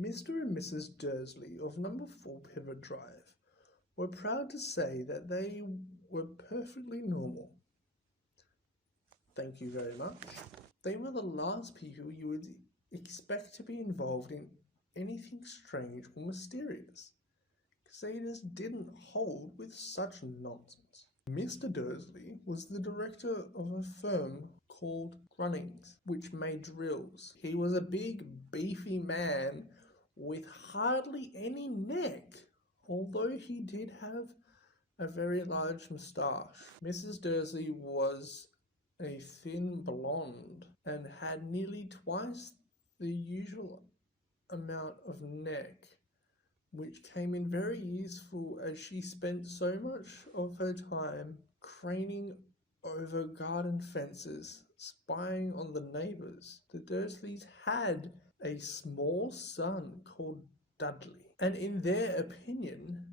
Mr. and Mrs. Dursley of number 4 Pivot Drive were proud to say that they were perfectly normal. Thank you very much. They were the last people you would expect to be involved in anything strange or mysterious, because they just didn't hold with such nonsense. Mr. Dursley was the director of a firm called Grunnings, which made drills. He was a big, beefy man with hardly any neck, although he did have a very large moustache. Mrs. Dursley was a thin blonde and had nearly twice the usual amount of neck, which came in very useful as she spent so much of her time craning over garden fences, spying on the neighbours. The Dursleys had a small son called Dudley, and in their opinion,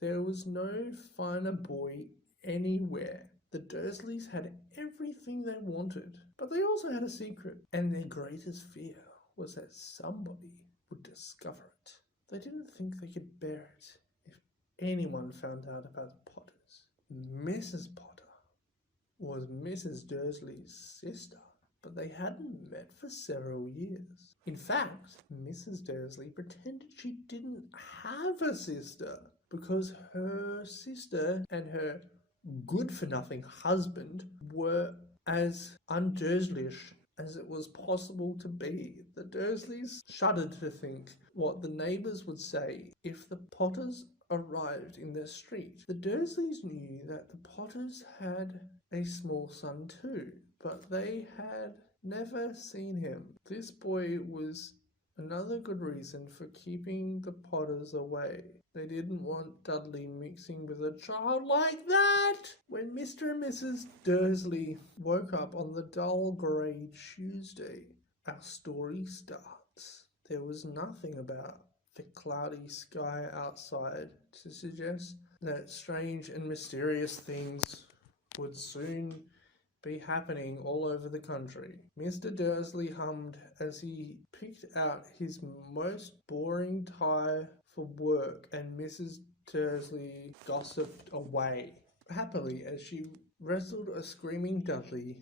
there was no finer boy anywhere. The Dursleys had everything they wanted, but they also had a secret, and their greatest fear was that somebody would discover it. They didn't think they could bear it if anyone found out about the Potters. Mrs. Potter was Mrs. Dursley's sister, but they hadn't met for several years. In fact, Mrs. Dursley pretended she didn't have a sister because her sister and her good-for-nothing husband were as un-Dursleyish as it was possible to be. The Dursleys shuddered to think what the neighbours would say if the Potters arrived in their street. The Dursleys knew that the Potters had a small son too, but they had never seen him. This boy was another good reason for keeping the Potters away. They didn't want Dudley mixing with a child like that. When Mr. and Mrs. Dursley woke up on the dull grey Tuesday, our story starts. There was nothing about the cloudy sky outside to suggest that strange and mysterious things would soon be happening all over the country. Mr. Dursley hummed as he picked out his most boring tie for work, and Mrs. Dursley gossiped away happily as she wrestled a screaming Dudley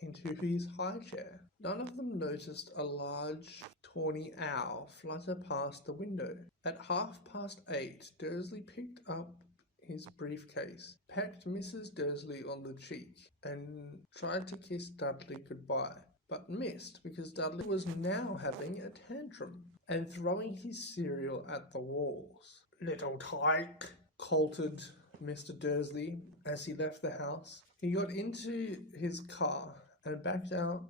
into his high chair. None of them noticed a large, tawny owl flutter past the window. At 8:30, Dursley picked up his briefcase, pecked Mrs. Dursley on the cheek, and tried to kiss Dudley goodbye, but missed because Dudley was now having a tantrum and throwing his cereal at the walls. "Little tyke," colted Mr. Dursley as he left the house. He got into his car and backed out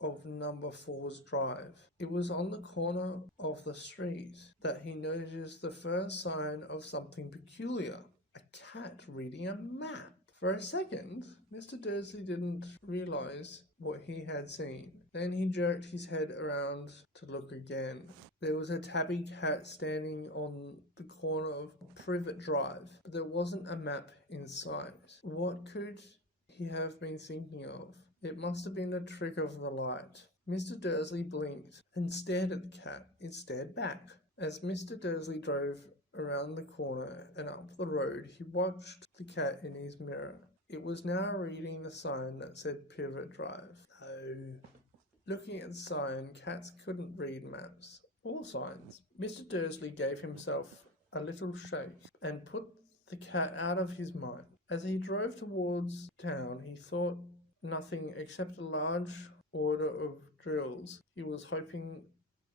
of number 4's drive. It was on the corner of the street that he noticed the first sign of something peculiar. A cat reading a map. For a second, Mr. Dursley didn't realise what he had seen. Then he jerked his head around to look again. There was a tabby cat standing on the corner of Privet Drive, but there wasn't a map in sight. What could he have been thinking of? It must have been a trick of the light. Mr. Dursley blinked and stared at the cat. It stared back. As Mr. Dursley drove around the corner and up the road, he watched the cat in his mirror. It was now reading the sign that said Pivot Drive. No. Looking at the sign, cats couldn't read maps or signs. Mr. Dursley gave himself a little shake and put the cat out of his mind. As he drove towards town, he thought nothing except a large order of drills he was hoping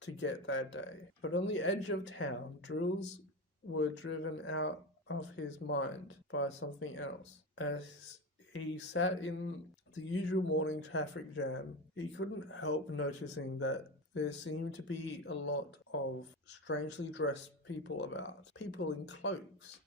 to get that day. But on the edge of town, drills were driven out of his mind by something else. As he sat in the usual morning traffic jam, he couldn't help noticing that there seemed to be a lot of strangely dressed people about, people in cloaks.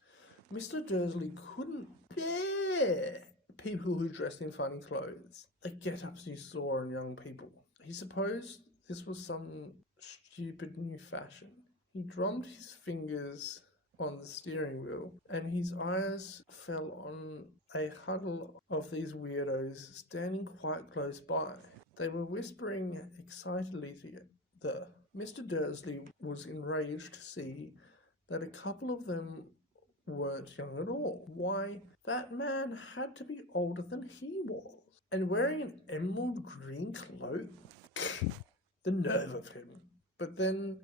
Mr. Dursley couldn't bear people who dressed in funny clothes, the get-ups you saw in young people. He supposed this was some stupid new fashion. He drummed his fingers on the steering wheel, and his eyes fell on a huddle of these weirdos standing quite close by. They were whispering excitedly together. Mr. Dursley was enraged to see that a couple of them weren't young at all. Why, that man had to be older than he was. And wearing an emerald green cloak? The nerve of him. But then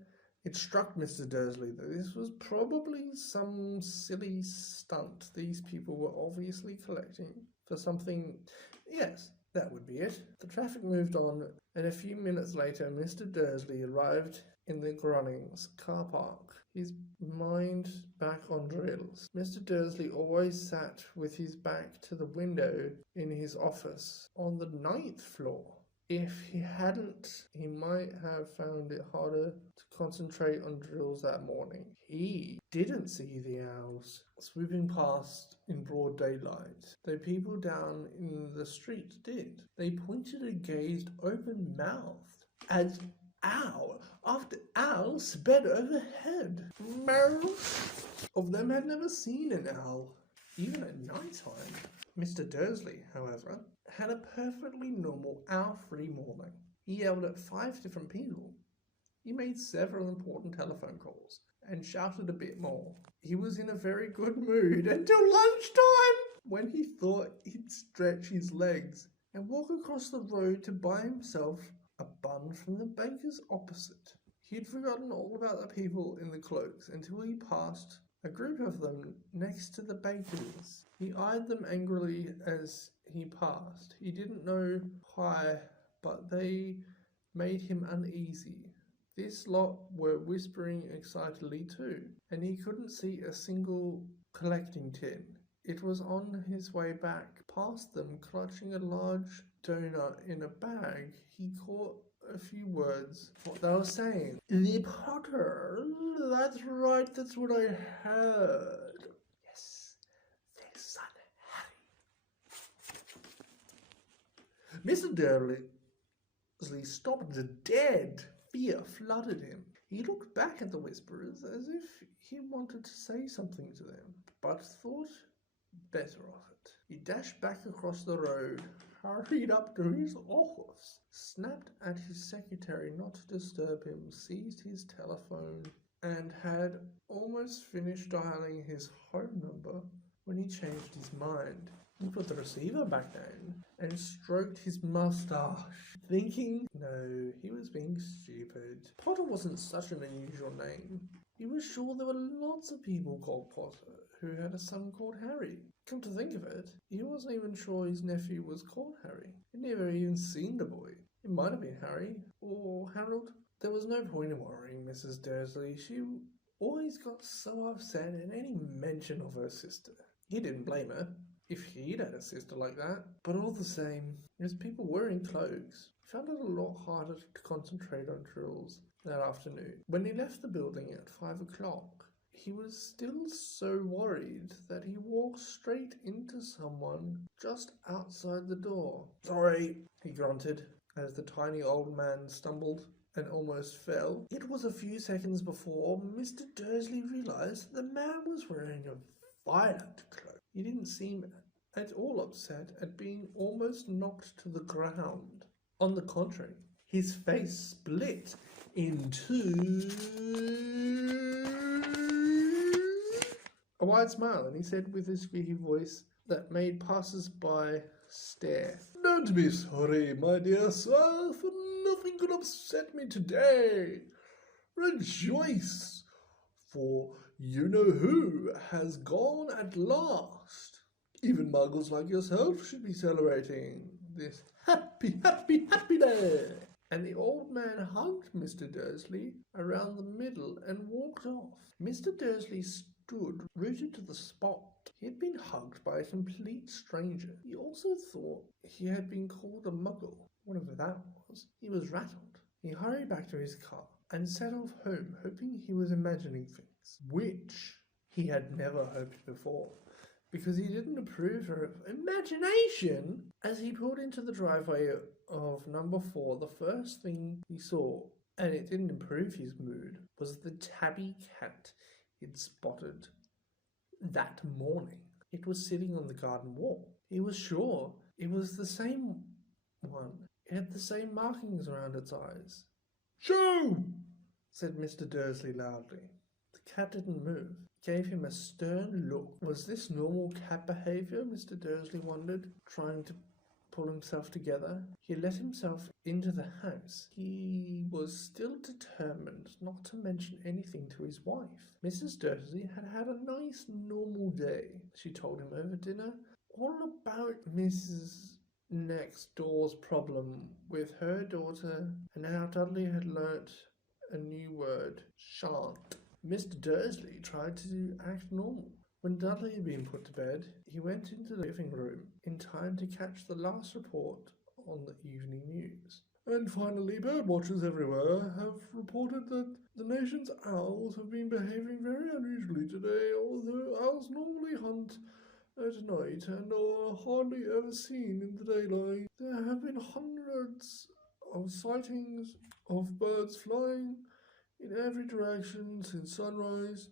it struck Mr. Dursley that this was probably some silly stunt these people were obviously collecting for something. Yes, that would be it. The traffic moved on, and a few minutes later, Mr. Dursley arrived in the Grunnings car park, his mind back on drills. Mr. Dursley always sat with his back to the window in his office on the 9th floor. If he hadn't, he might have found it harder to concentrate on drills that morning. He didn't see the owls swooping past in broad daylight, though people down in the street did. They pointed and gazed open-mouthed as owl after owl sped overhead. Most of them had never seen an owl, even at night time. Mr. Dursley, however, had a perfectly normal owl-free morning. He yelled at 5 different people. He made several important telephone calls and shouted a bit more. He was in a very good mood until lunchtime, when he thought he'd stretch his legs and walk across the road to buy himself a bun from the baker's opposite. He'd forgotten all about the people in the cloaks until he passed a group of them next to the baker's. He eyed them angrily as he passed. He didn't know why, but they made him uneasy. This lot were whispering excitedly too, and he couldn't see a single collecting tin. It was on his way back past them, clutching a large donut in a bag. He caught a few words what they were saying. The Potter, that's right, that's what I heard. Yes, their son Harry. Mr. Dursley stopped dead. Fear flooded him. He looked back at the whisperers as if he wanted to say something to them, but thought better of it. He dashed back across the road, hurried up to his office, snapped at his secretary not to disturb him, seized his telephone, and had almost finished dialing his home number when he changed his mind. He put the receiver back down and stroked his mustache, thinking, no, he was being stupid. Potter wasn't such an unusual name. He was sure there were lots of people called Potter who had a son called Harry. Come to think of it, he wasn't even sure his nephew was called Harry. He'd never even seen the boy. It might have been Harry or Harold. There was no point in worrying Mrs. Dursley. She always got so upset at any mention of her sister. He didn't blame her if he'd had a sister like that. But all the same, as people were in cloaks, he found it a lot harder to concentrate on drills that afternoon. When he left the building at 5 o'clock, he was still so worried that he walked straight into someone just outside the door. Sorry, he grunted as the tiny old man stumbled and almost fell. It was a few seconds before Mr. Dursley realized that the man was wearing a violet cloak. He didn't seem at all upset at being almost knocked to the ground. On the contrary, his face split into a wide smile, and he said with his squeaky voice that made passers-by stare, Don't be sorry, my dear sir, for nothing could upset me today. Rejoice, for you-know-who has gone at last. Even muggles like yourself should be celebrating this happy day. And the old man hugged Mr. Dursley around the middle and walked off. Mr. Dursley stood rooted to the spot. He had been hugged by a complete stranger. He also thought he had been called a muggle, whatever that was. He was rattled. He hurried back to his car and set off home, hoping he was imagining things, which he had never hoped before, because he didn't approve of imagination. As he pulled into the driveway of number 4, the first thing he saw, and it didn't improve his mood, was the tabby cat he'd spotted that morning. It was sitting on the garden wall. He was sure it was the same one. It had the same markings around its eyes. Shoo! said Mr. Dursley loudly. The cat didn't move. He gave him a stern look. Was this normal cat behaviour? Mr. Dursley wondered, trying to pull himself together. He let himself into the house. He was still determined not to mention anything to his wife. Mrs. Dursley had had a nice, normal day, she told him over dinner. All about Mrs. Next Door's problem with her daughter, and how Dudley had learnt a new word, shan't. Mr. Dursley tried to act normal. When Dudley had been put to bed, he went into the living room in time to catch the last report on the evening news. And finally, bird watchers everywhere have reported that the nation's owls have been behaving very unusually today. Although owls normally hunt at night and are hardly ever seen in the daylight, there have been hundreds of sightings of birds flying in every direction since sunrise.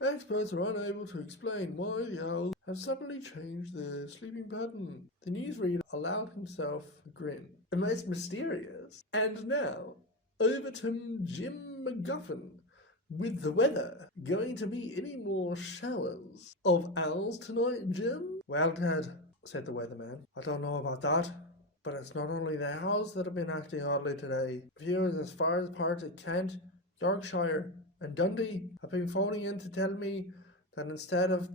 Experts are unable to explain why the owls have suddenly changed their sleeping pattern. The newsreader allowed himself a grin. The most mysterious. And now, over to Jim McGuffin. With the weather, going to be any more showers of owls tonight, Jim? Well, Ted, said the weatherman, I don't know about that. But it's not only the owls that have been acting oddly today. Viewers as far as parts of Kent, Yorkshire, and Dundee have been phoning in to tell me that instead of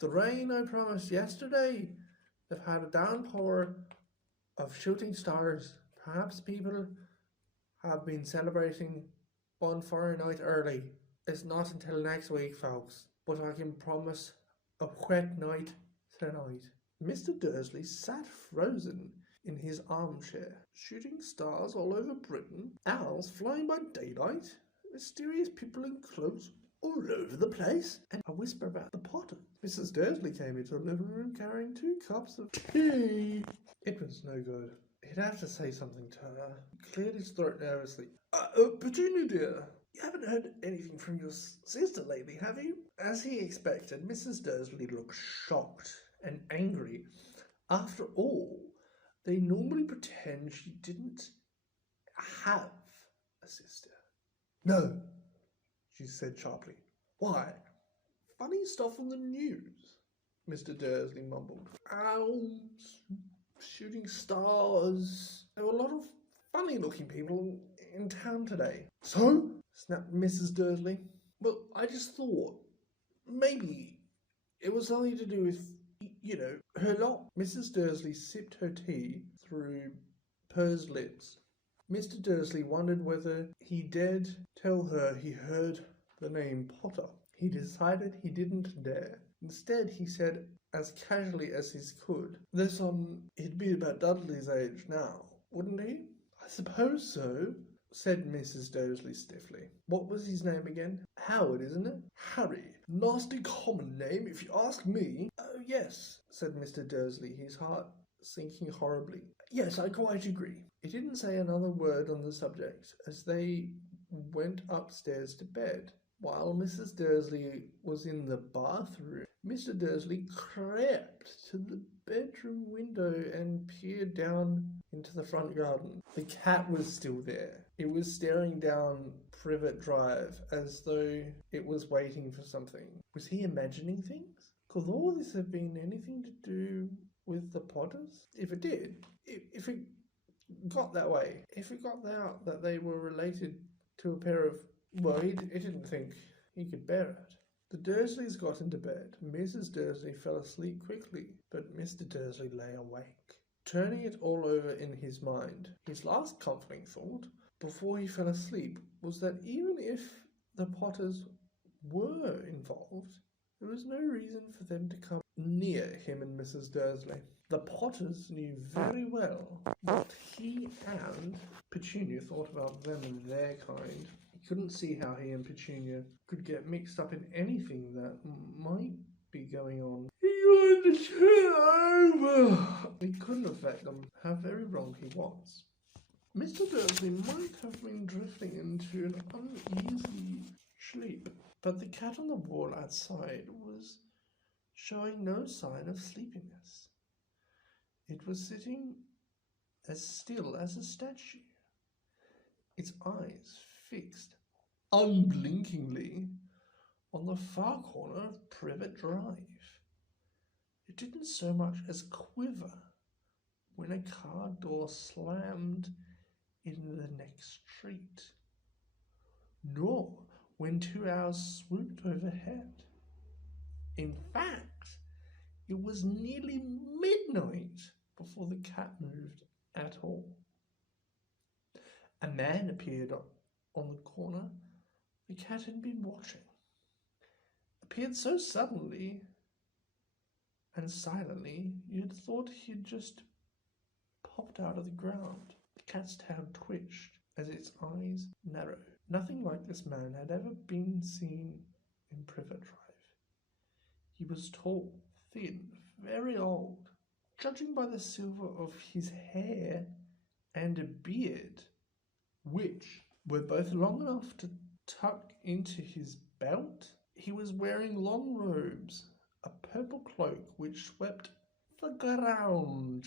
the rain I promised yesterday, they've had a downpour of shooting stars. Perhaps people have been celebrating Bonfire Night early. It's not until next week, folks, but I can promise a wet night tonight. Mr. Dursley sat frozen in his armchair. Shooting stars all over Britain, owls flying by daylight, mysterious people in cloaks all over the place, and a whisper about the Potter. Mrs. Dursley came into the living room carrying 2 cups of tea. It was no good. He'd have to say something to her. He cleared his throat nervously. Petunia, dear, you haven't heard anything from your sister lately, have you? As he expected, Mrs. Dursley looked shocked and angry. After all, they normally pretend she didn't have a sister. No, she said sharply. Why? Funny stuff on the news, Mr. Dursley mumbled. Owls, shooting stars. There were a lot of funny-looking people in town today. So? Snapped Mrs. Dursley. Well, I just thought maybe it was something to do with, her lot. Mrs. Dursley sipped her tea through pursed lips. Mr. Dursley wondered whether he dared tell her he heard the name Potter. He decided he didn't dare. Instead, he said, as casually as he could, he'd be about Dudley's age now, wouldn't he? I suppose so, said Mrs. Dursley stiffly. What was his name again? Howard, isn't it? Harry. Nasty common name, if you ask me. Oh, yes, said Mr. Dursley, his heart sinking horribly. Yes, I quite agree. He didn't say another word on the subject as they went upstairs to bed. While Mrs. Dursley was in the bathroom, Mr. Dursley crept to the bedroom window and peered down into the front garden. The cat was still there. It was staring down Privet Drive as though it was waiting for something. Was he imagining things? Could all this have been anything to do with the Potters? If it did, if it got that way, if it got out that they were related to a pair of, well, he didn't think he could bear it. The Dursleys got into bed. Mrs. Dursley fell asleep quickly, but Mr. Dursley lay awake, turning it all over in his mind. His last comforting thought, before he fell asleep, was that even if the Potters were involved, there was no reason for them to come near him and Mrs. Dursley. The Potters knew very well what he and Petunia thought about them and their kind. He couldn't see how he and Petunia could get mixed up in anything that might be going on. He wanted to turn over. It couldn't affect them. How very wrong he was. Mr. Dursley might have been drifting into an uneasy sleep, but the cat on the wall outside was showing no sign of sleepiness. It was sitting as still as a statue, its eyes fixed unblinkingly on the far corner of Privet Drive. It didn't so much as quiver when a car door slammed in the next street, nor when 2 hours swooped overhead. In fact, it was nearly midnight before the cat moved at all. A man appeared on the corner the cat had been watching. Appeared so suddenly and silently you'd thought he'd just popped out of the ground. The cat's tail twitched as its eyes narrowed. Nothing like this man had ever been seen in Privet Drive. He was tall, thin, very old. Judging by the silver of his hair and a beard, which were both long enough to tuck into his belt, he was wearing long robes, a purple cloak which swept the ground,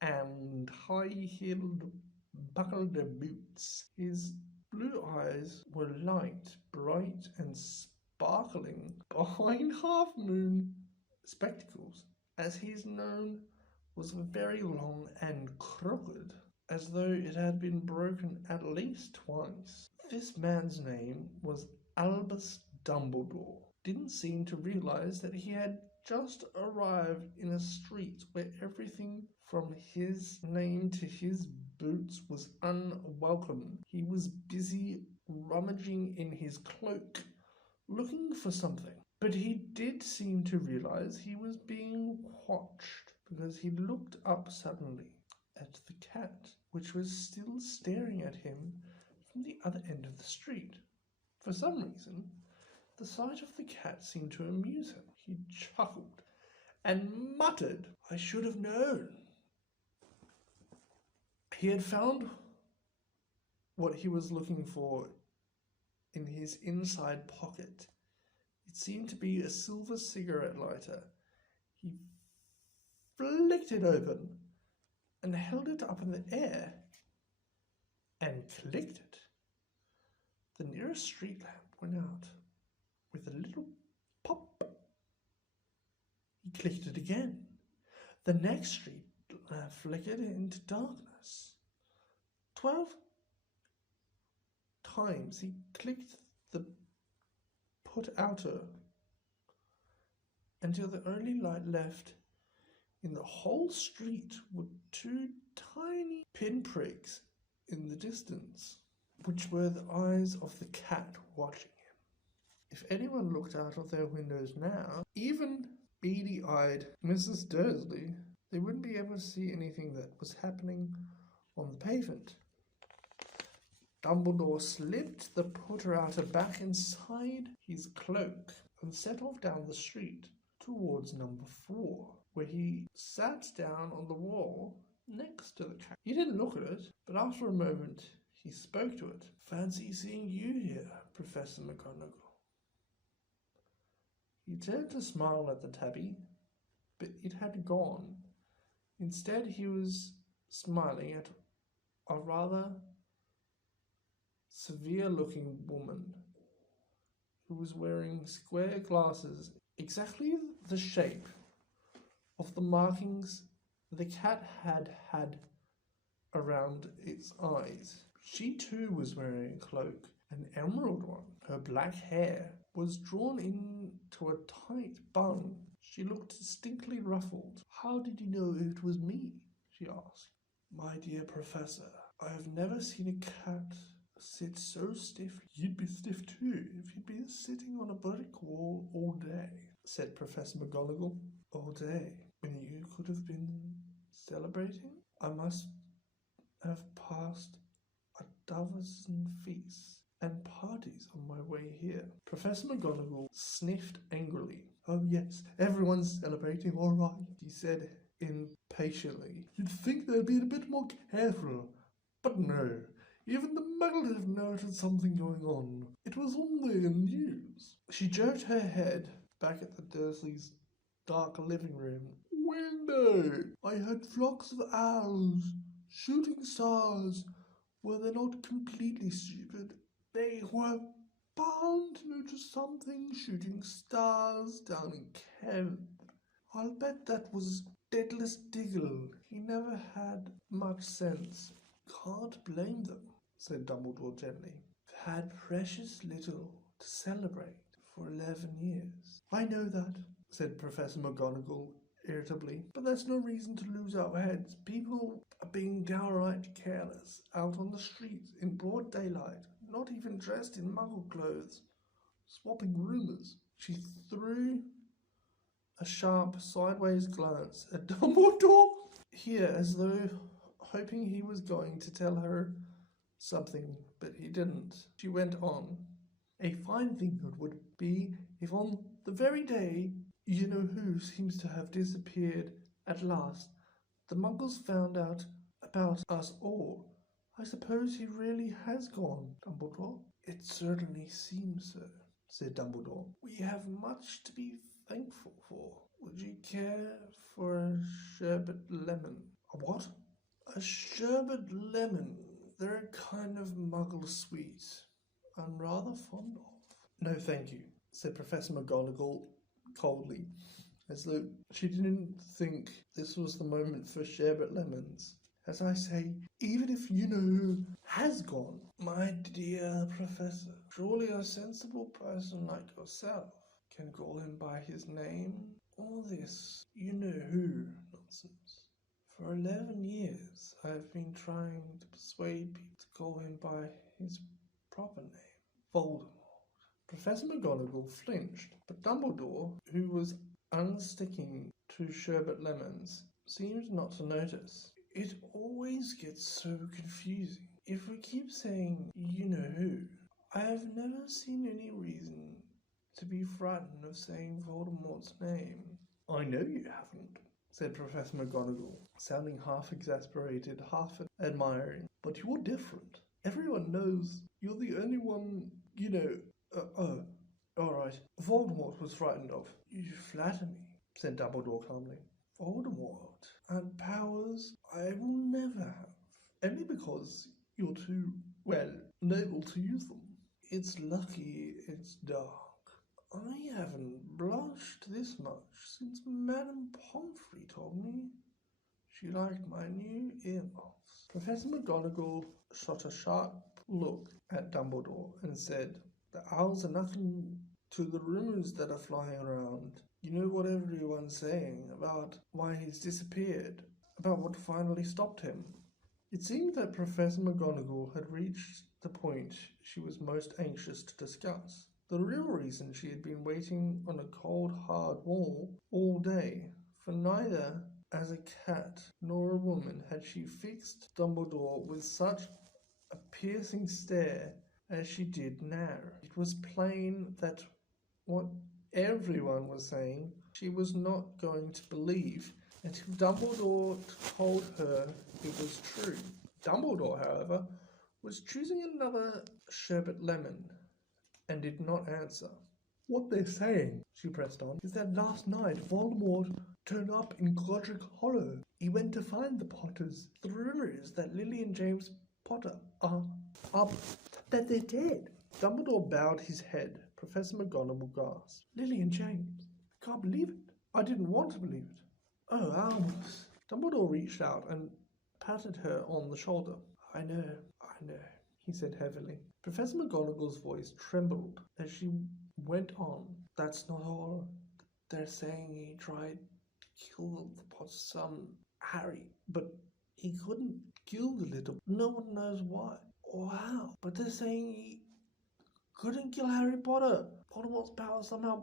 and high-heeled buckled boots. His blue eyes were light, bright, and sparkling behind half-moon spectacles, as his nose was very long and crooked, as though it had been broken at least twice. This man's name was Albus Dumbledore. Didn't seem to realize that he had just arrived in a street where everything from his name to his boots was unwelcome. He was busy rummaging in his cloak, looking for something. But he did seem to realize he was being watched, because he looked up suddenly at the cat, which was still staring at him from the other end of the street. For some reason, the sight of the cat seemed to amuse him. He chuckled and muttered, "I should have known." He had found what he was looking for in his inside pocket. It seemed to be a silver cigarette lighter. He flicked it open and held it up in the air and clicked it. The nearest street lamp went out with a little pop. He clicked it again. The next street lamp flickered into darkness. 12 times he clicked the put outer until the only light left in the whole street were 2 tiny pinpricks in the distance, which were the eyes of the cat watching him. If anyone looked out of their windows now, even beady-eyed Mrs. Dursley, they wouldn't be able to see anything that was happening on the pavement. Dumbledore slipped the putter-outer back inside his cloak and set off down the street towards number 4, where he sat down on the wall next to the cat. He didn't look at it, but after a moment he spoke to it. "Fancy seeing you here, Professor McGonagall." He turned to smile at the tabby, but it had gone. Instead, he was smiling at a rather severe-looking woman who was wearing square glasses, exactly the shape of the markings the cat had around its eyes. She too was wearing a cloak, an emerald one. Her black hair was drawn into a tight bun. She looked distinctly ruffled. "How did you know it was me?" she asked. "My dear Professor, I have never seen a cat sit so stiff." "You'd be stiff too if you'd been sitting on a brick wall all day," said Professor McGonagall. "All day, when you could have been celebrating? I must have passed a dozen feasts and parties on my way here." Professor McGonagall sniffed angrily. "Oh yes, everyone's celebrating, all right," he said impatiently. "You'd think they'd been a bit more careful, but no. Even the muggles have noticed something going on. It was on the news." She jerked her head back at the Dursleys' dark living room window. "I heard flocks of owls, shooting stars. Were they not completely stupid? They were bound to notice something shooting stars down in Kent. I'll bet that was Daedalus Diggle. He never had much sense. Can't blame them, said Dumbledore gently. They've had precious little to celebrate for 11 years. I know that, said Professor McGonagall irritably, but that's no reason to lose our heads. People are being downright careless out on the streets in broad daylight, not even dressed in muggle clothes, swapping rumours. She threw a sharp sideways glance at Dumbledore here, as though hoping he was going to tell her something, but he didn't. She went on. A fine thing it would be if on the very day you know who seems to have disappeared at last, the Muggles found out about us all. I suppose he really has gone, Dumbledore. It certainly seems so, said Dumbledore. We have much to be thankful for. Would you care for a sherbet lemon? A what? A sherbet lemon. They're a kind of muggle sweet I'm rather fond of. No, thank you, said Professor McGonagall coldly, as though she didn't think this was the moment for sherbet lemons. As I say, even if you know who has gone, my dear Professor, surely a sensible person like yourself can call him by his name. All this you know who nonsense. For 11 years I have been trying to persuade people to call him by his proper name, Voldemort. Professor McGonagall flinched, but Dumbledore, who was unsticking to sherbet lemons, seemed not to notice. It always gets so confusing. If we keep saying you know who, I have never seen any reason to be frightened of saying Voldemort's name. I know you haven't, said Professor McGonagall, sounding half exasperated, half admiring. But you're different. Everyone knows you're the only one, you know. All right. Voldemort was frightened of. You flatter me, said Dumbledore calmly. Voldemort and powers I will never have, only because you're too, well, noble to use them. It's lucky it's dark. I haven't blushed this much since Madame Pomfrey told me she liked my new earmuffs. Professor McGonagall shot a sharp look at Dumbledore and said, The owls are nothing to the rumours that are flying around. You know what everyone's saying about why he's disappeared, about what finally stopped him. It seemed that Professor McGonagall had reached the point she was most anxious to discuss. The real reason she had been waiting on a cold, hard wall all day, for neither as a cat nor a woman had she fixed Dumbledore with such a piercing stare as she did now. It was plain that what everyone was saying she was not going to believe until Dumbledore told her it was true. Dumbledore, however, was choosing another sherbet lemon and did not answer. What they're saying, she pressed on, is that last night Voldemort turned up in Godric Hollow. He went to find the Potters. The rumour is that Lily and James Potter are that they're dead. Dumbledore bowed his head. Professor McGonagall gasped. Lily and James? I can't believe it. I didn't want to believe it. Oh, Albus. Dumbledore reached out and patted her on the shoulder. I know, he said heavily. Professor McGonagall's voice trembled as she went on. That's not all. They're saying he tried to kill the Potter's son, Harry, but he couldn't kill the little. No one knows why or how. But they're saying he couldn't kill Harry Potter. Voldemort's power somehow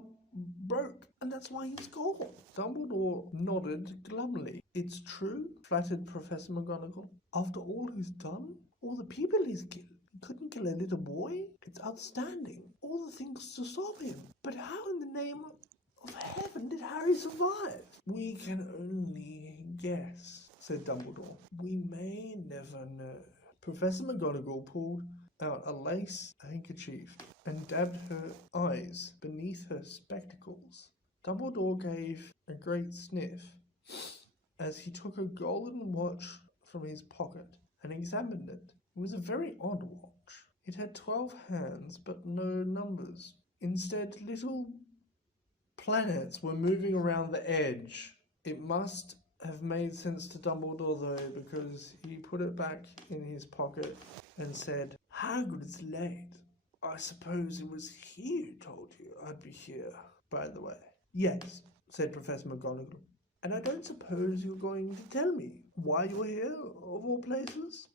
broke, and that's why he's gone. Dumbledore nodded glumly. It's true, flattered Professor McGonagall. After all he's done, all the people he's killed. He couldn't kill a little boy? It's outstanding. All the things to stop him. But how in the name of heaven did Harry survive? We can only guess, said Dumbledore. We may never know. Professor McGonagall pulled out a lace handkerchief and dabbed her eyes beneath her spectacles. Dumbledore gave a great sniff as he took a golden watch from his pocket and examined it. It was a very odd watch. It had 12 hands, but no numbers. Instead, little planets were moving around the edge. It must have made sense to Dumbledore, though, because he put it back in his pocket and said, Hagrid's late. I suppose it was he who told you I'd be here, by the way. Yes, said Professor McGonagall. And I don't suppose you're going to tell me why you're here, of all places?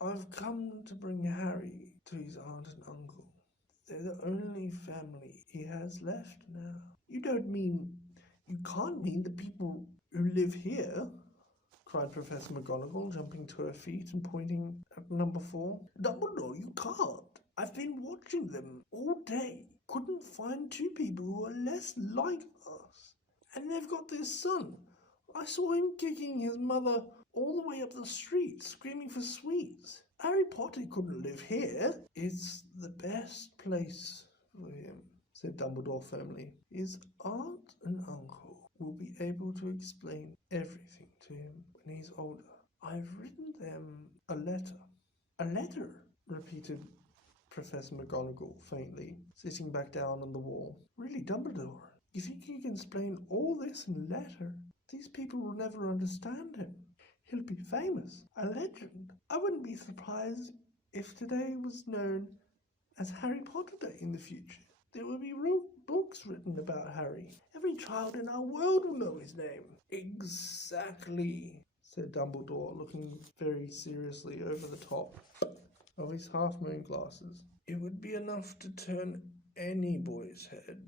I've come to bring Harry to his aunt and uncle. They're the only family he has left now. You can't mean the people who live here, cried Professor McGonagall, jumping to her feet and pointing at number 4. Dumbledore, you can't. I've been watching them all day. Couldn't find 2 people who are less like us. And they've got this son. I saw him kicking his mother all the way up the street, screaming for sweets. Harry Potter couldn't live here. It's the best place for him, said Dumbledore firmly. His aunt and uncle will be able to explain everything to him when he's older. I've written them a letter. A letter, repeated Professor McGonagall faintly, sitting back down on the wall. Really, Dumbledore, you think you can explain all this in a letter? These people will never understand him. He'll be famous, a legend. I wouldn't be surprised if today was known as Harry Potter Day in the future. There will be books written about Harry. Every child in our world will know his name. Exactly, said Dumbledore, looking very seriously over the top of his half-moon glasses. It would be enough to turn any boy's head.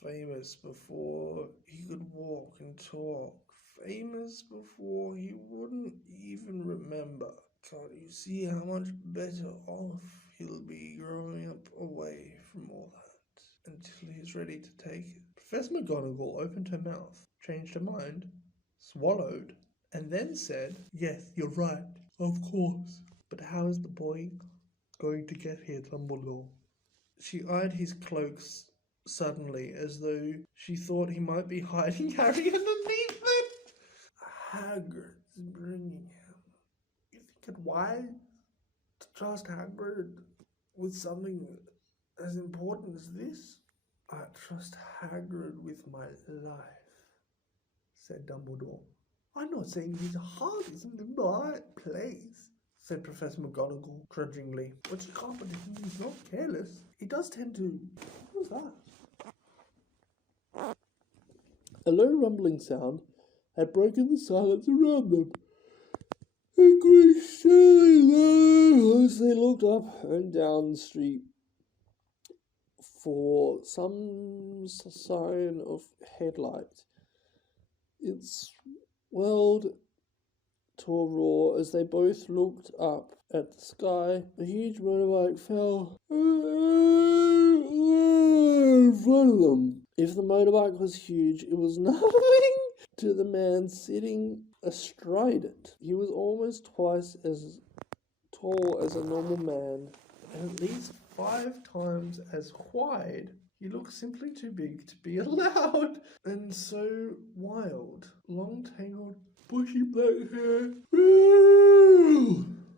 Famous before he could walk and talk. Famous before he wouldn't even remember. Can't you see how much better off he'll be growing up away from all that until he's ready to take it? Professor McGonagall opened her mouth, changed her mind, swallowed, and then said, Yes, you're right, of course. But how is the boy going to get here, Dumbledore? She eyed his cloaks suddenly, as though she thought he might be hiding Harry underneath them. Hagrid's bringing him. You think it wise to trust Hagrid with something as important as this? I trust Hagrid with my life, said Dumbledore. I'm not saying his heart isn't in the right place, said Professor McGonagall grudgingly. But you can't believe he's not careless. He does tend to... What was that? A low rumbling sound had broken the silence around them. It grew steadily louder as they looked up and down the street for some sign of headlight. It swelled to a roar as they both looked up at the sky. A huge motorbike fell in front of them. If the motorbike was huge, it was nothing to the man sitting astride it. He was almost twice as tall as a normal man, and at least 5 times as wide. He looked simply too big to be allowed, and so wild. Long, tangled, bushy black hair,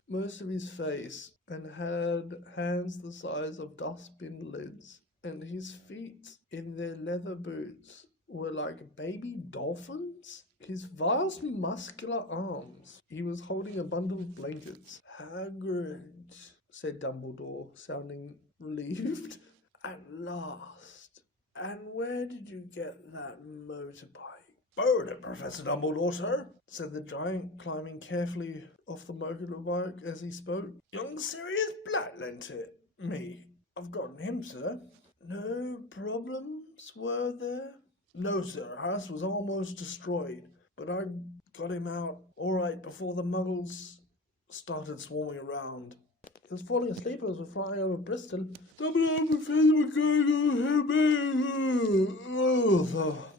most of his face, and had hands the size of dustbin lids, and his feet in their leather boots were like baby dolphins. His vast muscular arms. He was holding a bundle of blankets. Hagrid, said Dumbledore, sounding relieved. At last. And where did you get that motorbike? Borrowed it, Professor Dumbledore, sir, said the giant, climbing carefully off the motorbike as he spoke. Young Sirius Black lent it me. I've gotten him, sir. No problems, were there? No, sir. House was almost destroyed, but I got him out all right before the muggles started swarming around. He was falling asleep as we were flying over Bristol. The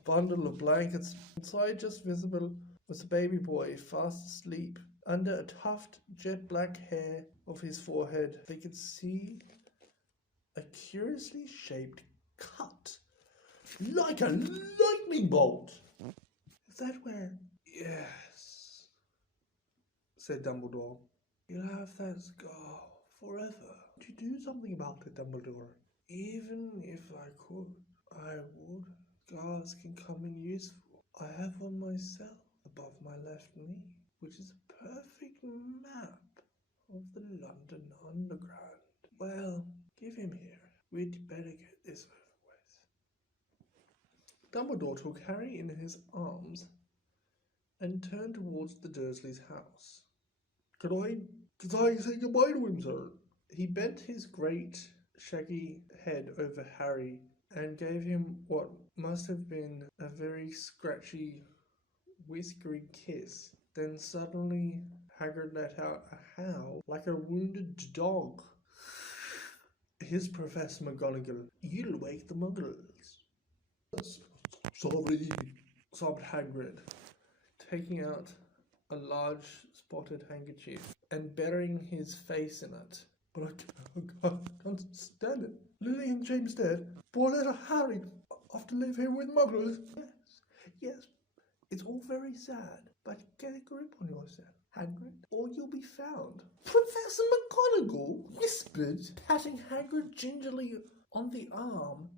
bundle of blankets inside, just visible, was a baby boy fast asleep. Under a tuft jet black hair of his forehead, they could see a curiously shaped cut, like a lightning bolt. Is that where? Yes, said Dumbledore. You'll have that scar forever. to do something about it, Dumbledore. Even if I could, I would. Scars can come in useful. I have one myself above my left knee, which is a perfect map of the London Underground. Well, give him here. We'd better get this over with. Dumbledore took Harry in his arms and turned towards the Dursleys' house. Could I say goodbye to him, sir? He bent his great, shaggy head over Harry and gave him what must have been a very scratchy, whiskery kiss. Then suddenly Hagrid let out a howl like a wounded dog. Here's Professor McGonagall. You'll wake the muggles. Sorry, sobbed Hagrid, taking out a large spotted handkerchief and burying his face in it. But I can't stand it. Lily and James dead. Poor little Harry have to live here with muggles. Yes, it's all very sad, but get a grip on yourself, Hagrid, or you'll be found. Professor McGonagall whispered, patting Hagrid gingerly on the arm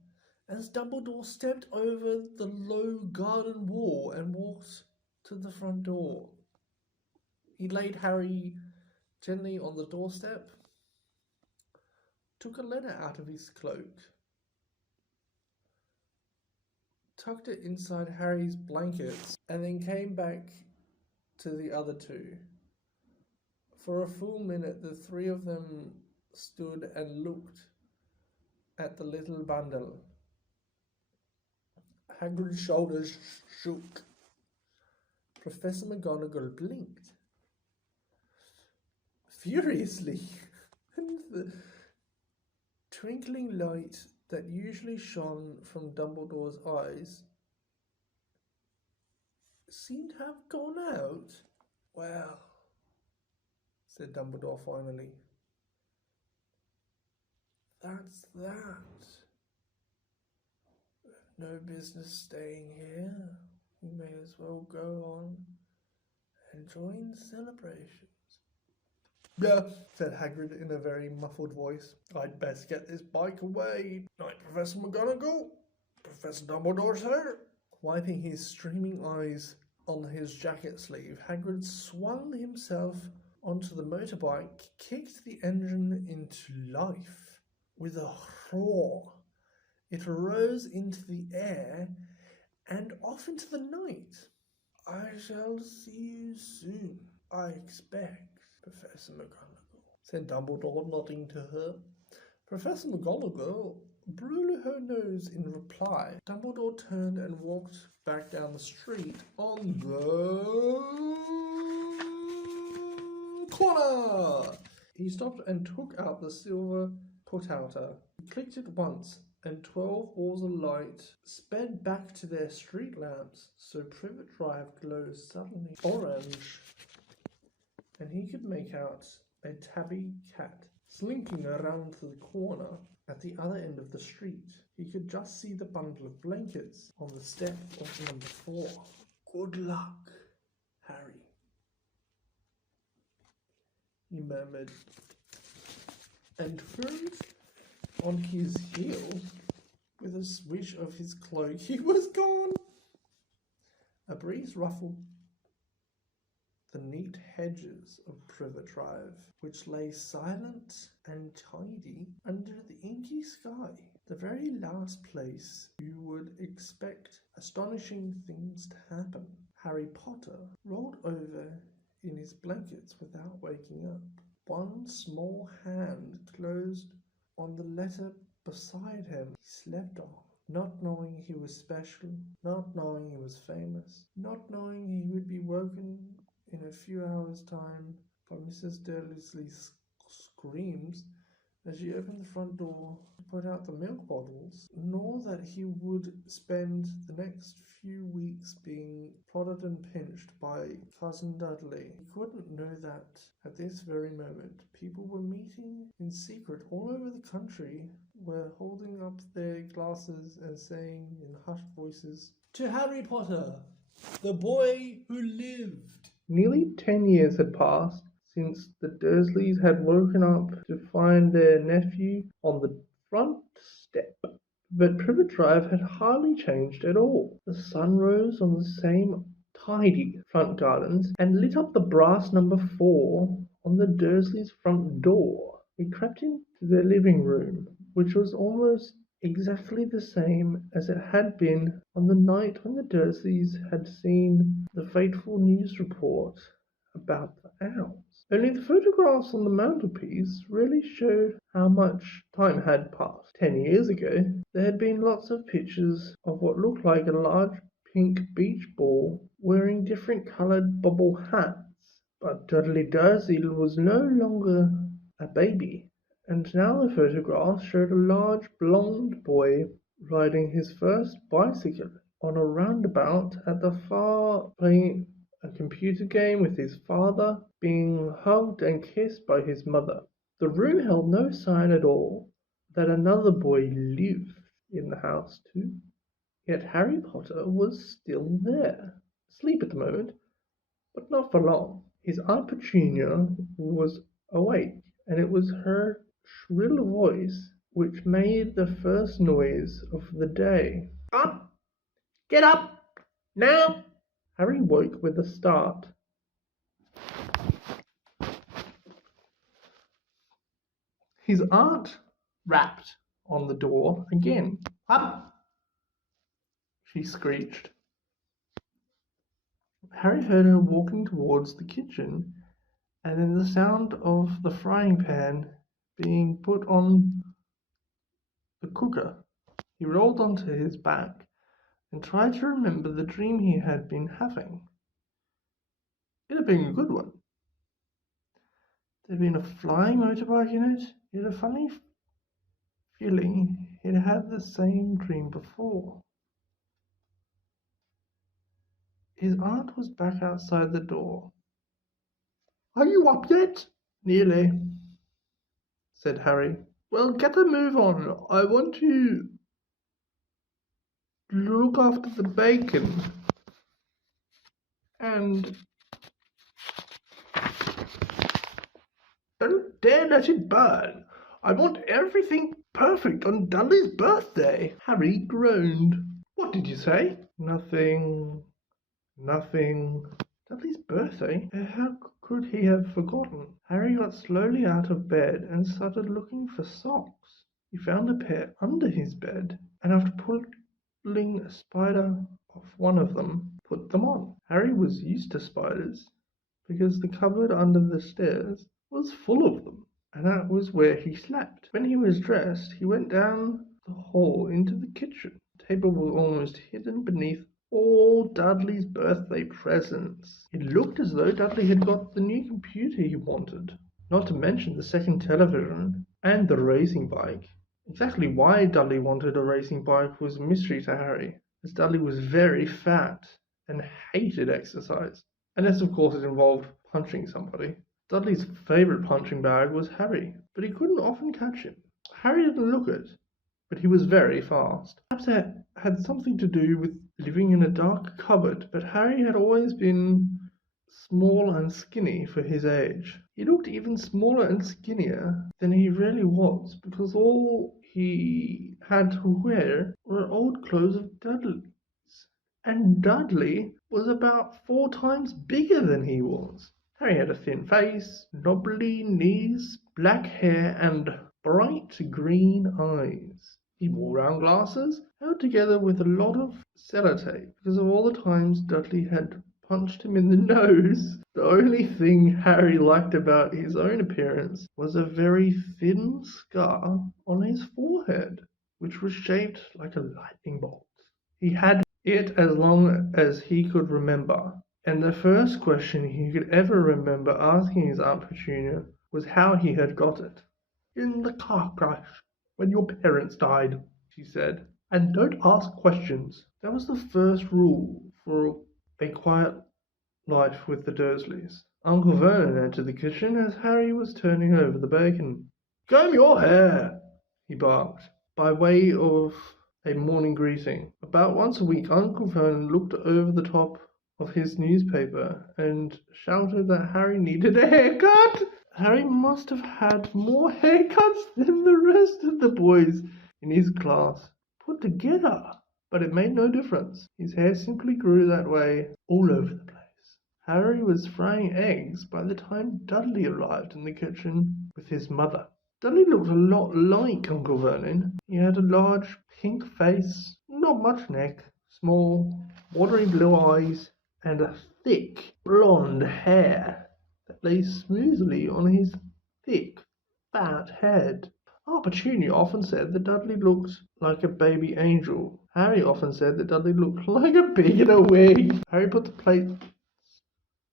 as Dumbledore stepped over the low garden wall and walked to the front door. He laid Harry gently on the doorstep, took a letter out of his cloak, tucked it inside Harry's blankets, and then came back to the other two. For a full minute, the three of them stood and looked at the little bundle. Hagrid's shoulders shook. Professor McGonagall blinked furiously, and the twinkling light that usually shone from Dumbledore's eyes seemed to have gone out. Well, said Dumbledore finally, that's that. No business staying here. We may as well go on and join the celebrations. Yeah, said Hagrid in a very muffled voice. I'd best get this bike away. Night, Professor McGonagall. Professor Dumbledore's here. Wiping his streaming eyes on his jacket sleeve, Hagrid swung himself onto the motorbike, kicked the engine into life. With a roar, it rose into the air and off into the night. I shall see you soon, I expect, Professor McGonagall, said Dumbledore, nodding to her. Professor McGonagall blew her nose in reply. Dumbledore turned and walked back down the street on the corner. He stopped and took out the silver put-outer. He clicked it once, and 12 balls of light sped back to their street lamps, so Privet Drive glows suddenly orange, and he could make out a tabby cat slinking around the corner at the other end of the street. He could just see the bundle of blankets on the step of number 4. Good luck, Harry, he murmured, and turned on his heels. With a swish of his cloak, he was gone. A breeze ruffled the neat hedges of Privet Drive, which lay silent and tidy under the inky sky, the very last place you would expect astonishing things to happen. Harry Potter rolled over in his blankets without waking up. One small hand closed on the letter beside him. He slept on, not knowing he was special, not knowing he was famous, not knowing he would be woken in a few hours' time by Mrs. Dursley's screams as she opened the front door to put out the milk bottles, nor that he would spend the next few weeks being prodded and pinched by Cousin Dudley. He couldn't know that at this very moment people were meeting in secret all over the country, were holding up their glasses and saying in hushed voices, "To Harry Potter, the boy who lived." Nearly 10 years had passed since the Dursleys had woken up to find their nephew on the front step. But Privet Drive had hardly changed at all. The sun rose on the same tidy front gardens and lit up the brass number 4 on the Dursleys' front door. He crept into their living room, which was almost exactly the same as it had been on the night when the Dursleys had seen the fateful news report about the owls. Only the photographs on the mantelpiece really showed how much time had passed. 10 years ago, there had been lots of pictures of what looked like a large pink beach ball wearing different coloured bobble hats. But Dudley Dursley was no longer a baby, and now the photograph showed a large blond boy riding his first bicycle on a roundabout at the far playing a computer game with his father, being hugged and kissed by his mother. The room held no sign at all that another boy lived in the house too. Yet Harry Potter was still there, asleep at the moment, but not for long. His Aunt Petunia was awake, and it was her shrill voice which made the first noise of the day. Up! Get up! Now! Harry woke with a start. His aunt rapped on the door again. Up! She screeched. Harry heard her walking towards the kitchen, and then the sound of the frying pan being put on the cooker. He rolled onto his back and tried to remember the dream he had been having. It had been a good one. There had been a flying motorbike in it. He had a funny feeling he'd had the same dream before. His aunt was back outside the door. Are you up yet? Nearly, said Harry. Well, get a move on. I want to look after the bacon. And don't dare let it burn. I want everything perfect on Dudley's birthday. Harry groaned. What did you say? Nothing. Dudley's birthday? How could he have forgotten? Harry got slowly out of bed and started looking for socks. He found a pair under his bed, and after pulling a spider off one of them, put them on. Harry was used to spiders, because the cupboard under the stairs was full of them, and that was where he slept. When he was dressed, he went down the hall into the kitchen. The table was almost hidden beneath all Dudley's birthday presents. It looked as though Dudley had got the new computer he wanted, not to mention the second television and the racing bike. Exactly why Dudley wanted a racing bike was a mystery to Harry, as Dudley was very fat and hated exercise, unless of course it involved punching somebody. Dudley's favourite punching bag was Harry, but he couldn't often catch him. Harry didn't look it, but he was very fast. Perhaps that had something to do with living in a dark cupboard, but Harry had always been small and skinny for his age. He looked even smaller and skinnier than he really was, because all he had to wear were old clothes of Dudley's. And Dudley was about 4 times bigger than he was. Harry had a thin face, knobbly knees, black hair, and bright green eyes. He wore round glasses, held together with a lot of sellotape, because of all the times Dudley had punched him in the nose. The only thing Harry liked about his own appearance was a very thin scar on his forehead, which was shaped like a lightning bolt. He had it as long as he could remember, and the first question he could ever remember asking his Aunt Petunia was how he had got it. In the car crash, when your parents died, she said, and don't ask questions. That was the first rule for a quiet life with the Dursleys. Uncle Vernon entered the kitchen as Harry was turning over the bacon. Comb your hair, he barked, by way of a morning greeting. About once a week, Uncle Vernon looked over the top of his newspaper and shouted that Harry needed a haircut. Harry must have had more haircuts than the rest of the boys in his class put together. But it made no difference. His hair simply grew that way all over the place. Harry was frying eggs by the time Dudley arrived in the kitchen with his mother. Dudley looked a lot like Uncle Vernon. He had a large pink face, not much neck, small, watery blue eyes, and a thick blonde hair that lay smoothly on his thick, fat head. Aunt Petunia often said that Dudley looked like a baby angel. Harry often said that Dudley looked like a pig in a wig. Harry put the plate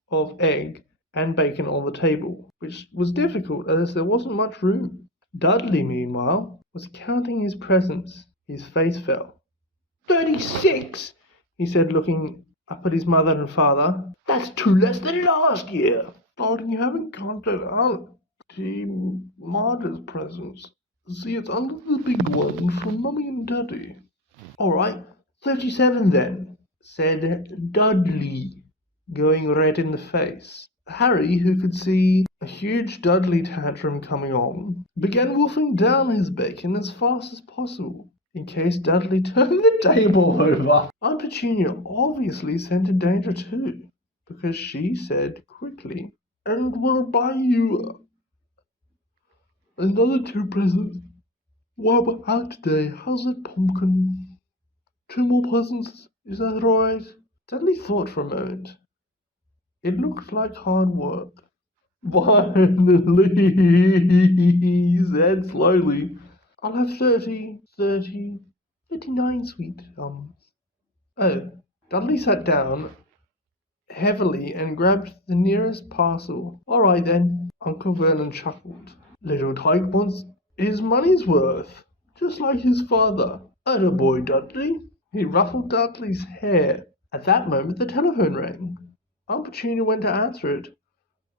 of egg and bacon on the table, which was difficult as there wasn't much room. Dudley, meanwhile, was counting his presents. His face fell. 36, he said, looking up at his mother and father. That's 2 less than last year. Darling, you haven't counted out Team Marge's presents. See, it's under the big one from Mummy and Daddy. All right, 37 then, said Dudley, going red in the face. Harry, who could see a huge Dudley tantrum coming on, began wolfing down his bacon as fast as possible, in case Dudley turned the table over. Aunt Petunia obviously scented danger too, because she said quickly, "And we'll buy you another 2 presents while we're out today. How's it, Pumpkin? 2 more presents, is that right?" Dudley thought for a moment. It looked like hard work. "Finally," he said slowly. "I'll have 39, sweet." Oh. Dudley sat down heavily and grabbed the nearest parcel. "All right then," Uncle Vernon chuckled. "Little Tyke wants his money's worth, just like his father. Atta boy, Dudley." He ruffled Dudley's hair. At that moment the telephone rang. Aunt Petunia went to answer it,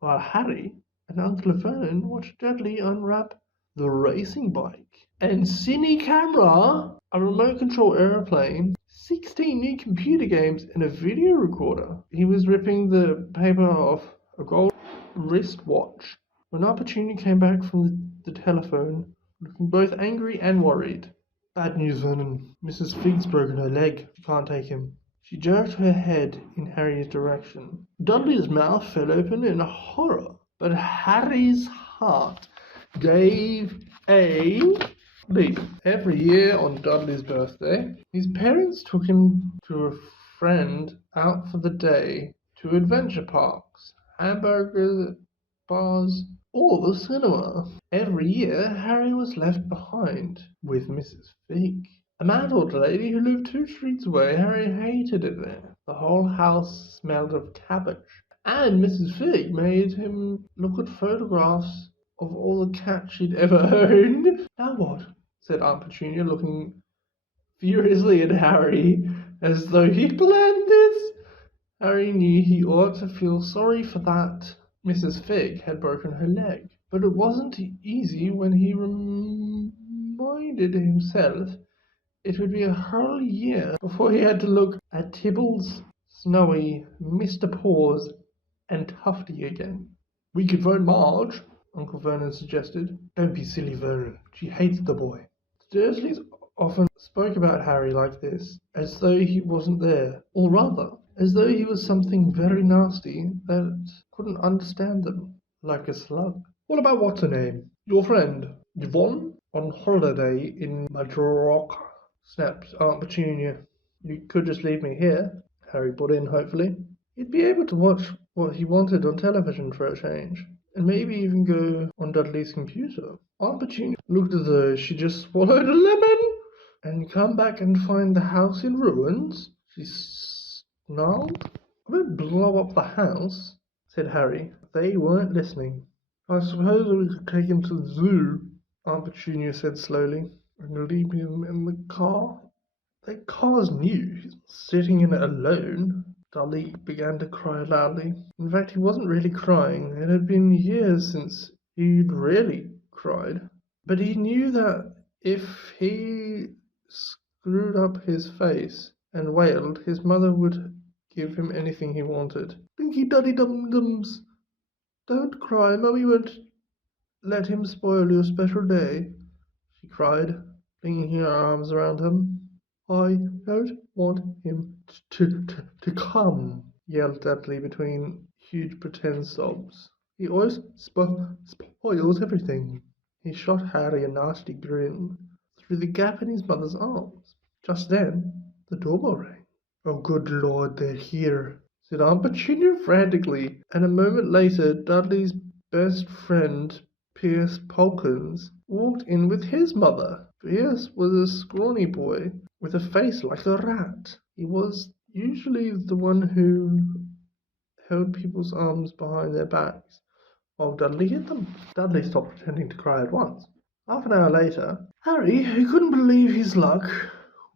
while Harry and Uncle Vernon watched Dudley unwrap the racing bike and cine camera, a remote control airplane, 16 new computer games, and a video recorder. He was ripping the paper off a gold wristwatch when Aunt Petunia came back from the telephone, looking both angry and worried. "Bad news, Vernon. Mrs. Fig's broken her leg. She can't take him." She jerked her head in Harry's direction. Dudley's mouth fell open in horror, but Harry's heart gave a leap. Every year on Dudley's birthday, his parents took him to a friend out for the day to adventure parks, hamburger bars, or the cinema. Every year, Harry was left behind with Mrs. Fig, a mad old lady who lived 2 streets away. Harry hated it there. The whole house smelled of cabbage. And Mrs. Fig made him look at photographs of all the cats she'd ever owned. "Now what?" said Aunt Petunia, looking furiously at Harry as though he'd planned this. Harry knew he ought to feel sorry for that. Mrs. Fig had broken her leg, but it wasn't easy when he reminded himself it would be a whole year before he had to look at Tibbles, Snowy, Mr. Paws, and Tufty again. "We could phone Marge," Uncle Vernon suggested. "Don't be silly, Vernon. She hates the boy." The Dursleys often spoke about Harry like this, as though he wasn't there, or rather, as though he was something very nasty that couldn't understand them, like a slug. "What about what's-her-name? Your friend, Yvonne? On holiday in Majorca," snapped Aunt Petunia. "You could just leave me here," Harry put in hopefully. "He'd be able to watch what he wanted on television for a change, and maybe even go on Dudley's computer." Aunt Petunia looked as though she just swallowed a lemon. "And come back and find the house in ruins?" she snarled. "I won't blow up the house," said Harry. They weren't listening. "I suppose we could take him to the zoo," Aunt Petunia said slowly, "and leave him in the car." "That car's new. He's not sitting in it alone." Dudley began to cry loudly. In fact, he wasn't really crying. It had been years since he'd really cried. But he knew that if he screwed up his face and wailed, his mother would give him anything he wanted. Dinky Duddy Dum Dums, don't cry, Mummy won't let him spoil your special day, she cried, flinging her arms around him. I don't want him to come, yelled Dudley between huge pretend sobs. He always spoils everything. He shot Harry a nasty grin through the gap in his mother's arms. Just then, the doorbell rang. Oh, good Lord, they're here, said Aunt Petunia frantically, and a moment later Dudley's best friend, Pierce Polkins, walked in with his mother. Pierce was a scrawny boy with a face like a rat. He was usually the one who held people's arms behind their backs while Dudley hit them. Dudley stopped pretending to cry at once. Half an hour later, Harry, who couldn't believe his luck,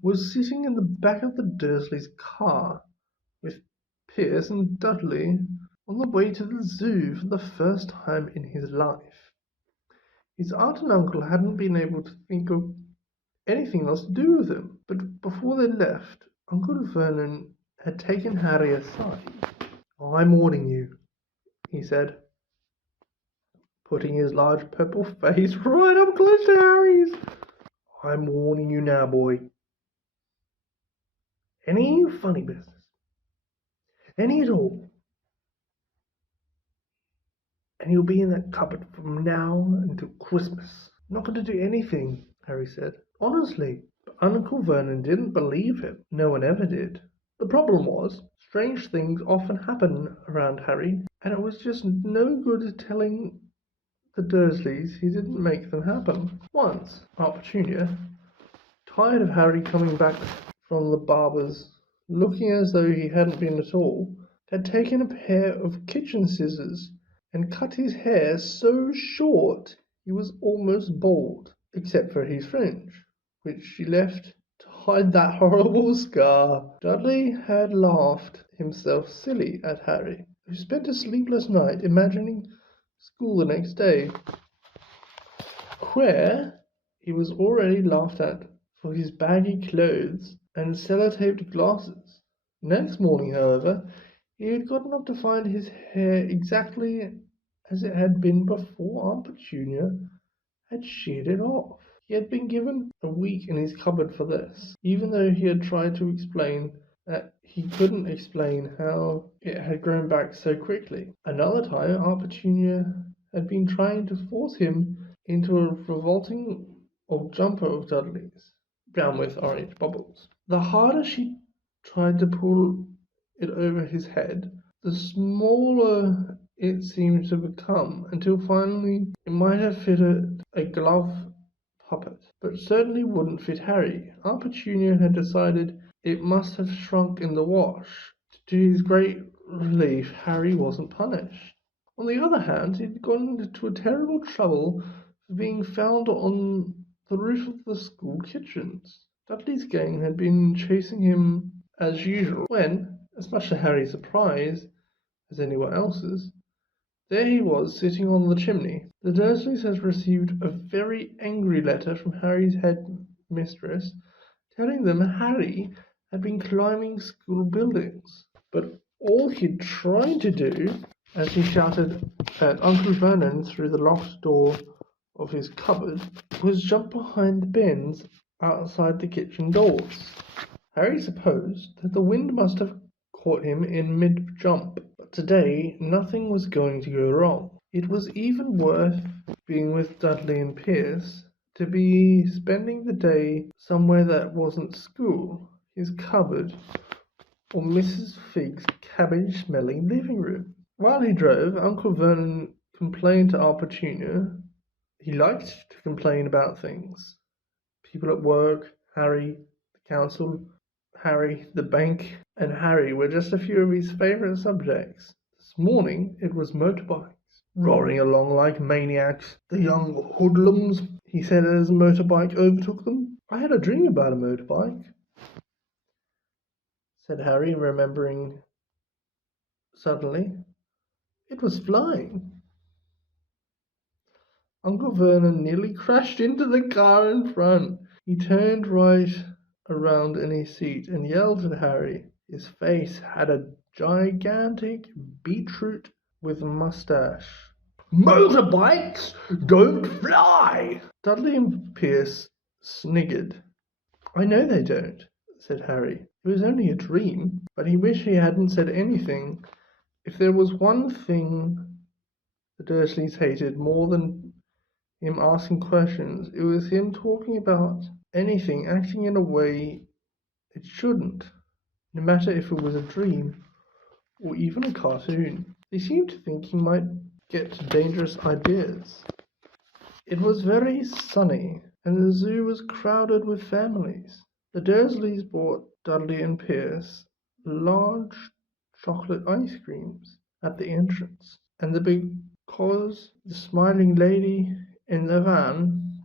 was sitting in the back of the Dursleys' car with Pierce and Dudley on the way to the zoo for the first time in his life. His aunt and uncle hadn't been able to think of anything else to do with him, but before they left, Uncle Vernon had taken Harry aside. I'm warning you, he said, putting his large purple face right up close to Harry's. I'm warning you now, boy. Any funny business, any at all, and you'll be in that cupboard from now until Christmas. I'm not going to do anything, Harry said. Honestly. But Uncle Vernon didn't believe him. No one ever did. The problem was, strange things often happen around Harry, and it was just no good telling the Dursleys he didn't make them happen. Once, Aunt Petunia, tired of Harry coming back from the barber's, looking as though he hadn't been at all, had taken a pair of kitchen scissors and cut his hair so short he was almost bald, except for his fringe, which she left to hide that horrible scar. Dudley had laughed himself silly at Harry, who spent a sleepless night imagining school the next day, where he was already laughed at for his baggy clothes and sellotaped glasses. Next morning, however, he had gotten up to find his hair exactly as it had been before Aunt Petunia had sheared it off. He had been given a week in his cupboard for this, even though he had tried to explain that he couldn't explain how it had grown back so quickly. Another time, Aunt Petunia had been trying to force him into a revolting old jumper of Dudley's, brown with orange bubbles. The harder she tried to pull it over his head, the smaller it seemed to become, until finally it might have fitted a glove puppet, but certainly wouldn't fit Harry. Aunt Petunia had decided it must have shrunk in the wash. To his great relief, Harry wasn't punished. On the other hand, he'd gone into a terrible trouble for being found on the roof of the school kitchens. Dudley's gang had been chasing him as usual when, as much to Harry's surprise as anyone else's, there he was sitting on the chimney. The Dursleys had received a very angry letter from Harry's head mistress telling them Harry had been climbing school buildings. But all he'd tried to do, as he shouted at Uncle Vernon through the locked door of his cupboard, was jump behind the bins outside the kitchen doors. Harry supposed that the wind must have caught him in mid-jump, but today nothing was going to go wrong. It was even worth being with Dudley and Pierce to be spending the day somewhere that wasn't school, his cupboard, or Mrs. Fig's cabbage-smelling living room. While he drove, Uncle Vernon complained to Aunt Petunia. He liked to complain about things. People at work, Harry, the council, Harry, the bank, and Harry were just a few of his favourite subjects. This morning it was motorbikes. Roaring along like maniacs, the young hoodlums, he said as a motorbike overtook them. I had a dream about a motorbike, said Harry, remembering suddenly. It was flying. Uncle Vernon nearly crashed into the car in front. He turned right around in his seat and yelled at Harry. His face had a gigantic beetroot with a mustache. Motorbikes don't fly! Dudley and Pierce sniggered. I know they don't, said Harry. It was only a dream, but he wished he hadn't said anything. If there was one thing the Dursleys hated more than him asking questions, it was him talking about anything, acting in a way it shouldn't, no matter if it was a dream or even a cartoon. They seemed to think he might get dangerous ideas. It was very sunny, and the zoo was crowded with families. The Dursleys bought Dudley and Pierce large chocolate ice creams at the entrance, and because the smiling lady in the van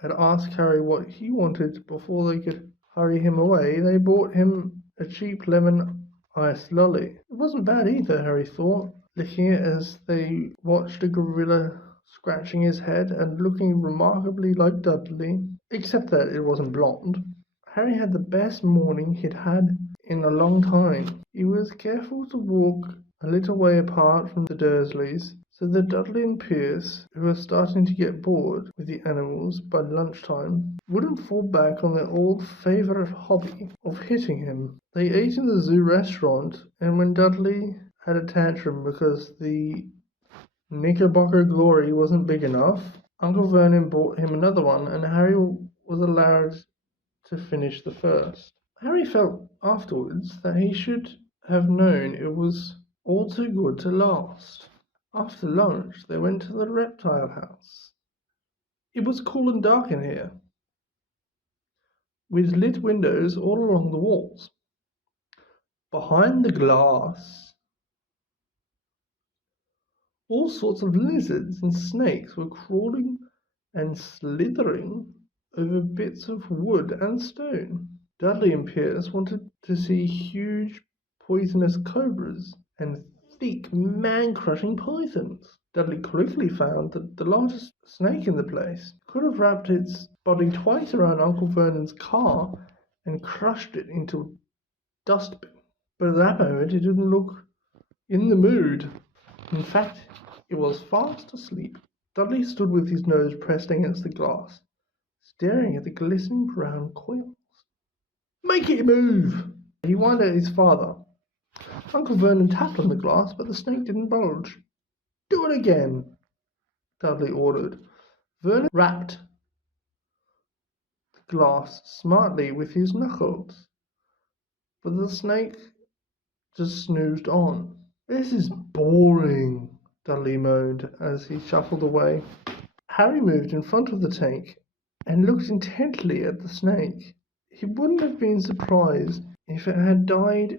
had asked Harry what he wanted before they could hurry him away, they bought him a cheap lemon iced lolly. It wasn't bad either, Harry thought, licking it as they watched a gorilla scratching his head and looking remarkably like Dudley, except that it wasn't blonde. Harry had the best morning he'd had in a long time. He was careful to walk a little way apart from the Dursleys, so that Dudley and Pierce, who were starting to get bored with the animals by lunchtime, wouldn't fall back on their old favourite hobby of hitting him. They ate in the zoo restaurant, and when Dudley had a tantrum because the Knickerbocker Glory wasn't big enough, Uncle Vernon bought him another one, and Harry was allowed to finish the first. Harry felt afterwards that he should have known it was all too good to last. After lunch, they went to the reptile house. It was cool and dark in here, with lit windows all along the walls. Behind the glass, all sorts of lizards and snakes were crawling and slithering over bits of wood and stone. Dudley and Pierce wanted to see huge poisonous cobras and thick man-crushing pythons. Dudley quickly found that the largest snake in the place could have wrapped its body twice around Uncle Vernon's car and crushed it into a dustbin. But at that moment it didn't look in the mood. In fact, it was fast asleep. Dudley stood with his nose pressed against the glass, staring at the glistening brown coils. Make it move! He whined at his father. Uncle Vernon tapped on the glass, but the snake didn't budge. Do it again, Dudley ordered. Vernon rapped the glass smartly with his knuckles, but the snake just snoozed on. This is boring, Dudley moaned as he shuffled away. Harry moved in front of the tank and looked intently at the snake. He wouldn't have been surprised if it had died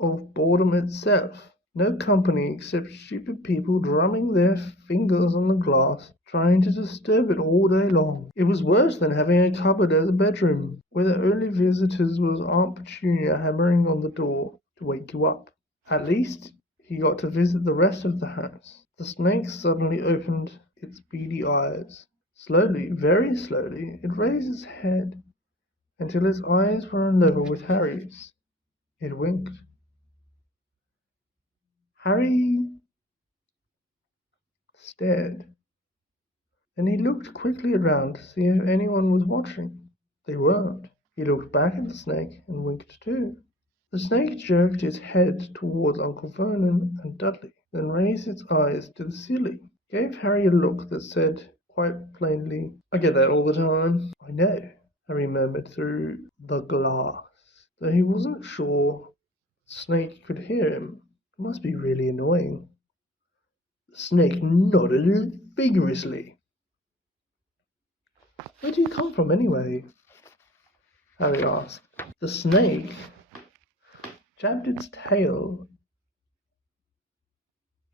of boredom itself. No company except stupid people drumming their fingers on the glass, trying to disturb it all day long. It was worse than having a cupboard as a bedroom, where the only visitors was Aunt Petunia hammering on the door to wake you up. At least he got to visit the rest of the house. The snake suddenly opened its beady eyes. Slowly, very slowly, it raised its head until its eyes were on level with Harry's. It winked. Harry stared. Then he looked quickly around to see if anyone was watching. They weren't. He looked back at the snake and winked too. The snake jerked its head towards Uncle Vernon and Dudley, then raised its eyes to the ceiling. Gave Harry a look that said quite plainly, I get that all the time. I know, Harry murmured through the glass, though he wasn't sure the snake could hear him. It must be really annoying. The snake nodded vigorously. Where do you come from anyway? Harry asked. The snake jabbed its tail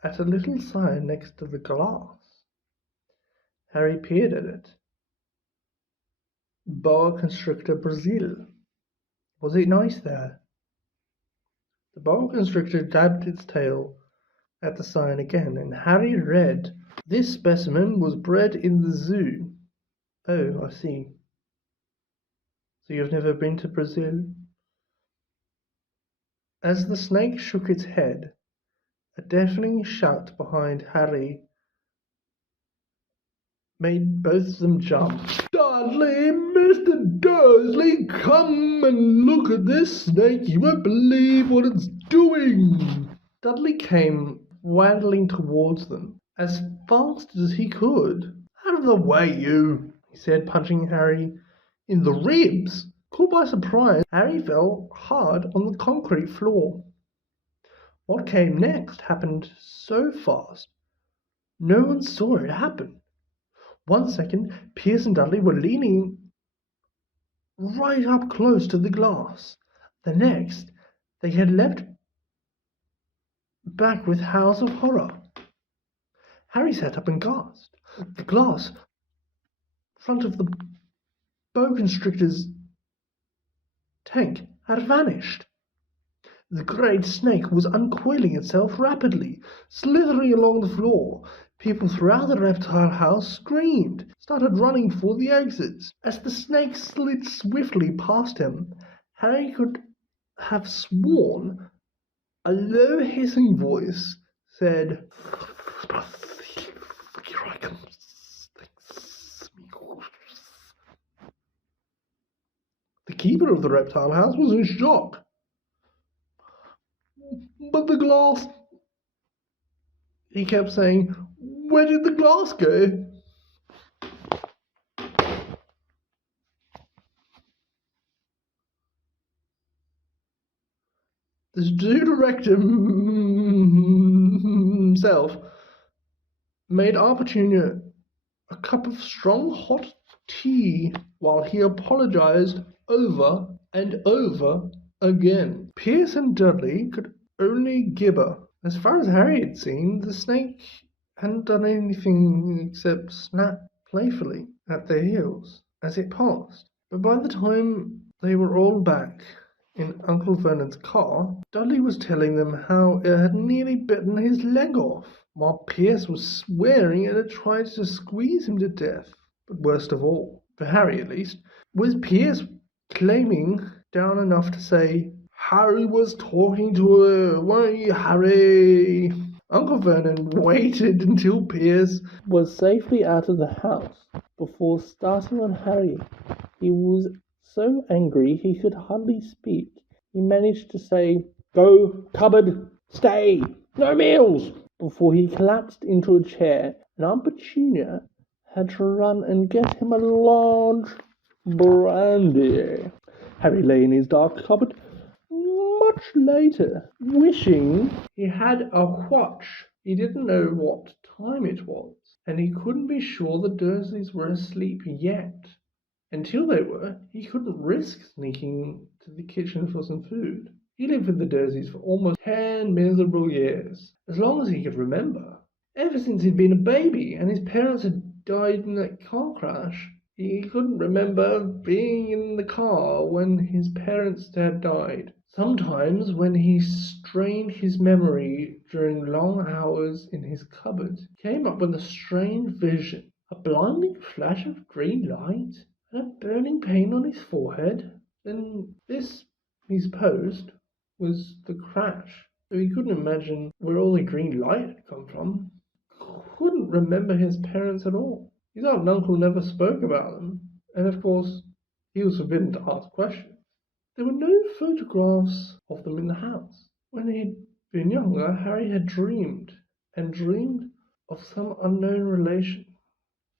at a little sign next to the glass. Harry peered at it. Boa Constrictor Brazil. Was it nice there? The boa constrictor jabbed its tail at the sign again, and Harry read, This specimen was bred in the zoo. Oh, I see. So you've never been to Brazil? As the snake shook its head, a deafening shout behind Harry made both of them jump. Dudley, Mr. Dursley, come and look at this snake. You won't believe what it's doing. Dudley came waddling towards them as fast as he could. Out of the way, you, he said, punching Harry in the ribs. Caught by surprise, Harry fell hard on the concrete floor. What came next happened so fast, no one saw it happen. 1 second, Pierce and Dudley were leaning right up close to the glass. The next, they had leapt back with howls of horror. Harry sat up and gasped. The glass front of the boa constrictor's tank had vanished. The great snake was uncoiling itself rapidly, slithering along the floor. People throughout the reptile house screamed, started running for the exits. As the snake slid swiftly past him, Harry could have sworn a low hissing voice said, "Here I come." The keeper of the reptile house was in shock. But the glass, he kept saying, "Where did the glass go?" The zoo director himself made Aunt Petunia a cup of strong hot tea while he apologized over and over again. Pierce and Dudley could only gibber. As far as Harry had seen, the snake hadn't done anything except snap playfully at their heels as it passed. But by the time they were all back in Uncle Vernon's car, Dudley was telling them how it had nearly bitten his leg off, while Pierce was swearing it had tried to squeeze him to death. But worst of all, for Harry at least, was Pierce claiming down enough to say, "Harry was talking to her, weren't you, Harry?" Uncle Vernon waited until Pierce was safely out of the house before starting on Harry. He was so angry he could hardly speak. He managed to say, "Go, cupboard, stay, no meals," before he collapsed into a chair, and Aunt Petunia had to run and get him a large brandy. Harry lay in his dark cupboard much later, wishing he had a watch. He didn't know what time it was, and he couldn't be sure the Dursleys were asleep yet. Until they were, he couldn't risk sneaking to the kitchen for some food. He lived with the Dursleys for almost 10 miserable years, as long as he could remember. Ever since he'd been a baby and his parents had died in that car crash, he couldn't remember being in the car when his parents had died. Sometimes, when he strained his memory during long hours in his cupboard, he came up with a strange vision, a blinding flash of green light, and a burning pain on his forehead. Then this, he supposed, was the crash, though he couldn't imagine where all the green light had come from. Couldn't remember his parents at all. His aunt and uncle never spoke about them, and of course he was forbidden to ask questions. There were no photographs of them in the house. When he'd been younger, Harry had dreamed of some unknown relation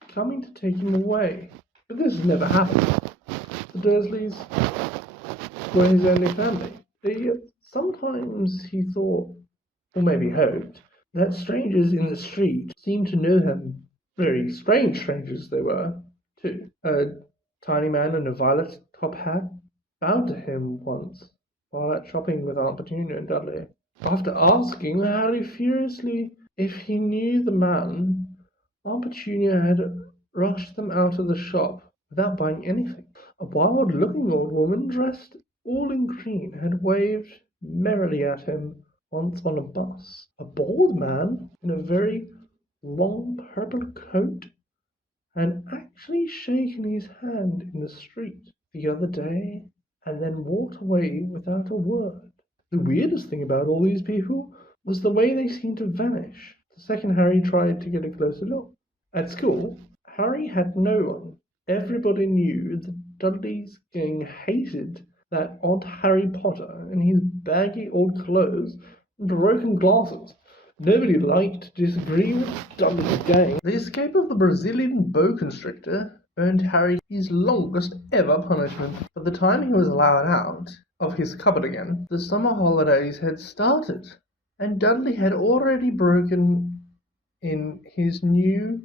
coming to take him away. But this had never happened. The Dursleys were his only family. Sometimes he thought, or maybe hoped, that strangers in the street seemed to know him. Very strange strangers they were, too. A tiny man in a violet top hat bowed to him once while out shopping with Aunt Petunia and Dudley. After asking Harry furiously if he knew the man, Aunt Petunia had rushed them out of the shop without buying anything. A wild-looking old woman dressed all in green had waved merrily at him once on a bus. A bald man in a very long purple coat had actually shaken his hand in the street the other day and then walked away without a word. The weirdest thing about all these people was the way they seemed to vanish the second Harry tried to get a closer look. At school, Harry had no one. Everybody knew that Dudley's gang hated that odd Harry Potter and his baggy old clothes and broken glasses. Nobody liked to disagree with Dudley's gang. The escape of the Brazilian boa constrictor earned Harry his longest ever punishment. By the time he was allowed out of his cupboard again, the summer holidays had started, and Dudley had already broken in his new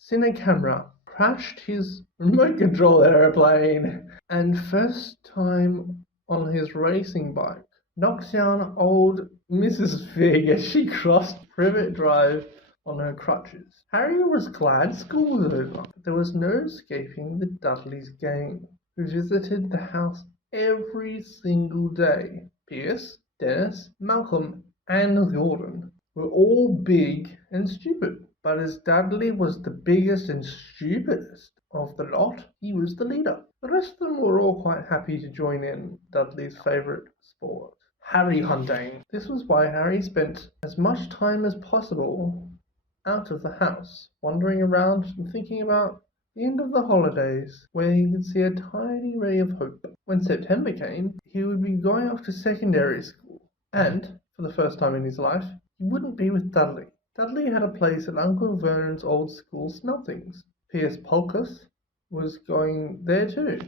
cine camera, crashed his remote control aeroplane, and first time on his racing bike, knocked down old Mrs. Fig as she crossed Privet Drive on her crutches. Harry was glad school was over, but there was no escaping the Dudley's gang, who visited the house every single day. Pierce, Dennis, Malcolm, and Gordon were all big and stupid, but as Dudley was the biggest and stupidest of the lot, he was the leader. The rest of them were all quite happy to join in Dudley's favourite sport, Harry hunting. This was why Harry spent as much time as possible out of the house, wandering around and thinking about the end of the holidays, where he could see a tiny ray of hope. When September came, he would be going off to secondary school, and, for the first time in his life, he wouldn't be with Dudley. Dudley had a place at Uncle Vernon's old school Smeltings. Pierce Polkus was going there too.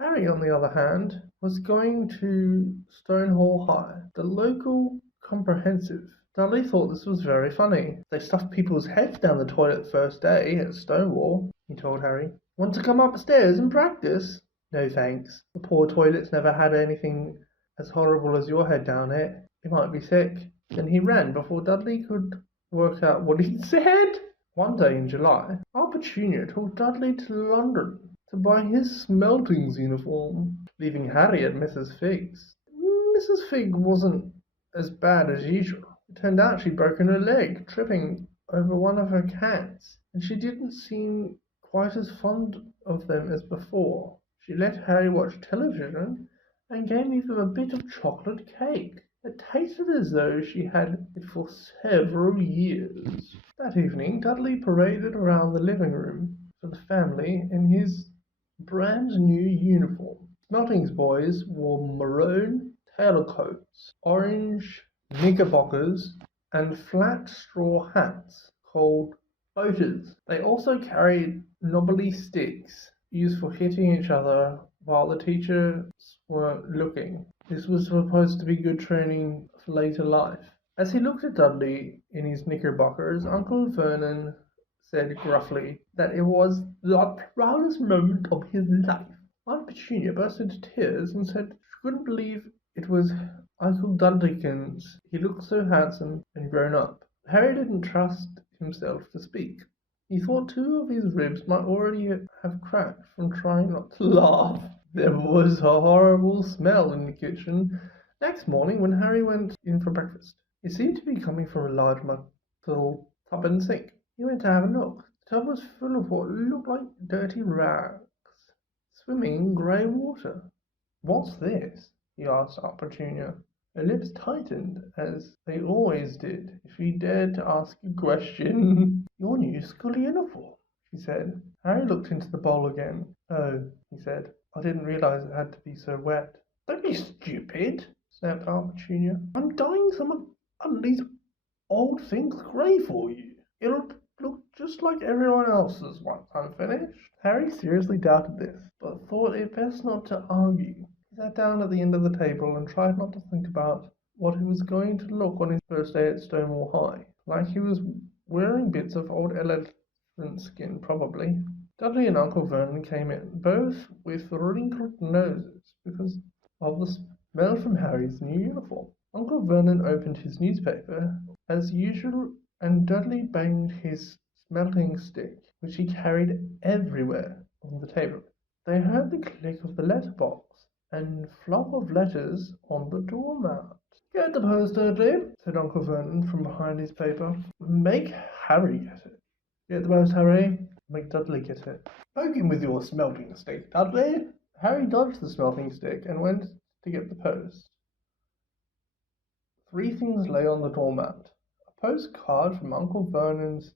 Harry, on the other hand, was going to Stonehall High, the local comprehensive. Dudley thought this was very funny. They stuffed people's heads down the toilet the first day at Stonewall, he told Harry. Want to come upstairs and practice? No thanks. The poor toilet's never had anything as horrible as your head down it. You might be sick. Then he ran before Dudley could work out what he'd said. One day in July, Aunt Petunia took Dudley to London to buy his Smeltings uniform, leaving Harry at Mrs. Fig's. Mrs. Fig wasn't as bad as usual. It turned out she'd broken her leg, tripping over one of her cats, and she didn't seem quite as fond of them as before. She let Harry watch television and gave him a bit of chocolate cake. It tasted as though she had it for several years. That evening, Dudley paraded around the living room for the family in his brand new uniform. Smeltings boys wore maroon tailcoats, orange knickerbockers, and flat straw hats called floaters. They also carried knobbly sticks used for hitting each other while the teachers weren't looking. This was supposed to be good training for later life. As he looked at Dudley in his knickerbockers, Uncle Vernon said gruffly that it was the proudest moment of his life. Aunt Petunia burst into tears and said she couldn't believe it was Uncle Dudleykins. He looked so handsome and grown up. Harry didn't trust himself to speak. He thought two of his ribs might already have cracked from trying not to laugh. There was a horrible smell in the kitchen next morning when Harry went in for breakfast. It seemed to be coming from a large metal tub and sink. He went to have a look. The tub was full of what looked like dirty rags, swimming in grey water. What's this? He asked Aunt Petunia. Her lips tightened, as they always did, if he dared to ask a question. Your new school uniform, she said. Harry looked into the bowl again. Oh, he said. I didn't realize it had to be so wet. Don't be stupid, snapped Aunt Petunia. I'm dyeing some of these old things grey for you. It'll look just like everyone else's once I'm finished. Harry seriously doubted this, but thought it best not to argue. He sat down at the end of the table and tried not to think about what he was going to look on his first day at Stonewall High. Like he was wearing bits of old elephant skin, probably. Dudley and Uncle Vernon came in, both with wrinkled noses, because of the smell from Harry's new uniform. Uncle Vernon opened his newspaper, as usual, and Dudley banged his smelting stick, which he carried everywhere, on the table. They heard the click of the letterbox and flop of letters on the doormat. Get the post, Dudley, said Uncle Vernon from behind his paper. Make Harry get it. Get the post, Harry. Make Dudley get it. Poke him with your smelting stick, Dudley. Harry dodged the smelting stick and went to get the post. Three things lay on the doormat. A postcard from Uncle Vernon's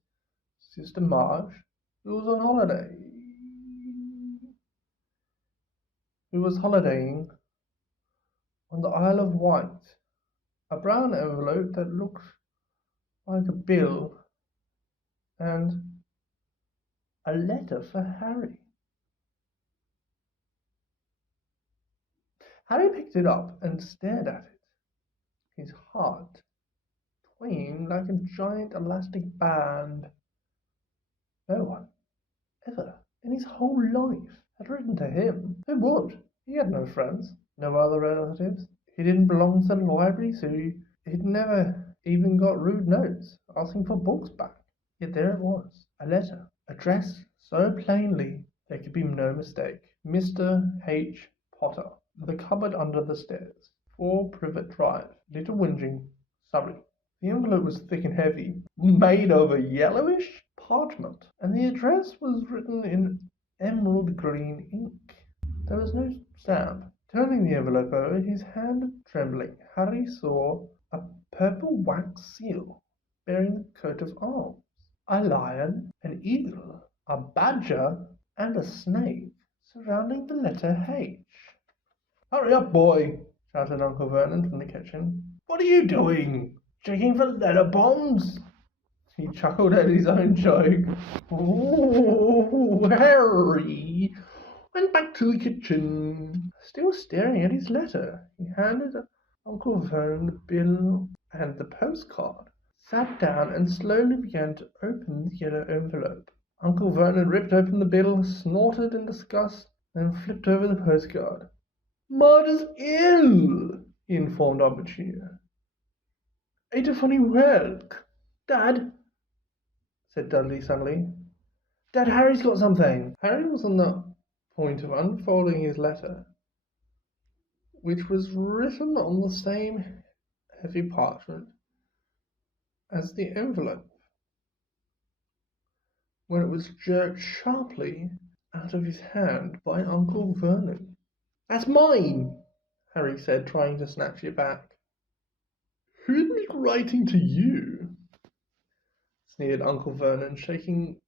sister Marge, who was on holiday. Who was holidaying on the Isle of Wight. A brown envelope that looked like a bill, and a letter for Harry. Harry picked it up and stared at it, his heart twanging like a giant elastic band. No one, ever, in his whole life, had written to him. Who would? He had no friends, no other relatives. He didn't belong to the library, so he'd never even got rude notes asking for books back. Yet there it was, a letter, addressed so plainly there could be no mistake. Mr. H. Potter, The Cupboard Under the Stairs, 4 Privet Drive, Little Whinging, Surrey. The envelope was thick and heavy, made of a yellowish parchment, and the address was written in emerald green ink. There was no stamp. Turning the envelope over, his hand trembling, Harry saw a purple wax seal bearing the coat of arms. A lion, an eagle, a badger, and a snake surrounding the letter H. "Hurry up, boy!" shouted Uncle Vernon from the kitchen. "What are you doing? Checking for letter bombs?" He chuckled at his own joke. "Oh, Harry!" Went back to the kitchen. Still staring at his letter, he handed Uncle Vernon the bill and the postcard, sat down, and slowly began to open the yellow envelope. Uncle Vernon ripped open the bill, snorted in disgust, then flipped over the postcard. "Marge is ill," he informed Aunt Petunia. "Ate a funny whelk." "Dad," said Dudley suddenly. "Dad, Harry's got something." Harry was on the point of unfolding his letter, which was written on the same heavy parchment as the envelope, when it was jerked sharply out of his hand by Uncle Vernon. "That's mine," Harry said, trying to snatch it back. "Who's writing to you?" sneered Uncle Vernon, shaking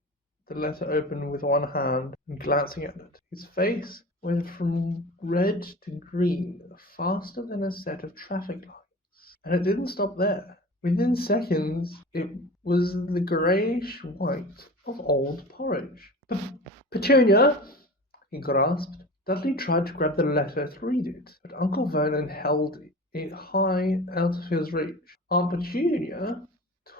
the letter open with one hand and glancing at it. His face went from red to green faster than a set of traffic lights. And it didn't stop there. Within seconds, it was the greyish white of old porridge. "Petunia!" he grasped. Dudley tried to grab the letter to read it, but Uncle Vernon held it high out of his reach. Aunt Petunia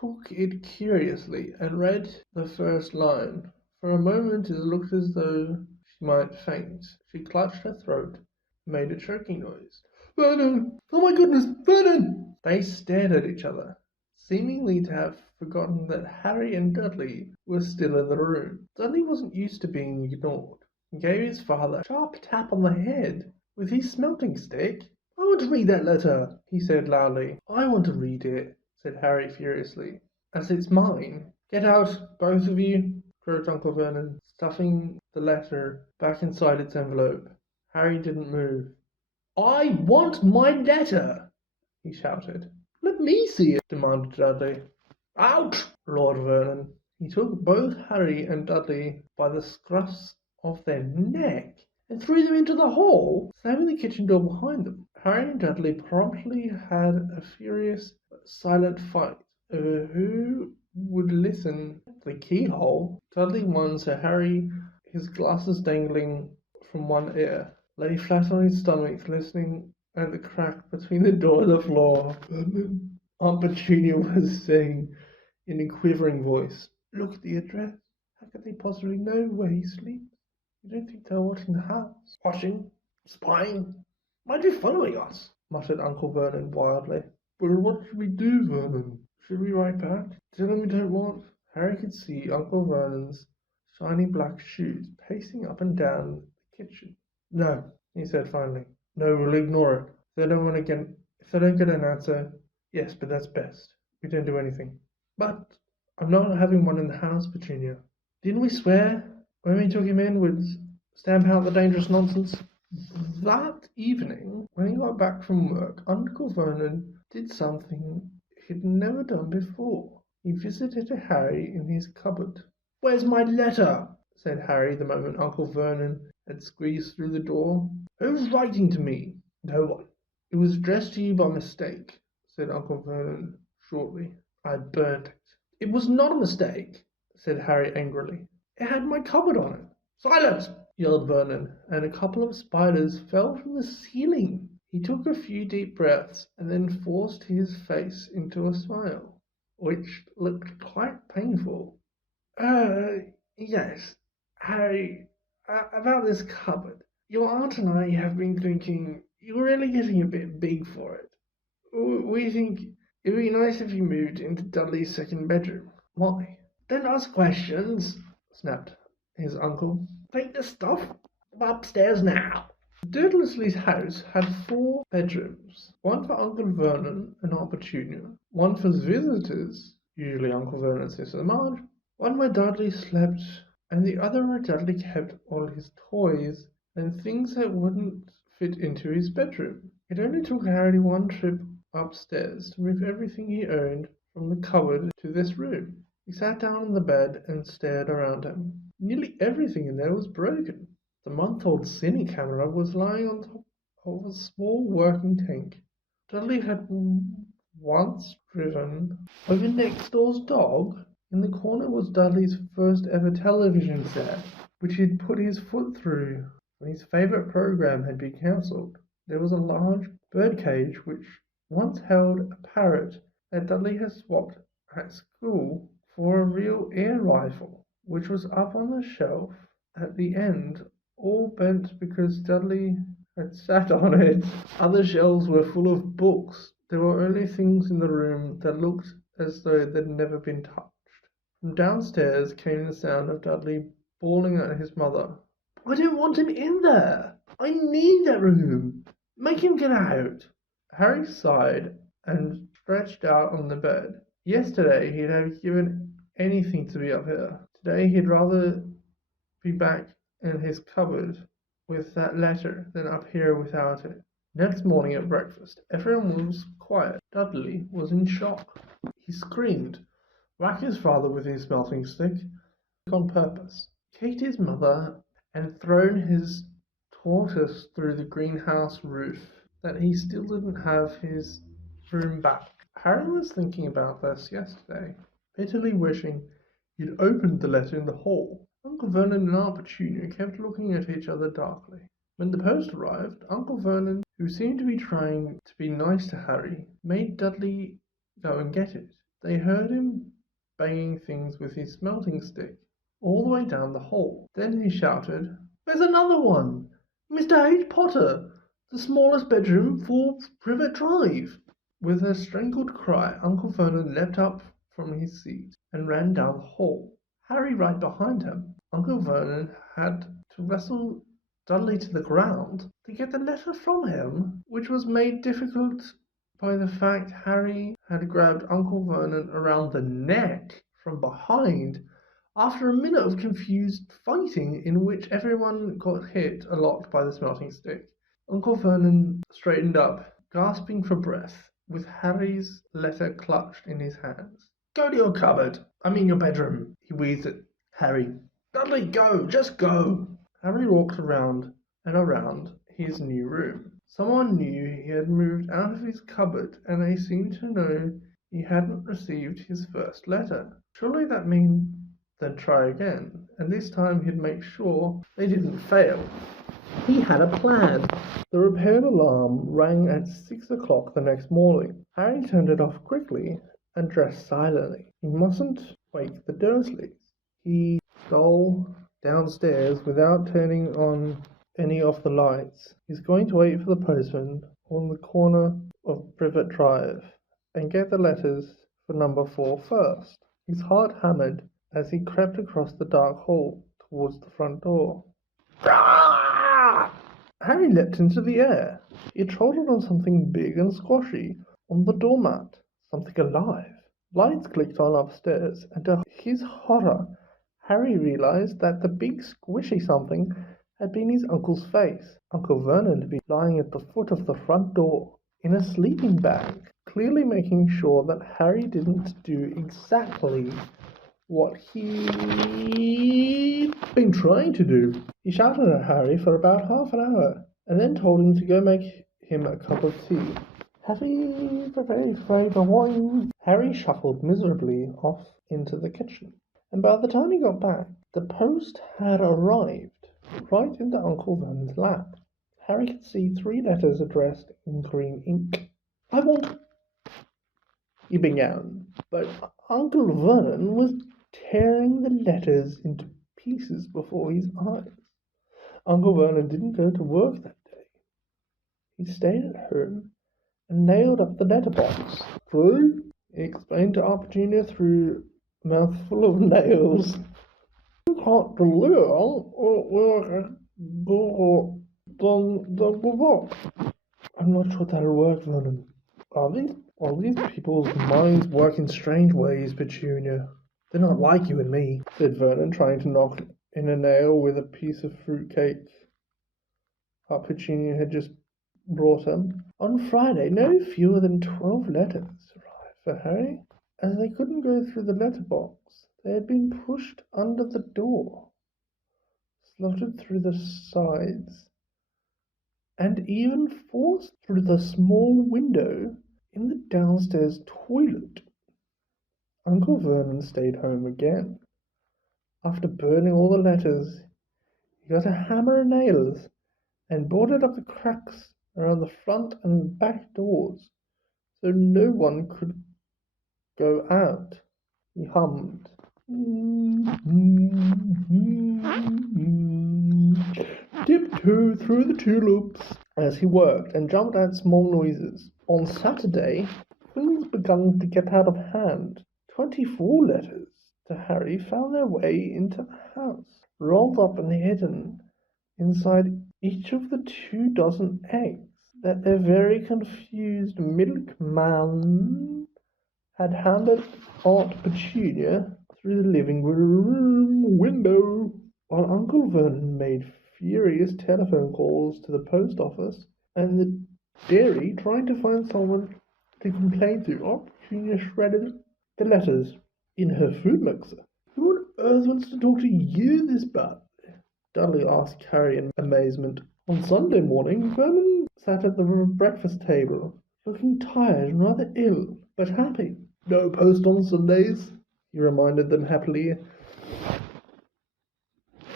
took it curiously and read the first line. For a moment it looked as though she might faint. She clutched her throat and made a choking noise. "Vernon! Oh my goodness, Vernon!" They stared at each other, seemingly to have forgotten that Harry and Dudley were still in the room. Dudley wasn't used to being ignored. He gave his father a sharp tap on the head with his smelting stick. "I want to read that letter," he said loudly. "I want to read it," said Harry furiously, "as it's mine." "Get out, both of you," croaked Uncle Vernon, stuffing the letter back inside its envelope. Harry didn't move. "I want my letter," he shouted. "Let me see it," demanded Dudley. "Out!" roared Vernon. He took both Harry and Dudley by the scruffs of their neck and threw them into the hall, slamming the kitchen door behind them. Harry and Dudley promptly had a furious but silent fight over who would listen to the keyhole. Dudley won, so Harry, his glasses dangling from one ear, lay flat on his stomach, listening at the crack between the door and the floor. Aunt Petunia was saying in a quivering voice, "Look at the address. How could they possibly know where he sleeps? You don't think they're watching the house?" "Watching? Spying? Might be following us," muttered Uncle Vernon wildly. "But what should we do, Vernon? Should we write back? Tell them we don't want—" Harry could see Uncle Vernon's shiny black shoes pacing up and down the kitchen. "No," he said finally. "No, we'll ignore it. If they don't get an answer, yes, but that's best. We don't do anything." "But I'm not having one in the house, Petunia. Didn't we swear when we took him in we'd stamp out the dangerous nonsense?" That evening, when he got back from work, Uncle Vernon did something he'd never done before. He visited Harry in his cupboard. "Where's my letter?" said Harry the moment Uncle Vernon had squeezed through the door. "Who's writing to me?" "No one. It was addressed to you by mistake," said Uncle Vernon shortly. "I burnt it." "It was not a mistake," said Harry angrily. "It had my cupboard on it." "Silence!" yelled Vernon, and a couple of spiders fell from the ceiling. He took a few deep breaths and then forced his face into a smile, which looked quite painful. Uh, yes, Harry, about this cupboard. Your aunt and I have been thinking you're really getting a bit big for it. We think it'd be nice if you moved into Dudley's second bedroom." "Why?" "Don't ask questions," snapped his uncle. "Take the stuff upstairs now." Dursley's house had 4 bedrooms, one for Uncle Vernon and Aunt Petunia, one for visitors, usually Uncle Vernon and Sister Marge, one where Dudley slept, and the other where Dudley kept all his toys and things that wouldn't fit into his bedroom. It only took Harry one trip upstairs to move everything he owned from the cupboard to this room. He sat down on the bed and stared around him. Nearly everything in there was broken. The month-old cine camera was lying on top of a small working tank. Dudley had once driven over next door's dog. In the corner was Dudley's first ever television set, which he'd put his foot through when his favourite program had been cancelled. There was a large birdcage which once held a parrot that Dudley had swapped at school for a real air rifle, which was up on the shelf at the end, all bent because Dudley had sat on it. Other shelves were full of books. There were only things in the room that looked as though they'd never been touched. From downstairs came the sound of Dudley bawling at his mother. "I don't want him in there! I need that room! Make him get out!" Harry sighed and stretched out on the bed. Yesterday he'd have given anything to be up here. Today he'd rather be back in his cupboard with that letter than up here without it. Next morning at breakfast, everyone was quiet. Dudley was in shock. He screamed, whacked his father with his smelting stick on purpose, kicked his mother, and thrown his tortoise through the greenhouse roof, that he still didn't have his room back. Harry was thinking about this yesterday, bitterly wishing he'd opened the letter in the hall. Uncle Vernon and Aunt Petunia kept looking at each other darkly. When the post arrived, Uncle Vernon, who seemed to be trying to be nice to Harry, made Dudley go and get it. They heard him banging things with his smelting stick all the way down the hall. Then he shouted, "There's another one! Mr. H. Potter! The smallest bedroom, 4 Privet Drive!" With a strangled cry, Uncle Vernon leapt up from his seat and ran down the hall, Harry right behind him. Uncle Vernon had to wrestle Dudley to the ground to get the letter from him, which was made difficult by the fact Harry had grabbed Uncle Vernon around the neck from behind after a minute of confused fighting in which everyone got hit a lot by the smelting stick. Uncle Vernon straightened up, gasping for breath, with Harry's letter clutched in his hands. "Go to your cupboard. Your bedroom," he wheezed at Harry. "Dudley, go! Just go!" Harry walked around and around his new room. Someone knew he had moved out of his cupboard, and they seemed to know he hadn't received his first letter. Surely that meant they'd try again, and this time he'd make sure they didn't fail. He had a plan. The repaired alarm rang at 6 o'clock the next morning. Harry turned it off quickly and dressed silently. He mustn't wake the Dursleys. He stole downstairs without turning on any of the lights. He's going to wait for the postman on the corner of Privet Drive and get the letters for number 4 first. His heart hammered as he crept across the dark hall towards the front door. Harry leapt into the air. He trotted on something big and squashy on the doormat, something alive. Lights clicked on upstairs, and to his horror, Harry realized that the big squishy something had been his uncle's face. Uncle Vernon had been lying at the foot of the front door in a sleeping bag, clearly making sure that Harry didn't do exactly what he'd been trying to do. He shouted at Harry for about half an hour, and then told him to go make him a cup of tea. Harry shuffled miserably off into the kitchen, and by the time he got back, the post had arrived right into Uncle Vernon's lap. Harry could see 3 letters addressed in green ink. "I want," he began, but Uncle Vernon was tearing the letters into pieces before his eyes. Uncle Vernon didn't go to work that day. He stayed at home and nailed up the letterbox. "True," he explained to Aunt Petunia through a mouthful of nails. "You can't deliver I'm not sure that'll work, Vernon. Are these people's minds work in strange ways, Petunia? They're not like you and me," said Vernon, trying to knock in a nail with a piece of fruitcake Aunt Petunia had just brought him. On Friday, no fewer than 12 letters arrived for Harry. As they couldn't go through the letterbox, they had been pushed under the door, slotted through the sides, and even forced through the small window in the downstairs toilet. Uncle Vernon stayed home again. After burning all the letters, he got a hammer and nails and boarded up the cracks around the front and back doors so no one could go out. He hummed. Tiptoe through the tulips as he worked and jumped at small noises. On Saturday, things began to get out of hand. 24 letters to Harry found their way into the house, rolled up and hidden inside each of the 24 eggs that their very confused milkman had handed Aunt Petunia through the living room window, while Uncle Vernon made furious telephone calls to the post office and the dairy trying to find someone to complain to. Aunt Petunia shredded the letters in her food mixer. "Who on earth wants to talk to you this bad?" Dudley asked Harry in amazement. On Sunday morning, Vernon sat at the breakfast table, looking tired and rather ill, but happy. "No post on Sundays," he reminded them happily,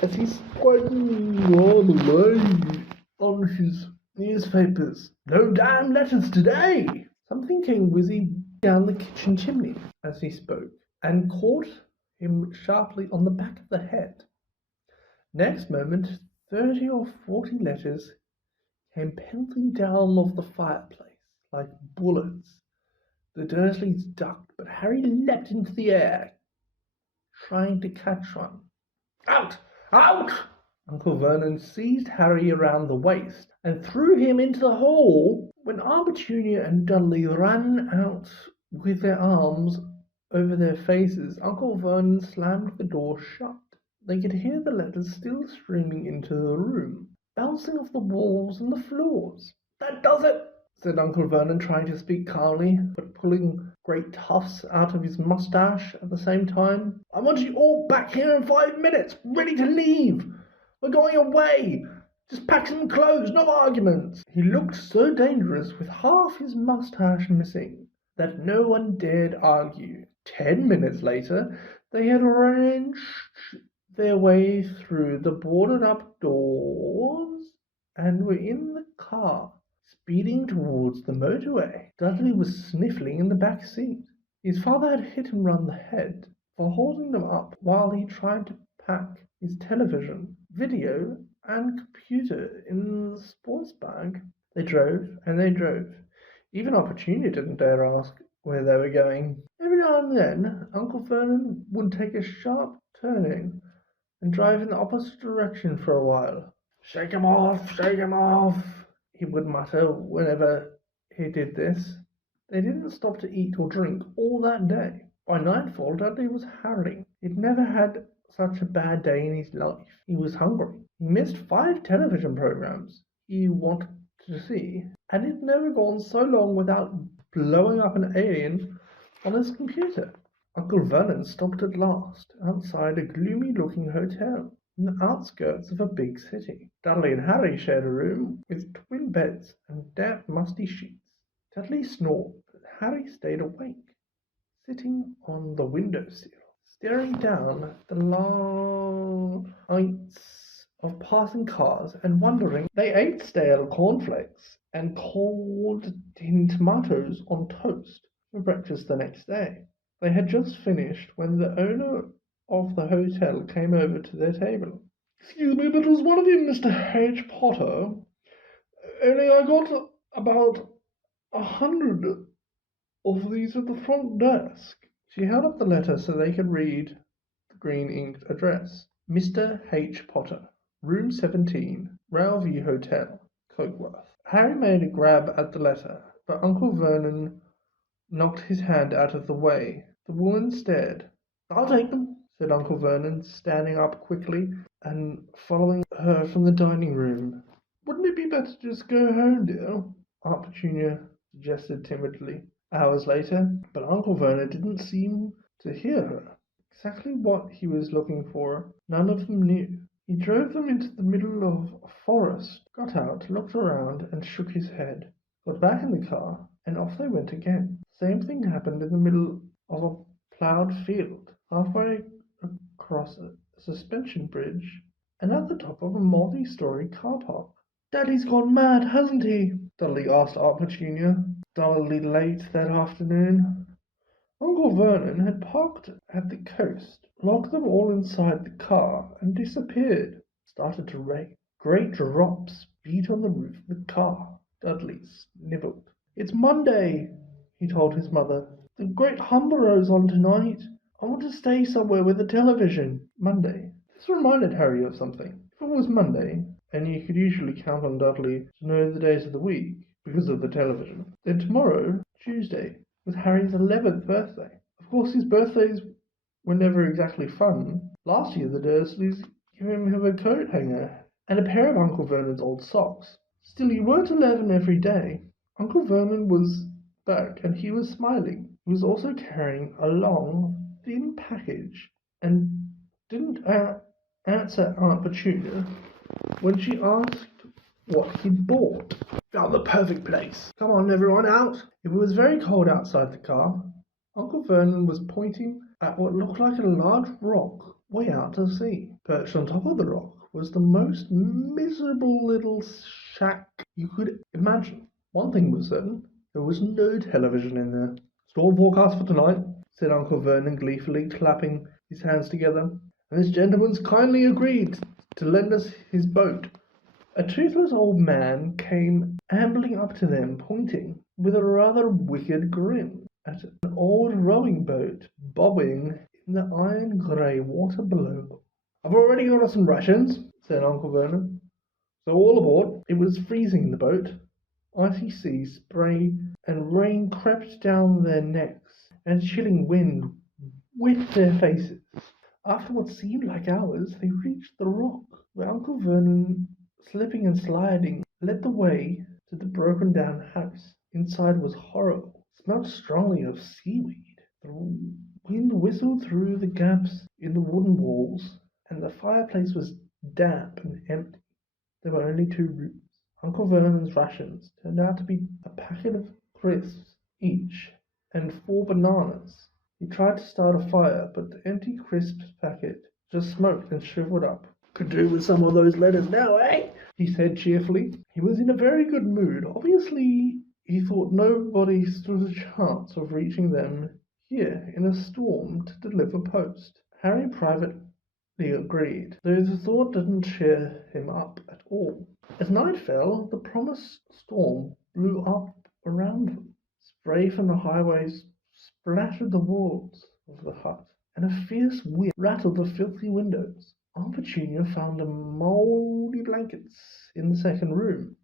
as he squatted away on his newspapers. "No damn letters today." Something came whizzing down the kitchen chimney as he spoke, and caught him sharply on the back of the head. Next moment, 30 or 40 letters came pelting down off the fireplace like bullets. The Dursleys ducked, but Harry leapt into the air, trying to catch one. "Out! Out!" Uncle Vernon seized Harry around the waist and threw him into the hall. When Aunt Petunia and Dudley ran out with their arms over their faces, Uncle Vernon slammed the door shut. They could hear the letters still streaming into the room, bouncing off the walls and the floors. "That does it," said Uncle Vernon, trying to speak calmly, but pulling great tufts out of his moustache at the same time. "I want you all back here in 5 minutes, ready to leave. We're going away. Just pack some clothes, no arguments." He looked so dangerous with half his moustache missing that no one dared argue. 10 minutes later, they had wrenched their way through the boarded-up doors and were in the car, speeding towards the motorway. Dudley was sniffling in the back seat. His father had hit him round the head for holding them up while he tried to pack his television, video, and computer in the sports bag. They drove and they drove. Even Aunt Petunia didn't dare ask where they were going. Every now and then, Uncle Vernon would take a sharp turning and drive in the opposite direction for a while. Shake him off, he would mutter whenever he did this. They didn't stop to eat or drink all that day. By nightfall, Dudley was howling. He'd never had such a bad day in his life. He was hungry. He missed 5 television programs he wanted to see, and he'd never gone so long without blowing up an alien on his computer. Uncle Vernon stopped at last, outside a gloomy-looking hotel in the outskirts of a big city. Dudley and Harry shared a room with twin beds and damp, musty sheets. Dudley snored, but Harry stayed awake, sitting on the windowsill, staring down at the long nights of passing cars and wondering. They ate stale cornflakes and cold tin tomatoes on toast for breakfast the next day. They had just finished when the owner of the hotel came over to their table. "Excuse me, but was one of you Mr. H. Potter? Only I got about 100 of these at the front desk." She held up the letter so they could read the green inked address. Mr. H. Potter, Room 17, Railview Hotel, Cokeworth. Harry made a grab at the letter, but Uncle Vernon knocked his hand out of the way. The woman stared. "I'll take them," said Uncle Vernon, standing up quickly and following her from the dining room. "Wouldn't it be better to just go home, dear?" Aunt Petunia suggested timidly. Hours later, but Uncle Vernon didn't seem to hear her. Exactly what he was looking for, none of them knew. He drove them into the middle of a forest, got out, looked around, and shook his head. Got back in the car, and off they went again. Same thing happened in the middle of a ploughed field, halfway across a suspension bridge, and at the top of a multi-story car park. "Daddy's gone mad, hasn't he?" Dudley asked Aunt Petunia, dullly late that afternoon. Uncle Vernon had parked at the coast, locked them all inside the car, and disappeared. Started to rain. Great drops beat on the roof of the car. Dudley sniveled. "It's Monday," he told his mother. "The great Humbero's on tonight. I want to stay somewhere with a television." Monday. This reminded Harry of something. If it was Monday, and you could usually count on Dudley to know the days of the week because of the television, then tomorrow, Tuesday, was Harry's 11th birthday. Of course, his birthdays were never exactly fun. Last year, the Dursleys gave him a coat hanger and a pair of Uncle Vernon's old socks. Still, you weren't 11 every day. Uncle Vernon was back, and he was smiling. He was also carrying a long, thin package, and didn't answer Aunt Petunia when she asked what he'd bought. "Found the perfect place. Come on, everyone, out." It was very cold outside the car. Uncle Vernon was pointing at what looked like a large rock way out to sea. Perched on top of the rock was the most miserable little shack you could imagine. One thing was certain, there was no television in there. "Storm forecast for tonight," said Uncle Vernon gleefully, clapping his hands together. "And this gentleman's kindly agreed to lend us his boat." A toothless old man came ambling up to them, pointing, with a rather wicked grin, at an old rowing boat bobbing in the iron-grey water below. "I've already got us some rations," said Uncle Vernon. "So all aboard." It was freezing in the boat. Icy sea, spray, and rain crept down their necks, and chilling wind whipped their faces. After what seemed like hours, they reached the rock, where Uncle Vernon, slipping and sliding, led the way to the broken-down house. Inside was horrible. It smelled strongly of seaweed. The wind whistled through the gaps in the wooden walls, and the fireplace was damp and empty. There were only 2 rooms. Uncle Vernon's rations turned out to be a packet of crisps each and 4 bananas. He tried to start a fire, but the empty crisps packet just smoked and shriveled up. "Could do with some of those letters now, eh?" he said cheerfully. He was in a very good mood. Obviously, he thought nobody stood a chance of reaching them here in a storm to deliver post. Harry privately agreed, though the thought didn't cheer him up at all. As night fell, the promised storm blew up around them. Spray from the highways splattered the walls of the hut, and a fierce wind rattled the filthy windows. Aunt Petunia found mouldy blankets in the second room,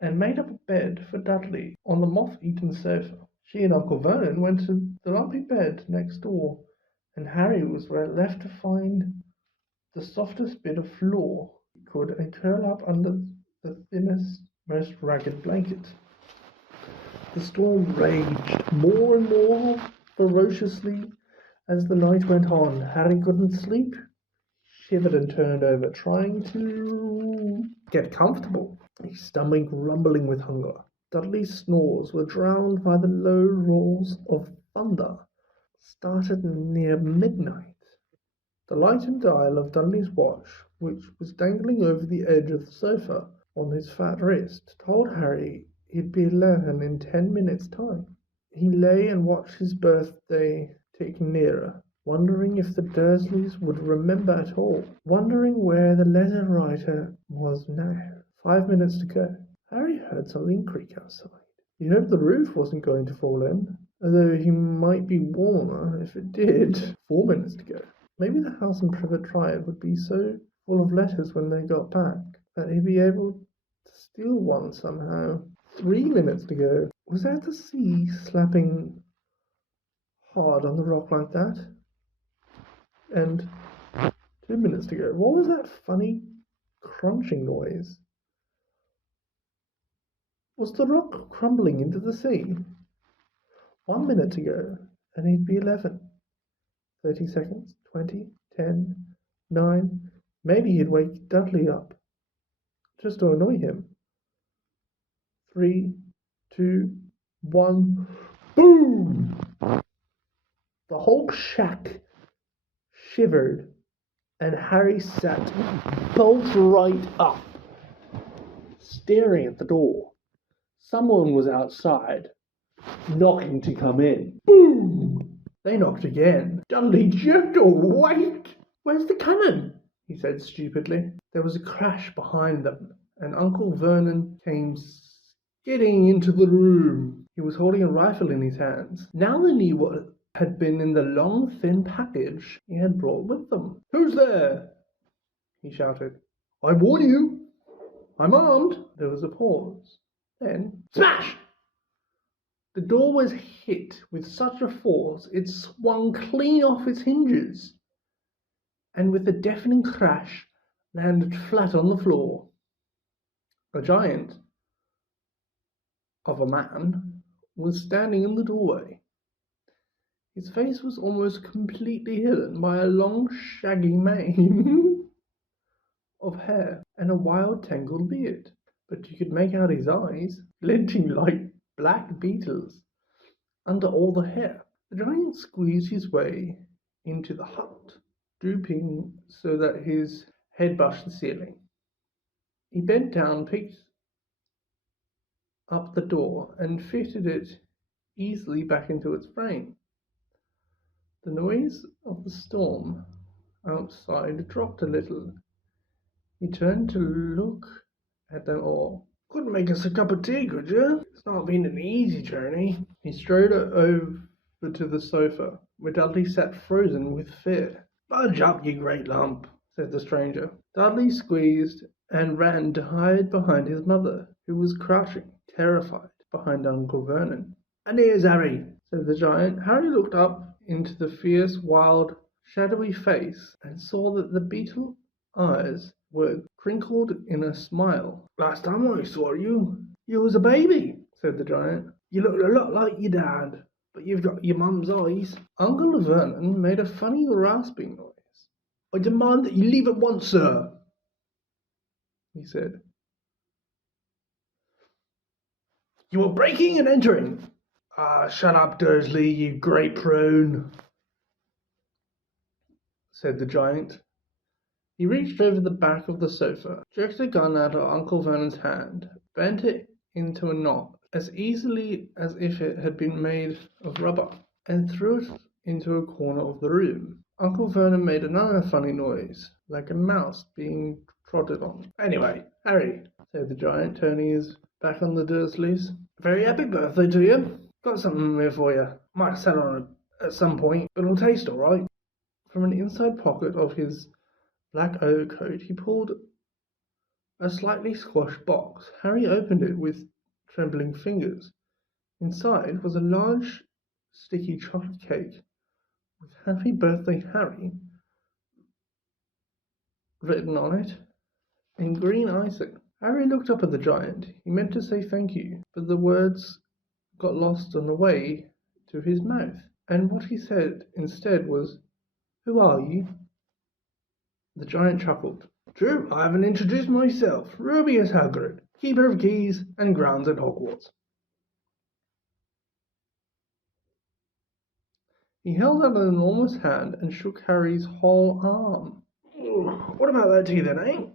and made up a bed for Dudley on the moth-eaten sofa. She and Uncle Vernon went to the lumpy bed next door, and Harry was left to find the softest bit of floor he could and curl up under the thinnest, most ragged blanket. The storm raged more and more ferociously as the night went on. Harry couldn't sleep, shivered and turned over, trying to get comfortable. His stomach rumbling with hunger. Dudley's snores were drowned by the low roars of thunder. Started near midnight. The light and dial of Dudley's watch, which was dangling over the edge of the sofa on his fat wrist, told Harry he'd be 11 in 10 minutes' time. He lay and watched his birthday tick nearer, wondering if the Dursleys would remember at all, wondering where the letter writer was now. 5 minutes to go. Harry heard something creak outside. He hoped the roof wasn't going to fall in, although he might be warmer if it did. 4 minutes to go. Maybe the house in Privet Drive would be so full of letters when they got back that he'd be able to steal one somehow. 3 minutes to go. Was that the sea slapping hard on the rock like that? And 2 minutes to go. What was that funny crunching noise? Was the rock crumbling into the sea? 1 minute to go, and he'd be 11. 30 seconds, 20, 10, 9. Maybe he'd wake Dudley up, just to annoy him. 3, 2, 1. Boom! The whole shack shivered, and Harry sat bolt right up, staring at the door. Someone was outside, knocking to come in. Boom! They knocked again. Dudley jerked awake. "Where's the cannon?" he said stupidly. There was a crash behind them, and Uncle Vernon came skidding into the room. He was holding a rifle in his hands. Now they knew what had been in the long, thin package he had brought with them. "Who's there?" he shouted. "I warn you, I'm armed." There was a pause. Then, smash! The door was hit with such a force it swung clean off its hinges, and with a deafening crash landed flat on the floor. A giant of a man was standing in the doorway. His face was almost completely hidden by a long shaggy mane of hair and a wild tangled beard, but you could make out his eyes glinting like black beetles under all the hair. The giant squeezed his way into the hut, drooping so that his head brushed the ceiling. He bent down, picked up the door, and fitted it easily back into its frame. The noise of the storm outside dropped a little. He turned to look at them all. "Couldn't make us a cup of tea, could you? It's not been an easy journey." He strode over to the sofa, where Dudley sat frozen with fear. "Budge up, you great lump," said the stranger. Dudley squeezed and ran to hide behind his mother, who was crouching, terrified, behind Uncle Vernon. "And here's Harry," said the giant. Harry looked up into the fierce, wild, shadowy face and saw that the beetle eyes were crinkled in a smile. "Last time I saw you, you was a baby," said the giant. "You looked a lot like your dad, but you've got your mum's eyes." Uncle Vernon made a funny rasping noise. "I demand that you leave at once, sir," he said. "You are breaking and entering." "Ah, shut up, Dursley, you great prune," said the giant. He reached over the back of the sofa, jerked a gun out of Uncle Vernon's hand, bent it into a knot as easily as if it had been made of rubber, and threw it into a corner of the room. Uncle Vernon made another funny noise, like a mouse being trodden on. "Anyway, Harry," said the giant, turning his back on the Dursleys, "very happy birthday to you. Got something here for you. Might have sat on it at some point, but it'll taste all right." From an inside pocket of his black overcoat he pulled a slightly squashed box. Harry opened it with trembling fingers. Inside was a large, sticky chocolate cake with "Happy Birthday, Harry" written on it in green icing. Harry looked up at the giant. He meant to say thank you, but the words got lost on the way to his mouth, and what he said instead was, "Who are you?" The giant chuckled. "True, I haven't introduced myself. Rubius Hagrid, Keeper of Keys and Grounds at Hogwarts." He held out an enormous hand and shook Harry's whole arm. "What about that tea then, eh?"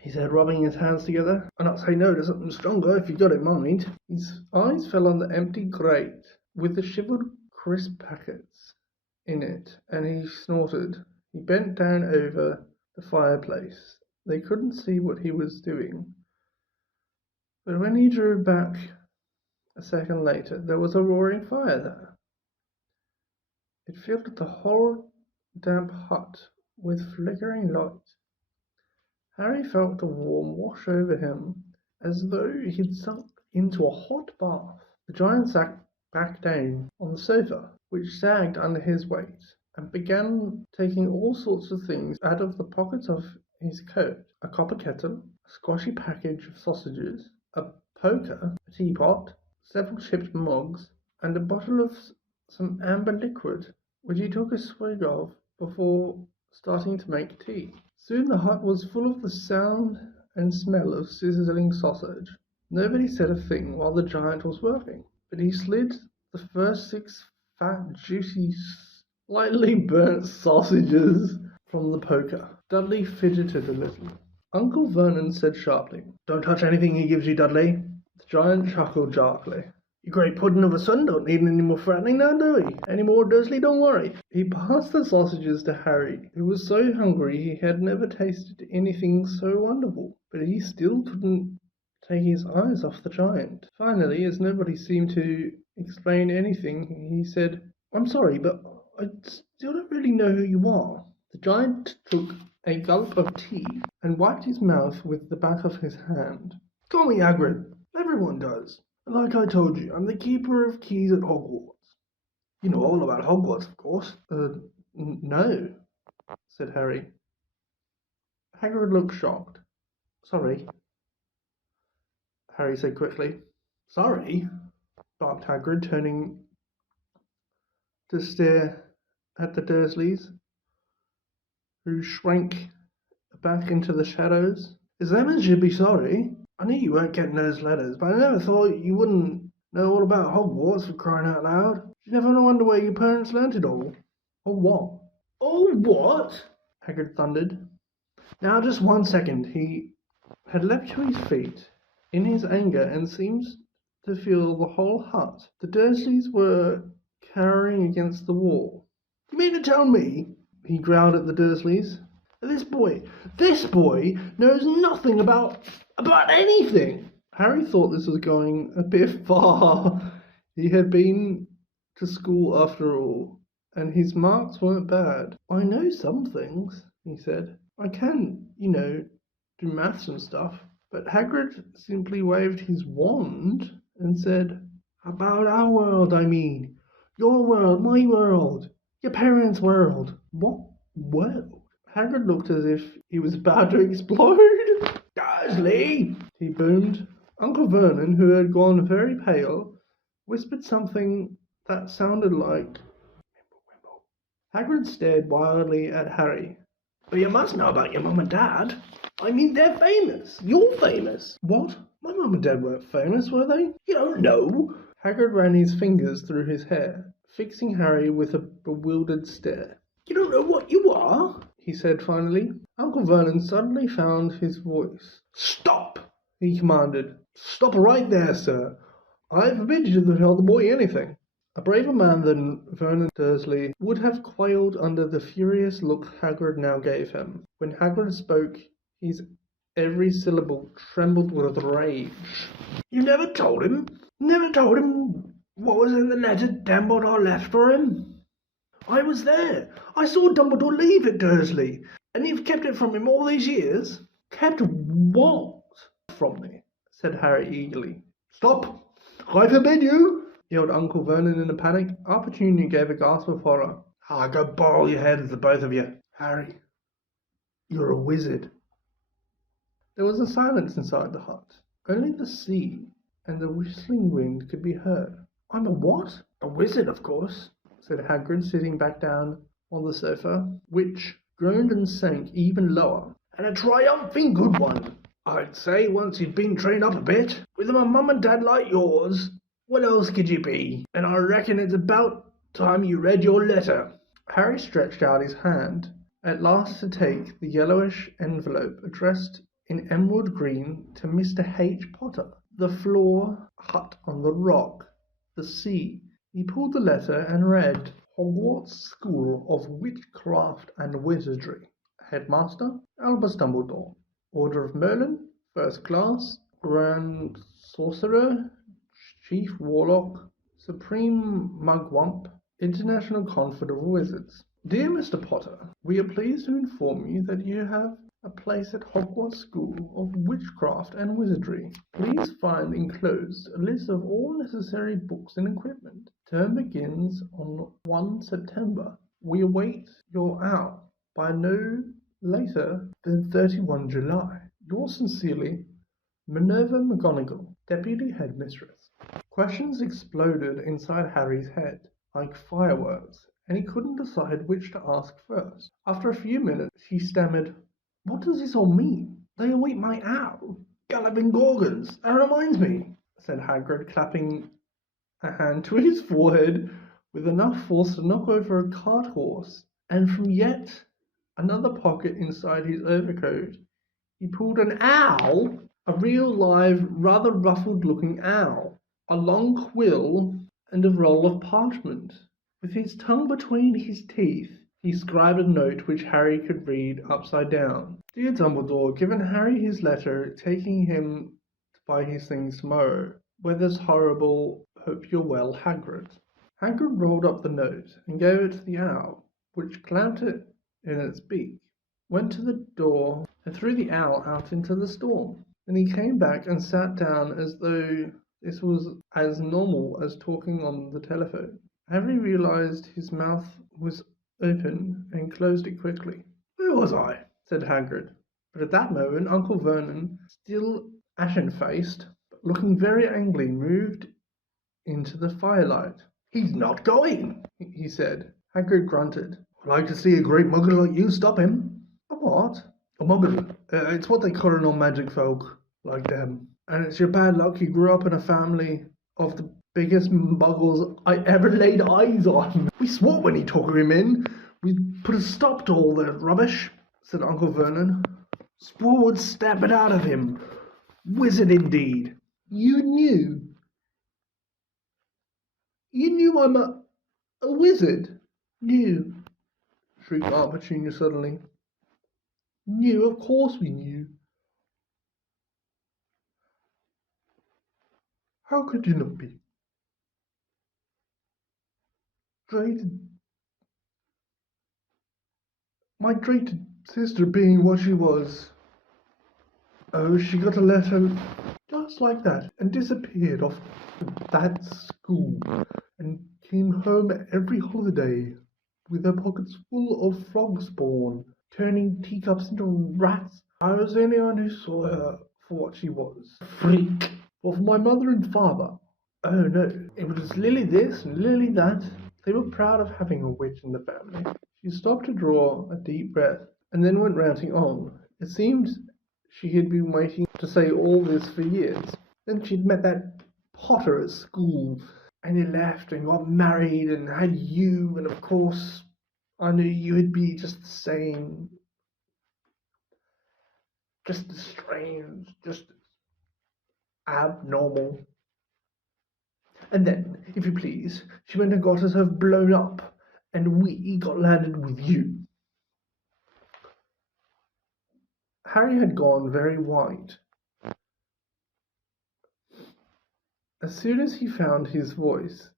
he said, rubbing his hands together. "I'd not say no to something stronger if you got it in mind." His eyes fell on the empty grate with the shivered crisp packets in it, and he snorted. He bent down over the fireplace. They couldn't see what he was doing, but when he drew back a second later, there was a roaring fire there. It filled the whole damp hut with flickering light. Harry felt the warmth wash over him as though he'd sunk into a hot bath. The giant sat back down on the sofa, which sagged under his weight, and began taking all sorts of things out of the pockets of his coat: a copper kettle, a squashy package of sausages, a poker, a teapot, several chipped mugs, and a bottle of some amber liquid, which he took a swig of before starting to make tea. Soon the hut was full of the sound and smell of sizzling sausage. Nobody said a thing while the giant was working, but he slid the first 6 fat, juicy, slightly burnt sausages from the poker. Dudley fidgeted a little. Uncle Vernon said sharply, "Don't touch anything he gives you, Dudley." The giant chuckled darkly. "Your great pudding of a son don't need any more fattening now, do he? Any more, Dursley, don't worry." He passed the sausages to Harry, who was so hungry he had never tasted anything so wonderful. But he still couldn't take his eyes off the giant. Finally, as nobody seemed to explain anything, he said, "I'm sorry, but I still don't really know who you are." The giant took a gulp of tea and wiped his mouth with the back of his hand. "Call me Hagrid. Everyone does. And like I told you, I'm the Keeper of Keys at Hogwarts. You know all about Hogwarts, of course." No," said Harry. Hagrid looked shocked. "Sorry," Harry said quickly. "Sorry?" barked Hagrid, turning to stare at the Dursleys, who shrank back into the shadows. "It's them as should be sorry. I knew you weren't getting those letters, but I never thought you wouldn't know all about Hogwarts, for crying out loud. You never wonder where your parents learnt it all." "Or what?" "Oh, what?" Hagrid thundered. "Now, just one second." He had leapt to his feet in his anger and seemed to fill the whole hut. The Dursleys were cowering against the wall. "You mean to tell me," he growled at the Dursleys, This boy knows nothing about anything." Harry thought this was going a bit far. He had been to school after all, and his marks weren't bad. "I know some things," he said. "I can, do maths and stuff." But Hagrid simply waved his wand and said, "About our world, I mean. Your world, my world, your parents' world." "What world?" Hagrid looked as if he was about to explode. "Dursley!" he boomed. Uncle Vernon, who had gone very pale, whispered something that sounded like "Wimble." Hagrid stared wildly at Harry. "But you must know about your mum and dad. I mean, they're famous. You're famous." "What? My mum and dad weren't famous, were they?" "You don't know." Hagrid ran his fingers through his hair, fixing Harry with a bewildered stare. "You don't know what you are?" he said finally. Uncle Vernon suddenly found his voice. "Stop!" he commanded. "Stop right there, sir. I forbid you to tell the boy anything." A braver man than Vernon Dursley would have quailed under the furious look Hagrid now gave him. When Hagrid spoke, his every syllable trembled with rage. "You never told him? Never told him what was in the letter Dumbledore left for him?" "I was there. I saw Dumbledore leave it, Dursley. And you've kept it from him all these years?" "Kept what from me?" said Harry eagerly. "Stop! I forbid you!" yelled Uncle Vernon in a panic. Aunt Petunia gave a gasp of horror. Go boil your heads, the both of you." "Harry, you're a wizard." There was a silence inside the hut. Only the sea and the whistling wind could be heard. "I'm a what?" "A wizard, of course," said Hagrid, sitting back down on the sofa, which groaned and sank even lower. "And a triumphing good one, I'd say, once you'd been trained up a bit. With a mum and dad like yours, what else could you be? And I reckon it's about time you read your letter." Harry stretched out his hand, at last to take the yellowish envelope addressed in emerald green to Mr. H. Potter. The floor, hut on the rock, the sea. He pulled the letter and read, "Hogwarts School of Witchcraft and Wizardry. Headmaster, Albus Dumbledore. Order of Merlin, First Class, Grand Sorcerer, Chief Warlock, Supreme Mugwump, International Confed of Wizards. Dear Mr. Potter, we are pleased to inform you that you have a place at Hogwarts School of Witchcraft and Wizardry. Please find enclosed a list of all necessary books and equipment. Term begins on 1 September. We await your owl by no later than 31 July. Yours sincerely, Minerva McGonagall, Deputy Headmistress." Questions exploded inside Harry's head like fireworks, and he couldn't decide which to ask first. After a few minutes, he stammered, "What does this all mean? They await my owl. Galloping Gorgons, that reminds me," said Hagrid, clapping a hand to his forehead with enough force to knock over a cart horse, and from yet another pocket inside his overcoat he pulled an owl, a real live, rather ruffled-looking owl, a long quill, and a roll of parchment. With his tongue between his teeth, he scribed a note which Harry could read upside down. "Dear Dumbledore, given Harry his letter, taking him to buy his things tomorrow. Weather's horrible. Hope you're well, Hagrid." Hagrid rolled up the note and gave it to the owl, which clamped it in its beak, went to the door, and threw the owl out into the storm. Then he came back and sat down as though this was as normal as talking on the telephone. Harry realized his mouth was open and closed it quickly. "Where was I?" said Hagrid. But at that moment Uncle Vernon, still ashen-faced, but looking very angry, moved into the firelight. "He's not going," he said. Hagrid grunted. "I'd like to see a great muggle like you stop him." "A what?" "A muggle. It's what they call it on magic folk like them. And it's your bad luck you grew up in a family of the biggest muggles I ever laid eyes on. We swore when he took him in we'd put a stop to all that rubbish," said Uncle Vernon. "Swore we'd stamp it out of him. Wizard indeed." "You knew? You knew I'm a wizard?" "Knew?" shrieked Aunt Petunia suddenly. "Knew? Of course we knew. How could you not be? Drayton, my Drayton sister being what she was. Oh, she got a letter just like that and disappeared off to that school and came home every holiday with her pockets full of frog spawn, turning teacups into rats. I was the only one who saw her for what she was, a freak. Well, for my mother and father, oh no, it was Lily this and Lily that. They were proud of having a witch in the family." She stopped to draw a deep breath and then went ranting on. It seemed she had been waiting to say all this for years. Then she'd met that Potter at school, and he left and got married and had you, and of course I knew you'd be just the same. Just as strange, just abnormal. And then, if you please, she went and got herself blown up, and we got landed with you." Harry had gone very white. As soon as he found his voice,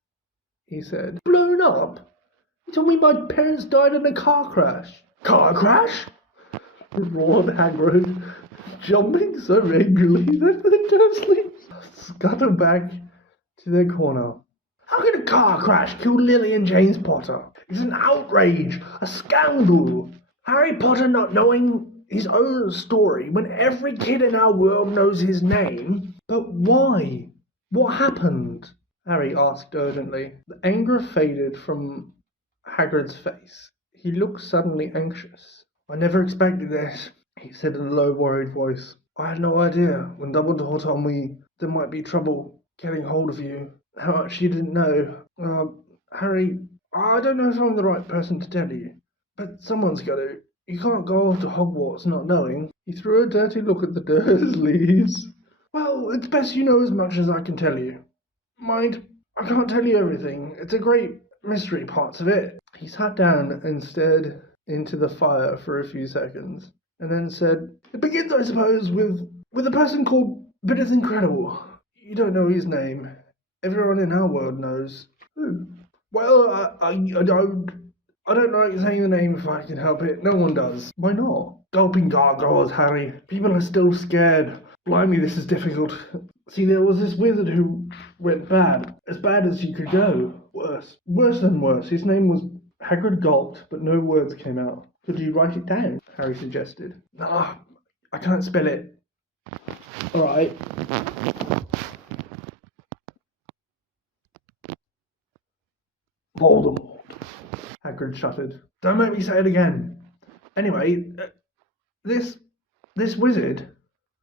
he said, "Blown up? You told me my parents died in a car crash." "Car crash?" roared Hagrid, jumping so angrily that the Dursleys scuttled back to their corner. "How can a car crash kill Lily and James Potter? It's an outrage, a scandal. Harry Potter not knowing his own story when every kid in our world knows his name." "But why?" What happened? Harry asked urgently. The anger faded from Hagrid's face. He looked suddenly anxious. I never expected this, he said in a low, worried voice. I had no idea when Dumbledore told me there might be trouble getting hold of you. How much you didn't know. Harry, I don't know if I'm the right person to tell you, but someone's got to. You can't go off to Hogwarts not knowing. He threw a dirty look at the Dursleys. Well, it's best you know as much as I can tell you. Mind, I can't tell you everything. It's a great mystery, parts of it. He sat down and stared into the fire for a few seconds, and then said, It begins, I suppose, with a person called But It's Incredible. You don't know his name. Everyone in our world knows. Who? Well, I don't like saying the name if I can help it. No one does. Why not? Gulping gargoyles, Harry. People are still scared. Blimey, this is difficult. See, there was this wizard who went bad. As bad as he could go. Worse. Worse than worse. His name was Hagrid gulped, but no words came out. Could you write it down? Harry suggested. Nah, I can't spell it. Alright. Voldemort. Hagrid shuddered. Don't make me say it again. Anyway, this wizard,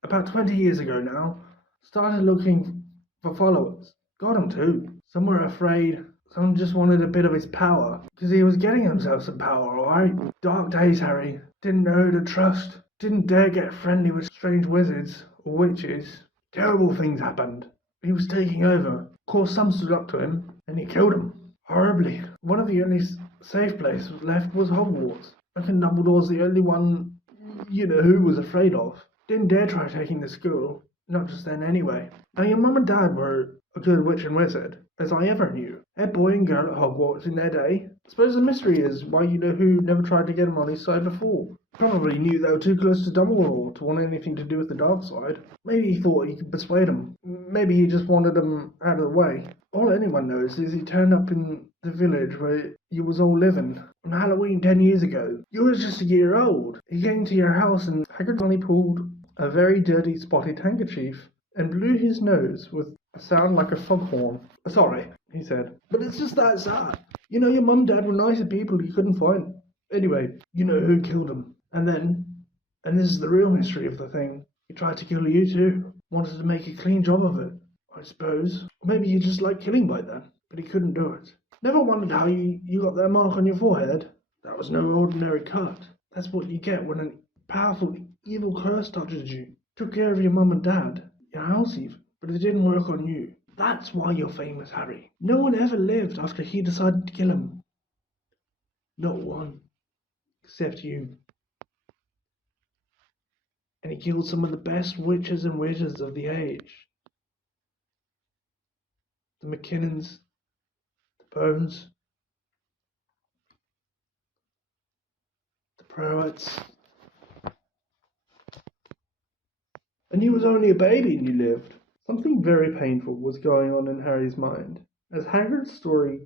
about 20 years ago now, started looking for followers. Got him too. Some were afraid. Some just wanted a bit of his power. Because he was getting himself some power, alright? Dark days, Harry. Didn't know who to trust. Didn't dare get friendly with strange wizards or witches. Terrible things happened. He was taking over. Of course, some stood up to him, and he killed them. Horribly. One of the only safe places left was Hogwarts. I reckon Dumbledore's the only one, who was afraid of. Didn't dare try taking the school. Not just then anyway. Now your mum and dad were a good witch and wizard, as I ever knew. Head boy and girl at Hogwarts in their day. Suppose the mystery is why who never tried to get him on his side before. Probably knew they were too close to Dumbledore to want anything to do with the dark side. Maybe he thought he could persuade him. Maybe he just wanted them out of the way. All anyone knows is he turned up in the village where you was all living on Halloween 10 years ago. You was just a year old. He came to your house and Hagrid only pulled a very dirty spotted handkerchief and blew his nose with a sound like a foghorn. Sorry, he said, but it's just that sad. Your mum and dad were nicer people you couldn't find. Anyway, you know who killed him. And this is the real mystery of the thing, he tried to kill you too. Wanted to make a clean job of it, I suppose. Maybe you just liked killing by then, but he couldn't do it. Never wondered how you got that mark on your forehead? That was no ordinary cut. That's what you get when a powerful, evil curse touches you. Took care of your mum and dad, your house even, but it didn't work on you. That's why you're famous, Harry. No one ever lived after he decided to kill him. Not one. Except you. And he killed some of the best witches and wizards of the age. The McKinnons, the Bones, the Prowetts. And he was only a baby and you lived. Something very painful was going on in Harry's mind. As Hagrid's story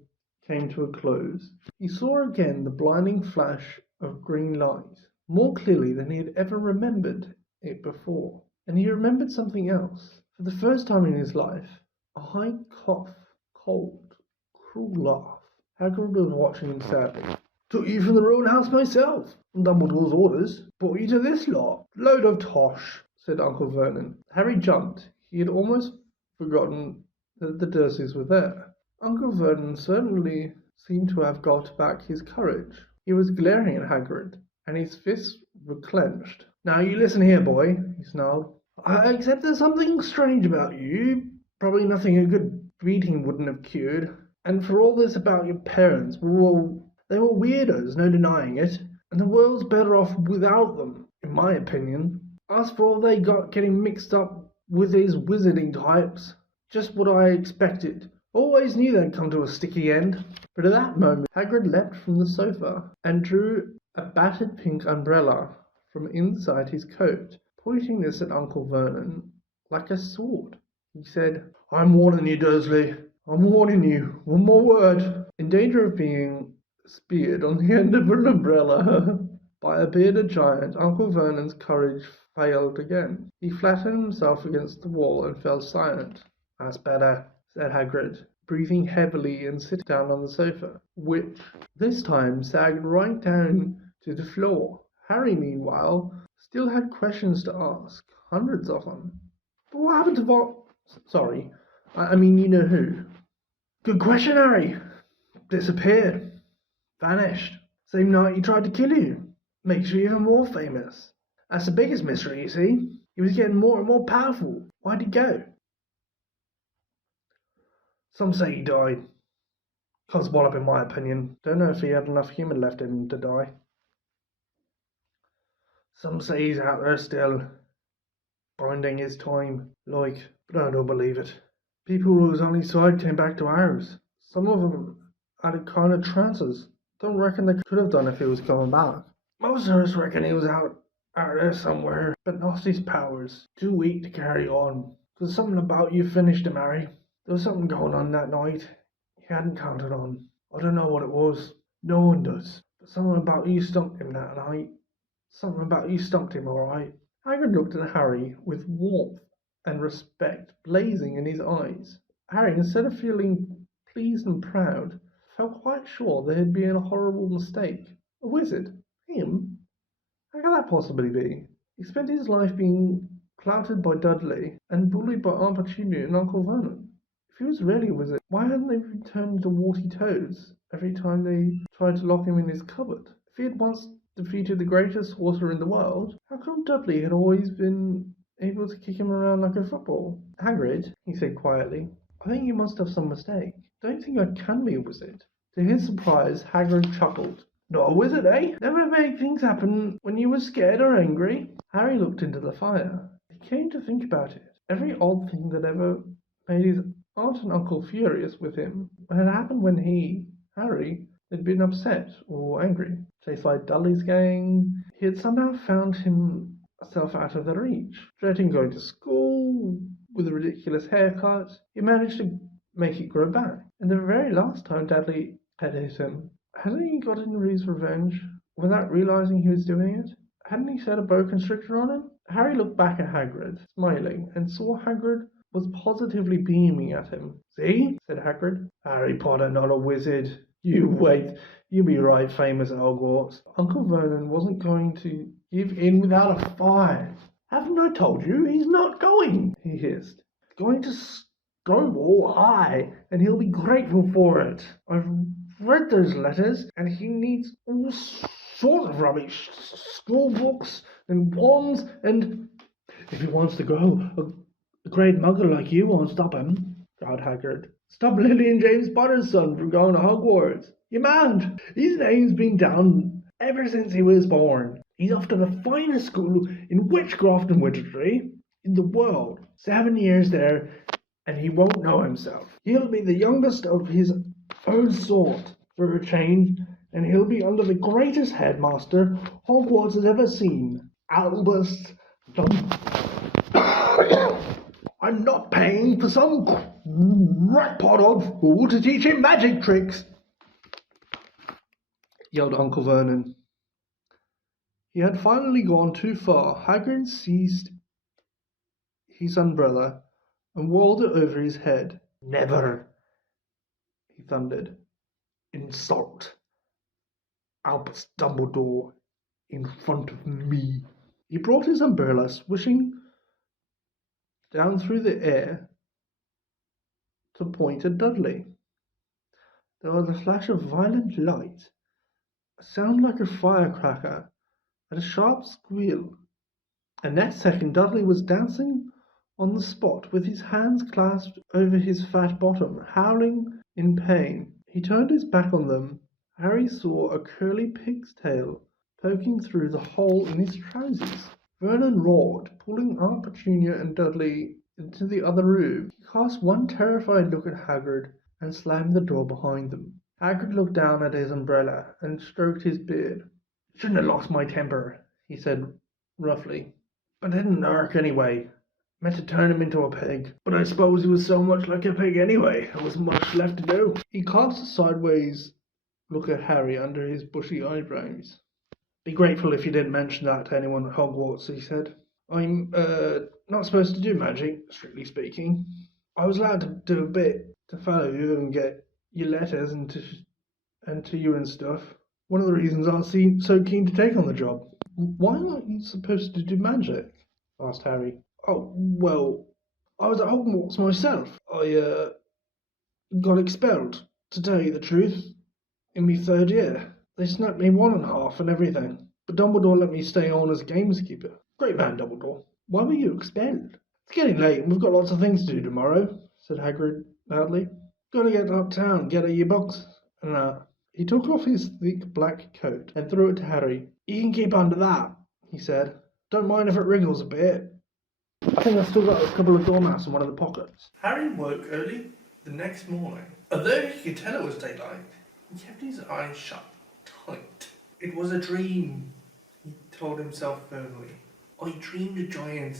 came to a close, he saw again the blinding flash of green light, more clearly than he had ever remembered it before. And he remembered something else. For the first time in his life, a high cough, cold, cruel laugh. Hagrid was watching him sadly. Took you from the roadhouse myself, on Dumbledore's orders. Brought you to this lot. Load of tosh, said Uncle Vernon. Harry jumped. He had almost forgotten that the Dursleys were there. Uncle Vernon certainly seemed to have got back his courage. He was glaring at Hagrid, and his fists were clenched. Now you listen here, boy, he snarled. I accept there's something strange about you. Probably nothing a good beating wouldn't have cured. And for all this about your parents, well, they were weirdos, no denying it. And the world's better off without them, in my opinion. As for all they got getting mixed up with these wizarding types, just what I expected. Always knew they'd come to a sticky end. But at that moment, Hagrid leapt from the sofa and drew a battered pink umbrella from inside his coat, pointing this at Uncle Vernon like a sword. He said, I'm warning you, Dursley. I'm warning you. One more word. In danger of being speared on the end of an umbrella by a bearded giant, Uncle Vernon's courage failed again. He flattened himself against the wall and fell silent. That's better, said Hagrid, breathing heavily and sitting down on the sofa, which this time sagged right down to the floor. Harry, meanwhile, still had questions to ask, hundreds of them. But what happened to Sorry, I mean, you know who. Good question, Harry. Disappeared. Vanished. Same night he tried to kill you. Makes you even more famous. That's the biggest mystery, you see. He was getting more and more powerful. Why'd he go? Some say he died. Codswallop, in my opinion. Don't know if he had enough human left in him to die. Some say he's out there still, binding his time, like, but I don't believe it. People whose only side came back to ours. Some of them had a kind of trances. Don't reckon they could have done if he was coming back. Most of us reckon he was out there somewhere, but lost his powers. Too weak to carry on. There's something about you finished him, Harry. There was something going on that night he hadn't counted on. I don't know what it was. No one does. But something about you stumped him that night. Something about you stumped him, all right. Hagrid looked at Harry with warmth and respect blazing in his eyes. Harry, instead of feeling pleased and proud, felt quite sure there had been a horrible mistake. A wizard? Him? How could that possibly be? He spent his life being clouted by Dudley and bullied by Aunt Petunia and Uncle Vernon. If he was really a wizard, why hadn't they returned to Warty Toads every time they tried to lock him in his cupboard? If he had once defeated the greatest sorcerer in the world, how come Dudley had always been able to kick him around like a football? Hagrid, he said quietly, I think you must have some mistake. Don't think I can be a wizard. To his surprise, Hagrid chuckled. Not a wizard, eh? Never made things happen when you were scared or angry? Harry looked into the fire. He came to think about it. Every odd thing that ever made his aunt and uncle furious with him had happened when he, Harry, had been upset or angry. Chased by Dudley's gang, he had somehow found himself out of their reach. Dreading going to school with a ridiculous haircut, he managed to make it grow back. And the very last time Dudley had hit him, hadn't he gotten his revenge without realizing he was doing it? Hadn't he set a boa constrictor on him? Harry looked back at Hagrid, smiling, and saw Hagrid was positively beaming at him. See? Said Hagrid. Harry Potter, not a wizard. You wait. You'll be right famous at Hogwarts. Uncle Vernon wasn't going to give in without a fight. Haven't I told you? He's not going, he hissed. He's going to go all high, and he'll be grateful for it. I've read those letters, and he needs all sorts of rubbish. School books and wands, and if he wants to grow a great muggle like you won't stop him, growled Hagrid. Stop Lily and James Potter's son from going to Hogwarts. You man, his name's been down ever since he was born. He's off to the finest school in witchcraft and wizardry in the world. 7 years there, and he won't know himself. He'll be the youngest of his own sort for a change, and he'll be under the greatest headmaster Hogwarts has ever seen, Albus Dumbledore. I'm not paying for some crackpot of fool to teach him magic tricks, yelled Uncle Vernon. He had finally gone too far. Hagrid seized his umbrella and whirled it over his head. Never, he thundered, insult Albus Dumbledore in front of me. He brought his umbrella swishing down through the air to point at Dudley. There was a flash of violent light, a sound like a firecracker, and a sharp squeal. And next second Dudley was dancing on the spot with his hands clasped over his fat bottom, howling in pain. He turned his back on them. Harry saw a curly pig's tail poking through the hole in his trousers. Vernon roared, pulling Aunt Petunia and Dudley into the other room. He cast one terrified look at Hagrid and slammed the door behind them. Hagrid looked down at his umbrella and stroked his beard. Shouldn't have lost my temper, he said roughly. But it didn't work anyway. Meant to turn him into a pig. But I suppose he was so much like a pig anyway. There wasn't much left to do. He cast a sideways look at Harry under his bushy eyebrows. Be grateful if you didn't mention that to anyone at Hogwarts, he said. I'm, not supposed to do magic, strictly speaking. I was allowed to do a bit to follow you and get your letters and to you and stuff. One of the reasons I was so keen to take on the job. Why aren't you supposed to do magic? Asked Harry. Oh, well, I was at Hogwarts myself. I got expelled, to tell you the truth, in my third year. They snapped me one and a half and everything. But Dumbledore let me stay on as gameskeeper. Great man, Dumbledore. Why were you expelled? It's getting late and we've got lots of things to do tomorrow, said Hagrid loudly. Gotta get uptown and get a your books. And he took off his thick black coat and threw it to Harry. You can keep under that, he said. Don't mind if it wriggles a bit. I think I've still got a couple of doormats in one of the pockets. Harry woke early the next morning. Although he could tell it was daylight, he kept his eyes shut tight. It was a dream, he told himself firmly. I dreamed a giant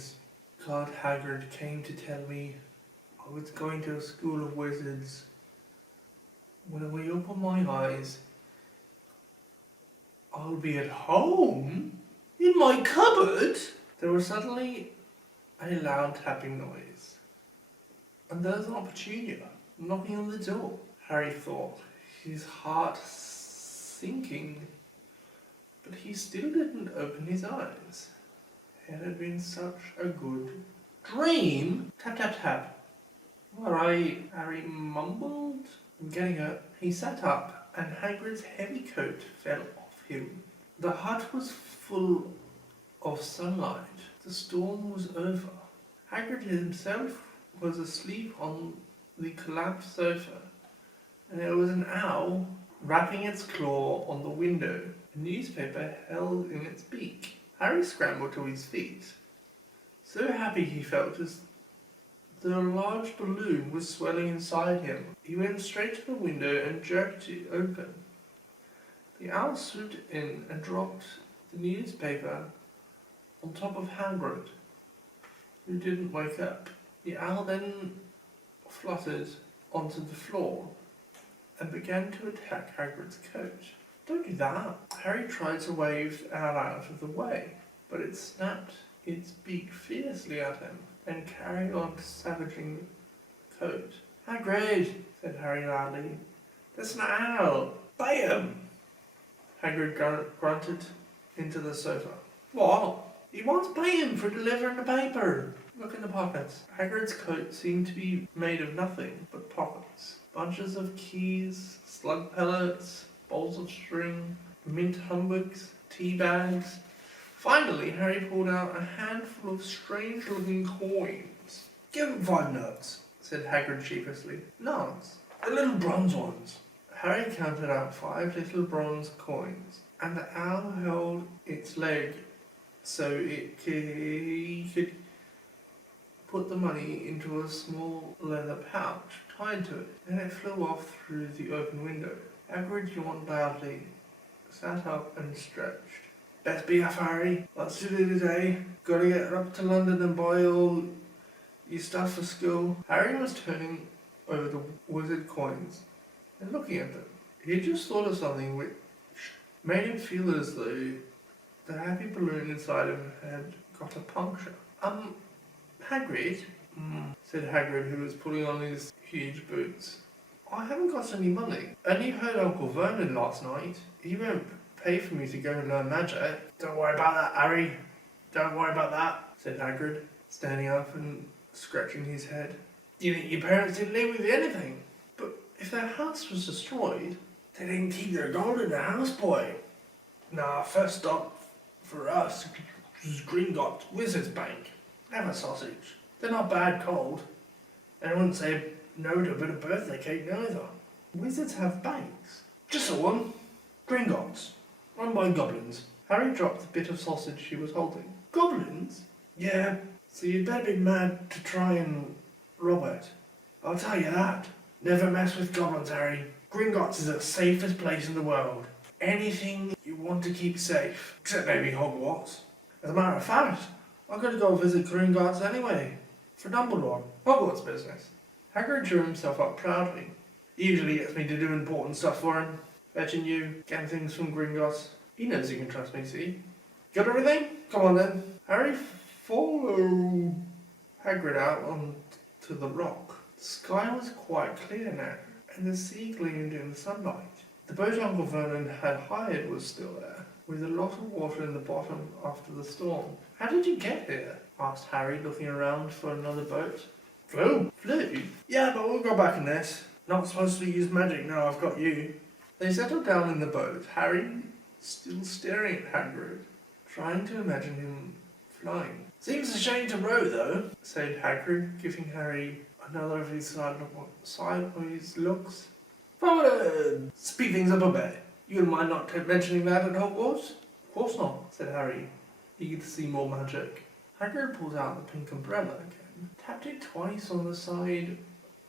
god Hagrid came to tell me I was going to a school of wizards. When I open my eyes, I'll be at home? In my cupboard? There was suddenly a loud tapping noise. And there's Aunt Petunia knocking on the door. Harry thought, his heart sinking. But he still didn't open his eyes. It had been such a good dream. Tap, tap, tap. All right, Harry mumbled. Getting up, he sat up and Hagrid's heavy coat fell off him. The hut was full of sunlight. The storm was over. Hagrid himself was asleep on the collapsed sofa, and there was an owl rapping its claw on the window, a newspaper held in its beak. Harry scrambled to his feet. So happy he felt as though a large balloon was swelling inside him. He went straight to the window and jerked it open. The owl swooped in and dropped the newspaper on top of Hagrid, who didn't wake up. The owl then fluttered onto the floor and began to attack Hagrid's coat. Don't do that. Harry tried to wave the owl out of the way, but it snapped its beak fiercely at him and carried on savaging the coat. Hagrid, said Harry loudly. That's an owl. Bam! Hagrid grunted into the sofa. What? He wants paying for delivering the paper. Look in the pockets. Hagrid's coat seemed to be made of nothing but pockets. Bunches of keys, slug pellets, balls of string, mint humbugs, tea bags. Finally, Harry pulled out a handful of strange-looking coins. Give him 5 nuts, said Hagrid sheepishly. Nuts? The little bronze ones. Harry counted out 5 little bronze coins, and the owl held its leg so he could put the money into a small leather pouch tied to it. Then it flew off through the open window. Hagrid yawned loudly, sat up and stretched. Best be off, Harry. Lots to do today. Gotta get up to London and buy all your stuff for school. Harry was turning over the wizard coins and looking at them. He just thought of something which made him feel as though the happy balloon inside him had got a puncture. Hagrid, said Hagrid, who was putting on his huge boots. I haven't got any money. Only heard Uncle Vernon last night. He won't pay for me to go and learn magic. Don't worry about that, Harry. Don't worry about that, said Hagrid, standing up and scratching his head. You think your parents didn't leave with you anything? But if their house was destroyed, they didn't keep their gold in the house, boy. Nah, first stop for us was Gringotts Wizard's Bank. Have a sausage. They're not bad cold. And I wouldn't say no to a bit of birthday cake neither. Wizards have banks. Just saw one. Gringotts. Run by goblins. Harry dropped the bit of sausage he was holding. Goblins? Yeah, so you'd better be mad to try and rob it. I'll tell you that. Never mess with goblins, Harry. Gringotts is the safest place in the world. Anything you want to keep safe. Except maybe Hogwarts. As a matter of fact, I'm going to go visit Gringotts anyway. For Dumbledore. Hogwarts business. Hagrid drew himself up proudly. He usually gets me to do important stuff for him. Fetching you, getting things from Gringotts. He knows you can trust me, see? Got everything? Come on then. Harry followed Hagrid out onto the rock. The sky was quite clear now, and the sea gleamed in the sunlight. The boat Uncle Vernon had hired was still there, with a lot of water in the bottom after the storm. "How did you get here?" asked Harry, looking around for another boat. "Flew? Yeah, but we'll go back in this. Not supposed to use magic now I've got you." They settled down in the boat, Harry still staring at Hagrid, trying to imagine him flying. "Seems a shame to row, though," said Hagrid, giving Harry another of his sideways looks. "If I were to speed things up a bit, you wouldn't mind not mentioning that at Hogwarts?" "Of course not," said Harry, eager to see more magic. Hagrid pulled out the pink umbrella again, tapped it twice on the side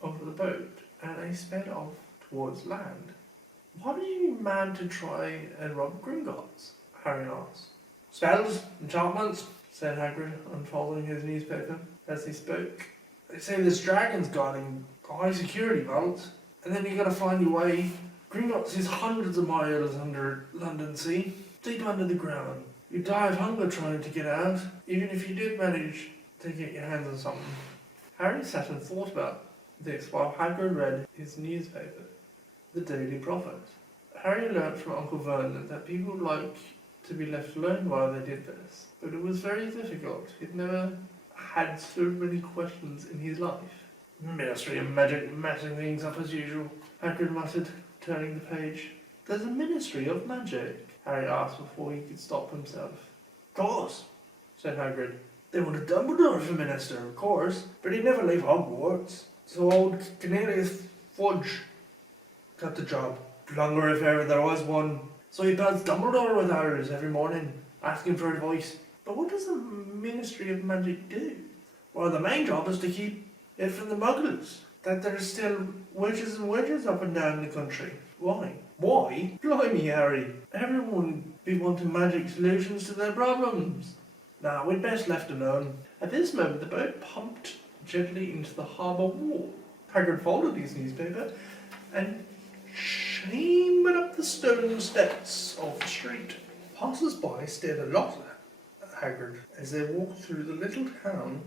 of the boat, and they sped off towards land. "Why did you man to try and rob Gringotts?" Harry asked. "Spells, enchantments," said Hagrid, unfolding his newspaper as he spoke. "They say there's dragons guarding high security vaults, and then you gotta find your way. Gringotts is hundreds of miles under London Sea, deep under the ground. You'd die of hunger trying to get out, even if you did manage to get your hands on something." Harry sat and thought about this while Hagrid read his newspaper, The Daily Prophet. Harry learnt from Uncle Vernon that people like to be left alone while they did this, but it was very difficult. He'd never had so many questions in his life. "Ministry of Magic messing things up as usual," Hagrid muttered, turning the page. "There's a Ministry of Magic?" Harry asked before he could stop himself. "Of course," said Hagrid. "They wanted Dumbledore for minister, of course, but he'd never leave Hogwarts. So old Cornelius Fudge got the job. Longer if ever there was one. So he builds Dumbledore with hours every morning, asking for advice." "But what does the Ministry of Magic do?" "Well, the main job is to keep it from the Muggles. That there's still witches and witches up and down the country." "Why?" "Why? Blimey, Harry. Everyone be wanting magic solutions to their problems. Nah, we'd best left alone." At this moment, the boat pumped gently into the harbour wall. Hagrid folded his newspaper and chambered up the stone steps of the street. Passers-by stared a lot at Hagrid as they walked through the little town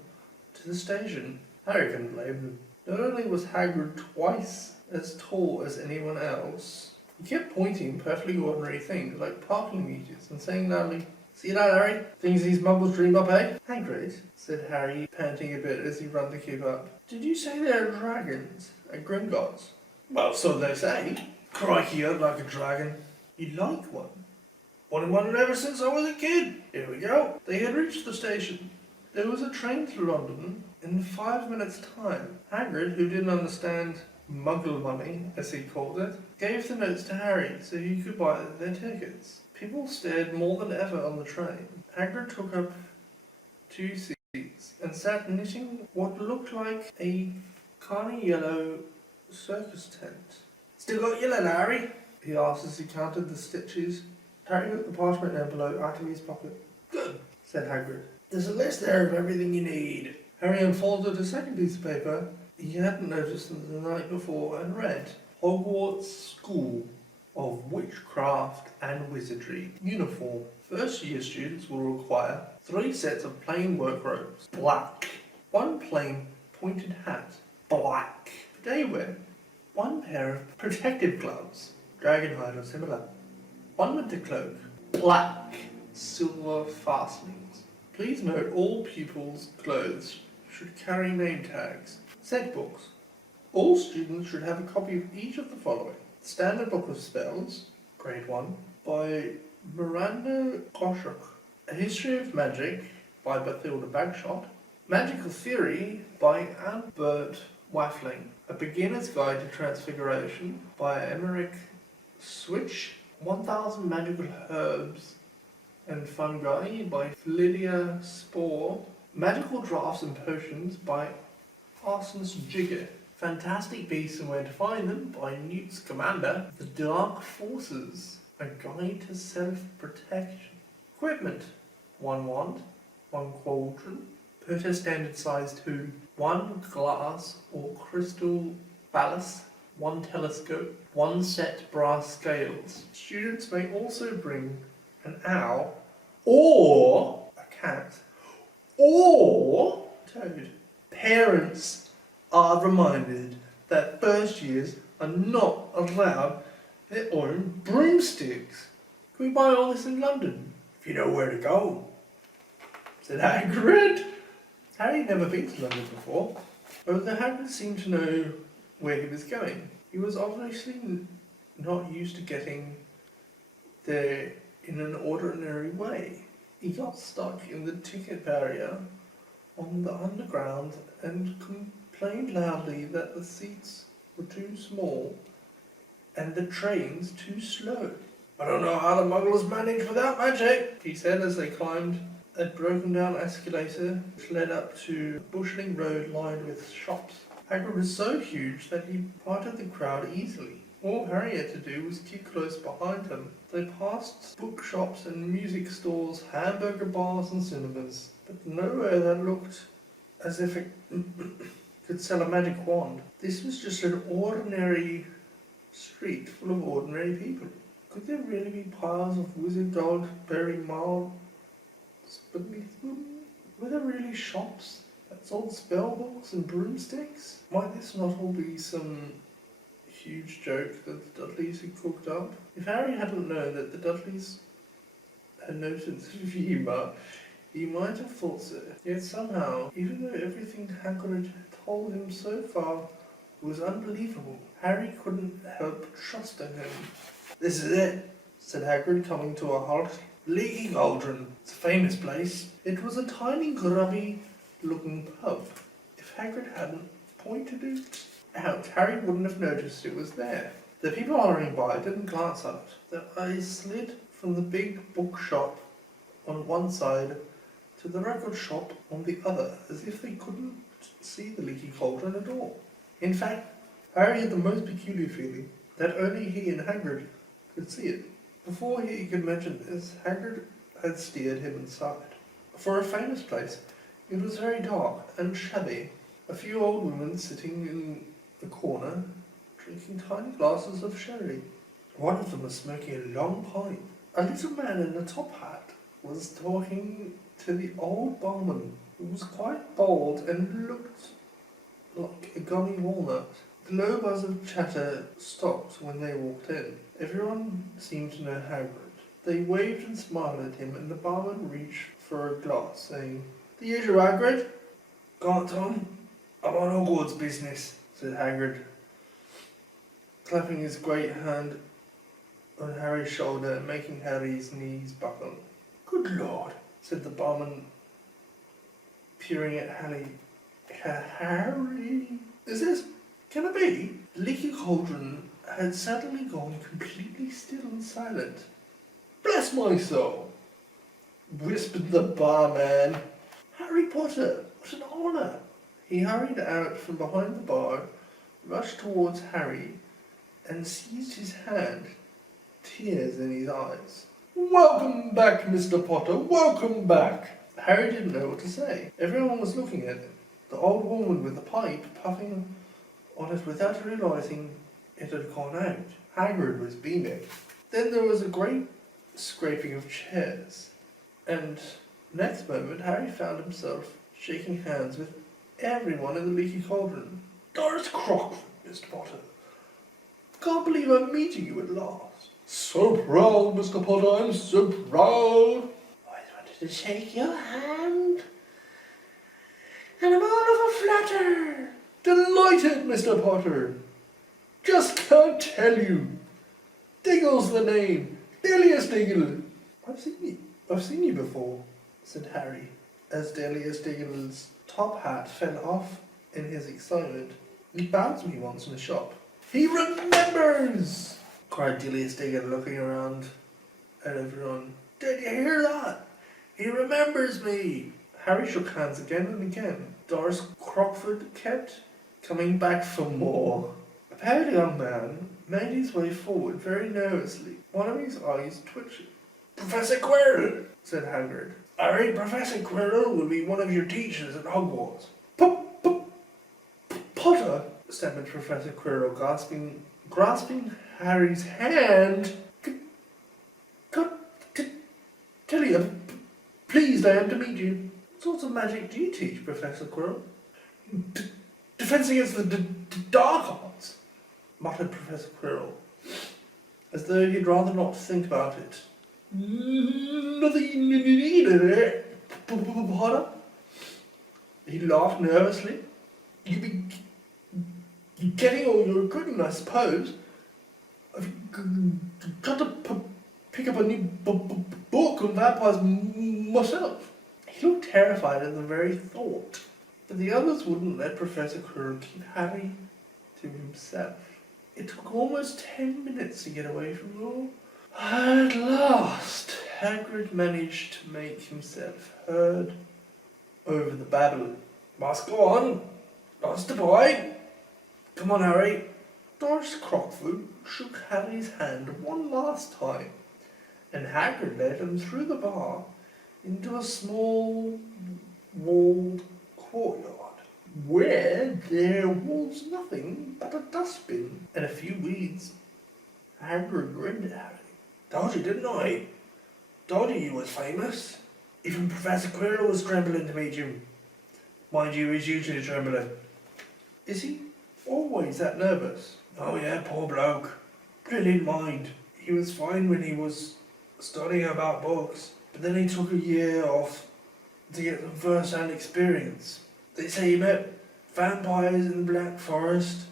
to the station. Harry couldn't blame them. Not only was Hagrid twice as tall as anyone else, he kept pointing perfectly ordinary things like parking meters and saying loudly, "See that, Harry? Things these muggles dream up, eh?" "Hagrid," said Harry, panting a bit as he ran to keep up. "Did you say there are dragons at Gringotts?" "Well, so they say." "Crikey, I'd like a dragon." "You'd like one?" "Wanted one ever since I was a kid." Here we go. They had reached the station. There was a train to London in 5 minutes' time. Hagrid, who didn't understand Muggle money, as he called it, gave the notes to Harry so he could buy their tickets. People stared more than ever on the train. Hagrid took up 2 seats and sat knitting what looked like a carny yellow circus tent. "Still got your letter, Harry?" he asked as he counted the stitches. Harry took the parchment envelope out of his pocket. "Good," said Hagrid. "There's a list there of everything you need." Harry unfolded a second piece of paper he hadn't noticed the night before and read, "Hogwarts School of Witchcraft and Wizardry. Uniform. First year students will require 3 sets of plain work robes, black. 1 plain pointed hat, black. Day wear. 1 pair of protective gloves, dragonhide or similar. 1 winter cloak, black, silver fastenings. Please note all pupils' clothes should carry name tags. Set books. All students should have a copy of each of the following. Standard Book of Spells, Grade 1, by Miranda Goshawk. A History of Magic, by Bathilda Bagshot. Magical Theory, by Albert Waffling. A Beginner's Guide to Transfiguration, by Emmerich Switch. 1000 Magical Herbs and Fungi, by Lydia Spore. Magical Draughts and Potions, by Arson's Jigger. Fantastic Beasts and Where to Find Them, by Newt Scamander. The Dark Forces, A Guide to Self-Protection. Equipment: 1 wand, 1 cauldron, per standard size 2, 1 glass or crystal phallus, 1 telescope, 1 set brass scales. Students may also bring an owl, or a cat, or a toad. Parents are reminded that first years are not allowed their own broomsticks. Can we buy all this in London? If you know where to go, said Hagrid. Harry had never been to London before, but the Hagrid seemed to know where he was going. He was obviously not used to getting there in an ordinary way. He got stuck in the ticket barrier on the underground and complained loudly that the seats were too small and the trains too slow. I don't know how the muggles manage without magic, he said as they climbed a broken down escalator which led up to a bushing road lined with shops. Hagrid was so huge that he parted the crowd easily. All Harry had to do was keep close behind him. They passed bookshops and music stalls, hamburger bars and cinemas, but nowhere that looked as if it could sell a magic wand. This was just an ordinary street full of ordinary people. Could there really be piles of wizard dog bearing miles beneath them? Were there really shops that sold spell books and broomsticks? Might this not all be some huge joke that the Dudleys had cooked up? If Harry hadn't known that the Dudleys had no sense of humour, he might have thought so. Yet somehow, even though everything Hagrid had told him so far was unbelievable, Harry couldn't help trusting him. This is it, said Hagrid, coming to a halt. Leaky Cauldron. It's a famous place. It was a tiny, grubby-looking pub. If Hagrid hadn't pointed it out, Harry wouldn't have noticed it was there. The people hurrying by didn't glance at it. Their eyes slid from the big bookshop on one side to the record shop on the other, as if they couldn't see the Leaky Cauldron at all. In fact, Harry had the most peculiar feeling that only he and Hagrid could see it. Before he could mention this, Hagrid had steered him inside. For a famous place, it was very dark and shabby. A few old women sitting in the corner, drinking tiny glasses of sherry. One of them was smoking a long pipe. A little man in a top hat was talking to the old barman, who was quite bald and looked like a gummy walnut. The low buzz of chatter stopped when they walked in. Everyone seemed to know Hagrid. They waved and smiled at him, and the barman reached for a glass, saying, "The usual, Hagrid?" "Go on, Tom. I'm on Hogwarts business," said Hagrid, clapping his great hand on Harry's shoulder and making Harry's knees buckle. "Good Lord," said the barman, peering at Harry. "Harry, is this? Can it be?" The Leaky Cauldron had suddenly gone completely still and silent. "Bless my soul," whispered the barman. "Harry Potter, what an honour!" He hurried out from behind the bar, rushed towards Harry, and seized his hand, tears in his eyes. "Welcome back, Mr. Potter, welcome back!" Harry didn't know what to say. Everyone was looking at him. The old woman with the pipe puffing on it without realising it had gone out. Hagrid was beaming. Then there was a great scraping of chairs, and next moment Harry found himself shaking hands with everyone in the Leaky Cauldron. "Doris Crockford, Mr. Potter. Can't believe I'm meeting you at last." "So proud, Mr. Potter, I'm so proud." "I wanted to shake your hand, and I'm all of a flutter." "Delighted, Mr. Potter. Just can't tell you. Diggle's the name. Delius Diggle." I've seen you before," said Harry, as Delius Diggle's top hat fell off in his excitement. "He bowed to me once in a shop." "He remembers!" cried Delius Diggle, looking around at everyone. "Did you hear that? He remembers me." Harry shook hands again and again. Doris Crockford kept coming back for more. A pale young man made his way forward very nervously, one of his eyes twitching. "Professor Quirrell," said Hagrid. "Harry, Professor Quirrell will be one of your teachers at Hogwarts." "Potter," stammered Professor Quirrell, grasping Harry's hand. "Tell you, pleased I am to meet you." "What sorts of magic do you teach, Professor Quirrell?" defense against the dark arts, muttered Professor Quirrell, as though he'd rather not think about it. Nothing needed, Potter. He laughed nervously. You'd be getting all your equipment, I suppose. I've got to pick up a new book on vampires myself. He looked terrified at the very thought, but the others wouldn't let Professor Quirrell keep Harry to himself. It took almost 10 minutes to get away from them all. At last, Hagrid managed to make himself heard over the babble. Must go on. Lots to buy. Come on, Harry. Doris Crockford shook Harry's hand one last time, and Hagrid led him through the bar into a small walled courtyard, where there was nothing but a dustbin and a few weeds. Hagrid grinned at Harry. Told you, didn't I? Told you he was famous. Even Professor Quirrell was trembling to meet you. Mind you, he's usually trembling. Is he always that nervous? Oh yeah, poor bloke. Brilliant mind. He was fine when he was studying about books, but then he took a year off to get some first-hand experience. They say he met vampires in the Black Forest,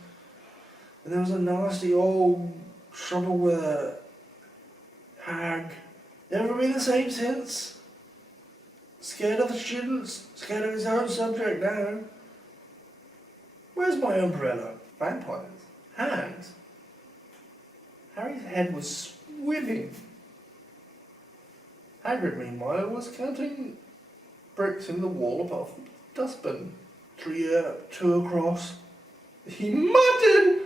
and there was a nasty old trouble with a hag. Never been the same since. Scared of the students, scared of his own subject now. Where's my umbrella? Vampires? Hags? Harry's head was swimming. Hagrid, meanwhile, was counting bricks in the wall above the dustbin. 3 up, 2 across. He muttered!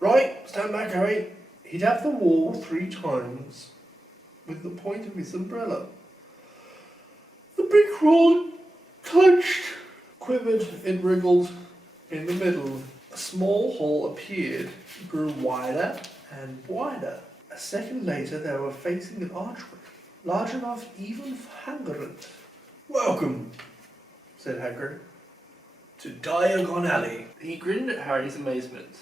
Right, stand back, Harry. He tapped the wall 3 times with the point of his umbrella. The brick wall touched, quivered, it wriggled. In the middle, a small hole appeared, grew wider and wider. A second later, they were facing an archway, large enough even for Hagrid. Welcome, said Hagrid, to Diagon Alley. He grinned at Harry's amazement.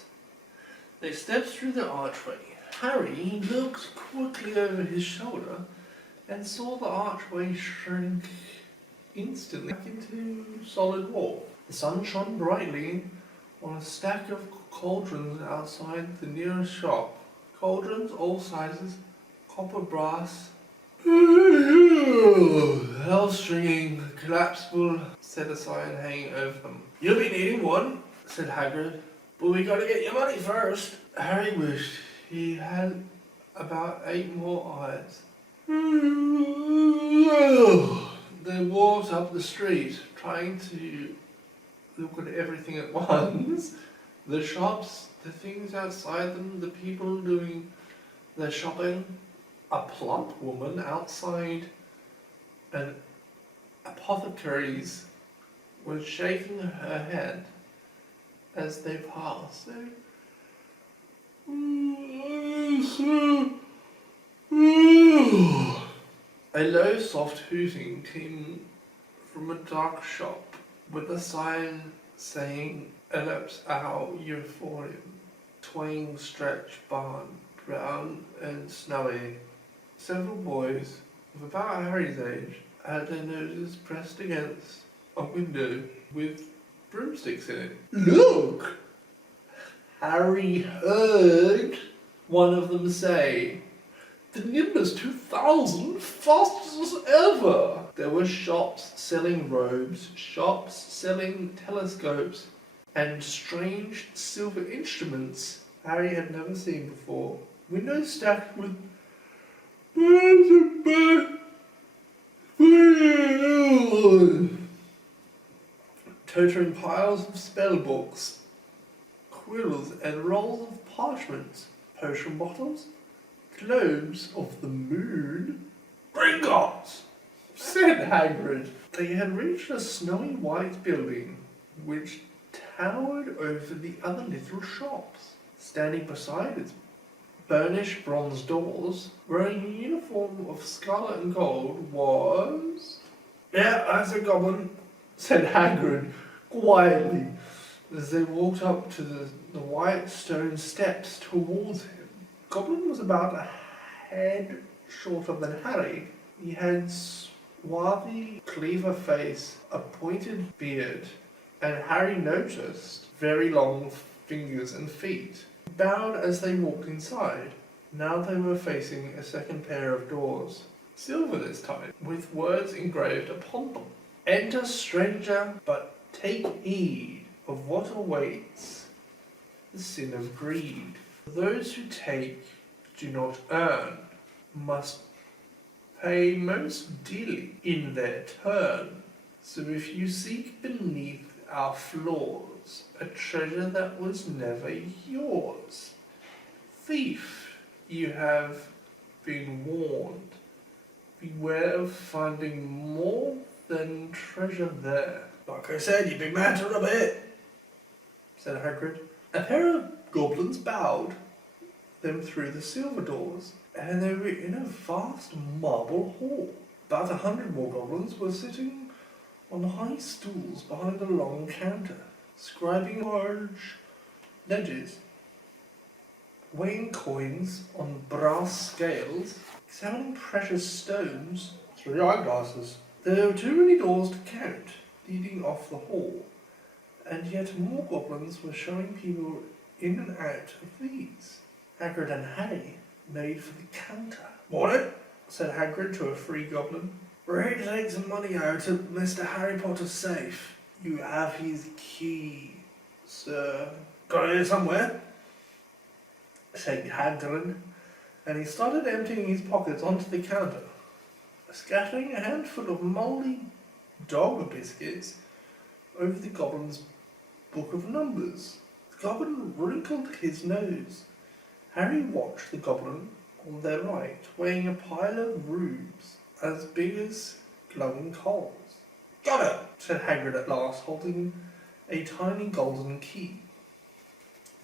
They stepped through the archway. Harry looked quickly over his shoulder and saw the archway shrink instantly back into solid wall. The sun shone brightly on a stack of cauldrons outside the nearest shop. Cauldrons all sizes, copper, brass, hell-stringing, collapsible, set aside and hanging over them. You'll be needing one, said Hagrid, but we gotta get your money first. Harry wished he had about 8 more eyes. They walked up the street, trying to look at everything at once. The shops, the things outside them, the people doing their shopping. A plump woman outside an apothecary's was shaking her head as they passed. A low, soft hooting came from a dark shop with a sign saying Ellipse Owl Euphorium. Twain stretch barn, brown and snowy. Several boys of about Harry's age had their noses pressed against a window with broomsticks in it. Look! Harry heard one of them say, "The Nimbus 2000, fastest as ever!" There were shops selling robes, shops selling telescopes, and strange silver instruments Harry had never seen before. Windows stacked with tottering piles of spell books, quills and rolls of parchment, potion bottles, globes of the moon. Gringotts, said Hagrid. They had reached a snowy white building which towered over the other little shops. Standing beside its burnished bronze doors, wearing a uniform of scarlet and gold, was... Yeah, that's a goblin, said Hagrid quietly, As they walked up to the white stone steps towards him, Goblin was about a head shorter than Harry. He had swarthy, cleaver face, a pointed beard, and Harry noticed very long fingers and feet. Bowed as they walked inside. Now they were facing a second pair of doors, silver this time, with words engraved upon them. Enter, stranger, but take heed of what awaits the sin of greed. Those who take do not earn, must pay most dearly in their turn. So if you seek beneath our floors a treasure that was never yours, thief, you have been warned. Beware of finding more than treasure there. Like I said, you big man to a bit, said Hagrid. A pair of goblins bowed them through the silver doors, and they were in a vast marble hall. About 100 more goblins were sitting on high stools behind a long counter, scribing large ledgers, weighing coins on brass scales, examining precious stones through eyeglasses. There were too many doors to count, leading off the hall, and yet more goblins were showing people in and out of these. Hagrid and Harry made for the counter. Morning, Said Hagrid to a free goblin. we're here to take some money out of Mr. Harry Potter's safe. You have his key, sir, Got it here somewhere? said Hagrid, and he started emptying his pockets onto the counter, scattering a handful of mouldy dog biscuits over the goblin's book of numbers. The goblin wrinkled his nose. Harry watched the goblin on their right, weighing a pile of rubes as big as glowing coals. Got it! Said Hagrid at last, holding a tiny golden key.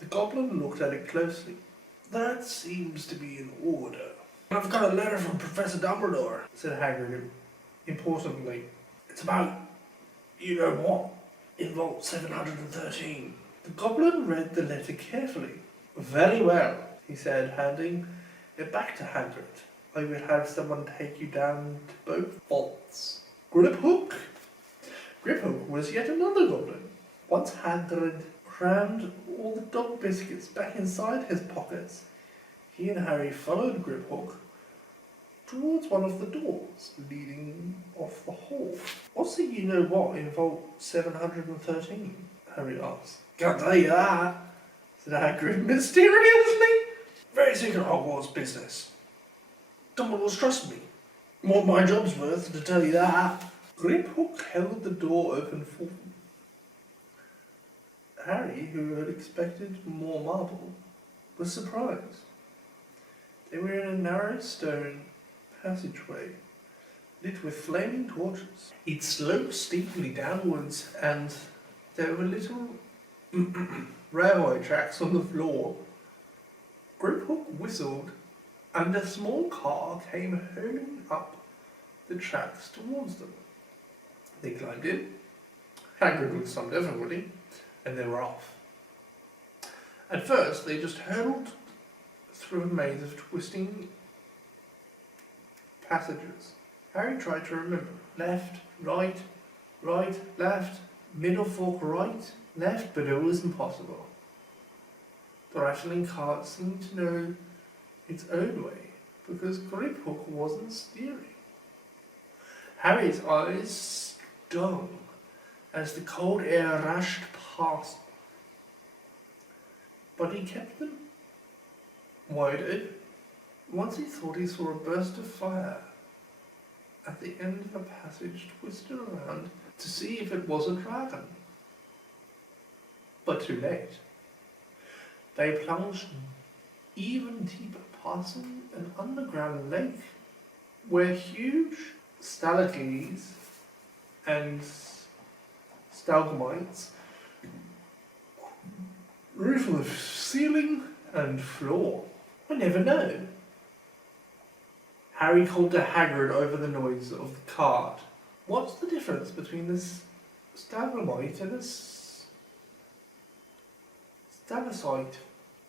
The goblin looked at it closely. That seems to be in order, I've got a letter from Professor Dumbledore. said Hagrid importantly. It's about, you know what, in Vault 713. The goblin read the letter carefully. Very well, he said, handing it back to Hagrid. I will have someone take you down to both vaults. Griphook? Griphook was yet another goblin. Once Hagrid crammed all the dog biscuits back inside his pockets, he and Harry followed Griphook towards one of the doors leading off the hall. What's the you-know-what in Vault 713? Harry asked. Can't tell you that. Said Hagrid mysteriously. Very secret Hogwarts business. Dumbledore's trust me. More than my job's worth to tell you that. Griphook held the door open for them. Harry, who had expected more marble, was surprised. They were in a narrow stone passageway, lit with flaming torches. It sloped steeply downwards, and there were little railway tracks on the floor. Griphook whistled, and a small car came hurling up the tracks towards them. They climbed in, Hagrid with some difficulty, and they were off. At first, they just hurtled through a maze of twisting passages. Harry tried to remember. Left, right, right, left, middle fork right, left, but it was impossible. The rattling cart seemed to know its own way, because Griphook wasn't steering. Harry's eyes stung as the cold air rushed past, but he kept them wide open. Once he thought he saw a burst of fire at the end of a passage twisted around to see if it was a dragon. But too late. They plunged even deeper, passing an underground lake where huge stalactites and stalagmites roof the ceiling and floor. I never know. Harry called to Hagrid over the noise of the cart. What's the difference between this stalagmite and a Stalactite.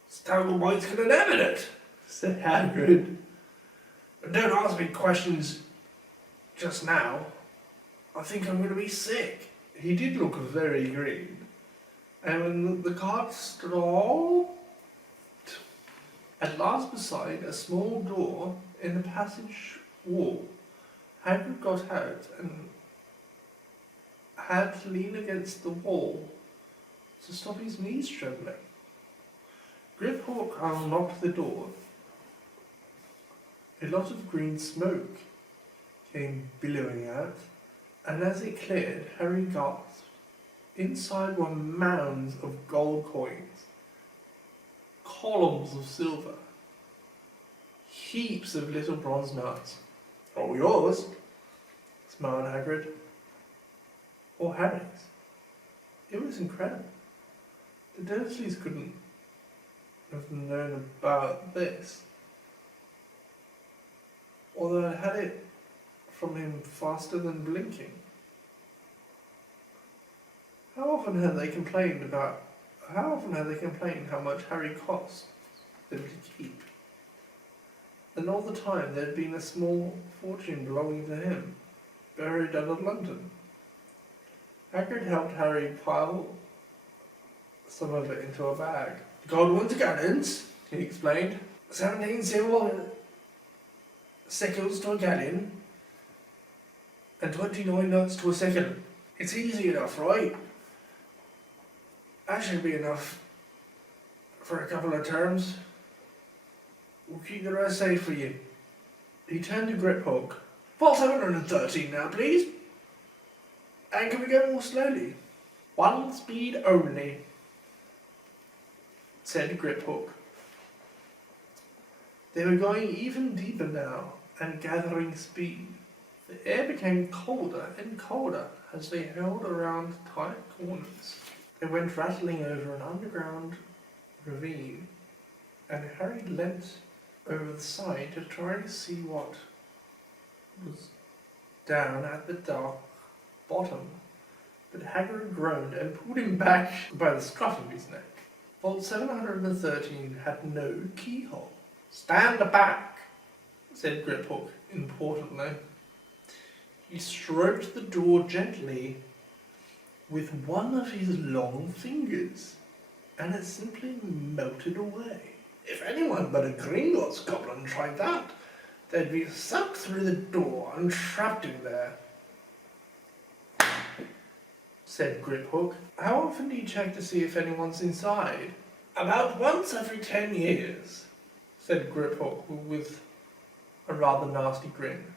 Stalagmite's gonna never it, said Hagrid. But don't ask me questions just now. I think I'm gonna be sick. He did look very green. And when the cart stopped, at last beside a small door in the passage wall, Hagrid got out and had to lean against the wall to stop his knees trembling. Grip-Hawk unlocked the door. A lot of green smoke came billowing out, and as it cleared, Harry gasped. Inside were mounds of gold coins, columns of silver, heaps of little bronze nuts. All yours, smiled Hagrid. Or Harry's. It was incredible. The Dursleys couldn't have known about this, although I had it from him faster than blinking. How often had they complained how much Harry cost them to keep? And all the time there had been a small fortune belonging to him, buried out of London. Hagrid helped Harry pile some of it into a bag. Gold 1 gallons, he explained. 17 silver sickles to a gallon, and 29 nuts to a second. It's easy enough, right? That should be enough for a couple of terms. We'll keep the rest safe for you. He turned to Grip-Hawk. Vault 713 now, please. And can we go more slowly? 1 speed only, said Grip-Hawk. They were going even deeper now and gathering speed. The air became colder and colder as they held around tight corners. They went rattling over an underground ravine, and Harry leant over the side to try to see what was down at the dark bottom. But Hagrid groaned and pulled him back by the scruff of his neck. Vault 713 had no keyhole. Stand back, said Grip-Hawk importantly. He stroked the door gently with one of his long fingers, and it simply melted away. If anyone but a Gringotts goblin tried that, they'd be sucked through the door and trapped in there, said Grip-Hawk. How often do you check to see if anyone's inside? About once every 10 years, said Grip-Hawk with a rather nasty grin.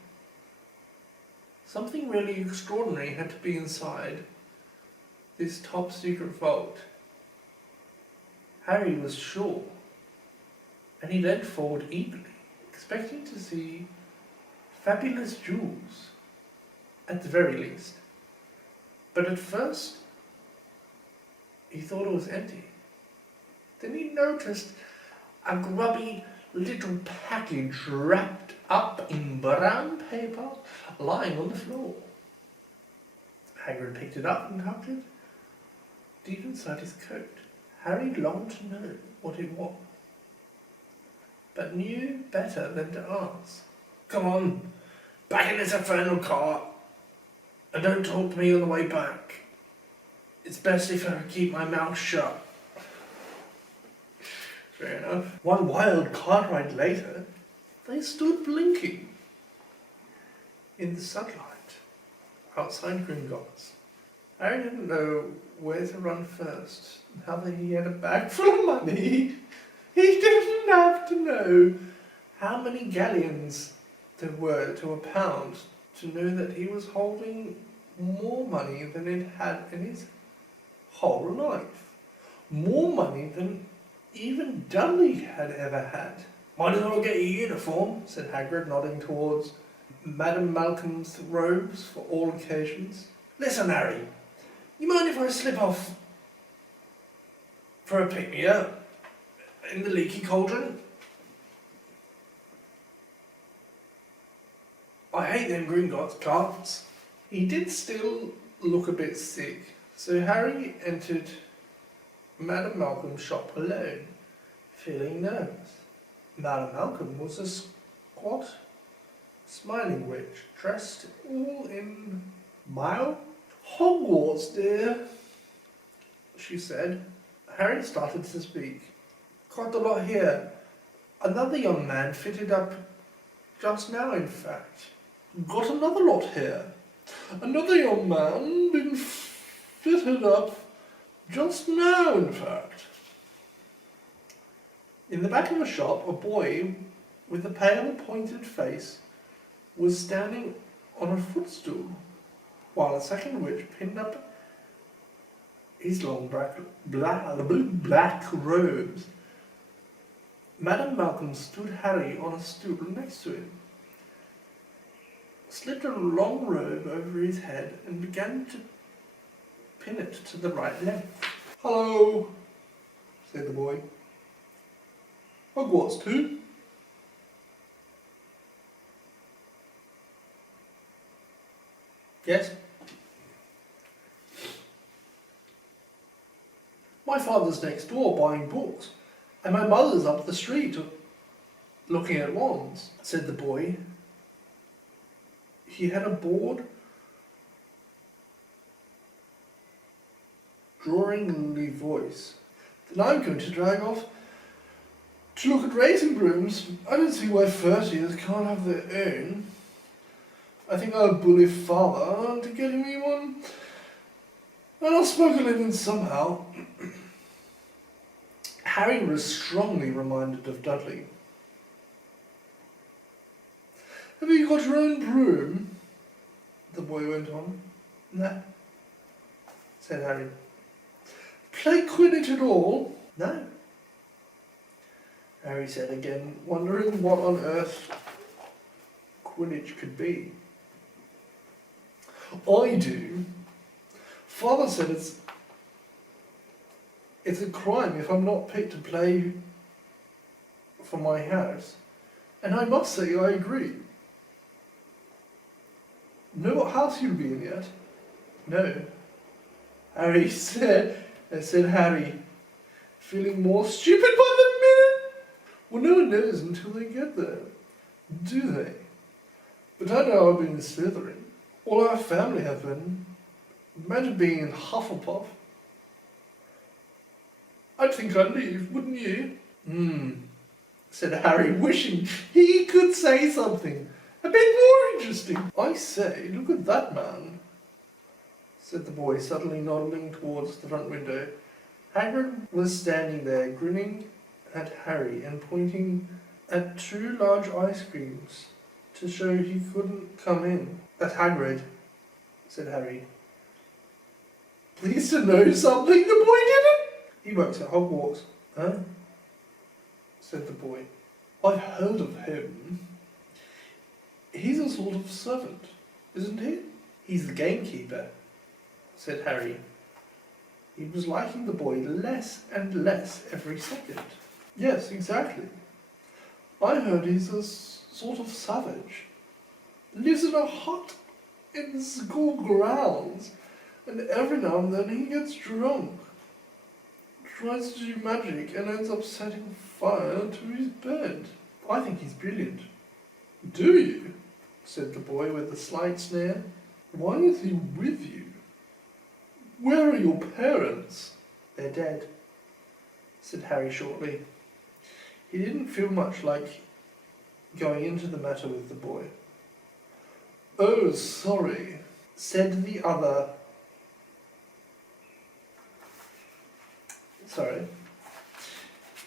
Something really extraordinary had to be inside this top secret vault. Harry was sure, and he leant forward eagerly, expecting to see fabulous jewels, at the very least. But at first, he thought it was empty. Then he noticed a grubby little package wrapped up in brown paper lying on the floor. Hagrid picked it up and tucked it deep inside his coat. Harry longed to know what it was, but knew better than to ask. Come on, back in this infernal cart, and don't talk to me on the way back. It's best if I keep my mouth shut. Fair enough. One wild cart ride later, they stood blinking in the sunlight outside Gringotts. Harry didn't know where to run first. Now that he had a bag full of money, he didn't have to know how many galleons there were to a pound to know that he was holding more money than it had in his whole life. More money than even Dudley had ever had. Might as well get your uniform, said Hagrid, nodding towards Madame Malcolm's robes for all occasions. Listen, Harry, you mind if I slip off for a pick-me-up in the leaky cauldron? I hate them Gringotts carts. He did still look a bit sick, so Harry entered Madam Malcolm's shop alone, feeling nervous. Madam Malcolm was a squat, smiling witch, dressed all in mild Hogwarts, dear, she said. Harry started to speak. Quite a lot here. Another young man fitted up just now, in fact. Got another lot here. Another young man been fitted up just now, in fact. In the back of the shop, a boy with a pale, pointed face was standing on a footstool, while a second witch pinned up his long black robes. Madam Malcolm stood Harry on a stool next to him, slipped a long robe over his head, and began to pin it to the right length. "Hello," said the boy. "Hogwarts too?" "Yes." "My father's next door buying books, and my mother's up the street looking at wands," said the boy. He had a bored, drawingly voice. "Then I'm going to drag off to look at racing brooms. I don't see why 30s can't have their own. I think I'll bully father into getting me one, and I'll smuggle it in somehow." Harry was strongly reminded of Dudley. "Have you got your own broom?" the boy went on. "No," said Harry. "Play Quidditch at all?" "No," Harry said again, wondering what on earth Quidditch could be. "I do. Father said it's a crime if I'm not picked to play for my house, and I must say I agree." "Know what house you'll be in yet?" "No," Harry said Harry, feeling more stupid by the minute. "Well, no one knows until they get there, do they? But I know I've been in Slytherin. All our family have been. Imagine being in Hufflepuff. I'd think I'd leave, wouldn't you?" Said Harry, wishing he could say something a bit more interesting. "I say, look at that man," said the boy, suddenly nodding towards the front window. Hagrid was standing there, grinning at Harry and pointing at 2 large ice creams to show he couldn't come in. "That's Hagrid," said Harry. "Pleased to know something the boy didn't. He works at Hogwarts." "Huh?" said the boy. "I've heard of him. He's a sort of servant, isn't he?" "He's the gamekeeper," said Harry. He was liking the boy less and less every second. "Yes, exactly. I heard he's a sort of savage. Lives in a hut in the school grounds, and every now and then he gets drunk. Tries to do magic and ends up setting fire to his bed. I think he's brilliant." "Do you?" said the boy with a slight sneer. "Why is he with you? Where are your parents?" "They're dead," said Harry shortly. He didn't feel much like going into the matter with the boy. "Oh, sorry," said the other.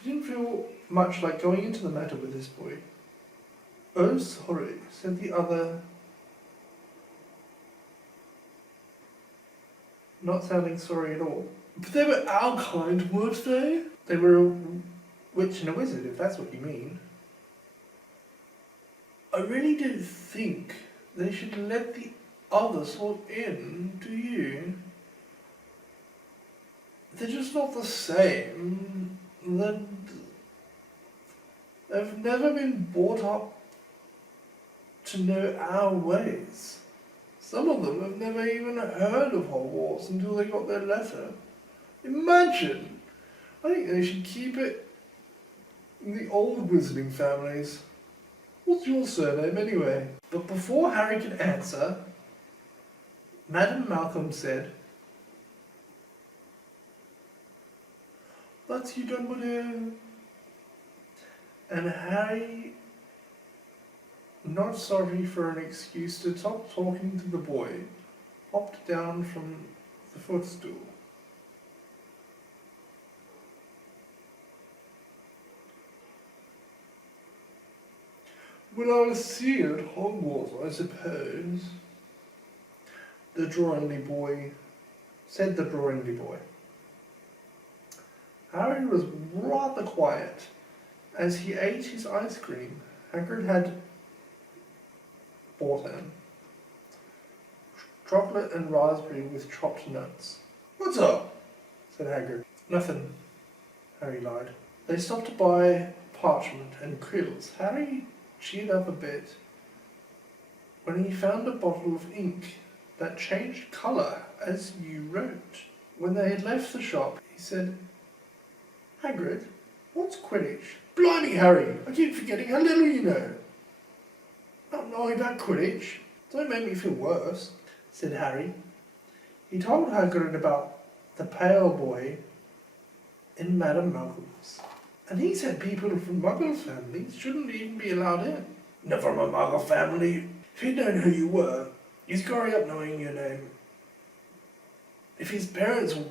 He didn't feel much like going into the matter with this boy. "Oh, sorry," said the other, not sounding sorry at all. "But they were our kind, weren't they?" "They were a witch and a wizard, if that's what you mean." "I really don't think they should let the other sort in, do you? They're just not the same. They've never been brought up to know our ways. Some of them have never even heard of Hogwarts until they got their letter. Imagine I think they should keep it in the old wizarding families. What's your surname anyway? But before Harry could answer, Madam Malcolm said, "That's you, Dumbledore." And Harry, not sorry for an excuse to stop talking to the boy, hopped down from the footstool. "Well, I'll see you at Hogwarts, I suppose," the drawingly boy said the drawingly boy. Harry was rather quiet as he ate his ice cream Hagrid had bought him. Chocolate and raspberry with chopped nuts. "What's up?" said Hagrid. "Nothing," Harry lied. They stopped to buy parchment and quills. Harry cheered up a bit when he found a bottle of ink that changed colour as you wrote. When they had left the shop, he said, "Hagrid, what's Quidditch?" "Blimey, Harry, I keep forgetting how little you know." "Not knowing about Quidditch? Don't make me feel worse," said Harry. He told Hagrid about the pale boy in Madam Malcolm's. And he said people from Muggle families shouldn't even be allowed in. "Not from a Muggle family. If he'd known who you were, he's growing up knowing your name. If his parents were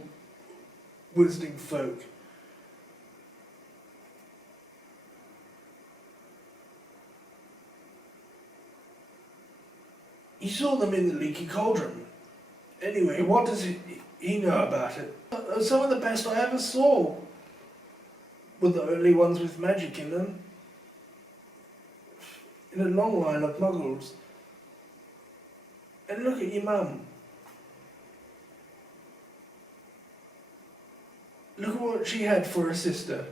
wizarding folk, he saw them in the leaky cauldron. Anyway, what does he know about it?" "Some of the best I ever saw were the only ones with magic in them. In a long line of muggles. And look at your mum. Look at what she had for a sister."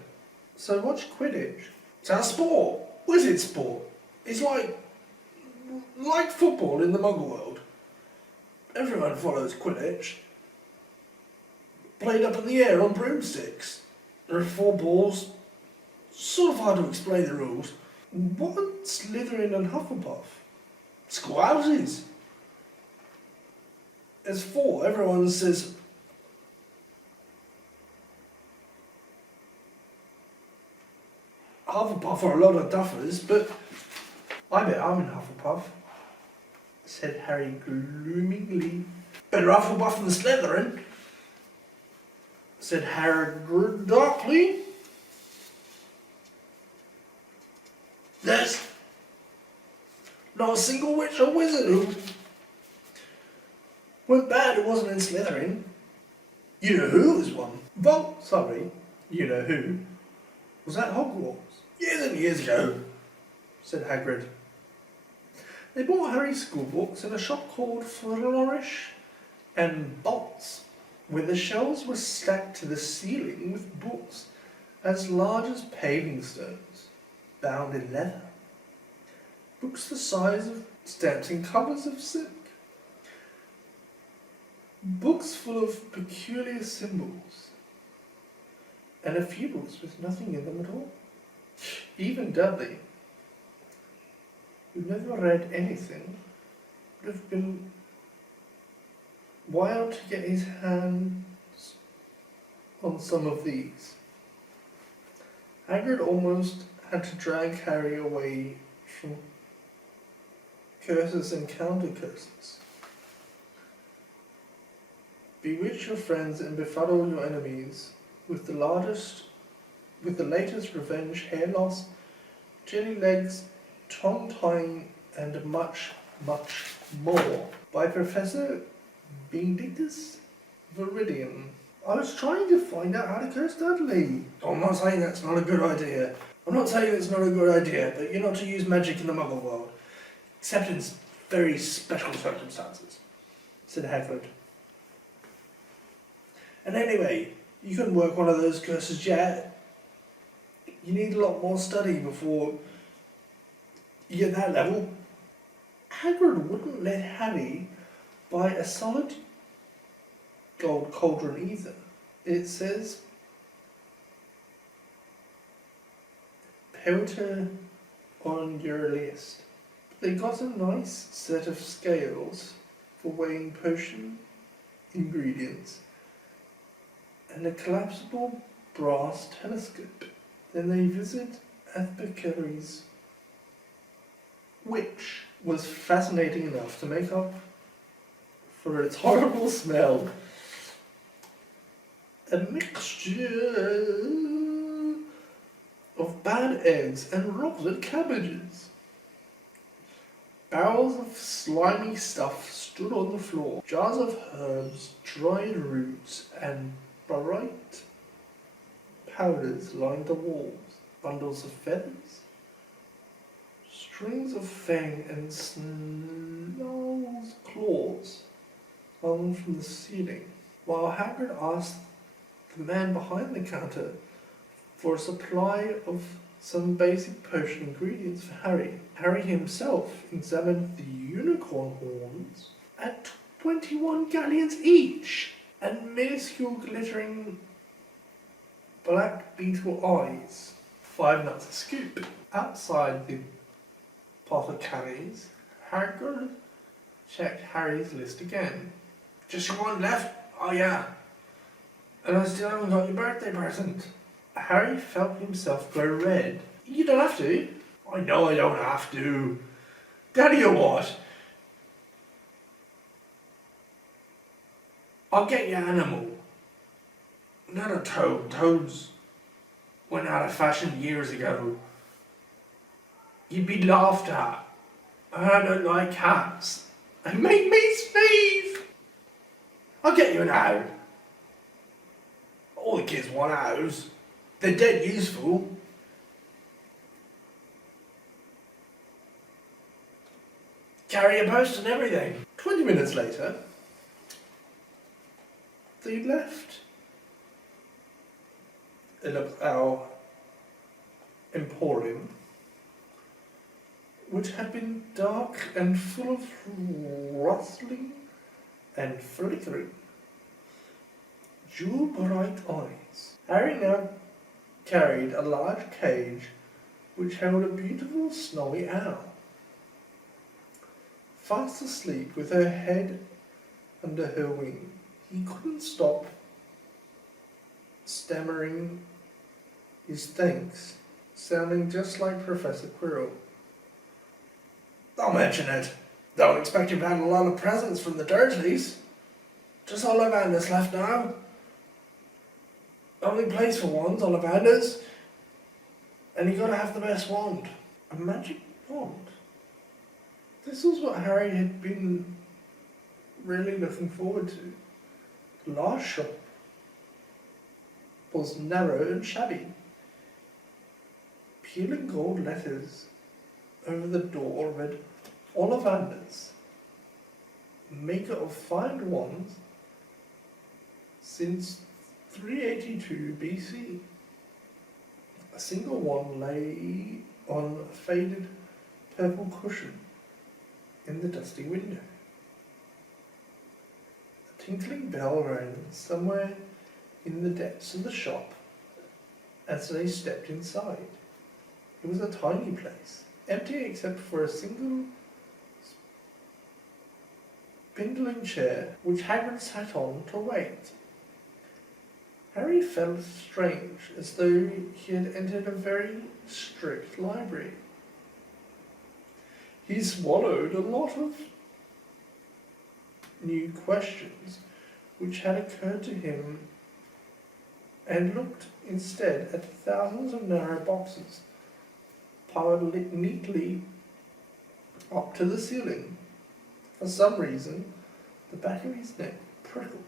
"So what's Quidditch?" "It's our sport. Wizard sport. It's like football in the Muggle world. Everyone follows Quidditch. Played up in the air on broomsticks. There are 4 balls. Sort of hard to explain the rules." "What's Slytherin and Hufflepuff?" "Squouses. There's 4. Everyone says Hufflepuff are a lot of duffers, but I bet I'm in Hufflepuff," said Harry gloomingly. "Better Hufflepuff than Slytherin," said Hagrid darkly. "There's not a single witch or wizard who went bad who wasn't in Slytherin. You know who was one. You know who was at Hogwarts years and years ago," said Hagrid. They bought Harry school books in a shop called Flourish and Bolts, where the shelves were stacked to the ceiling with books as large as paving stones, bound in leather. Books the size of stamps and covers of silk. Books full of peculiar symbols, and a few books with nothing in them at all. Even Dudley, who never read anything, would have been wild to get his hands on some of these. Hagrid almost had to drag Harry away from curses and counter-curses. Bewitch your friends and befuddle your enemies with the latest revenge, hair loss, jelly legs, tongue tying, and much, much more. By Professor Benedictus Viridian. I was trying to find out how to curse Dudley. I'm not saying that's not a good idea. But you're not to use magic in the Muggle world, except in very special circumstances, said Hagrid. And anyway, you couldn't work one of those curses yet. You need a lot more study before you get that level. Hagrid wouldn't let Harry buy a solid gold cauldron either. It says Pewter on your list. They got a nice set of scales for weighing potion ingredients and a collapsible brass telescope. Then they visit Apothecary's, which was fascinating enough to make up for its horrible smell. A mixture of bad eggs and rotted cabbages. Barrels of slimy stuff stood on the floor. Jars of herbs, dried roots, and bright powders lined the walls. Bundles of feathers, strings of fang and snarl's claws hung from the ceiling, while Hagrid asked the man behind the counter for a supply of some basic potion ingredients for Harry. Harry himself examined the unicorn horns at 21 galleons each, and minuscule glittering black beetle eyes. 5 nuts a scoop. Outside the apothecary's, Hagrid checked Harry's list again. Just one left? Oh yeah. And I still haven't got your birthday present. Harry felt himself grow red. You don't have to. I know I don't have to. Tell you what. I'll get you an animal. Not a toad. Toads went out of fashion years ago. You'd be laughed at. I don't like cats. They make me sneeze. I'll get you an owl. All the kids want owls. They're dead useful. Carry a post and everything. 20 minutes later, they left our emporium, which had been dark and full of rustling and flickering, jewel-bright eyes. Harry now carried a large cage which held a beautiful snowy owl, fast asleep with her head under her wing. He couldn't stop stammering his thanks, sounding just like Professor Quirrell. Don't mention it. Don't expect you've had a lot of presents from the Dursleys. Just Ollivanders left now. Only place for one's Ollivanders. And you gotta have the best wand. A magic wand. This was what Harry had been really looking forward to. The last shop was narrow and shabby. Peeling gold letters over the door read Ollivanders, maker of fine wands since 382 BC. A single wand lay on a faded purple cushion in the dusty window. A tinkling bell rang somewhere in the depths of the shop as they stepped inside. It was a tiny place, empty except for a single spindling chair which Hagrid sat on to wait. Harry felt strange, as though he had entered a very strict library. He swallowed a lot of new questions which had occurred to him and looked instead at thousands of narrow boxes piled neatly up to the ceiling. For some reason, the back of his neck prickled.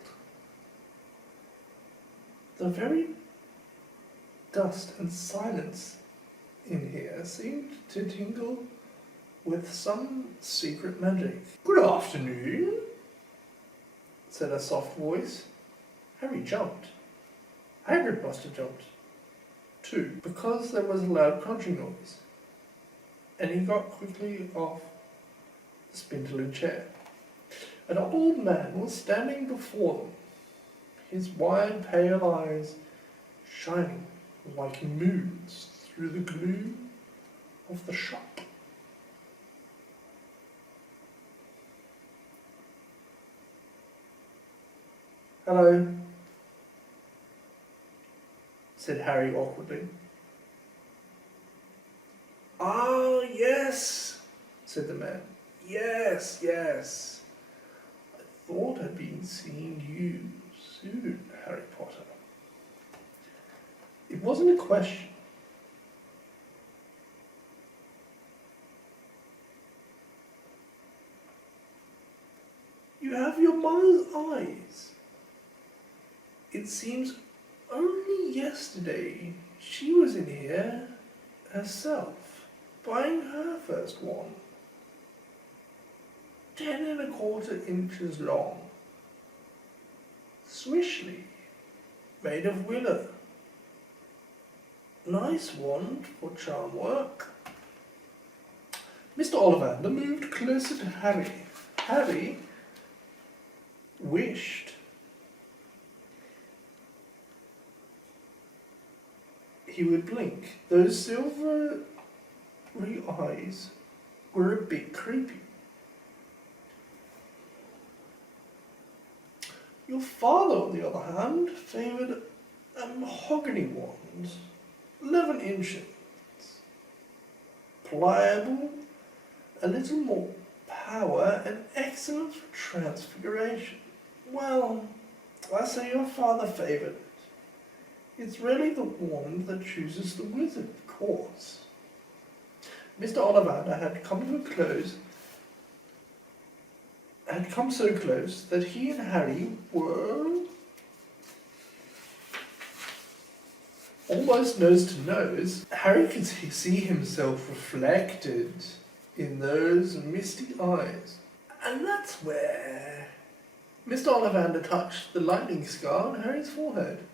The very dust and silence in here seemed to tingle with some secret magic. Good afternoon, said a soft voice. Harry jumped. Hagrid must have jumped too, because there was a loud crunching noise, and he got quickly off the spindling chair. An old man was standing before them, his wide pale eyes shining like moons through the gloom of the shop. "Hello," said Harry awkwardly. "Ah, yes," said the man. "Yes, yes. I thought I'd been seeing you soon, Harry Potter." It wasn't a question. "You have your mother's eyes. It seems only yesterday she was in here herself, buying her first one. 10 1/4 inches long, swishly, made of willow. Nice wand for charm work." Mr. Ollivander moved closer to Harry. Harry wished he would blink. Those silvery eyes were a bit creepy. "Your father, on the other hand, favoured a mahogany wand, 11 inches, pliable, a little more power, and excellent for transfiguration." "Well, I say your father favoured it. It's really the wand that chooses the wizard, of course." Mr. Ollivander had come so close that he and Harry were almost nose to nose. Harry could see himself reflected in those misty eyes. And that's where Mr. Ollivander touched the lightning scar on Harry's forehead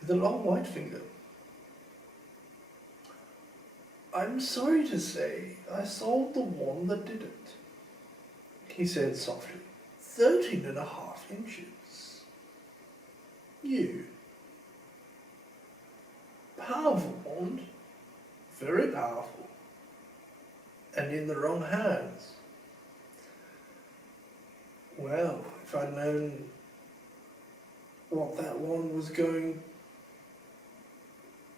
with a long white finger. "I'm sorry to say I sold the one that did it," he said softly. 13 1/2 inches. You. Powerful wand. Very powerful. And in the wrong hands. Well, if I'd known what that wand was going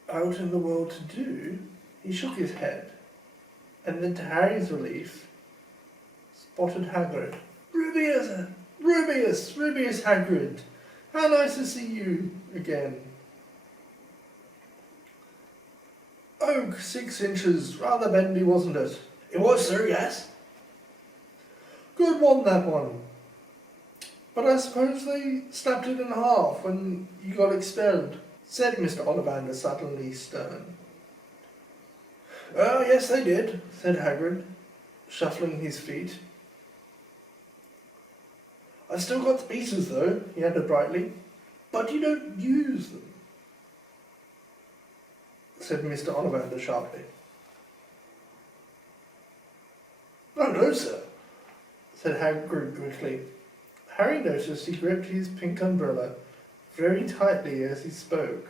out in the world to do. He shook his head, and then to Harry's relief, spotted Hagrid. Rubius Hagrid! How nice to see you again." "Oak, 6 inches, rather bendy, wasn't it?" "It was, sir, yes." "Good one, that one. But I suppose they snapped it in half when you got expelled," said Mr. Ollivander, suddenly stern. "Oh, yes, they did," said Hagrid, shuffling his feet. "I've still got the pieces, though," he added brightly. "But you don't use them," said Mr. Ollivander sharply. "Oh, no, sir," said Hagrid quickly. Harry noticed he gripped his pink umbrella very tightly as he spoke.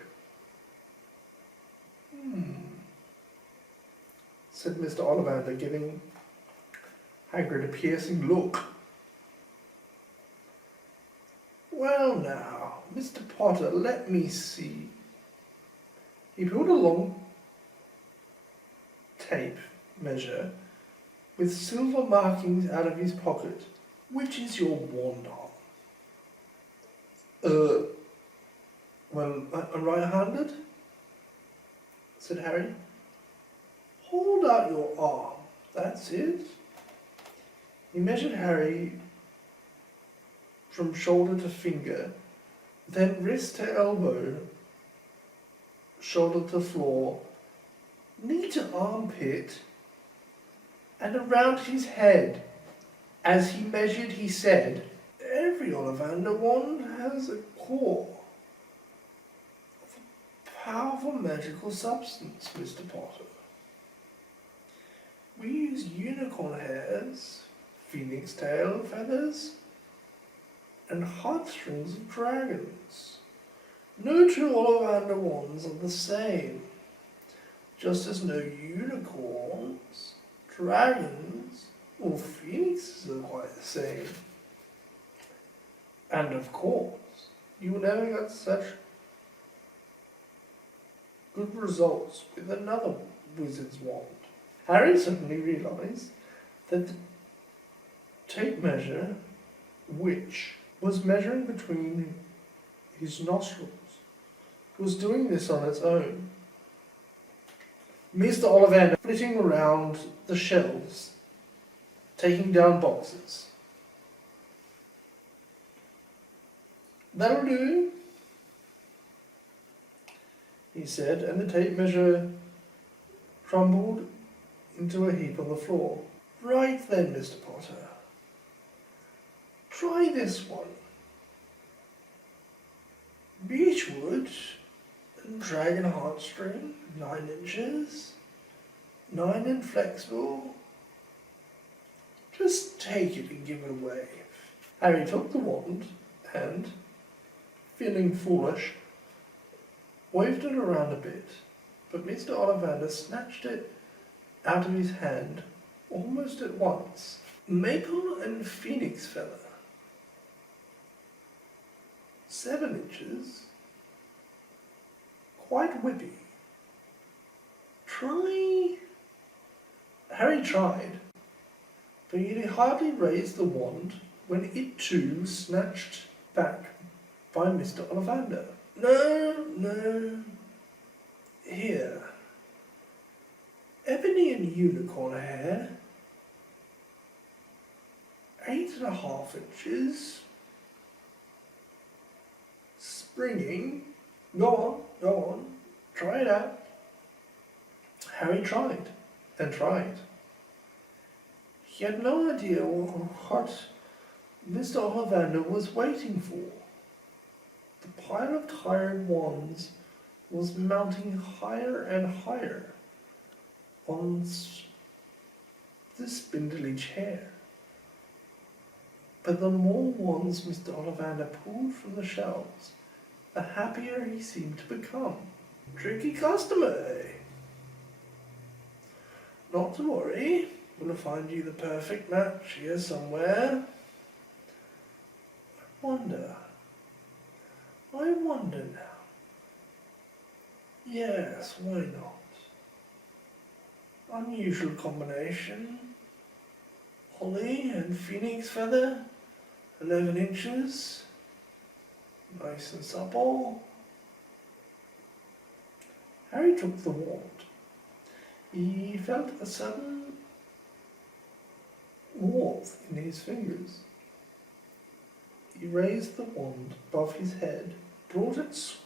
Said Mr. Ollivander, giving Hagrid a piercing look. "Well now, Mr. Potter, let me see." He pulled a long tape measure with silver markings out of his pocket. "Which is your wand arm?" Well, I'm right-handed," said Harry. "Hold out your arm. That's it." He measured Harry from shoulder to finger, then wrist to elbow, shoulder to floor, knee to armpit, and around his head. As he measured, he said, "Every Ollivander wand has a core of a powerful magical substance, Mr. Potter. We use unicorn hairs, phoenix tail feathers, and heartstrings of dragons. No two Ollivander wands are the same. just as no unicorns, dragons, or phoenixes are quite the same. And of course, you will never get such good results with another wizard's wand. Harry suddenly realised that the tape measure, which was measuring between his nostrils, was doing this on its own. Mr. Ollivander flitting around the shelves, taking down boxes. "That'll do," he said, and the tape measure crumbled into a heap on the floor. "Right then, Mr. Potter. Try this one. Beechwood and dragon heartstring, 9 inches, 9 and flexible. Just take it and give it a wave." Harry took the wand and, feeling foolish, waved it around a bit, but Mr. Ollivander snatched it out of his hand almost at once. "Maple and phoenix feather, 7 inches, quite whippy. Try." Harry tried, but he had hardly raised the wand when it too snatched back by Mr. Ollivander. No. Here. Ebony and unicorn hair, 8.5 inches. Springing. Go on. Try it out." Harry tried and tried. He had no idea what Mr. Ollivander was waiting for. The pile of tired wands was mounting higher and higher on the spindly chair. But the more wands Mr. Ollivander pulled from the shelves, the happier he seemed to become. "Tricky customer, eh? Not to worry, we'll find you the perfect match here somewhere. I wonder now. Yes, why not? Unusual combination. Holly and phoenix feather, 11 inches. Nice and supple." Harry took the wand. He felt a sudden warmth in his fingers. He raised the wand above his head, brought it swishing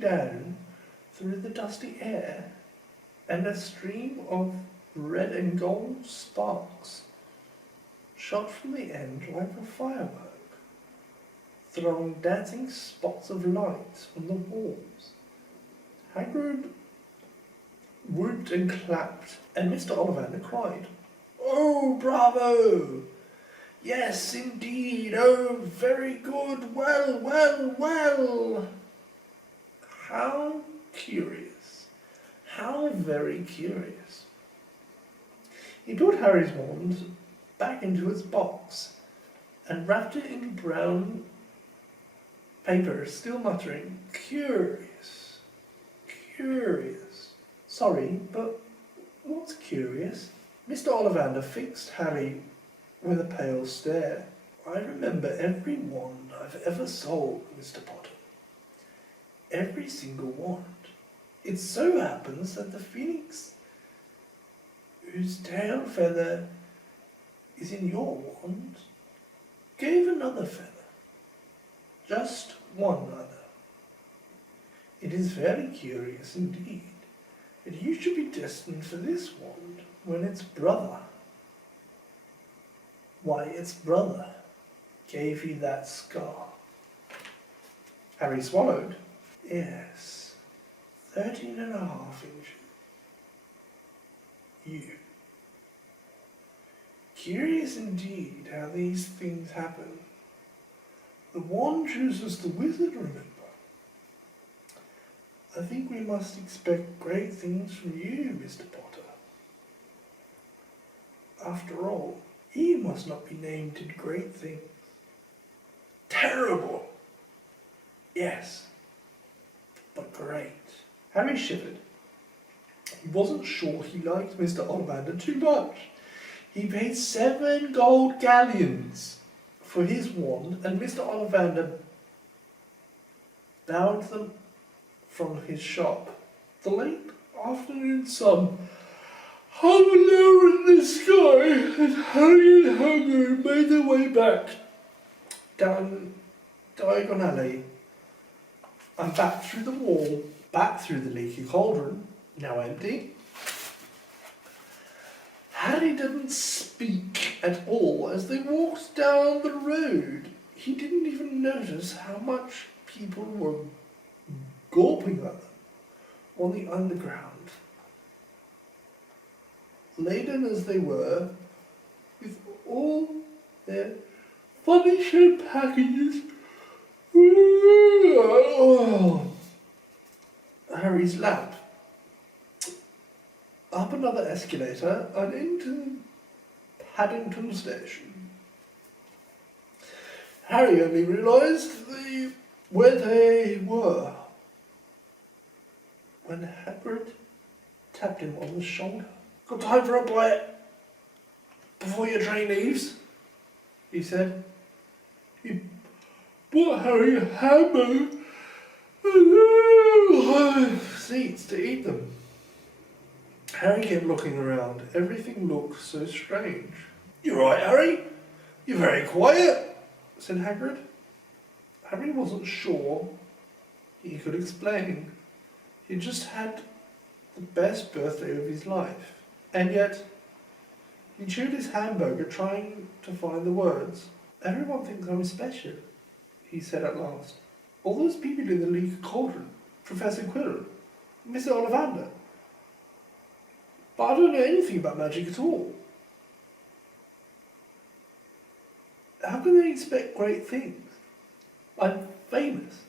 down through the dusty air, and a stream of red and gold sparks shot from the end like a firework, throwing dancing spots of light on the walls. Hagrid whooped and clapped, and Mr. Ollivander cried, "Oh, bravo! Yes, indeed! Oh, very good! Well! How curious! How very curious!" He put Harry's wand back into its box and wrapped it in brown paper, still muttering, "Curious. Sorry, but what's curious?" Mr. Ollivander fixed Harry with a pale stare. "I remember every wand I've ever sold, Mr. Potter. Every single wand. It so happens that the phoenix whose tail feather is in your wand gave another feather. Just one other. It is very curious indeed that you should be destined for this wand when its brother, gave you that scar." Harry swallowed. "Yes, 13.5 inches. You. Curious indeed how these things happen. The wand chooses the wizard, remember. I think we must expect great things from you, Mr. Potter. After all, he must not be named in great things. Terrible! Yes, but great. Harry shivered. He wasn't sure he liked Mr. Ollivander too much. He paid 7 gold galleons for his wand, and Mr. Ollivander bowed them from his shop. The late afternoon sun hung low in the sky, and Harry and Hagrid made their way back down Diagon Alley and back through the wall, back through the leaky cauldron, now empty. Harry didn't speak at all as they walked down the road. He didn't even notice how much people were gawping at them on the underground, laden as they were with all their funny shaped packages. Harry's lap, up another escalator and into Paddington Station. Harry only realised where they were when Hagrid tapped him on the shoulder. "Got time for a bite before your train leaves?" he said. He bought Harry a hamburger and seats to eat them. Harry kept looking around. Everything looked so strange. "You right, Harry? You're very quiet," said Hagrid. Harry wasn't sure he could explain. He just had the best birthday of his life. And yet, he chewed his hamburger trying to find the words. "Everyone thinks I'm special," he said at last. "All those people in the leaky cauldron, Professor Quirrell, Mr. Ollivander. But I don't know anything about magic at all. How can they expect great things? I'm famous.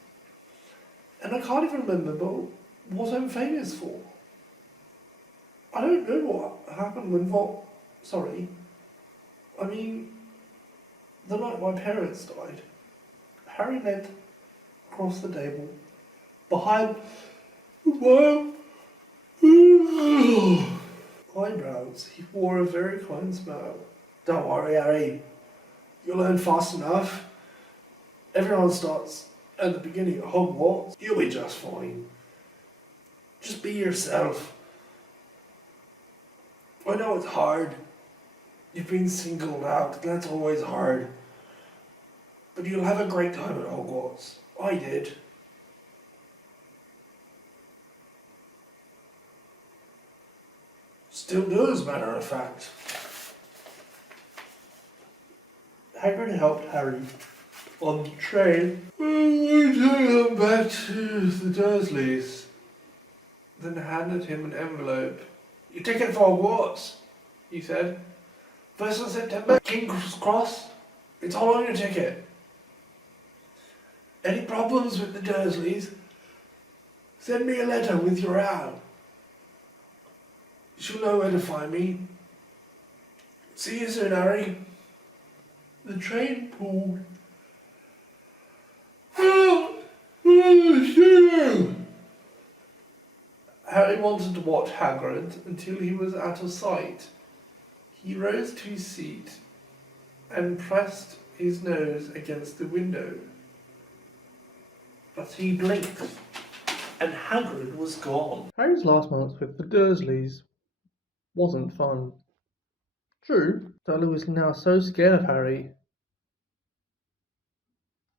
And I can't even remember what I'm famous for. I don't know what happened when the night my parents died." Harry leant across the table behind my eyebrows. He wore a very kind smile. "Don't worry, Harry. You'll learn fast enough. Everyone starts at the beginning of Hogwarts. You'll be just fine. Just be yourself. I know it's hard. You've been singled out. That's always hard. But you'll have a great time at Hogwarts. I did." "Still do, as a matter of fact." Hagrid helped Harry on the train. "We take them back to the Dursleys," then handed him an envelope. "Your ticket for Hogwarts," he said. "1st of September, King's Cross. It's all on your ticket. Any problems with the Dursleys? Send me a letter with your Anne. She'll know where to find me. See you soon, Harry." The train pulled. Harry wanted to watch Hagrid until he was out of sight. He rose to his seat and pressed his nose against the window. But he blinked, and Hagrid was gone. Harry's last month with the Dursleys wasn't fun. True, Dudley was now so scared of Harry,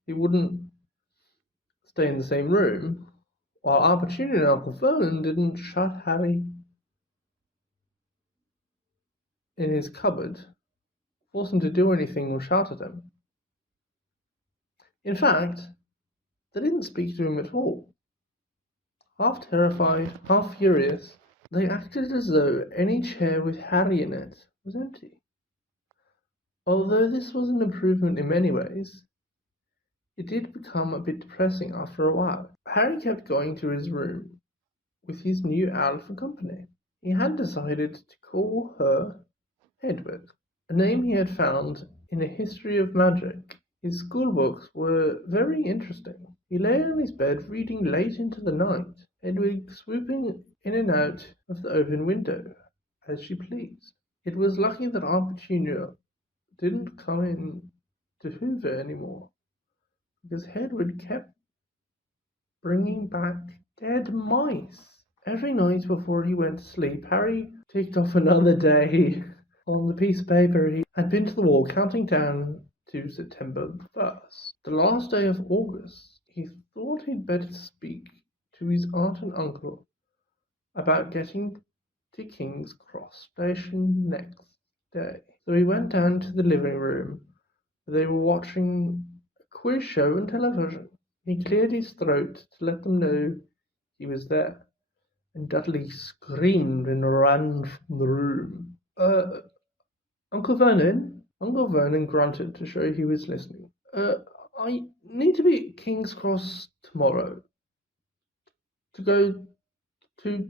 he wouldn't stay in the same room, while Aunt Petunia and Uncle Vernon didn't shut Harry in his cupboard, force him to do anything or shout at him. In fact, they didn't speak to him at all. Half terrified, half furious, they acted as though any chair with Harry in it was empty. Although this was an improvement in many ways, It did become a bit depressing after a while. Harry kept going to his room with his new owl for company. He had decided to call her Hedwig, a name he had found in a history of magic. His school books were very interesting. He lay on his bed reading late into the night, Hedwig swooping in and out of the open window as she pleased. It was lucky that Aunt Petunia didn't come in to Hoover anymore, because Hedwig kept bringing back dead mice. Every night before he went to sleep, Harry ticked off another day on the piece of paper he had pinned to the wall, counting down to September 1st. The last day of August, he thought he'd better speak to his aunt and uncle about getting to King's Cross Station next day. So he went down to the living room where they were watching a quiz show on television. He cleared his throat to let them know he was there, and Dudley screamed and ran from the room. Uncle Vernon? Uncle Vernon grunted to show he was listening. I need to be at King's Cross tomorrow to go to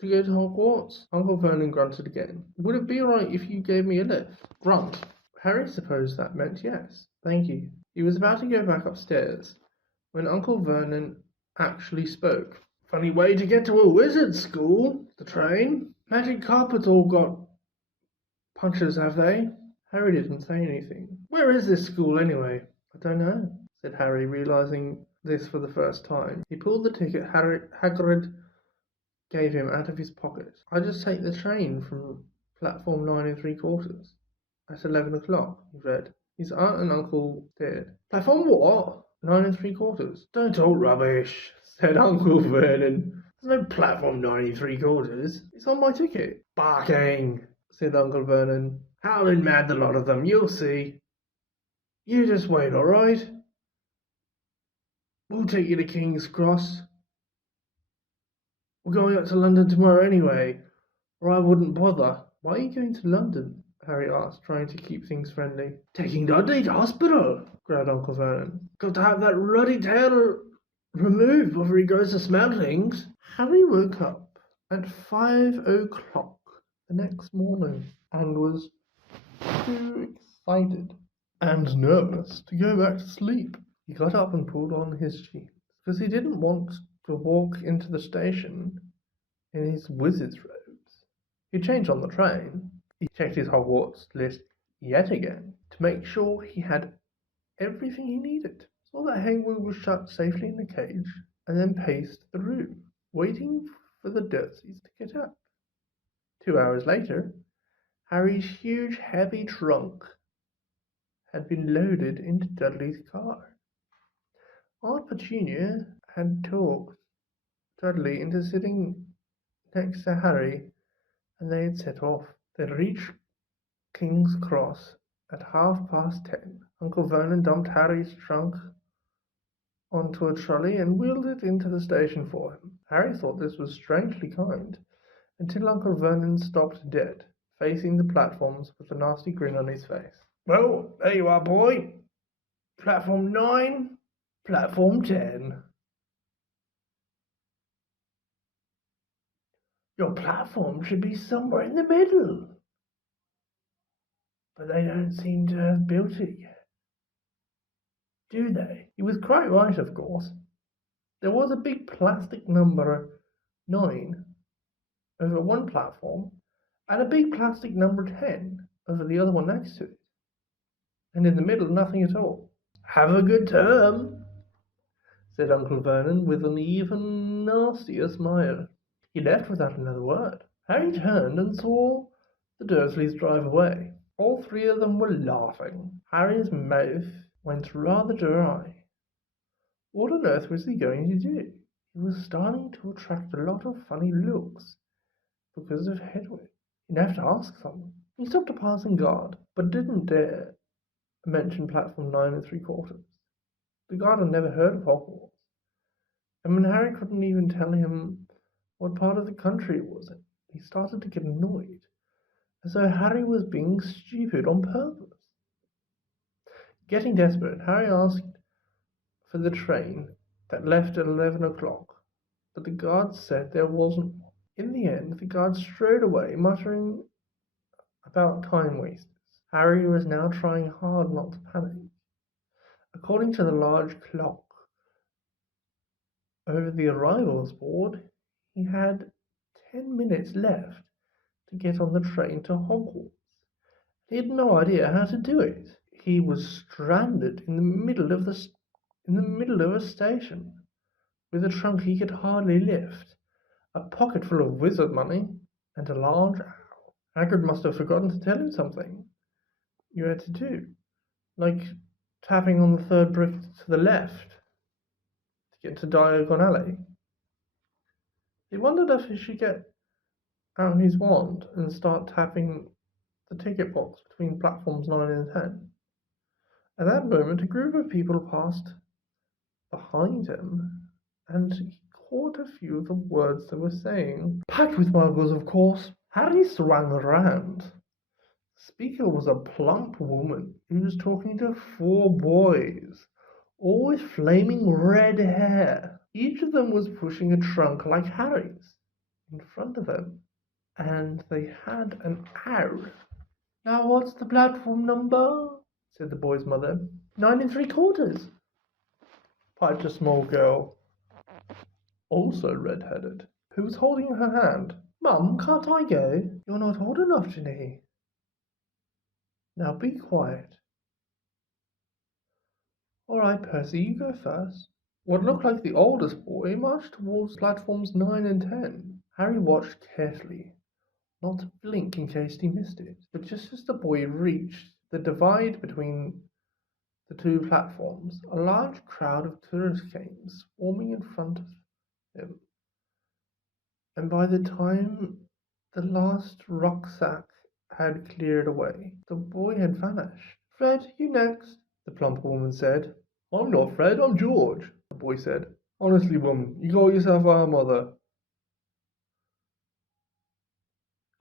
to Hogwarts. Uncle Vernon grunted again. Would it be alright if you gave me a lift? Grunt. Harry supposed that meant yes. Thank you. He was about to go back upstairs when Uncle Vernon actually spoke. Funny way to get to a wizard's school, the train. Magic carpets all got punches, have they? Harry didn't say anything. Where is this school anyway? I don't know, said Harry, realizing this for the first time. He pulled the ticket Hagrid gave him out of his pocket. I just take the train from platform 9 3/4 at 11 o'clock, he read. His aunt and uncle stared. Platform what? 9 3/4. Don't talk rubbish, said Uncle Vernon. There's no platform 9 3/4. It's on my ticket. Barking, said Uncle Vernon. Howling mad, the lot of them, you'll see. You just wait, all right? We'll take you to King's Cross. We're going up to London tomorrow anyway, or I wouldn't bother. Why are you going to London? Harry asked, trying to keep things friendly. Taking Dudley to hospital, growled Uncle Vernon. Got to have that ruddy tail removed before he goes to smell things. Harry woke up at 5 o'clock the next morning and was too excited and nervous to go back to sleep. He got up and pulled on his jeans because he didn't want to walk into the station in his wizard's robes. He changed on the train. He checked his Hogwarts list yet again to make sure he had everything he needed. Saw that Hagrid was shut safely in the cage, and then paced the room, waiting for the Dursleys to get up. 2 hours later, Harry's huge, heavy trunk had been loaded into Dudley's car. Aunt Petunia had talked Dudley into sitting next to Harry, and they had set off. They'd reached King's Cross at 10:30. Uncle Vernon dumped Harry's trunk onto a trolley and wheeled it into the station for him. Harry thought this was strangely kind, until Uncle Vernon stopped dead, facing the platforms with a nasty grin on his face. Well, there you are, boy. Platform 9, platform 10. Your platform should be somewhere in the middle. But they don't seem to have built it yet, do they? He was quite right, of course. There was a big plastic number 9 over one platform, and a big plastic number 10 over the other one next to it. And in the middle, nothing at all. Have a good term, said Uncle Vernon with an even nastier smile. He left without another word. Harry turned and saw the Dursleys drive away. All three of them were laughing. Harry's mouth went rather dry. What on earth was he going to do? He was starting to attract a lot of funny looks because of Hedwig. He'd have to ask someone. He stopped a passing guard, but didn't dare mention platform 9 3/4. The guard had never heard of Hogwarts, and when Harry couldn't even tell him what part of the country it was in, he started to get annoyed, as though Harry was being stupid on purpose. Getting desperate, Harry asked for the train that left at 11 o'clock, but the guards said there wasn't one. In the end, the guards strode away, muttering about time wasters. Harry was now trying hard not to panic. According to the large clock over the arrivals board, he had 10 minutes left to get on the train to Hogwarts. He had no idea how to do it. He was stranded in the middle of a station with a trunk he could hardly lift, a pocket full of wizard money, and a large owl. Hagrid must have forgotten to tell him something you had to do, like tapping on the third brick to the left to get to Diagon Alley. He wondered if he should get out his wand and start tapping the ticket box between platforms 9 and 10. At that moment, a group of people passed behind him, and he caught a few of the words they were saying. Packed with muggles, of course. Harry swam around. The speaker was a plump woman who was talking to 4 boys, all with flaming red hair. Each of them was pushing a trunk like Harry's in front of them, and they had an owl. Now what's the platform number? Said the boy's mother. 9 3/4, piped a small girl, also red-headed, who was holding her hand. Mum, can't I go? You're not old enough, Ginny. Now be quiet. All right, Percy, you go first. What looked like the oldest boy marched towards platforms 9 and 10. Harry watched carefully, not to blink in case he missed it. But just as the boy reached the divide between the 2 platforms, a large crowd of tourists came swarming in front of him, and by the time the last rucksack had cleared away, the boy had vanished. Fred, you next, the plump woman said. I'm not Fred, I'm George, the boy said. Honestly, woman, you got yourself our mother.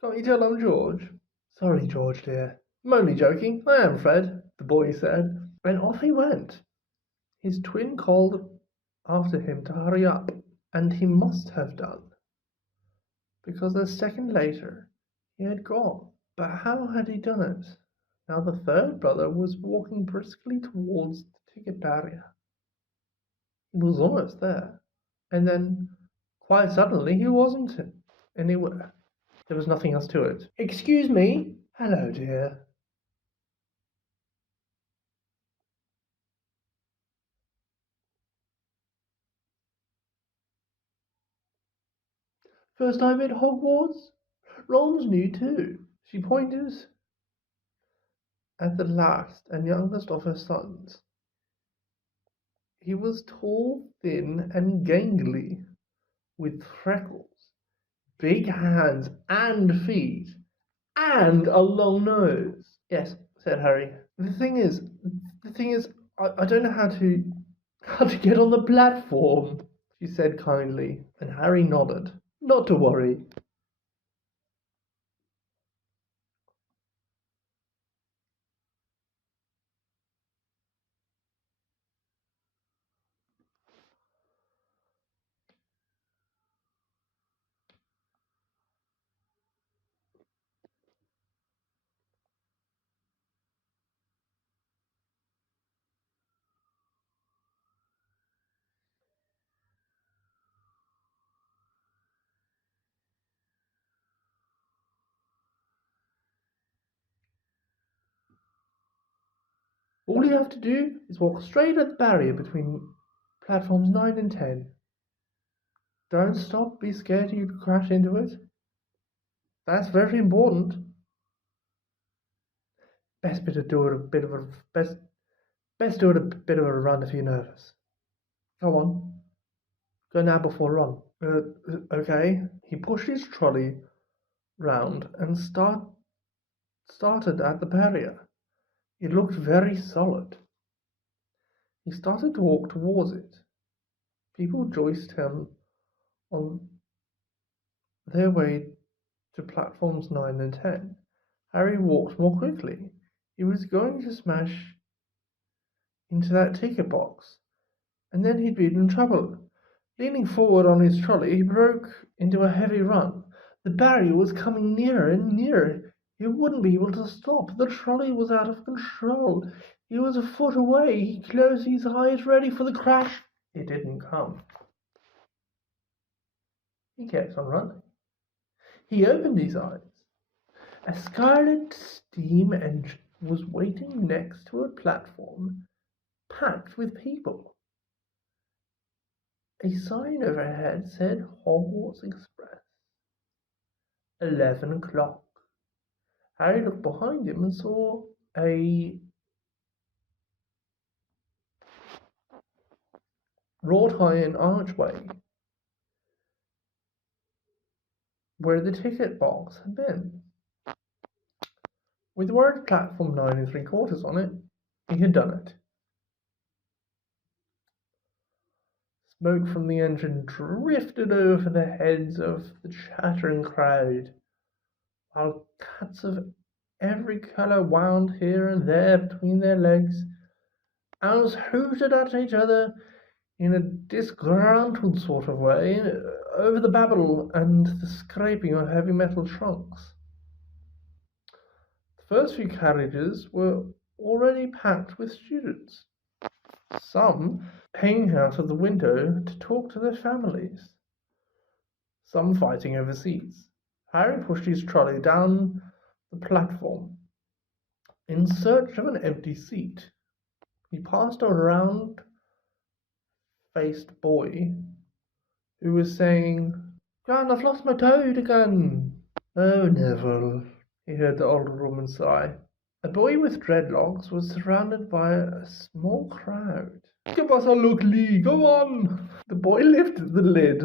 Can't you tell I'm George? Sorry, George, dear. I'm only joking. I am Fred, the boy said. And off he went. His twin called after him to hurry up, and he must have done, because a second later he had gone. But how had he done it? Now the third brother was walking briskly towards the ticket barrier. He was almost there, and then, quite suddenly, he wasn't anywhere. There was nothing else to it. Excuse me? Hello, dear. First time at Hogwarts? Ron's new too. She pointed at the last and youngest of her sons. He was tall, thin, and gangly, with freckles, big hands and feet, and a long nose. Yes, said Harry. The thing is, I don't know how to get on the platform, she said kindly, and Harry nodded. Not to worry. All you have to do is walk straight at the barrier between platforms 9 and 10. Don't stop, be scared you'd crash into it. That's very important. Best bit of do it a bit of a best do it a bit of a run if you're nervous. Go on. Go now before run. Okay. He pushed his trolley round and started at the barrier. It looked very solid. He started to walk towards it. People joined him on their way to platforms 9 and 10. Harry walked more quickly. He was going to smash into that ticket box, and then he'd be in trouble. Leaning forward on his trolley, he broke into a heavy run. The barrier was coming nearer and nearer. He wouldn't be able to stop. The trolley was out of control. He was a foot away. He closed his eyes, ready for the crash. It didn't come. He kept on running. He opened his eyes. A scarlet steam engine was waiting next to a platform packed with people. A sign overhead said Hogwarts Express. 11 o'clock. Harry looked behind him and saw a wrought iron archway where the ticket box had been. With the word platform 9 3/4 on it, he had done it. Smoke from the engine drifted over the heads of the chattering crowd, while cats of every colour wound here and there between their legs. Owls hooted at each other in a disgruntled sort of way over the babble and the scraping of heavy metal trunks. The first few carriages were already packed with students, some hanging out of the window to talk to their families, some fighting over seats. Harry pushed his trolley down the platform in search of an empty seat. He passed a round-faced boy who was saying, "Gran, I've lost my toad again." "Oh, Neville," he heard the older woman sigh. A boy with dreadlocks was surrounded by a small crowd. "Give us a look, Lee, go on!" The boy lifted the lid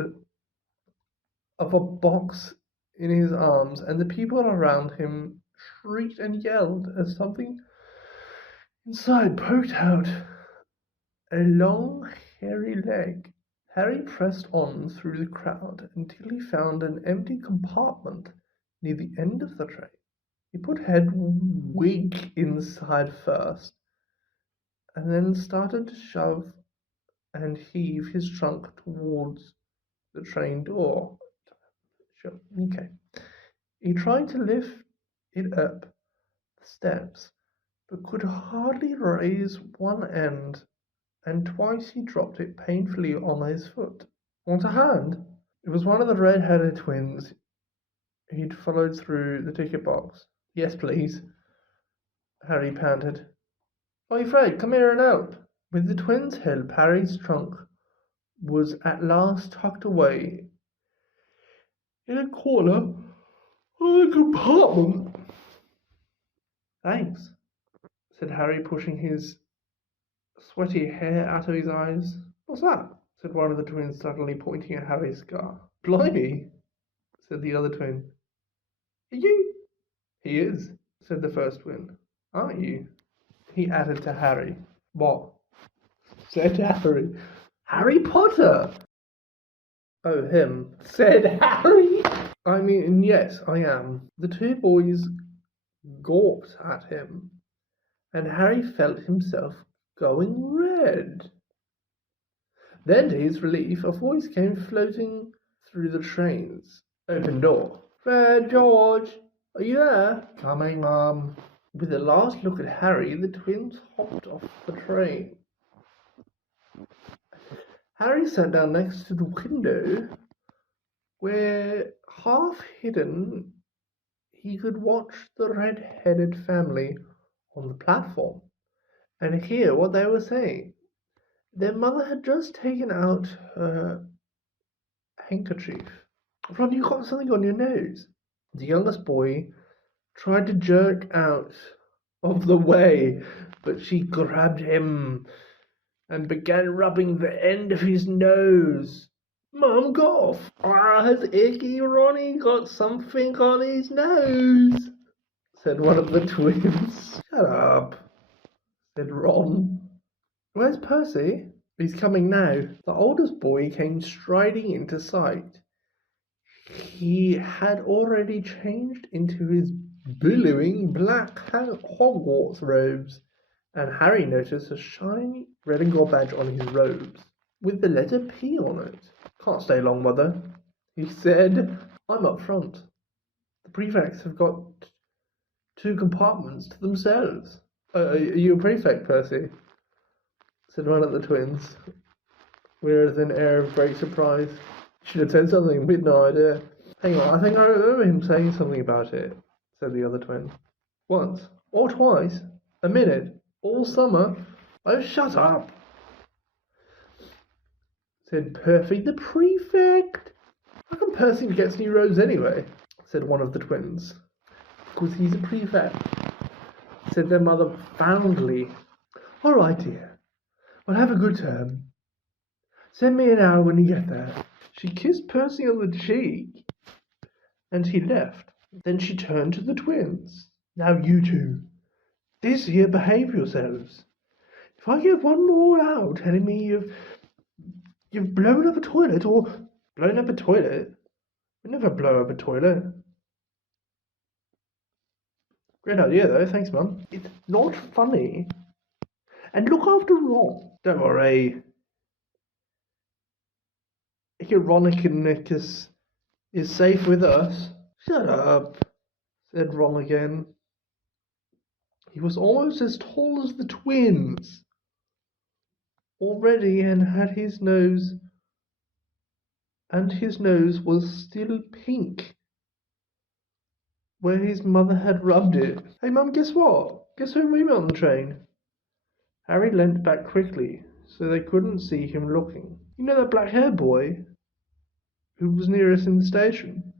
of a box in his arms, and the people around him shrieked and yelled as something inside poked out a long, hairy leg. Harry pressed on through the crowd until he found an empty compartment near the end of the train. He put Hedwig inside first, and then started to shove and heave his trunk towards the train door. Okay. He tried to lift it up the steps, but could hardly raise one end, and twice he dropped it painfully on his foot. "Want a hand?" It was one of the red-headed twins he'd followed through the ticket box. "Yes, please," Harry panted. "Oi, Fred, come here and help." With the twins' help, Harry's trunk was at last tucked away in a corner of the compartment. "Thanks," said Harry, pushing his sweaty hair out of his eyes. "What's that?" said one of the twins, suddenly pointing at Harry's scar. "Blimey," said the other twin. "Are you?" "He is," said the first twin. "Aren't you?" he added to Harry. "What?" said Harry. "Harry Potter." "Oh, him," said Harry. "I mean, yes, I am." The two boys gawped at him, and Harry felt himself going red. Then, to his relief, a voice came floating through the train's open door. "Fred, George, are you there?" "Coming, Mum." With a last look at Harry, the twins hopped off the train. Harry sat down next to the window, where, half hidden, he could watch the red-headed family on the platform and hear what they were saying. Their mother had just taken out her handkerchief. "Ron, you got something on your nose." The youngest boy tried to jerk out of the way, but she grabbed him and began rubbing the end of his nose. "Mum, get off!" "Has Icky Ronnie got something on his nose?" said one of the twins. "Shut up," said Ron. "Where's Percy?" "He's coming now." The oldest boy came striding into sight. He had already changed into his billowing black Hogwarts robes, and Harry noticed a shiny red and gold badge on his robes. with the letter P on it. Can't stay long, Mother, he said. I'm up front. The prefects have got 2 compartments to themselves. Are you a prefect, Percy? Said one of the twins, with an air of great surprise. Should have said something, we'd no idea. Hang on, I think I remember him saying something about it, said the other twin. Once, or twice, a minute, all summer. Oh, shut up, said Perfy, the prefect. How come Percy gets new robes anyway? Said one of the twins. Because he's a prefect, said their mother fondly. All right, dear. Well, have a good term. Send me an hour when you get there. She kissed Percy on the cheek, and he left. Then she turned to the twins. Now you two, this here, behave yourselves. If I get one more out telling me you've blown up a toilet or blown up a toilet, we never blow up a toilet. Great idea though, thanks Mum. It's not funny. And look after Ron. Don't worry. Icaronicus is safe with us. Shut up, said Ron again. He was almost as tall as the twins already, and his nose was still pink where his mother had rubbed it. Hey Mum, guess what? Guess who we met on the train? Harry leant back quickly so they couldn't see him looking. You know that black-haired boy who was near us in the station?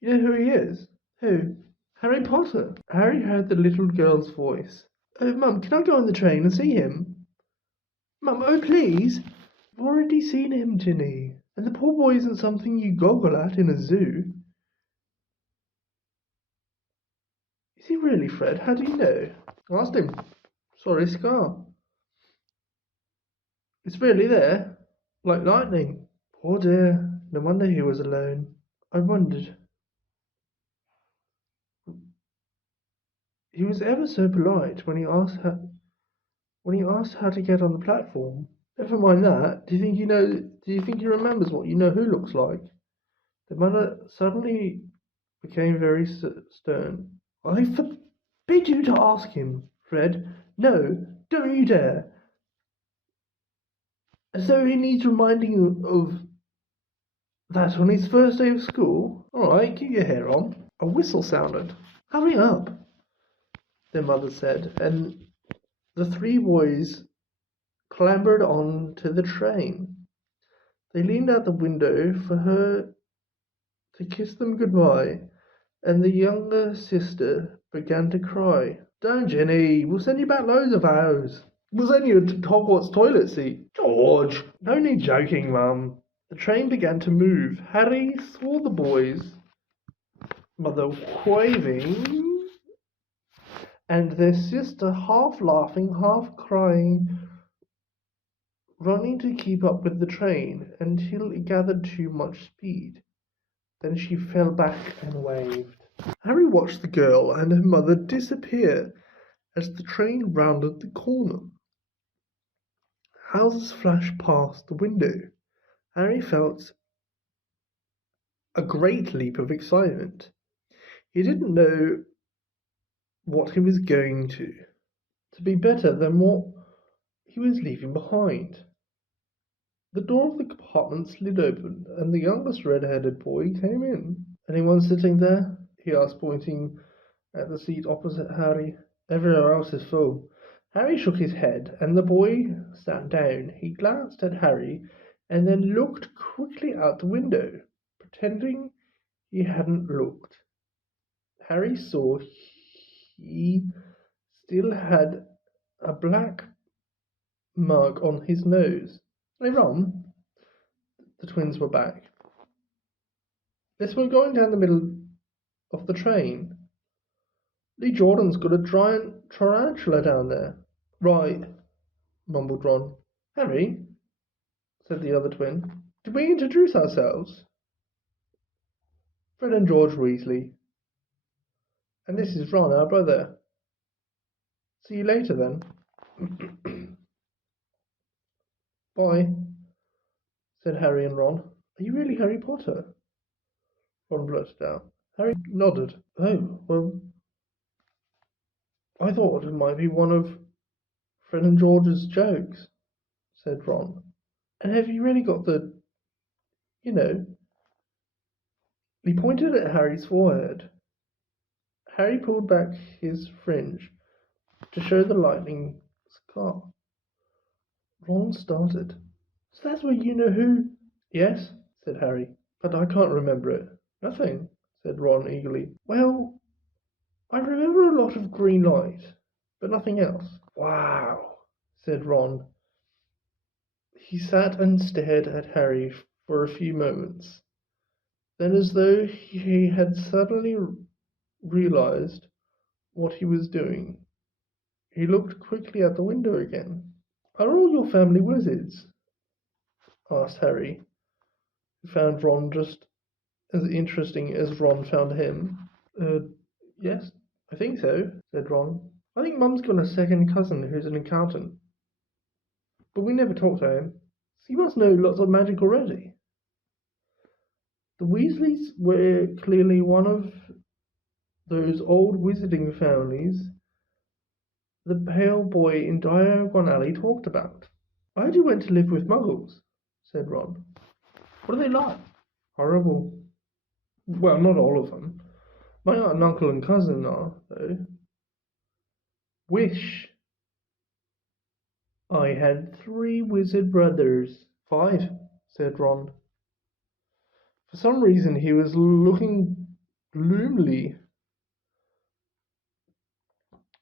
You know who he is? Who? Harry Potter. Harry heard the little girl's voice. Oh, Mum, can I go on the train and see him? Mum, oh please. I've already seen him, Ginny. And the poor boy isn't something you goggle at in a zoo. Is he really, Fred? How do you know? I asked him. Saw his scar. It's really there. Like lightning. Poor dear. No wonder he was alone. I wondered. He was ever so polite when he asked how to get on the platform. Never mind that. Do you think he remembers what you know who looks like? The mother suddenly became very stern. I forbid you to ask him, Fred. No, don't you dare. As though he needs reminding of that on his first day of school. All right, keep your hair on. A whistle sounded. Hurry up, their mother said, and the 3 boys clambered on to the train. They leaned out the window for her to kiss them goodbye, and the younger sister began to cry. Don't, Jenny. We'll send you back loads of hours. We'll send you a Hogwarts toilet seat. George! No need joking, Mum. The train began to move. Harry saw the boys, mother waving, and their sister half laughing, half crying, running to keep up with the train until it gathered too much speed. Then she fell back and waved. Harry watched the girl and her mother disappear as the train rounded the corner. Houses flashed past the window. Harry felt a great leap of excitement. He didn't know what he was going to be better than what he was leaving behind. The door of the compartment slid open, and the youngest red-headed boy came in. Anyone sitting there? He asked, pointing at the seat opposite Harry. Everywhere else is full. Harry shook his head, and the boy sat down. He glanced at Harry, and then looked quickly out the window, pretending he hadn't looked. Harry saw he still had a black mark on his nose. Hey, Ron, the twins were back. Yes, we're going down the middle of the train. Lee Jordan's got a giant tarantula down there. Right, mumbled Ron. Harry, said the other twin, did we introduce ourselves? Fred and George Weasley. And this is Ron, our brother. See you later, then. Bye, said Harry and Ron. Are you really Harry Potter? Ron blurted out. Harry nodded. Oh, well, I thought it might be one of Fred and George's jokes, said Ron. And have you really got the, you know? He pointed at Harry's forehead. Harry pulled back his fringe to show the lightning scar. Ron started. So that's where you know who? Yes, said Harry, but I can't remember it. Nothing, said Ron eagerly. Well, I remember a lot of green light, but nothing else. Wow, said Ron. He sat and stared at Harry for a few moments. Then, as though he had suddenly realized what he was doing, he looked quickly at the window again. Are all your family wizards? Asked Harry, who found Ron just as interesting as Ron found him. Uh, yes, I think so, said Ron. I think Mum's got a second cousin who's an accountant, but we never talked to him. So you must know lots of magic already. The Weasleys were clearly one of those old wizarding families the pale boy in Diagon Alley talked about. I heard you went to live with Muggles, said Ron. What are they like? Horrible. Well, not all of them. My aunt and uncle and cousin are, though. Wish I had 3 wizard brothers. 5, said Ron. For some reason he was looking gloomily.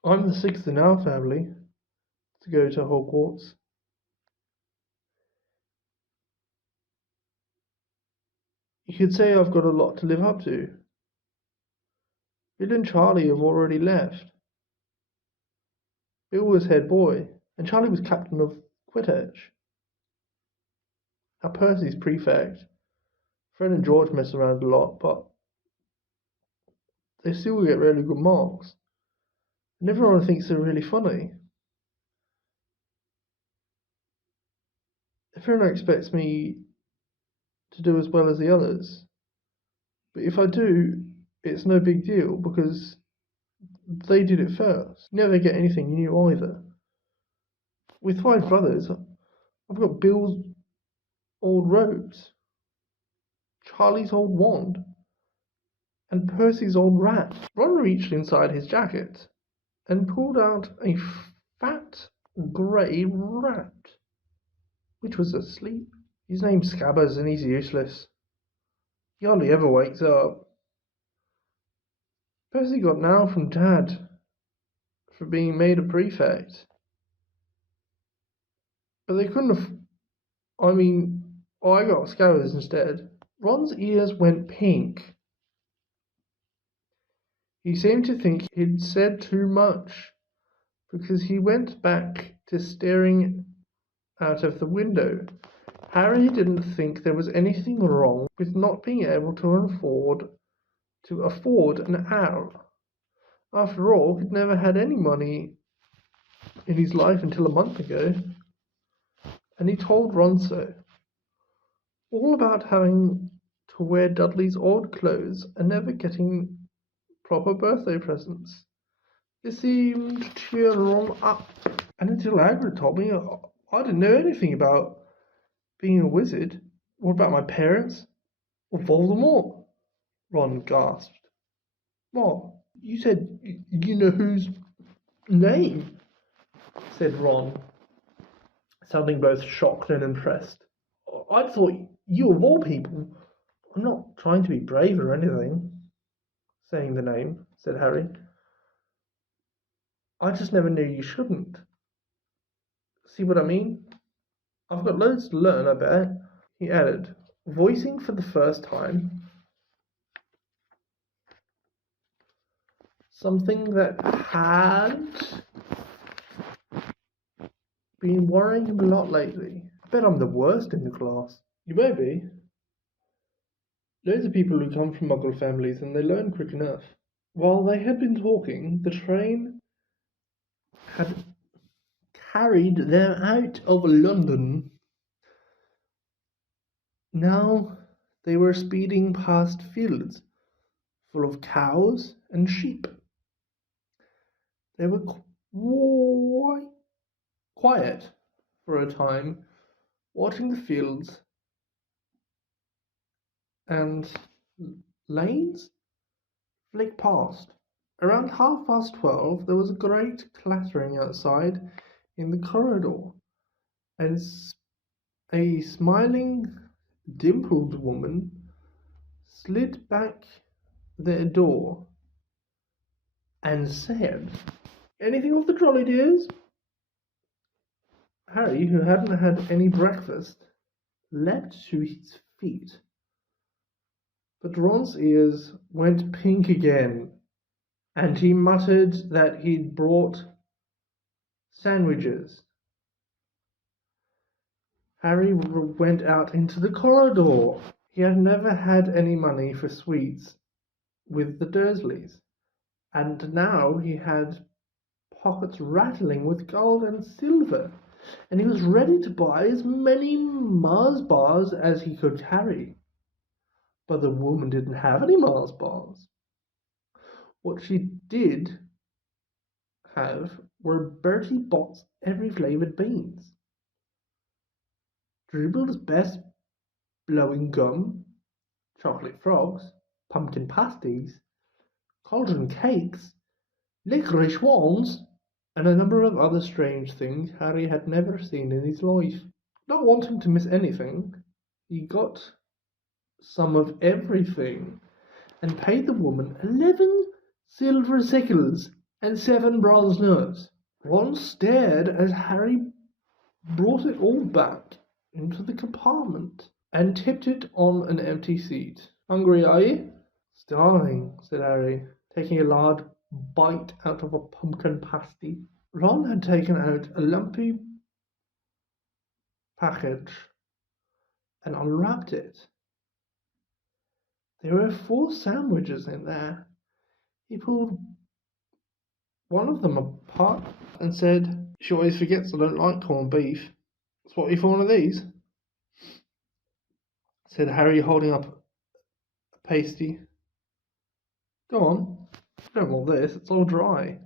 I'm the 6th in our family to go to Hogwarts. You could say I've got a lot to live up to. Bill and Charlie have already left. Bill was head boy, and Charlie was captain of Quidditch. Now Percy's prefect. Fred and George mess around a lot, but they still get really good marks. And everyone thinks they're really funny. Everyone expects me to do as well as the others. But if I do, it's no big deal because they did it first. You never get anything new either. With 5 brothers, I've got Bill's old robes, Charlie's old wand, and Percy's old rat. Ron reached inside his jacket and pulled out a fat grey rat, which was asleep. His name's Scabbers and he's useless. He hardly ever wakes up. Percy got an hour from Dad for being made a prefect. But they couldn't have... I got Scabbers instead. Ron's ears went pink. He seemed to think he'd said too much, because he went back to staring out of the window. Harry didn't think there was anything wrong with not being able to afford an owl. After all, he'd never had any money in his life until a month ago, and he told Ron so. All about having to wear Dudley's old clothes and never getting proper birthday presents. This seemed to cheer Ron up, and until Hagrid told me, I didn't know anything about being a wizard. What about my parents? Or Voldemort? Ron gasped. What? You said you know whose name? Said Ron, sounding both shocked and impressed. I thought you of all people. I'm not trying to be brave or anything, saying the name, said Harry. I just never knew you shouldn't. See what I mean? I've got loads to learn, I bet, he added, voicing for the first time something that had been worrying him a lot lately. I bet I'm the worst in the class. You may be. Loads of people who come from Muggle families and they learn quick enough. While they had been talking, the train had carried them out of London. Now they were speeding past fields full of cows and sheep. They were quite quiet for a time, watching the fields and lanes flick past. Around 12:30, there was a great clattering outside in the corridor, and a smiling, dimpled woman slid back their door and said, "Anything off the trolley, dears?" Harry, who hadn't had any breakfast, leapt to his feet, but Ron's ears went pink again, and he muttered that he'd brought sandwiches. Harry went out into the corridor. He had never had any money for sweets with the Dursleys, and now he had pockets rattling with gold and silver, and he was ready to buy as many Mars bars as he could carry. But the woman didn't have any Mars bars. What she did have were Bertie Bott's every flavoured beans, Dribble's best blowing gum, chocolate frogs, pumpkin pasties, cauldron cakes, licorice wands, and a number of other strange things Harry had never seen in his life. Not wanting to miss anything, he got some of everything and paid the woman 11 silver sickles and 7 bronze nuts. Ron stared as Harry brought it all back into the compartment and tipped it on an empty seat. "Hungry, are you?" "Starving," said Harry, taking a large bite out of a pumpkin pasty. Ron had taken out a lumpy package and unwrapped it. There were 4 sandwiches in there. He pulled one of them apart and said, "She always forgets I don't like corned beef. Spot you for one of these?" said Harry, holding up a pasty. "Go on. You don't want this, it's all dry."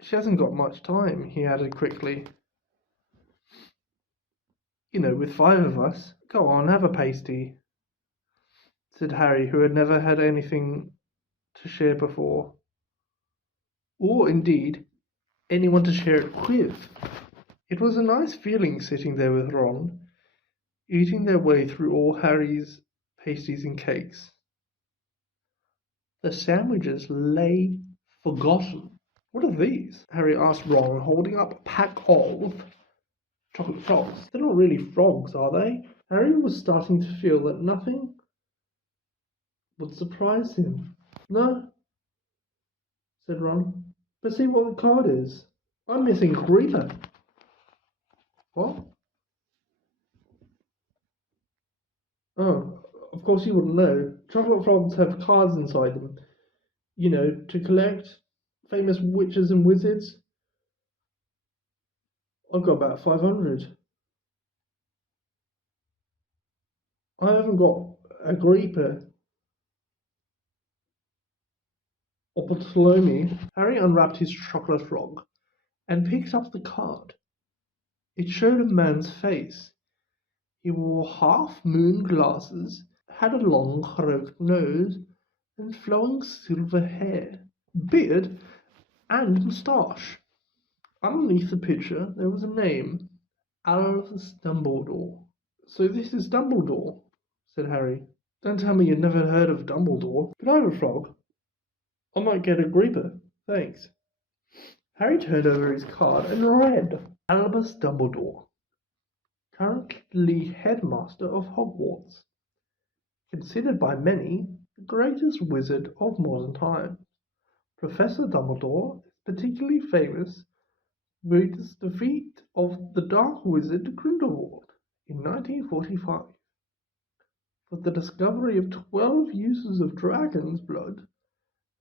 "She hasn't got much time," he added quickly. "You know, with 5 of us. Go on, have a pasty," said Harry, who had never had anything to share before, or indeed anyone to share it with. It was a nice feeling sitting there with Ron, eating their way through all Harry's pasties and cakes. The sandwiches lay forgotten. "What are these?" Harry asked Ron, holding up a pack of chocolate frogs. "They're not really frogs, are they?" Harry was starting to feel that nothing would surprise him. "No," said Ron. "But see what the card is. I'm missing a creeper." "What?" "Oh, of course you wouldn't know. Chocolate frogs have cards inside them, you know, to collect famous witches and wizards. I've got about 500. I haven't got a Agrippa or Ptolemy." Harry unwrapped his chocolate frog and picked up the card. It showed a man's face. He wore half-moon glasses, had a long crooked nose, and flowing silver hair, beard, and moustache. Underneath the picture there was a name, Albus Dumbledore. "So this is Dumbledore," said Harry. "Don't tell me you'd never heard of Dumbledore. Could I have a frog? I might get a Gripper, thanks." Harry turned over his card and read, "Albus Dumbledore, currently headmaster of Hogwarts, considered by many the greatest wizard of modern times. Professor Dumbledore is particularly famous for his defeat of the Dark Wizard Grindelwald in 1945, for the discovery of 12 uses of dragon's blood,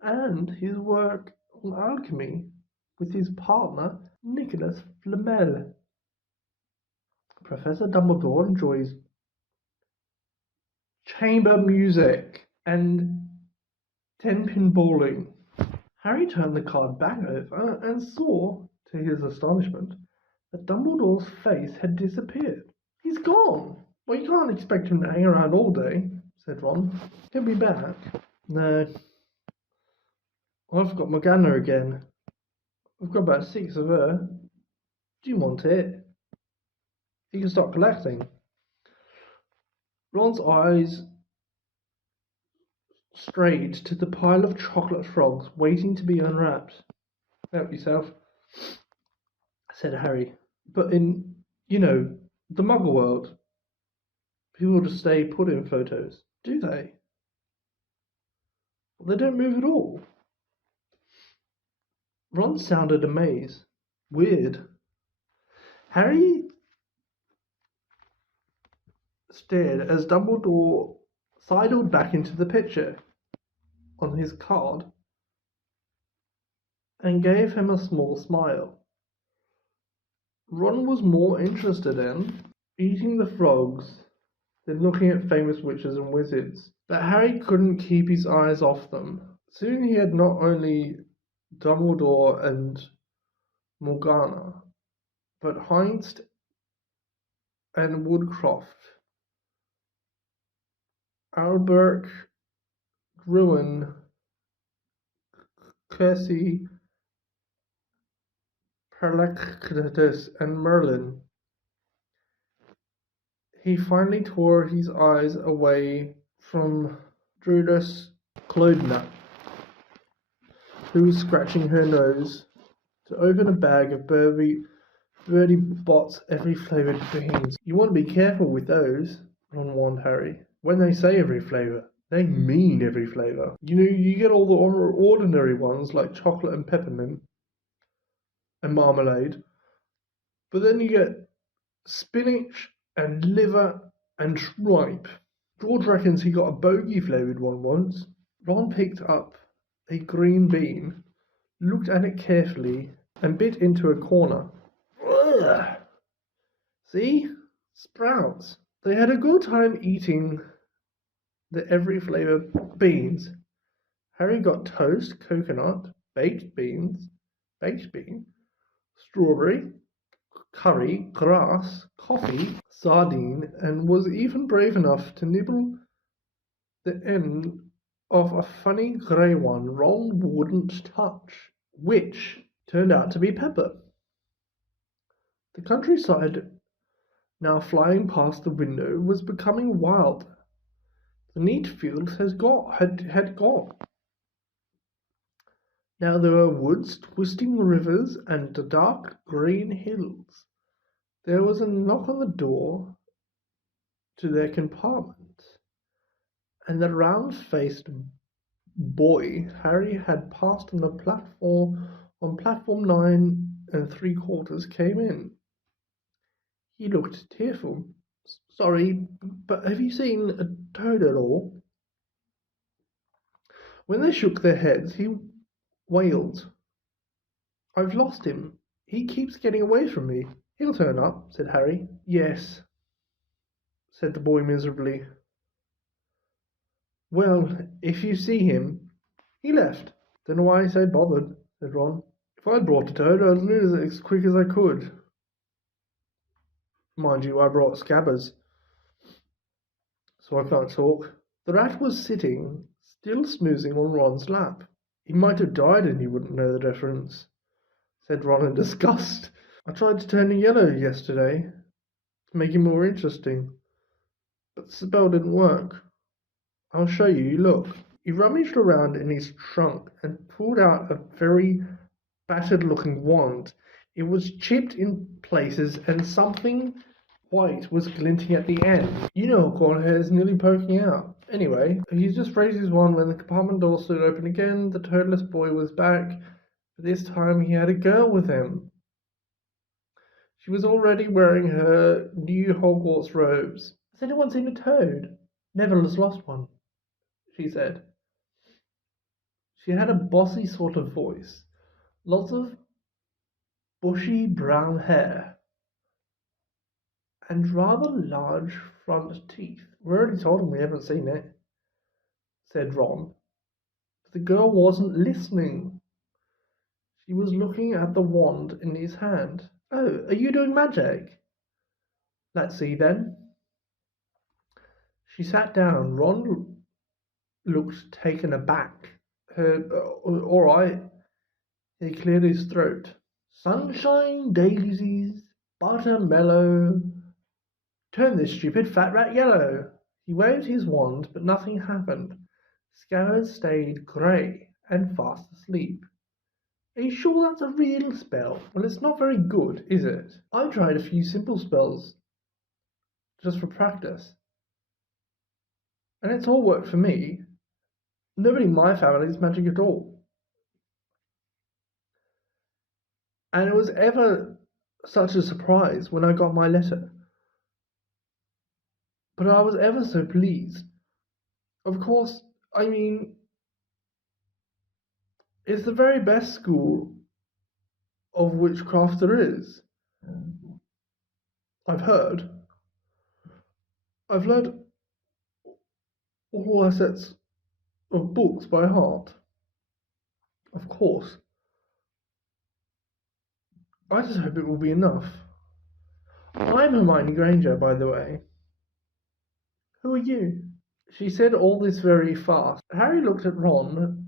and his work on alchemy with his partner Nicholas Flamel. Professor Dumbledore enjoys chamber music, and 10-pin bowling. Harry turned the card back over and saw, to his astonishment, that Dumbledore's face had disappeared. He's gone. Well, you can't expect him to hang around all day, said Ron. He'll be back. No, I've got Morgana again. I've got about 6 of her. Do you want it? You can start collecting. Ron's eyes strayed to the pile of chocolate frogs waiting to be unwrapped. Help yourself, said Harry. But in, the Muggle world, people just stay put in photos. Do they? They don't move at all. Ron sounded amazed. Weird. Harry stared as Dumbledore sidled back into the picture on his card and gave him a small smile. Ron was more interested in eating the frogs than looking at famous witches and wizards, but Harry couldn't keep his eyes off them. Soon he had not only Dumbledore and Morgana, but Heinz and Woodcroft, Albert, Gruen, Kersey, Perlectus, and Merlin. He finally tore his eyes away from Drudas Clodna, who was scratching her nose, to open a bag of Bertie Bott's every flavoured beans. You want to be careful with those, Ron warned Harry. When they say every flavour, they mean every flavour. You get all the ordinary ones like chocolate and peppermint and marmalade, but then you get spinach and liver and tripe. George reckons he got a bogey flavoured one once. Ron picked up a green bean, looked at it carefully, and bit into a corner. Ugh. See? Sprouts. They had a good time eating the every flavour beans. Harry got toast, coconut, baked bean, strawberry, curry, grass, coffee, sardine, and was even brave enough to nibble the end of a funny grey one Ron wouldn't touch, which turned out to be pepper. The countryside, now flying past the window, was becoming wild. The neat fields had gone. Now there were woods, twisting rivers, and dark green hills. There was a knock on the door to their compartment, and the round-faced boy Harry had passed on platform 9 3/4 came in. He looked tearful. Sorry, but have you seen a toad at all? When they shook their heads, he wailed. I've lost him. He keeps getting away from me. He'll turn up, said Harry. Yes, said the boy miserably. Well, if you see him, he left. Don't know why he's so bothered, said Ron. If I'd brought a toad, I'd lose it as quick as I could. Mind you, I brought scabbers, so I can't talk. The rat was sitting, still snoozing on Ron's lap. He might have died and he wouldn't know the difference, said Ron in disgust. I tried to turn him yellow yesterday to make him more interesting, but the spell didn't work. I'll show you, look. He rummaged around in his trunk and pulled out a very battered-looking wand. It was chipped in places and something white was glinting at the end. You know, a corner hair is nearly poking out. Anyway, he just raised his wand when the compartment door stood open again. The toadless boy was back, but this time he had a girl with him. She was already wearing her new Hogwarts robes. Has anyone seen a toad? Neville has lost one, she said. She had a bossy sort of voice, lots of bushy brown hair, and rather large front teeth. We already told him we haven't seen it, said Ron. But the girl wasn't listening. She was looking at the wand in his hand. Oh, are you doing magic? Let's see then. She sat down. Ron looked taken aback. All right. He cleared his throat. Sunshine, daisies, buttermellow. Turn this stupid fat rat yellow. He waved his wand, but nothing happened. Scabbers stayed grey and fast asleep. Are you sure that's a real spell? Well, it's not very good, is it? I tried a few simple spells just for practice, and it's all worked for me. Nobody in my family is magic at all. And it was ever such a surprise when I got my letter. But I was ever so pleased. Of course, I mean, it's the very best school of witchcraft there is. I've heard. I've learned all our sets of books by heart. Of course. I just hope it will be enough. I'm Hermione Granger, by the way. Who are you? She said all this very fast. Harry looked at Ron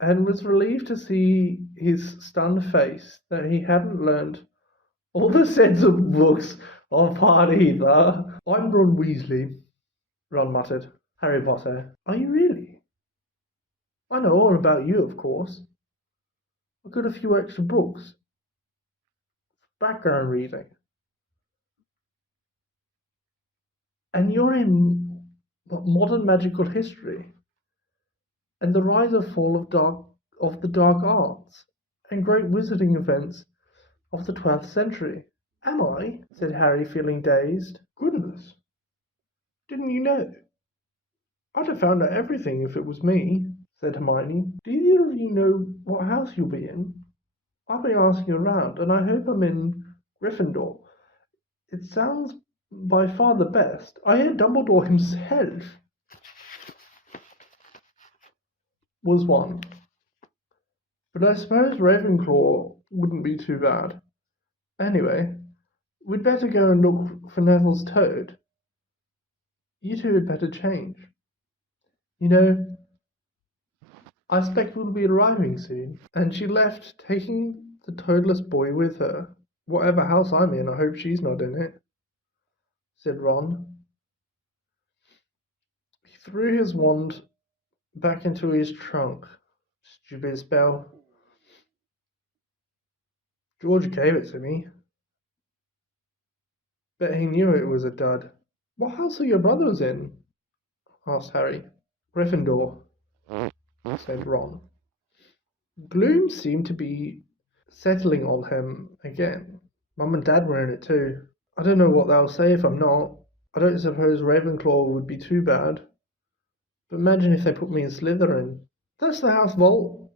and was relieved to see his stunned face that he hadn't learned all the sets of books off heart either. I'm Ron Weasley, Ron muttered. Harry Potter. Are you really? I know all about you, of course. I've got a few extra books. Background reading. And you're in modern magical history and the rise and fall of the dark arts and great wizarding events of the 12th century. Am I? Said Harry, feeling dazed. Goodness. Didn't you know? I'd have found out everything if it was me, said Hermione. Do either of you know what house you'll be in? I've been asking around, and I hope I'm in Gryffindor. It sounds by far the best. I hear Dumbledore himself was one. But I suppose Ravenclaw wouldn't be too bad. Anyway, we'd better go and look for Neville's toad. You two had better change. You know, I expect we'll be arriving soon. And she left, taking the toadless boy with her. Whatever house I'm in, I hope she's not in it, said Ron. He threw his wand back into his trunk. Stupid spell. George gave it to me. Bet he knew it was a dud. What house are your brothers in? Asked Harry. Gryffindor, said Ron. Gloom seemed to be settling on him again. Mum and Dad were in it too. I don't know what they'll say if I'm not. I don't suppose Ravenclaw would be too bad. But imagine if they put me in Slytherin. That's the house vault.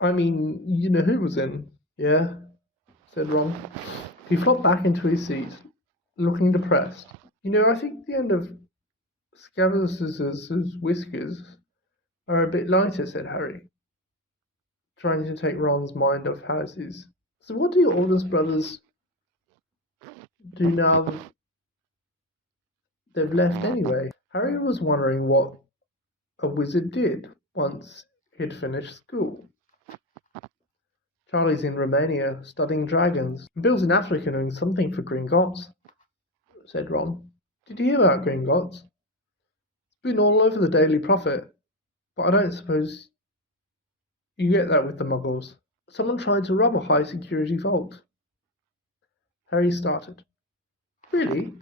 I mean, you know who was in. Yeah, said Ron. He flopped back into his seat, looking depressed. You know, I think the end of Scabbers' whiskers are a bit lighter, said Harry, trying to take Ron's mind off houses. So what do your oldest brothers do now they've left anyway? Harry was wondering what a wizard did once he'd finished school. Charlie's in Romania studying dragons. And Bill's in Africa doing something for Gringotts, said Ron. Did you hear about Gringotts? It's been all over the Daily Prophet, but I don't suppose you get that with the Muggles. Someone tried to rob a high-security vault. Harry started. Really?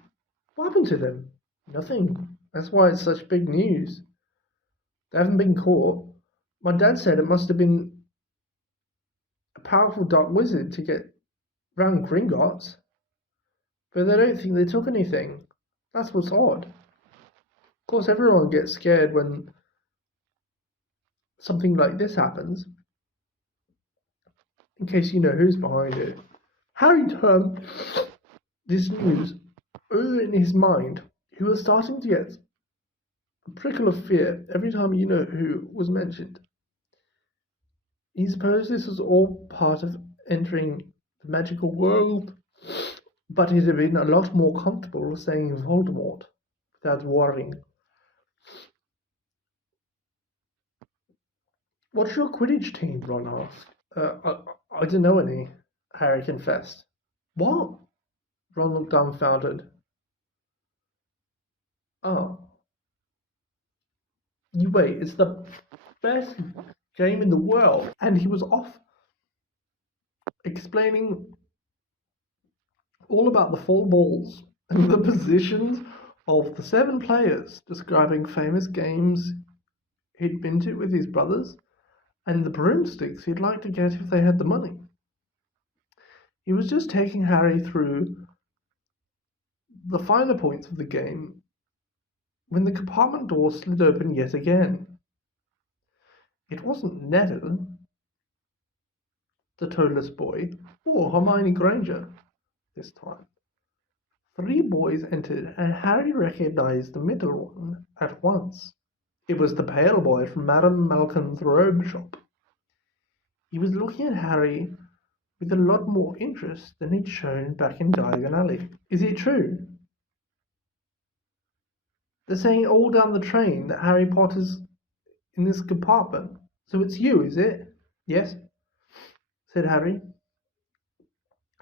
What happened to them? Nothing. That's why it's such big news. They haven't been caught. My dad said it must have been a powerful dark wizard to get round Gringotts. But they don't think they took anything. That's what's odd. Of course, everyone gets scared when something like this happens. In case you know who's behind it. Harry turned this news In his mind, he was starting to get a prickle of fear every time you know who was mentioned. He supposed this was all part of entering the magical world, but he'd have been a lot more comfortable saying Voldemort without worrying. What's your Quidditch team? Ron asked. I don't know any, Harry confessed. What? Ron looked dumbfounded. Oh, you wait, it's the best game in the world. And he was off explaining all about the four balls and the positions of the seven players, describing famous games he'd been to with his brothers and the broomsticks he'd like to get if they had the money. He was just taking Harry through the finer points of the game when the compartment door slid open yet again. It wasn't Neville, the toeless boy, or Hermione Granger this time. Three boys entered, and Harry recognized the middle one at once. It was the pale boy from Madame Malcolm's robe shop. He was looking at Harry with a lot more interest than he'd shown back in Diagon Alley. Is it true? They're saying all down the train that Harry Potter's in this compartment. So it's you, is it? Yes, said Harry.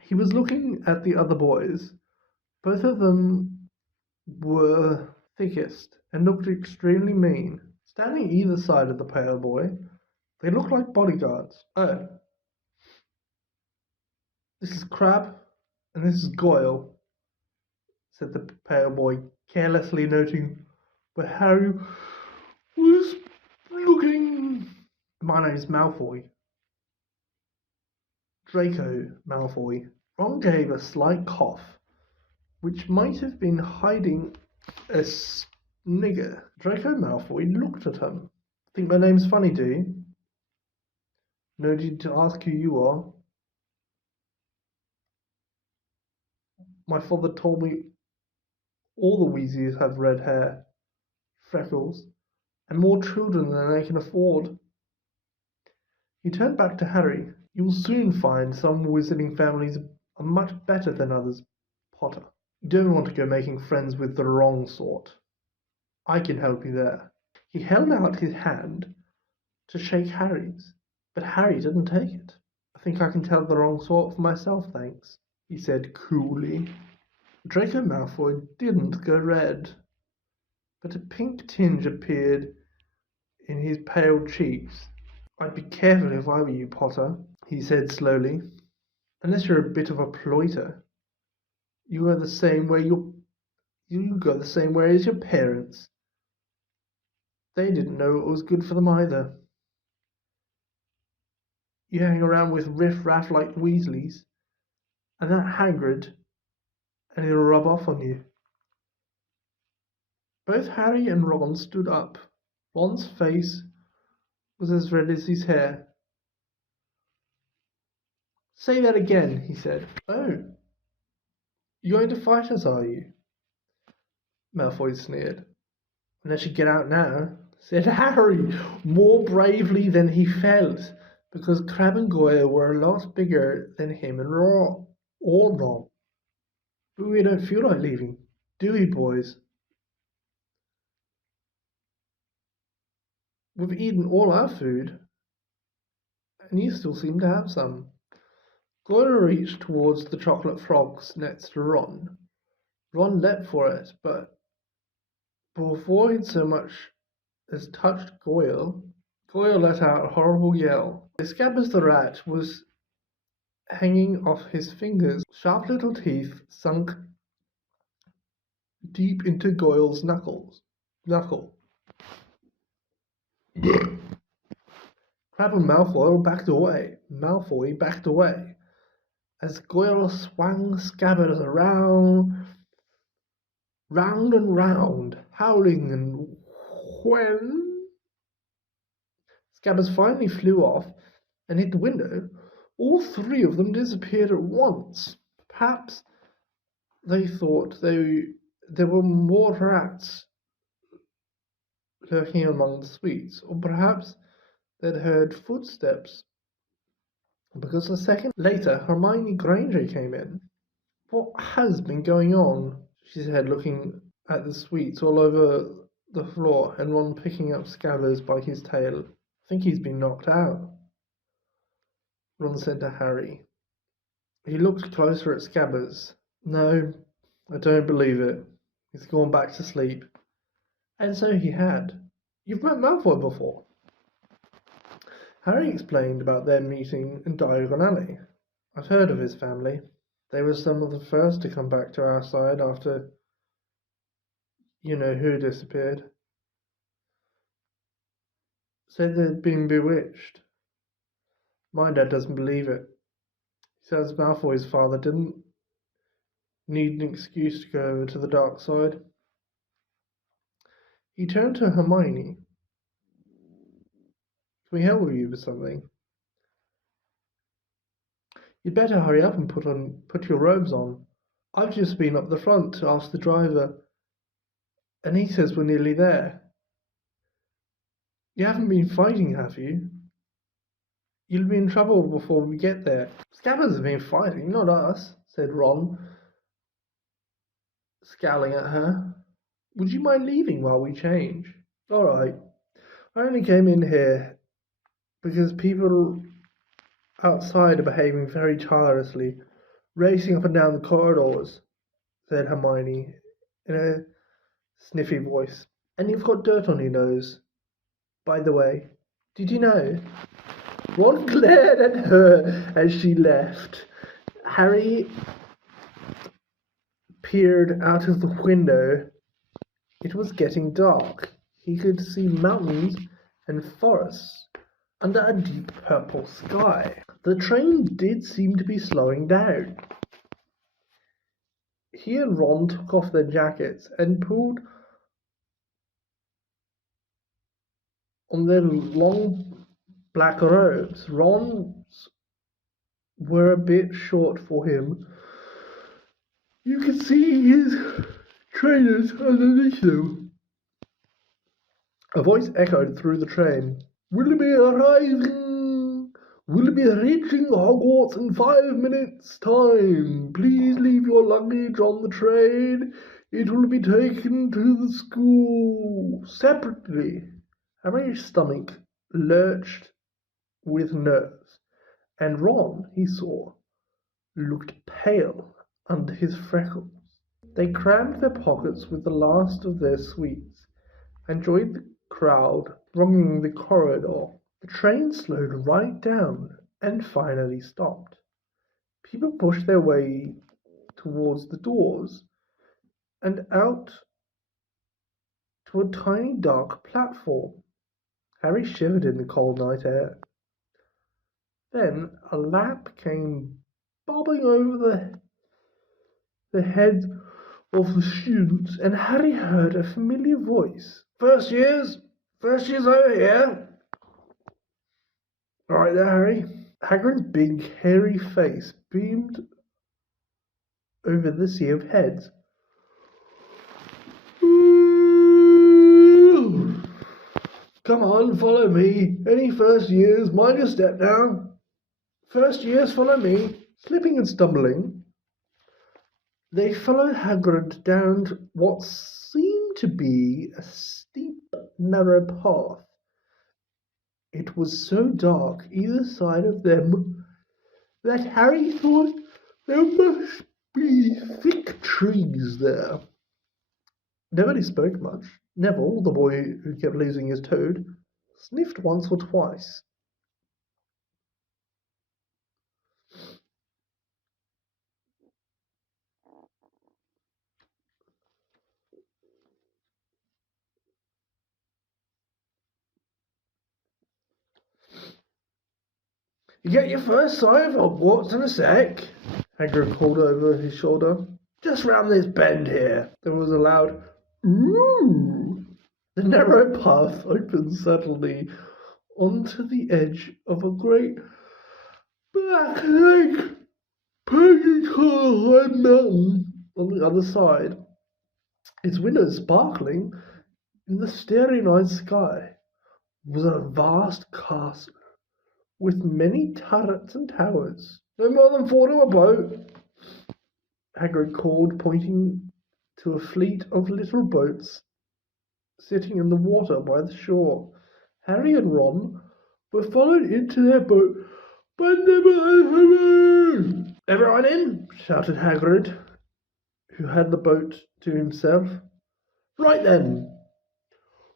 He was looking at the other boys. Both of them were thickest and looked extremely mean. Standing either side of the pale boy, they looked like bodyguards. Oh, this is Crab, and this is Goyle, said the pale boy, carelessly noting where Harry was looking. My name's Malfoy. Draco Malfoy. Ron gave a slight cough, which might have been hiding a snigger. Draco Malfoy looked at him. Think my name's funny, do you? No need to ask who you are. My father told me all the Weasleys have red hair, freckles, and more children than they can afford. He turned back to Harry. You will soon find some wizarding families are much better than others, Potter. You don't want to go making friends with the wrong sort. I can help you there. He held out his hand to shake Harry's, but Harry didn't take it. I think I can tell the wrong sort for myself, thanks, he said coolly. Draco Malfoy didn't go red, but a pink tinge appeared in his pale cheeks. I'd be careful if I were you, Potter, he said slowly. Unless you're a bit of a ploiter. You go the same way as your parents. They didn't know it was good for them either. You hang around with riff-raff like Weasleys, and that Hagrid, and he'll rub off on you. Both Harry and Ron stood up. Ron's face was as red as his hair. Say that again, he said. Oh, you're going to fight us, are you? Malfoy sneered. Unless you get out now, said Harry, more bravely than he felt, because Crabbe and Goyle were a lot bigger than him and Ron. But we don't feel like leaving, do we, boys? We've eaten all our food, and you still seem to have some. Goyle reached towards the chocolate frogs next to Ron. Ron leapt for it, but before he'd so much as touched Goyle, Goyle let out a horrible yell. Scabbers the rat was hanging off his fingers. Sharp little teeth sunk deep into Goyle's knuckle. Crabbe and Malfoy backed away. As Goyle swung Scabbers around, round and round, howling, and when Scabbers finally flew off and hit the window, all three of them disappeared at once. Perhaps They thought there were more rats lurking among the sweets, or perhaps they'd heard footsteps, because a second later Hermione Granger came in. "What has been going on?" she said, looking at the sweets all over the floor and Ron picking up Scabbers by his tail. "I think he's been knocked out," Ron said to Harry. He looked closer at Scabbers. "No, I don't believe it. He's gone back to sleep." And so he had. "You've met Malfoy before?" Harry explained about their meeting in Diagon Alley. "I've heard of his family. They were some of the first to come back to our side after you know who disappeared. Said they'd been bewitched. My dad doesn't believe it. He says Malfoy's father didn't need an excuse to go over to the dark side." He turned to Hermione. "Can we help you with something?" "You'd better hurry up and put your robes on. I've just been up the front to ask the driver, and he says we're nearly there. You haven't been fighting, have you? You'll be in trouble before we get there." "Scabbers have been fighting, not us," said Ron, scowling at her. "Would you mind leaving while we change?" "All right. I only came in here because people outside are behaving very tirelessly, racing up and down the corridors," said Hermione in a sniffy voice. "And you've got dirt on your nose, by the way. Did you know?" Ron glared at her as she left. Harry peered out of the window. It was getting dark. He could see mountains and forests under a deep purple sky. The train did seem to be slowing down. He and Ron took off their jackets and pulled on their long black robes. Ron's were a bit short for him. You could see his trainers underneath them. A voice echoed through the train. "We'll be arriving. We'll be reaching Hogwarts in 5 minutes' time. Please leave your luggage on the train. It will be taken to the school separately." Harry's stomach lurched with nerves, and Ron, he saw, looked pale under his freckles. They crammed their pockets with the last of their sweets and joined the crowd thronging the corridor. The train slowed right down and finally stopped. People pushed their way towards the doors and out to a tiny dark platform. Harry shivered in the cold night air. Then a lamp came bobbing over the heads of the students, and Harry heard a familiar voice. First years over here." "All right there, Harry." Hagrid's big, hairy face beamed over the sea of heads. "Come on, follow me. Any first years, mind your step now. First years, follow me." Slipping and stumbling, they followed Hagrid down what seemed to be a steep, narrow path. It was so dark either side of them that Harry thought there must be thick trees there. Nobody spoke much. Neville, the boy who kept losing his toad, sniffed once or twice. "You get your first sight of Hogwarts in a sec," Hagrid called over his shoulder. "Just round this bend here." There was a loud "Ooh!" The narrow path opened suddenly onto the edge of a great black lake, painted high mountain On the other side, its windows sparkling in the starry night sky, was a vast castle with many turrets and towers. No more than four to a boat, Hagrid called, pointing to a fleet of little boats sitting in the water by the shore. Harry and Ron were followed into their boat, but never Harry. Everyone in! Shouted Hagrid, who had the boat to himself. Right then,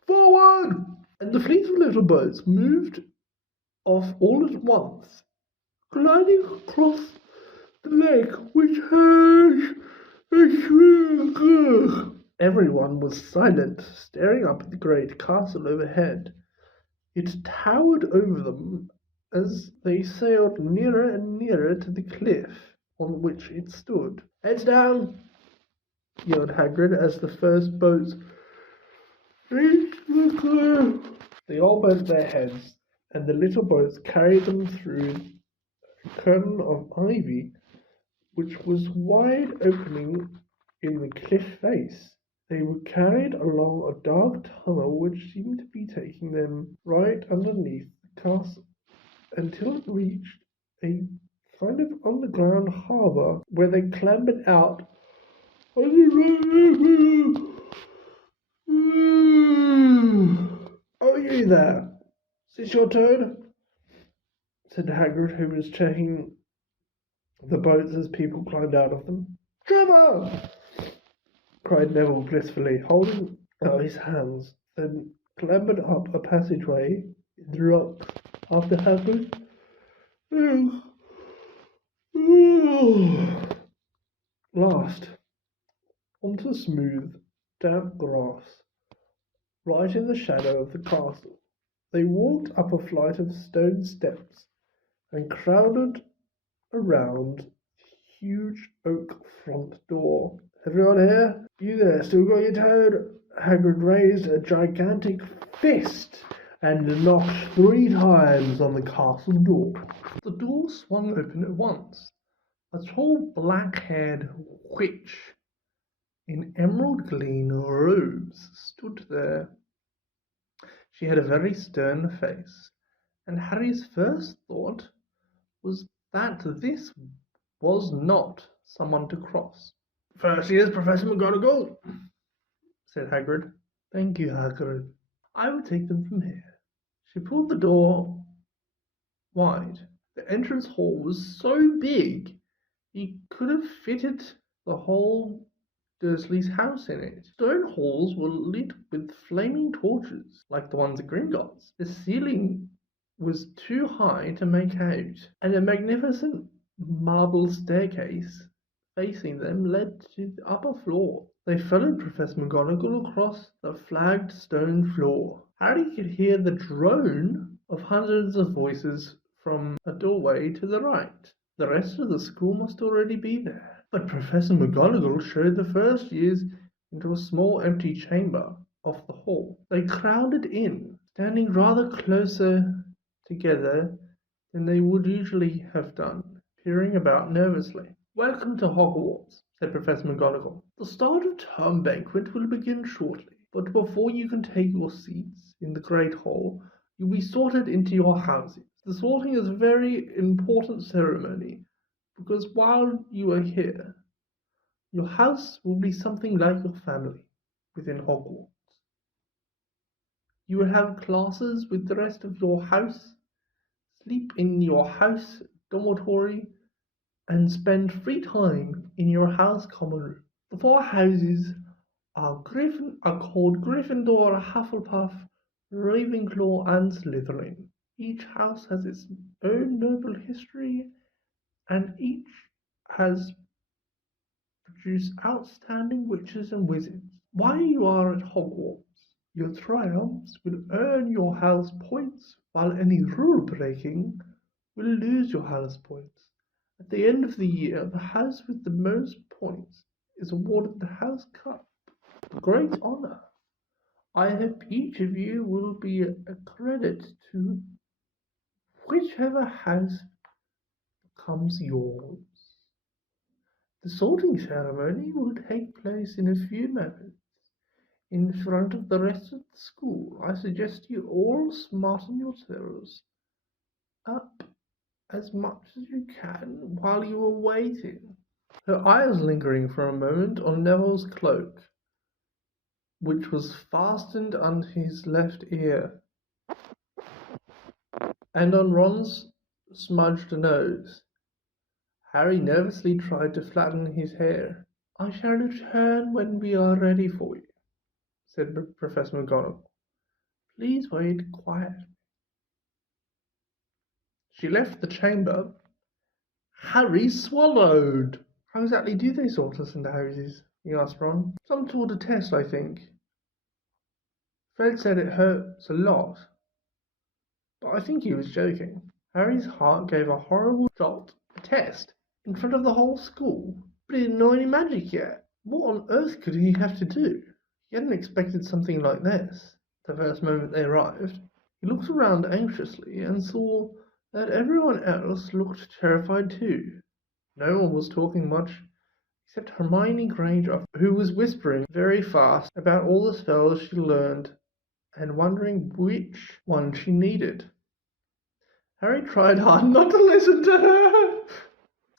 forward! And the fleet of little boats moved off all at once, gliding across the lake which has a shrink. Everyone was silent, staring up at the great castle overhead. It towered over them as they sailed nearer and nearer to the cliff on which it stood. Heads down! Yelled Hagrid as the first boats reached the cliff. They all bent their heads, and the little boats carried them through a curtain of ivy which was wide opening in the cliff face. They were carried along a dark tunnel which seemed to be taking them right underneath the castle until it reached a kind of underground harbour where they clambered out on the Oh, you there? Is this your turn? Said Hagrid, who was checking the boats as people climbed out of them. Trevor! Cried Neville blissfully, holding out his hands, then clambered up a passageway in the rocks after Hagrid. Last, onto smooth, damp grass, right in the shadow of the castle. They walked up a flight of stone steps and crowded around the huge oak front door. Everyone here? You there, still got your toad? Hagrid raised a gigantic fist and knocked 3 times on the castle door. The door swung open at once. A tall black-haired witch in emerald green robes stood there. She had a very stern face, and Harry's first thought was that this was not someone to cross. First year's Professor McGonagall, said Hagrid. Thank you, Hagrid. I will take them from here. She pulled the door wide. The entrance hall was so big he could have fitted the whole Dursley's house in it. Stone halls were lit with flaming torches, like the ones at Gringotts. The ceiling was too high to make out, and a magnificent marble staircase facing them led to the upper floor. They followed Professor McGonagall across the flagged stone floor. Harry could hear the drone of hundreds of voices from a doorway to the right. The rest of the school must already be there. But Professor McGonagall showed the first years into a small empty chamber off the hall. They crowded in, standing rather closer together than they would usually have done, peering about nervously. Welcome to Hogwarts, said Professor McGonagall. The start of term banquet will begin shortly, but before you can take your seats in the Great Hall, you'll be sorted into your houses. The sorting is a very important ceremony, because while you are here, your house will be something like your family within Hogwarts. You will have classes with the rest of your house, sleep in your house dormitory, and spend free time in your house common room. The 4 houses are called Gryffindor, Hufflepuff, Ravenclaw, and Slytherin. Each house has its own noble history, and each has produced outstanding witches and wizards. While you are at Hogwarts, your triumphs will earn your house points, while any rule breaking will lose your house points. At the end of the year, the house with the most points is awarded the House Cup, a great honor. I hope each of you will be a credit to whichever house becomes yours. The sorting ceremony will take place in a few moments in front of the rest of the school. I suggest you all smarten yourselves up as much as you can while you are waiting. Her eyes lingering for a moment on Neville's cloak, which was fastened under his left ear, and on Ron's smudged nose. Harry nervously tried to flatten his hair. I shall return when we are ready for you, said Professor McGonagall. Please wait quietly. She left the chamber. Harry swallowed. How exactly do they sort us into houses? He asked Ron. Some sort of test, I think. Fred said it hurts a lot, but I think he was joking. Harry's heart gave a horrible jolt. A test? In front of the whole school? But he didn't know any magic yet. What on earth could he have to do? He hadn't expected something like this the first moment they arrived. He looked around anxiously and saw that everyone else looked terrified too. No one was talking much except Hermione Granger, who was whispering very fast about all the spells she learned and wondering which one she needed. Harry tried hard not to listen to her.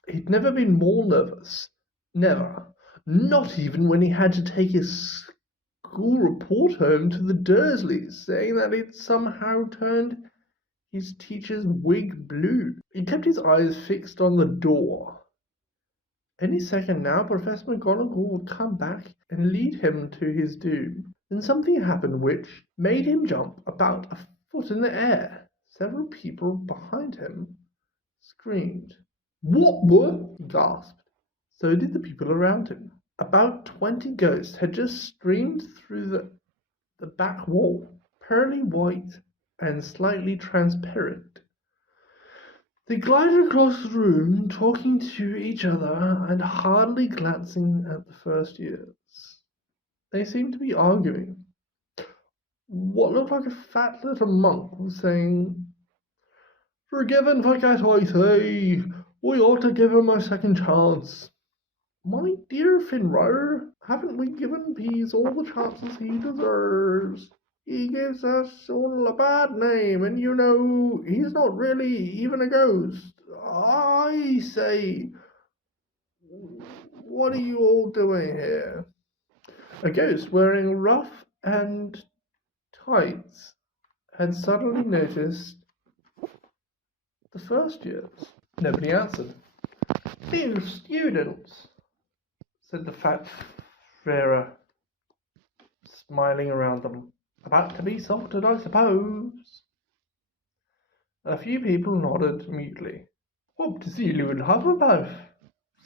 He'd never been more nervous. Never. Not even when he had to take his school report home to the Dursleys, saying that he'd somehow turned his teacher's wig blue. He kept his eyes fixed on the door. Any second now, Professor McGonagall would come back and lead him to his doom. Then something happened which made him jump about a foot in the air. Several people behind him screamed. What the? He gasped. So did the people around him. About 20 ghosts had just streamed through the back wall, pearly white and slightly transparent. They glided across the room, talking to each other and hardly glancing at the first years. They seemed to be arguing. What looked like a fat little monk was saying, Forgive and forget, I say. We ought to give him a second chance. My dear Finrod, haven't we given Pease all the chances he deserves? He gives us all a bad name, and you know, he's not really even a ghost. I say, what are you all doing here? A ghost wearing ruff and tights had suddenly noticed the first years. Nobody answered. Few students, said the fat Frere, smiling around them. About to be salted, I suppose. A few people nodded mutely. Hope to see you in Hufflepuff,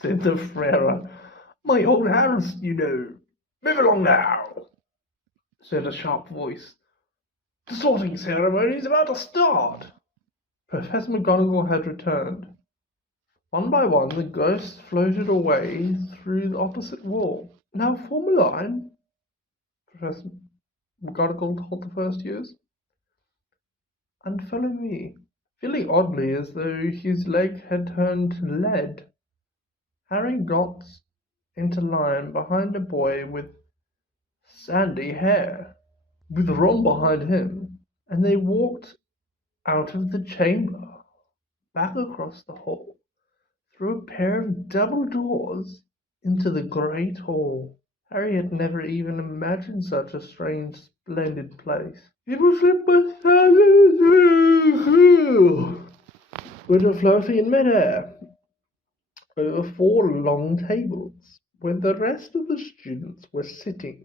said the Frere. My old house, you know. Move along now, said a sharp voice. The sorting ceremony is about to start. Professor McGonagall had returned. One by one, the ghosts floated away through the opposite wall. Now form a line, Professor McGonagall told the first years, and follow me. Feeling oddly as though his leg had turned to lead, Harry got into line behind a boy with sandy hair, with Ron behind him, and they walked out of the chamber, back across the hall, through a pair of double doors into the great hall. Harry had never even imagined such a strange, splendid place. It was lit by with a floating in midair over 4 long tables where the rest of the students were sitting.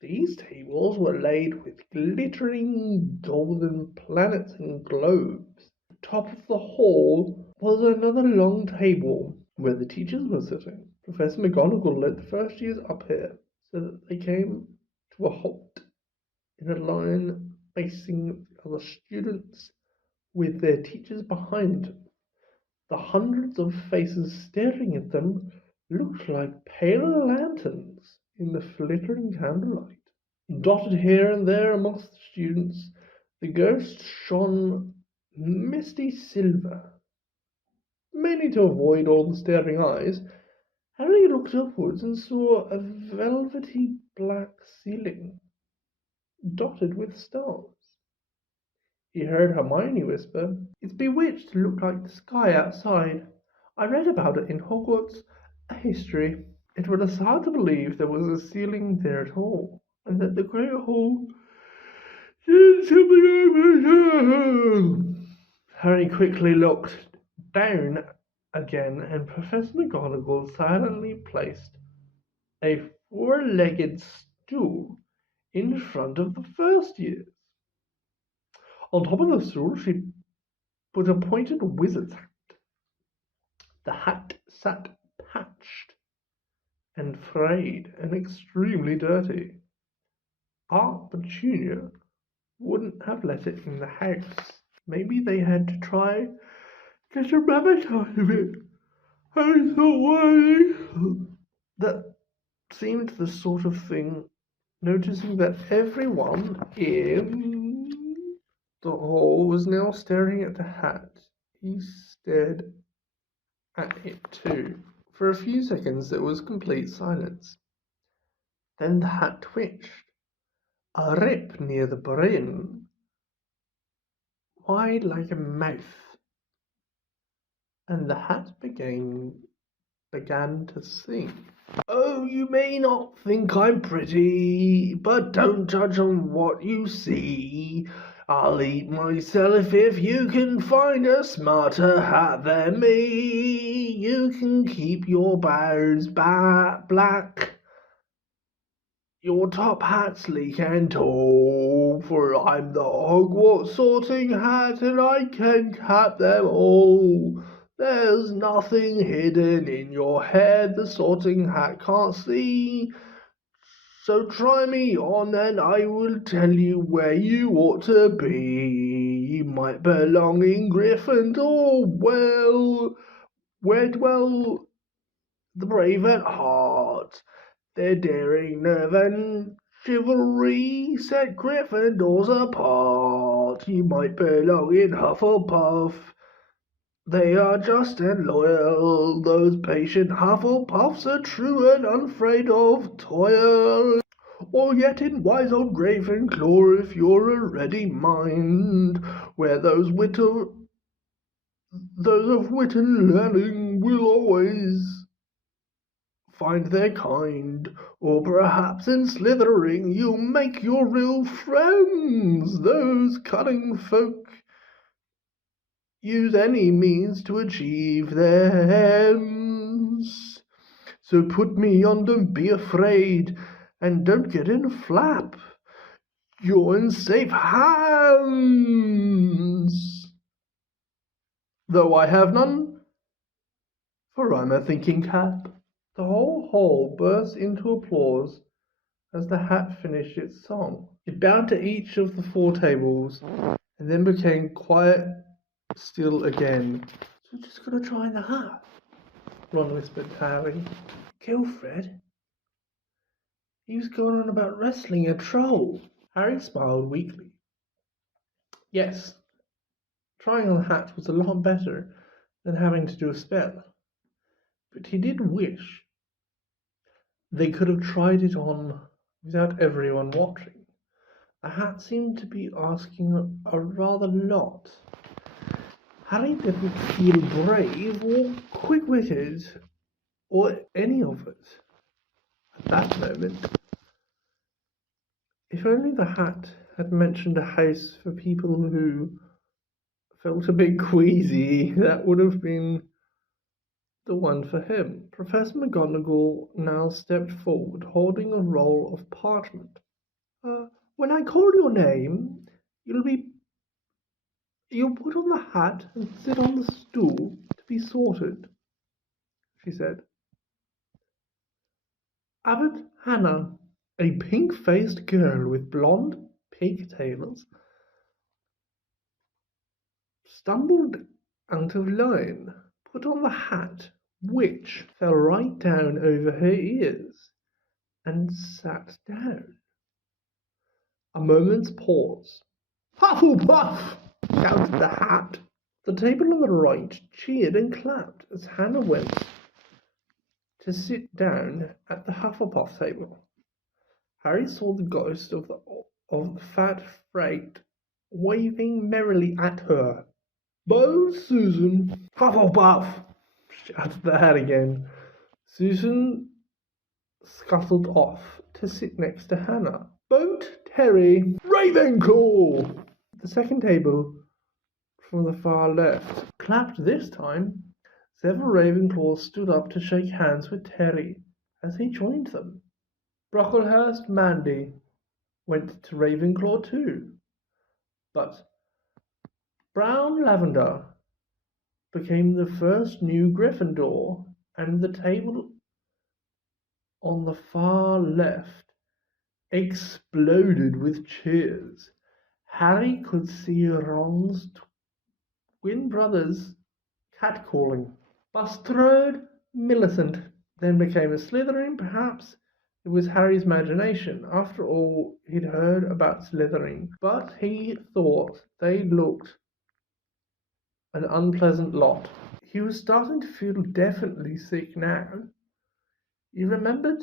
These tables were laid with glittering golden planets and globes. At the top of the hall was another long table where the teachers were sitting. Professor McGonagall led the first years up here so that they came to a halt in a line facing the other students with their teachers behind them. The hundreds of faces staring at them looked like pale lanterns in the flickering candlelight. Dotted here and there amongst the students, the ghosts shone misty silver, mainly to avoid all the staring eyes, Harry looked upwards and saw a velvety black ceiling dotted with stars. He heard Hermione whisper, "It's bewitched to look like the sky outside. I read about it in Hogwarts history." It was hard to believe there was a ceiling there at all, and that the great hall did something over. Harry quickly looked down again, and Professor McGonagall silently placed a four-legged stool in front of the first years. On top of the stool, she put a pointed wizard's hat. The hat sat patched and frayed and extremely dirty. Aunt Petunia wouldn't have let it in the house. Maybe they had to try get a rabbit out of it. I thought, why? That seemed the sort of thing. Noticing that everyone in the hall was now staring at the hat, he stared at it too. For a few seconds there was complete silence. Then the hat twitched. A rip near the brim, wide like a mouth, and the hat began to sing. "Oh, you may not think I'm pretty, but don't judge on what you see. I'll eat myself if you can find a smarter hat than me. You can keep your bows black, your top hat sleek and tall, for I'm the Hogwarts sorting hat, and I can cap them all. There's nothing hidden in your head the sorting hat can't see. So try me on, and I will tell you where you ought to be. You might belong in Gryffindor, where dwell the brave at heart. Their daring, nerve, and chivalry set Gryffindors apart. You might belong in Hufflepuff. They are just and loyal. Those patient Hufflepuffs are true and unafraid of toil. Or yet in wise old Ravenclaw, if you're a ready mind, where those of wit and learning will always find their kind. Or perhaps in Slytherin you'll make your real friends. Those cunning folk use any means to achieve their ends. So put me on, don't be afraid, and don't get in a flap. You're in safe hands. Though I have none, for I'm a thinking cap. The whole hall burst into applause as the hat finished its song. It bowed to each of the four tables, and then became quiet still again. "So just gonna try the hat?" Ron whispered to Harry. "Kill Fred? He was going on about wrestling a troll." Harry smiled weakly. Yes, trying on the hat was a lot better than having to do a spell. But he did wish they could have tried it on without everyone watching. The hat seemed to be asking a rather lot. Harry didn't feel brave or quick-witted or any of it at that moment. If only the hat had mentioned a house for people who felt a bit queasy, that would have been the one for him. Professor McGonagall now stepped forward, holding a roll of parchment. When I call your name, you'll put on the hat and sit on the stool to be sorted," she said. Abbot Hannah, a pink-faced girl with blonde pigtails, stumbled out of line, put on the hat, which fell right down over her ears, and sat down. A moment's pause. "Hufflepuff!" shouted the hat. The table on the right cheered and clapped as Hannah went to sit down at the Hufflepuff table. Harry saw the ghost of the fat Freight waving merrily at her. "Bo, Susan!" "Hufflepuff!" shouted the hat again. Susan scuttled off to sit next to Hannah. "Boat Terry!" "Ravenclaw!" The second table from the far left clapped this time. Several Ravenclaws stood up to shake hands with Terry as he joined them. Brocklehurst Mandy went to Ravenclaw too, but Brown Lavender became the first new Gryffindor, and the table on the far left exploded with cheers. Harry could see Ron's twin brothers catcalling. Bulstrode Millicent then became a Slytherin. Perhaps it was Harry's imagination. After all, he'd heard about Slytherin, but he thought they looked an unpleasant lot. He was starting to feel definitely sick now. He remembered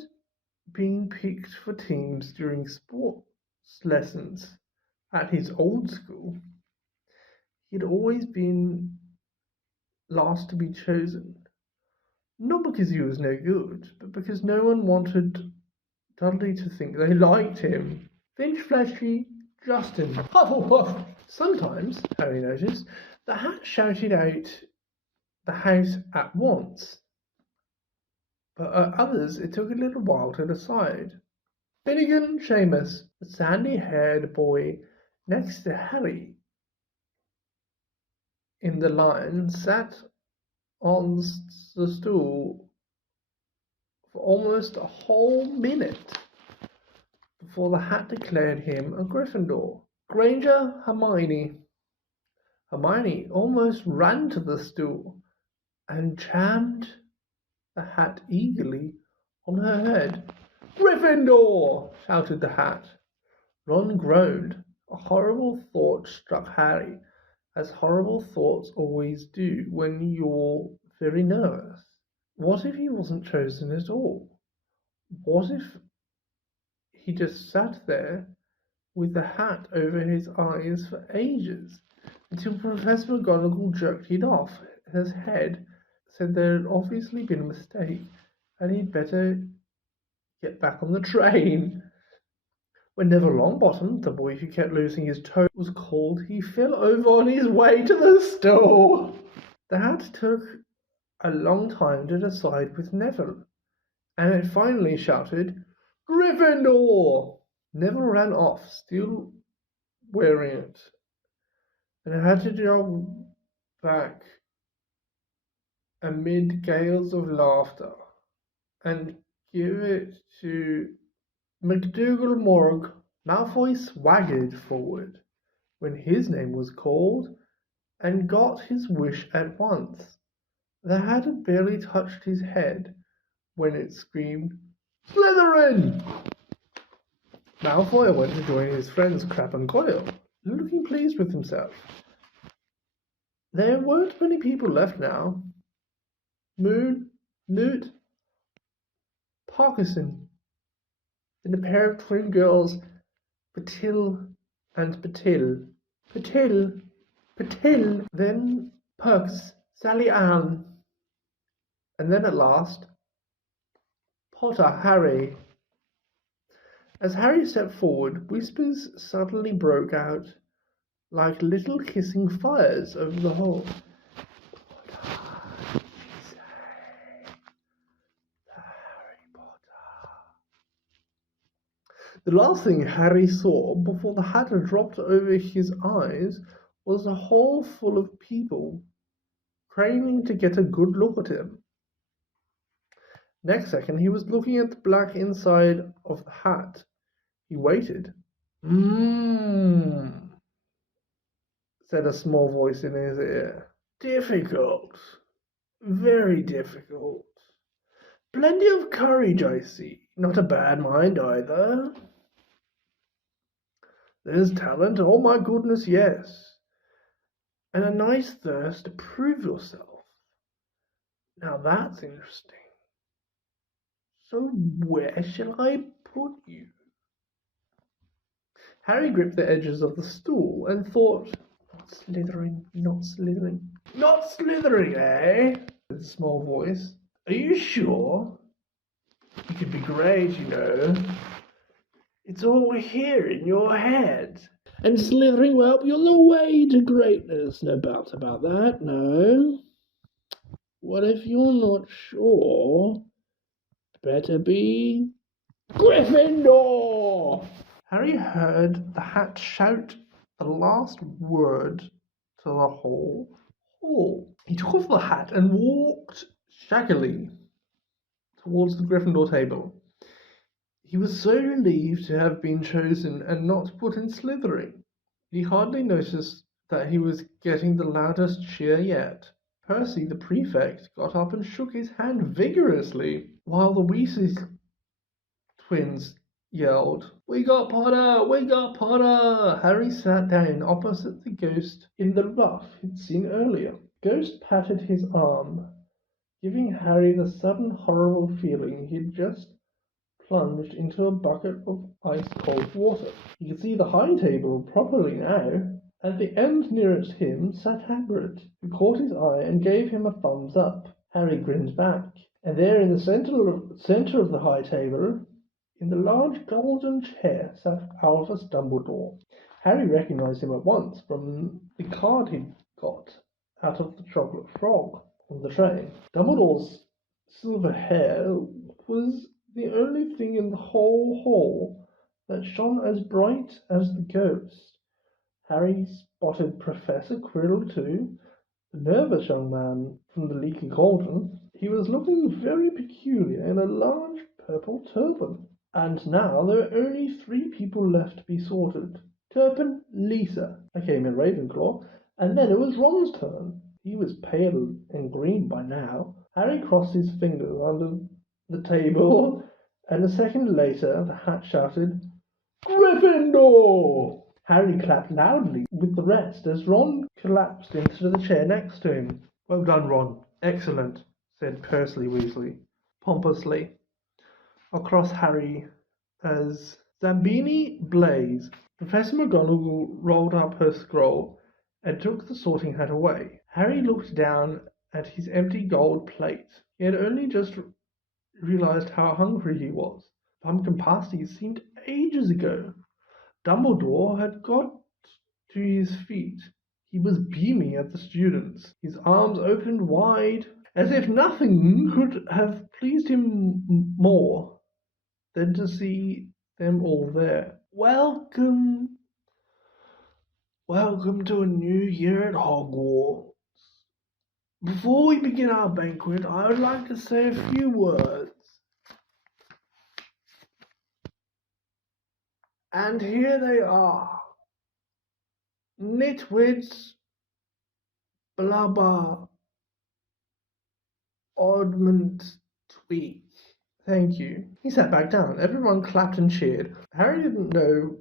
being picked for teams during sports lessons at his old school. He'd always been last to be chosen. Not because he was no good, but because no one wanted Dudley to think they liked him. Finch Fletchy, Justin, Hufflepuff. Sometimes, Harry noticed, the hat shouted out the house at once, but at others it took a little while to decide. Finnegan Seamus, the sandy-haired boy next to Harry in the line, sat on the stool for almost a whole minute before the hat declared him a Gryffindor. Granger Hermione. Hermione almost ran to the stool and jammed the hat eagerly on her head. "Gryffindor!" shouted the hat. Ron groaned. A horrible thought struck Harry, as horrible thoughts always do when you're very nervous. What if he wasn't chosen at all? What if he just sat there with the hat over his eyes for ages, until Professor McGonagall jerked it off his head, said there had obviously been a mistake, and he'd better get back on the train. When Neville Longbottom, the boy who kept losing his toe, was called, he fell over on his way to the store. The hat took a long time to decide with Neville, and it finally shouted, "Gryffindor!" Neville ran off, still wearing it, and had to jog back amid gales of laughter and give it to McDougal Morg. Malfoy swaggered forward when his name was called and got his wish at once. The hat had barely touched his head when it screamed, "Slytherin!" Malfoy went to join his friends Crabbe and Goyle, looking pleased with himself. There weren't many people left now. Moon, Newt, Parkinson, then a pair of twin girls, Patil and Patil. Patil, Patil, then Perks, Sally Ann, and then at last, Potter Harry. As Harry stepped forward, whispers suddenly broke out like little kissing fires over the hall. What did she say? Harry Potter. The last thing Harry saw before the hat had dropped over his eyes was a hall full of people craning to get a good look at him. Next second, he was looking at the black inside of the hat. He waited. Said a small voice in his ear. "Difficult. Very difficult. Plenty of courage, I see. Not a bad mind either. There's talent, oh my goodness, yes. And a nice thirst to prove yourself. Now that's interesting." So where shall I put you? Harry gripped the edges of the stool and thought, not slithering, not slithering. Not slithering, eh? With a small voice. Are you sure? You could be great, you know. It's all here in your head. And slithering will help you on the way to greatness. No doubt about that, no. What if you're not sure? Better be Gryffindor! Harry heard the hat shout the last word to the whole hall. He took off the hat and walked shaggily towards the Gryffindor table. He was so relieved to have been chosen and not put in slithering. He hardly noticed that he was getting the loudest cheer yet. Percy, the prefect, got up and shook his hand vigorously, while the Weasley twins yelled, "We got Potter! We got Potter!" Harry sat down opposite the ghost in the ruff he'd seen earlier. Ghost patted his arm, giving Harry the sudden horrible feeling he'd just plunged into a bucket of ice-cold water. He could see the high table properly now. At the end nearest him sat Hagrid, who caught his eye and gave him a thumbs up. Harry grinned back, and there in the centre of the high table, in the large golden chair, sat Albus Dumbledore. Harry recognised him at once from the card he'd got out of the chocolate frog on the train. Dumbledore's silver hair was the only thing in the whole hall that shone as bright as the ghost. Harry spotted Professor Quirrell too, the nervous young man from the Leaky Cauldron. He was looking very peculiar in a large purple turban. And now there were only 3 people left to be sorted. Turpin, Lisa, I came in Ravenclaw, and then it was Ron's turn. He was pale and green by now. Harry crossed his fingers under the table, and a second later the hat shouted, "Gryffindor!" Harry clapped loudly with the rest as Ron collapsed into the chair next to him. "Well done, Ron. Excellent," said Percy Weasley pompously across Harry as Zambini blazed. Professor McGonagall rolled up her scroll and took the sorting hat away. Harry looked down at his empty gold plate. He had only just realized how hungry he was. Pumpkin pasties seemed ages ago. Dumbledore had got to his feet. He was beaming at the students, his arms opened wide, as if nothing could have pleased him more than to see them all there. Welcome to a new year at Hogwarts. Before we begin our banquet, I would like to say a few words. And here they are. Nitwits, blubber, oddment, tweak. Thank you. He sat back down. Everyone clapped and cheered. Harry didn't know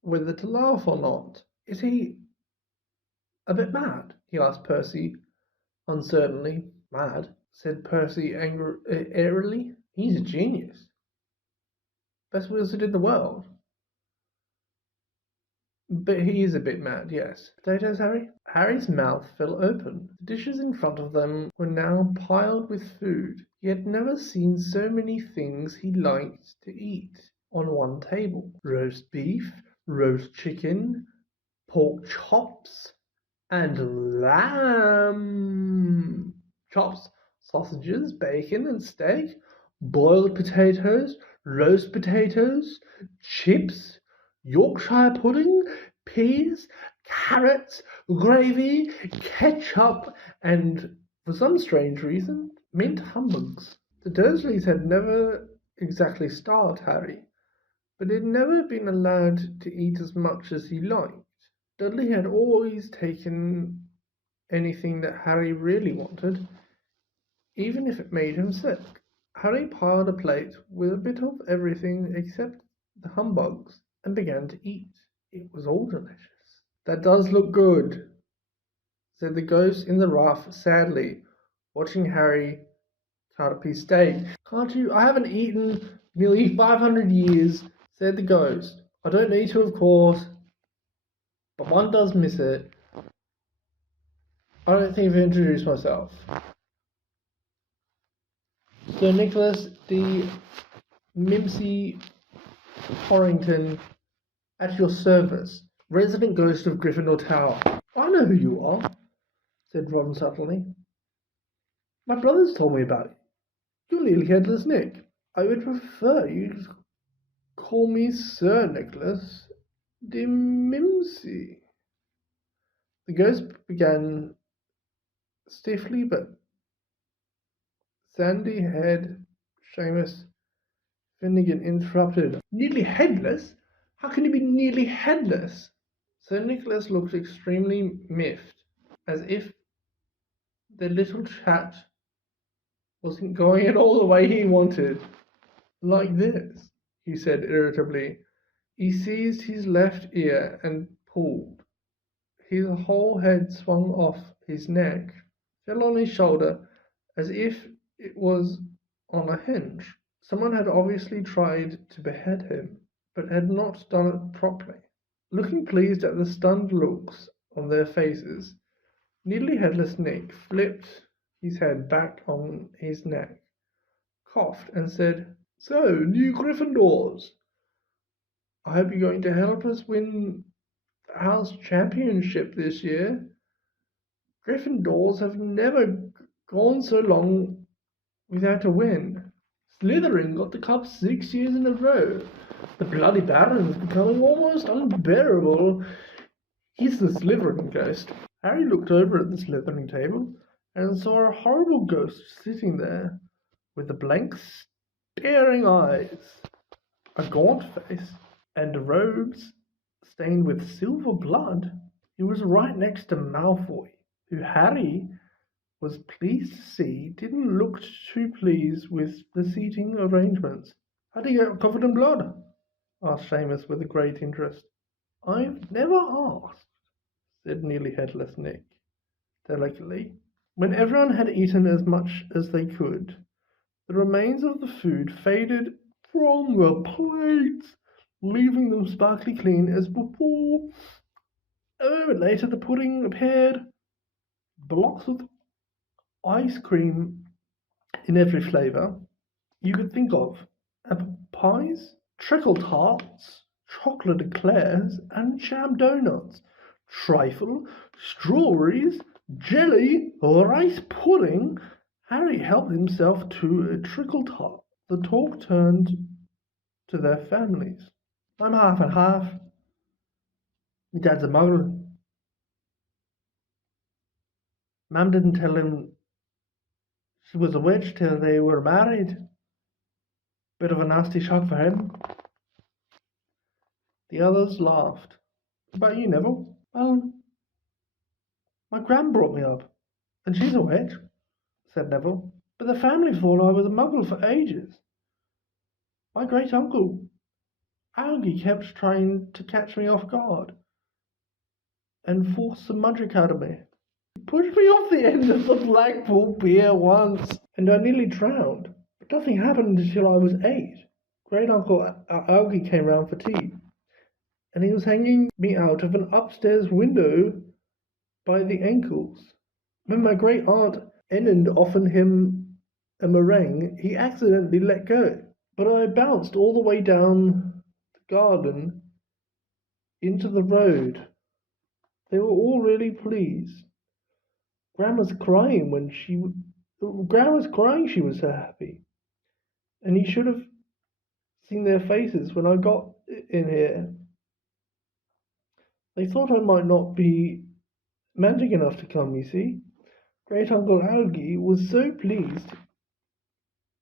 whether to laugh or not. Is he a bit mad? He asked Percy uncertainly. Mad, said Percy airily. He's a genius. Best wizard in the world. But he is a bit mad, yes. Potatoes, Harry? Harry's mouth fell open. The dishes in front of them were now piled with food. He had never seen so many things he liked to eat on one table. Roast beef, roast chicken, pork chops, and lamb chops, sausages, bacon and steak, boiled potatoes, roast potatoes, chips, Yorkshire pudding, peas, carrots, gravy, ketchup, and, for some strange reason, mint humbugs. The Dursleys had never exactly starved Harry, but he had never been allowed to eat as much as he liked. Dudley had always taken anything that Harry really wanted, even if it made him sick. Harry piled a plate with a bit of everything except the humbugs and began to eat. It was all delicious. That does look good, said the ghost in the ruff sadly, watching Harry cut a piece of steak. Can't you? I haven't eaten nearly 500 years, said the ghost. I don't need to, of course, but one does miss it. I don't think I've introduced myself. So Nicholas D. Mimsy Torrington, at your service, resident ghost of Gryffindor Tower. I know who you are, said Ron subtly. My brothers told me about it. You're nearly headless Nick. I would prefer you to call me Sir Nicholas de Mimsy. The ghost began stiffly, but sandy-haired Seamus Finnegan interrupted. Nearly headless? How can you be nearly headless? Sir Nicholas looked extremely miffed, as if the little chat wasn't going at all the way he wanted. Like this, he said irritably. He seized his left ear and pulled. His whole head swung off his neck, fell on his shoulder as if it was on a hinge. Someone had obviously tried to behead him, but had not done it properly. Looking pleased at the stunned looks on their faces, nearly headless Nick flipped his head back on his neck, coughed, and said, So, new Gryffindors. I hope you're going to help us win the house championship this year. Gryffindors have never gone so long without a win. Slytherin got the cup 6 years in a row. The bloody Baron's becoming almost unbearable. He's the Slytherin ghost. Harry looked over at the Slytherin table and saw a horrible ghost sitting there with the blank, staring eyes, a gaunt face, and robes stained with silver blood. He was right next to Malfoy, who Harry was pleased to see didn't look too pleased with the seating arrangements. How do you get covered in blood? Asked Seamus with a great interest. I've never asked, said nearly headless Nick, delicately. When everyone had eaten as much as they could, the remains of the food faded from the plates, leaving them sparkly clean as before. A moment later, the pudding appeared, blocks of ice cream in every flavour you could think of, apple pies, treacle tarts, chocolate eclairs, and jam donuts, trifle, strawberries, jelly, rice pudding. Harry helped himself to a trickle tart. The talk turned to their families. I'm half and half. My dad's a muggle. Mum didn't tell him she was a witch till they were married. Bit of a nasty shock for him. The others laughed. What about you, Neville? Well, my gran brought me up, and she's a witch, said Neville. But the family thought I was a muggle for ages. My great uncle, Algie, kept trying to catch me off guard and force some magic out of me. He pushed me off the end of the Blackpool pier once, and I nearly drowned. But nothing happened until I was 8. Great uncle Algie came round for tea, and he was hanging me out of an upstairs window by the ankles. When my great aunt Enid offered him a meringue, he accidentally let go, but I bounced all the way down the garden into the road. They were all really pleased. Grandma's crying she was so happy. And you should have seen their faces when I got in here. They thought I might not be magic enough to come, you see. Great Uncle Algie was so pleased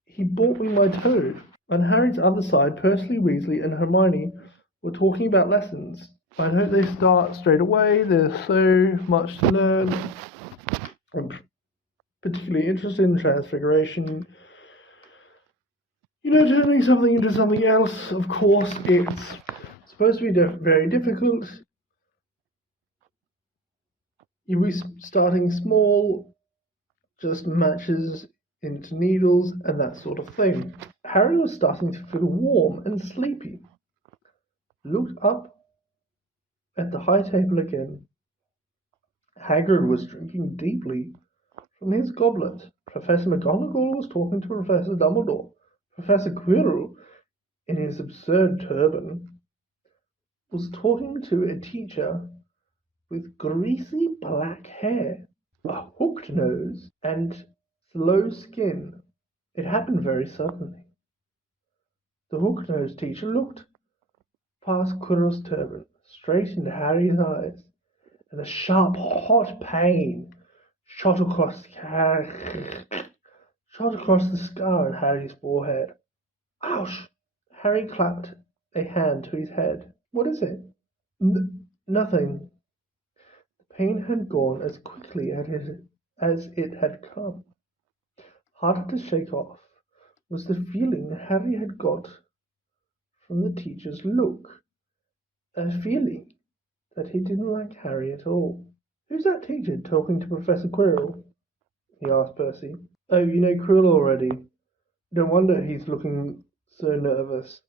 he bought me my toad. On Harry's other side, Percy Weasley and Hermione were talking about lessons. I hope they start straight away. There's so much to learn. I'm particularly interested in transfiguration. Turning something into something else. Of course, it's supposed to be very difficult. You'll be starting small, just matches into needles and that sort of thing. Harry was starting to feel warm and sleepy. Looked up at the high table again. Hagrid was drinking deeply from his goblet. Professor McGonagall was talking to Professor Dumbledore. Professor Quirrell, in his absurd turban, was talking to a teacher with greasy black hair, a hooked nose, and slow skin. It happened very suddenly. The hooked-nosed teacher looked past Quirrell's turban, straight into Harry's eyes, and a sharp, hot pain shot across the scar on Harry's forehead. Ouch! Harry clapped a hand to his head. What is it? Nothing. The pain had gone as quickly as it had come. Harder to shake off was the feeling Harry had got from the teacher's look. A feeling that he didn't like Harry at all. "Who's that teacher talking to Professor Quirrell?" he asked Percy. "Oh, you know Quirrell already. No wonder he's looking so nervous.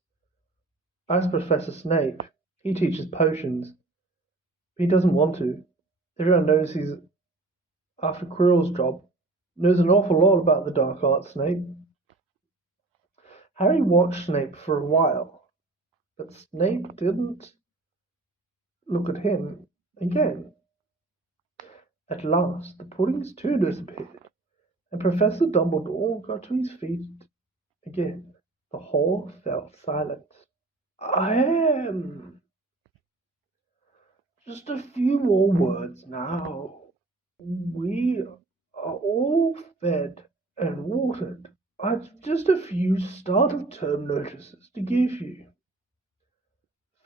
Ask Professor Snape. He teaches potions. But he doesn't want to. Everyone knows he's after Quirrell's job. Knows an awful lot about the dark arts, Snape." Harry watched Snape for a while, but Snape didn't look at him again. At last the puddings too disappeared, and Professor Dumbledore got to his feet again. The hall fell silent. "Ahem! Just a few more words now. We are all fed and watered. I've just a few start of term notices to give you.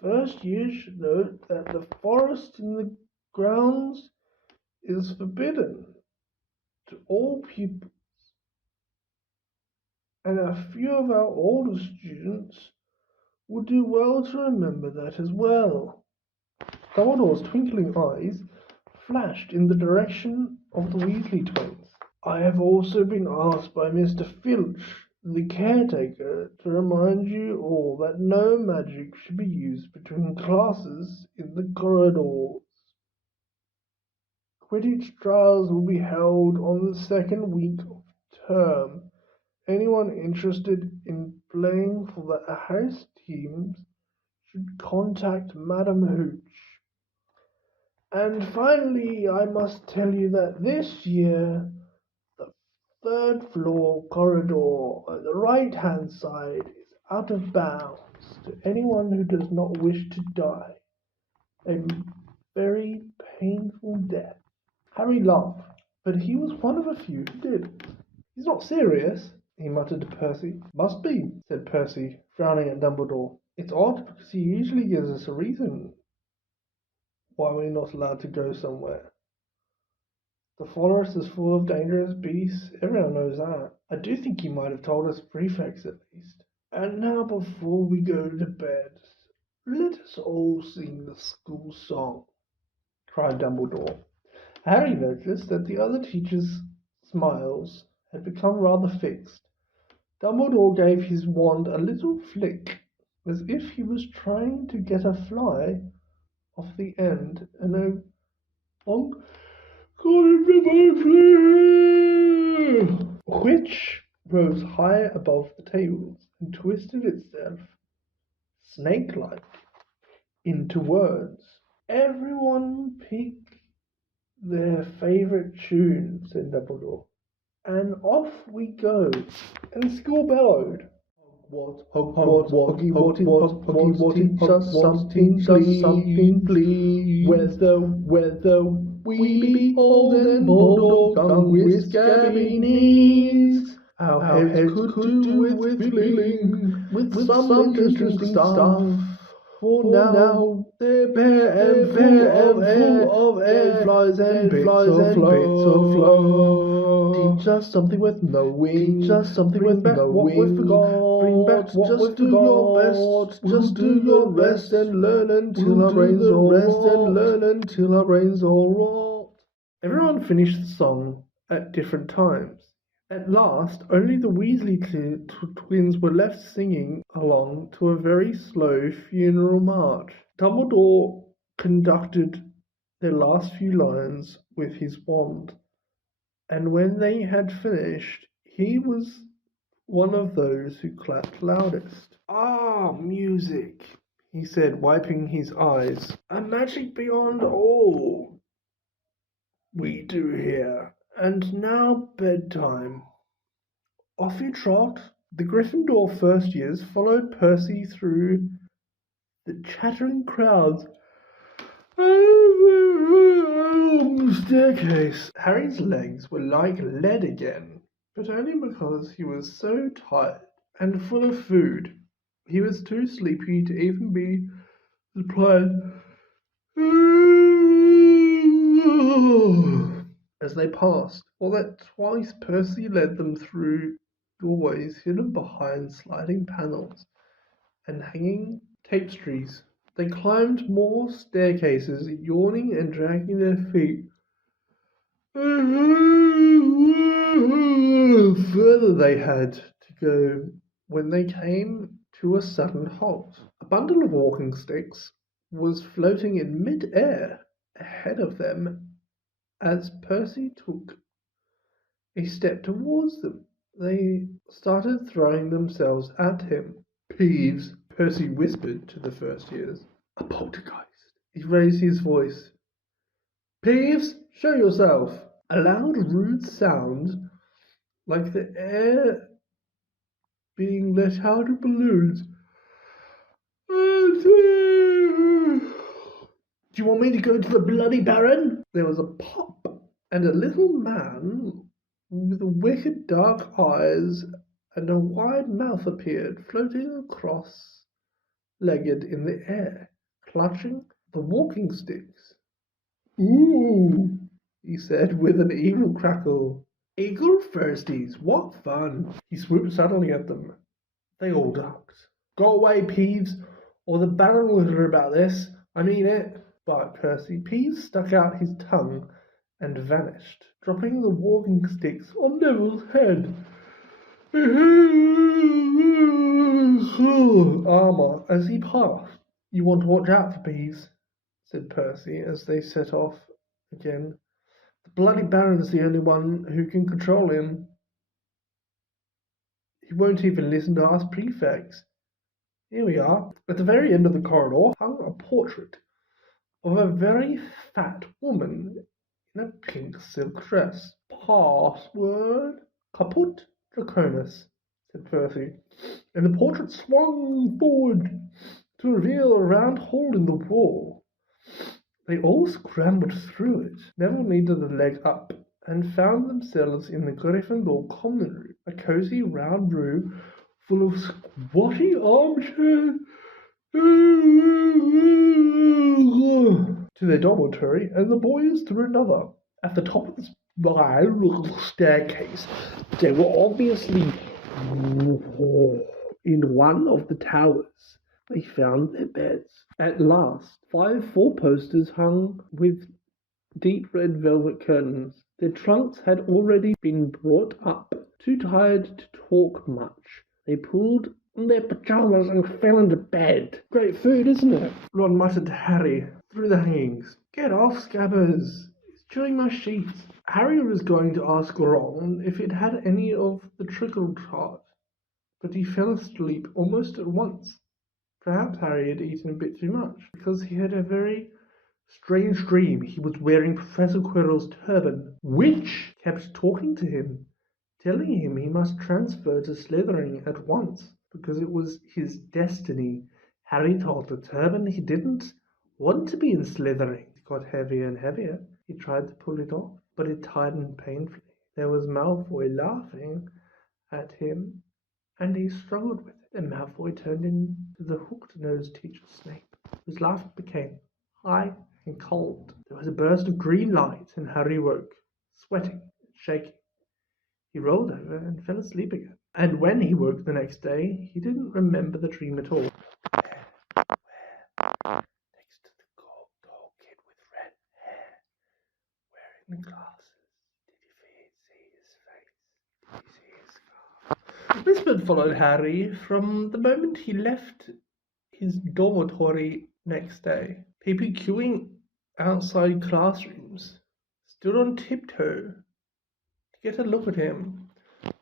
First year should note that the forest in the grounds is forbidden to all pupils, and a few of our older students would do well to remember that as well." Dumbledore's twinkling eyes flashed in the direction of the Weasley twins. "I have also been asked by Mr. Filch, the caretaker, to remind you all that no magic should be used between classes in the corridors. Quidditch trials will be held on the second week of term. Anyone interested in playing for the house teams should contact Madam Hooch. And finally, I must tell you that this year, the third floor corridor on the right-hand side is out of bounds to anyone who does not wish to die a very painful death." Harry laughed, but he was one of a few who did. "He's not serious," he muttered to Percy. "Must be," said Percy, frowning at Dumbledore. "It's odd, because he usually gives us a reason why we're not allowed to go somewhere. The forest is full of dangerous beasts, everyone knows that. I do think he might have told us prefects at least. And now, before we go to bed, let us all sing the school song," cried Dumbledore. Harry noticed that the other teachers' smiles had become rather fixed. Dumbledore gave his wand a little flick, as if he was trying to get a fly off the end, and a long which rose high above the tables and twisted itself, snake-like, into words. "Everyone pick their favourite tune," said Dumbledore, "and off we go." And the school bellowed. "Hogwarts, Hoggy, teach us something, please. Whether we be old and bold or young with scabby knees, our heads could do with filling with some interesting stuff. For now they're bare and full of air, flies and bits of flow. Teach us something with no wings. Teach us something with no wings. Bring back what just do your best. Just do your best and learn until our brains all rot. Everyone finished the song at different times. At last, only the Weasley twins were left singing along to a very slow funeral march. Dumbledore conducted their last few lines with his wand, and when they had finished, he was one of those who clapped loudest. Ah, music, he said, wiping his eyes. A magic beyond all we do here. And now bedtime. Off you trot. The Gryffindor first years followed Percy through the chattering crowds staircase. Harry's legs were like lead again, but only because he was so tired and full of food. He was too sleepy to even be surprised as they passed, or that twice Percy led them through doorways hidden behind sliding panels and hanging tapestries. They climbed more staircases, yawning and dragging their feet. Further they had to go when they came to a sudden halt. A bundle of walking sticks was floating in mid-air ahead of them as Percy took a step towards them. They started throwing themselves at him. Peeves, Percy whispered to the first years. A poltergeist. He raised his voice. Peeves, show yourself. A loud, rude sound, like the air being let out of balloons. Do you want me to go to the Bloody Baron? There was a pop, and a little man with wicked dark eyes and a wide mouth appeared, floating cross-legged in the air, clutching the walking sticks. Ooh, he said with an evil crackle. Eagle firsties, what fun! He swooped suddenly at them. They all ducked. Go away, Peeves, or the Baron will hear about this. I mean it, barked Percy. Peeves stuck out his tongue and vanished, dropping the walking sticks on Neville's head. Armour as he passed. You want to watch out for Peeves, said Percy as they set off again. The Bloody Baron's the only one who can control him. He won't even listen to us prefects. Here we are. At the very end of the corridor hung a portrait of a very fat woman in a pink silk dress. Password? Caput Draconis, said Percy, and the portrait swung forward to reveal a round hole in the wall. They all scrambled through it. Neville needed a leg up, and found themselves in the Gryffindor common room, a cosy round room full of squatty armchairs to their dormitory, and the boys through another. At the top of the spiral staircase, they were obviously in one of the towers. They found their beds. At last, 5 four-posters hung with deep red velvet curtains. Their trunks had already been brought up. Too tired to talk much, they pulled on their pajamas and fell into bed. Great food, isn't it? Ron muttered to Harry through the hangings. Get off, Scabbers. It's chewing my sheets. Harry was going to ask Ron if it had any of the trickle tart, but he fell asleep almost at once. Perhaps Harry had eaten a bit too much, because he had a very strange dream. He was wearing Professor Quirrell's turban, which kept talking to him, telling him he must transfer to Slytherin at once, because it was his destiny. Harry told the turban he didn't want to be in Slytherin. It got heavier and heavier. He tried to pull it off, but it tightened painfully. There was Malfoy laughing at him, and he struggled with it. And Malfoy turned into the hooked-nosed teacher Snape, whose laugh became high and cold. There was a burst of green light, and Harry woke, sweating and shaking. He rolled over and fell asleep again. And when he woke the next day, he didn't remember the dream at all. Next to the tall kid with red hair, wearing the glasses. Did you see his face? whispered followed Harry from the moment he left his dormitory next day. People queuing outside classrooms stood on tiptoe to get a look at him,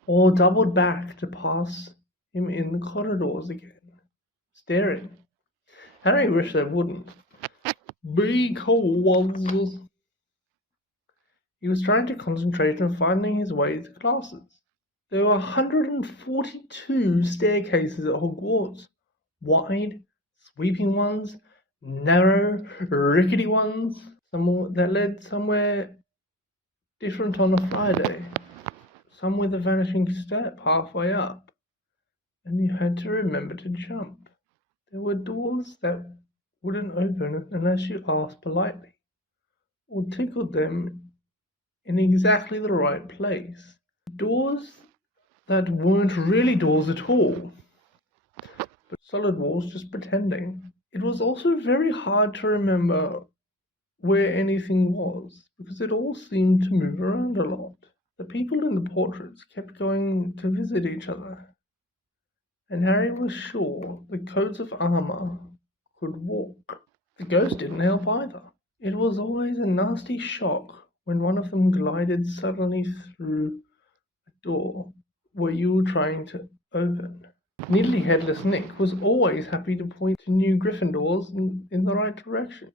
or doubled back to pass him in the corridors again, staring. Harry wished they wouldn't. Be cool, ones. He was trying to concentrate on finding his way to classes. There were 142 staircases at Hogwarts. Wide, sweeping ones, narrow, rickety ones, some that led somewhere different on a Friday, some with a vanishing step halfway up, and you had to remember to jump. There were doors that wouldn't open unless you asked politely, or tickled them in exactly the right place. Doors that weren't really doors at all, but solid walls just pretending. It was also very hard to remember where anything was, because it all seemed to move around a lot. The people in the portraits kept going to visit each other, and Harry was sure the coats of armor could walk. The ghost didn't help either. It was always a nasty shock when one of them glided suddenly through a door where you were trying to open. Nearly Headless Nick was always happy to point to new Gryffindors in the right direction,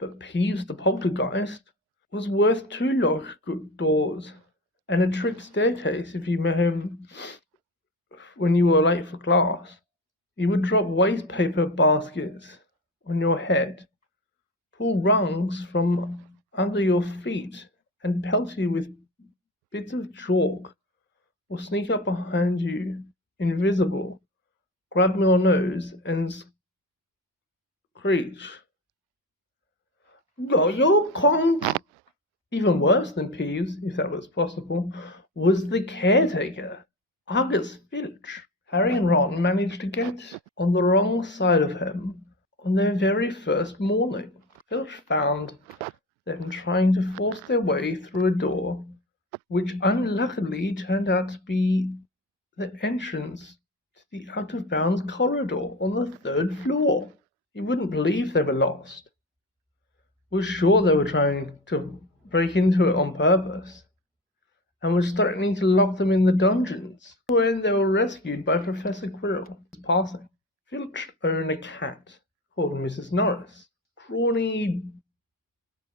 but Peeves the Poltergeist was worth 2 locked doors and a trick staircase if you met him when you were late for class. He would drop waste paper baskets on your head, pull rungs from under your feet, and pelt you with bits of chalk, or sneak up behind you, invisible, grab your nose, and screech, "Go your con!" Even worse than Peeves, if that was possible, was the caretaker, Argus Filch. Harry and Ron managed to get on the wrong side of him on their very first morning. Filch found them trying to force their way through a door, which unluckily turned out to be the entrance to the out-of-bounds corridor on the 3rd floor. He wouldn't believe they were lost. Was sure they were trying to break into it on purpose, and was threatening to lock them in the dungeons, when they were rescued by Professor Quirrell. Passing. Filch owned a cat called Mrs. Norris, scrawny,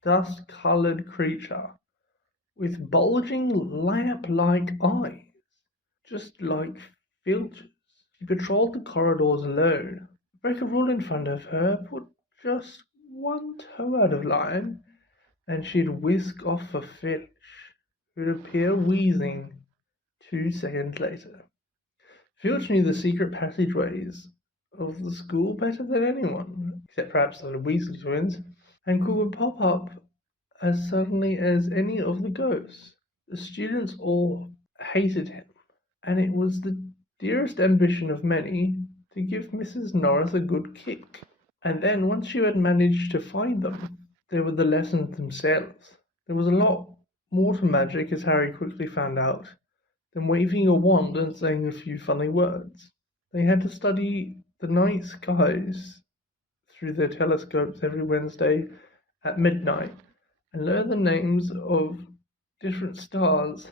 dust-coloured creature with bulging lamp-like eyes, just like Filch's. She patrolled the corridors alone. Break a rule in front of her, put just one toe out of line, and she'd whisk off for Filch, who'd appear wheezing 2 seconds later. Filch knew the secret passageways of the school better than anyone, except perhaps the Weasley twins, and could pop up as suddenly as any of the ghosts. The students all hated him, and it was the dearest ambition of many to give Mrs. Norris a good kick. And then, once you had managed to find them, there were the lessons themselves. There was a lot more to magic, as Harry quickly found out, than waving a wand and saying a few funny words. They had to study the night skies through their telescopes every Wednesday at midnight and learn the names of different stars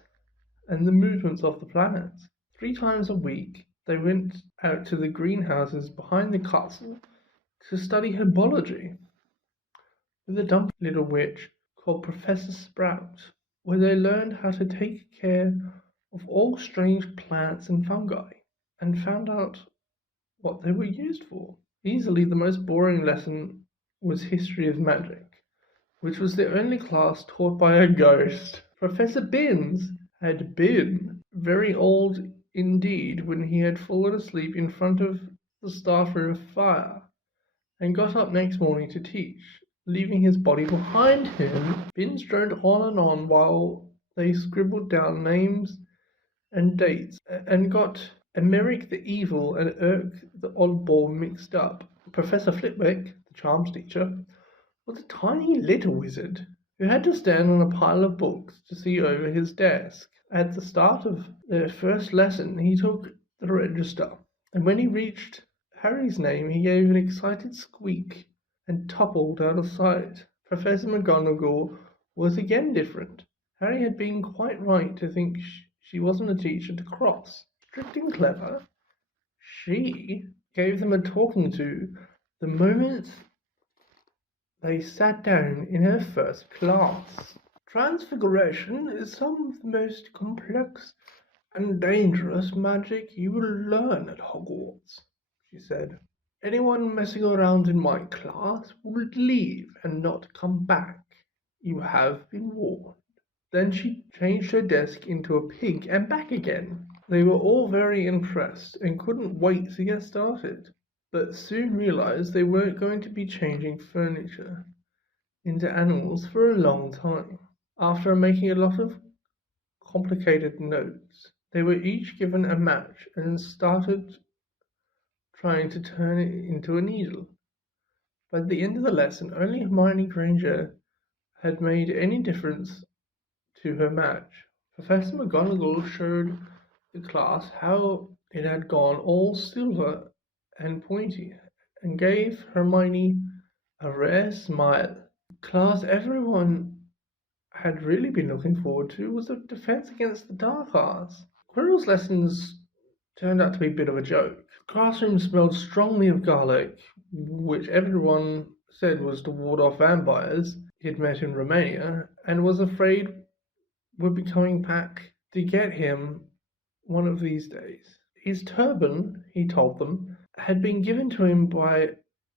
and the movements of the planets. 3 times a week, they went out to the greenhouses behind the castle to study herbology with a dumpy little witch called Professor Sprout, where they learned how to take care of all strange plants and fungi, and found out what they were used for. Easily the most boring lesson was History of Magic, which was the only class taught by a ghost. Professor Binns had been very old indeed when he had fallen asleep in front of the staff room fire, and got up next morning to teach, leaving his body behind him. Binns droned on and on while they scribbled down names and dates, and got Emeric the Evil and Urk the Oddball mixed up. Professor Flitwick, the charms teacher, was a tiny little wizard who had to stand on a pile of books to see over his desk. At the start of their first lesson, he took the register, and when he reached Harry's name, he gave an excited squeak and toppled out of sight. Professor McGonagall was again different. Harry had been quite right to think she wasn't a teacher to cross. Strict and clever, she gave them a talking to the moment they sat down in her first class. Transfiguration is some of the most complex and dangerous magic you will learn at Hogwarts, she said. Anyone messing around in my class will leave and not come back. You have been warned. Then she changed her desk into a pig and back again. They were all very impressed and couldn't wait to get started, but soon realized they weren't going to be changing furniture into animals for a long time. After making a lot of complicated notes, they were each given a match and started trying to turn it into a needle. By the end of the lesson, only Hermione Granger had made any difference to her match. Professor McGonagall showed the class how it had gone all silver and pointy, and gave Hermione a rare smile. The class everyone had really been looking forward to was a defense against the dark arts. Quirrell's lessons turned out to be a bit of a joke. The classroom smelled strongly of garlic, which everyone said was to ward off vampires he'd met in Romania, and was afraid would be coming back to get him one of these days. His turban, he told them, had been given to him by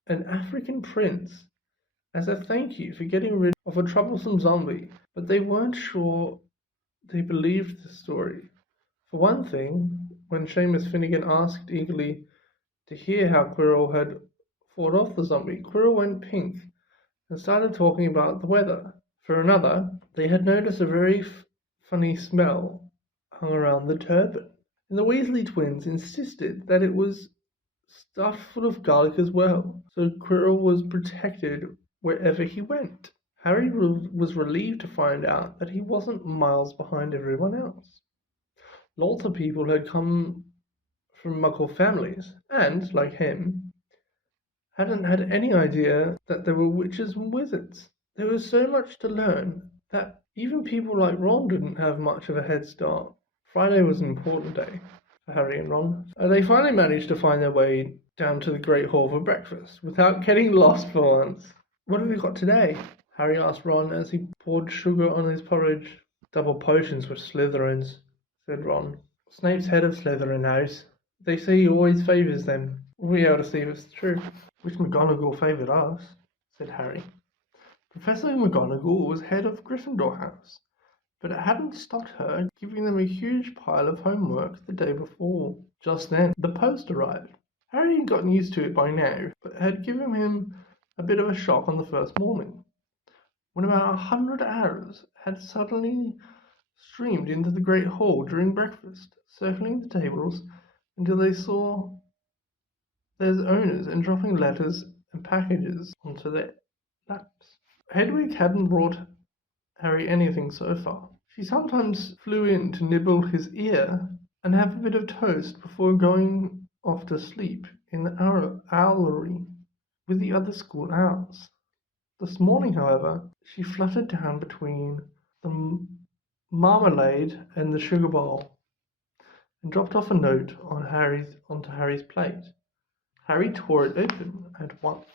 an African prince as a thank you for getting rid of a troublesome zombie, but they weren't sure they believed the story. For one thing, when Seamus Finnegan asked eagerly to hear how Quirrell had fought off the zombie, Quirrell went pink and started talking about the weather. For another, they had noticed a very funny smell hung around the turban, and the Weasley twins insisted that it was stuffed full of garlic as well, so Quirrell was protected wherever he went. Harry was relieved to find out that he wasn't miles behind everyone else. Lots of people had come from Muggle families, and, like him, hadn't had any idea that there were witches and wizards. There was so much to learn that even people like Ron didn't have much of a head start. Friday was an important day for Harry and Ron. They finally managed to find their way down to the Great Hall for breakfast without getting lost for once. What have we got today? Harry asked Ron as he poured sugar on his porridge. Double potions for Slytherins, said Ron. Snape's head of Slytherin House. They say he always favours them. We'll be able to see if it's true. Wish McGonagall favoured us, said Harry. Professor McGonagall was head of Gryffindor House, but it hadn't stopped her giving them a huge pile of homework the day before. Just then, the post arrived. Harry had gotten used to it by now, but it had given him a bit of a shock on the first morning, when about 100 arrows had suddenly streamed into the great hall during breakfast, circling the tables until they saw their owners and dropping letters and packages onto their laps. Hedwig hadn't brought Harry anything so far. She sometimes flew in to nibble his ear and have a bit of toast before going off to sleep in the owlery with the other school owls. This morning, however, she fluttered down between the marmalade and the sugar bowl and dropped off a note onto Harry's plate. Harry tore it open at once.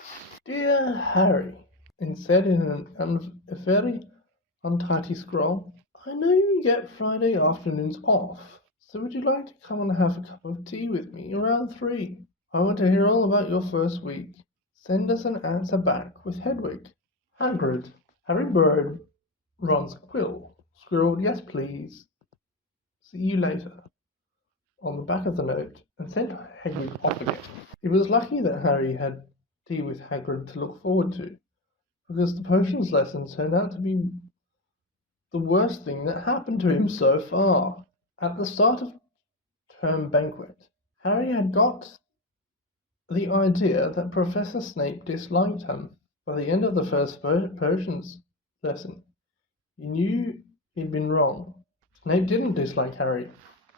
Dear Harry, and said in a very untidy scroll, I know you get Friday afternoons off, so would you like to come and have a cup of tea with me around 3? I want to hear all about your first week. Send us an answer back with Hedwig. Hagrid. Harry borrowed Ron's quill, scribbled yes please, see you later, on the back of the note, and sent Hagrid off again. It was lucky that Harry had tea with Hagrid to look forward to, because the potions lesson turned out to be the worst thing that happened to him so far. At the start of term banquet, Harry had got the idea that Professor Snape disliked him. By the end of the first potions lesson, he knew he'd been wrong. Snape didn't dislike Harry.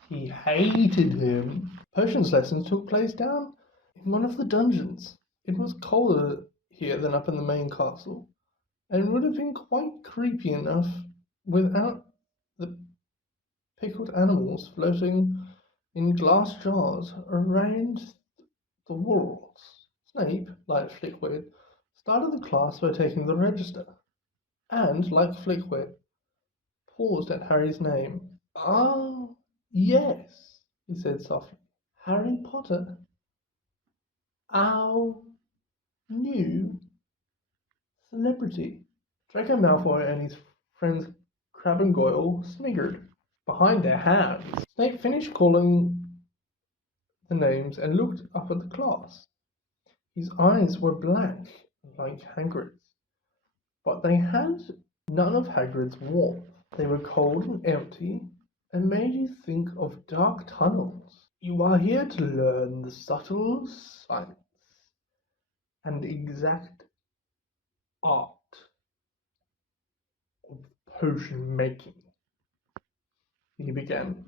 He hated him. Potions lessons took place down in one of the dungeons. It was colder here than up in the main castle, and would have been quite creepy enough without the pickled animals floating in glass jars around the walls. Snape, like Flickwit, started the class by taking the register, and, like Flickwit, paused at Harry's name. Ah, yes, he said softly. Harry Potter, our new celebrity. Draco Malfoy and his friends Crabbe and Goyle sniggered behind their hands. Snape finished calling the names and looked up at the class. His eyes were black, like Hagrid's, but they had none of Hagrid's warmth. They were cold and empty, and made you think of dark tunnels. You are here to learn the subtle science and exact art of potion making, he began.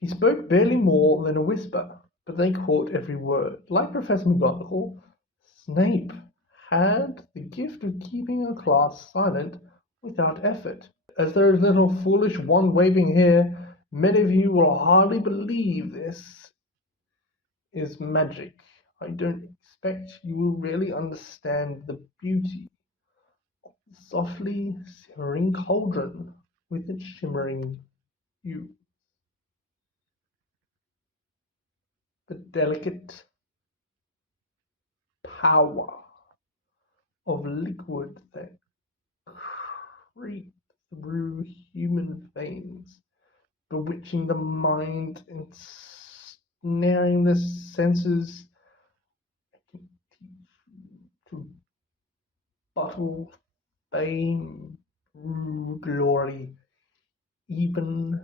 He spoke barely more than a whisper, but they caught every word. Like Professor McGonagall, Snape had the gift of keeping a class silent without effort. As there is little foolish wand waving here, many of you will hardly believe this is magic. I don't expect you will really understand the beauty of the softly simmering cauldron with its shimmering hue. The delicate power of liquid that creeps through human veins, bewitching the mind and snaring the senses. I can teach you to bottle fame, brew glory, even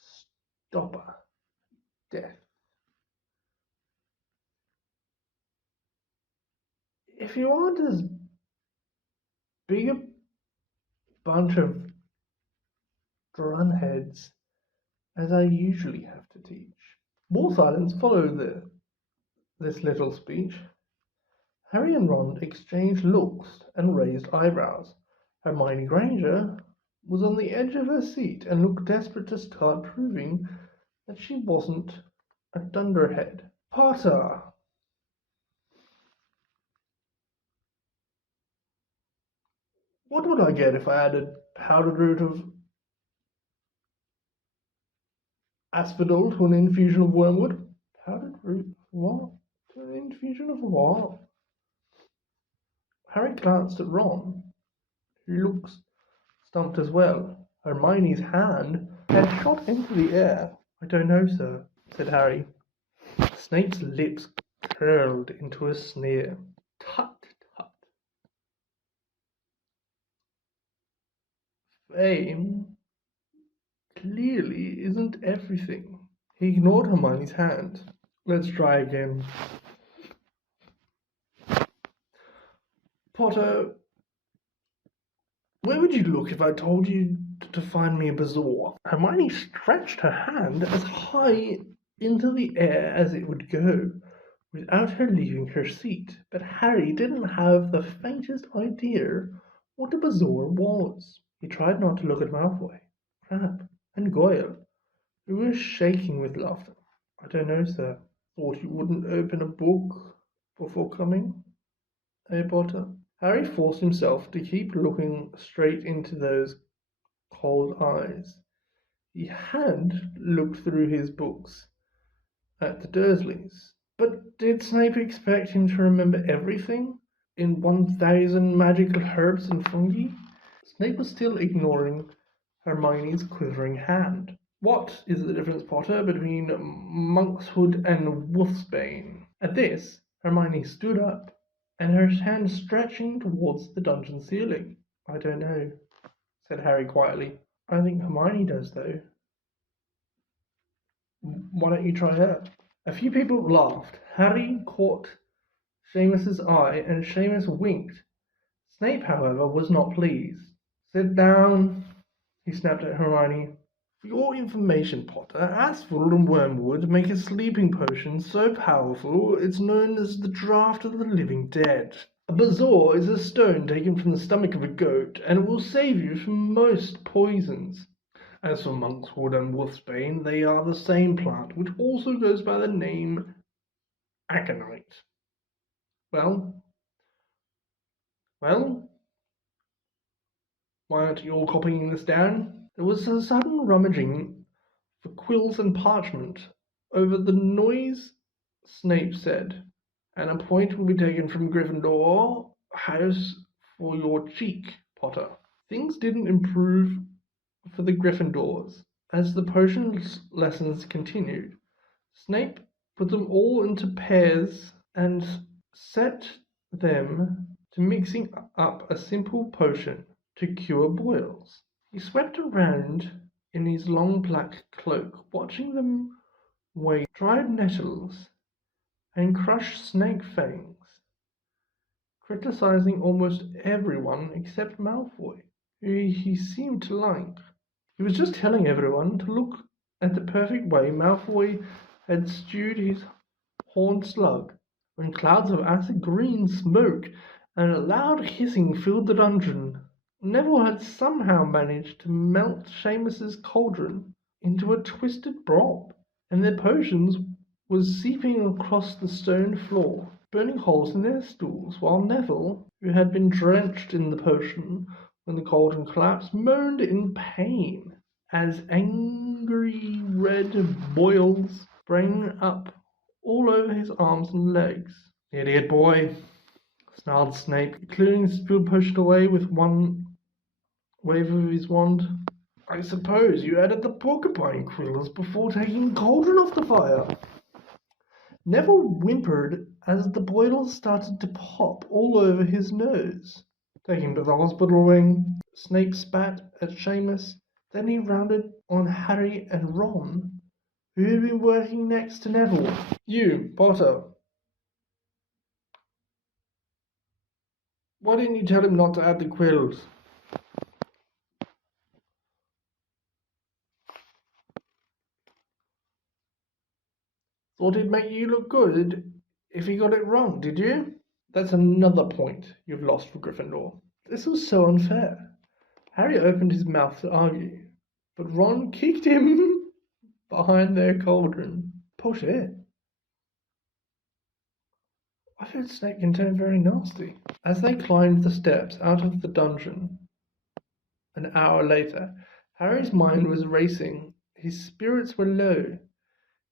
stopper death. If you aren't as big a bunch of drunheads as I usually have to teach. More silence followed this little speech. Harry and Ron exchanged looks and raised eyebrows. Hermione Granger was on the edge of her seat and looked desperate to start proving that she wasn't a dunderhead. Potter! What would I get if I added powdered root of asphodel to an infusion of wormwood? Powdered root of what? To an infusion of what? Harry glanced at Ron, who looked stumped as well. Hermione's hand had shot into the air. I don't know, sir, said Harry. Snape's lips curled into a sneer. Tut, tut. Fame clearly isn't everything. He ignored Hermione's hand. Let's try again. Potter, where would you look if I told you to find me a bazaar? Hermione stretched her hand as high into the air as it would go, without her leaving her seat. But Harry didn't have the faintest idea what a bazaar was. He tried not to look at Malfoy, Crabbe, and Goyle, who were shaking with laughter. I don't know, sir. Thought you wouldn't open a book before coming, eh, Potter? Harry forced himself to keep looking straight into those cold eyes. He had looked through his books at the Dursleys, but did Snape expect him to remember everything in 1,000 magical herbs and fungi? Snape was still ignoring Hermione's quivering hand. What is the difference, Potter, between monkshood and wolfsbane? At this, Hermione stood up, and her hand stretching towards the dungeon ceiling. I don't know, said Harry quietly. I think Hermione does, though. Why don't you try her? A few people laughed. Harry caught Seamus's eye, and Seamus winked. Snape, however, was not pleased. Sit down, he snapped at Hermione. For your information, Potter, Asphodel and Wormwood make a sleeping potion so powerful it's known as the Draught of the Living Dead. A bezoar is a stone taken from the stomach of a goat, and it will save you from most poisons. As for monkswood and wolfsbane, they are the same plant, which also goes by the name aconite. Well, well, why aren't you all copying this down? There was a sudden rummaging for quills and parchment. Over the noise, Snape said, "And a point will be taken from Gryffindor house for your cheek, Potter." Things didn't improve for the Gryffindors as the potions lessons continued. Snape put them all into pairs and set them to mixing up a simple potion to cure boils. He swept around in his long black cloak, watching them weigh dried nettles and crush snake fangs, criticizing almost everyone except Malfoy, who he seemed to like. He was just telling everyone to look at the perfect way Malfoy had stewed his horned slug, when clouds of acid green smoke and a loud hissing filled the dungeon. Neville had somehow managed to melt Seamus's cauldron into a twisted blob, and their potions was seeping across the stone floor, burning holes in their stools, while Neville, who had been drenched in the potion when the cauldron collapsed, moaned in pain as angry red boils sprang up all over his arms and legs. "Idiot boy," snarled Snape, clearing the spilled potion away with one wave of his wand. "I suppose you added the porcupine quills before taking the cauldron off the fire." Neville whimpered as the boils started to pop all over his nose. "Take him to the hospital wing." Snape spat at Seamus. Then he rounded on Harry and Ron, who had been working next to Neville. "You, Potter. Why didn't you tell him not to add the quills?" "Thought it'd make you look good if he got it wrong, did you?" "That's another point you've lost for Gryffindor." This was so unfair. Harry opened his mouth to argue, but Ron kicked him behind their cauldron. "Poor shit. I've heard Snape can turn very nasty." As they climbed the steps out of the dungeon an hour later, Harry's mind was racing. His spirits were low.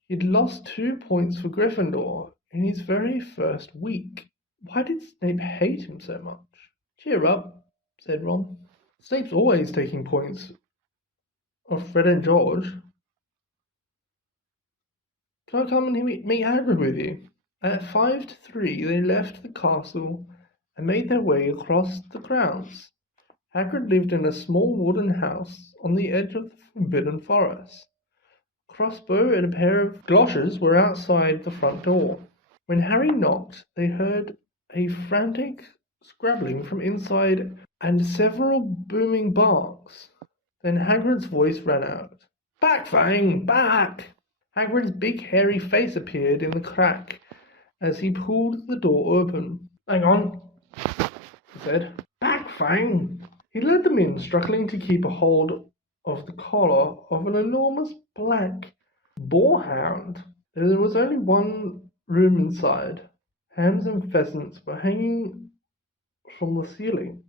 He'd lost 2 points for Gryffindor in his very first week. Why did Snape hate him so much? "Cheer up," said Ron. "Snape's always taking points off Fred and George. Can I come and meet Hagrid with you?" At 5 to 3 they left the castle and made their way across the grounds. Hagrid lived in a small wooden house on the edge of the Forbidden Forest. A crossbow and a pair of galoshes were outside the front door. When Harry knocked, they heard a frantic scrabbling from inside and several booming barks. Then Hagrid's voice rang out. "Back, Fang! Back!" Hagrid's big hairy face appeared in the crack as he pulled the door open. "Hang on," he said. "Back, Fang!" He led them in, struggling to keep a hold of the collar of an enormous black boarhound. There was only one room inside. Hams and pheasants were hanging from the ceiling.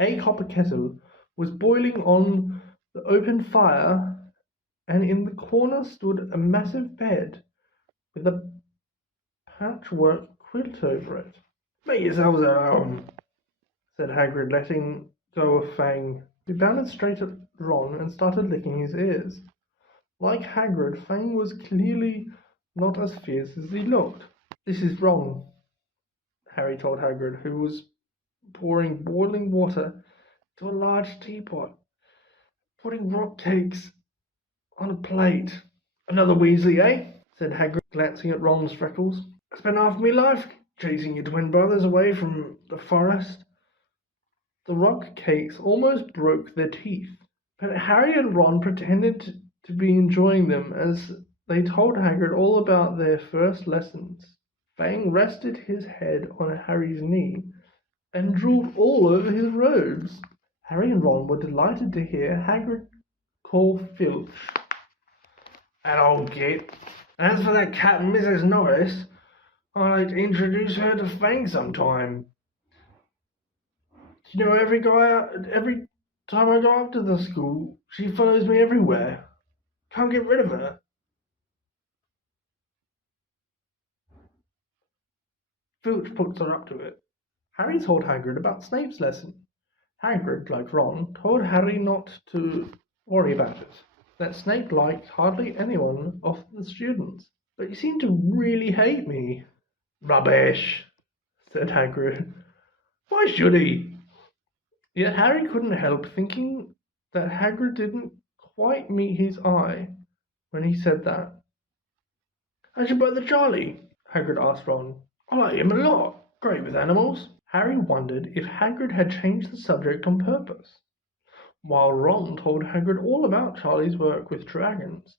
A copper kettle was boiling on the open fire, and in the corner stood a massive bed with a patchwork quilt over it. "Make yourselves at home," said Hagrid, letting go of Fang. He bounded straight at Ron and started licking his ears. Like Hagrid, Fang was clearly not as fierce as he looked. "This is wrong," Harry told Hagrid, who was pouring boiling water into a large teapot, putting rock cakes on a plate. "Another Weasley, eh?" said Hagrid, glancing at Ron's freckles. "I spent half my life chasing your twin brothers away from the forest." The rock cakes almost broke their teeth, but Harry and Ron pretended to be enjoying them as they told Hagrid all about their first lessons. Fang rested his head on Harry's knee and drooled all over his robes. Harry and Ron were delighted to hear Hagrid call Filch an old git. As for that cat, Mrs. Norris, I'd like to introduce her to Fang sometime. You know, every time I go up to the school, she follows me everywhere. Can't get rid of her. Filch puts her up to it. Harry told Hagrid about Snape's lesson. Hagrid, like Ron, told Harry not to worry about it, that Snape liked hardly anyone of the students. But you seem to really hate me. Rubbish, said Hagrid. Why should he? Yet Harry couldn't help thinking that Hagrid didn't quite meet his eye when he said that. How's your brother Charlie? Hagrid asked Ron. I like him a lot. Great with animals. Harry wondered if Hagrid had changed the subject on purpose. While Ron told Hagrid all about Charlie's work with dragons,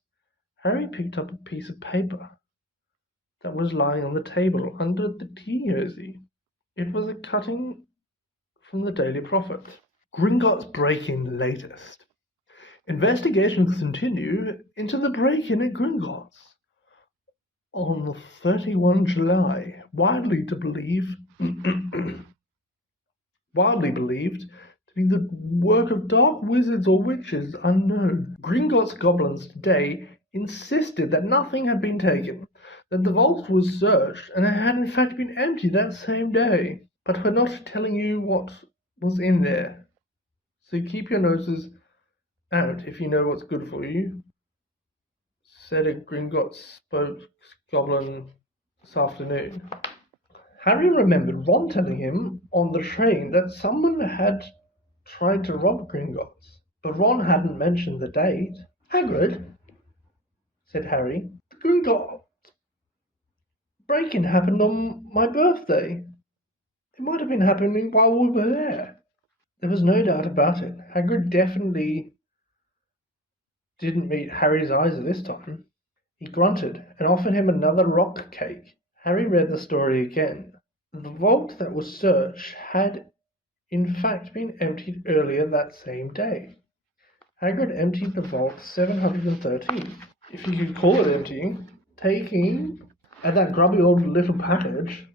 Harry picked up a piece of paper that was lying on the table under the tea rosy. It was a cutting from the Daily Prophet. Gringotts break-in latest. Investigations continue into the break-in at Gringotts. On 31 July, widely believed to be the work of dark wizards or witches unknown. Gringotts goblins today insisted that nothing had been taken, that the vault was searched, and it had in fact been emptied that same day. But we're not telling you what was in there, so keep your noses out if you know what's good for you, said a Gringotts goblin this afternoon. Harry remembered Ron telling him on the train that someone had tried to rob Gringotts, but Ron hadn't mentioned the date. Hagrid, said Harry, the Gringotts break-in happened on my birthday. It might have been happening while we were there. There was no doubt about it. Hagrid definitely didn't meet Harry's eyes this time. He grunted and offered him another rock cake. Harry read the story again. The vault that was searched had in fact been emptied earlier that same day. Hagrid emptied the vault 713, if you could call it emptying, taking at that grubby old little package.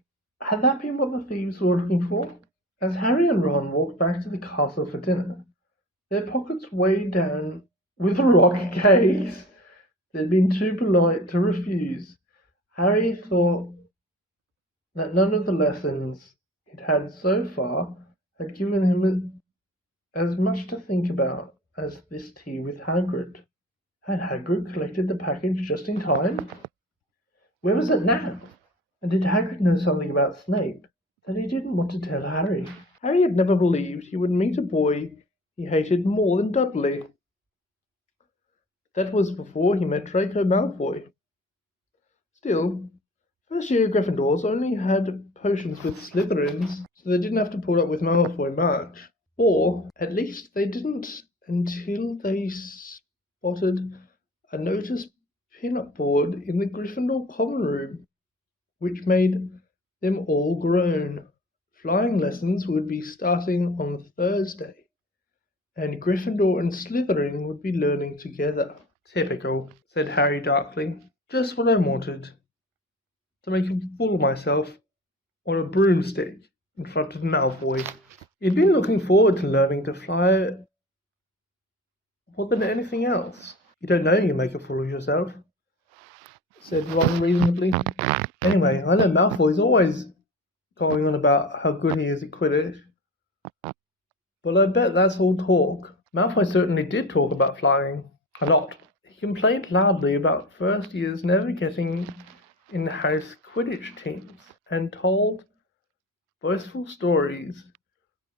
Had that been what the thieves were looking for? As Harry and Ron walked back to the castle for dinner, their pockets weighed down with rock cakes they'd been too polite to refuse. Harry thought that none of the lessons he'd had so far had given him as much to think about as this tea with Hagrid. Had Hagrid collected the package just in time? Where was it now? And did Hagrid know something about Snape that he didn't want to tell Harry? Harry had never believed he would meet a boy he hated more than Dudley. That was before he met Draco Malfoy. Still, first year Gryffindors only had potions with Slytherins, so they didn't have to put up with Malfoy much. Or, at least, they didn't until they spotted a notice pin-up board in the Gryffindor common room, which made them all groan. Flying lessons would be starting on Thursday, and Gryffindor and Slytherin would be learning together. Typical, said Harry darkly. Just what I wanted. To make a fool of myself on a broomstick in front of Malfoy. He'd been looking forward to learning to fly more than anything else. You don't know you make a fool of yourself, said Ron reasonably. Anyway, I know Malfoy's always going on about how good he is at Quidditch, but I bet that's all talk. Malfoy certainly did talk about flying. A lot. He complained loudly about first years never getting in-house Quidditch teams, and told boastful stories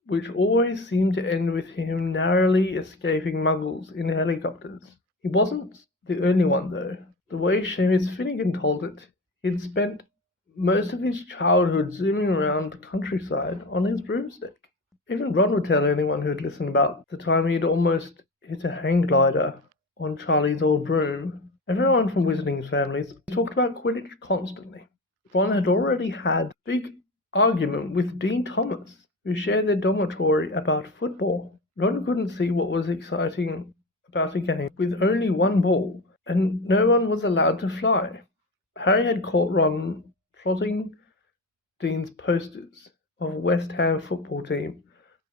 which always seemed to end with him narrowly escaping muggles in helicopters. He wasn't the only one, though. The way Seamus Finnegan told it, he'd spent most of his childhood zooming around the countryside on his broomstick. Even Ron would tell anyone who'd listen about the time he'd almost hit a hang glider on Charlie's old broom. Everyone from Wizarding's families talked about Quidditch constantly. Ron had already had a big argument with Dean Thomas, who shared their dormitory about football. Ron couldn't see what was exciting about a game with only one ball, and no one was allowed to fly. Harry had caught Ron plotting Dean's posters of a West Ham football team,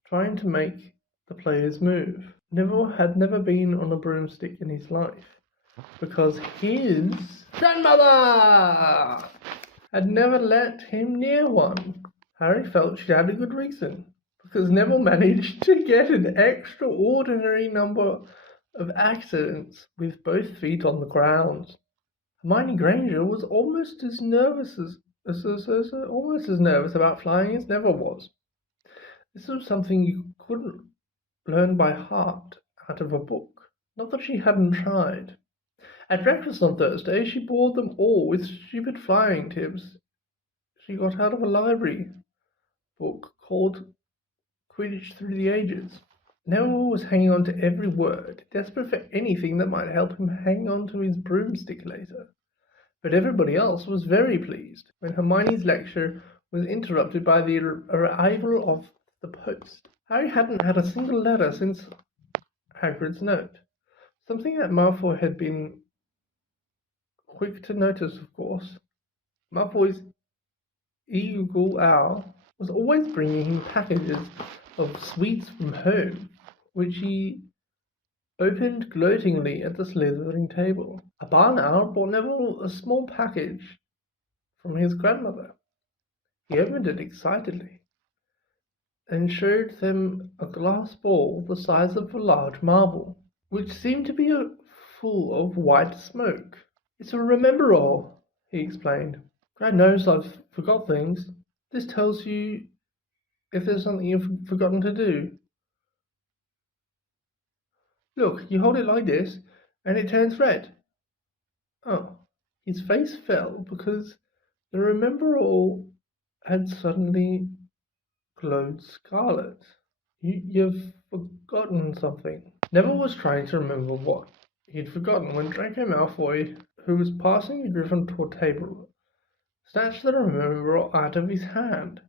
trying to make the players move. Neville had never been on a broomstick in his life, because his grandmother had never let him near one. Harry felt she had a good reason, because Neville managed to get an extraordinary number of accidents with both feet on the ground. Hermione Granger was almost as nervous about flying as Neville was. This was something you couldn't learn by heart out of a book. Not that she hadn't tried. At breakfast on Thursday, she bored them all with stupid flying tips she got out of a library book called Quidditch Through the Ages. Neville was hanging on to every word, desperate for anything that might help him hang on to his broomstick later. But everybody else was very pleased when Hermione's lecture was interrupted by the arrival of the post. Harry hadn't had a single letter since Hagrid's note, something that Malfoy had been quick to notice, of course. Malfoy's eagle owl was always bringing him packages of sweets from home, which he opened gloatingly at the Slytherin table. A barn owl brought Neville a small package from his grandmother. He opened it excitedly and showed them a glass ball the size of a large marble, which seemed to be full of white smoke. "It's a remember-all," he explained. "God knows I've forgot things. This tells you if there's something you've forgotten to do. Look, you hold it like this, and it turns red." Oh, his face fell because the remember-all had suddenly glowed scarlet. You've forgotten something." Neville was trying to remember what he'd forgotten when Draco Malfoy, who was passing the Gryffindor table, snatched the remember-all out of his hand.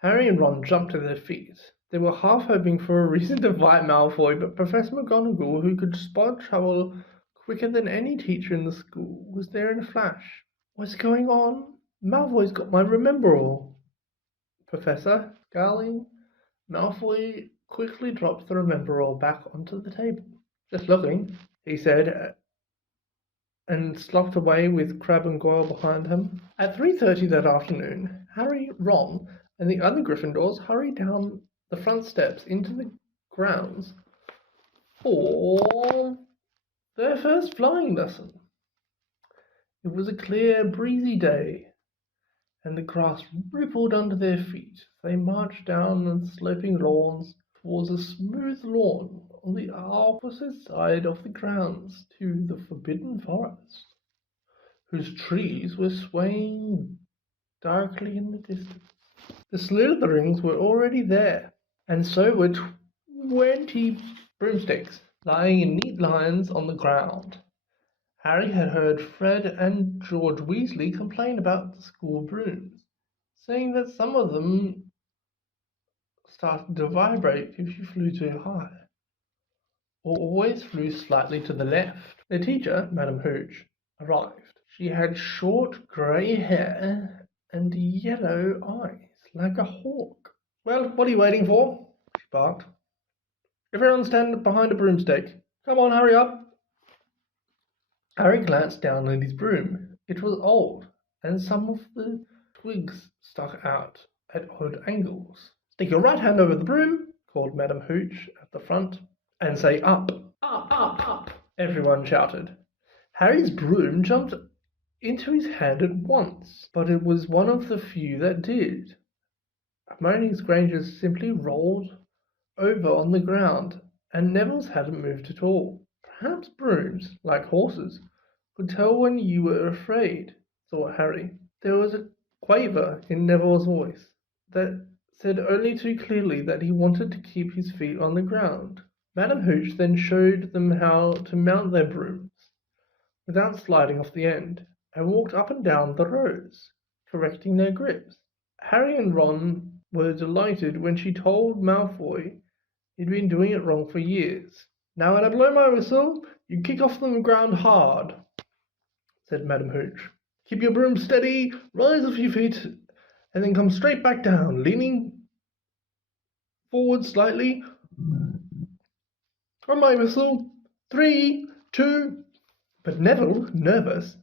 Harry and Ron jumped to their feet. They were half hoping for a reason to fight Malfoy, but Professor McGonagall, who could spot trouble quicker than any teacher in the school, was there in a flash. "What's going on? Malfoy's got my remember-all." "Professor," scowling, Malfoy quickly dropped the remember-all back onto the table. "Just looking," he said, and slopped away with Crabbe and Goyle behind him. At 3:30 that afternoon, Harry, Ron, and the other Gryffindors hurried down the front steps into the grounds for their first flying lesson. It was a clear, breezy day, and the grass rippled under their feet as they marched down the sloping lawns towards a smooth lawn on the opposite side of the grounds to the Forbidden Forest, whose trees were swaying darkly in the distance. The Slytherins were already there, and so were 20 broomsticks lying in neat lines on the ground. Harry had heard Fred and George Weasley complain about the school brooms, saying that some of them started to vibrate if you flew too high, or always flew slightly to the left. The teacher, Madam Hooch, arrived. She had short grey hair and yellow eyes, like a hawk. "Well, what are you waiting for?" she barked. "Everyone stand behind a broomstick. Come on, hurry up." Harry glanced down at his broom. It was old, and some of the twigs stuck out at odd angles. "Stick your right hand over the broom," called Madam Hooch at the front, "and say up." "Up, up, up," everyone shouted. Harry's broom jumped into his hand at once, but it was one of the few that did. Hermione Granger simply rolled over on the ground, and Neville's hadn't moved at all. Perhaps brooms, like horses, could tell when you were afraid, thought Harry. There was a quaver in Neville's voice that said only too clearly that he wanted to keep his feet on the ground. Madam Hooch then showed them how to mount their brooms without sliding off the end, and walked up and down the rows, correcting their grips. Harry and Ron were delighted when she told Malfoy he'd been doing it wrong for years. "Now when I blow my whistle, you kick off the ground hard," said Madam Hooch. "Keep your broom steady, rise a few feet, and then come straight back down, leaning forward slightly. On my whistle, 3, 2. But Neville, nervous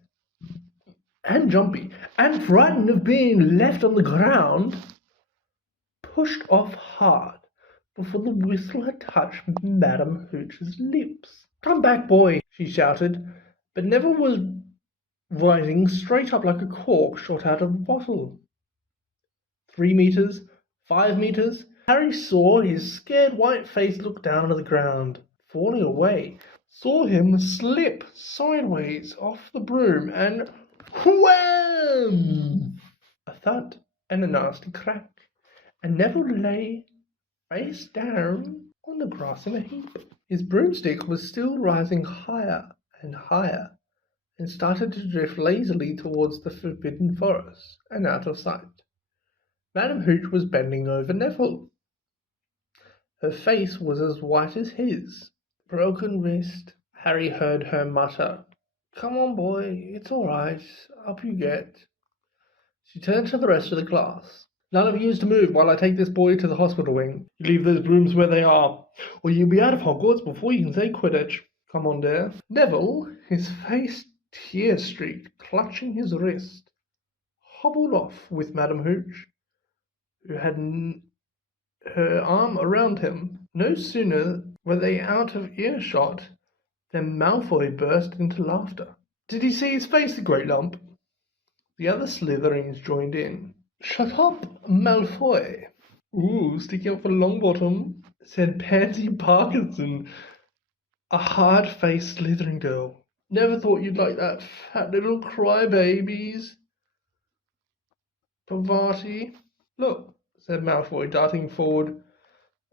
and jumpy and frightened of being left on the ground, pushed off hard before the whistle had touched Madam Hooch's lips. "Come back, boy," she shouted, but Neville was rising straight up like a cork shot out of a bottle. 3 meters, 5 meters. Harry saw his scared white face look down at the ground, falling away. Saw him slip sideways off the broom and wham! A thud and a nasty crack, and Neville lay face down on the grass in a heap. His broomstick was still rising higher and higher, and started to drift lazily towards the forbidden forest and out of sight. Madam Hooch was bending over Neville. Her face was as white as his. "Broken wrist," Harry heard her mutter. "Come on, boy, it's all right. Up you get." She turned to the rest of the class. "None of you is to move while I take this boy to the hospital wing. You leave those brooms where they are, or you'll be out of Hogwarts before you can say Quidditch. Come on, dear." Neville, his face tear-streaked, clutching his wrist, hobbled off with Madam Hooch, who had her arm around him. No sooner were they out of earshot than Malfoy burst into laughter. "Did he see his face, the great lump?" The other Slytherins joined in. "Shut up, Malfoy." "Ooh, sticking up for Longbottom," said Pansy Parkinson, a hard-faced Slytherin girl. "Never thought you'd like that fat little crybabies, Parvati." "Look," said Malfoy, darting forward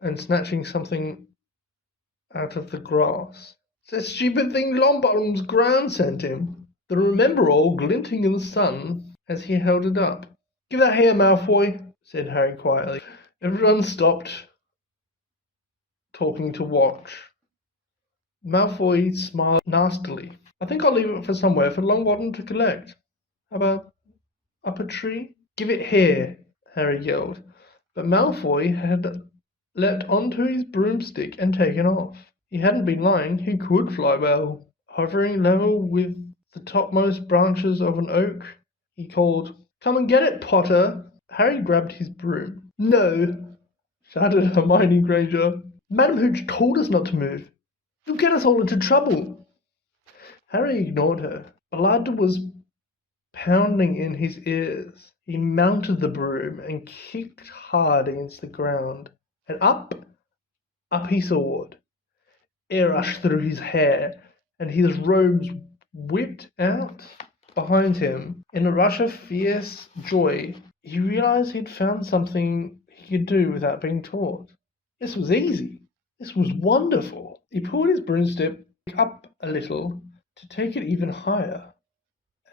and snatching something out of the grass. "It's that stupid thing Longbottom's Gran sent him." The Remember-All glinting in the sun as he held it up. "Give that here, Malfoy," said Harry quietly. Everyone stopped talking to watch. Malfoy smiled nastily. "I think I'll leave it for somewhere for Longbottom to collect. How about up a tree?" "Give it here," Harry yelled. But Malfoy had leapt onto his broomstick and taken off. He hadn't been lying. He could fly well. Hovering level with the topmost branches of an oak, he called, "Come and get it, Potter." Harry grabbed his broom. "No," shouted Hermione Granger. "Madam Hooch told us not to move. You'll get us all into trouble." Harry ignored her. Blood was pounding in his ears. He mounted the broom and kicked hard against the ground. And up he soared. Air rushed through his hair, and his robes whipped out behind him. In a rush of fierce joy, he realized he'd found something he could do without being taught. This was easy. This was wonderful. He pulled his broomstick up a little to take it even higher,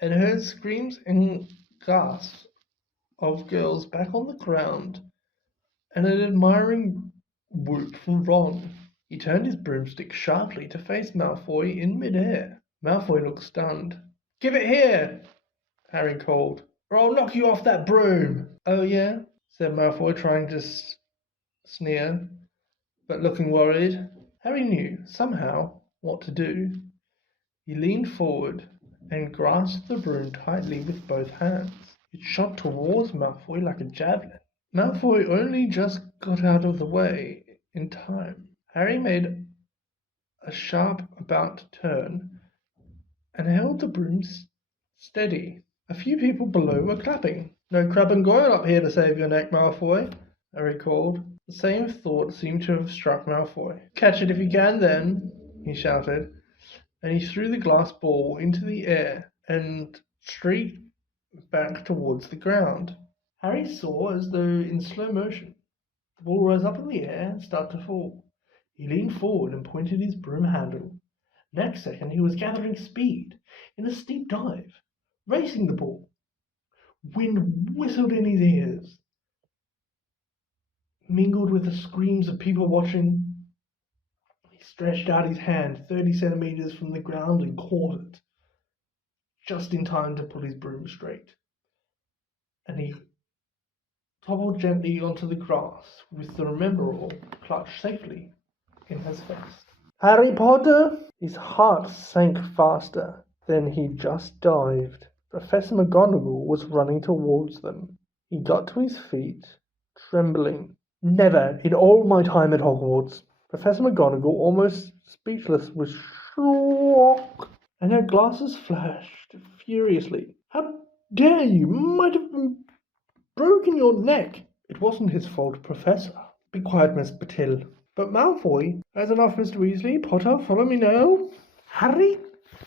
and heard screams and gasps of girls back on the ground and an admiring whoop from Ron. He turned his broomstick sharply to face Malfoy in midair. Malfoy looked stunned. "Give it here," Harry called, "or I'll knock you off that broom." "Oh, yeah?" said Malfoy, trying to sneer, but looking worried. Harry knew, somehow, what to do. He leaned forward and grasped the broom tightly with both hands. It shot towards Malfoy like a javelin. Malfoy only just got out of the way in time. Harry made a sharp about turn and held the broom steady. A few people below were clapping. "No crab and goyle up here to save your neck, Malfoy," Harry called. The same thought seemed to have struck Malfoy. "Catch it if you can, then," he shouted, and he threw the glass ball into the air and streaked back towards the ground. Harry saw, as though in slow motion, the ball rose up in the air and started to fall. He leaned forward and pointed his broom handle. Next second, he was gathering speed in a steep dive, racing the ball. Wind whistled in his ears, mingled with the screams of people watching. He stretched out his hand 30 centimeters from the ground and caught it, just in time to pull his broom straight. And he toppled gently onto the grass with the Remember-All clutched safely in his face. Harry Potter! His heart sank faster. Then he just dived. Professor McGonagall was running towards them. He got to his feet, trembling. Never in all my time at Hogwarts. Professor McGonagall, almost speechless with shock, and her glasses flashed furiously. How dare you? Might have broken your neck. It wasn't his fault, Professor. Be quiet, Miss Patil. But Malfoy, that's enough, Mr. Weasley. Potter, follow me now. Harry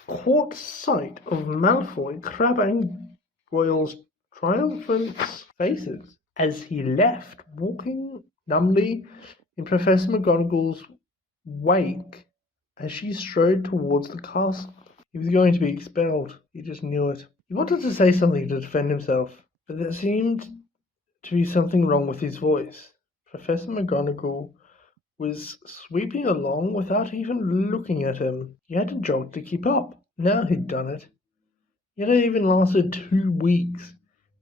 caught sight of Malfoy, Crabbe, and Goyle's triumphant faces as he left, walking numbly in Professor McGonagall's wake as she strode towards the castle. He was going to be expelled. He just knew it. He wanted to say something to defend himself, but there seemed to be something wrong with his voice. Professor McGonagall was sweeping along without even looking at him. He had to jog to keep up. Now he'd done it. It had even lasted 2 weeks.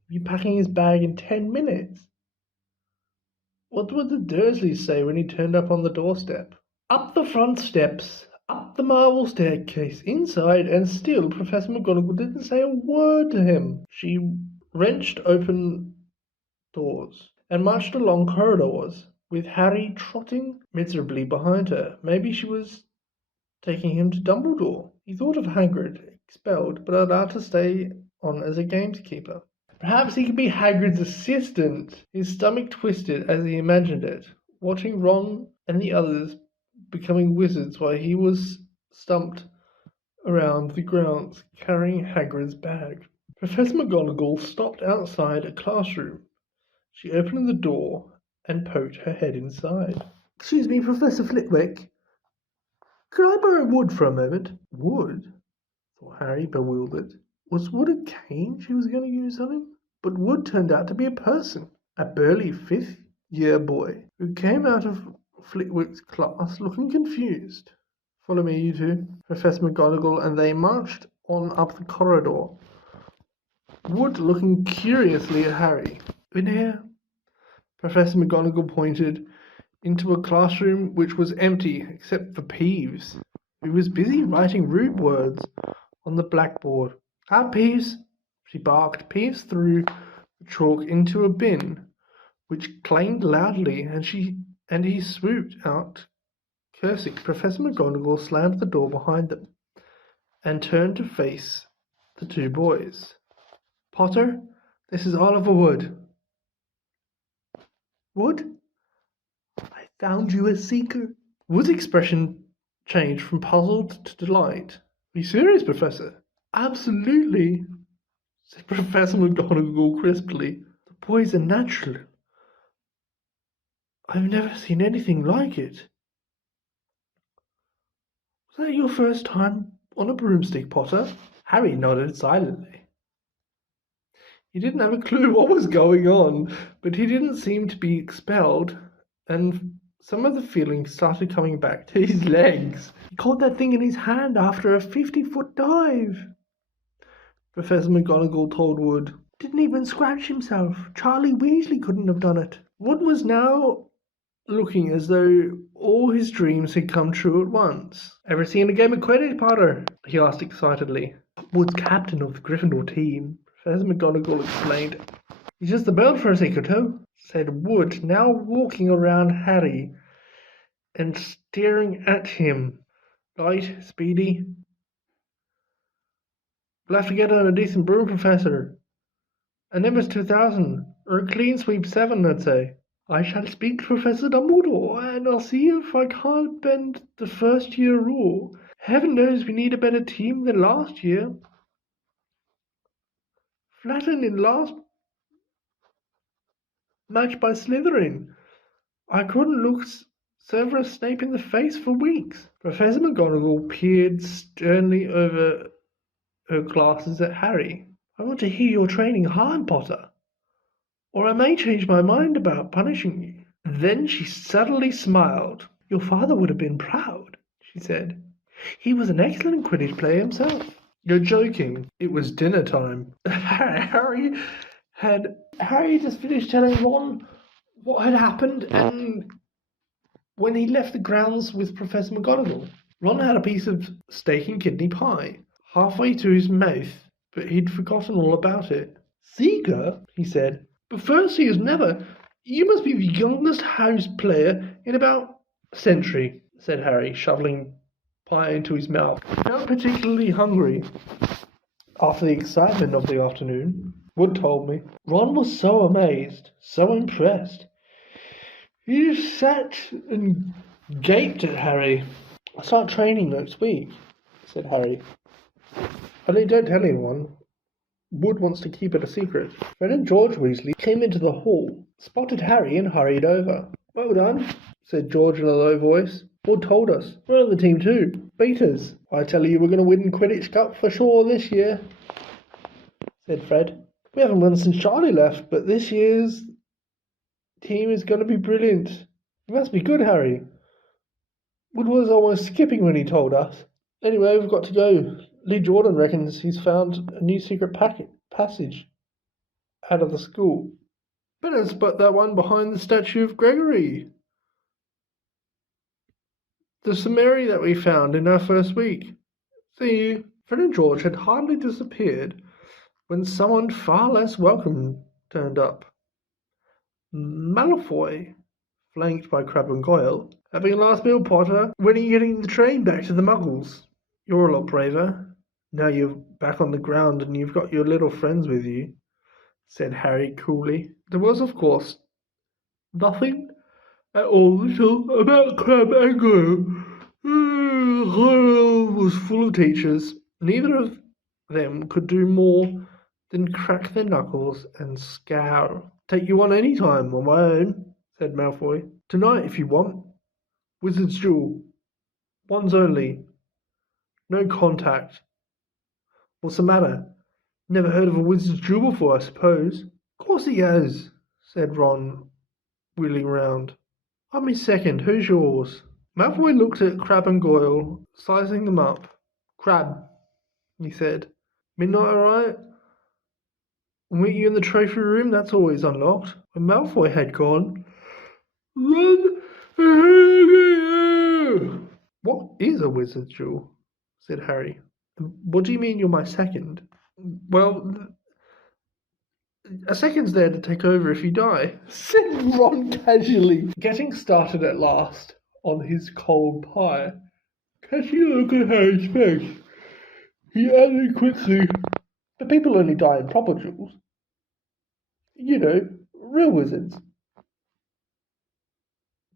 He'd be packing his bag in 10 minutes. What would the Dursleys say when he turned up on the doorstep? Up the front steps, up the marble staircase, inside, and still Professor McGonagall didn't say a word to him. She wrenched open doors and marched along corridors, with Harry trotting miserably behind her. Maybe she was taking him to Dumbledore. He thought of Hagrid, expelled, but allowed to stay on as a gamekeeper. Perhaps he could be Hagrid's assistant. His stomach twisted as he imagined it, watching Ron and the others becoming wizards while he was stumped around the grounds carrying Hagrid's bag. Professor McGonagall stopped outside a classroom. She opened the door and poked her head inside. Excuse me, Professor Flitwick. Could I borrow Wood for a moment? Wood? Thought Harry, bewildered. Was Wood a cane she was going to use on him? But Wood turned out to be a person, a burly fifth-year boy who came out of Flitwick's class looking confused. Follow me, you two, Professor McGonagall, and they marched on up the corridor, Wood looking curiously at Harry. In here, Professor McGonagall pointed into a classroom which was empty except for Peeves, who was busy writing rude words on the blackboard. Ah, Peeves, she barked. Peeves threw the chalk into a bin, which clanged loudly, and he swooped out, cursing. Professor McGonagall slammed the door behind them and turned to face the two boys. Potter, this is Oliver Wood. Wood? I found you a seeker. Wood's expression changed from puzzled to delight. Are you serious, Professor? Absolutely, said Professor McGonagall crisply. The boy's a natural. I've never seen anything like it. Was that your first time on a broomstick, Potter? Harry nodded silently. He didn't have a clue what was going on, but he didn't seem to be expelled, and some of the feeling started coming back to his legs. He caught that thing in his hand after a 50-foot dive. Professor McGonagall told Wood. Didn't even scratch himself. Charlie Weasley couldn't have done it. Wood was now looking as though all his dreams had come true at once. Ever seen a game of Quidditch, Potter? He asked excitedly. Wood's captain of the Gryffindor team, Professor McGonagall explained. He's just the build for a secret, too, said Wood, now walking around Harry and staring at him. Light, speedy. We'll have to get on a decent broom, Professor. A Nimbus 2000, or a Clean Sweep 7, I'd say. I shall speak to Professor Dumbledore, and I'll see if I can't bend the first-year rule. Heaven knows we need a better team than last year. Flattened in last match by Slytherin. I couldn't look Severus Snape in the face for weeks. Professor McGonagall peered sternly over her glasses at Harry. I want to hear your training hard, Potter, or I may change my mind about punishing you. Then she subtly smiled. Your father would have been proud, she said. He was an excellent Quidditch player himself. You're joking. It was dinner time. Harry just finished telling Ron what had happened and when he left the grounds with Professor McGonagall. Ron had a piece of steak and kidney pie halfway to his mouth, but he'd forgotten all about it. Seeker, he said, but first he has never. You must be the youngest house player in about a century, said Harry, shoveling pie into his mouth. Not particularly hungry after the excitement of the afternoon, Wood told me. Ron was so amazed, so impressed. He just sat and gaped at Harry. I start training next week, said Harry. Only don't tell anyone. Wood wants to keep it a secret. Fred and George Weasley came into the hall, spotted Harry and hurried over. Well done, said George in a low voice. Wood told us. We're on the team too. Beat us. I tell you, we're going to win Quidditch Cup for sure this year, said Fred. We haven't won since Charlie left, but this year's team is going to be brilliant. You must be good, Harry. Wood was almost skipping when he told us. Anyway, we've got to go. Lee Jordan reckons he's found a new secret passage out of the school. Better spot that one behind the statue of Gregory. The Summary that we found in our first week. See, Fred and George had hardly disappeared when someone far less welcome turned up. Malfoy, flanked by Crabbe and Goyle. Having a last meal, Potter? When are you getting the train back to the Muggles? You're a lot braver. Now you're back on the ground and you've got your little friends with you, said Harry coolly. There was, of course, nothing at all little about Crabbe and Goyle. Goyle was full of teachers. Neither of them could do more than crack their knuckles and scowl. Take you on any time on my own, said Malfoy. Tonight, if you want. Wizard's duel. One's only. No contact. What's the matter? Never heard of a wizard's duel before, I suppose. Of course he has, said Ron, wheeling round. I'm his second. Who's yours? Malfoy looked at Crabbe and Goyle, sizing them up. Crabbe, he said. Midnight all right? We'll meet you in the trophy room. That's always unlocked. When Malfoy had gone, Run! What is a wizard's duel? Said Harry. What do you mean you're my second? Well, a second's there to take over if you die, said Ron casually, getting started at last on his cold pie. Catching a look at Harry's face, he added quickly, but people only die in proper duels. You know, real wizards.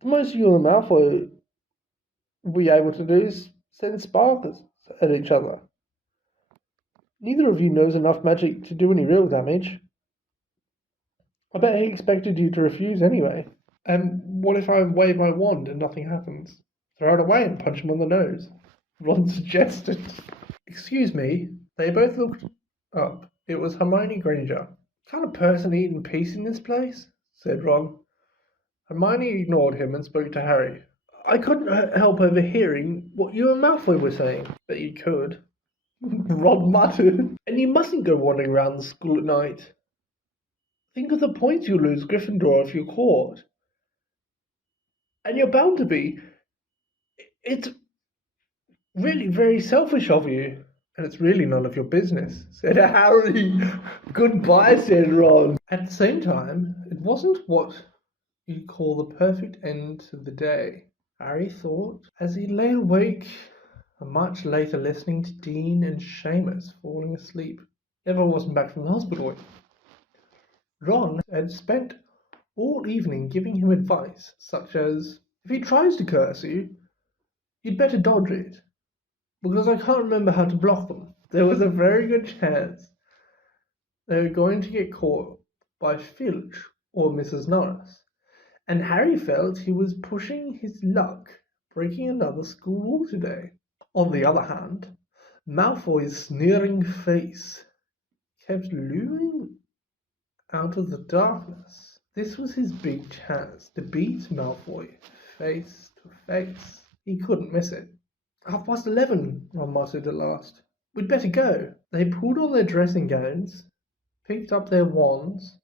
The most you and Malfoy will be able to do is send sparkles at each other. Neither of you knows enough magic to do any real damage. I bet he expected you to refuse anyway. And what if I wave my wand and nothing happens? Throw it away and punch him on the nose, Ron suggested. Excuse me. They both looked up. It was Hermione Granger. Can't a person eat in peace in this place? Said Ron. Hermione ignored him and spoke to Harry. I couldn't help overhearing what you and Malfoy were saying. Bet you could. Ron muttered. And you mustn't go wandering around the school at night. Think of the points you'll lose Gryffindor if you're caught. And you're bound to be. It's really very selfish of you. And it's really none of your business, said Harry. Goodbye, said Ron. At the same time, it wasn't what you'd call the perfect end to the day, Harry thought, as he lay awake much later listening to Dean and Seamus falling asleep. Neville wasn't back from the hospital. Ron had spent all evening giving him advice, such as, if he tries to curse you, you'd better dodge it, because I can't remember how to block them. There was a very good chance they were going to get caught by Filch or Mrs. Norris, and Harry felt he was pushing his luck, breaking another school rule today. On the other hand, Malfoy's sneering face kept looming out of the darkness. This was his big chance to beat Malfoy face to face. He couldn't miss it. 11:30, Ron muttered at last. We'd better go. They pulled on their dressing gowns, picked up their wands,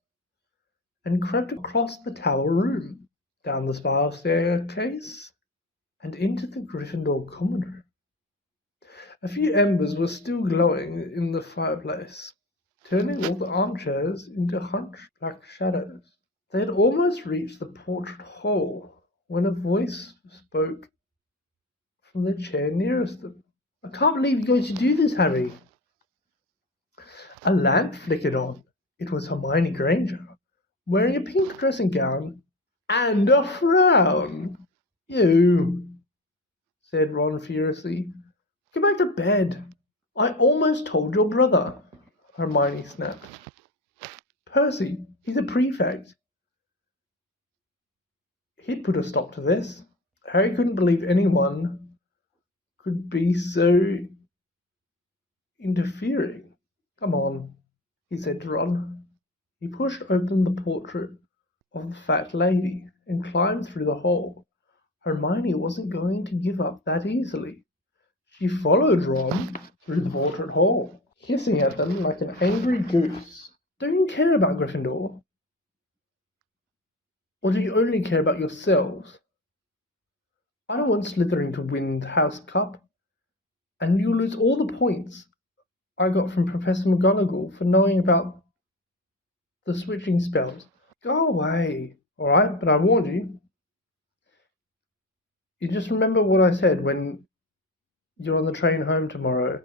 and crept across the tower room, down the spiral staircase, and into the Gryffindor common room. A few embers were still glowing in the fireplace, turning all the armchairs into hunched black shadows. They had almost reached the portrait hall when a voice spoke from the chair nearest them. I can't believe you're going to do this, Harry. A lamp flickered on. It was Hermione Granger, wearing a pink dressing gown and a frown. You, said Ron furiously. Go back to bed. I almost told your brother, Hermione snapped. Percy, he's a prefect. He'd put a stop to this. Harry couldn't believe anyone could be so interfering. Come on, he said to Ron. He pushed open the portrait of the fat lady and climbed through the hole. Hermione wasn't going to give up that easily. She followed Ron through the portrait hall, hissing at them like an angry goose. Don't you care about Gryffindor? Or do you only care about yourselves? I don't want Slytherin to win the House Cup, and you'll lose all the points I got from Professor McGonagall for knowing about the switching spells. Go away, alright? But I warned you. You just remember what I said when you're on the train home tomorrow.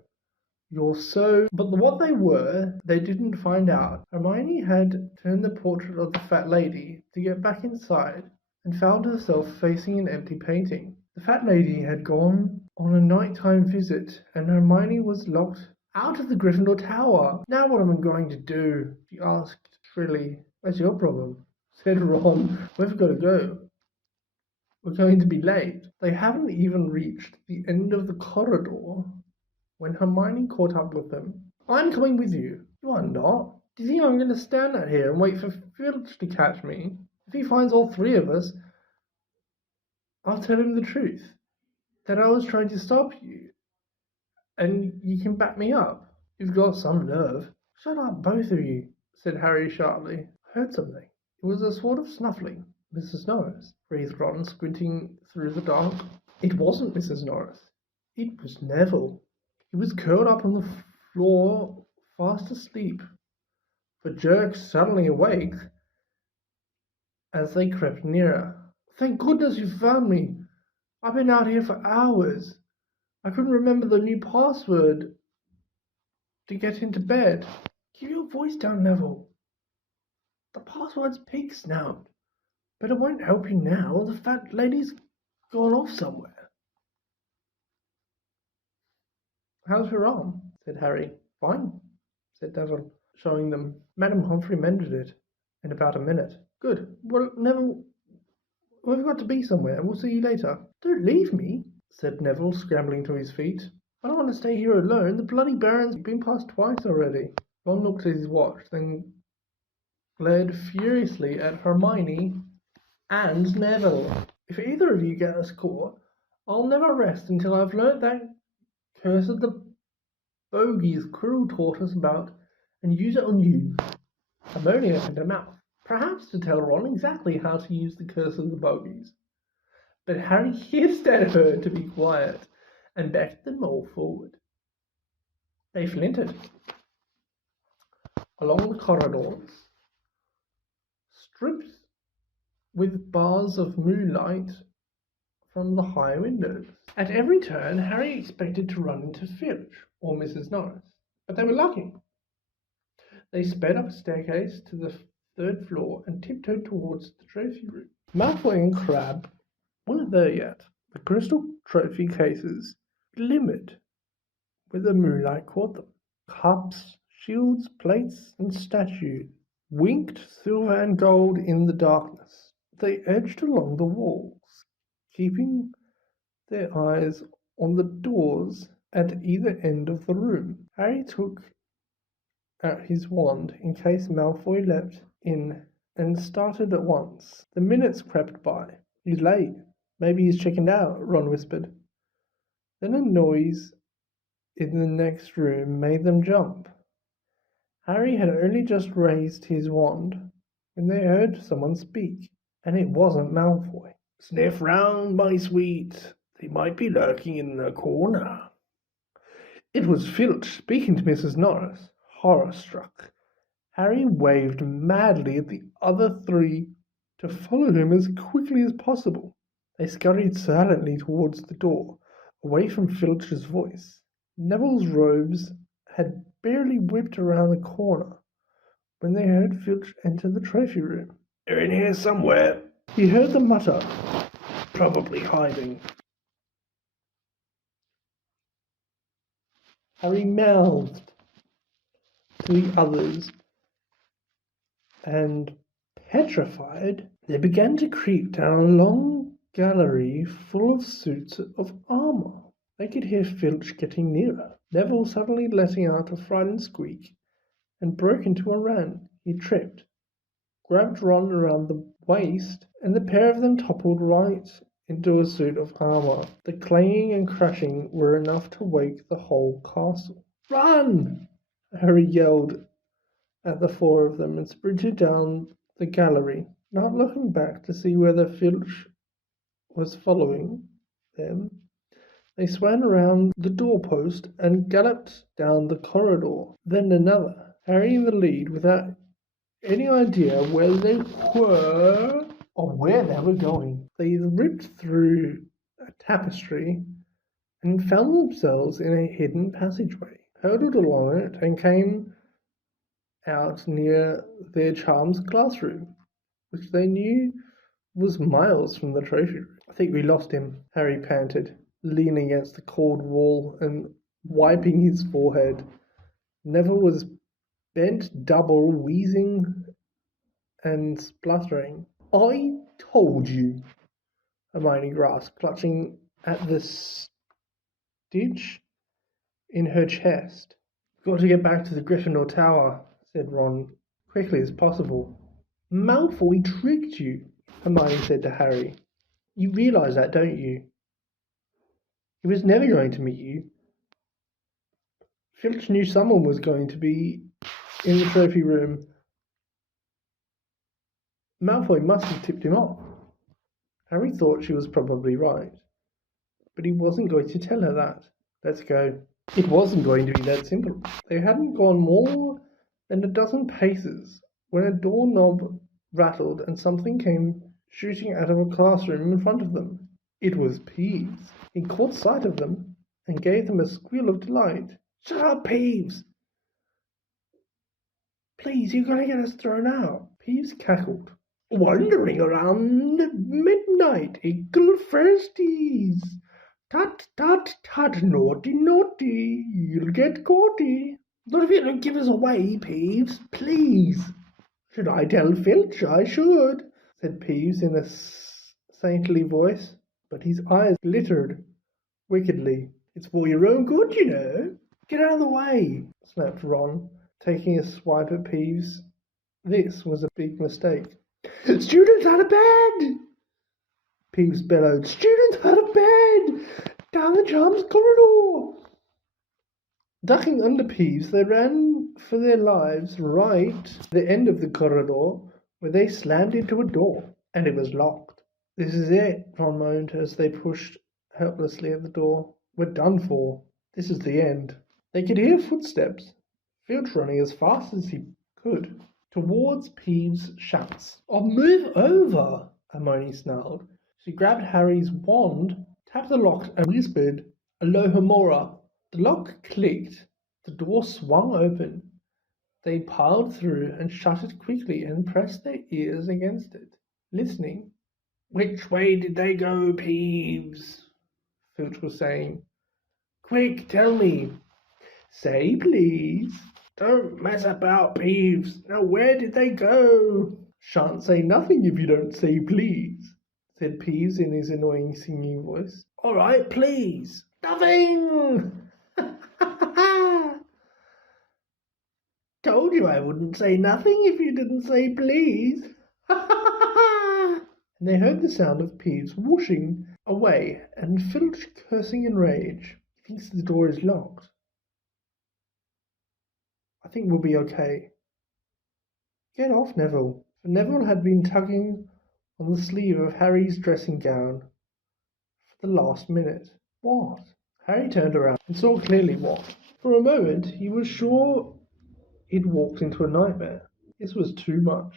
You're so... But what they didn't find out. Hermione had turned the portrait of the fat lady to get back inside and found herself facing an empty painting. The fat lady had gone on a nighttime visit and Hermione was locked out of the Gryffindor Tower. Now what am I going to do? She asked shrilly. That's your problem, said Ron. We've got to go. We're going to be late. They haven't even reached the end of the corridor when Hermione caught up with them. I'm coming with you. You are not. Do you think I'm going to stand out here and wait for Filch to catch me? If he finds all three of us, I'll tell him the truth. That I was trying to stop you. And you can back me up. You've got some nerve. Shut up, both of you, said Harry sharply. I heard something. It was a sort of snuffling. Mrs. Norris, breathed Ron, squinting through the dark. It wasn't Mrs. Norris. It was Neville. He was curled up on the floor, fast asleep, but jerked suddenly awake as they crept nearer. Thank goodness you found me. I've been out here for hours. I couldn't remember the new password to get into bed. Keep your voice down, Neville. The password's pig snout. But it won't help you now. The fat lady's gone off somewhere. How's your arm? Said Harry. Fine, said Neville, showing them. Madam Humphrey mended it in about a minute. Good. Well, Neville, we've got to be somewhere. We'll see you later. Don't leave me, said Neville, scrambling to his feet. I don't want to stay here alone. The bloody Baron's been past twice already. Ron looked at his watch, then glared furiously at Hermione and Neville. If either of you get us caught, I'll never rest until I've learnt that curse of the bogies Quirrell taught us about and use it on you. Hermione opened her mouth, perhaps to tell Ron exactly how to use the curse of the bogies. But Harry hissed at her to be quiet and backed them all forward. They flinted along the corridors, stripped with bars of moonlight from the high windows. At every turn, Harry expected to run into Filch or Mrs. Norris, but they were lucky. They sped up a staircase to the third floor and tiptoed towards the trophy room. Malfoy and Crabbe weren't there yet. The crystal trophy cases glimmered where the moonlight caught them. Cups, shields, plates, and statues winked silver and gold in the darkness. They edged along the walls, keeping their eyes on the doors at either end of the room. Harry took out his wand in case Malfoy leapt in and started at once. The minutes crept by. He's late. Maybe he's checking out, Ron whispered. Then a noise in the next room made them jump. Harry had only just raised his wand when they heard someone speak, and it wasn't Malfoy. Sniff round, my sweet. They might be lurking in the corner. It was Filch speaking to Mrs. Norris, horror-struck. Harry waved madly at the other three to follow him as quickly as possible. They scurried silently towards the door, away from Filch's voice. Neville's robes had barely whipped around the corner when they heard Filch enter the trophy room. They're in here somewhere, he heard them mutter, probably hiding. Harry mouthed to the others, and, petrified, they began to creep down a long gallery full of suits of armor. They could hear Filch getting nearer. Neville suddenly letting out a frightened squeak and broke into a run. He tripped, grabbed Ron around the waist, and the pair of them toppled right into a suit of armor. The clanging and crashing were enough to wake the whole castle. Run! Harry yelled at the four of them and sprinted down the gallery, not looking back to see whether Filch was following them. They swam around the doorpost and galloped down the corridor, then another, Harry in the lead without any idea where they were or where they were going. They ripped through a tapestry and found themselves in a hidden passageway, hurtled along it, and came out near their charms classroom, which they knew was miles from the trophy room. I think we lost him, Harry panted, leaning against the cold wall and wiping his forehead. Neville was bent double, wheezing and spluttering. I told you, Hermione grasped, clutching at the stitch in her chest. Got to get back to the Gryffindor Tower, said Ron, quickly as possible. Malfoy tricked you, Hermione said to Harry. You realise that, don't you? He was never going to meet you. Filch knew someone was going to be in the trophy room. Malfoy must have tipped him off. Harry thought she was probably right, but he wasn't going to tell her that. Let's go. It wasn't going to be that simple. They hadn't gone more than a dozen paces when a doorknob rattled and something came shooting out of a classroom in front of them. It was Peeves. He caught sight of them and gave them a squeal of delight. Shut up, Peeves! Please, you're going to get us thrown out. Peeves cackled. Wandering around at midnight, eagle firsties. Tut, tut, tut, naughty, naughty, you'll get caughty. Not if you don't give us away, Peeves, please. Should I tell Filch? I should, said Peeves in a saintly voice, but his eyes glittered wickedly. It's for your own good, you know. Get out of the way, snapped Ron, taking a swipe at Peeves. This was a big mistake. Students out of bed! Peeves bellowed. Students out of bed! Down the charms corridor! Ducking under Peeves, they ran for their lives right to the end of the corridor, where they slammed into a door, and it was locked. This is it, Ron moaned as they pushed helplessly at the door. We're done for. This is the end. They could hear footsteps, Filch running as fast as he could towards Peeves' shouts. Oh, move over, Hermione snarled. She grabbed Harry's wand, tapped the lock, and whispered, Alohomora. The lock clicked. The door swung open. They piled through and shut it quickly and pressed their ears against it, listening. Which way did they go, Peeves? Filch was saying. Quick, tell me. Say, please. Don't mess about, Peeves. Now, where did they go? Shan't say nothing if you don't say please, said Peeves in his annoying singing voice. All right, please. Nothing! Told you I wouldn't say nothing if you didn't say please. And they heard the sound of Peeves whooshing away and Filch cursing in rage. He thinks the door is locked. I think we'll be okay. Get off, Neville. For Neville had been tugging on the sleeve of Harry's dressing gown for the last minute. What? Harry turned around and saw clearly what. For a moment he was sure he'd walked into a nightmare. This was too much.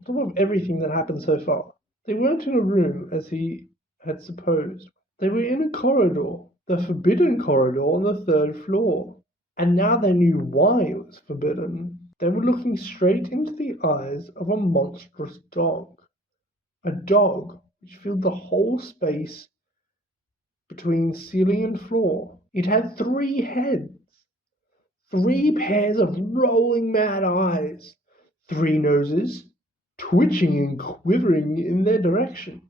On top of everything that happened so far. They weren't in a room as he had supposed. They were in a corridor, the forbidden corridor on the third floor. And now they knew why it was forbidden. They were looking straight into the eyes of a monstrous dog. A dog which filled the whole space between ceiling and floor. It had 3 heads, 3 pairs of rolling mad eyes, 3 noses, twitching and quivering in their direction,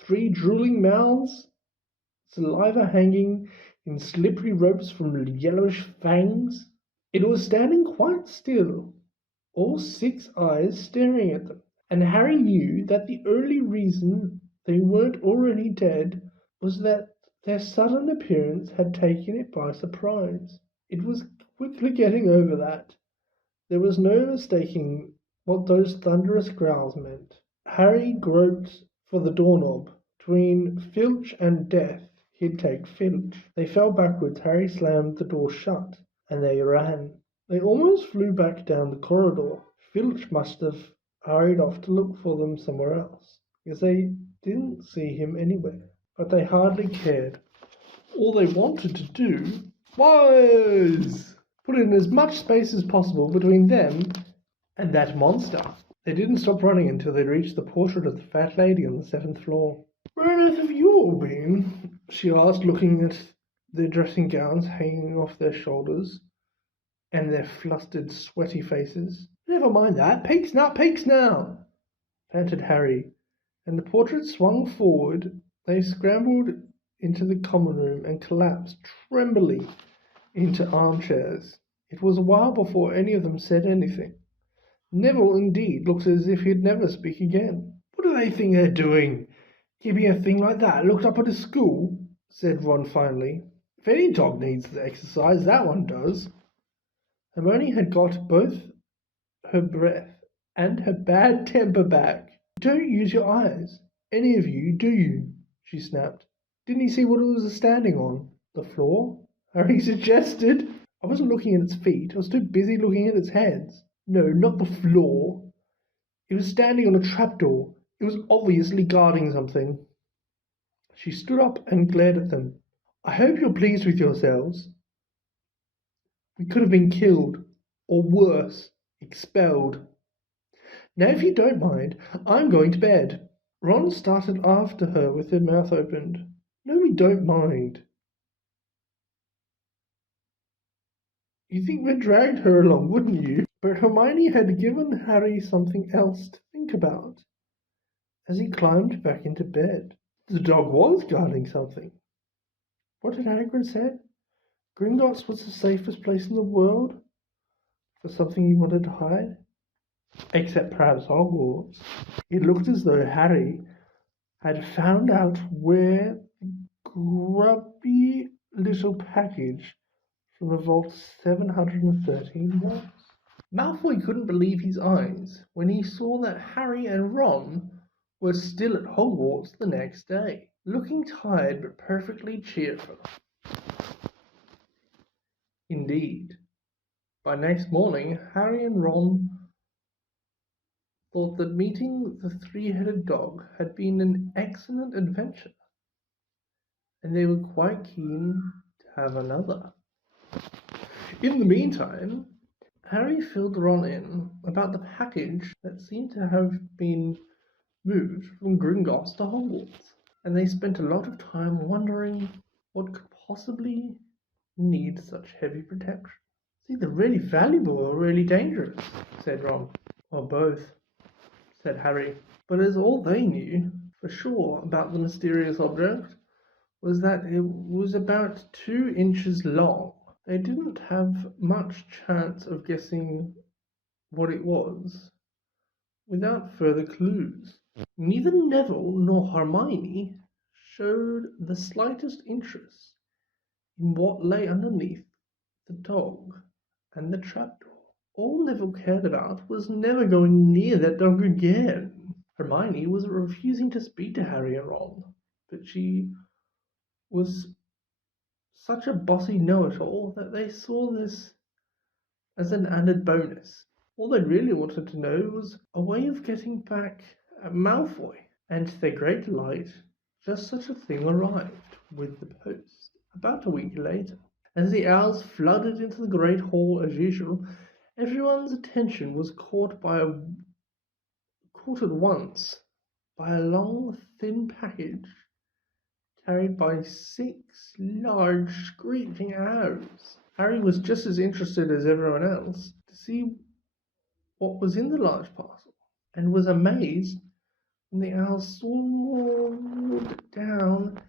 3 drooling mouths, saliva hanging in slippery ropes from yellowish fangs. It was standing quite still, all 6 eyes staring at them, and Harry knew that the only reason they weren't already dead was that their sudden appearance had taken it by surprise. It was quickly getting over that. There was no mistaking what those thunderous growls meant. Harry groped for the doorknob. Between Filch and death, he'd take Filch. They fell backwards. Harry slammed the door shut, and they ran. They almost flew back down the corridor. Filch must have hurried off to look for them somewhere else, because they didn't see him anywhere. But they hardly cared. All they wanted to do was put in as much space as possible between them and that monster. They didn't stop running until they reached the portrait of the fat lady on the 7th floor. Where on earth have you all been? She asked, looking at their dressing gowns hanging off their shoulders and their flustered, sweaty faces. Never mind that. Peeks now, panted Harry, and the portrait swung forward. They scrambled into the common room and collapsed trembly into armchairs. It was a while before any of them said anything. Neville, indeed, looked as if he'd never speak again. What do they think they're doing? Keeping a thing like that looked up at a school? Said Ron finally. If any dog needs the exercise, that one does. Hermione had got both her breath and her bad temper back. Don't use your eyes, any of you, do you? She snapped. Didn't you see what it was standing on? The floor? Harry suggested. I wasn't looking at its feet. I was too busy looking at its heads. No, not the floor. It was standing on a trapdoor. It was obviously guarding something. She stood up and glared at them. I hope you're pleased with yourselves. We could have been killed, or worse, expelled. Now, if you don't mind, I'm going to bed. Ron started after her with her mouth opened. No, we don't mind. You think we dragged her along, wouldn't you? But Hermione had given Harry something else to think about as he climbed back into bed. The dog was guarding something. What had Hagrid said? Gringotts was the safest place in the world for something he wanted to hide? Except perhaps Hogwarts. It looked as though Harry had found out where the grubby little package from the vault 713 was. Malfoy couldn't believe his eyes when he saw that Harry and Ron were still at Hogwarts the next day, looking tired but perfectly cheerful. Indeed, by next morning, Harry and Ron thought that meeting the 3-headed dog had been an excellent adventure, and they were quite keen to have another. In the meantime, Harry filled Ron in about the package that seemed to have been moved from Gringotts to Hogwarts, and they spent a lot of time wondering what could possibly need such heavy protection. It's either really valuable or really dangerous, said Ron. Or both. said Harry. But as all they knew for sure about the mysterious object was that it was about 2 inches long. They didn't have much chance of guessing what it was without further clues. Neither Neville nor Hermione showed the slightest interest in what lay underneath the dog and the trapdoor. All Neville cared about was never going near that dog again. Hermione was refusing to speak to Harry and Ron, but she was such a bossy know-it-all that they saw this as an added bonus. All they really wanted to know was a way of getting back at Malfoy, and to their great delight, just such a thing arrived with the post about a week later. As the owls flooded into the great hall as usual, everyone's attention was caught at once by a long, thin package carried by 6 large, screeching owls. Harry was just as interested as everyone else to see what was in the large parcel, and was amazed when the owl soared down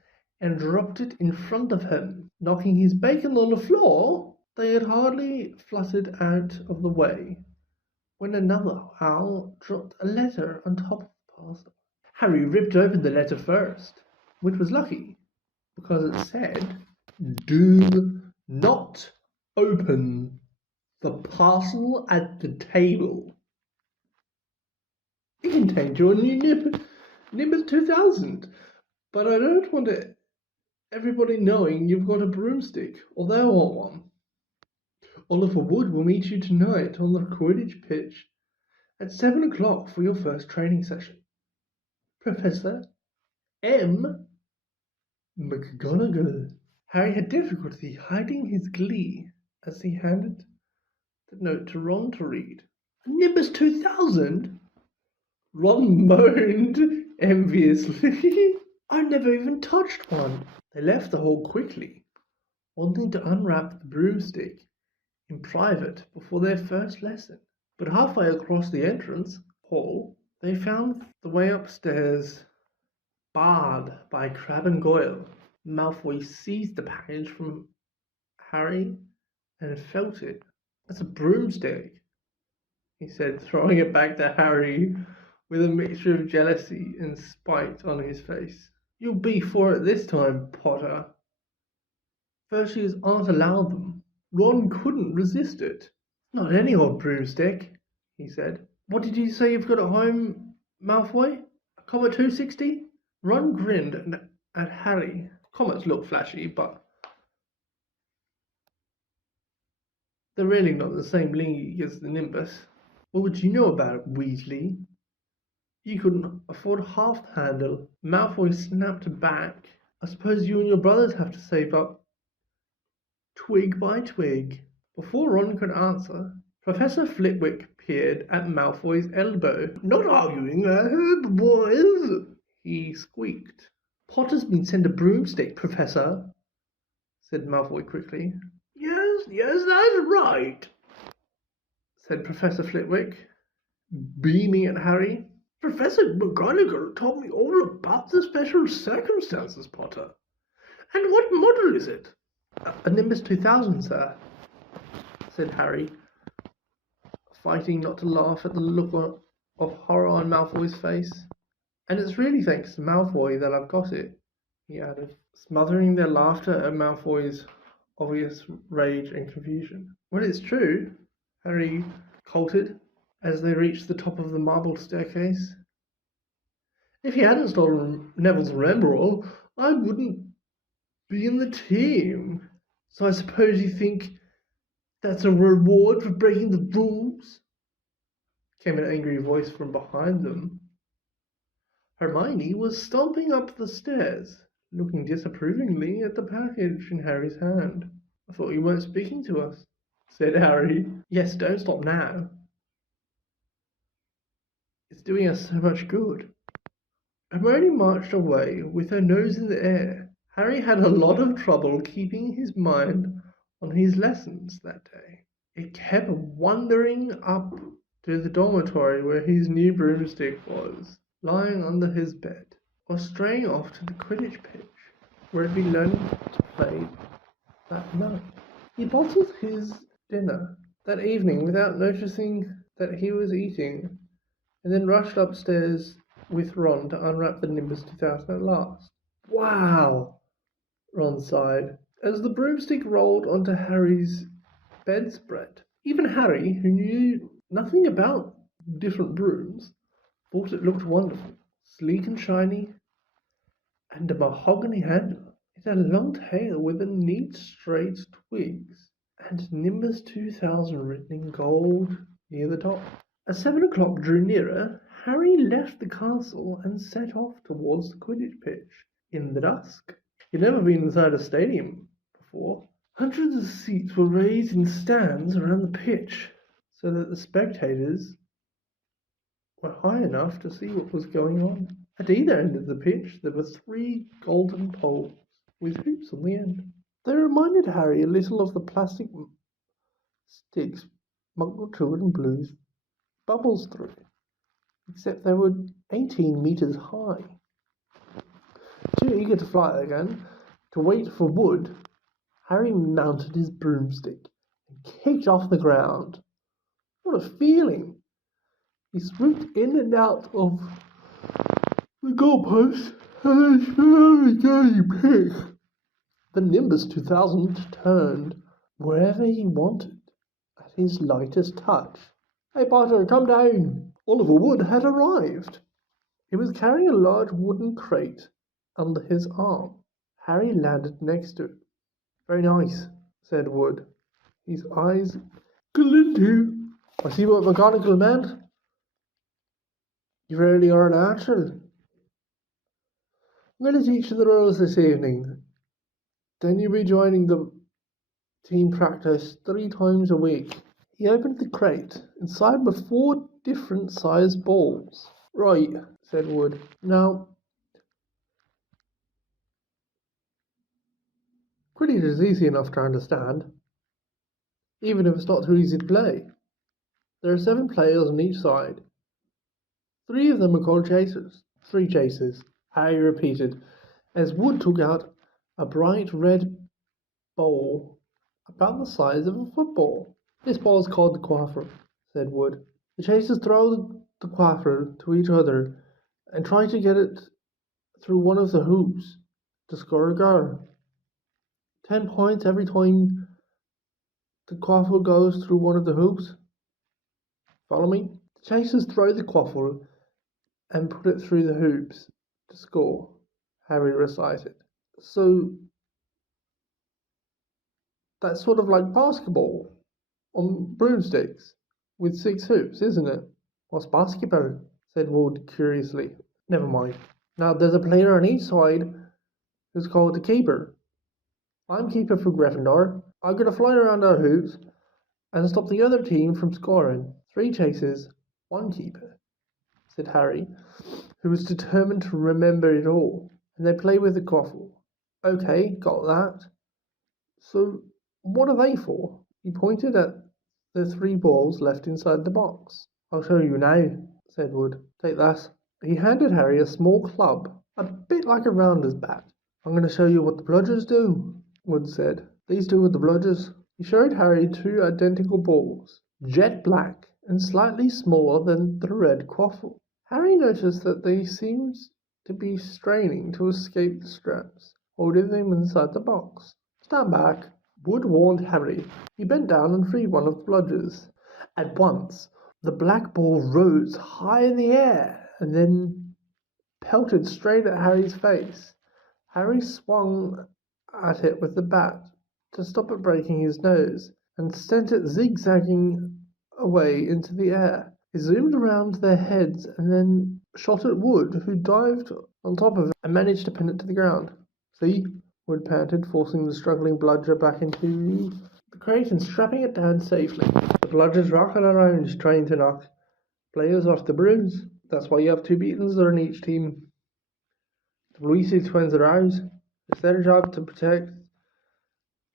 and dropped it in front of him, knocking his bacon on the floor. They had hardly fluttered out of the way when another owl dropped a letter on top of the parcel. Harry ripped open the letter first, which was lucky, because it said, "Do not open the parcel at the table." It contained your new Nimbus 2000, but I don't want everybody knowing you've got a broomstick, although I want one. Oliver Wood will meet you tonight on the Quidditch pitch at 7 o'clock for your first training session. Professor M. McGonagall. Harry had difficulty hiding his glee as he handed the note to Ron to read. Nimbus 2000? Ron moaned enviously. I never even touched one. They left the hall quickly, wanting to unwrap the broomstick in private before their first lesson. But halfway across the entrance hall, they found the way upstairs barred by Crabbe and Goyle. Malfoy seized the package from Harry and felt it. That's a broomstick, he said, throwing it back to Harry with a mixture of jealousy and spite on his face. You'll be for it this time, Potter. Virtues aren't allowed them. Ron couldn't resist it. Not any old broomstick, he said. What did you say you've got at home, Malfoy? A Comet 260? Ron grinned at Harry. Comets look flashy, but they're really not the same league as the Nimbus. What would you know about it, Weasley? You couldn't afford half the handle. Malfoy snapped back. I suppose you and your brothers have to save up twig by twig. Before Ron could answer, Professor Flitwick peered at Malfoy's elbow. Not arguing, boys, he squeaked. Potter's been sent a broomstick, Professor, said Malfoy quickly. Yes, that's right, said Professor Flitwick, beaming at Harry. Professor McGonagall told me all about the special circumstances, Potter. And what model is it? A Nimbus 2000, sir, said Harry, fighting not to laugh at the look of horror on Malfoy's face. And it's really thanks to Malfoy that I've got it, he added, smothering their laughter at Malfoy's obvious rage and confusion. Well, it's true, Harry colted as they reached the top of the marble staircase. If he hadn't stolen Neville's Rembrel, I wouldn't be in the team. So I suppose you think that's a reward for breaking the rules? Came an angry voice from behind them. Hermione was stomping up the stairs, looking disapprovingly at the package in Harry's hand. I thought you weren't speaking to us, said Harry. Yes, don't stop now. It's doing us so much good. Hermione marched away with her nose in the air. Harry had a lot of trouble keeping his mind on his lessons that day. It kept wandering up to the dormitory where his new broomstick was, lying under his bed, or straying off to the Quidditch pitch, where he'd be learning to play that night. He bottled his dinner that evening without noticing that he was eating, and then rushed upstairs with Ron to unwrap the Nimbus 2000 at last. Wow! Ron sighed, as the broomstick rolled onto Harry's bedspread. Even Harry, who knew nothing about different brooms, thought it looked wonderful, sleek and shiny, and a mahogany handle. It had a long tail with a neat straight twigs, and Nimbus 2000 written in gold near the top. As 7 o'clock drew nearer, Harry left the castle and set off towards the Quidditch pitch in the dusk. He'd never been inside a stadium before. Hundreds of seats were raised in stands around the pitch so that the spectators were high enough to see what was going on. At either end of the pitch there were 3 golden poles with hoops on the end. They reminded Harry a little of the plastic sticks Muggle children blew bubbles through, except they were 18 meters high. Too eager to fly again, to wait for Wood, Harry mounted his broomstick and kicked off the ground. What a feeling! He swooped in and out of the goalpost and then slowly pick. The Nimbus 2000 turned wherever he wanted at his lightest touch. Hey Potter, come down! Oliver Wood had arrived. He was carrying a large wooden crate under his arm. Harry landed next to it. Very nice, said Wood, his eyes glinting. I see what McGonagall meant. You really are a natural. I'm going to teach you the rules this evening. Then you'll be joining the team practice 3 times a week. He opened the crate. Inside were 4 different sized balls. Right, said Wood. Now, Quidditch is easy enough to understand, even if it's not too easy to play. There are 7 players on each side. 3 of them are called chasers. 3 chasers, Harry repeated, as Wood took out a bright red bowl about the size of a football. This ball is called the Quaffle, said Wood. The chasers throw the Quaffle to each other and try to get it through one of the hoops to score a goal. 10 points every time the Quaffle goes through one of the hoops. Follow me? The chasers throw the Quaffle and put it through the hoops to score, Harry recited. So that's sort of like basketball on broomsticks with 6 hoops, isn't it? What's basketball? Said Wood curiously. Never mind. Now there's a player on each side who's called the keeper. I'm keeper for Gryffindor. I'm going to fly around our hoops and stop the other team from scoring. 3 chasers, 1 keeper, said Harry, who was determined to remember it all. And they play with the Quaffle. Okay, got that. So what are they for? He pointed at the 3 balls left inside the box. I'll show you now, said Wood. Take that. He handed Harry a small club, a bit like a rounder's bat. I'm going to show you what the bludgers do, Wood said. These do with the bludgers. He showed Harry 2 identical balls, jet black and slightly smaller than the red Quaffle. Harry noticed that they seemed to be straining to escape the straps, holding them inside the box. Stand back, Wood warned Harry. He bent down and freed one of the bludgers. At once, the black ball rose high in the air and then pelted straight at Harry's face. Harry swung at it with the bat to stop it breaking his nose and sent it zigzagging away into the air. He zoomed around their heads and then shot at Wood, who dived on top of it and managed to pin it to the ground. See? Wood panted, forcing the struggling bludger back into the crate and strapping it down safely. The bludger's rocking around, trying to knock players off the brooms. That's why you have 2 Beatles on each team. The Weasley twins are out. It's their job to protect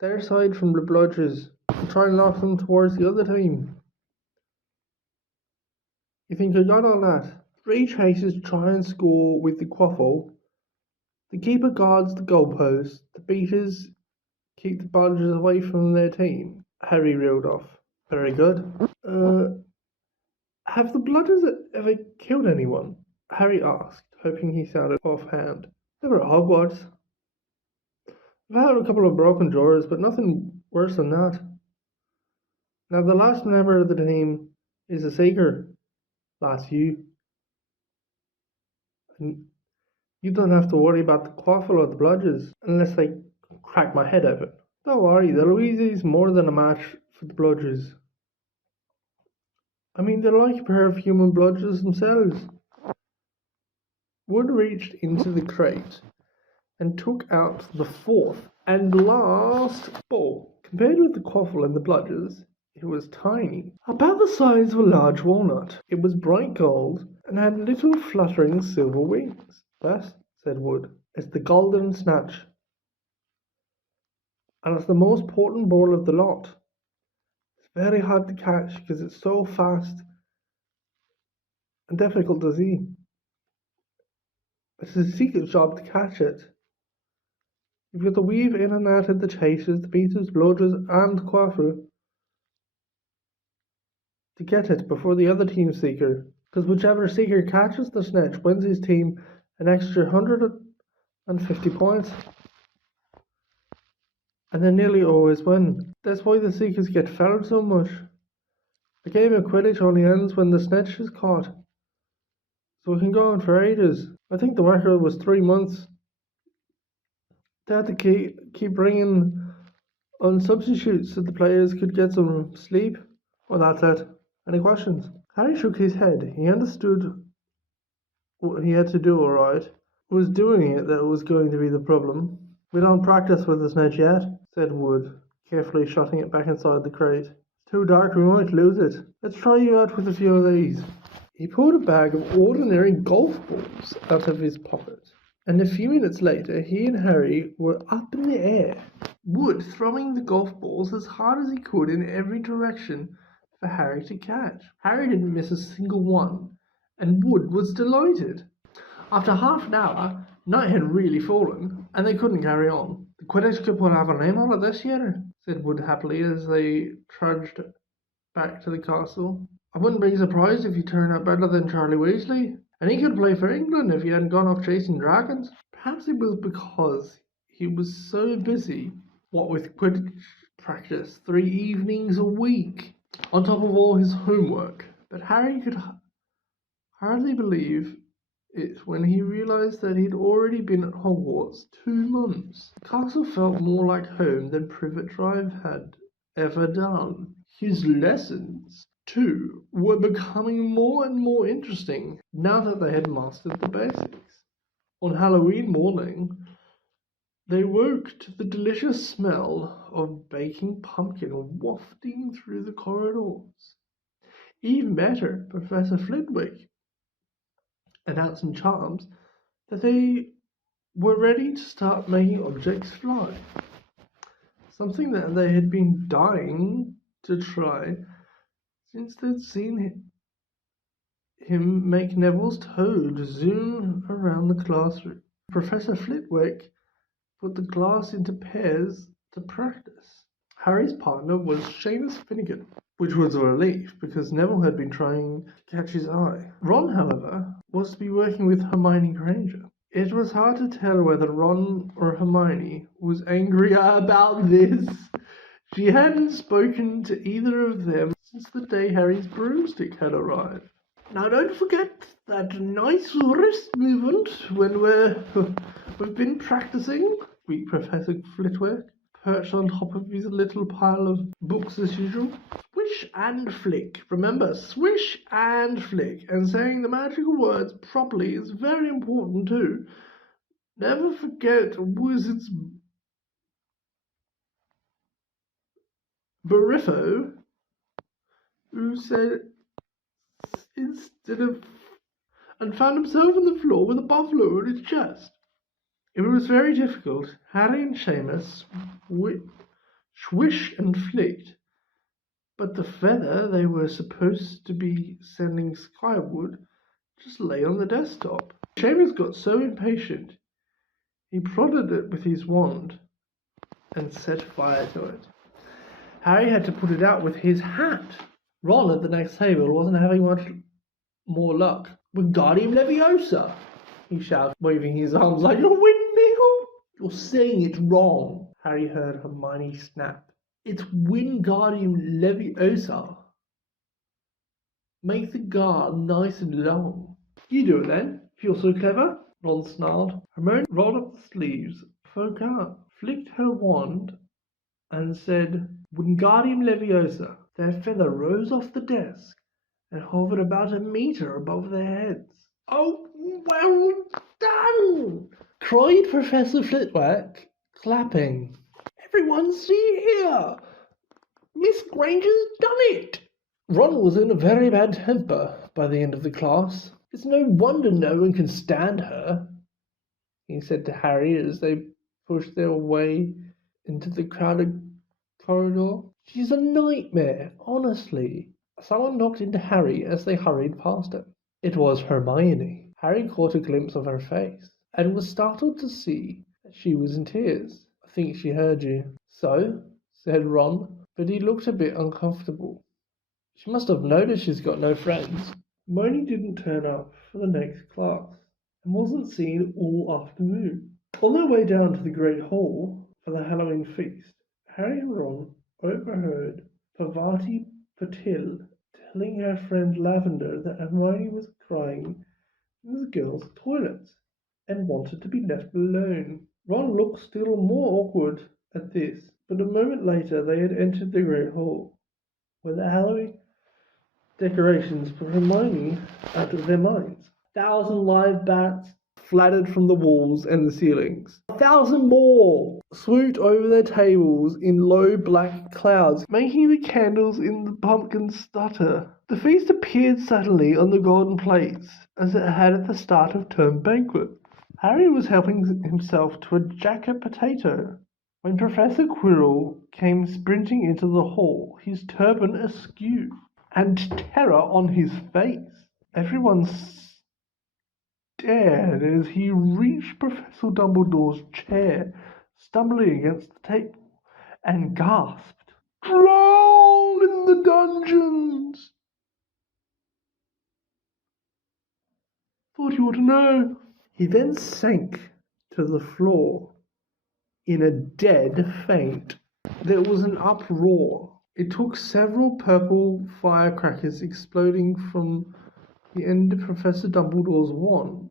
their side from the bludgers and try and knock them towards the other team. You think I got all that? 3 chases try and score with the quaffle. The keeper guards the goalpost. The beaters keep the Bludgers away from their team. Harry reeled off. Very good. Have the Bludgers ever killed anyone? Harry asked, hoping he sounded offhand. Never at Hogwarts. I've had a couple of broken jaws, but nothing worse than that. Now, the last member of the team is a Seeker. That's you. And you don't have to worry about the quaffle or the bludgers unless they crack my head open. Don't worry, the Louises more than a match for the bludgers. I mean, they're like a pair of human bludgers themselves. Wood reached into the crate and took out the fourth and last ball. Compared with the quaffle and the bludgers, it was tiny, about the size of a large walnut. It was bright gold and had little fluttering silver wings. That, said Wood, is the golden snatch. And it's the most important ball of the lot. It's very hard to catch because it's so fast and difficult to see. It's a secret job to catch it. You've got to weave in and out of the chases, the beaters, bludgers, and quaffle to get it before the other team's seeker. Because whichever seeker catches the snatch wins his team an extra 150 points. And they nearly always win. That's why the seekers get fouled so much. A game of Quidditch only ends when the snatch is caught. So it can go on for ages. I think the record was 3 months. They had to keep bringing on substitutes so the players could get some sleep. Well, that's it. Any questions? Harry shook his head. He understood what he had to do alright. Was doing it that was going to be the problem. We don't practice with the snitch yet, said Wood, carefully shutting it back inside the crate. It's too dark, we might lose it. Let's try you out with a few of these. He pulled a bag of ordinary golf balls out of his pocket, and a few minutes later he and Harry were up in the air, Wood throwing the golf balls as hard as he could in every direction for Harry to catch. Harry didn't miss a single one, and Wood was delighted. After half an hour, night had really fallen, and they couldn't carry on. The Quidditch Cup will have a name on it this year, said Wood happily as they trudged back to the castle. I wouldn't be surprised if you turned out better than Charlie Weasley, and he could play for England if he hadn't gone off chasing dragons. Perhaps it was because he was so busy, what with Quidditch practice 3 evenings a week, on top of all his homework. But Harry could hardly believe it when he realized that he'd already been at Hogwarts 2 months. The castle felt more like home than Privet Drive had ever done. His lessons, too, were becoming more and more interesting now that they had mastered the basics. On Halloween morning, they woke to the delicious smell of baking pumpkin wafting through the corridors. Even better, Professor Flitwick announced in Charms that they were ready to start making objects fly, something that they had been dying to try since they'd seen him make Neville's toad zoom around the classroom. Professor Flitwick put the glass into pairs to practice. Harry's partner was Seamus Finnegan, which was a relief because Neville had been trying to catch his eye. Ron, however, was to be working with Hermione Granger. It was hard to tell whether Ron or Hermione was angry about this. She hadn't spoken to either of them since the day Harry's broomstick had arrived. Now don't forget that nice wrist movement when we've been practicing, squeaked Professor Flitwick, perched on top of his little pile of books as usual. Swish and flick. Remember, swish and flick. And saying the magical words properly is very important too. Never forget Wizard's Bariffo, who said instead of and found himself on the floor with a buffalo in his chest. It was very difficult. Harry and Seamus swish and flicked But the feather they were supposed to be sending skyward just lay on the desktop. Seamus got so impatient, he prodded it with his wand and set fire to it. Harry had to put it out with his hat. Ron at the next table wasn't having much more luck. Wingardium Leviosa, he shouted, waving his arms like a windmill. You're saying it wrong, Harry heard Hermione snap. It's Wingardium Leviosa. Make the guard nice and long. You do it then, if you're so clever, Ron snarled. Hermione rolled up the sleeves, spoke up, flicked her wand, and said, Wingardium Leviosa. Their feather rose off the desk and hovered about a meter above their heads. Oh, well done! Cried Professor Flitwick, clapping. Everyone see here! Miss Granger's done it! Ron was in a very bad temper by the end of the class. It's no wonder no one can stand her, he said to Harry as they pushed their way into the crowded corridor. She's a nightmare, honestly. Someone knocked into Harry as they hurried past him. It was Hermione. Harry caught a glimpse of her face and was startled to see that she was in tears. I think she heard you. So, said Ron, but he looked a bit uncomfortable. She must have noticed she's got no friends. Hermione didn't turn up for the next class and wasn't seen all afternoon. On their way down to the Great Hall for the Halloween feast, Harry and Ron overheard Parvati Patil telling her friend Lavender that Hermione was crying in the girls' toilets and wanted to be left alone. Ron looked still more awkward at this, but a moment later they had entered the Great Hall, where the Halloween decorations put Hermione out of their minds. 1,000 live bats flattered from the walls and the ceilings. 1,000 more swooped over their tables in low black clouds, making the candles in the pumpkins stutter. The feast appeared suddenly on the golden plates, as it had at the start of term banquet. Harry was helping himself to a jacket potato when Professor Quirrell came sprinting into the hall, his turban askew and terror on his face. Everyone stared as he reached Professor Dumbledore's chair, stumbling against the table, and gasped, Drown in the dungeons! Thought you ought to know. He then sank to the floor in a dead faint. There was an uproar. It took several purple firecrackers exploding from the end of Professor Dumbledore's wand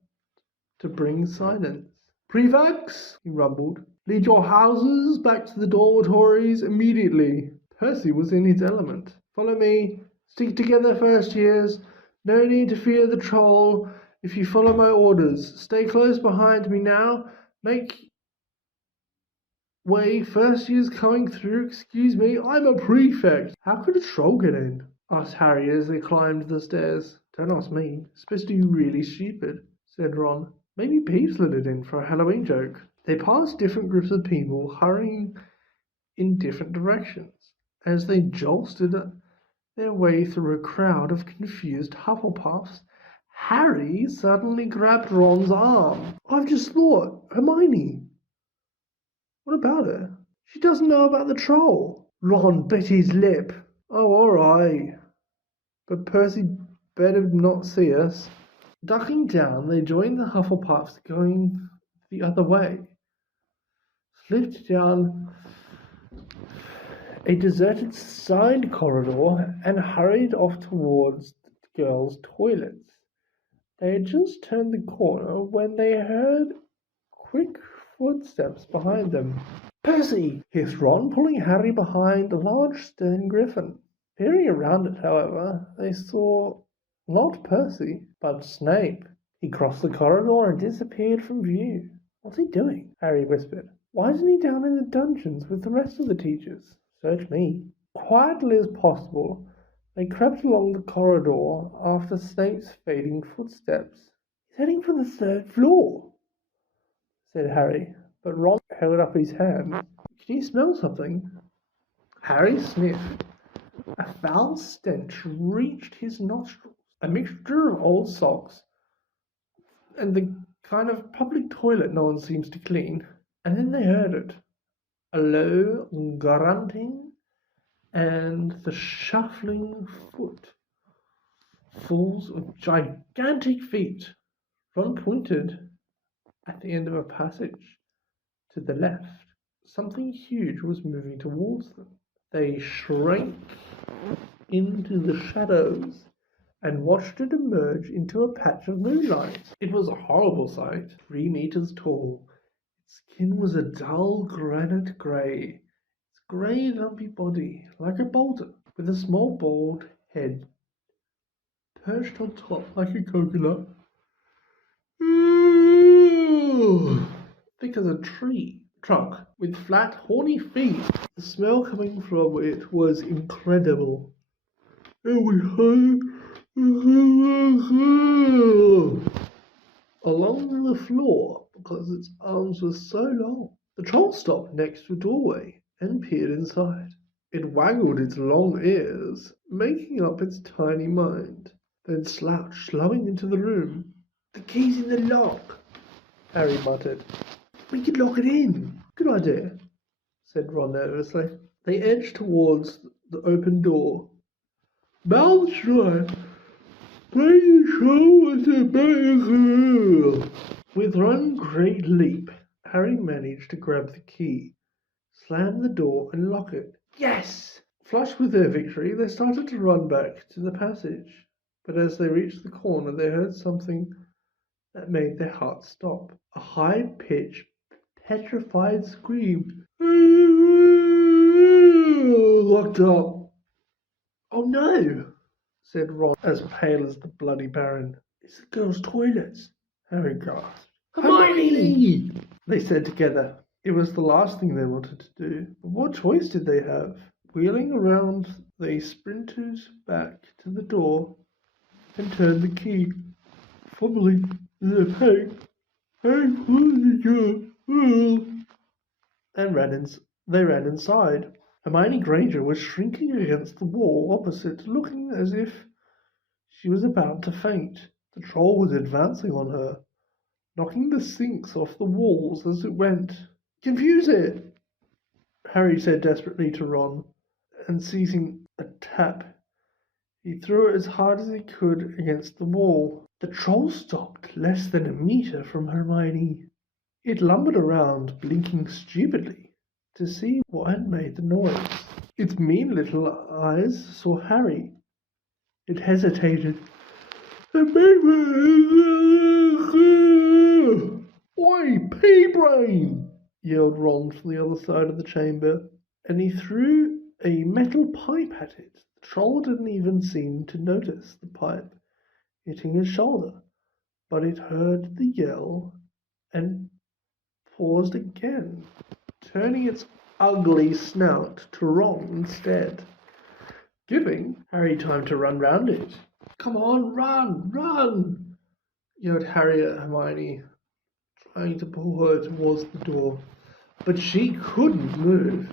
to bring silence. Prefects, he rumbled, lead your houses back to the dormitories immediately. Percy was in his element. Follow me. Stick together, first years. No need to fear the troll if you follow my orders. Stay close behind me now. Make way, first year's coming through. Excuse me, I'm a prefect. How could a troll get in? Asked Harry as they climbed the stairs. Don't ask me. It's supposed to be really stupid, said Ron. Maybe Peeves let it in for a Halloween joke. They passed different groups of people hurrying in different directions as they jostled their way through a crowd of confused Hufflepuffs. Harry suddenly grabbed Ron's arm. I've just thought, Hermione. What about her? She doesn't know about the troll. Ron bit his lip. Oh, all right. But Percy better not see us. Ducking down, they joined the Hufflepuffs going the other way, slipped down a deserted side corridor, and hurried off towards the girls' toilets. They had just turned the corner when they heard quick footsteps behind them. Percy! Hissed Ron, pulling Harry behind a large stone griffin. Peering around it, however, they saw not Percy, but Snape. He crossed the corridor and disappeared from view. What's he doing? Harry whispered. Why isn't he down in the dungeons with the rest of the teachers? Search me. Quietly as possible, they crept along the corridor after Snape's fading footsteps. He's heading for the 3rd floor, said Harry, but Ron held up his hand. Can you smell something? Harry sniffed. A foul stench reached his nostrils, a mixture of old socks and the kind of public toilet no one seems to clean. And then they heard it, a low grunting and the shuffling footfalls of gigantic feet. Ron pointed at the end of a passage to the left. Something huge was moving towards them. They shrank into the shadows and watched it emerge into a patch of moonlight. It was a horrible sight. 3 meters tall, its skin was a dull granite grey, its grey lumpy body like a boulder, with a small bald head perched on top like a coconut. Thick as a tree trunk with flat, horny feet. The smell coming from it was incredible. It was along the floor because its arms were so long. The troll stopped next to a doorway and peered inside. It waggled its long ears, making up its tiny mind, then slouched, slowing into the room. The key's in the lock, Harry muttered. We could lock it in. Good idea, said Ron nervously. They edged towards the open door. Mouth shut. Play the show was a better girl. With one great leap, Harry managed to grab the key, slam the door, and lock it. Yes! Flushed with their victory, they started to run back to the passage. But as they reached the corner, they heard something that made their hearts stop. A high-pitched, petrified scream. Locked up. Oh no, said Ron, as pale as the bloody Baron. It's the girls' toilets, Harry gasped. Hermione! They said together. It was the last thing they wanted to do. But what choice did they have? Wheeling around, they sprinted back to the door and turned the key, fumbling in the peg. And they ran inside. Hermione Granger was shrinking against the wall opposite, looking as if she was about to faint. The troll was advancing on her, knocking the sinks off the walls as it went. Confuse it, Harry said desperately to Ron, and seizing a tap, he threw it as hard as he could against the wall. The troll stopped less than a meter from Hermione. It lumbered around, blinking stupidly, to see what had made the noise. Its mean little eyes saw Harry. It hesitated. Oi, pea-brain! Yelled Ron from the other side of the chamber, and he threw a metal pipe at it. The troll didn't even seem to notice the pipe hitting his shoulder, but it heard the yell and paused again, turning its ugly snout to Ron instead, giving Harry time to run round it. Come on, run, run! Yelled Harry at Hermione, trying to pull her towards the door. But she couldn't move.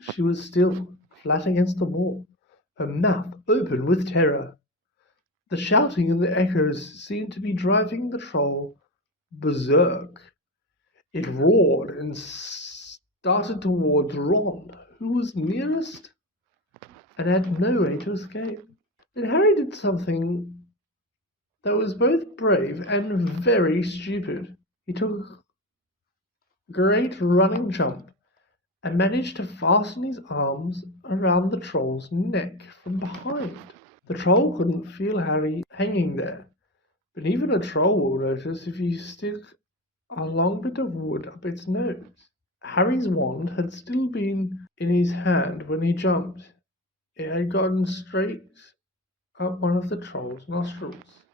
She was still, flat against the wall, her mouth open with terror. The shouting and the echoes seemed to be driving the troll berserk. It roared and started towards Ron, who was nearest and had no way to escape. Then Harry did something that was both brave and very stupid. He took a great running jump and managed to fasten his arms around the troll's neck from behind. The troll couldn't feel Harry hanging there, but even a troll will notice if you stick a long bit of wood up its nose. Harry's wand had still been in his hand when he jumped. It had gotten straight up one of the troll's nostrils.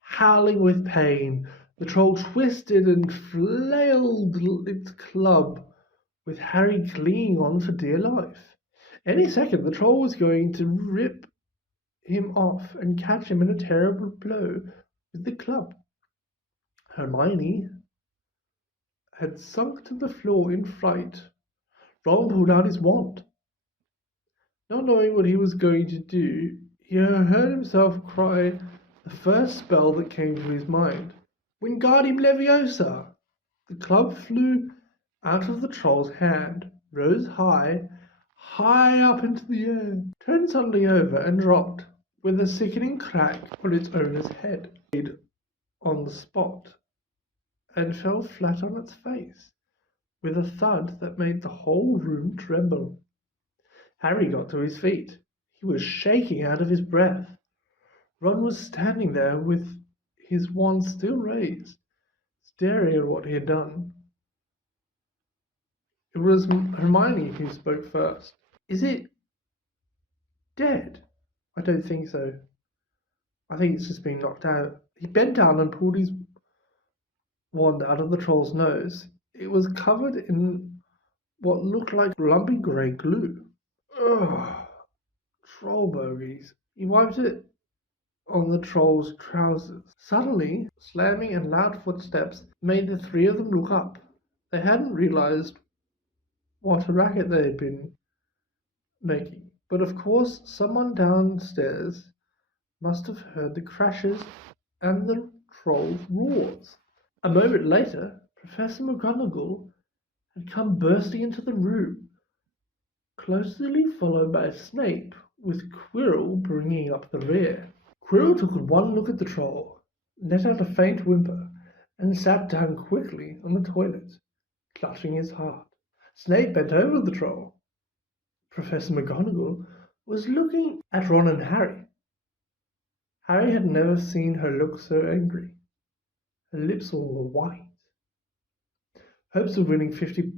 Howling with pain, the troll twisted and flailed its club, with Harry clinging on for dear life. Any second, the troll was going to rip him off and catch him in a terrible blow with the club. Hermione had sunk to the floor in fright. Ron pulled out his wand. Not knowing what he was going to do, he heard himself cry the first spell that came to his mind. Wingardium Leviosa! The club flew out of the troll's hand, rose high, high up into the air, turned suddenly over and dropped with a sickening crack on its owner's head, on the spot, and fell flat on its face, with a thud that made the whole room tremble. Harry got to his feet. He was shaking out of his breath. Ron was standing there with his wand still raised, staring at what he had done. It was Hermione who spoke first. Is it dead? I don't think so. I think it's just been knocked out. He bent down and pulled his wand out of the troll's nose. It was covered in what looked like lumpy grey glue. Ugh, troll bogies. He wiped it on the troll's trousers. Suddenly, slamming and loud footsteps made the three of them look up. They hadn't realized what a racket they had been making. But of course, someone downstairs must have heard the crashes and the troll's roars. A moment later, Professor McGonagall had come bursting into the room, closely followed by Snape, with Quirrell bringing up the rear. Quirrell took one look at the troll, let out a faint whimper, and sat down quickly on the toilet, clutching his heart. Snape bent over the troll. Professor McGonagall was looking at Ron and Harry. Harry had never seen her look so angry. Her lips were white. Hopes of winning 50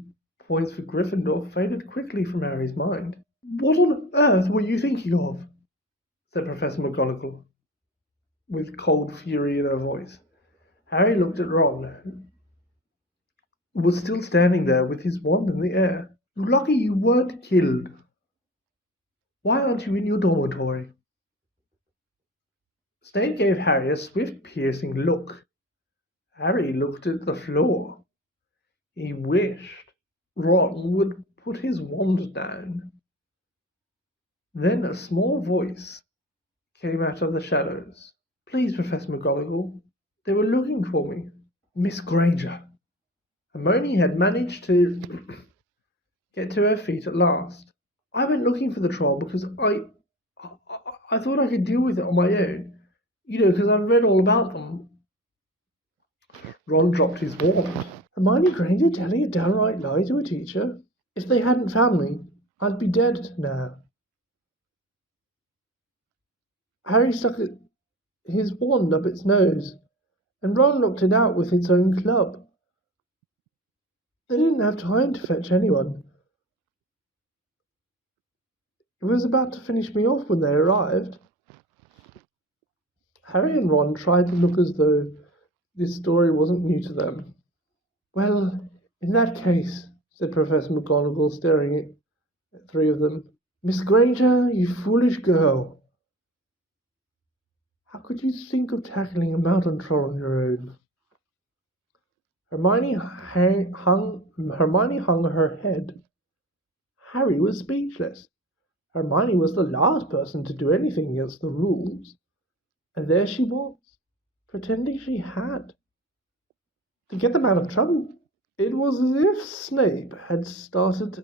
points for Gryffindor faded quickly from Harry's mind. What on earth were you thinking of? Said Professor McGonagall, with cold fury in her voice. Harry looked at Ron, who was still standing there with his wand in the air. You're lucky you weren't killed. Why aren't you in your dormitory? Snape gave Harry a swift, piercing look. Harry looked at the floor. He wished Ron would put his wand down. Then a small voice came out of the shadows. Please, Professor McGonagall, they were looking for me. Miss Granger. Hermione had managed to get to her feet at last. I went looking for the troll because I thought I could deal with it on my own. You know, because I've read all about them. Ron dropped his wand. Hermione Granger telling a downright lie to a teacher? If they hadn't found me, I'd be dead now. Harry stuck his wand up its nose, and Ron knocked it out with its own club. They didn't have time to fetch anyone. It was about to finish me off when they arrived. Harry and Ron tried to look as though this story wasn't new to them. Well, in that case, said Professor McGonagall, staring at three of them. Miss Granger, you foolish girl. How could you think of tackling a mountain troll on your own? Hermione hung her head. Harry was speechless. Hermione was the last person to do anything against the rules. And there she was, pretending she had. To get them out of trouble. It was as if Snape had started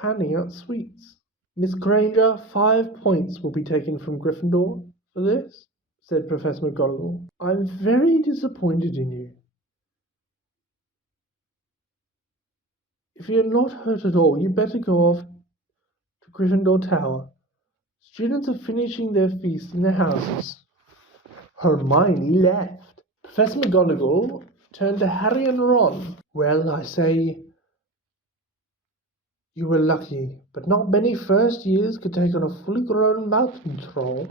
handing out sweets. Miss Granger, 5 points will be taken from Gryffindor for this, said Professor McGonagall. I'm very disappointed in you. If you're not hurt at all, you'd better go off to Gryffindor Tower. Students are finishing their feast in their houses. Hermione left. Professor McGonagall turned to Harry and Ron. Well, I say, you were lucky, but not many first years could take on a fully grown mountain troll.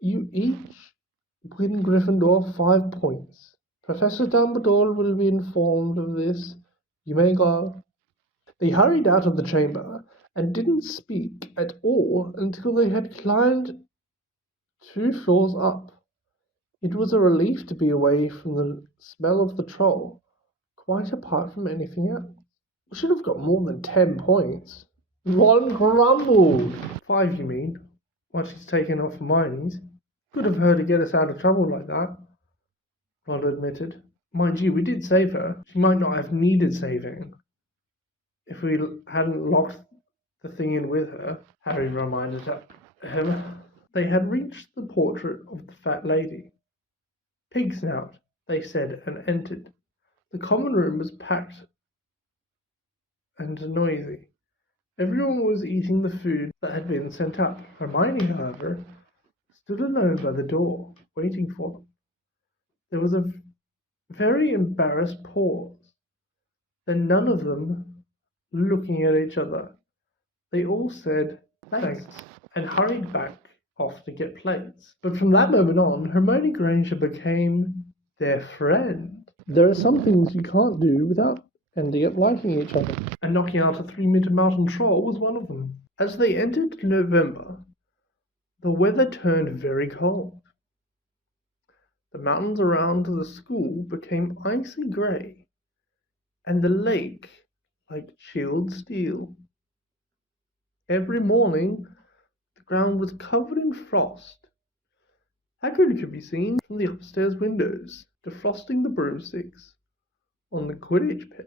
You each win Gryffindor 5 points. Professor Dumbledore will be informed of this. You may go. They hurried out of the chamber and didn't speak at all until they had climbed 2 floors up. It was a relief to be away from the smell of the troll, quite apart from anything else. We should have got more than 10 points, Ron grumbled. 5, you mean? Once she's taken off Hermione's. Good of her to get us out of trouble like that, Ron admitted. Mind you, we did save her. She might not have needed saving if we hadn't locked the thing in with her, Harry reminded him. They had reached the portrait of the fat lady. Pig snout, they said, and entered. The common room was packed and noisy. Everyone was eating the food that had been sent up. Hermione, however, stood alone by the door, waiting for them. There was a very embarrassed pause. Then none of them looking at each other. They all said thanks and hurried back off to get plates. But from that moment on, Hermione Granger became their friend. There are some things you can't do without ending up liking each other, and knocking out a 3-meter mountain troll was one of them. As they entered November, the weather turned very cold. The mountains around the school became icy grey, and the lake like chilled steel. Every morning, the ground was covered in frost. Hagrid could be seen from the upstairs windows, defrosting the broomsticks on the Quidditch pitch,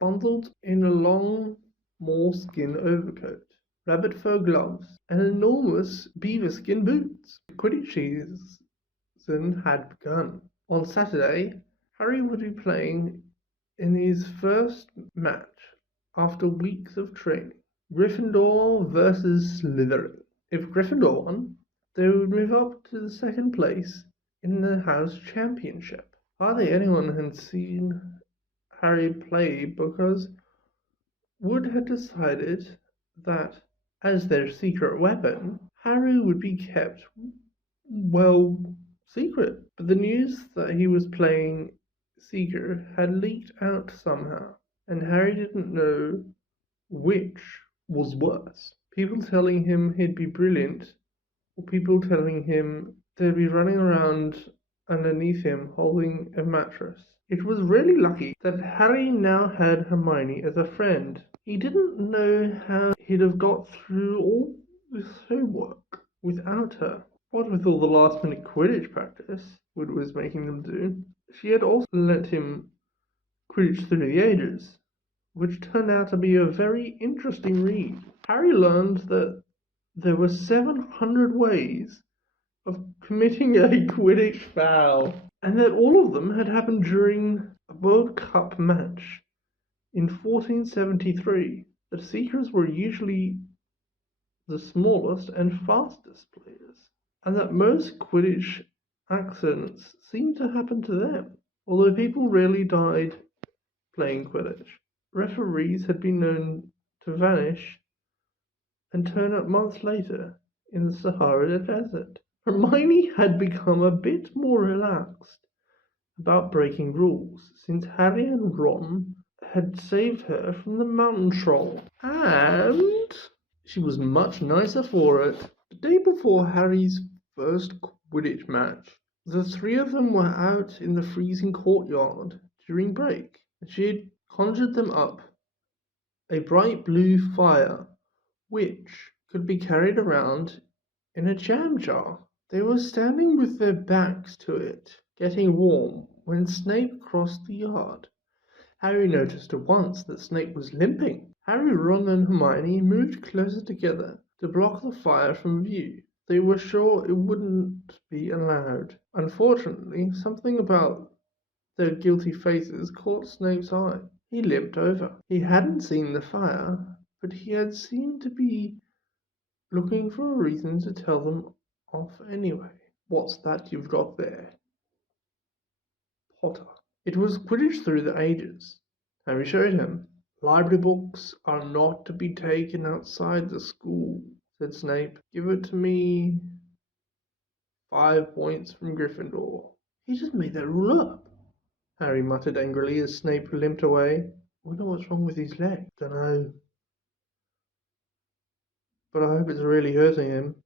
bundled in a long moleskin overcoat, rabbit fur gloves, and enormous beaver skin boots. The Quidditch season had begun. On Saturday, Harry would be playing in his first match after weeks of training. Gryffindor versus Slytherin. If Gryffindor won, they would move up to the second place in the house championship. Hardly anyone had seen Harry play because Wood had decided that, as their secret weapon, Harry would be kept, well, secret. But the news that he was playing Seeker had leaked out somehow, and Harry didn't know which was worse. People telling him he'd be brilliant, or people telling him they'd be running around underneath him holding a mattress. It was really lucky that Harry now had Hermione as a friend. He didn't know how he'd have got through all this homework without her. What with all the last-minute Quidditch practice Wood was making them do, she had also let him Quidditch Through the Ages, which turned out to be a very interesting read. Harry learned that there were 700 ways of committing a Quidditch foul, and that all of them had happened during a World Cup match in 1473. The Seekers were usually the smallest and fastest players, and that most Quidditch accidents seemed to happen to them, although people rarely died playing Quidditch. Referees had been known to vanish and turn up months later in the Sahara Desert. Hermione had become a bit more relaxed about breaking rules since Harry and Ron had saved her from the mountain troll, and she was much nicer for it. The day before Harry's first Quidditch match, the three of them were out in the freezing courtyard during break, and she had conjured them up a bright blue fire which could be carried around in a jam jar. They were standing with their backs to it, getting warm, when Snape crossed the yard. Harry noticed at once that Snape was limping. Harry, Ron, and Hermione moved closer together to block the fire from view. They were sure it wouldn't be allowed. Unfortunately, something about their guilty faces caught Snape's eye. He limped over. He hadn't seen the fire, but he had seemed to be looking for a reason to tell them off anyway. What's that you've got there? Potter. It was Quidditch Through the Ages. Harry showed him. Library books are not to be taken outside the school, said Snape. Give it to me. 5 points from Gryffindor. He just made that rule up, Harry muttered angrily as Snape limped away. Wonder what's wrong with his leg. Dunno. But I hope it's really hurting him,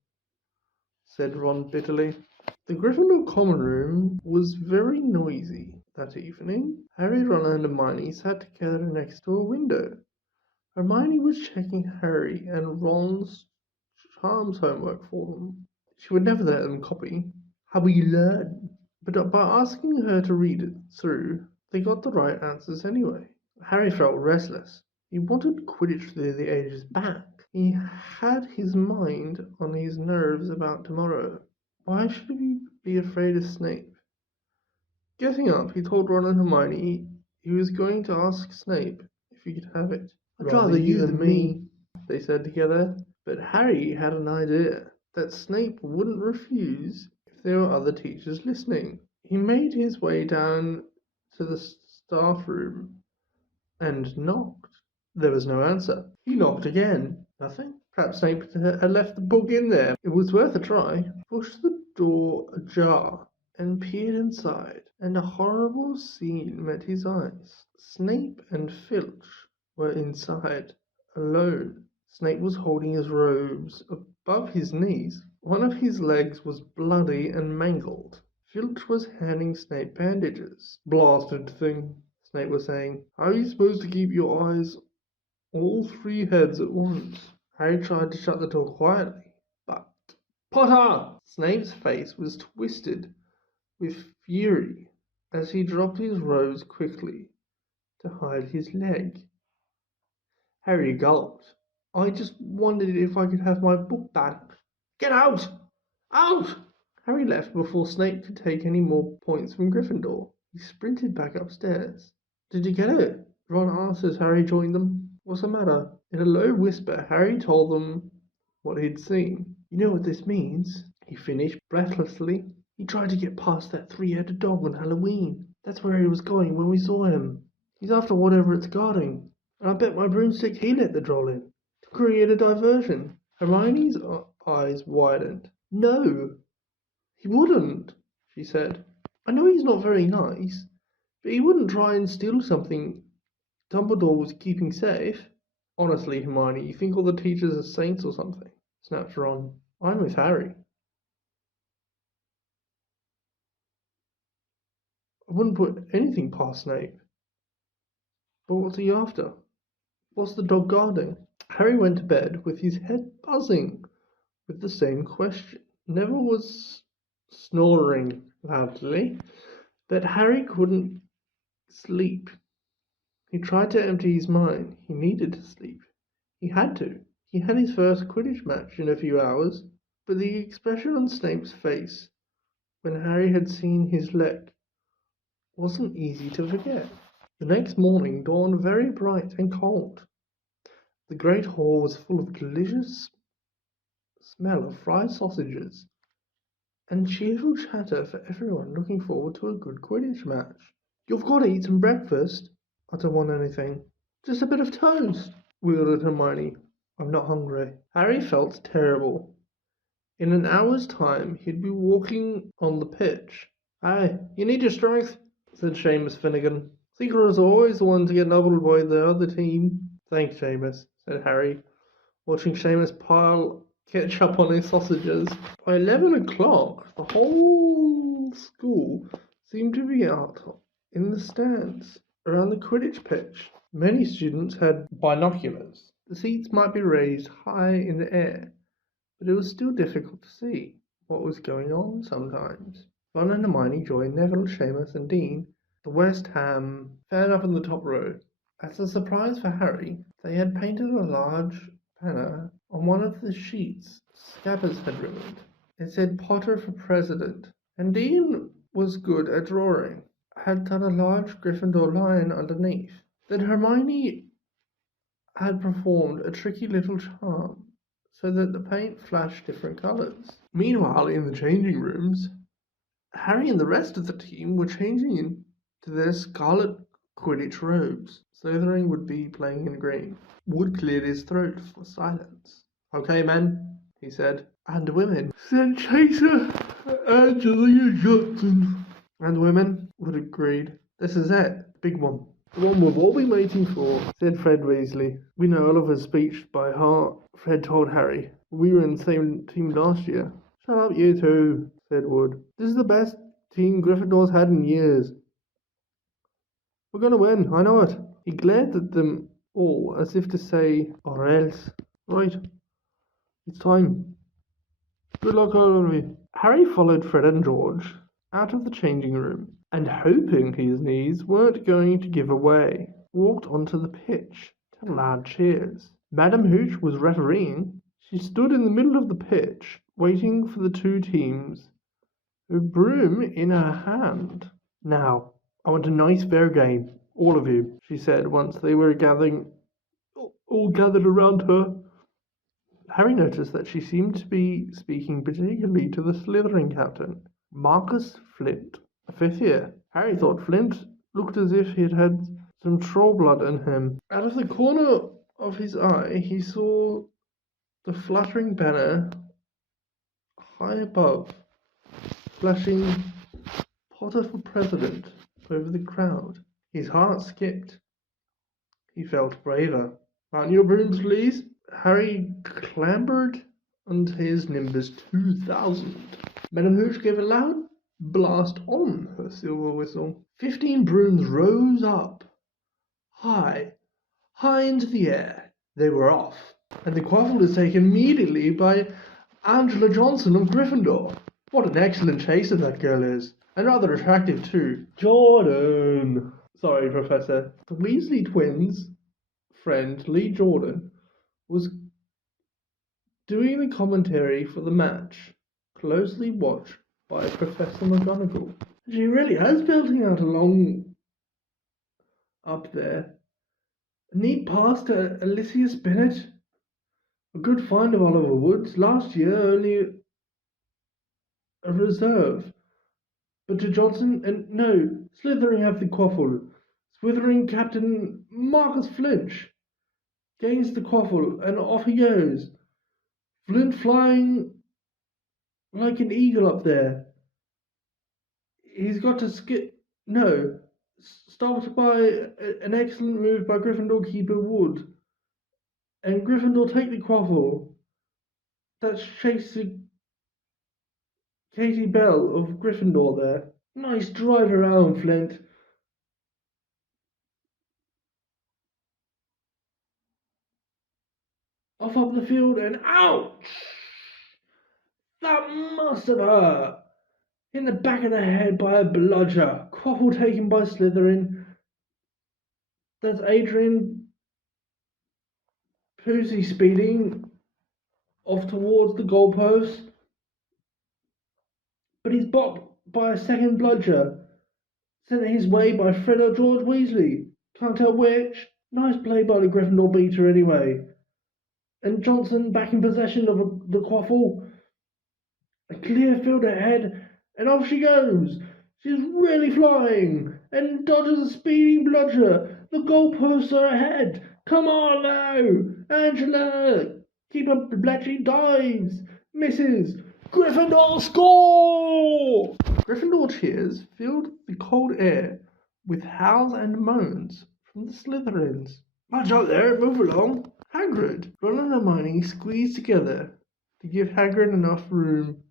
said Ron bitterly. The Gryffindor common room was very noisy that evening. Harry, Ron, and Hermione sat together next to a window. Hermione was checking Harry and Ron's charms homework for them. She would never let them copy. How will you learn? But by asking her to read it through, they got the right answers anyway. Harry felt restless. He wanted Quidditch through the ages back. He had his mind on his nerves about tomorrow. Why should he be afraid of Snape? Getting up, he told Ron and Hermione he was going to ask Snape if he could have it. I'd rather you than me, they said together. But Harry had an idea that Snape wouldn't refuse if there were other teachers listening. He made his way down to the staff room and knocked. There was no answer. He knocked again. Nothing. Perhaps Snape had left the book in there. It was worth a try. He pushed the door ajar and peered inside, and a horrible scene met his eyes. Snape and Filch were inside, alone. Snape was holding his robes above his knees. One of his legs was bloody and mangled. Filch was handing Snape bandages. Blasted thing, Snape was saying. How are you supposed to keep your eyes all three heads at once? Harry tried to shut the door quietly, but Potter! Snape's face was twisted with fury as he dropped his robes quickly to hide his leg. Harry gulped. I just wondered if I could have my book back. Get out! Out! Harry left before Snape could take any more points from Gryffindor. He sprinted back upstairs. Did you get it? Ron asked as Harry joined them. What's the matter? In a low whisper, Harry told them what he'd seen. You know what this means? He finished breathlessly. He tried to get past that three-headed dog on Halloween. That's where he was going when we saw him. He's after whatever it's guarding. And I bet my broomstick he let the droll in to create a diversion. Hermione's eyes widened. No, he wouldn't, she said. I know he's not very nice, but he wouldn't try and steal something Dumbledore was keeping safe. Honestly, Hermione, you think all the teachers are saints or something? Snapped Ron. I'm with Harry. I wouldn't put anything past Snape. But what's he after? What's the dog guarding? Harry went to bed with his head buzzing with the same question. Neville was snoring loudly, but Harry couldn't sleep. He tried to empty his mind. He needed to sleep. He had to. He had his first Quidditch match in a few hours, but the expression on Snape's face when Harry had seen his leg wasn't easy to forget. The next morning dawned very bright and cold. The great hall was full of delicious smell of fried sausages and cheerful chatter for everyone looking forward to a good Quidditch match. You've got to eat some breakfast. I don't want anything. Just a bit of toast, wheedled Hermione. I'm not hungry. Harry felt terrible. In an hour's time, he'd be walking on the pitch. Hey, you need your strength, said Seamus Finnegan. Seeker is always the one to get nobbled by the other team. Thanks, Seamus, said Harry, watching Seamus pile ketchup on his sausages. By 11 o'clock, the whole school seemed to be out in the stands around the Quidditch pitch. Many students had binoculars. The seats might be raised high in the air, but it was still difficult to see what was going on sometimes. Ron and Hermione joined Neville, Seamus, and Dean, the West Ham fan up in the top row. As a surprise for Harry, they had painted a large banner on one of the sheets Scabbers had ruined. It said Potter for President, and Dean was good at drawing, had done a large Gryffindor lion underneath. Then Hermione had performed a tricky little charm so that the paint flashed different colours. Meanwhile, in the changing rooms, Harry and the rest of the team were changing into their scarlet Quidditch robes. Slytherin would be playing in green. Wood cleared his throat for silence. Okay, men, he said. And women, said Chaser Angelina Johnson. And women, Wood agreed. This is it, the big one. The one we've all been waiting for, said Fred Weasley. We know Oliver's speech by heart, Fred told Harry. We were in the same team last year. Shut up, you two, said Wood. This is the best team Gryffindor's had in years. We're going to win, I know it. He glared at them all as if to say, or else. Right, it's time. Good luck, all of you. Harry followed Fred and George out of the changing room, and hoping his knees weren't going to give away, walked onto the pitch to loud cheers. Madam Hooch was refereeing. She stood in the middle of the pitch, waiting for the two teams, a broom in her hand. Now, I want a nice fair game, all of you, she said once they were all gathered around her. Harry noticed that she seemed to be speaking particularly to the Slytherin captain, Marcus Flint, a fifth year. Harry thought Flint looked as if he had had some troll blood in him. Out of the corner of his eye, he saw the fluttering banner high above, flashing Potter for president over the crowd. His heart skipped. He felt braver. On your brooms, please. Harry clambered onto his Nimbus 2000. Madame Hooch gave a loud blast on her silver whistle. 15 brooms rose up, high, high into the air. They were off, and the quaffle was taken immediately by Angela Johnson of Gryffindor. What an excellent chaser that girl is, and rather attractive too. Jordan! Sorry, Professor. The Weasley twins' friend, Lee Jordan, was doing the commentary for the match, closely watched by Professor McGonagall. She really is belting out along up there. A neat pass to Elysius Bennett. A good find of Oliver Woods. Last year only a reserve. But to Johnson, and no, Slytherin have the quaffle. Slytherin Captain Marcus Flinch gains the quaffle, and off he goes. Flint flying like an eagle up there. He's got to skip. No, stopped by an excellent move by Gryffindor keeper Wood. And Gryffindor take the quaffle. That's chasing Katie Bell of Gryffindor there. Nice drive around, Flint. Off up the field and ouch! That must have hurt. In the back of the head by a bludger. Quaffle taken by Slytherin. That's Adrian Pusey speeding off towards the goalpost. But he's bopped by a second bludger. Sent his way by Fred or George Weasley. Can't tell which. Nice play by the Gryffindor beater anyway. And Johnson back in possession of the quaffle. A clear field ahead, and off she goes. She's really flying, and dodges a speeding bludger. The goalposts are ahead. Come on now, Angela. Keep up the bletchy dives. Misses. Gryffindor score! Gryffindor cheers filled the cold air with howls and moans from the Slytherins. Watch out there, move along. Hagrid, Ron and Hermione squeezed together to give Hagrid enough room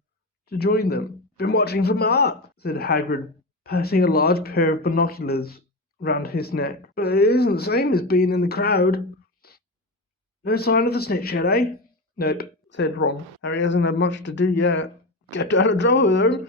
to join them. Been watching from up, said Hagrid, passing a large pair of binoculars round his neck. But it isn't the same as being in the crowd. No sign of the snitch yet, eh? Nope, said Ron. Harry hasn't had much to do yet. Get out of trouble, though.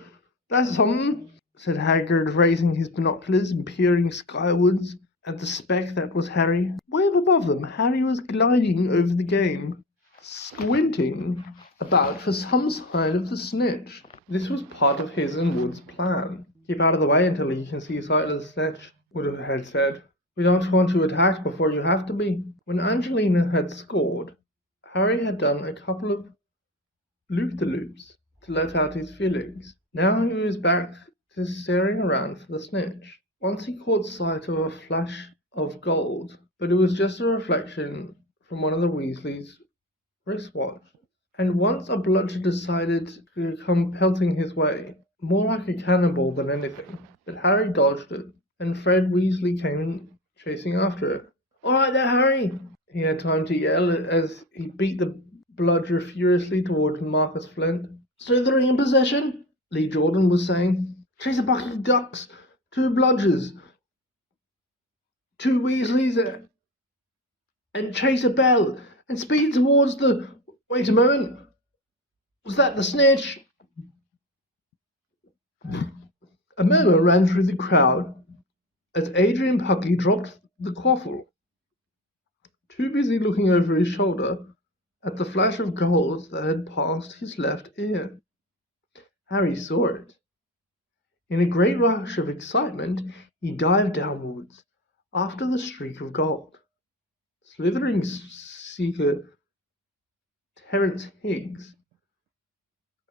That's something, said Hagrid, raising his binoculars and peering skywards at the speck that was Harry. Way up above them, Harry was gliding over the game, squinting about for some sign of the snitch. This was part of his and Wood's plan. Keep out of the way until you can see sight of the snitch, Wood had said. We don't want you attacked before you have to be. When Angelina had scored, Harry had done a couple of loop-the-loops to let out his feelings. Now he was back to staring around for the snitch. Once he caught sight of a flash of gold, but it was just a reflection from one of the Weasleys' wristwatch. And once a bludger decided to come pelting his way, more like a cannonball than anything. But Harry dodged it, and Fred Weasley came chasing after it. All right there, Harry! He had time to yell as he beat the bludger furiously towards Marcus Flint. Slytherin in possession, Lee Jordan was saying. Chase a bucket of ducks, 2 bludgers, 2 Weasleys, and chase a bell and speed towards the... Wait a moment. Was that the snitch? A murmur ran through the crowd as Adrian Puckley dropped the quaffle, too busy looking over his shoulder at the flash of gold that had passed his left ear. Harry saw it. In a great rush of excitement, he dived downwards after the streak of gold. Slithering seeker Terence Higgs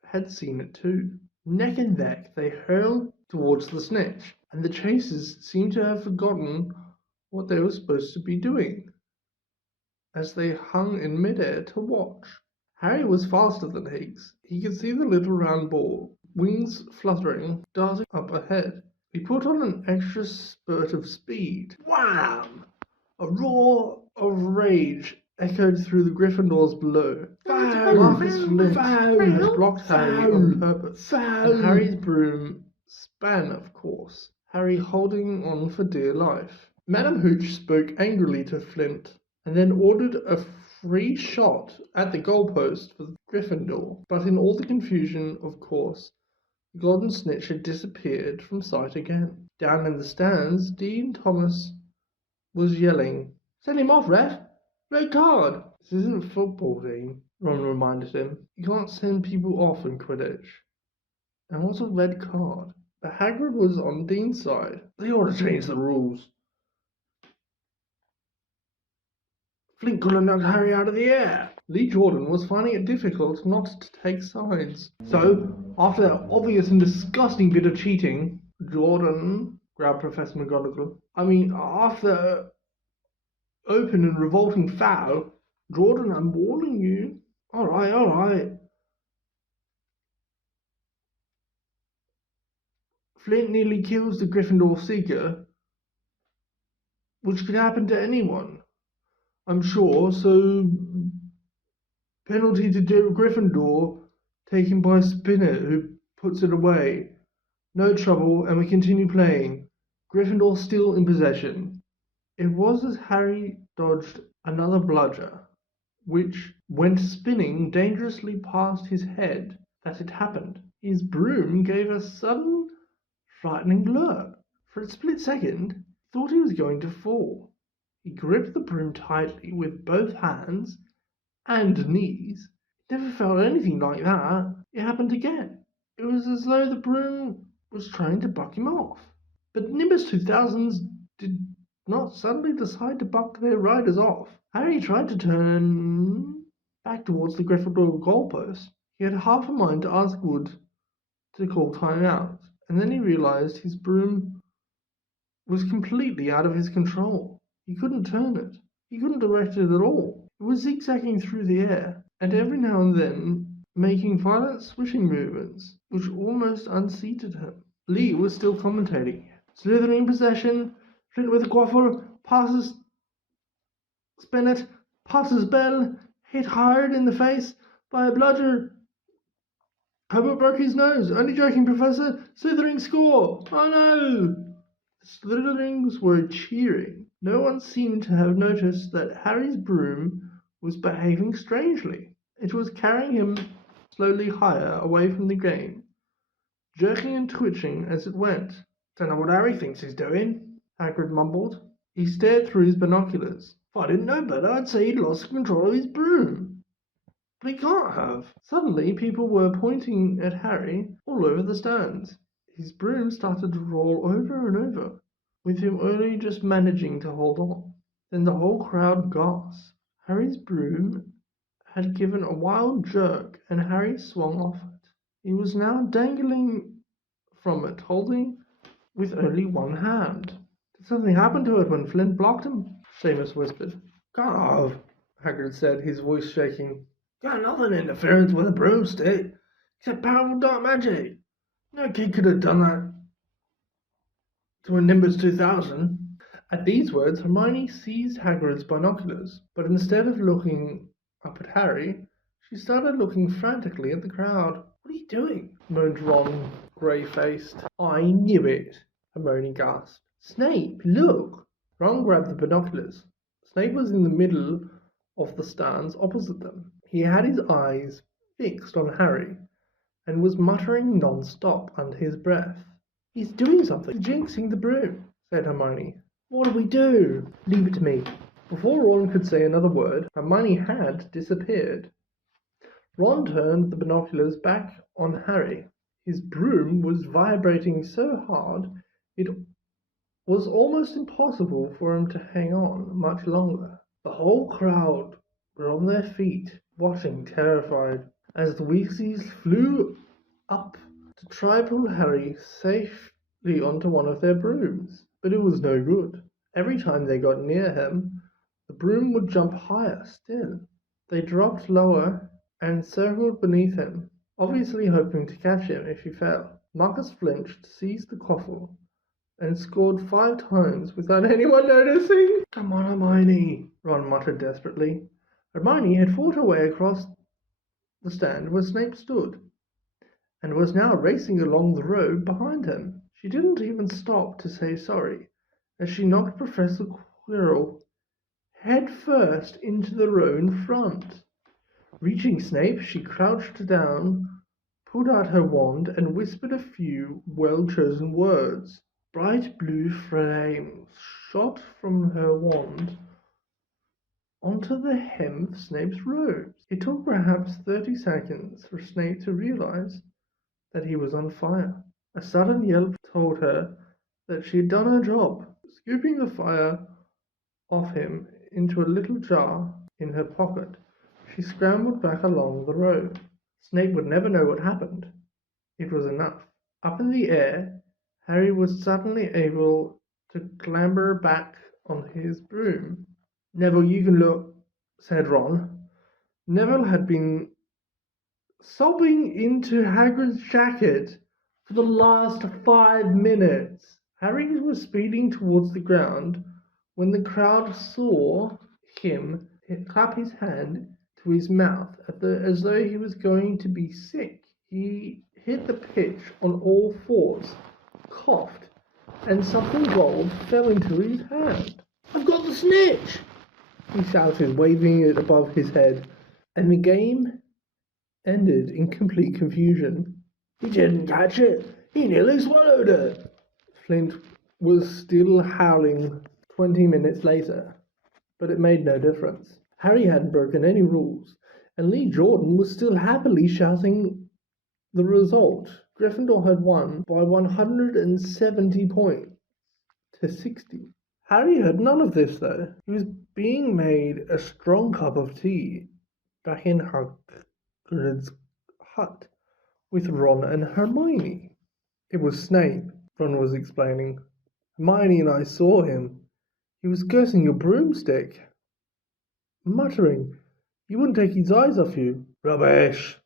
had seen it too. Neck and neck, they hurled towards the snitch, and the chasers seemed to have forgotten what they were supposed to be doing as they hung in midair to watch. Harry was faster than Higgs. He could see the little round ball, wings fluttering, darting up ahead. He put on an extra spurt of speed. Wham! A roar of rage echoed through the Gryffindors below. Marcus Flint had blocked Harry on purpose, and Harry's broom span, of course, Harry holding on for dear life. Madame Hooch spoke angrily to Flint, and then ordered a free shot at the goalpost for Gryffindor. But in all the confusion, of course, the Golden Snitch had disappeared from sight again. Down in the stands, Dean Thomas was yelling, "Send him off, Ref! Red card!" "This isn't football, Dean," Ron reminded him. "You can't send people off in Quidditch." "And what's a red card?" But Hagrid was on Dean's side. "They ought to change the rules. Flint could have knocked Harry out of the air." Lee Jordan was finding it difficult not to take sides. "So, after that obvious and disgusting bit of cheating," Jordan grabbed Professor McGonagall. "After the open and revolting foul, Jordan, I'm warning you." All right. "Flint nearly kills the Gryffindor Seeker, which could happen to anyone, I'm sure, so penalty to Gryffindor, taken by Spinet, who puts it away. No trouble, and we continue playing. Gryffindor still in possession." It was as Harry dodged another bludger, which went spinning dangerously past his head, that it happened. His broom gave a sudden, frightening lurch. For a split second, he thought he was going to fall. He gripped the broom tightly with both hands and knees. He never felt anything like that. It happened again. It was as though the broom was trying to buck him off. But Nimbus 2000s did not suddenly decide to buck their riders off. Harry tried to turn back towards the Gryffindor goalpost. He had half a mind to ask Wood to call time out, and then he realized his broom was completely out of his control. He couldn't turn it. He couldn't direct it at all. It was zigzagging through the air, and every now and then making violent swishing movements, which almost unseated him. Lee was still commentating. "Slithering possession, Flint with a quaffle, passes Spinet, passes Bell, hit hard in the face by a bludger. Herbert broke his nose. Only joking, Professor. Slithering score. Oh no!" The Slytherins were cheering. No one seemed to have noticed that Harry's broom was behaving strangely. It was carrying him slowly higher away from the game, jerking and twitching as it went. "Don't know what Harry thinks he's doing," Hagrid mumbled. He stared through his binoculars. "If I didn't know better, I'd say he'd lost control of his broom. But he can't have." Suddenly, people were pointing at Harry all over the stands. His broom started to roll over and over, with him only just managing to hold on. Then the whole crowd gasped. Harry's broom had given a wild jerk, and Harry swung off it. He was now dangling from it, holding with only one hand. "Did something happen to it when Flint blocked him?" Seamus whispered. "Can't have," Hagrid said, his voice shaking. "Got nothing interference with a broomstick, except powerful dark magic. No kid could have done that to a Nimbus 2000. At these words, Hermione seized Hagrid's binoculars, but instead of looking up at Harry, she started looking frantically at the crowd. "What are you doing?" moaned Ron, grey-faced. "I knew it," Hermione gasped. "Snape, look!" Ron grabbed the binoculars. Snape was in the middle of the stands opposite them. He had his eyes fixed on Harry and was muttering non-stop under his breath. "He's doing something. He's jinxing the broom," said Hermione. "What do we do?" "Leave it to me." Before Ron could say another word, Hermione had disappeared. Ron turned the binoculars back on Harry. His broom was vibrating so hard it was almost impossible for him to hang on much longer. The whole crowd were on their feet, watching terrified, as the Weasleys flew up to try pull Harry safely onto one of their brooms. But it was no good. Every time they got near him, the broom would jump higher still. They dropped lower and circled beneath him, obviously hoping to catch him if he fell. Marcus flinched, seized the quaffle, and scored 5 times without anyone noticing. "Come on, Hermione," Ron muttered desperately. Hermione had fought her way across the stand where Snape stood, and was now racing along the road behind him. She didn't even stop to say sorry, as she knocked Professor Quirrell head first into the row in front. Reaching Snape, she crouched down, pulled out her wand, and whispered a few well-chosen words. Bright blue flames shot from her wand onto the hem of Snape's robes. It took perhaps 30 seconds for Snape to realize that he was on fire. A sudden yelp told her that she had done her job. Scooping the fire off him into a little jar in her pocket, she scrambled back along the road. Snape would never know what happened. It was enough. Up in the air, Harry was suddenly able to clamber back on his broom. "Neville, you can look," said Ron. Neville had been sobbing into Hagrid's jacket for the last 5 minutes. Harry was speeding towards the ground when the crowd saw him clap his hand to his mouth as though he was going to be sick. He hit the pitch on all fours, coughed, and something gold fell into his hand. "I've got the snitch!" he shouted, waving it above his head, and the game ended in complete confusion. "He didn't catch it! He nearly swallowed it!" Flint was still howling 20 minutes later, but it made no difference. Harry hadn't broken any rules, and Lee Jordan was still happily shouting the result. Gryffindor had won by 170 points to 60. Harry had none of this, though. He was being made a strong cup of tea back in Hagrid's hut with Ron and Hermione. "It was Snape," Ron was explaining. "Hermione and I saw him. He was cursing your broomstick, muttering you wouldn't take his eyes off you." "Rubbish,"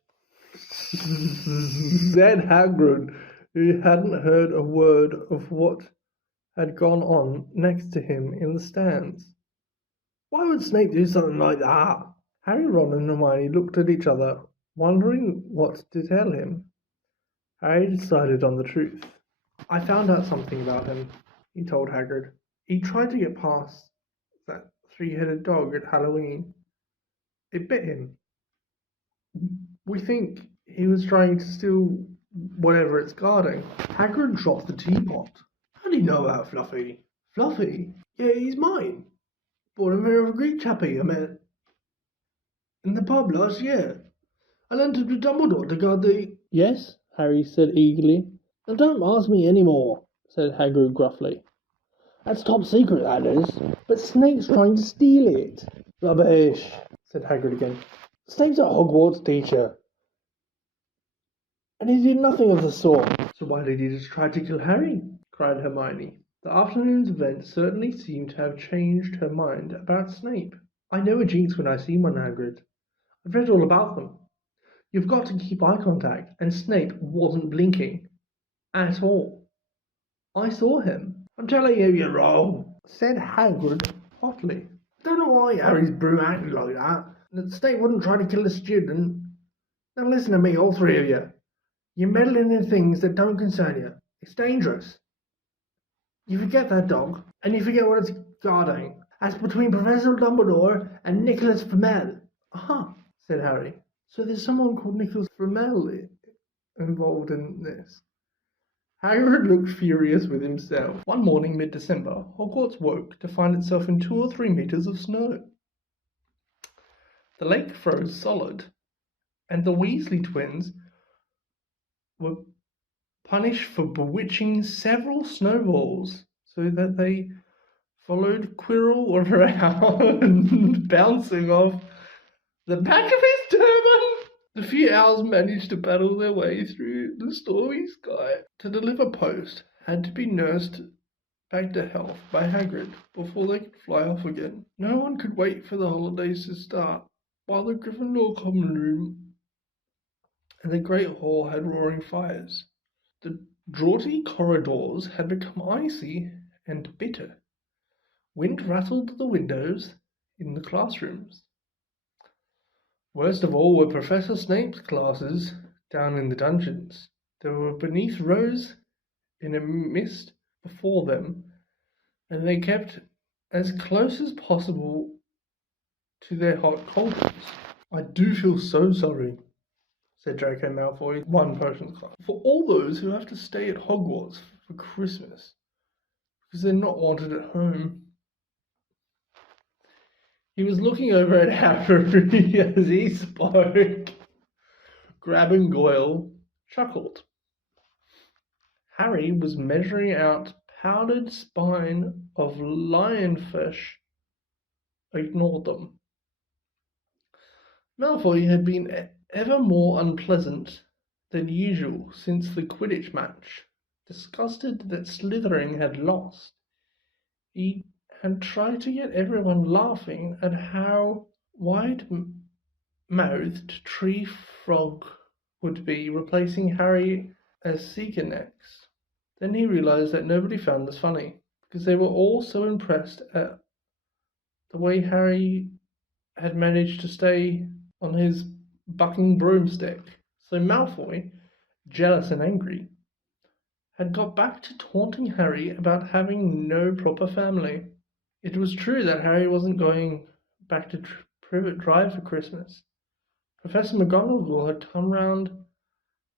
said Hagrid, who hadn't heard a word of what had gone on next to him in the stands. "Why would Snape do something like that?" Harry, Ron, and Hermione looked at each other, wondering what to tell him. Harry decided on the truth. "I found out something about him," he told Hagrid. "He tried to get past that 3-headed dog at Halloween. It bit him. We think he was trying to steal whatever it's guarding." Hagrid dropped the teapot. "How do you know about Fluffy?" "Fluffy? Yeah, he's mine. Bought him from a Greek chappie I met in the pub last year. I lent him to Dumbledore to guard the—" "Yes," Harry said eagerly. "Now don't ask me any more," said Hagrid gruffly. "That's top secret, that is. But Snape's trying to steal it." "Rubbish," said Hagrid again. "Snape's a Hogwarts teacher, and he did nothing of the sort." "So why did he just try to kill Harry?" cried Hermione. The afternoon's events certainly seemed to have changed her mind about Snape. "I know a jinx when I see one, Hagrid. I've read all about them. You've got to keep eye contact, and Snape wasn't blinking at all. I saw him." "I'm telling you, you're wrong," said Hagrid hotly. "I don't know why Harry's broom acted like that, and that Snape wouldn't try to kill a student. Now listen to me, all 3 of you. You're meddling in things that don't concern you. It's dangerous. You forget that dog, and you forget what it's guarding. As between Professor Dumbledore and Nicholas Flamel. Aha, said Harry. So there's someone called Nicholas Flamel involved in this. Hagrid looked furious with himself. One morning mid-December, Hogwarts woke to find itself in 2 or 3 meters of snow. The lake froze solid, and the Weasley twins were punished for bewitching several snowballs so that they followed Quirrell around, bouncing off the back of his turban. The few owls managed to battle their way through the stormy sky. To deliver post had to be nursed back to health by Hagrid before they could fly off again. No one could wait for the holidays to start, while the Gryffindor common room and the Great Hall had roaring fires. The draughty corridors had become icy and bitter. Wind rattled the windows in the classrooms. Worst of all were Professor Snape's classes down in the dungeons. They were beneath rows in a mist before them, and they kept as close as possible to their hot cauldrons. I do feel so sorry, said Draco Malfoy, one person's class, for all those who have to stay at Hogwarts for Christmas, because they're not wanted at home. He was looking over at Harry as he spoke. Grab and Goyle chuckled. Harry was measuring out powdered spine of lionfish. Ignored them. Malfoy had been ever more unpleasant than usual since the Quidditch match. Disgusted that Slytherin had lost, he had tried to get everyone laughing at how wide-mouthed Tree Frog would be replacing Harry as Seeker next. Then he realized that nobody found this funny, because they were all so impressed at the way Harry had managed to stay on his bucking broomstick. So Malfoy, jealous and angry, had got back to taunting Harry about having no proper family. It was true that Harry wasn't going back to Privet Drive for Christmas. Professor McGonagall had come round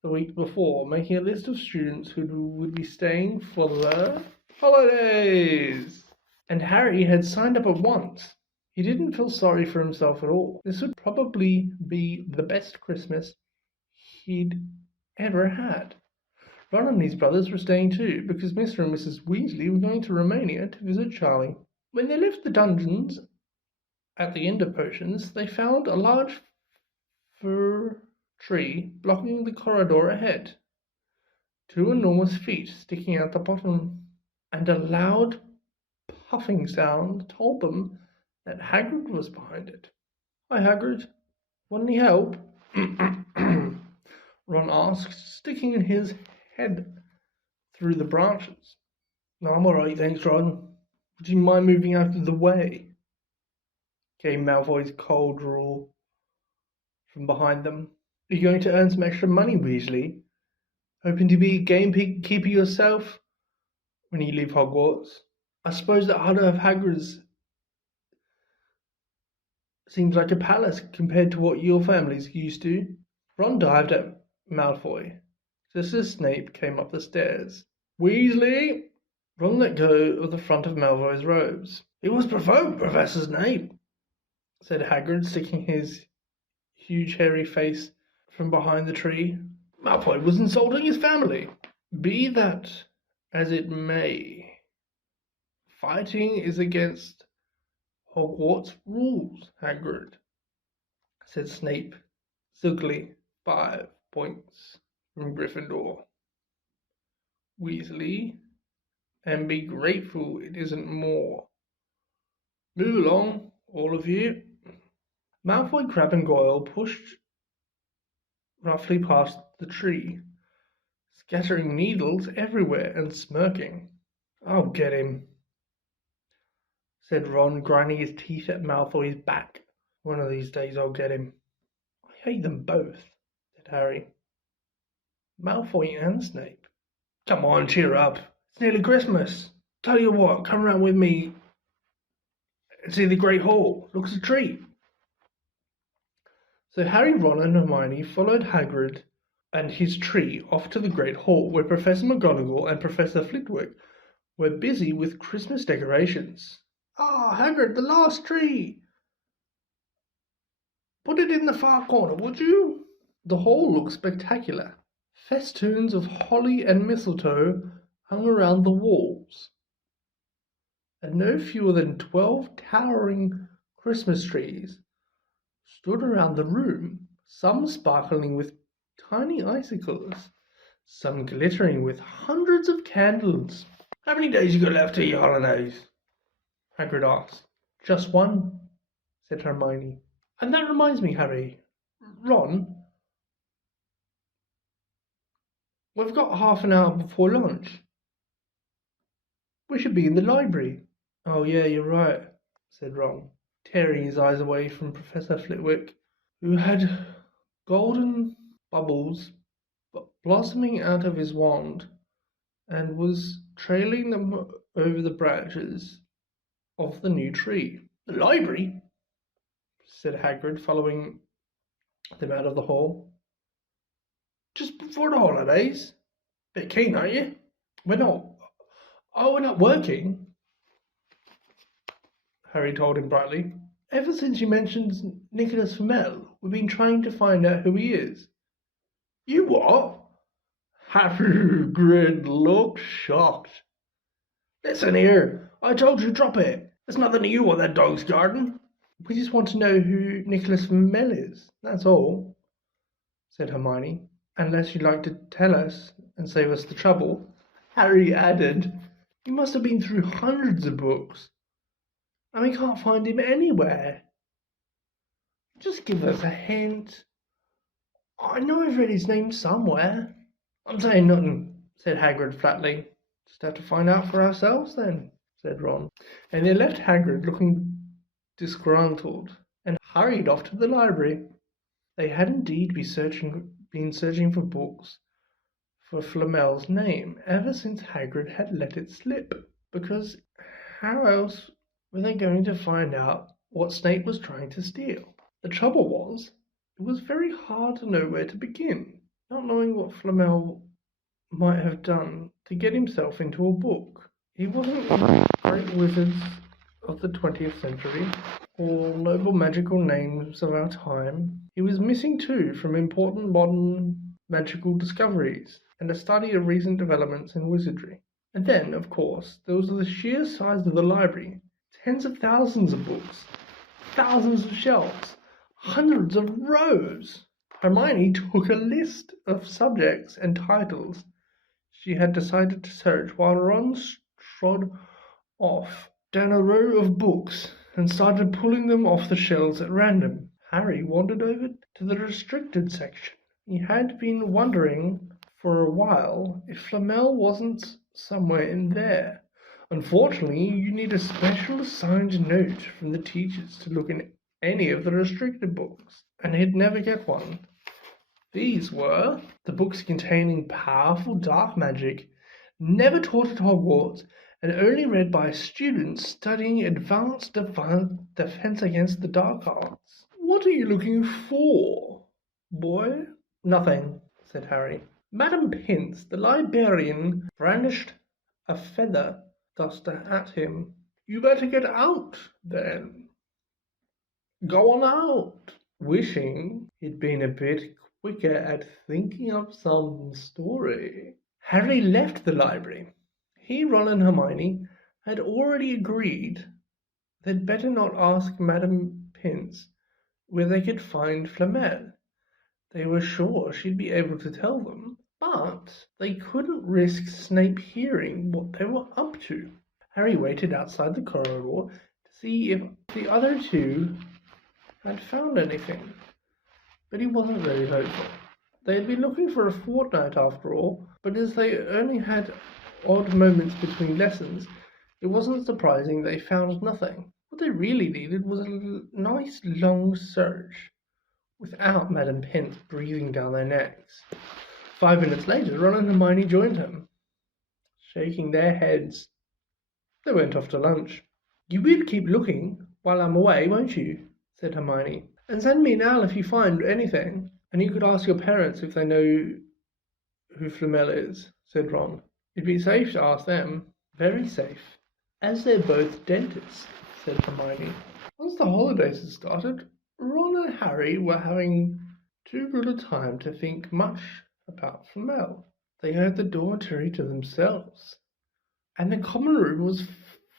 the week before, making a list of students who would be staying for the holidays. And Harry had signed up at once. He didn't feel sorry for himself at all. This would probably be the best Christmas he'd ever had. Ron and his brothers were staying too, because Mr. and Mrs. Weasley were going to Romania to visit Charlie. When they left the dungeons at the end of potions, they found a large fir tree blocking the corridor ahead, 2 enormous feet sticking out the bottom, and a loud puffing sound told them that Hagrid was behind it. Hi, Hagrid. Want any help? Ron asked, sticking his head through the branches. No, I'm all right, thanks, Ron. Would you mind moving out of the way? Came Malfoy's cold drawl from behind them. Are you going to earn some extra money, Weasley? Hoping to be a gamekeeper yourself when you leave Hogwarts? I suppose the Hut of Hagrid's seems like a palace compared to what your family's used to. Ron dived at Malfoy just as Snape came up the stairs. Weasley! Ron let go of the front of Malfoy's robes. He was provoked, Professor Snape, said Hagrid, sticking his huge hairy face from behind the tree. Malfoy was insulting his family. Be that as it may, fighting is against Hogwarts rules, Hagrid, said Snape, silkily. 5 points from Gryffindor. Weasley, and be grateful it isn't more. Move along, all of you. Malfoy, Crabbe, and Goyle pushed roughly past the tree, scattering needles everywhere and smirking. I'll get him, said Ron, grinding his teeth at Malfoy's back. One of these days I'll get him. I hate them both, said Harry. Malfoy and Snape. Come on, cheer up. It's nearly Christmas. Tell you what, come round with me It's in the Great Hall. Looks a treat. So Harry, Ron, and Hermione followed Hagrid and his tree off to the Great Hall, where Professor McGonagall and Professor Flitwick were busy with Christmas decorations. Ah, Hagrid, the last tree! Put it in the far corner, would you? The hall looked spectacular. Festoons of holly and mistletoe hung around the walls, and no fewer than 12 towering Christmas trees stood around the room, some sparkling with tiny icicles, some glittering with hundreds of candles. How many days you got left to your holidays? Hagrid asked. Just one, said Hermione. And that reminds me, Harry. Ron, we've got half an hour before lunch. We should be in the library. Oh, yeah, you're right, said Ron, tearing his eyes away from Professor Flitwick, who had golden bubbles blossoming out of his wand and was trailing them over the branches of the new tree. The library, said Hagrid, following them out of the hall. Just before the holidays? Bit keen, aren't you? We're not. Oh, we're not working, Harry told him brightly. Ever since you mentioned Nicholas Flamel, we've been trying to find out who he is. You what? Hagrid looked shocked. Listen here, I told you drop it. There's nothing to you on that dog's garden. We just want to know who Nicholas Flamel is, that's all, said Hermione. Unless you'd like to tell us and save us the trouble, Harry added. You must have been through hundreds of books, and we can't find him anywhere. Just give us a hint. I know I've read his name somewhere. I'm saying nothing, said Hagrid flatly. Just have to find out for ourselves then, said Ron. And they left Hagrid looking disgruntled and hurried off to the library. They had indeed been searching for books for Flamel's name ever since Hagrid had let it slip, because how else were they going to find out what Snape was trying to steal? The trouble was, it was very hard to know where to begin, not knowing what Flamel might have done to get himself into a book. He wasn't one of the great wizards of the 20th century, or noble magical names of our time. He was missing too from important modern magical discoveries and a study of recent developments in wizardry. And then, of course, there was the sheer size of the library. Tens of thousands of books, thousands of shelves, hundreds of rows. Hermione took a list of subjects and titles she had decided to search, while Ron strode off down a row of books and started pulling them off the shelves at random. Harry wandered over to the restricted section. He had been wondering for a while if Flamel wasn't somewhere in there. Unfortunately, you need a special assigned note from the teachers to look in any of the restricted books, and he'd never get one. These were the books containing powerful dark magic, never taught at Hogwarts, and only read by students studying advanced defense against the dark arts. What are you looking for, boy? Nothing, said Harry. Madam Pince, the librarian, brandished a feather duster at him. You better get out, then. Go on out. Wishing he'd been a bit quicker at thinking up some story. Harry left the library. He, Ron, and Hermione had already agreed they'd better not ask Madame Pince where they could find Flamel. They were sure she'd be able to tell them, but they couldn't risk Snape hearing what they were up to. Harry waited outside the corridor to see if the other two had found anything, but he wasn't very hopeful. They had been looking for a fortnight after all, but as they only had odd moments between lessons, it wasn't surprising they found nothing. What they really needed was a nice long search, without Madame Pince breathing down their necks. 5 minutes later, Ron and Hermione joined him. Shaking their heads, they went off to lunch. You will keep looking, while I'm away, won't you?" said Hermione. "And send me an owl if you find anything. And you could ask your parents if they know who Flamel is," said Ron. "It'd be safe to ask them. Very safe. As they're both dentists," said Hermione. Once the holidays had started, Ron and Harry were having too good a time to think much about Flamel. They had the dormitory to themselves, and the common room was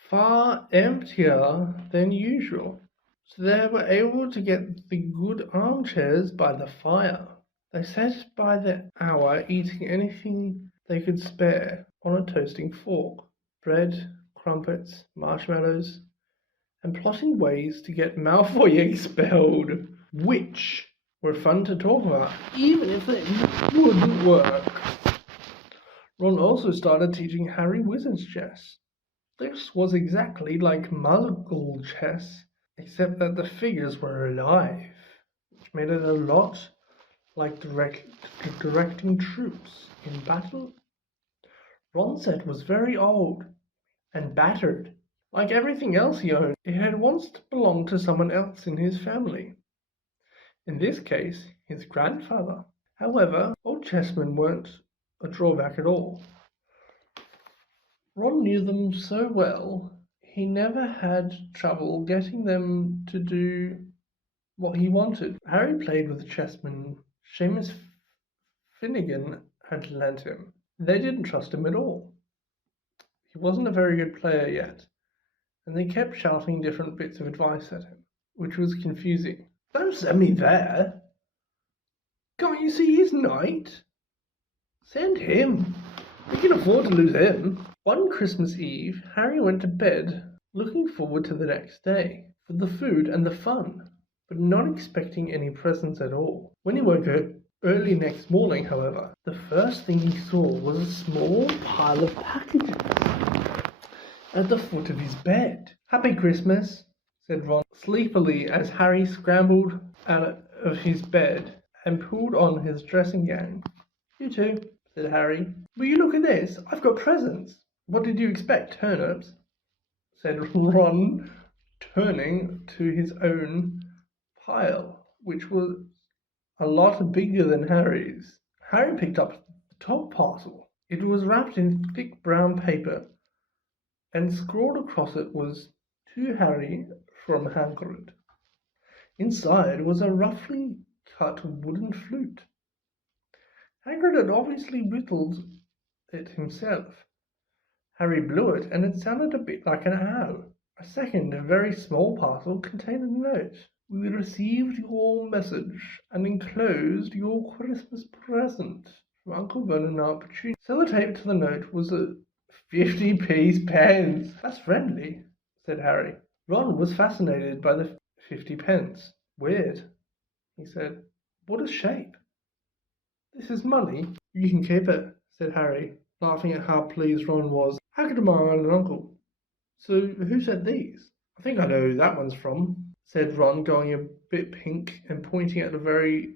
far emptier than usual. So they were able to get the good armchairs by the fire. They sat by the hour eating anything they could spare on a toasting fork, bread, crumpets, marshmallows, and plotting ways to get Malfoy expelled, which were fun to talk about, even if they wouldn't work. Ron also started teaching Harry wizard's chess. This was exactly like Muggle chess, except that the figures were alive, which made it a lot like directing troops in battle. Ron's set was very old and battered. Like everything else he owned, it had once belonged to someone else in his family. In this case, his grandfather. However, old chessmen weren't a drawback at all. Ron knew them so well, he never had trouble getting them to do what he wanted. Harry played with the chessmen Seamus Finnegan had lent him. They didn't trust him at all. He wasn't a very good player yet, and they kept shouting different bits of advice at him, which was confusing. "Don't send me there. Can't you see he's knight? Send him. We can afford to lose him." One Christmas Eve, Harry went to bed looking forward to the next day, for the food and the fun, but not expecting any presents at all. When he woke up early next morning, however, the first thing he saw was a small pile of packages at the foot of his bed. "Happy Christmas," said Ron sleepily as Harry scrambled out of his bed and pulled on his dressing gown. "You too," said Harry. "Will you look at this? I've got presents." "What did you expect, turnips?" said Ron, turning to his own pile, which was a lot bigger than Harry's. Harry picked up the top parcel. It was wrapped in thick brown paper, and scrawled across it was, "To Harry from Hagrid." Inside was a roughly cut wooden flute. Hagrid had obviously whittled it himself. Harry blew it, and it sounded a bit like an owl. A second, very small parcel contained a note. "We received your message and enclosed your Christmas present from Uncle Vernon and Aunt Petunia." Sellotaped to the note was a 50p pence. "That's friendly," said Harry. Ron was fascinated by the 50p. "Weird," he said. "What a shape." "This is money. You can keep it," said Harry, laughing at how pleased Ron was. "How could my aunt and uncle? So who sent these?" "I think I know who that one's from," said Ron, going a bit pink and pointing at a very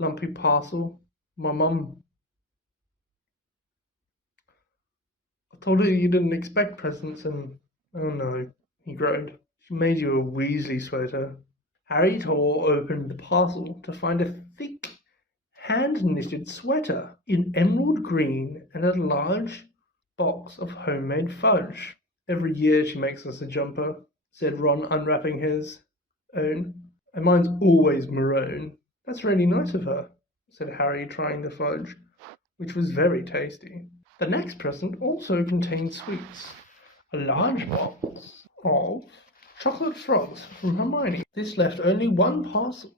lumpy parcel. "My mum. I told her you didn't expect presents and... oh no," he groaned. "She made you a Weasley sweater." Harry tore open the parcel to find a thick, hand-knitted sweater in emerald green and a large box of homemade fudge. "Every year she makes us a jumper," said Ron, unwrapping his own. "And mine's always maroon." "That's really nice of her," said Harry, trying the fudge, which was very tasty. The next present also contained sweets. A large box of chocolate frogs from Hermione. This left only one parcel.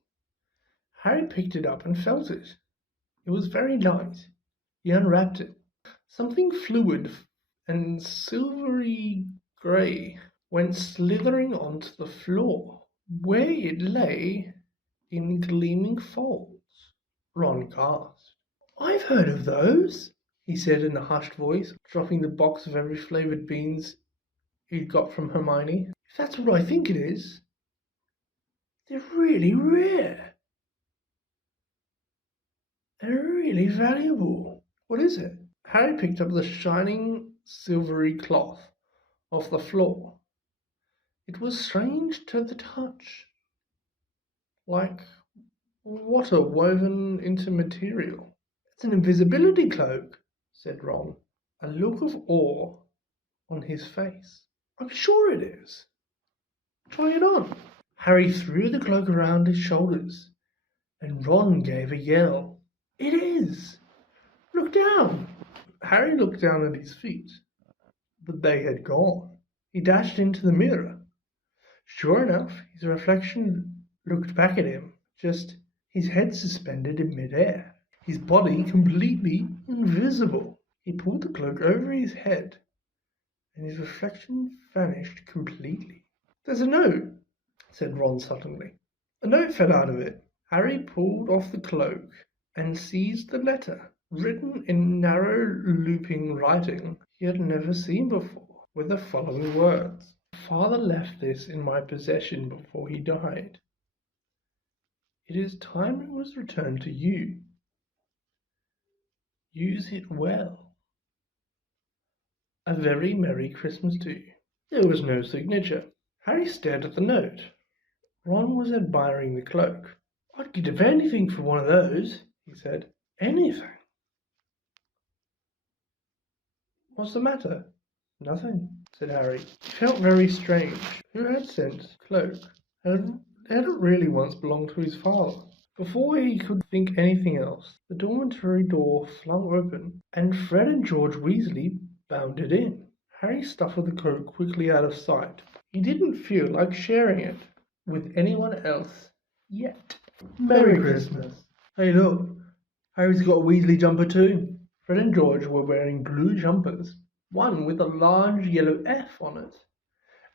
Harry picked it up and felt it. It was very light. He unwrapped it. Something fluid and silvery grey went slithering onto the floor, where it lay in gleaming folds. Ron gasped. "I've heard of those," he said in a hushed voice, dropping the box of every flavoured beans he'd got from Hermione. "If that's what I think it is, they're really rare and really valuable." "What is it?" Harry picked up the shining silvery cloth off the floor It was strange to the touch, like water woven into material. It's an invisibility cloak, said Ron, a look of awe on his face. I'm sure it is. Try it on. Harry threw the cloak around his shoulders, and Ron gave a yell. It is! Look down! Harry looked down at his feet, but they had gone. He dashed into the mirror. Sure enough, his reflection looked back at him, just his head suspended in midair, his body completely invisible. He pulled the cloak over his head, and his reflection vanished completely. There's a note, said Ron suddenly. A note fell out of it. Harry pulled off the cloak and seized the letter, written in narrow, looping writing he had never seen before, with the following words. Father left this in my possession before he died. It is time it was returned to you. Use it well. A very Merry Christmas to you. There was no signature. Harry stared at the note. Ron was admiring the cloak. I'd give anything for one of those, he said. Anything. What's the matter? Nothing, said Harry. He felt very strange. Who had sent the cloak? Had it really once belonged to his father? Before he could think anything else, the dormitory door flung open, and Fred and George Weasley bounded in. Harry stuffed the cloak quickly out of sight. He didn't feel like sharing it with anyone else yet. Merry Christmas. Hey look, Harry's got a Weasley jumper too. Fred and George were wearing blue jumpers, one with a large yellow F on it,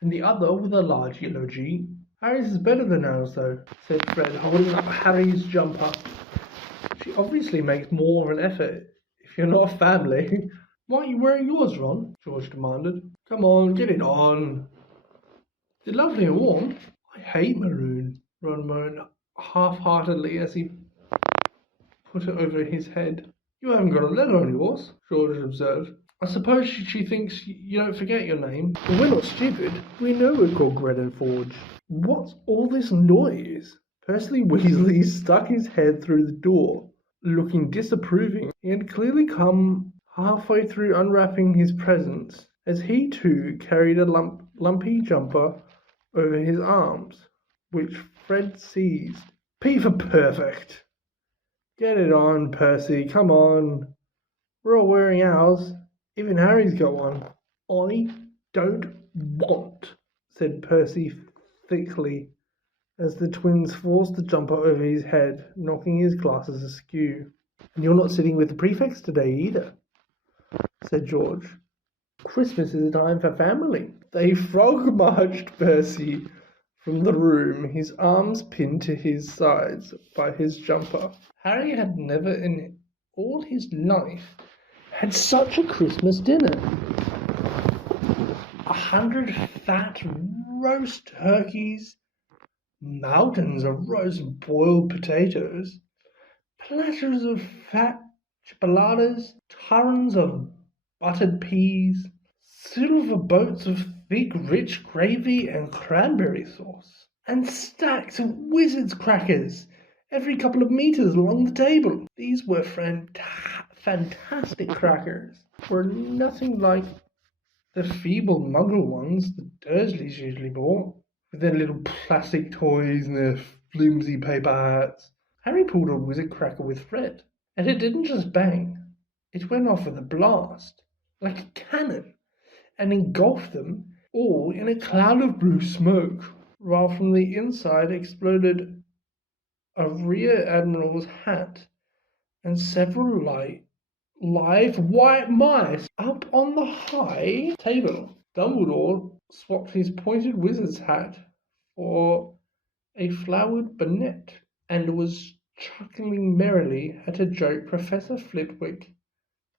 and the other with a large yellow G. Harry's is better than ours, though, said Fred, holding up Harry's jumper. She obviously makes more of an effort if you're not a family. Why aren't you wearing yours, Ron? George demanded. Come on, get it on. Is it lovely and warm? I hate maroon, Ron moaned half-heartedly as he put it over his head. You haven't got a letter on yours, George observed. I suppose she thinks you don't forget your name. But we're not stupid. We know we're called Gred and Forge. What's all this noise? Percy Weasley stuck his head through the door, looking disapproving. He had clearly come halfway through unwrapping his presents, as he too carried a lumpy jumper over his arms, which Fred seized. P for perfect. Get it on, Percy, come on. We're all wearing ours. Even Harry's got one. I don't want, said Percy thickly, as the twins forced the jumper over his head, knocking his glasses askew. And you're not sitting with the prefects today either, said George. Christmas is a time for family. They frog-marched Percy from the room, his arms pinned to his sides by his jumper. Harry had never in all his life had such a Christmas dinner. 100 fat roast turkeys, mountains of roast boiled potatoes, platters of fat chipolatas, tons of buttered peas, silver boats of thick rich gravy and cranberry sauce, and stacks of wizard's crackers every couple of meters along the table. These were fantastic crackers, were nothing like the feeble muggle ones the Dursleys usually bought, with their little plastic toys and their flimsy paper hats. Harry pulled a wizard cracker with Fred, and it didn't just bang. It went off with a blast, like a cannon, and engulfed them all in a cloud of blue smoke, while from the inside exploded a rear admiral's hat and several live white mice up on the high table. Dumbledore swapped his pointed wizard's hat for a flowered bonnet and was chuckling merrily at a joke Professor Flitwick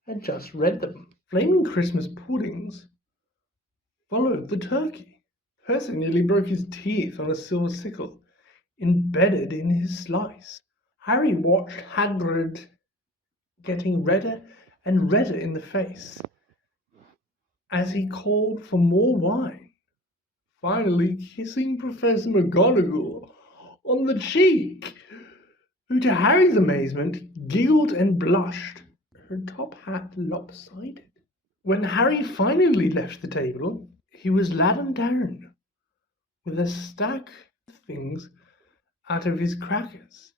had just read them. Flaming Christmas puddings followed the turkey. Percy nearly broke his teeth on a silver sickle embedded in his slice. Harry watched Hagrid getting redder and redder in the face as he called for more wine. finally kissing Professor McGonagall on the cheek, who, to Harry's amazement, giggled and blushed, her top hat lopsided. When Harry finally left the table, he was laden down with a stack of things out of his crackers,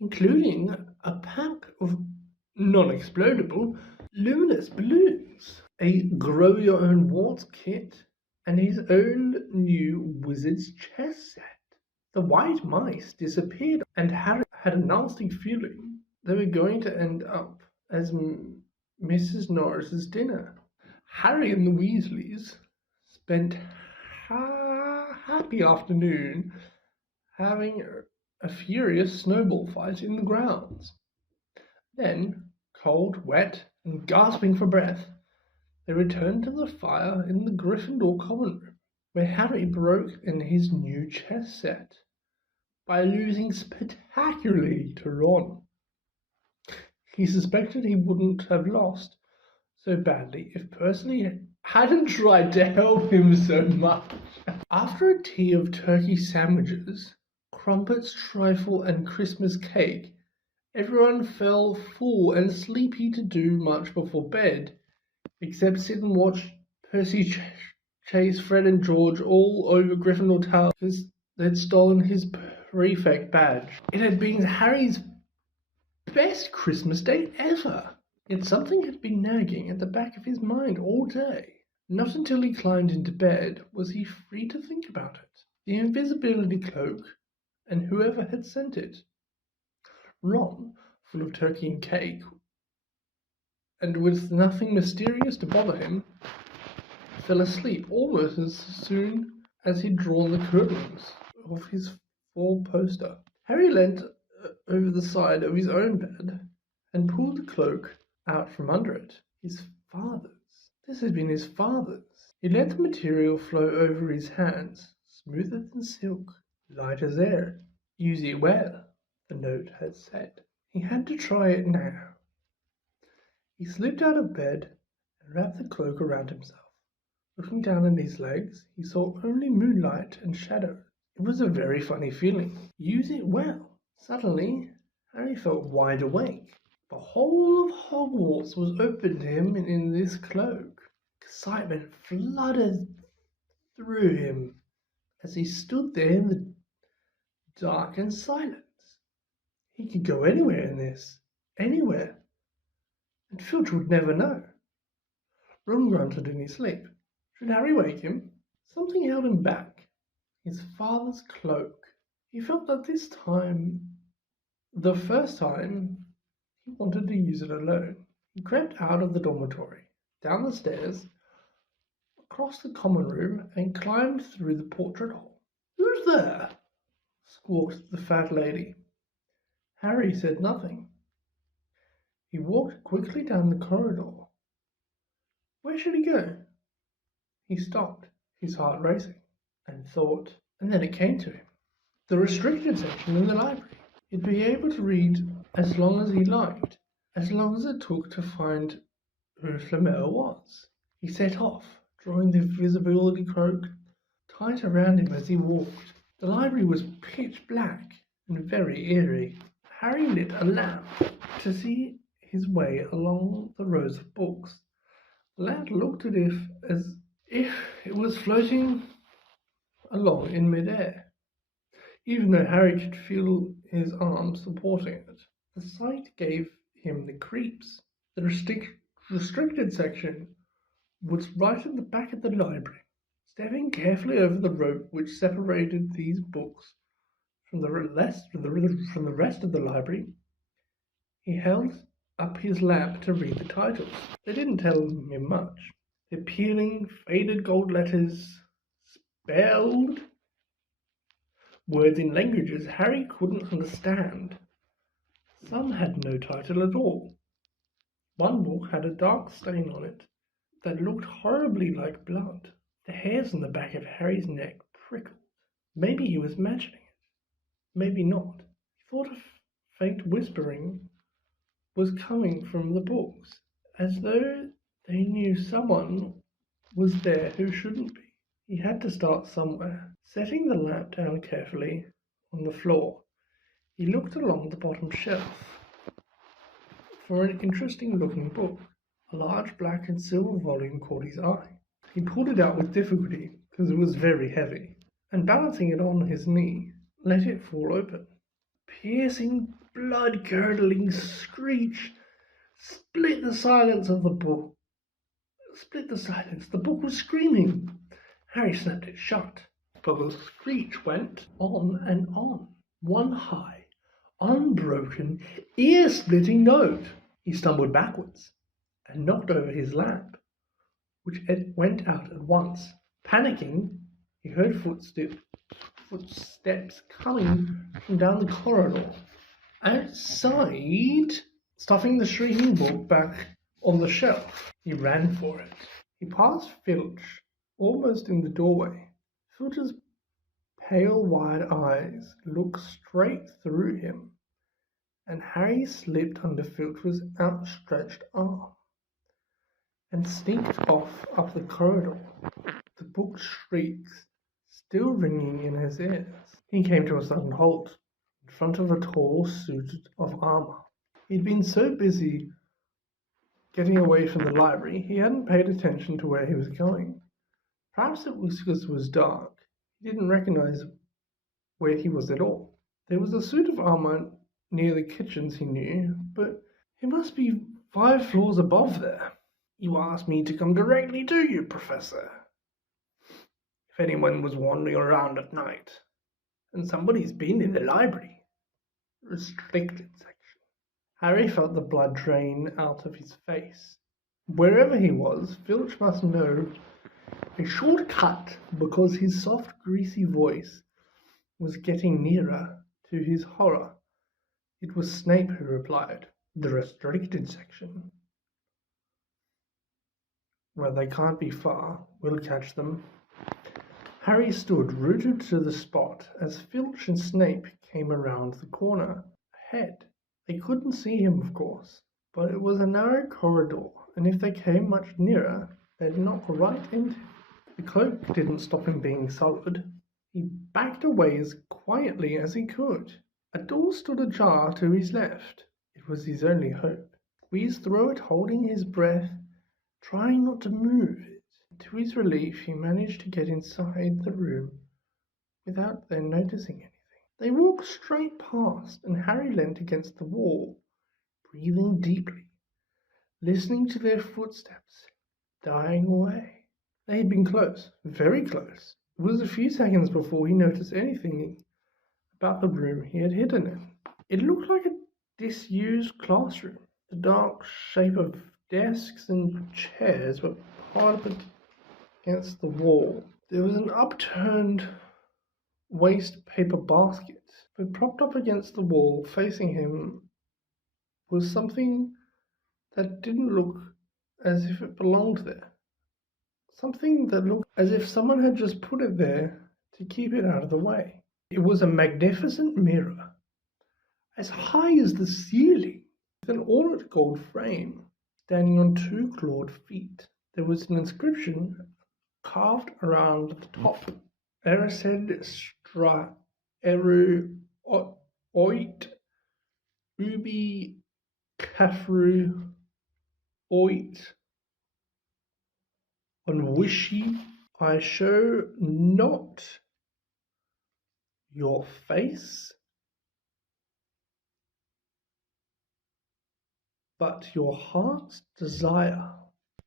including a pack of non-explodable luminous balloons, a grow your own warts kit, and his own new wizard's chess set. The white mice disappeared, and Harry had a nasty feeling they were going to end up as Mrs. Norris's dinner. Harry and the Weasleys spent a happy afternoon having a furious snowball fight in the grounds. Then, cold, wet, and gasping for breath, they returned to the fire in the Gryffindor common room, where Harry broke in his new chess set by losing spectacularly to Ron. He suspected he wouldn't have lost so badly if Percy hadn't tried to help him so much. After a tea of turkey sandwiches, crumpets, trifle, and Christmas cake, everyone fell full and sleepy to do much before bed, except sit and watch Percy chase Fred and George all over Gryffindor Tower because they'd stolen his prefect badge. It had been Harry's best Christmas day ever. Yet something had been nagging at the back of his mind all day. Not until he climbed into bed was he free to think about it. The invisibility cloak and whoever had sent it. Ron, full of turkey and cake, and with nothing mysterious to bother him, fell asleep almost as soon as he'd drawn the curtains of his four-poster. Harry leant over the side of his own bed and pulled the cloak out from under it. His father's. This had been his father's. He let the material flow over his hands, smoother than silk, light as air. Use it well, the note had said. He had to try it now. He slipped out of bed and wrapped the cloak around himself. Looking down at his legs, he saw only moonlight and shadow. It was a very funny feeling. Use it well. Suddenly, Harry felt wide awake. The whole of Hogwarts was open to him in this cloak. Excitement flooded through him as he stood there in the dark and silence. He could go anywhere in this. Anywhere. And Filch would never know. Ron grunted in his sleep. Should Harry wake him? Something held him back. His father's cloak. He felt that this time, the first time, he wanted to use it alone. He crept out of the dormitory, down the stairs, across the common room, and climbed through the portrait hall. "Who's there?" squawked the fat lady. Harry said nothing. He walked quickly down the corridor. Where should he go? He stopped, his heart racing, and thought, and then it came to him. The restricted section in the library. He'd be able to read as long as he liked, as long as it took to find who Flamel was. He set off, drawing the visibility cloak tight around him as he walked. The library was pitch black and very eerie. Harry lit a lamp to see his way along the rows of books. The lamp looked as if it was floating along in midair, even though Harry could feel his arms supporting it. The sight gave him the creeps. The restricted section was right at the back of the library. Stepping carefully over the rope which separated these books from the rest of the library, he held up his lamp to read the titles. They didn't tell him much. The appealing, faded gold letters spelled words in languages Harry couldn't understand. Some had no title at all. One book had a dark stain on it that looked horribly like blood. The hairs on the back of Harry's neck prickled. Maybe he was imagining it. Maybe not. He thought a faint whispering was coming from the books, as though they knew someone was there who shouldn't be. He had to start somewhere. Setting the lamp down carefully on the floor, he looked along the bottom shelf for an interesting looking book. A large black and silver volume caught his eye. He pulled it out with difficulty because it was very heavy, and balancing it on his knee, let it fall open. Piercing, blood-curdling screech split the silence of the book. Split the silence. The book was screaming. Harry snapped it shut, but the screech went on and on. One high, unbroken, ear-splitting note. He stumbled backwards and knocked over his lamp, which went out at once. Panicking, he heard footsteps coming from down the corridor. Outside, stuffing the shrieking book back on the shelf, he ran for it. He passed Filch almost in the doorway. Filch's pale, wide eyes looked straight through him, and Harry slipped under Filch's outstretched arm and sneaked off up the corridor, the book's shrieks still ringing in his ears. He came to a sudden halt in front of a tall suit of armor. He'd been so busy getting away from the library, he hadn't paid attention to where he was going. Perhaps it was because it was dark. He didn't recognize where he was at all. There was a suit of armor near the kitchens, he knew, but it must be 5 floors above there. You asked me to come directly to you, Professor. If anyone was wandering around at night, and somebody's been in the library. Restricted section. Harry felt the blood drain out of his face. Wherever he was, Filch must know a shortcut because his soft, greasy voice was getting nearer. To his horror, it was Snape who replied, "The restricted section. Well, they can't be far. We'll catch them." Harry stood rooted to the spot as Filch and Snape came around the corner. Ahead, they couldn't see him, of course, but it was a narrow corridor, and if they came much nearer, they'd knock right into him. The cloak didn't stop him being solid. He backed away as quietly as he could. A door stood ajar to his left. It was his only hope. Squeezed through it, holding his breath, trying not to move it. To his relief, he managed to get inside the room without them noticing anything. They walked straight past, and Harry leant against the wall, breathing deeply, listening to their footsteps dying away. They had been close, very close. It was a few seconds before he noticed anything about the room he had hidden in. It looked like a disused classroom. The dark shape of desks and chairs were piled up against the wall. There was an upturned waste paper basket, but propped up against the wall facing him was something that didn't look as if it belonged there. Something that looked as if someone had just put it there to keep it out of the way. It was a magnificent mirror, as high as the ceiling, with an ornate gold frame, standing on 2 clawed feet. There was an inscription carved around the top. Erised stra eru oit ubi cafru oit on wishy I show not your face, but your heart's desire.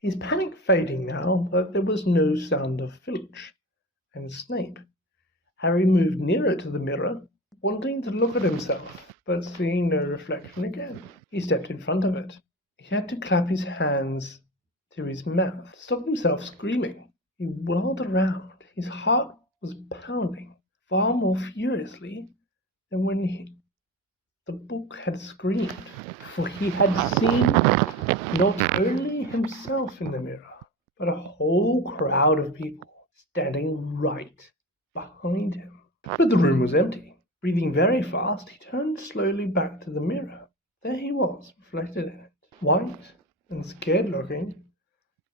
His panic fading now, but there was no sound of Filch and Snape. Harry moved nearer to the mirror, wanting to look at himself, but seeing no reflection again. He stepped in front of it. He had to clap his hands to his mouth to stop himself screaming. He whirled around. His heart was pounding far more furiously than when the book had screamed, for he had seen not only himself in the mirror, but a whole crowd of people standing right behind him. But the room was empty. Breathing very fast, he turned slowly back to the mirror. There he was, reflected in it, white and scared looking,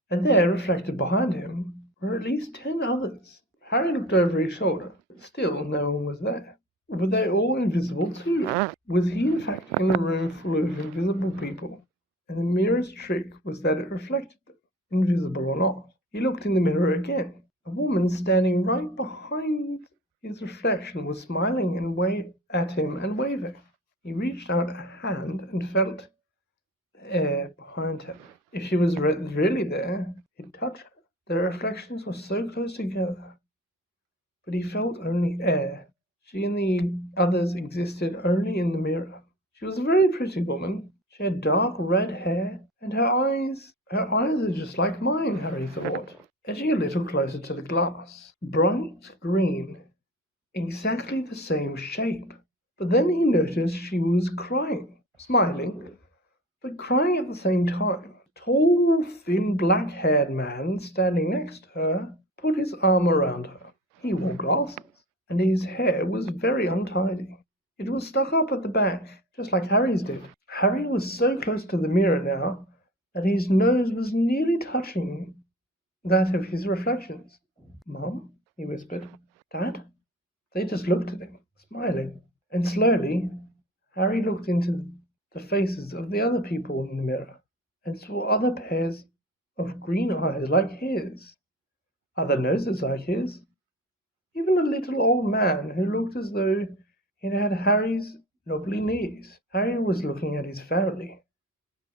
and there, reflected behind him, or at least 10 others. Harry looked over his shoulder. Still, no one was there. Were they all invisible too? Was he in fact in a room full of invisible people? And the mirror's trick was that it reflected them, invisible or not. He looked in the mirror again. A woman standing right behind his reflection was smiling and at him and waving. He reached out a hand and felt the air behind her. If she was really there, he'd touch her. Their reflections were so close together, but he felt only air. She and the others existed only in the mirror. She was a very pretty woman. She had dark red hair, and her eyes are just like mine, Harry thought, edging a little closer to the glass. Bright green, exactly the same shape. But then he noticed she was crying, smiling, but crying at the same time. A tall, thin, black-haired man standing next to her put his arm around her. He wore glasses, and his hair was very untidy. It was stuck up at the back, just like Harry's did. Harry was so close to the mirror now that his nose was nearly touching that of his reflections. "Mum," he whispered. "Dad?" They just looked at him, smiling. And slowly, Harry looked into the faces of the other people in the mirror and saw other pairs of green eyes like his, other noses like his, even a little old man who looked as though he had Harry's knobbly knees. Harry was looking at his family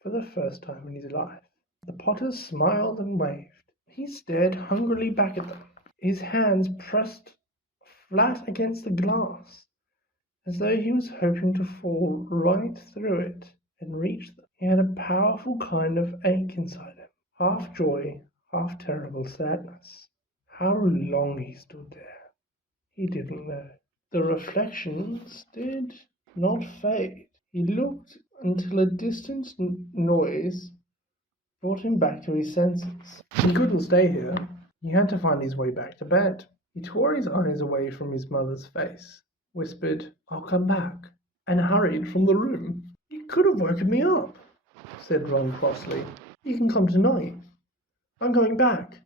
for the first time in his life. The Potters smiled and waved. He stared hungrily back at them, his hands pressed flat against the glass, as though he was hoping to fall right through it and reach them. He had a powerful kind of ache inside him, half joy, half terrible sadness. How long he stood there, he didn't know. The reflections did not fade. He looked until a distant noise brought him back to his senses. He couldn't stay here. He had to find his way back to bed. He tore his eyes away from his mother's face, whispered, "I'll come back," and hurried from the room. "You could have woken me up," said Ron crossly. "You can come tonight. I'm going back.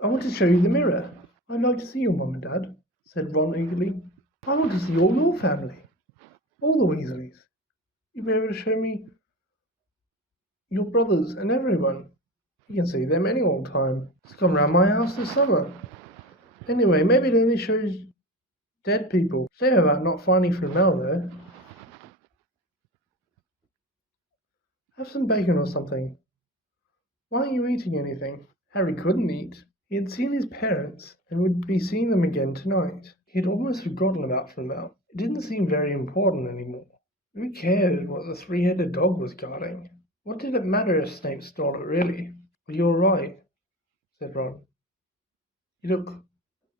I want to show you the mirror." "I'd like to see your mum and dad," said Ron eagerly. "I want to see all your family, all the Weasleys. You'll be able to show me your brothers and everyone. You can see them any old time. Just come round my house this summer. Anyway, maybe it only shows dead people. Shame about not finding Flamel there. Have some bacon or something. Why aren't you eating anything?" Harry couldn't eat. He had seen his parents and would be seeing them again tonight. He had almost forgotten about Flamel. It didn't seem very important anymore. Who cared what the three-headed dog was guarding? What did it matter if Snape stole it, really? "Well, you're right," said Ron. "You look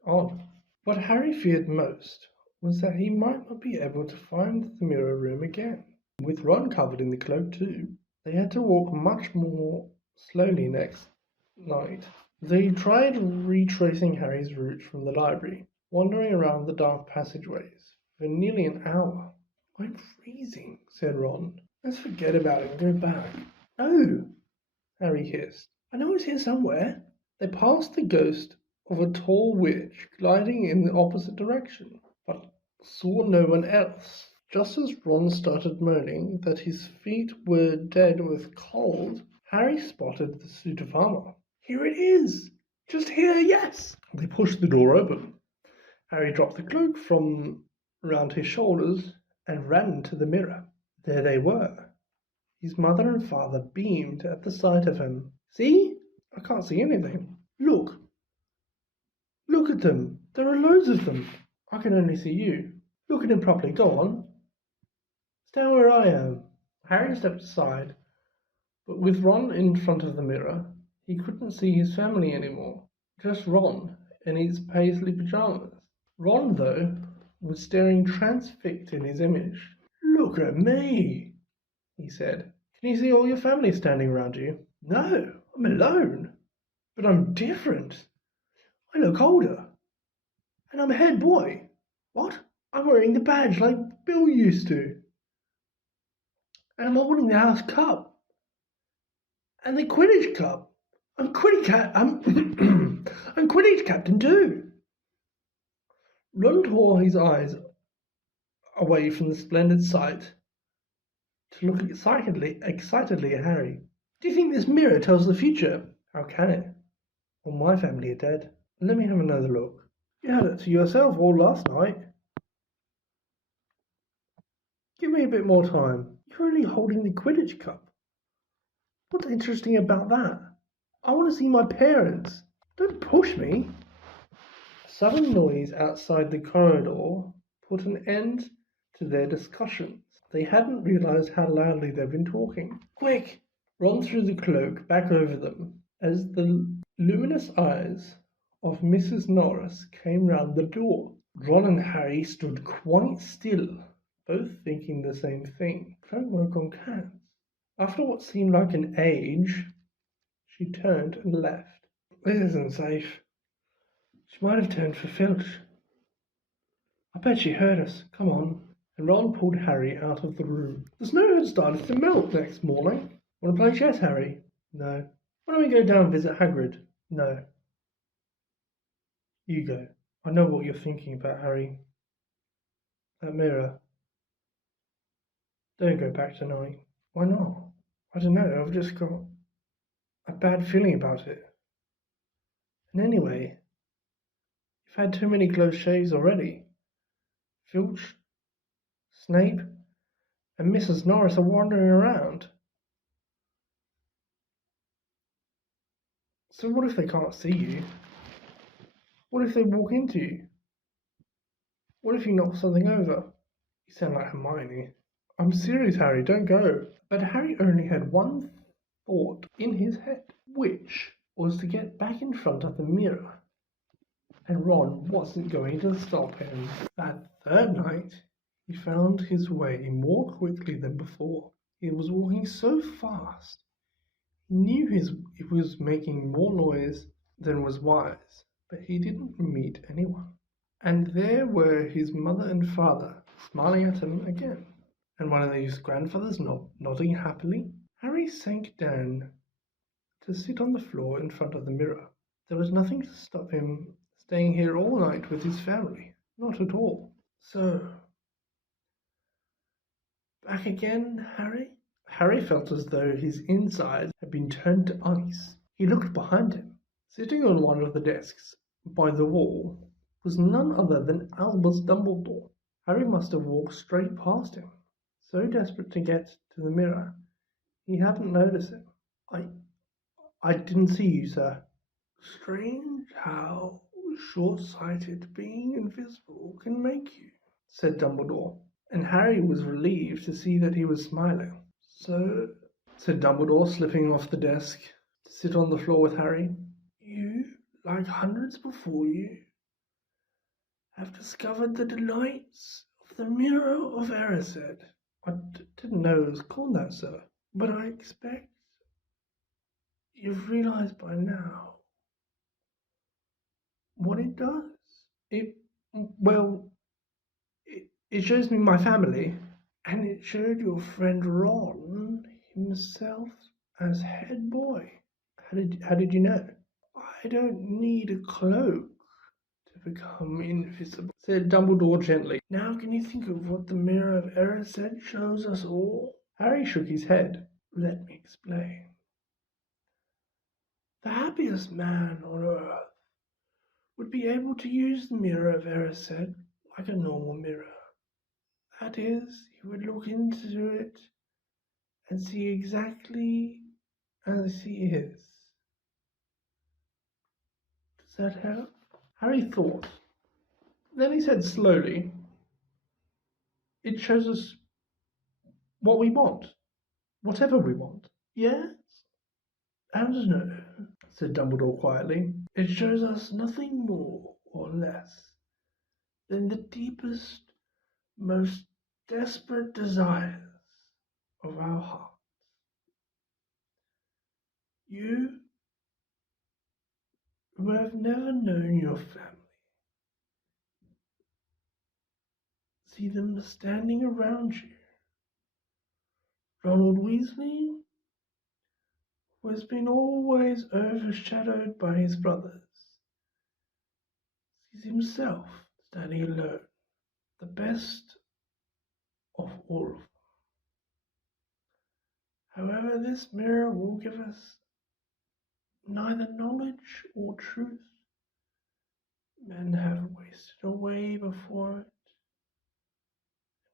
odd." What Harry feared most was that he might not be able to find the mirror room again. With Ron covered in the cloak too, they had to walk much more slowly next night. They tried retracing Harry's route from the library, wandering around the dark passageways for nearly an hour. "I'm freezing," said Ron. "Let's forget about it and go back." "No," Harry hissed. "I know it's here somewhere." They passed the ghost of a tall witch gliding in the opposite direction, but saw no one else. Just as Ron started moaning that his feet were dead with cold, Harry spotted the suit of armor. "Here it is! Just here, yes!" They pushed the door open. Harry dropped the cloak from round his shoulders and ran to the mirror. There they were. His mother and father beamed at the sight of him. "See? I can't see anything." Look at them. There are loads of them." "I can only see you." "Look at them properly. Go on. Stand where I am." Harry stepped aside, but with Ron in front of the mirror, he couldn't see his family anymore. Just Ron in his paisley pajamas. Ron, though, was staring transfixed in his image. "Look at me," he said. "Can you see all your family standing around you?" "No, I'm alone. But I'm different. I look older. And I'm a head boy. What? I'm wearing the badge like Bill used to. And I'm holding the House Cup. And the Quidditch Cup. I'm Quidditch captain too. Ron tore his eyes away from the splendid sight to look excitedly at Harry. Do you think this mirror tells the future? How can it? All my family are dead. Let me have another look. You had it to yourself all last night. Give me a bit more time. You're only holding the Quidditch cup. What's interesting about that? I want to see my parents. Don't push me. A sudden noise outside the corridor put an end to their discussions. They hadn't realized how loudly they'd been talking. Quick! Ron threw the cloak back over them as the luminous eyes of Mrs. Norris came round the door. Ron and Harry stood quite still, both thinking the same thing. Don't work on cats. After what seemed like an age, she turned and left. This isn't safe. She might have turned for Filch. I bet she heard us. Come on. And Ron pulled Harry out of the room. The snow had started to melt next morning. Want to play chess, Harry? No. Why don't we go down and visit Hagrid? No. You go. I know what you're thinking about, Harry. That mirror. Don't go back tonight. Why not? I don't know. I've just got a bad feeling about it. And anyway, you've had too many close shaves already. Filch, Snape, and Mrs. Norris are wandering around. So what if they can't see you? What if they walk into you? What if you knock something over? You sound like Hermione. I'm serious, Harry, don't go. But Harry only had one thought in his head, which was to get back in front of the mirror. And Ron wasn't going to stop him. That third night, he found his way more quickly than before. He was walking so fast, he knew he was making more noise than was wise, but he didn't meet anyone. And there were his mother and father smiling at him again, and one of his grandfathers nodding happily. Harry sank down to sit on the floor in front of the mirror. There was nothing to stop him staying here all night with his family. Not at all. So, back again, Harry? Harry felt as though his insides had been turned to ice. He looked behind him. Sitting on one of the desks by the wall was none other than Albus Dumbledore. Harry must have walked straight past him, so desperate to get to the mirror, he hadn't noticed it. I didn't see you, sir. Strange how short-sighted being invisible can make you, said Dumbledore, and Harry was relieved to see that he was smiling. So, said Dumbledore, slipping off the desk to sit on the floor with Harry, you, like hundreds before you, have discovered the delights of the Mirror of Erised. I didn't know it was called that, sir, but I expect you've realized by now what it does. It, well, it shows me my family, and it showed your friend Ron himself as head boy. How did you know? I don't need a cloak to become invisible, said Dumbledore gently. Now can you think of what the Mirror of Erised shows us all? Harry shook his head. Let me explain. The happiest man on earth would be able to use the Mirror of Erised like a normal mirror. That is, he would look into it and see exactly as he is. Does that help? Harry thought. Then he said slowly, it shows us what we want, whatever we want. Yes? I don't know, said Dumbledore quietly. It shows us nothing more or less than the deepest, most desperate desires of our hearts. You who have never known your family, see them standing around you. Ronald Weasley, who has been always overshadowed by his brothers, sees himself standing alone, the best of all of them. However, this mirror will give us neither knowledge or truth. Men have wasted away before it,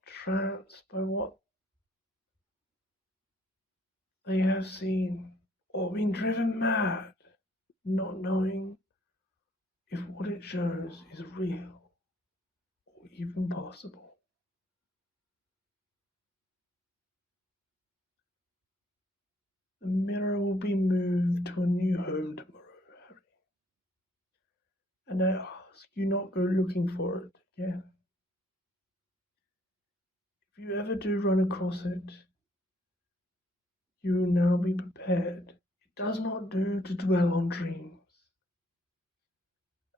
entranced by what they have seen, or been driven mad, not knowing if what it shows is real or even possible. The mirror will be moved to a new home tomorrow, Harry, and I ask you not go looking for it again. If you ever do run across it, you will now be prepared. It does not do to dwell on dreams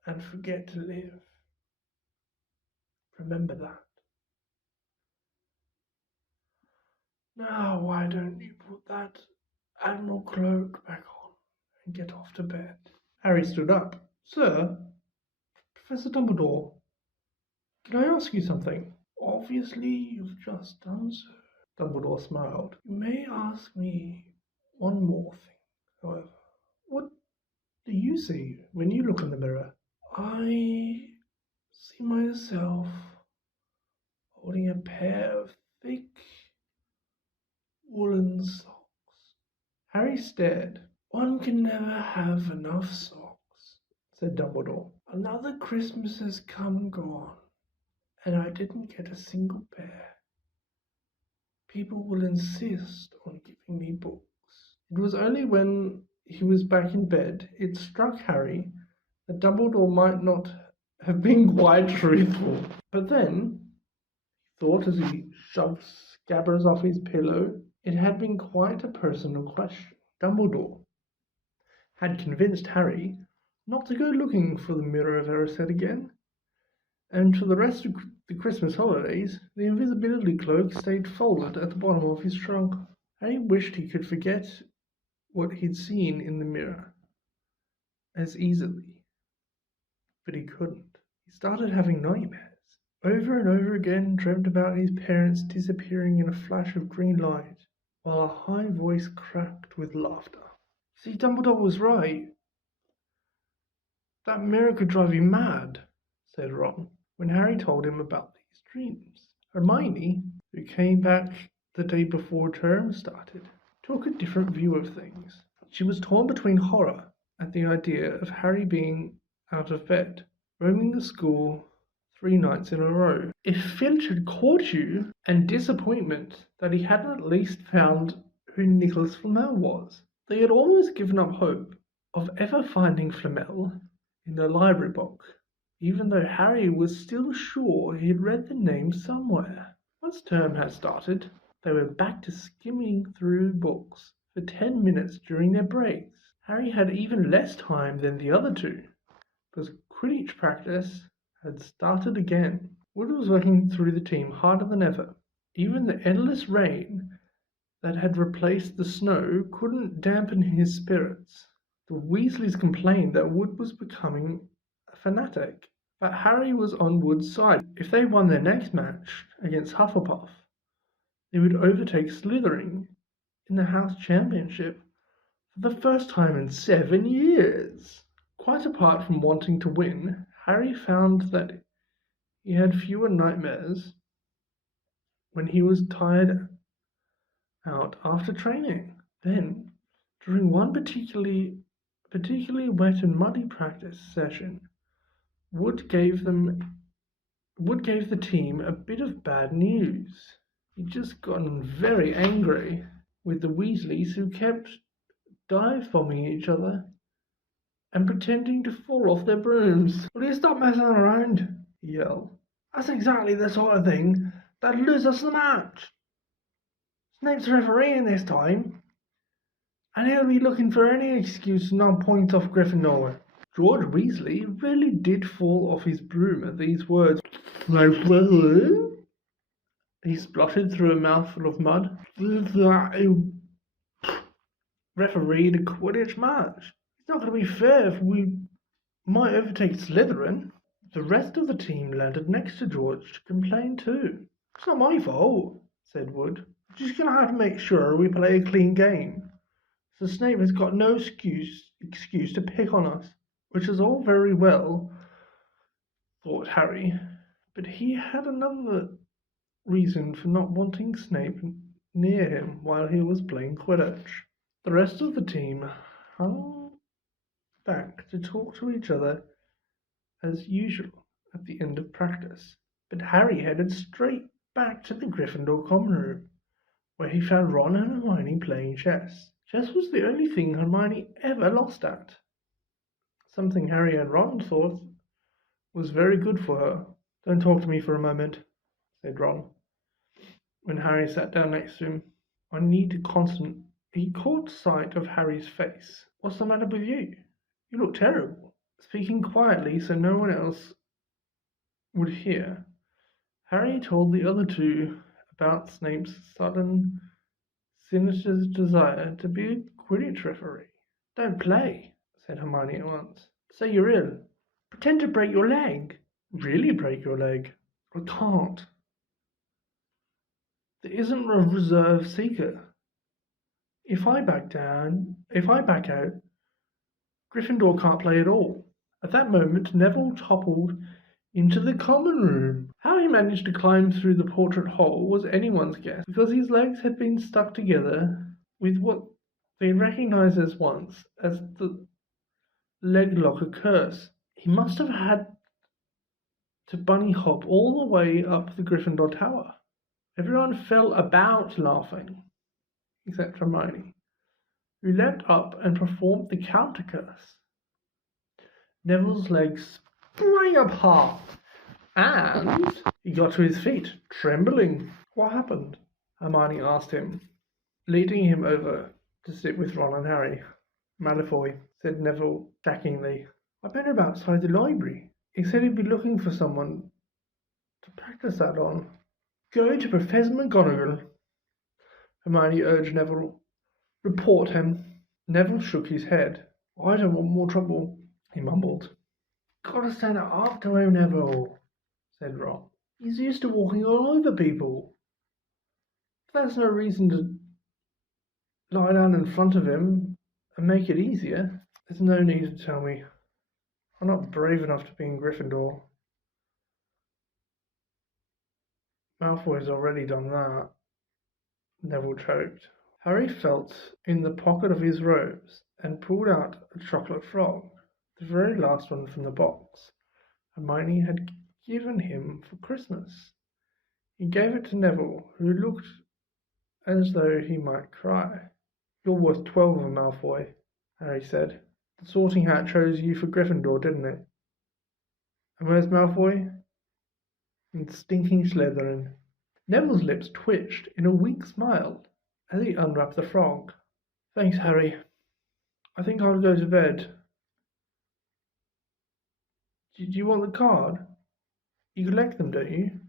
and forget to live. Remember that. Now, why don't you put that Admiral cloak back on and get off to bed? Harry stood up. Sir, Professor Dumbledore, can I ask you something? Obviously, you've just done so. Dumbledore smiled. You may ask me one more thing, however. What do you see when you look in the mirror? I see myself holding a pair of thick woolen socks. Harry stared. One can never have enough socks, said Dumbledore. Another Christmas has come and gone, and I didn't get a single pair. People will insist on giving me books. It was only when he was back in bed it struck Harry that Dumbledore might not have been quite truthful. But then, he thought as he shoved Scabbers off his pillow, it had been quite a personal question. Dumbledore had convinced Harry not to go looking for the Mirror of Erised again, and for the rest of the Christmas holidays, the invisibility cloak stayed folded at the bottom of his trunk. Harry wished he could forget what he'd seen in the mirror as easily, but he couldn't. He started having nightmares. Over and over again dreamed about his parents disappearing in a flash of green light, while a high voice cracked with laughter. See, Dumbledore was right. That mirror could drive you mad, said Ron, when Harry told him about these dreams. Hermione, who came back the day before term started, took a different view of things. She was torn between horror at the idea of Harry being out of bed, roaming the school 3 nights in a row. If Filch had caught you, and disappointment that he hadn't at least found who Nicholas Flamel was. They had almost given up hope of ever finding Flamel in the library book, even though Harry was still sure he had read the name somewhere. Once term had started, they were back to skimming through books for 10 minutes during their breaks. Harry had even less time than the other two, because Quidditch practice had started again. Wood was working through the team harder than ever. Even the endless rain that had replaced the snow couldn't dampen his spirits. The Weasleys complained that Wood was becoming a fanatic, but Harry was on Wood's side. If they won their next match against Hufflepuff, they would overtake Slytherin in the House Championship for the first time in 7 years. Quite apart from wanting to win, Harry found that he had fewer nightmares when he was tired out after training. Then, during one particularly wet and muddy practice session, Wood gave the team a bit of bad news. He'd just gotten very angry with the Weasleys, who kept dive-bombing each other and pretending to fall off their brooms. Will you stop messing around? He yelled. That's exactly the sort of thing that'd lose us the match. Snape's refereeing this time, and he'll be looking for any excuse to knock points off Gryffindor. George Weasley really did fall off his broom at these words. He spluttered through a mouthful of mud. referee the Quidditch match. It's not going to be fair if we might overtake Slytherin. The rest of the team landed next to George to complain too. It's not my fault, said Wood. We're just going to have to make sure we play a clean game. So Snape has got no excuse to pick on us, which is all very well, thought Harry, but he had another reason for not wanting Snape near him while he was playing Quidditch. The rest of the team hung back to talk to each other as usual at the end of practice, but Harry headed straight back to the Gryffindor common room, where he found Ron and Hermione playing chess. Chess was the only thing Hermione ever lost at, something Harry and Ron thought was very good for her. Don't talk to me for a moment, said Ron, when Harry sat down next to him. I need to concentrate. He caught sight of Harry's face. What's the matter with you? You look terrible. Speaking quietly so no one else would hear, Harry told the other two about Snape's sudden, sinister desire to be a Quidditch referee. Don't play, said Hermione at once. Say you're ill. Pretend to break your leg. Really break your leg. I can't. There isn't a reserve seeker. If I back out, Gryffindor can't play at all. At that moment, Neville toppled into the common room. How he managed to climb through the portrait hole was anyone's guess, because his legs had been stuck together with what they recognized as once as the leg locker curse. He must have had to bunny hop all the way up the Gryffindor tower. Everyone fell about laughing, except Hermione, who leapt up and performed the counter curse. Neville's legs sprang apart, and he got to his feet, trembling. What happened? Hermione asked him, leading him over to sit with Ron and Harry. Malfoy, said Neville shockingly. I met him outside the library. He said he'd be looking for someone to practice that on. Go to Professor McGonagall, Hermione urged Neville. Report him. Neville shook his head. I don't want more trouble, he mumbled. Gotta stand up to him, Neville, said Ron. He's used to walking all over people. That's no reason to lie down in front of him and make it easier. There's no need to tell me. I'm not brave enough to be in Gryffindor. Malfoy's already done that. Neville choked. Harry felt in the pocket of his robes and pulled out a chocolate frog, the very last one from the box Hermione had given him for Christmas. He gave it to Neville, who looked as though he might cry. You're worth 12 of them, Malfoy, Harry said. The Sorting Hat chose you for Gryffindor, didn't it? And where's Malfoy? In stinking Slytherin. Neville's lips twitched in a weak smile as he unwrapped the frog. Thanks, Harry. I think I'll go to bed. Do you want the card? You collect them, don't you?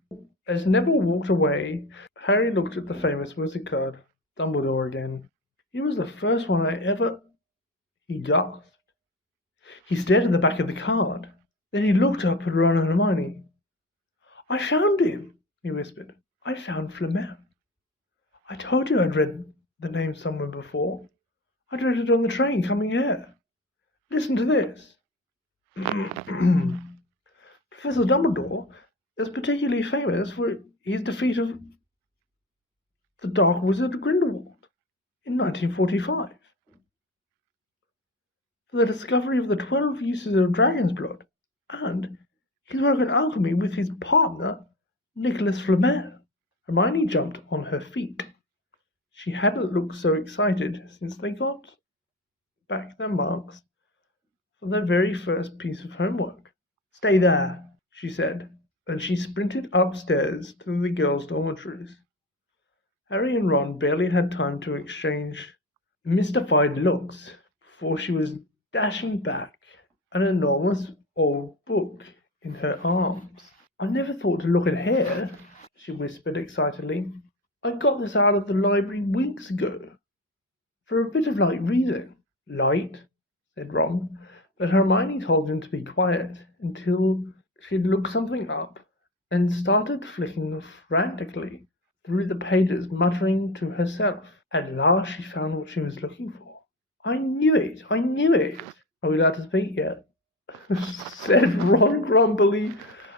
As Neville walked away, Harry looked at the famous wizard card. Dumbledore again. He was the first one I ever... He gasped. He stared at the back of the card. Then he looked up at Ron and Hermione. I found him, he whispered. I found Flamel. I told you I'd read the name somewhere before. I'd read it on the train coming here. Listen to this. Professor Dumbledore is particularly famous for his defeat of the Dark Wizard Grindelwald in 1945. For the discovery of the 12 uses of dragon's blood, and his work in alchemy with his partner, Nicholas Flamel. Hermione jumped on her feet. She hadn't looked so excited since they got back their marks for their very first piece of homework. Stay there, she said, and she sprinted upstairs to the girls' dormitories. Harry and Ron barely had time to exchange mystified looks before she was dashing back, an enormous old book in her arms. I never thought to look at here, she whispered excitedly. I got this out of the library weeks ago. for a bit of light reading. Light, said Ron, but Hermione told him to be quiet until she'd looked something up and started flicking frantically through the pages, muttering to herself. At last she found what she was looking for. I knew it! I knew it! Are we allowed to speak yet? Said Ron grumpily.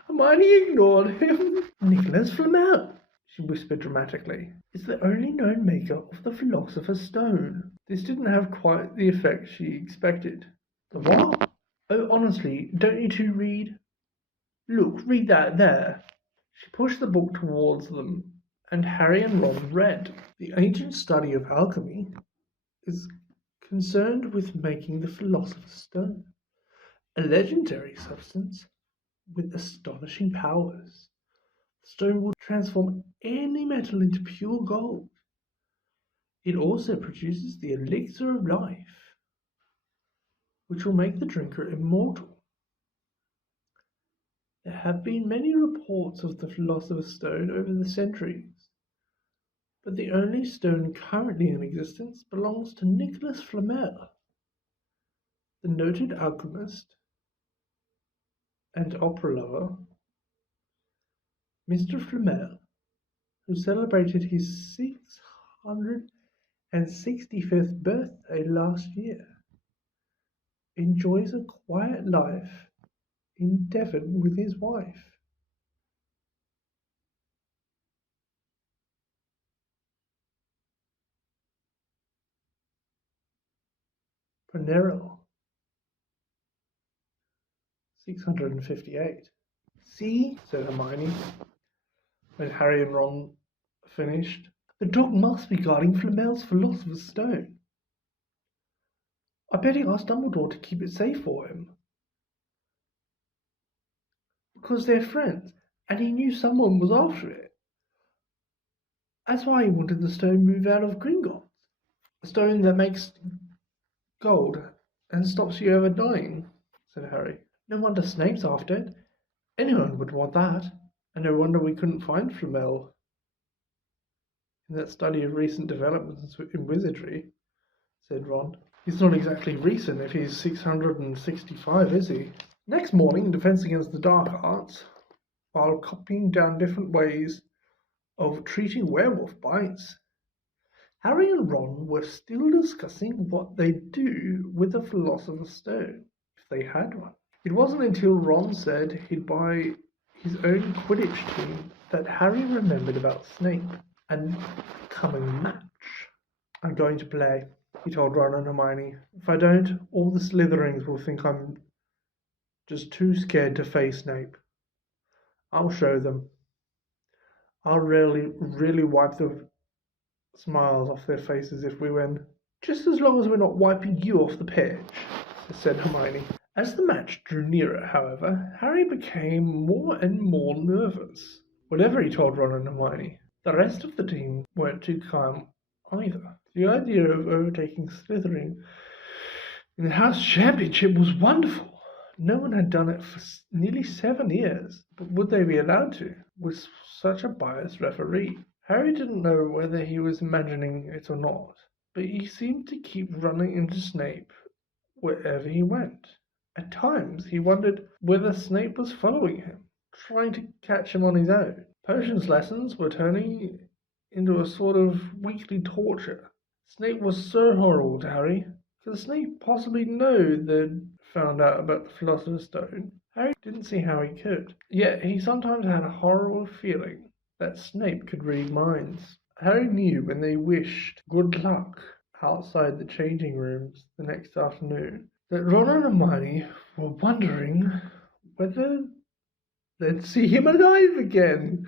Hermione ignored him. Nicholas Flamel, she whispered dramatically, is the only known maker of the Philosopher's Stone. This didn't have quite the effect she expected. The what? Oh, honestly, don't you two read? Look, read that there. She pushed the book towards them, and Harry and Ron read. The ancient study of alchemy is concerned with making the Philosopher's Stone, a legendary substance with astonishing powers. The stone will transform any metal into pure gold. It also produces the elixir of life, which will make the drinker immortal. There have been many reports of the Philosopher's Stone over the centuries, but the only stone currently in existence belongs to Nicholas Flamel, the noted alchemist and opera lover. Mr. Flamel, who celebrated his 665th birthday last year, enjoys a quiet life in Devon with his wife. Panero, 658. See, said Hermione, when Harry and Ron finished, the dog must be guarding Flamel's Philosopher's Stone. I bet he asked Dumbledore to keep it safe for him. Because they're friends, and he knew someone was after it. That's why he wanted the stone moved out of Gringotts. A stone that makes gold and stops you ever dying, said Harry. No wonder Snape's after it. Anyone would want that. And no wonder we couldn't find Flamel in that study of recent developments in wizardry, said Ron. He's not exactly recent if he's 665, is he? Next morning, in Defense Against the Dark Arts, while copying down different ways of treating werewolf bites, Harry and Ron were still discussing what they'd do with the Philosopher's Stone, if they had one. It wasn't until Ron said he'd buy his own Quidditch team that Harry remembered about Snape and coming match. I'm going to play, he told Ron and Hermione. If I don't, all the Slytherins will think I'm just too scared to face Snape. I'll show them. I'll really wipe the smiles off their faces if we win. Just as long as we're not wiping you off the pitch, said Hermione. As the match drew nearer, however, Harry became more and more nervous. Whatever he told Ron and Hermione, the rest of the team weren't too calm either. The idea of overtaking Slytherin in the House Championship was wonderful. No one had done it for nearly 7 years, but would they be allowed to, with such a biased referee? Harry didn't know whether he was imagining it or not, but he seemed to keep running into Snape wherever he went. At times he wondered whether Snape was following him, trying to catch him on his own. Potions lessons were turning into a sort of weekly torture. Snape was so horrible to Harry. Could Snape possibly know they'd found out about the Philosopher's Stone? Harry didn't see how he could. Yet he sometimes had a horrible feeling that Snape could read minds. Harry knew when they wished good luck outside the changing rooms the next afternoon that Ron and Hermione were wondering whether they'd see him alive again.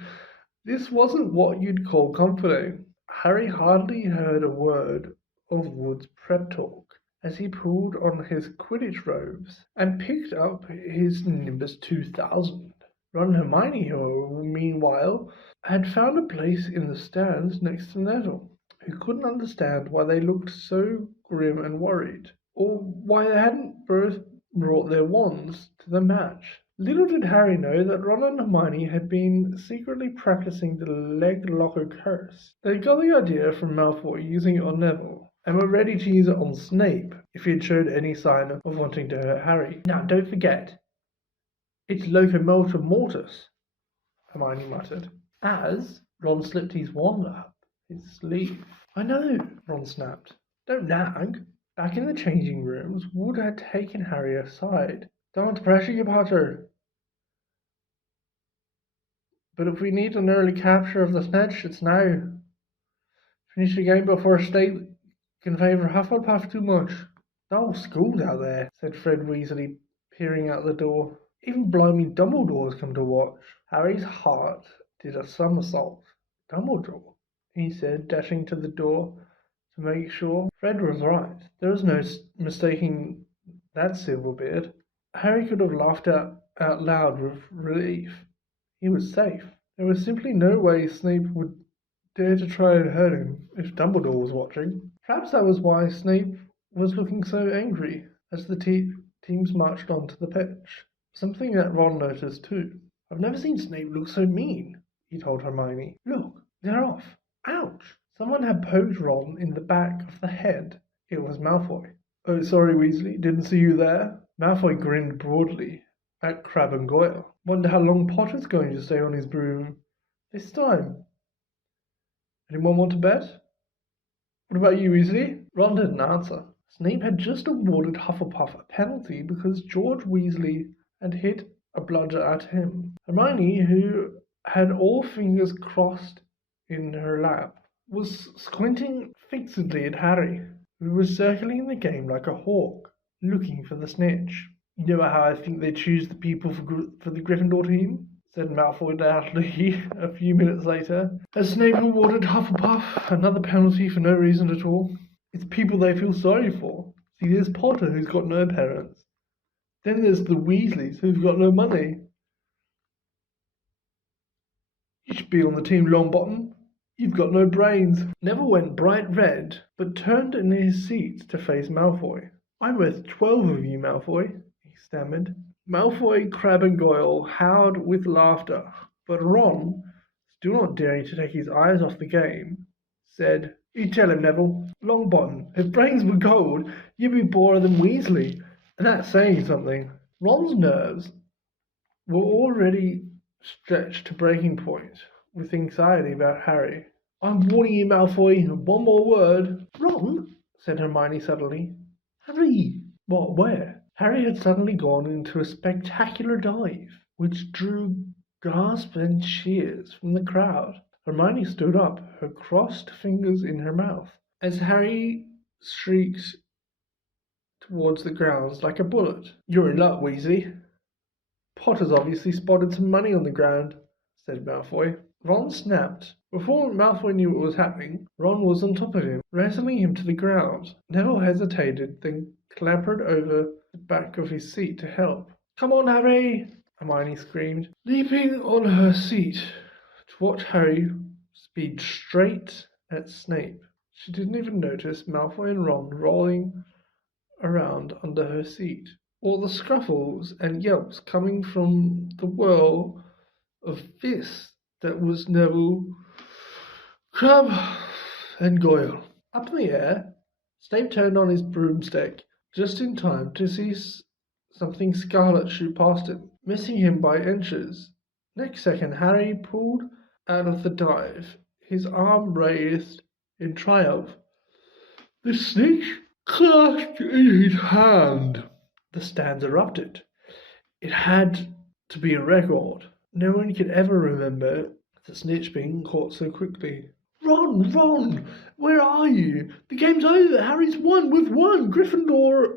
This wasn't what you'd call comforting. Harry hardly heard a word of Wood's prep talk as he pulled on his Quidditch robes and picked up his Nimbus 2000. Ron and Hermione, however, meanwhile, had found a place in the stands next to Neville, who couldn't understand why they looked so grim and worried, or why they hadn't both brought their wands to the match. Little did Harry know that Ron and Hermione had been secretly practicing the leg locker curse. They got the idea from Malfoy using it on Neville, and were ready to use it on Snape if he had showed any sign of wanting to hurt Harry. Now, don't forget, it's locomotor mortis, Hermione muttered, as Ron slipped his wand up his sleeve. I know, Ron snapped. Don't nag. Back in the changing rooms, Wood had taken Harry aside. Don't pressure you, Potter. But if we need an early capture of the snitch, it's now. Finish the game before Snape can favour Hufflepuff too much. The whole school's out there, said Fred Weasley, peering out the door. Even blimey Dumbledore's come to watch. Harry's heart did a somersault. Dumbledore, he said, dashing to the door to make sure. Fred was right. There was no mistaking that Silverbeard. Harry could have laughed out loud with relief. He was safe. There was simply no way Snape would dare to try and hurt him if Dumbledore was watching. Perhaps that was why Snape was looking so angry as the teams marched onto the pitch. Something that Ron noticed too. I've never seen Snape look so mean, he told Hermione. Look, they're off. Ouch! Someone had poked Ron in the back of the head. It was Malfoy. Oh, sorry, Weasley, didn't see you there. Malfoy grinned broadly at Crabbe and Goyle. Wonder how long Potter's going to stay on his broom this time. Anyone want to bet? What about you, Weasley? Ron didn't answer. Snape had just awarded Hufflepuff a penalty because George Weasley had hit a bludger at him. Hermione, who had all fingers crossed in her lap, was squinting fixedly at Harry, who was circling the game like a hawk, looking for the snitch. You know how I think they choose the people for the Gryffindor team? Said Malfoy doubtfully a few minutes later, as Snape awarded Hufflepuff another penalty for no reason at all. It's people they feel sorry for. See, there's Potter, who's got no parents. Then there's the Weasleys, who've got no money. You should be on the team, Longbottom. You've got no brains. Neville went bright red, but turned in his seat to face Malfoy. I'm worth 12 of you, Malfoy, he stammered. Malfoy, Crabbe and Goyle howled with laughter, but Ron, still not daring to take his eyes off the game, said, You tell him, Neville. Longbottom, if brains were gold, you'd be poorer than Weasley, and that's saying something. Ron's nerves were already stretched to breaking point with anxiety about Harry. I'm warning you, Malfoy, one more word. Ron, said Hermione suddenly. Harry! What, where? Harry had suddenly gone into a spectacular dive, which drew gasps and cheers from the crowd. Hermione stood up, her crossed fingers in her mouth, as Harry shrieked towards the ground like a bullet. You're in luck, Weasley. Potter's obviously spotted some money on the ground, said Malfoy. Ron snapped. Before Malfoy knew what was happening, Ron was on top of him, wrestling him to the ground. Neville hesitated, then clambered over the back of his seat to help. Come on, Harry! Hermione screamed, leaping on her seat to watch Harry speed straight at Snape. She didn't even notice Malfoy and Ron rolling around under her seat, or the scuffles and yelps coming from the whirl of fists that was Neville, Crabbe, and Goyle. Up in the air, Snape turned on his broomstick just in time to see something scarlet shoot past him, missing him by inches. Next second, Harry pulled out of the dive, his arm raised in triumph. The snitch clasped in his hand. The stands erupted. It had to be a record. No one could ever remember the snitch being caught so quickly. Ron, where are you? The game's over. Harry's won. We've won. Gryffindor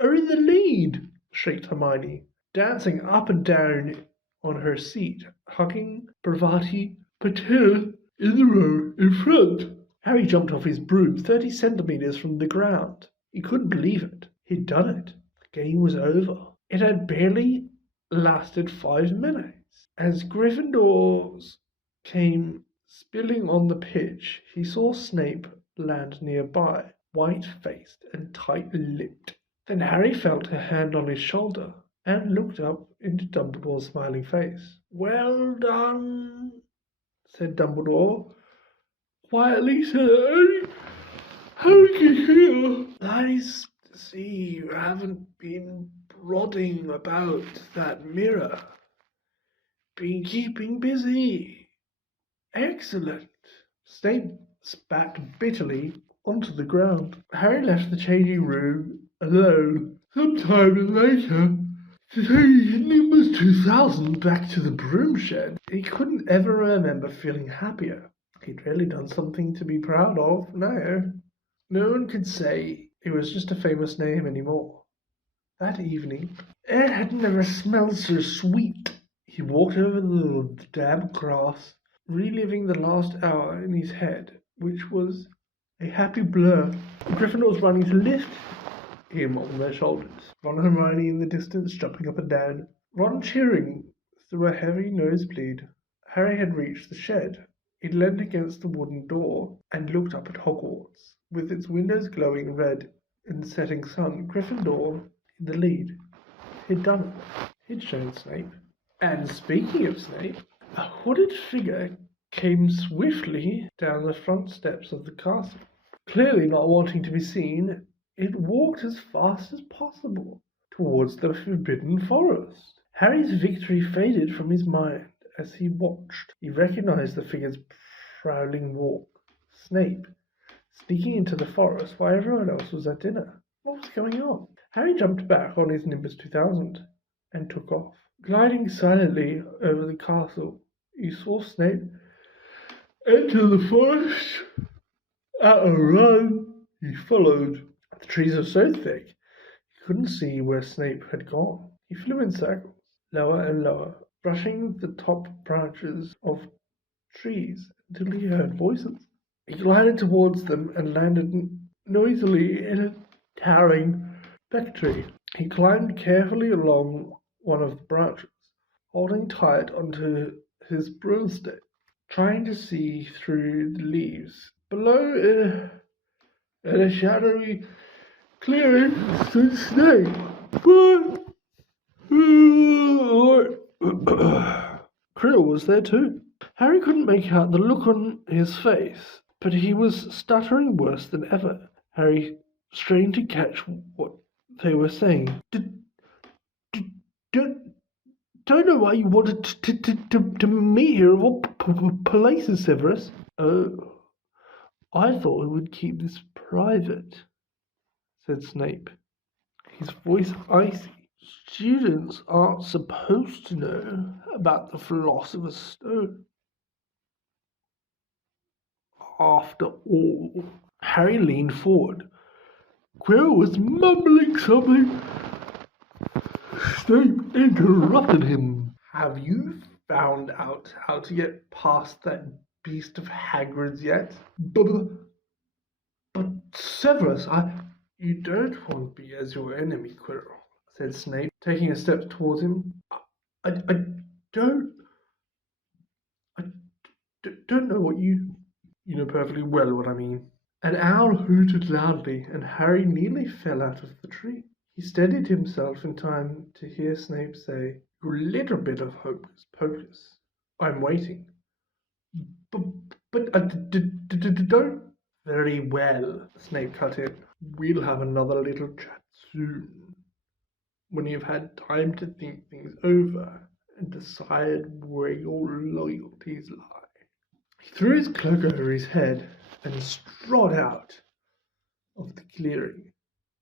are in the lead, shrieked Hermione, dancing up and down on her seat, hugging Parvati Patil in the row in front. Harry jumped off his broom 30 centimeters from the ground. He couldn't believe it. He'd done it. The game was over. It had barely lasted 5 minutes. As Gryffindors came spilling on the pitch, he saw Snape land nearby, white-faced and tight-lipped. Then Harry felt a hand on his shoulder and looked up into Dumbledore's smiling face. Well done, said Dumbledore. Quietly, sir. Looky here. Nice to see you haven't been prodding about that mirror. Been keeping busy. Excellent. Snape spat bitterly onto the ground. Harry left the changing room alone. Sometime later, to take Nimbus 2000 back to the broom shed. He couldn't ever remember feeling happier. He'd really done something to be proud of now. No one could say he was just a famous name anymore. That evening, air had never smelled so sweet. He walked over the damp grass, reliving the last hour in his head, which was a happy blur. The Gryffindors running to lift him on their shoulders. Ron and Hermione in the distance, jumping up and down. Ron cheering through a heavy nosebleed. Harry had reached the shed. He leaned against the wooden door and looked up at Hogwarts, with its windows glowing red in the setting sun. Gryffindor in the lead. He'd done it. He'd shown Snape. And speaking of Snape, a hooded figure came swiftly down the front steps of the castle. Clearly not wanting to be seen, it walked as fast as possible towards the Forbidden Forest. Harry's victory faded from his mind as he watched. He recognized the figure's prowling walk. Snape, sneaking into the forest while everyone else was at dinner. What was going on? Harry jumped back on his Nimbus 2000 and took off. Gliding silently over the castle, he saw Snape enter the forest. At a run, he followed. The trees were so thick, he couldn't see where Snape had gone. He flew in circles, lower and lower, brushing the top branches of trees until he heard voices. He glided towards them and landed noisily in a towering factory. He climbed carefully along one of the branches, holding tight onto his broomstick, trying to see through the leaves. Below, in a shadowy clearing, stood Snape. But Krill was there too. Harry couldn't make out the look on his face, but he was stuttering worse than ever. Harry strained to catch what they were saying. Don't know why you wanted to meet here of all places, Severus. Oh, I thought we would keep this private, said Snape, his voice icy. Students aren't supposed to know about the Philosopher's Stone. After all, Harry leaned forward. Quirrell was mumbling something. Snape interrupted him. Have you found out how to get past that beast of Hagrid's yet? But Severus, You don't want me as your enemy, Quirrell, said Snape, taking a step towards him. I don't... I don't know what you... You know perfectly well what I mean. An owl hooted loudly, and Harry nearly fell out of the tree. He steadied himself in time to hear Snape say, "You little bit of hocus pocus. I'm waiting." But don't... Very well, Snape cut in. We'll have another little chat soon, when you've had time to think things over and decide where your loyalties lie. He threw his cloak over his head and strode out of the clearing.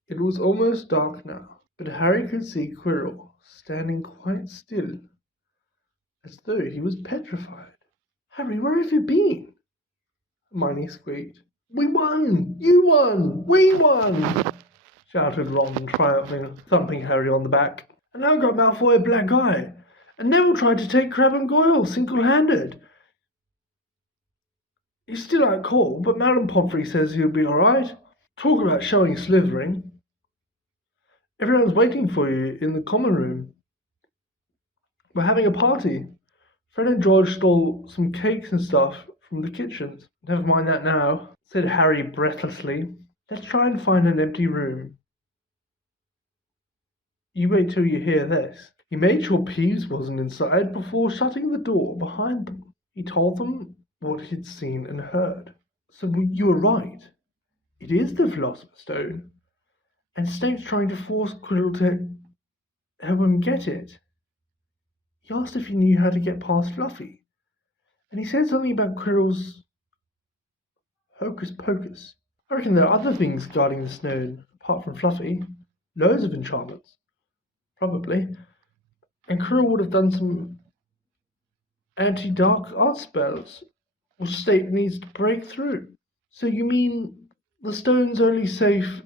It was almost dark now, but Harry could see Quirrell standing quite still, as though he was petrified. "Harry, where have you been?" Hermione squeaked. "We won! You won! We won!" shouted Ron, triumphing, thumping Harry on the back. "And now got Malfoy a black eye, and Neville tried to take Crabbe and Goyle single-handed. He's still out cold, but Madame Pomfrey says he'll be all right. Talk about showing slithering. Everyone's waiting for you in the common room. We're having a party. Fred and George stole some cakes and stuff from the kitchens." "Never mind that now," said Harry breathlessly. "Let's try and find an empty room. You wait till you hear this." He made sure Peeves wasn't inside before shutting the door behind them. He told them what he'd seen and heard. "So you were right. It is the Philosopher's Stone, and Snape's trying to force Quirrell to help him get it. He asked if he knew how to get past Fluffy, and he said something about Quirrell's hocus pocus. I reckon there are other things guarding the stone, apart from Fluffy. Loads of enchantments, probably. And Quirrell would have done some anti-dark art spells, which Snape needs to break through. So you mean the stone's only safe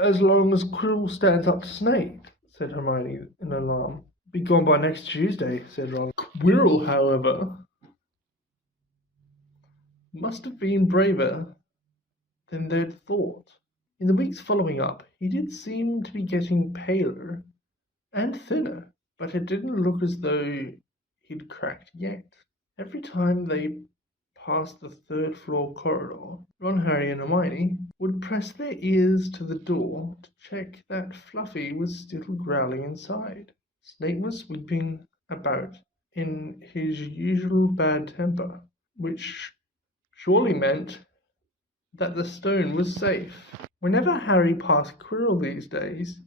as long as Quirrell stands up to Snape? Said Hermione in alarm. Be gone by next Tuesday, said Ron. Quirrell, however, must have been braver than they'd thought. In the weeks following up, he did seem to be getting paler and thinner, but it didn't look as though he'd cracked yet. Every time they passed the third floor corridor, Ron, Harry, and Hermione would press their ears to the door to check that Fluffy was still growling inside. Snape was sweeping about in his usual bad temper, which surely meant that the stone was safe. Whenever Harry passed Quirrell these days,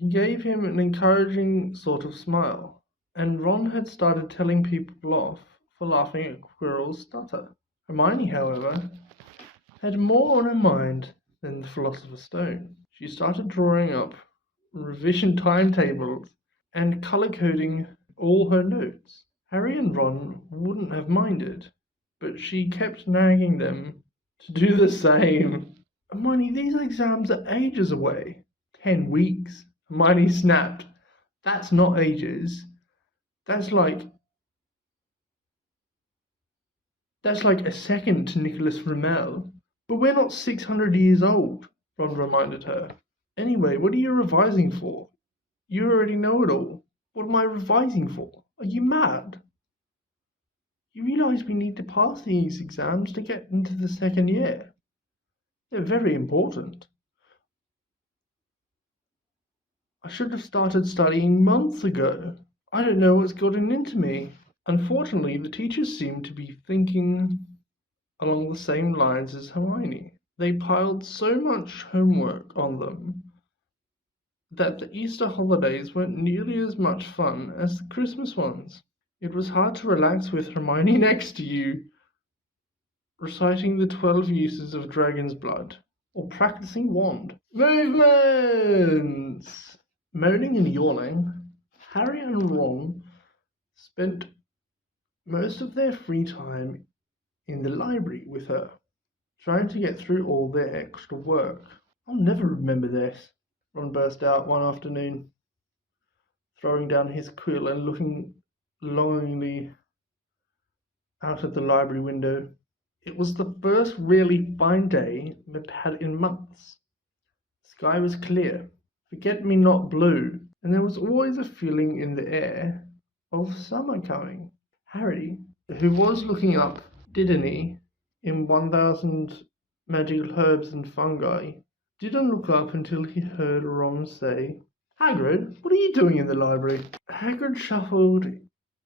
he gave him an encouraging sort of smile, and Ron had started telling people off for laughing at Quirrell's stutter. Hermione, however, had more on her mind than the Philosopher's Stone. She started drawing up revision timetables and colour-coding all her notes. Harry and Ron wouldn't have minded, but she kept nagging them to do the same. Hermione, these exams are ages away. 10 weeks. Hermione snapped. That's not ages. That's like a second to Nicholas Flamel. But we're not 600 years old, Ron reminded her. Anyway, what are you revising for? You already know it all. What am I revising for? Are you mad? You realise we need to pass these exams to get into the second year. They're very important. I should have started studying months ago. I don't know what's gotten into me. Unfortunately, the teachers seem to be thinking along the same lines as Hermione. They piled so much homework on them that the Easter holidays weren't nearly as much fun as the Christmas ones. It was hard to relax with Hermione next to you, reciting the 12 uses of dragon's blood, or practicing wand. Movements! Moaning and yawning, Harry and Ron spent most of their free time in the library with her, trying to get through all their extra work. I'll never remember this, Ron burst out one afternoon, throwing down his quill and looking longingly out of the library window. It was the first really fine day we'd had in months. The sky was clear, forget-me-not blue, and there was always a feeling in the air of summer coming. Harry, who was looking up Diddony in 1000 Magical Herbs and Fungi, didn't look up until he heard Ron say, Hagrid, what are you doing in the library? Hagrid shuffled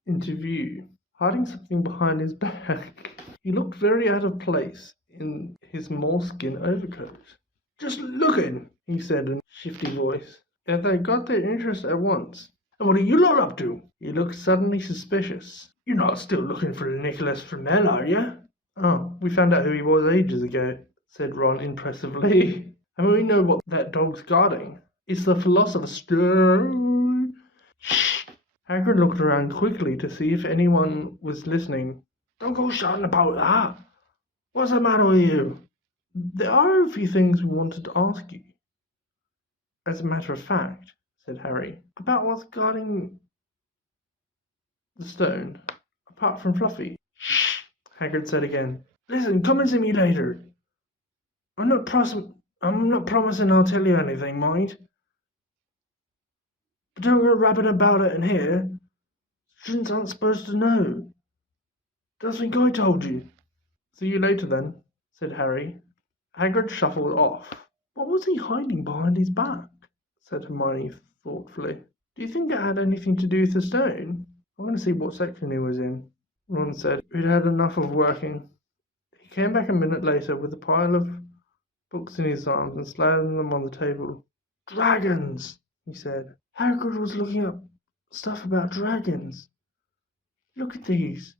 into view, hiding something behind his back. He looked very out of place in his moleskin overcoat. Just looking, he said in a shifty voice. And they got their interest at once. And what are you lot up to? He looked suddenly suspicious. You're not still looking for Nicholas Flamel, are you? Oh, we found out who he was ages ago, said Ron impressively. And we know what that dog's guarding. It's the Philosopher's Stone. Shh! Hagrid looked around quickly to see if anyone was listening. Don't go shouting about that. What's the matter with you? There are a few things we wanted to ask you. As a matter of fact, said Harry, about what's guarding the stone, apart from Fluffy. Shh! Hagrid said again. Listen, come and see me later. I'm not promising I'll tell you anything, mind. But don't go rapping about it in here. Students aren't supposed to know. Don't think I told you. See you later then, said Harry. Hagrid shuffled off. What was he hiding behind his back? Said Hermione thoughtfully. Do you think it had anything to do with the stone? I want to see what section he was in. Ron said. He'd had enough of working. He came back a minute later with a pile of books in his arms and slammed them on the table. "Dragons!" he said. "Hagrid was looking up stuff about dragons. Look at these.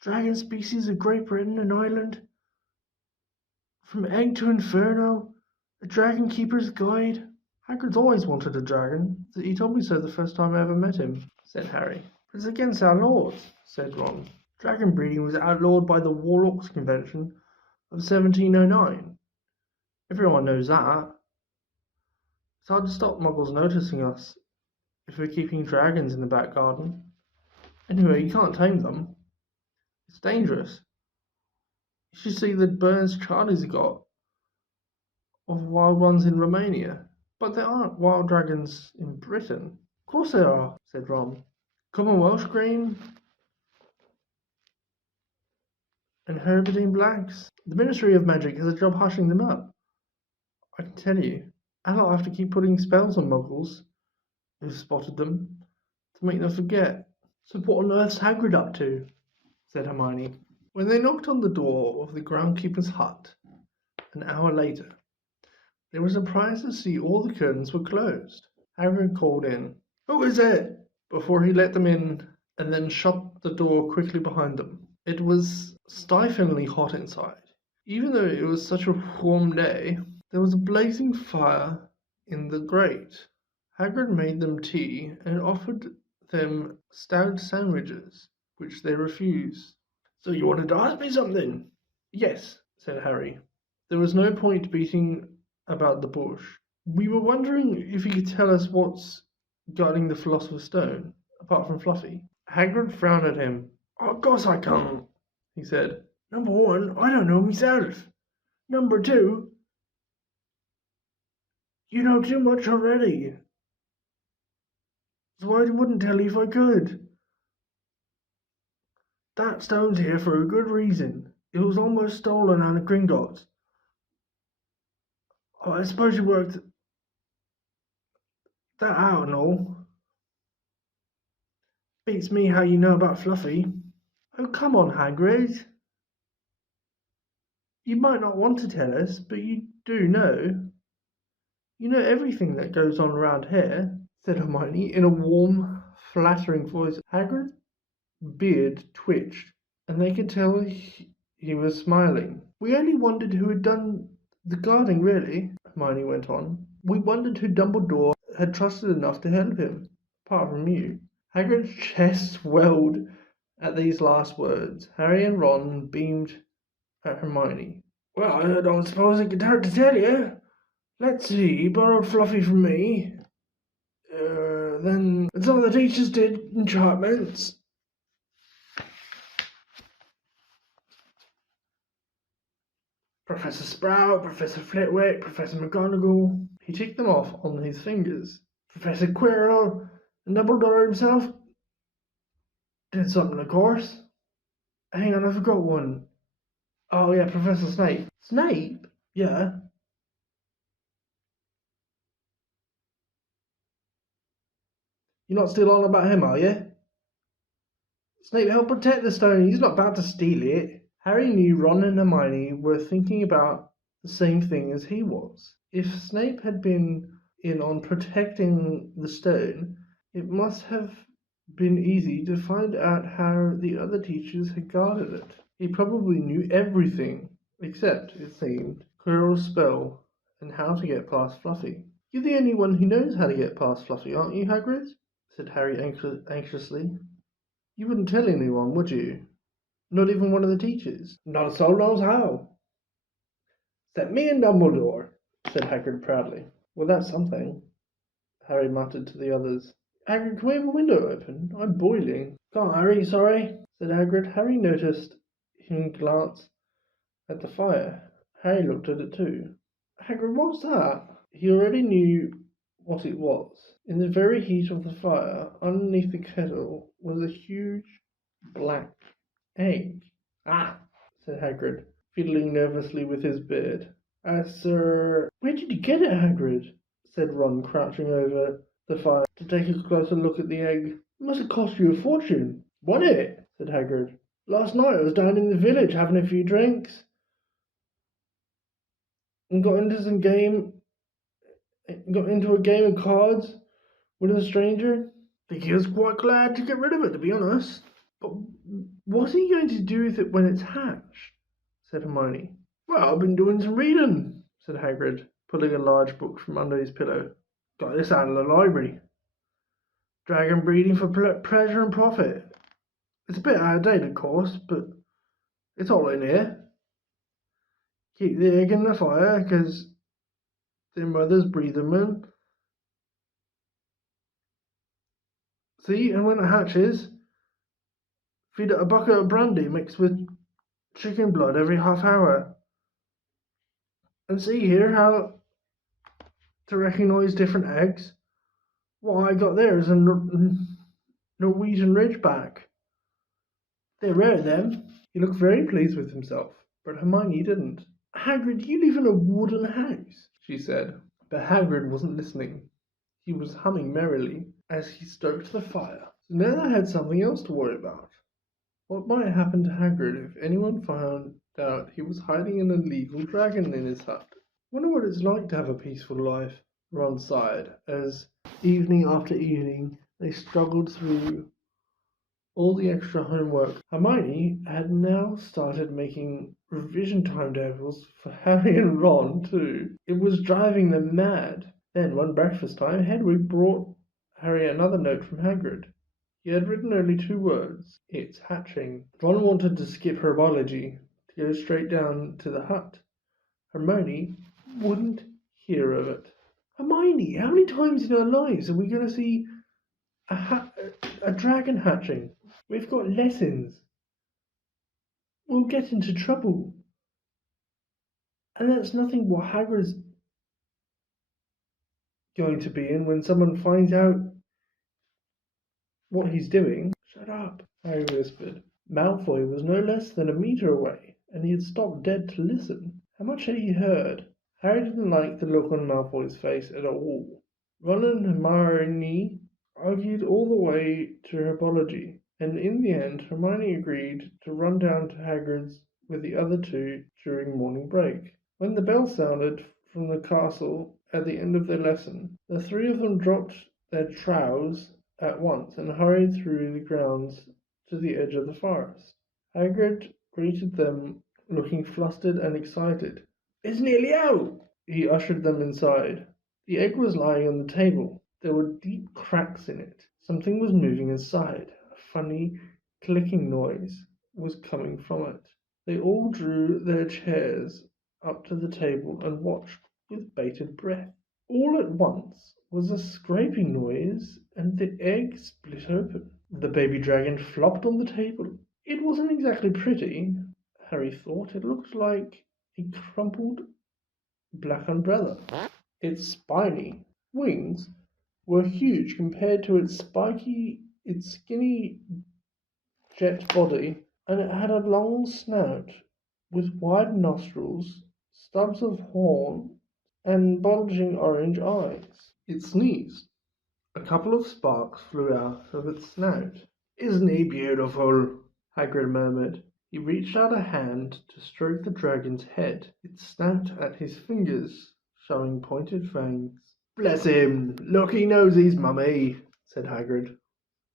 Dragon species of Great Britain and Ireland. From Egg to Inferno. A Dragon Keeper's Guide." "Hagrid's always wanted a dragon. He told me so the first time I ever met him," said Harry. "But it's against our laws," said Ron. "Dragon breeding was outlawed by the Warlocks Convention of 1709. Everyone knows that. It's hard to stop Muggles noticing us if we're keeping dragons in the back garden. Anyway, you can't tame them. It's dangerous. You should see the burns Charlie's got of wild ones in Romania. But there aren't wild dragons in Britain." "Of course there are," said Ron. "Commonwealth Green and Herbadine Blacks. The Ministry of Magic has a job hushing them up. I can tell you. And I'll have to keep putting spells on Muggles who've spotted them to make them forget." "So what on earth's Hagrid up to?" said Hermione. When they knocked on the door of the groundkeeper's hut an hour later, they were surprised to see all the curtains were closed. Hagrid called in, "Who is it?" before he let them in and then shut the door quickly behind them. It was stiflingly hot inside. Even though it was such a warm day, there was a blazing fire in the grate. Hagrid made them tea and offered them stout sandwiches, which they refused. "So you wanted to ask me something?" "Yes," said Harry. There was no point beating about the bush. "We were wondering if you could tell us what's guarding the Philosopher's Stone, apart from Fluffy." Hagrid frowned at him. "Of course I can't," he said. "Number one, I don't know myself. Number two, you know too much already. So I wouldn't tell you if I could. That stone's here for a good reason. It was almost stolen out of Gringotts. Oh, I suppose you worked that out and all. Beats me how you know about Fluffy." "Oh, come on, Hagrid. You might not want to tell us, but you do know. You know everything that goes on around here," said Hermione in a warm, flattering voice. Hagrid's beard twitched, and they could tell he was smiling. "We only wondered who had done the guarding, really," Hermione went on. "We wondered who Dumbledore had trusted enough to help him, apart from you." Hagrid's chest swelled at these last words. Harry and Ron beamed at Hermione. "Well, I don't suppose it could hurt to tell you. Let's see, he borrowed Fluffy from me. Then some of the teachers did enchantments. Professor Sprout, Professor Flitwick, Professor McGonagall." He ticked them off on his fingers. "Professor Quirrell and Dumbledore himself did something, of course. Hang on, I forgot one. Oh yeah, Professor Snape." "Snape?" "Yeah. You're not still on about him, are you? Snape helped protect the stone. He's not about to steal it." Harry knew Ron and Hermione were thinking about the same thing as he was. If Snape had been in on protecting the stone, it must have been easy to find out how the other teachers had guarded it. He probably knew everything, except, it seemed, Quirrell's spell and how to get past Fluffy. "You're the only one who knows how to get past Fluffy, aren't you, Hagrid?" said Harry anxiously. "You wouldn't tell anyone, would you? Not even one of the teachers?" "Not a soul knows how. Except me and Dumbledore," said Hagrid proudly. "Well, that's something," Harry muttered to the others. "Hagrid, can we have a window open? I'm boiling." "Can't, Harry, sorry," said Hagrid. Harry noticed him glance at the fire. Harry looked at it too. "Hagrid, what's that?" He already knew what it was. In the very heat of the fire, underneath the kettle, was a huge black egg. "Ah," said Hagrid, fiddling nervously with his beard. Sir, where did you get it, Hagrid?" said Ron, crouching over the fire to take a closer look at the egg. "It must have cost you a fortune." "Won it?" said Hagrid. "Last night I was down in the village having a few drinks. and got into a game of cards with a stranger. I think he was quite glad to get rid of it, to be honest. But what are you going to do with it when it's hatched? Said Hermione. Well, I've been doing some reading, said Hagrid, pulling a large book from under his pillow. Got this out of the library. Dragon breeding for pleasure and profit. It's a bit out of date, of course, but it's all in here. Keep the egg in the fire, because their mothers breed them in. See, and when it hatches, feed it a bucket of brandy mixed with chicken blood every half hour. And see here how to recognise different eggs. What I got there is a Norwegian Ridgeback. They're rare, them. He looked very pleased with himself, but Hermione didn't. Hagrid, you live in a wooden house, she said. But Hagrid wasn't listening. He was humming merrily as he stoked the fire. So now they had something else to worry about. What might happen to Hagrid if anyone found out he was hiding an illegal dragon in his hut? Wonder what it's like to have a peaceful life, Ron sighed, as evening after evening they struggled through all the extra homework. Hermione had now started making revision timetables for Harry and Ron too. It was driving them mad. Then one breakfast time, Hedwig brought Harry another note from Hagrid. He had written only 2 words. It's hatching. Ron wanted to skip herbology, to go straight down to the hut. Hermione wouldn't hear of it. Hermione, how many times in our lives are we going to see a dragon hatching? We've got lessons. We'll get into trouble. And that's nothing what Hagrid's going to be in when someone finds out what he's doing. Shut up, Harry whispered. Malfoy was no less than a meter away, and he had stopped dead to listen. How much had he heard? Harry didn't like the look on Malfoy's face at all. Ron and Hermione argued all the way to herbology, and in the end Hermione agreed to run down to Hagrid's with the other two during morning break. When the bell sounded from the castle at the end of their lesson, the 3 of them dropped their trowels at once and hurried through the grounds to the edge of the forest. Hagrid greeted them, looking flustered and excited. It's nearly out! He ushered them inside. The egg was lying on the table. There were deep cracks in it. Something was moving inside. A funny clicking noise was coming from it. They all drew their chairs up to the table and watched with bated breath. All at once was a scraping noise, and the egg split open. The baby dragon flopped on the table. It wasn't exactly pretty, Harry thought. It looked like a crumpled black umbrella. Its spiny wings were huge compared to its skinny jet body, and it had a long snout with wide nostrils, stubs of horn, and bulging orange eyes. It sneezed. A couple of sparks flew out of its snout. Isn't he beautiful? Hagrid murmured. He reached out a hand to stroke the dragon's head. It snapped at his fingers, showing pointed fangs. Bless him! Look, he knows his mummy, said Hagrid.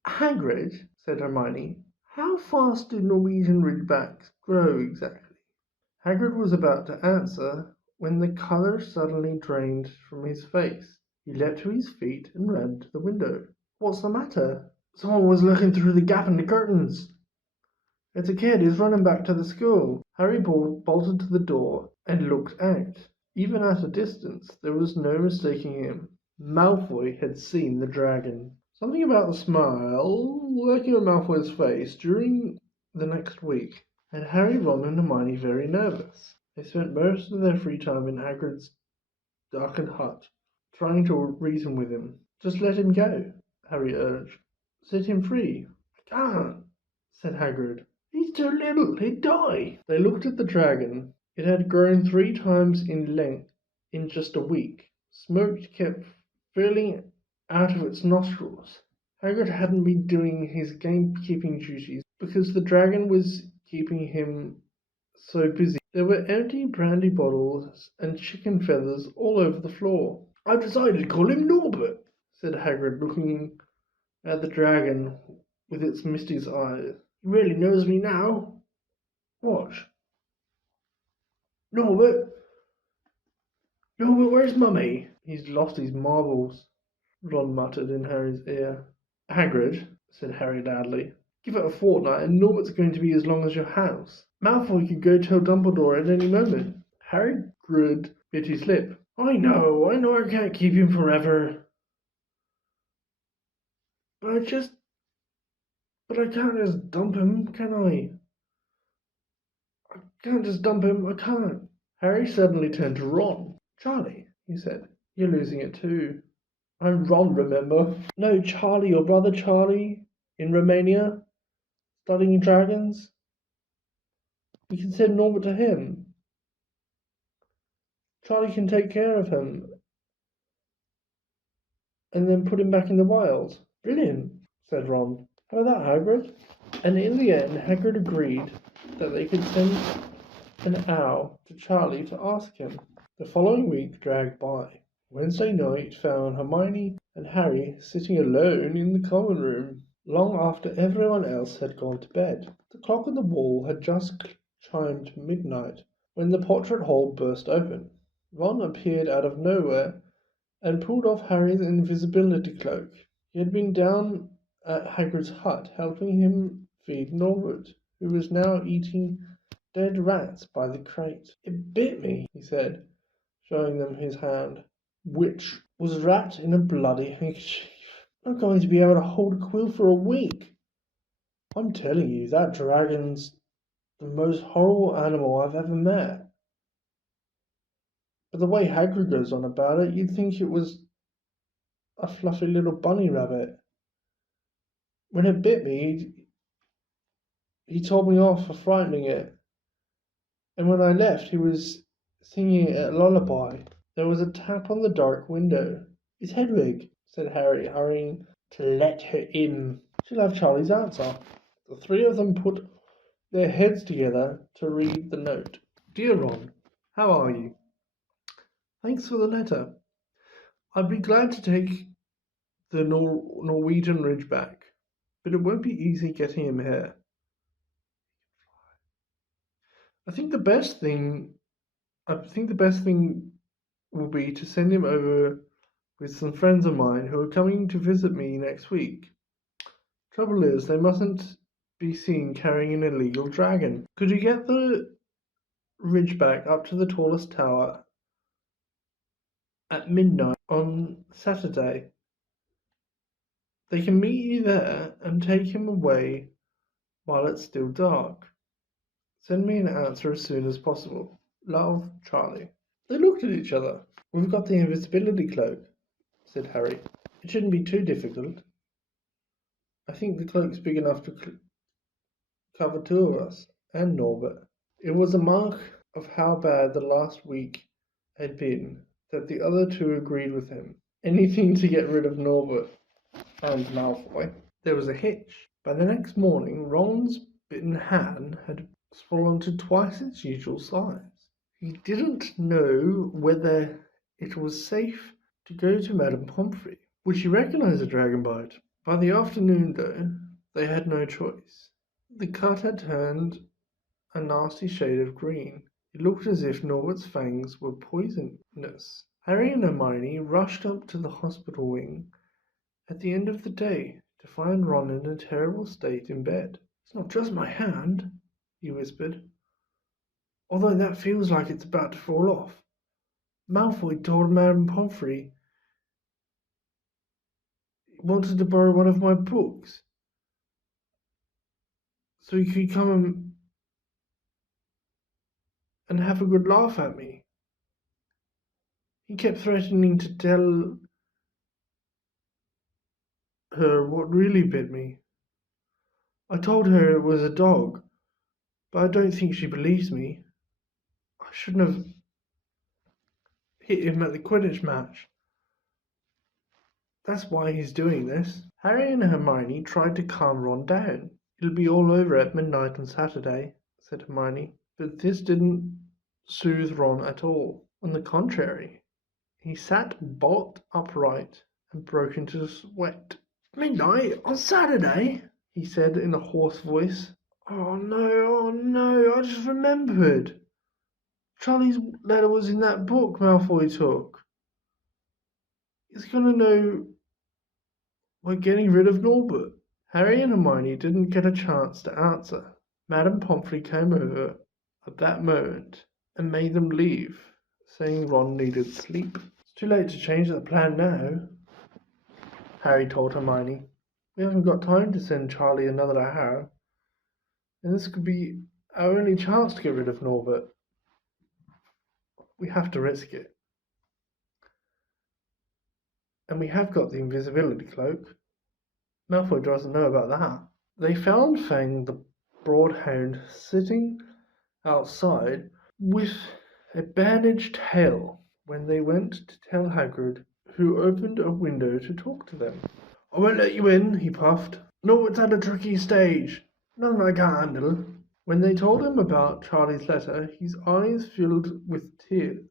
Hagrid, said Hermione, how fast do Norwegian Ridgebacks grow exactly? Hagrid was about to answer when the colour suddenly drained from his face. He leapt to his feet and ran to the window. What's the matter? Someone was looking through the gap in the curtains. It's a kid. He's running back to the school. Harry bolted to the door and looked out. Even at a distance, there was no mistaking him. Malfoy had seen the dragon. Something about the smile lurking on Malfoy's face during the next week had Harry, Ron, and Hermione very nervous. They spent most of their free time in Hagrid's darkened hut, trying to reason with him. Just let him go, Harry urged. Set him free. I can't, said Hagrid. He's too little. He'd die. They looked at the dragon. It had grown 3 times in length in just a week. Smoke kept filling out of its nostrils. Hagrid hadn't been doing his gamekeeping duties because the dragon was keeping him so busy There were empty brandy bottles and chicken feathers all over the floor. "I've decided to call him Norbert," said Hagrid, looking at the dragon with its misty eyes. "He really knows me now. Watch. Norbert, Norbert, where's Mummy?" "He's lost his marbles," Ron muttered in Harry's ear. "Hagrid," said Harry loudly, "give it a fortnight and Norbert's going to be as long as your house. Malfoy could go tell Dumbledore at any moment." Harry bit his lip. I know I can't keep him forever. But I just, but I can't just dump him, can I? I can't just dump him, I can't." Harry suddenly turned to Ron. "Charlie," he said, "you're losing it too." "I'm Ron, remember?" "No, Charlie, your brother Charlie, in Romania, studying dragons. You can send Norbert to him. Charlie can take care of him and then put him back in the wild." "Brilliant," said Ron. "How about that, Hagrid?" And in the end, Hagrid agreed that they could send an owl to Charlie to ask him. The following week dragged by. Wednesday night found Hermione and Harry sitting alone in the common room, long after everyone else had gone to bed. The clock on the wall had just chimed midnight when the portrait hole burst open. Ron appeared out of nowhere and pulled off Harry's invisibility cloak. He had been down at Hagrid's hut helping him feed Norbert, who was now eating dead rats by the crate. "It bit me," he said, showing them his hand, which was wrapped in a bloody handkerchief. "I'm not going to be able to hold a quill for a week. I'm telling you, that dragon's the most horrible animal I've ever met. But the way Hagrid goes on about it, you'd think it was a fluffy little bunny rabbit. When it bit me, he told me off for frightening it, and when I left, he was singing it a lullaby." There was a tap on the dark window. "It's Hedwig," said Harry, hurrying to let her in. "She'll have Charlie's answer." The three of them put their heads together to read the note. "Dear Ron, how are you? Thanks for the letter. I'd be glad to take the Norwegian Ridgeback, but it won't be easy getting him here. I think the best thing will be to send him over with some friends of mine who are coming to visit me next week. Trouble is, they mustn't be seen carrying an illegal dragon. Could you get the Ridgeback up to the tallest tower at midnight on Saturday? They can meet you there and take him away while it's still dark. Send me an answer as soon as possible. Love, Charlie." They looked at each other. "We've got the invisibility cloak," said Harry. "It shouldn't be too difficult. I think the cloak's big enough to cover two of us and Norbert." It was a mark of how bad the last week had been that the other two agreed with him. Anything to get rid of Norbert and Malfoy. There was a hitch. By the next morning, Ron's bitten hand had swollen to twice its usual size. He didn't know whether it was safe to go to Madame Pomfrey. Would she recognize a dragon bite? By the afternoon, though, they had no choice. The cut had turned a nasty shade of green. It looked as if Norbert's fangs were poisonous. Harry and Hermione rushed up to the hospital wing at the end of the day to find Ron in a terrible state in bed. "It's not just my hand," he whispered, "although that feels like it's about to fall off. Malfoy told Madame Pomfrey he wanted to borrow one of my books so he could come and have a good laugh at me. He kept threatening to tell her what really bit me. I told her it was a dog, but I don't think she believes me. I shouldn't have hit him at the Quidditch match. That's why he's doing this." Harry and Hermione tried to calm Ron down. "It'll be all over at midnight on Saturday," said Hermione. But this didn't soothe Ron at all. On the contrary, he sat bolt upright and broke into sweat. "Midnight on Saturday?" he said in a hoarse voice. Oh no, I just remembered. Charlie's letter was in that book Malfoy took. He's gonna know we're getting rid of Norbert. Harry and Hermione didn't get a chance to answer. Madame Pomfrey came over at that moment and made them leave, saying Ron needed sleep. It's too late to change the plan now, Harry told Hermione. We haven't got time to send Charlie another hour, and this could be our only chance to get rid of Norbert. We have to risk it. And we have got the invisibility cloak. Malfoy doesn't know about that. They found Fang the Broadhound sitting outside with a bandaged tail when they went to tell Hagrid, who opened a window to talk to them. I won't let you in, he puffed. No, it's at a tricky stage. Nothing I can't handle. When they told him about Charlie's letter, his eyes filled with tears,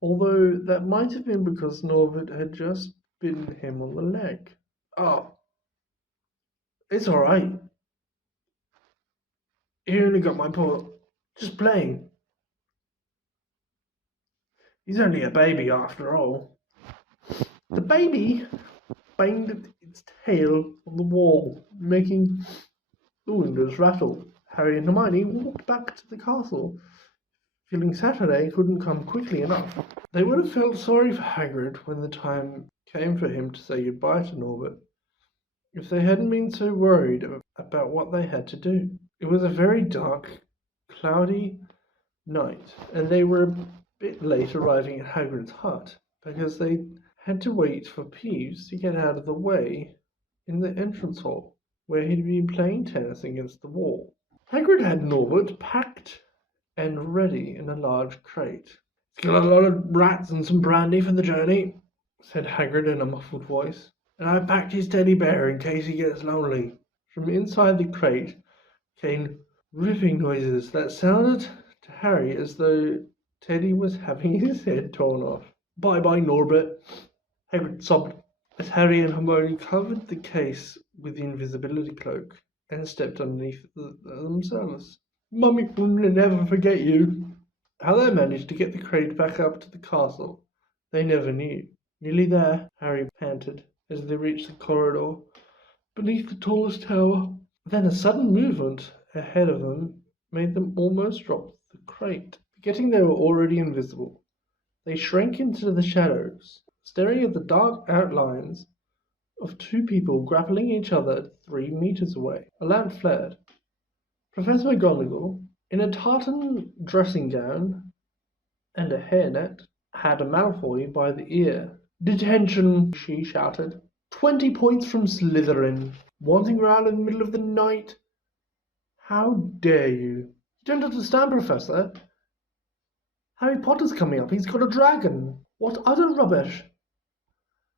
although that might have been because Norbert had just bitten him on the leg. Oh, it's all right. He only got my paw. Just playing. He's only a baby after all. The baby banged its tail on the wall, making the windows rattle. Harry and Hermione walked back to the castle, feeling Saturday couldn't come quickly enough. They would have felt sorry for Hagrid when the time came for him to say goodbye to Norbert, if they hadn't been so worried about what they had to do. It was a very dark, cloudy night, and they were a bit late arriving at Hagrid's hut, because they had to wait for Peeves to get out of the way in the entrance hall, where he'd been playing tennis against the wall. Hagrid had Norbert packed and ready in a large crate. "It's got a lot of rats and some brandy for the journey," said Hagrid in a muffled voice. "And I've packed his teddy bear in case he gets lonely." From inside the crate came ripping noises that sounded to Harry as though Teddy was having his head torn off. "Bye-bye, Norbert," Hagrid sobbed as Harry and Hermione covered the case with the invisibility cloak and stepped underneath themselves. "Mummy will never forget you." How they managed to get the crate back up to the castle, they never knew. Nearly there, Harry panted, as they reached the corridor beneath the tallest tower. Then a sudden movement ahead of them made them almost drop the crate. Forgetting they were already invisible, they shrank into the shadows, staring at the dark outlines of two people grappling each other 3 meters away. A lamp flared. Professor McGonagall, in a tartan dressing gown and a hairnet, had Malfoy by the ear. "Detention," she shouted. 20 points from Slytherin. Wandering around in the middle of the night. How dare you? You don't understand, Professor. Harry Potter's coming up. He's got a dragon. What utter rubbish.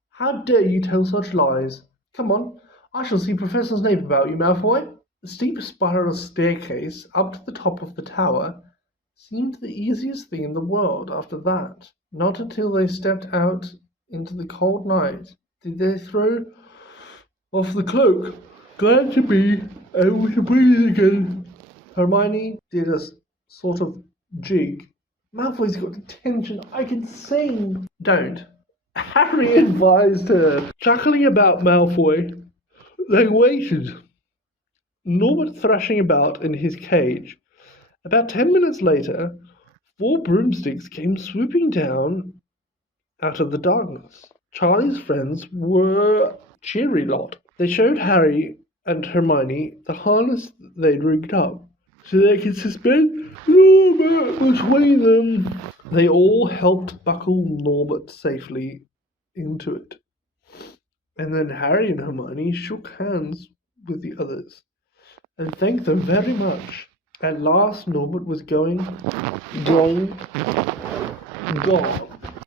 How dare you tell such lies? Come on, I shall see Professor Snape about you, Malfoy. The steep spiral staircase up to the top of the tower seemed the easiest thing in the world after that. Not until they stepped out into the cold night did they throw off the cloak. Glad to be able to breathe again. Hermione did a sort of jig. Malfoy's got detention. I can sing. Don't. Harry advised her. Chuckling about Malfoy, they waited. Norbert thrashing about in his cage. About 10 minutes later, 4 broomsticks came swooping down out of the darkness. Charlie's friends were a cheery lot. They showed Harry and Hermione the harness they'd rigged up, so they could suspend Norbert between them. They all helped buckle Norbert safely into it. And then Harry and Hermione shook hands with the others and thanked them very much. At last Norbert was gone.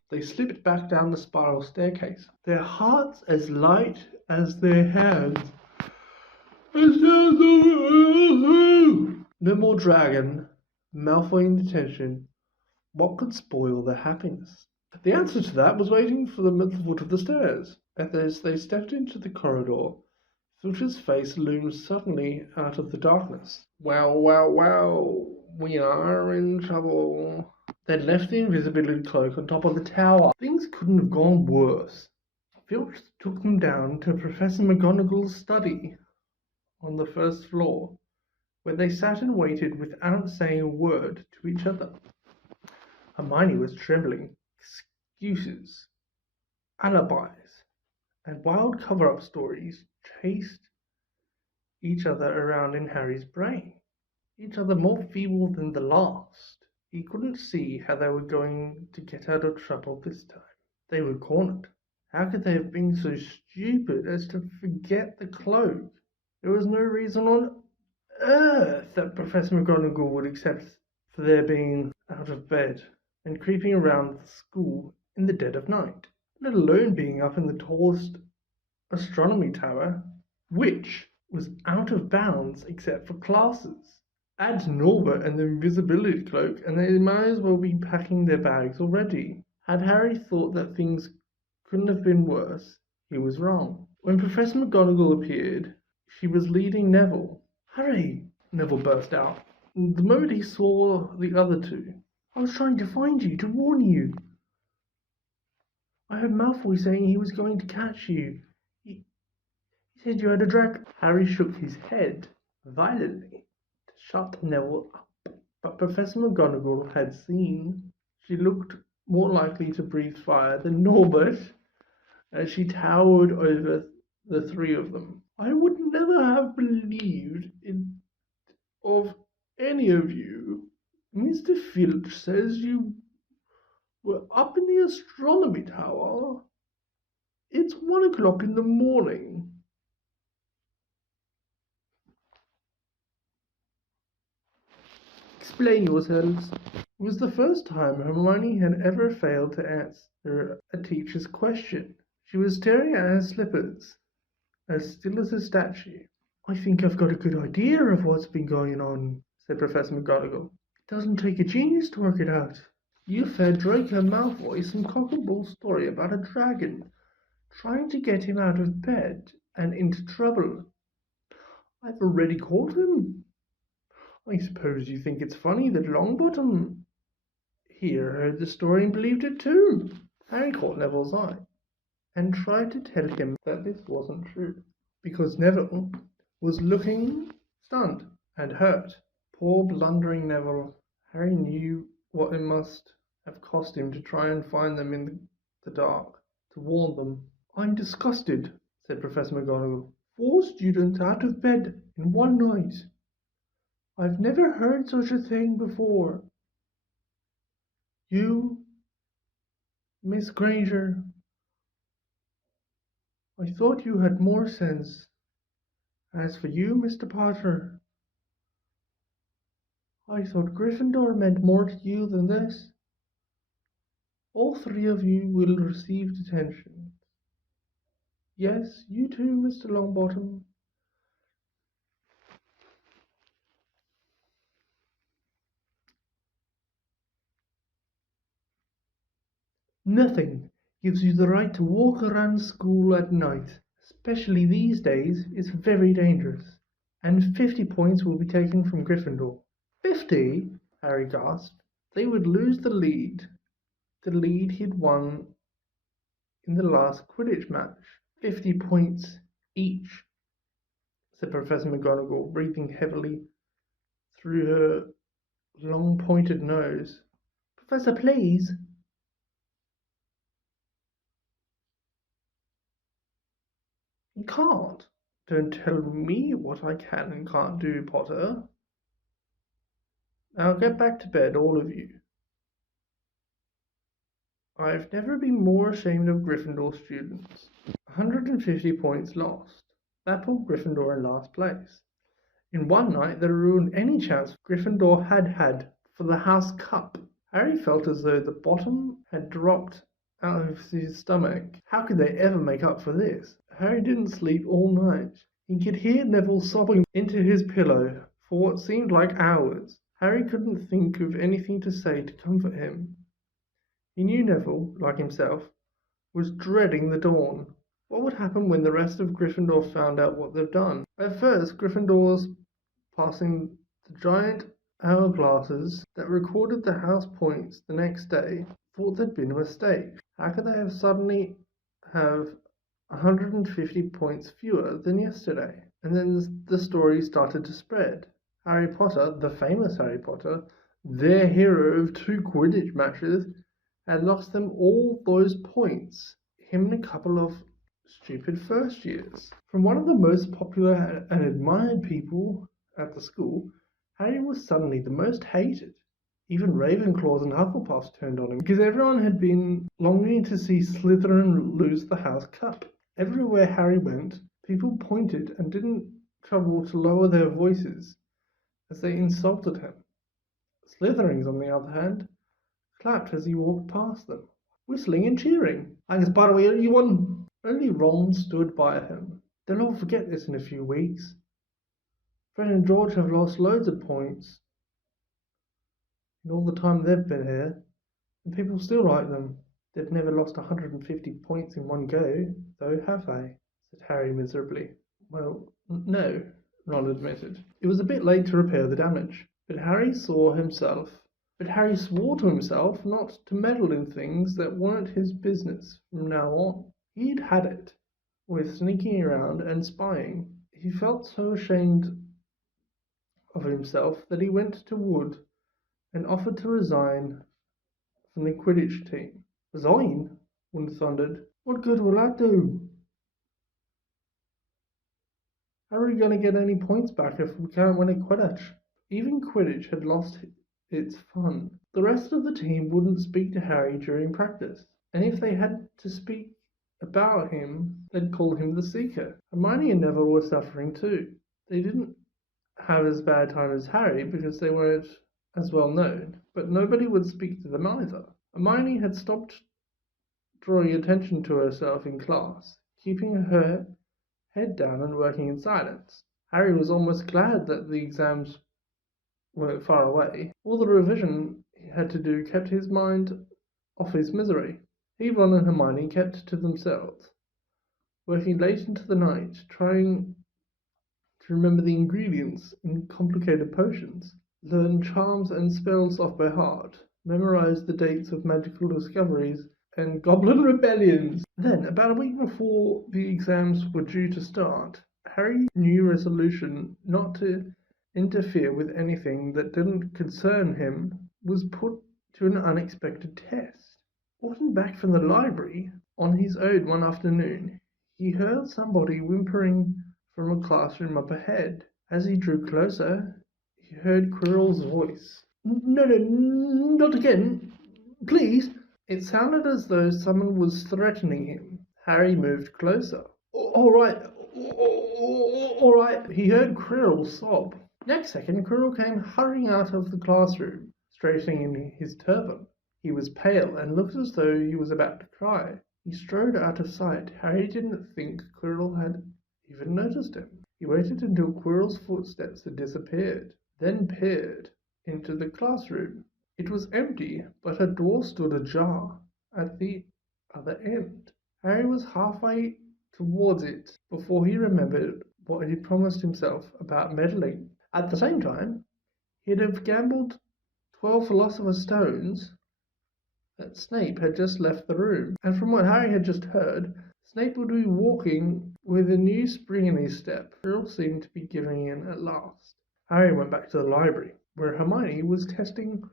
They slipped back down the spiral staircase, their hearts as light as their hands. No more dragon, Malfoy in detention. What could spoil their happiness? The answer to that was waiting for them at the foot of the stairs. As they stepped into the corridor, Filch's face loomed suddenly out of the darkness. Well, well, well, we are in trouble. They'd left the invisibility cloak on top of the tower. Things couldn't have gone worse. Filch took them down to Professor McGonagall's study on the first floor, where they sat and waited without saying a word to each other. Hermione was trembling. Excuses, alibis, and wild cover-up stories chased each other around in Harry's brain, each other more feeble than the last. He couldn't see how they were going to get out of trouble this time. They were cornered. How could they have been so stupid as to forget the cloak? There was no reason on earth that Professor McGonagall would accept for their being out of bed and creeping around the school in the dead of night, let alone being up in the tallest astronomy tower, which was out of bounds except for classes. Add Norbert and the invisibility cloak, and they might as well be packing their bags already. Had Harry thought that things couldn't have been worse, he was wrong. When Professor McGonagall appeared, she was leading Neville. "Harry!" Neville burst out, the moment he saw the other two. "I was trying to find you, to warn you. I heard Malfoy saying he was going to catch you. He said you had a drag." Harry shook his head violently to shut Neville up. But Professor McGonagall had seen. She looked more likely to breathe fire than Norbert as she towered over the three of them. "I would never have believed it of any of you. Mr. Filch says you were up in the astronomy tower. It's 1 o'clock in the morning." "Explain yourselves." It was the first time Hermione had ever failed to answer a teacher's question. She was staring at her slippers, as still as a statue. "I think I've got a good idea of what's been going on," said Professor McGonagall. "It doesn't take a genius to work it out. You fed Draco Malfoy some cock-and-bull story about a dragon, trying to get him out of bed and into trouble. I've already caught him. I suppose you think it's funny that Longbottom here heard the story and believed it too." Harry caught Neville's eye and tried to tell him that this wasn't true, because Neville was looking stunned and hurt. Poor blundering Neville. Harry knew what it must have cost him to try and find them in the dark, to warn them. "I'm disgusted," said Professor McGonagall. "4 students out of bed in one night. I've never heard such a thing before. You, Miss Granger, I thought you had more sense. As for you, Mr. Potter, I thought Gryffindor meant more to you than this. All 3 of you will receive detention. Yes, you too, Mr. Longbottom." "Nothing gives you the right to walk around school at night, especially these days. It's very dangerous. And 50 points will be taken from Gryffindor." 50? Harry gasped. They would lose the lead he'd won in the last Quidditch match. 50 points each, said Professor McGonagall, breathing heavily through her long pointed nose. "Professor, please." "You can't. Don't tell me what I can and can't do, Potter. Now get back to bed, all of you. I've never been more ashamed of Gryffindor students. 150 points lost. That put Gryffindor in last place. In one night they ruined any chance Gryffindor had had for the House Cup. Harry felt as though the bottom had dropped out of his stomach. How could they ever make up for this? Harry didn't sleep all night. He could hear Neville sobbing into his pillow for what seemed like hours. Harry couldn't think of anything to say to comfort him. He knew Neville, like himself, was dreading the dawn. What would happen when the rest of Gryffindor found out what they've done? At first, Gryffindors passing the giant hourglasses that recorded the house points the next day thought there'd been a mistake. How could they have suddenly have 150 points fewer than yesterday? And then the story started to spread. Harry Potter, the famous Harry Potter, their hero of 2 Quidditch matches, had lost them all those points. Him and a couple of stupid first years. From one of the most popular and admired people at the school, Harry was suddenly the most hated. Even Ravenclaws and Hufflepuffs turned on him because everyone had been longing to see Slytherin lose the House Cup. Everywhere Harry went, people pointed and didn't trouble to lower their voices as they insulted him. Slytherins, on the other hand, clapped as he walked past them, whistling and cheering. Thanks, by the way, you won. Only Ron stood by him. They'll all forget this in a few weeks. Fred and George have lost loads of points in all the time they've been here, and people still like them. They've never lost 150 points in one go, though, have they? Said Harry miserably. Well, no, Ron admitted. It was a bit late to repair the damage, but Harry swore to himself not to meddle in things that weren't his business from now on. He'd had it with sneaking around and spying. He felt so ashamed of himself that he went to Wood and offered to resign from the Quidditch team. Resign? Wood thundered. What good will that do? How are we going to get any points back if we can't win at Quidditch? Even Quidditch had lost its fun. The rest of the team wouldn't speak to Harry during practice, and if they had to speak about him, they'd call him the Seeker. Hermione and Neville were suffering too. They didn't have as bad time as Harry because they weren't as well known, but nobody would speak to them either. Hermione had stopped drawing attention to herself in class, keeping her head down and working in silence. Harry was almost glad that the exams weren't far away. All the revision he had to do kept his mind off his misery. He, Ron and Hermione kept to themselves, working late into the night, trying to remember the ingredients in complicated potions, learn charms and spells off by heart, memorize the dates of magical discoveries and goblin rebellions. Then, about a week before the exams were due to start, Harry's new resolution not to interfere with anything that didn't concern him was put to an unexpected test. Walking back from the library on his own one afternoon, he heard somebody whimpering from a classroom up ahead. As he drew closer, he heard Quirrell's voice. No, not again. Please. It sounded as though someone was threatening him. Harry moved closer. All right. He heard Quirrell sob. Next second, Quirrell came hurrying out of the classroom, straightening his turban. He was pale and looked as though he was about to cry. He strode out of sight. Harry didn't think Quirrell had even noticed him. He waited until Quirrell's footsteps had disappeared, then peered into the classroom. It was empty, but a door stood ajar at the other end. Harry was halfway towards it before he remembered what he'd promised himself about meddling. At the same time, he'd have gambled 12 Philosopher's Stones that Snape had just left the room, and from what Harry had just heard, Snape would be walking with a new spring in his step. Quirrell seemed to be giving in at last. Harry went back to the library, where Hermione was testing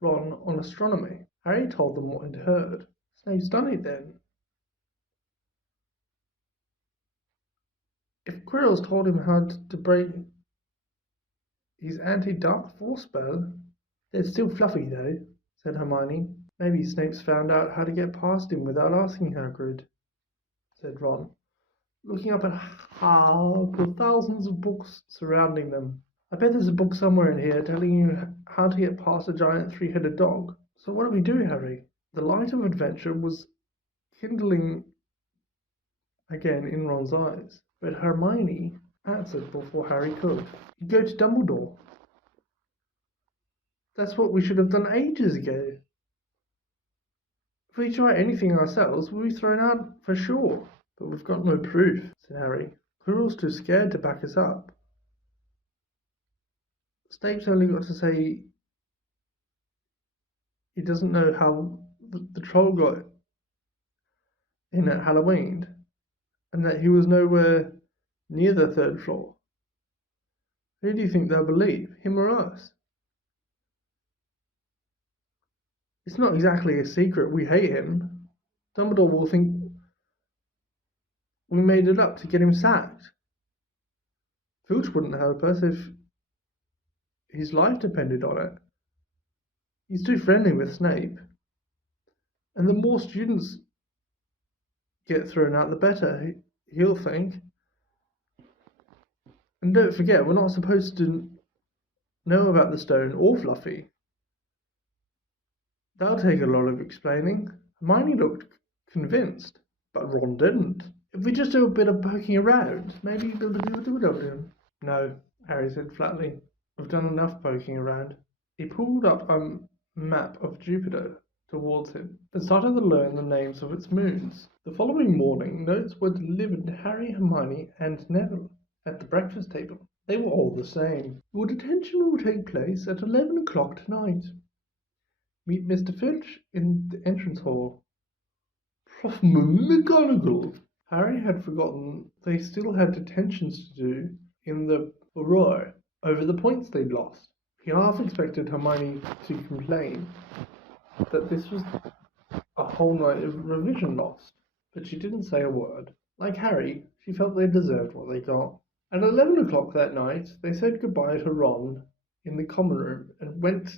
Ron on astronomy. Harry told them what he'd heard. Snape's done it then. If Quirrell's told him how to break his anti-dark force spell, they're still fluffy though, said Hermione. Maybe Snape's found out how to get past him without asking Hagrid, said Ron, looking up at the thousands of books surrounding them. I bet there's a book somewhere in here telling you how to get past a giant three-headed dog. So what do we do, Harry? The light of adventure was kindling again in Ron's eyes, but Hermione answered before Harry could. You go to Dumbledore. That's what we should have done ages ago. If we try anything ourselves, we'll be thrown out for sure. But we've got no proof, said Harry. Quirrell's too scared to back us up. Snape's only got to say he doesn't know how the troll got in at Halloween, and that he was nowhere near the third floor. Who do you think they'll believe, him or us? It's not exactly a secret we hate him. Dumbledore will think we made it up to get him sacked. Filch wouldn't help us if his life depended on it. He's too friendly with Snape. And the more students get thrown out, the better, he'll think. And don't forget, we're not supposed to know about the stone or Fluffy. That'll take a lot of explaining. Hermione looked convinced, but Ron didn't. If we just do a bit of poking around, maybe they'll do it. No, Harry said flatly. We've done enough poking around. He pulled up a map of Jupiter towards him and started to learn the names of its moons. The following morning, notes were delivered to Harry, Hermione, and Neville at the breakfast table. They were all the same. Your detention will take place at 11 o'clock tonight. Meet Mr. Filch in the entrance hall. Prof. McGonagall. Harry had forgotten they still had detentions to do in the bureau over the points they'd lost. He half expected Hermione to complain that this was a whole night of revision lost, but she didn't say a word. Like Harry, she felt they deserved what they got. At 11 o'clock that night, they said goodbye to Ron in the common room and went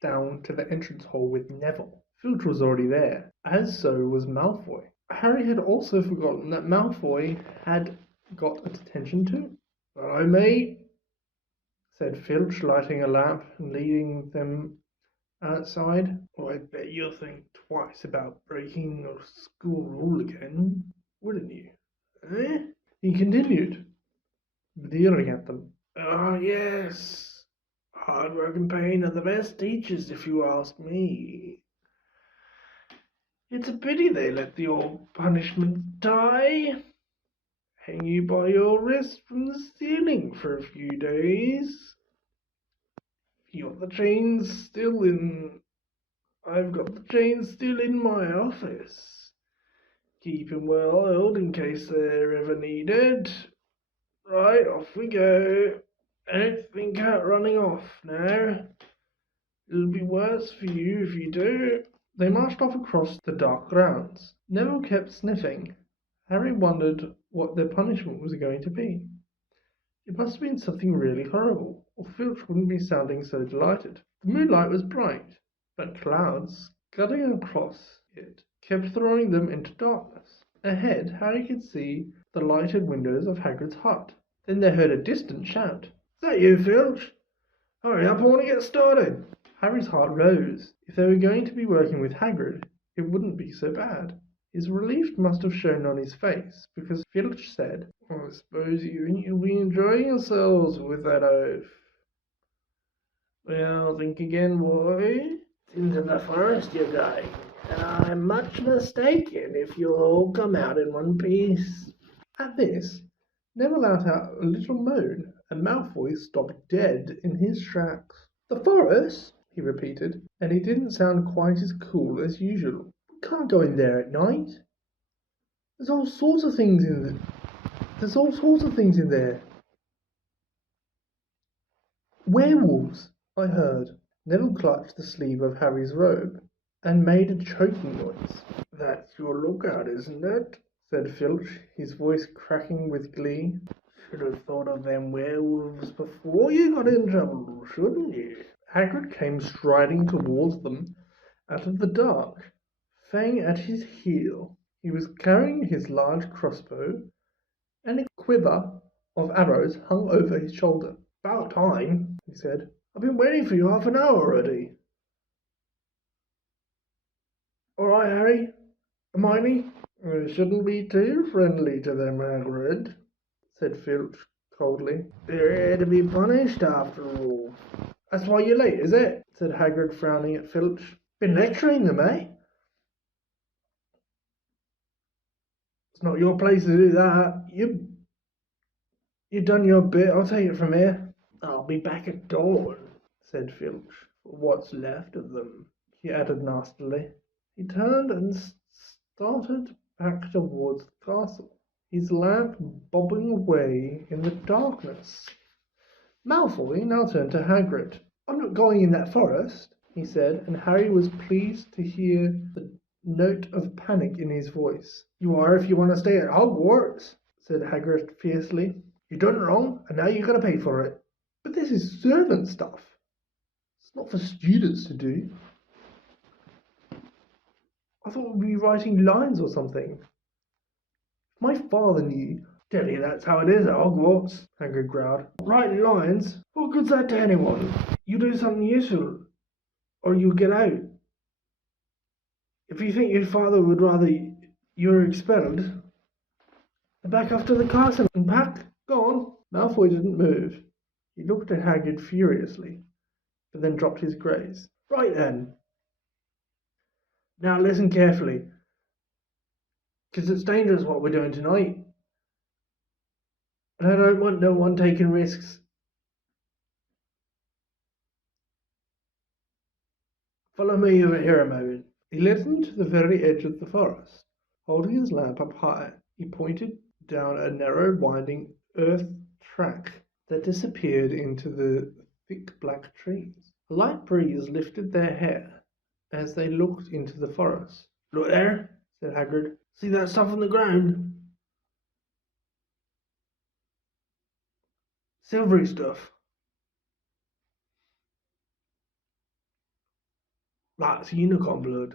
down to the entrance hall with Neville. Filch was already there, as so was Malfoy. Harry had also forgotten that Malfoy had got a detention too. "Hello, mate," said Filch, lighting a lamp and leading them outside. "I bet you'll think twice about breaking a school rule again, wouldn't you? Eh?" He continued, leering at them. "Oh, yes. Hard work and pain are the best teachers, if you ask me. It's a pity they let the old punishment die. Hang you by your wrist from the ceiling for a few days. You got the chains still in. I've got the chains still in my office. Keep 'em well oiled in case they're ever needed. Right, off we go. Don't think out running off now. It'll be worse for you if you do." They marched off across the dark grounds. Neville kept sniffing. Harry wondered what their punishment was going to be. It must have been something really horrible, or Filch wouldn't be sounding so delighted. The moonlight was bright, but clouds scudding across it kept throwing them into darkness. Ahead, Harry could see the lighted windows of Hagrid's hut. Then they heard a distant shout. "Is that you, Filch? Hurry up, I want to get started." Harry's heart rose. If they were going to be working with Hagrid, it wouldn't be so bad. His relief must have shown on his face, because Filch said, "I suppose you think you'll be enjoying yourselves with that oath." "Well, think again, boy. Into the forest you're going, and I'm much mistaken if you'll all come out in one piece." At this, Neville let out a little moan, and Malfoy stopped dead in his tracks. "The forest?" he repeated, and he didn't sound quite as cool as usual. "We can't go in there at night. There's all sorts of things in there. Werewolves, I heard." Neville clutched the sleeve of Harry's robe and made a choking noise. "That's your lookout, isn't it?" said Filch, his voice cracking with glee. "Should have thought of them werewolves before you got in trouble, shouldn't you?" Hagrid came striding towards them out of the dark, Fang at his heel. He was carrying his large crossbow, and a quiver of arrows hung over his shoulder. "About time," he said. "I've been waiting for you half an hour already." "All right, Harry. Hermione, you shouldn't be too friendly to them, Hagrid," said Filch coldly. "They're here to be punished, after all." That's why you're late, is it? Said Hagrid, frowning at Filch. Been lecturing them, eh? It's not your place to do that. You done your bit. I'll take it from here. I'll be back at dawn, said Filch. What's left of them, he added nastily. He turned and started back towards the castle, his lamp bobbing away in the darkness. Malfoy now turned to Hagrid. I'm not going in that forest, he said, and Harry was pleased to hear the note of panic in his voice. You are if you want to stay at Hogwarts, said Hagrid fiercely. You've done wrong, and now you're going to pay for it. But this is servant stuff. It's not for students to do. I thought we'd be writing lines or something. If my father knew. Tell you that's how it is at Hogwarts, Hagrid growled. Writing lines? What good's that to anyone? You do something useful, or you get out. If you think your father would rather you were expelled, then back off to the castle and pack. Go on. Malfoy didn't move. He looked at Hagrid furiously, but then dropped his gaze. Right then. Now listen carefully, because it's dangerous what we're doing tonight. And I don't want no one taking risks. Follow me over here a moment. He led them to the very edge of the forest. Holding his lamp up high, he pointed down a narrow, winding earth track that disappeared into the thick black trees. A light breeze lifted their hair as they looked into the forest. Look there, said Hagrid. See that stuff on the ground? Silvery stuff. That's unicorn blood.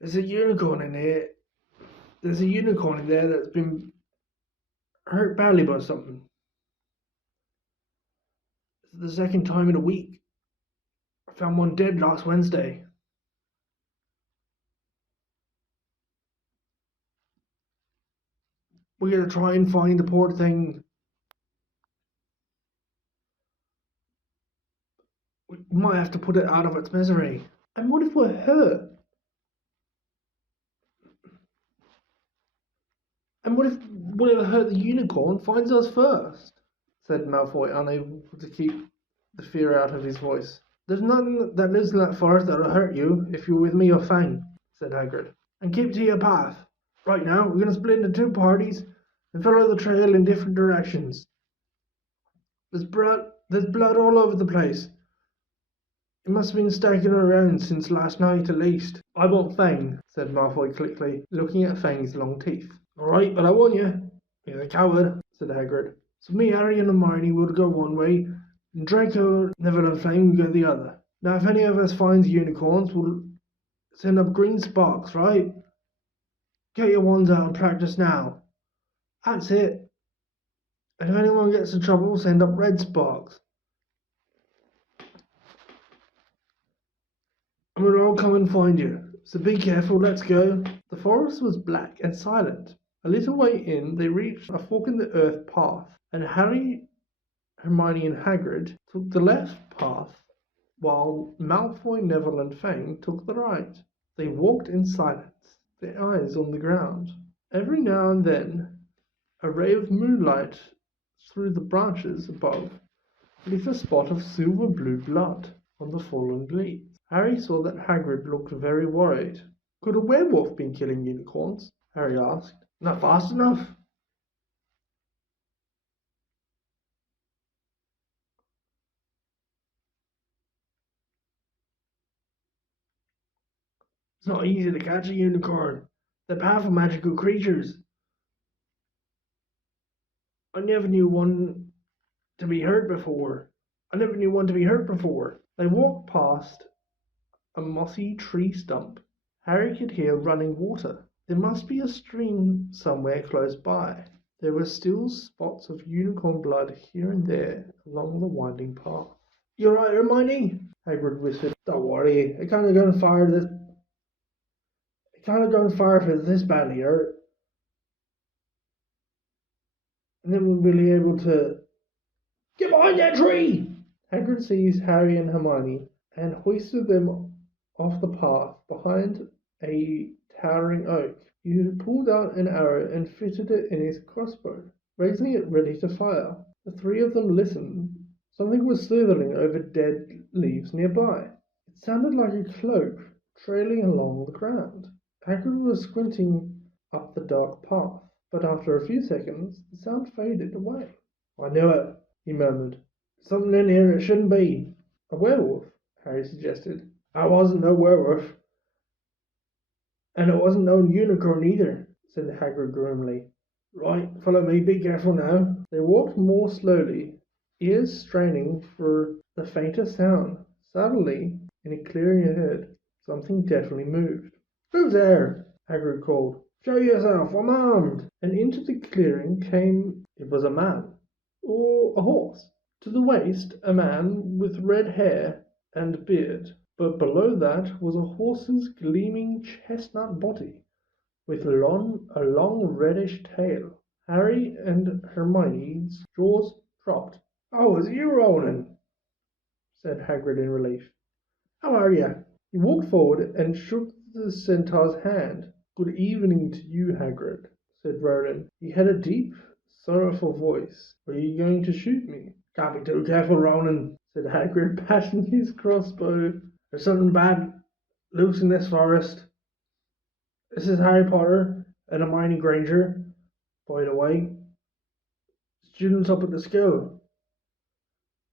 There's a unicorn in here. There's a unicorn in there that's been hurt badly by something. It's the second time in a week. I found one dead last Wednesday. We're gonna try and find the poor thing. We might have to put it out of its misery. And what if we're hurt? And what if whatever hurt the unicorn finds us first? Said Malfoy, unable to keep the fear out of his voice. There's nothing that lives in that forest that'll hurt you if you're with me or Fang, said Hagrid. And keep to your path. Right now, we're going to split into two parties and follow the trail in different directions. There's blood all over the place. It must have been stacking around since last night at least. I want Fang, said Malfoy quickly, looking at Fang's long teeth. All right, but I warn you, you're a coward, said Hagrid. So me, Harry, and Hermione will go one way, and Draco, Neville, and Flame will go the other. Now, if any of us finds unicorns, we'll send up green sparks, right? Get your wands out and practice now. That's it. And if anyone gets in trouble, send up red sparks. And we'll all come and find you. So be careful, let's go. The forest was black and silent. A little way in, they reached a fork in the earth path, and Harry, Hermione, and Hagrid took the left path, while Malfoy, Neville, and Fang took the right. They walked in silence, their eyes on the ground. Every now and then, a ray of moonlight through the branches above lit a spot of silver-blue blood on the fallen leaves. Harry saw that Hagrid looked very worried. Could a werewolf been killing unicorns? Harry asked. Not fast enough? It's not easy to catch a unicorn. They're powerful magical creatures. I never knew one to be hurt before. They walked past a mossy tree stump. Harry could hear running water. There must be a stream somewhere close by. There were still spots of unicorn blood here and there along the winding path. You alright, Hermione? Hagrid whispered. Don't worry, I can't go far for this badly hurt. And then we'll be able to Get behind that tree! Hagrid seized Harry and Hermione and hoisted them off the path behind a towering oak. He pulled out an arrow and fitted it in his crossbow, raising it ready to fire. The three of them listened. Something was slithering over dead leaves nearby. It sounded like a cloak trailing along the ground. Hagrid was squinting up the dark path, but after a few seconds the sound faded away. I knew it, he murmured. Something in here it shouldn't be. A werewolf, Harry suggested. I wasn't no werewolf, and it wasn't no unicorn either, said Hagrid grimly. Right, follow me, be careful now. They walked more slowly, ears straining for the faintest sound. Suddenly, in a clearing ahead, something definitely moved. Who's there? Hagrid called. Show yourself, I'm armed. And into the clearing came, it was a man, or a horse. To the waist, a man with red hair and beard, but below that was a horse's gleaming chestnut body, with a long reddish tail. Harry and Hermione's jaws dropped. Oh, it's you, Ronan, said Hagrid in relief. How are you? He walked forward and shook the centaur's hand. Good evening to you, Hagrid, said Ronan. He had a deep, sorrowful voice. Are you going to shoot me? Can't be too careful, Ronan, said Hagrid, patting his crossbow. There's something bad loose in this forest. This is Harry Potter and Hermione Granger, by the way, students up at the school.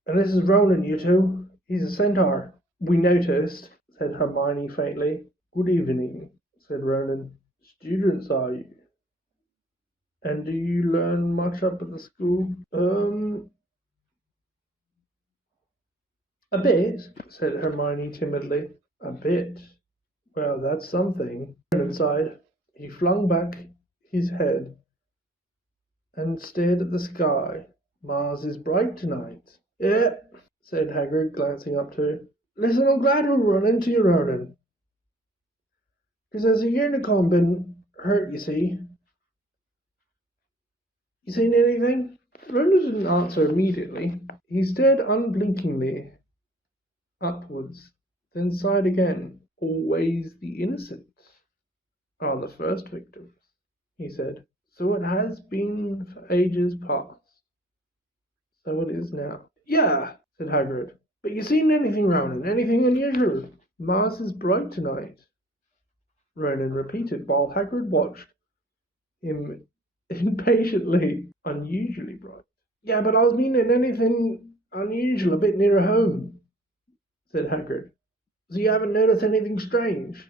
And this is Ronan, you two. He's a centaur. We noticed, said Hermione faintly. Good evening, said Ronan. Students, are you? And do you learn much up at the school? A bit, said Hermione timidly. A bit. Well, that's something. Ronan sighed. He flung back his head and stared at the sky. Mars is bright tonight. Yeah, said Hagrid, glancing up too. Listen, I'm glad we'll run into you, Ronan. Because there's a unicorn been hurt, you see. You seen anything? Ronan didn't answer immediately. He stared unblinkingly upwards, then sighed again. Always the innocent are the first victims, he said. So it has been for ages past. So it is now. Yeah, said Hagrid. But you seen anything, Ronan? Anything unusual? Mars is bright tonight, Ronan repeated while Hagrid watched him impatiently. Unusually bright. Yeah, but I was meaning anything unusual a bit nearer home, said Hagrid. So you haven't noticed anything strange?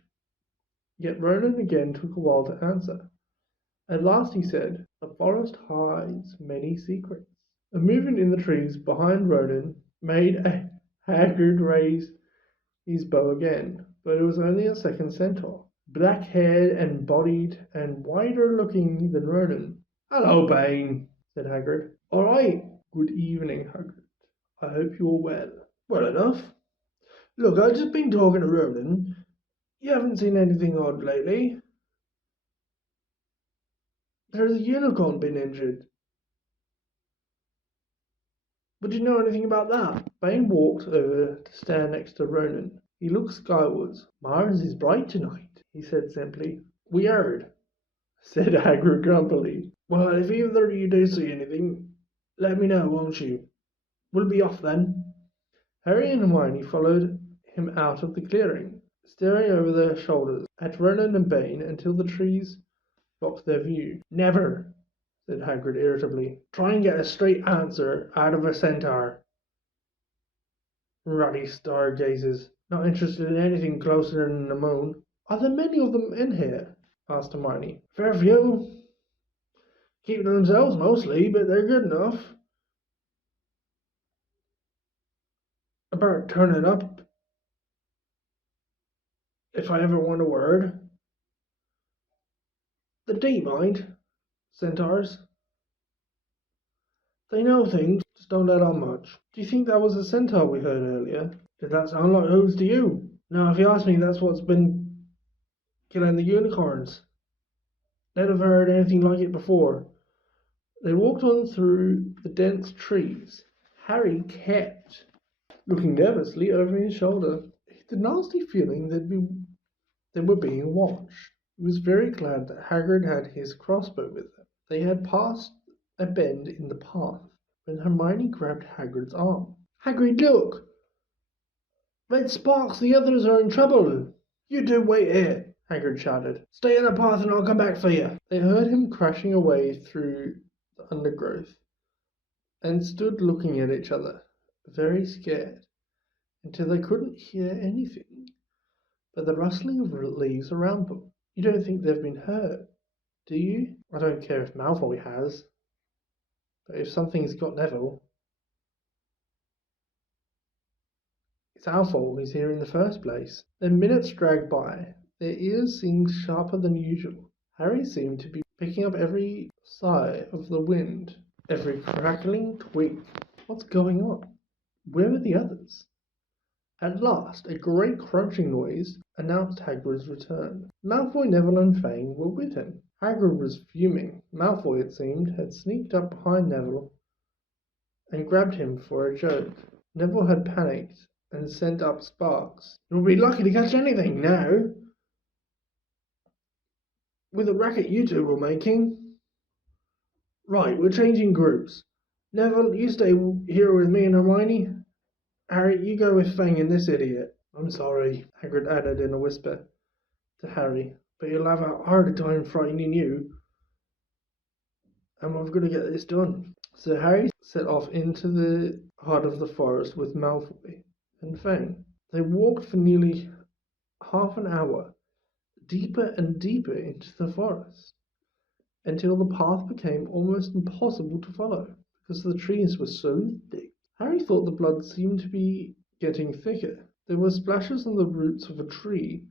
Yet Ronan again took a while to answer. At last he said, the forest hides many secrets. A movement in the trees behind Ronan made Hagrid raise his bow again, but it was only a second centaur, black-haired and bodied and wider looking than Ronan. Hello, Bane, said Hagrid. All right. Good evening, Hagrid. I hope you're well. Well enough. Look, I've just been talking to Ronan. You haven't seen anything odd lately. There's a unicorn been injured. But do you know anything about that? Bane walked over to stand next to Ronan. He looked skywards. Mars is bright tonight, he said simply. We heard, said Hagrid grumpily. Well, if either of you do see anything, let me know, won't you? We'll be off then. Harry and Hermione followed him out of the clearing, staring over their shoulders at Ronan and Bane until the trees blocked their view. Never, said Hagrid irritably. Try and get a straight answer out of a centaur. Ruddy stargazers, not interested in anything closer than the moon. Are there many of them in here? Asked Hermione. Fair few. Keep to themselves mostly, but they're good enough. About turning up if I ever want a word. The deep mind, centaurs. They know things, just don't let on much. Do you think that was a centaur we heard earlier? Did that sound like hooves to you? No, if you ask me, that's what's been killing the unicorns. Never heard anything like it before. They walked on through the dense trees. Harry kept looking nervously over his shoulder. He had a nasty feeling that they were being watched. He was very glad that Hagrid had his crossbow with him. They had passed a bend in the path when Hermione grabbed Hagrid's arm. Hagrid, look! Red Sparks, the others are in trouble! You two wait here, Hagrid shouted. Stay in the path and I'll come back for you. They heard him crashing away through the undergrowth and stood looking at each other, very scared, until they couldn't hear anything but the rustling of leaves around them. You don't think they've been hurt, do you? I don't care if Malfoy has, but if something's got Neville, it's our fault he's here in the first place. Then minutes dragged by. Their ears seemed sharper than usual. Harry seemed to be picking up every sigh of the wind, every crackling twig. What's going on? Where were the others? At last, a great crunching noise announced Hagrid's return. Malfoy, Neville, and Fang were with him. Hagrid was fuming. Malfoy, it seemed, had sneaked up behind Neville and grabbed him for a joke. Neville had panicked and sent up sparks. You'll be lucky to catch anything now, with the racket you two were making. Right, we're changing groups. Neville, you stay here with me and Hermione. Harry, you go with Fang and this idiot. I'm sorry, Hagrid added in a whisper to Harry, but you'll have a harder time frightening you. And we've got to get this done. So Harry set off into the heart of the forest with Malfoy and Fang. They walked for nearly half an hour, deeper and deeper into the forest, until the path became almost impossible to follow because the trees were so thick. Harry thought the blood seemed to be getting thicker. There were splashes on the roots of a tree,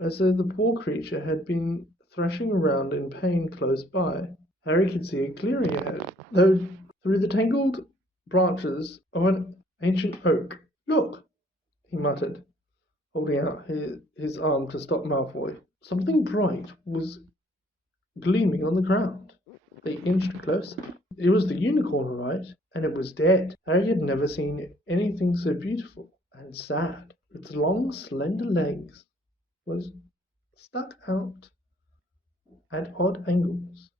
as though the poor creature had been thrashing around in pain close by. Harry could see a clearing ahead, though through the tangled branches of an ancient oak. Look, he muttered, holding out his arm to stop Malfoy. Something bright was gleaming on the ground. They inched closer. It was the unicorn, all right, and it was dead. Harry had never seen anything so beautiful and sad. Its long, slender legs was stuck out at odd angles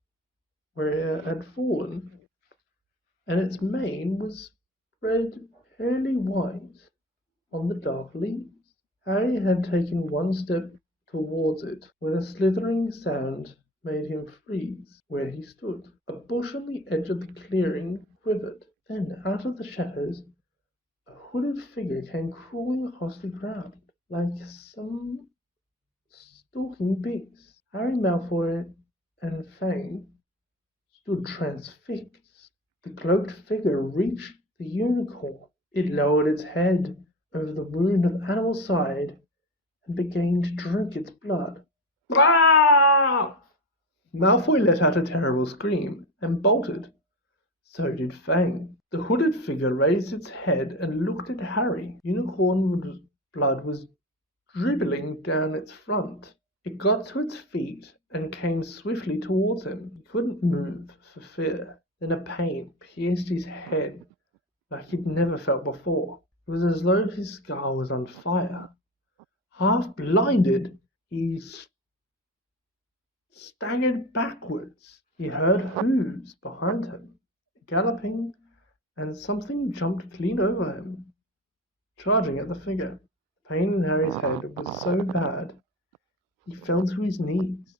where it had fallen, and its mane was spread pearly white on the dark leaves. Harry had taken one step towards it when a slithering sound made him freeze where he stood. A bush on the edge of the clearing quivered. Then, out of the shadows, a hooded figure came crawling across the ground like some stalking beast. Harry, Malfoy, and Fang stood transfixed. The cloaked figure reached the unicorn. It lowered its head over the wound on the animal's side and began to drink its blood. Ah! Malfoy let out a terrible scream and bolted. So did Fang. The hooded figure raised its head and looked at Harry. Unicorn blood was dribbling down its front. It got to its feet and came swiftly towards him. He couldn't move for fear. Then a pain pierced his head like he'd never felt before. It was as though his skull was on fire. Half blinded, he staggered backwards. He heard hooves behind him, galloping, and something jumped clean over him, charging at the figure. The pain in Harry's head was so bad, he fell to his knees.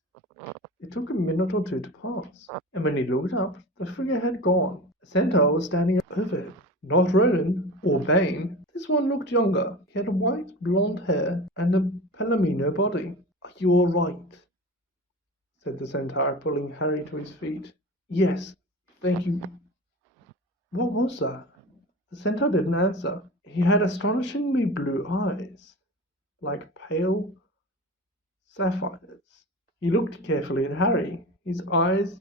It took a minute or two to pass, and when he looked up, the figure had gone. A centaur was standing over him. Not Ronan or Bane. This one looked younger. He had white blonde hair and a palomino body. Are you all right? Said the centaur, pulling Harry to his feet. Yes, thank you. What was that? The centaur didn't answer. He had astonishingly blue eyes, like pale sapphires. He looked carefully at Harry, his eyes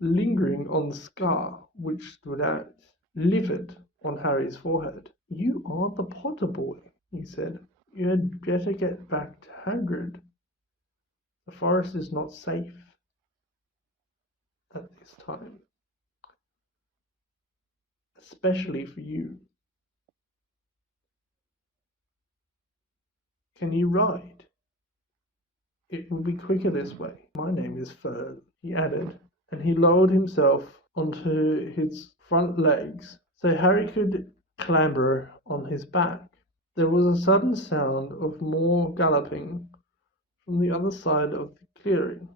lingering on the scar which stood out, livid on Harry's forehead. You are the Potter boy, he said. You had better get back to Hagrid. The forest is not safe at this time. especially for you. Can you ride? It will be quicker this way. My name is Fern, he added, and he lowered himself onto his front legs so Harry could clamber on his back. There was a sudden sound of more galloping from the other side of the clearing.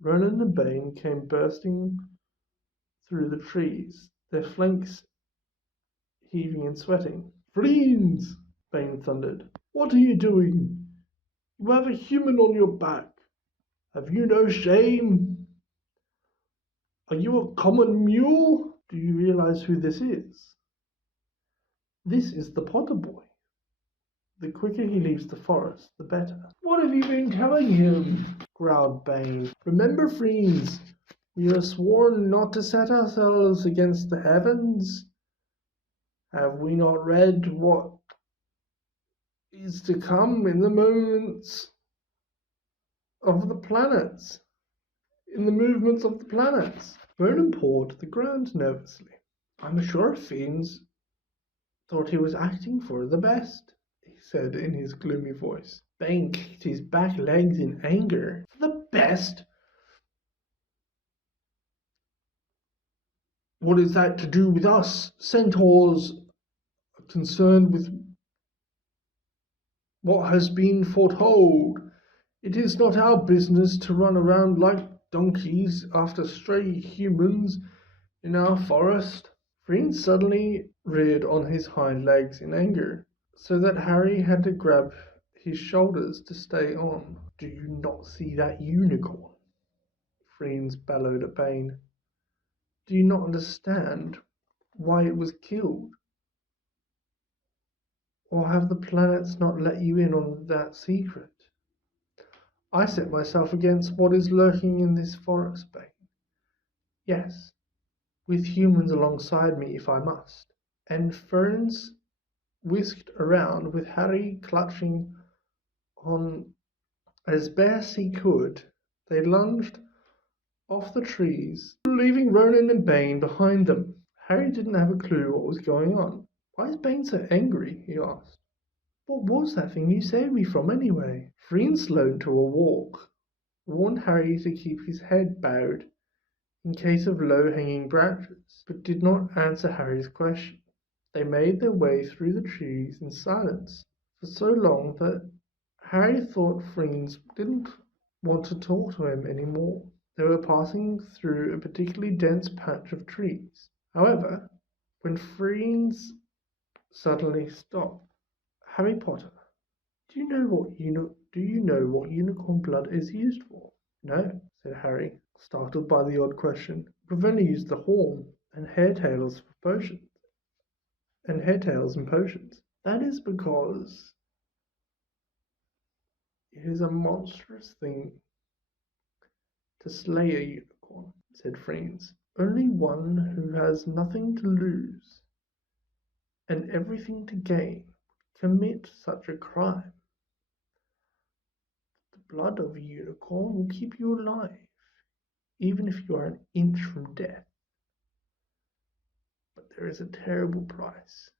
Ronan and Bane came bursting through the trees, their flanks heaving and sweating. "Friends!" Bane thundered. "What are you doing? You have a human on your back. Have you no shame? Are you a common mule? Do you realize who this is? This is the Potter boy. The quicker he leaves the forest, the better." "What have you been telling him?" growled Bane. "Remember, friends, we are sworn not to set ourselves against the heavens. Have we not read what is to come in the moments of the planets, in the movements of the planets?" Ronan pawed the ground nervously. "I'm sure Fiends thought he was acting for the best," he said in his gloomy voice. Bane kicked his back legs in anger. "For the best? What is that to do with us? Centaurs are concerned with what has been foretold. It is not our business to run around like donkeys after stray humans in our forest." Green suddenly reared on his hind legs in anger, so that Harry had to grab his shoulders to stay on. "Do you not see that unicorn?" Friends bellowed at Bane. "Do you not understand why it was killed? Or have the planets not let you in on that secret?" "I set myself against what is lurking in this forest, Bane. Yes, with humans alongside me if I must." And Ferns whisked around with Harry clutching on as best he could. They lunged off the trees, leaving Ronan and Bane behind them. Harry didn't have a clue what was going on. "Why is Bane so angry?" he asked. "What was that thing you saved me from, anyway?" Freen slowed to a walk, warned Harry to keep his head bowed in case of low-hanging branches, but did not answer Harry's question. They made their way through the trees in silence for so long that Harry thought Friends didn't want to talk to him any more. They were passing through a particularly dense patch of trees. However, when Friends suddenly stopped, "Harry Potter, do you know what unicorn blood is used for?" "No," said Harry, startled by the odd question. "We've only used the horn and hairtails for potions, and hairtails and potions." "That is because it is a monstrous thing to slay a unicorn," said Friends. "Only one who has nothing to lose and everything to gain commit such a crime. The blood of a unicorn will keep you alive, even if you are an inch from death. But there is a terrible price.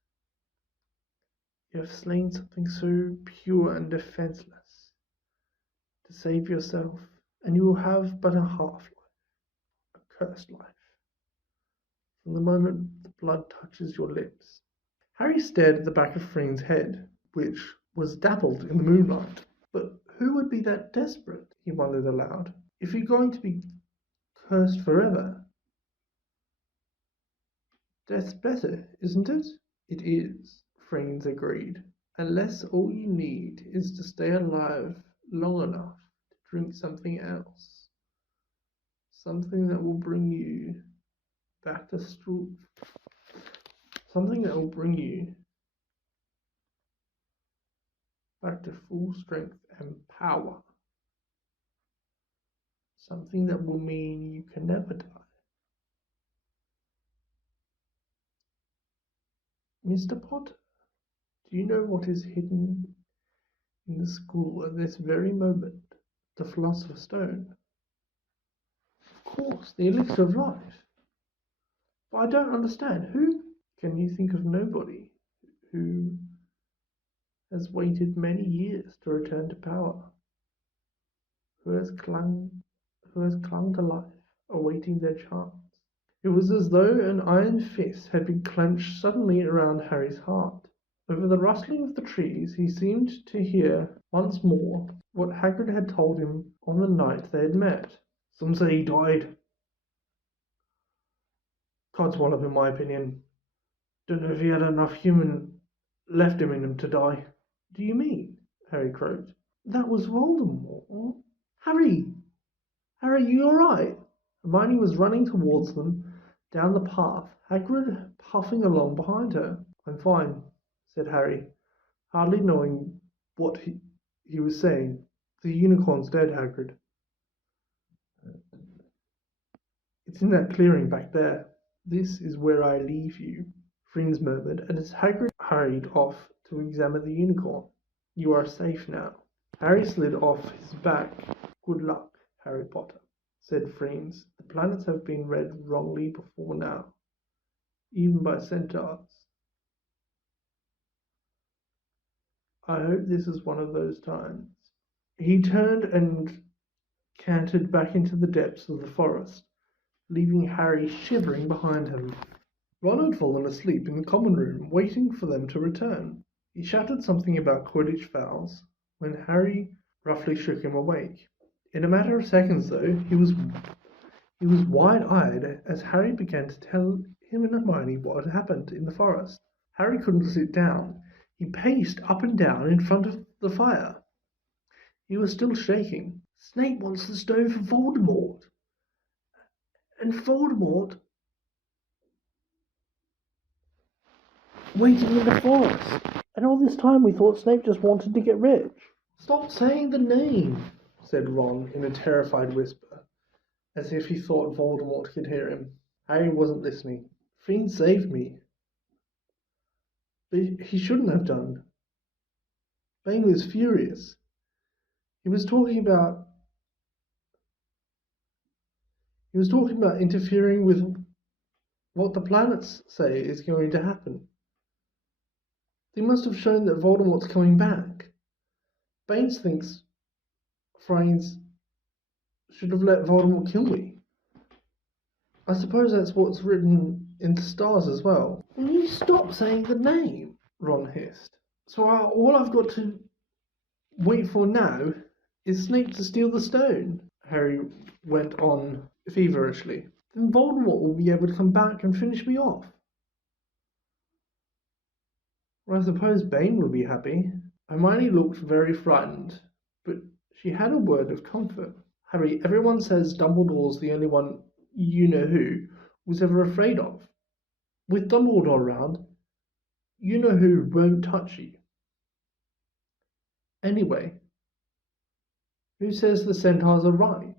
You have slain something so pure and defenseless to save yourself, and you will have but a half-life, a cursed life, from the moment the blood touches your lips." Harry stared at the back of Friend's head, which was dappled in the moonlight. "But who would be that desperate," he wondered aloud, "if you're going to be cursed forever? Death's better, isn't it?" "It is," Friends agreed, "unless all you need is to stay alive long enough to drink something else. Something that will bring you back to something that will bring you back to full strength and power. Something that will mean you can never die." "Mr. Potter, do you know what is hidden in the school at this very moment? The Philosopher's Stone." "Of course, the elixir of life. But I don't understand. Who Can you think of nobody who has waited many years to return to power, who has clung to life, awaiting their chance? It was as though an iron fist had been clenched suddenly around Harry's heart. Over the rustling of the trees he seemed to hear once more what Hagrid had told him on the night they had met. Some say he died. Can't swallow him, in my opinion. Don't know if he had enough human left him in him to die. Do you mean? Harry croaked. That was Voldemort. Harry! Harry, you alright? Hermione was running towards them down the path, Hagrid puffing along behind her. I'm fine, said Harry, hardly knowing what he was saying. The unicorn's dead, Hagrid. It's in that clearing back there. This is where I leave you, Friends murmured, and as Hagrid hurried off to examine the unicorn. You are safe now. Harry slid off his back. Good luck, Harry Potter, said Friends. The planets have been read wrongly before now, even by centaurs. I hope this is one of those times. He turned and cantered back into the depths of the forest, leaving Harry shivering behind him. Ron had fallen asleep in the common room, waiting for them to return. He shouted something about Quidditch fouls when Harry roughly shook him awake. In a matter of seconds, though, he was wide-eyed as Harry began to tell him and Hermione what had happened in the forest. Harry couldn't sit down. He paced up and down in front of the fire. He was still shaking. Snape wants the stone for Voldemort. And Voldemort waiting in the forest. And all this time we thought Snape just wanted to get rich. Stop saying the name, said Ron in a terrified whisper, as if he thought Voldemort could hear him. Harry wasn't listening. Fiend saved me. But he shouldn't have done. Bane was furious. He was talking about interfering with what the planets say is going to happen. They must have shown that Voldemort's coming back. Baines thinks Fiennes should have let Voldemort kill me. I suppose that's what's written in the stars as well. Will you stop saying the name? Ron hissed. So all I've got to wait for now is Snape to steal the stone, Harry went on feverishly. Then Voldemort will be able to come back and finish me off. Well, I suppose Bane will be happy. Hermione looked very frightened, but she had a word of comfort. Harry, everyone says Dumbledore's the only one you-know-who was ever afraid of. With Dumbledore around, you-know-who won't touch you. Anyway, who says the centaurs are right?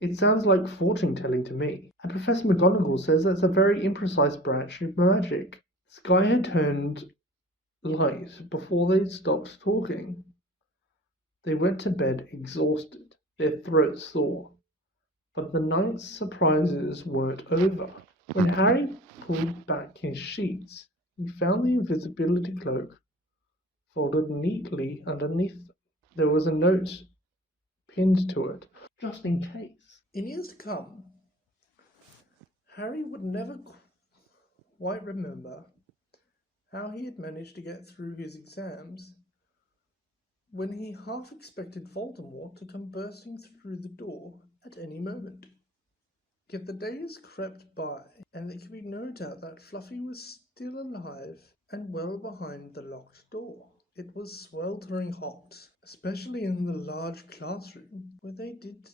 It sounds like fortune-telling to me. And Professor McGonagall says that's a very imprecise branch of magic. The sky had turned light before they stopped talking. They went to bed exhausted, their throats sore. But the night's surprises weren't over. When Harry pulled back his sheets, he found the invisibility cloak folded neatly underneath them. There was a note pinned to it, just in case. In years to come, Harry would never quite remember how he had managed to get through his exams when he half expected Voldemort to come bursting through the door at any moment. Yet the days crept by, and there could be no doubt that Fluffy was still alive and well behind the locked door. It was sweltering hot, especially in the large classroom where they did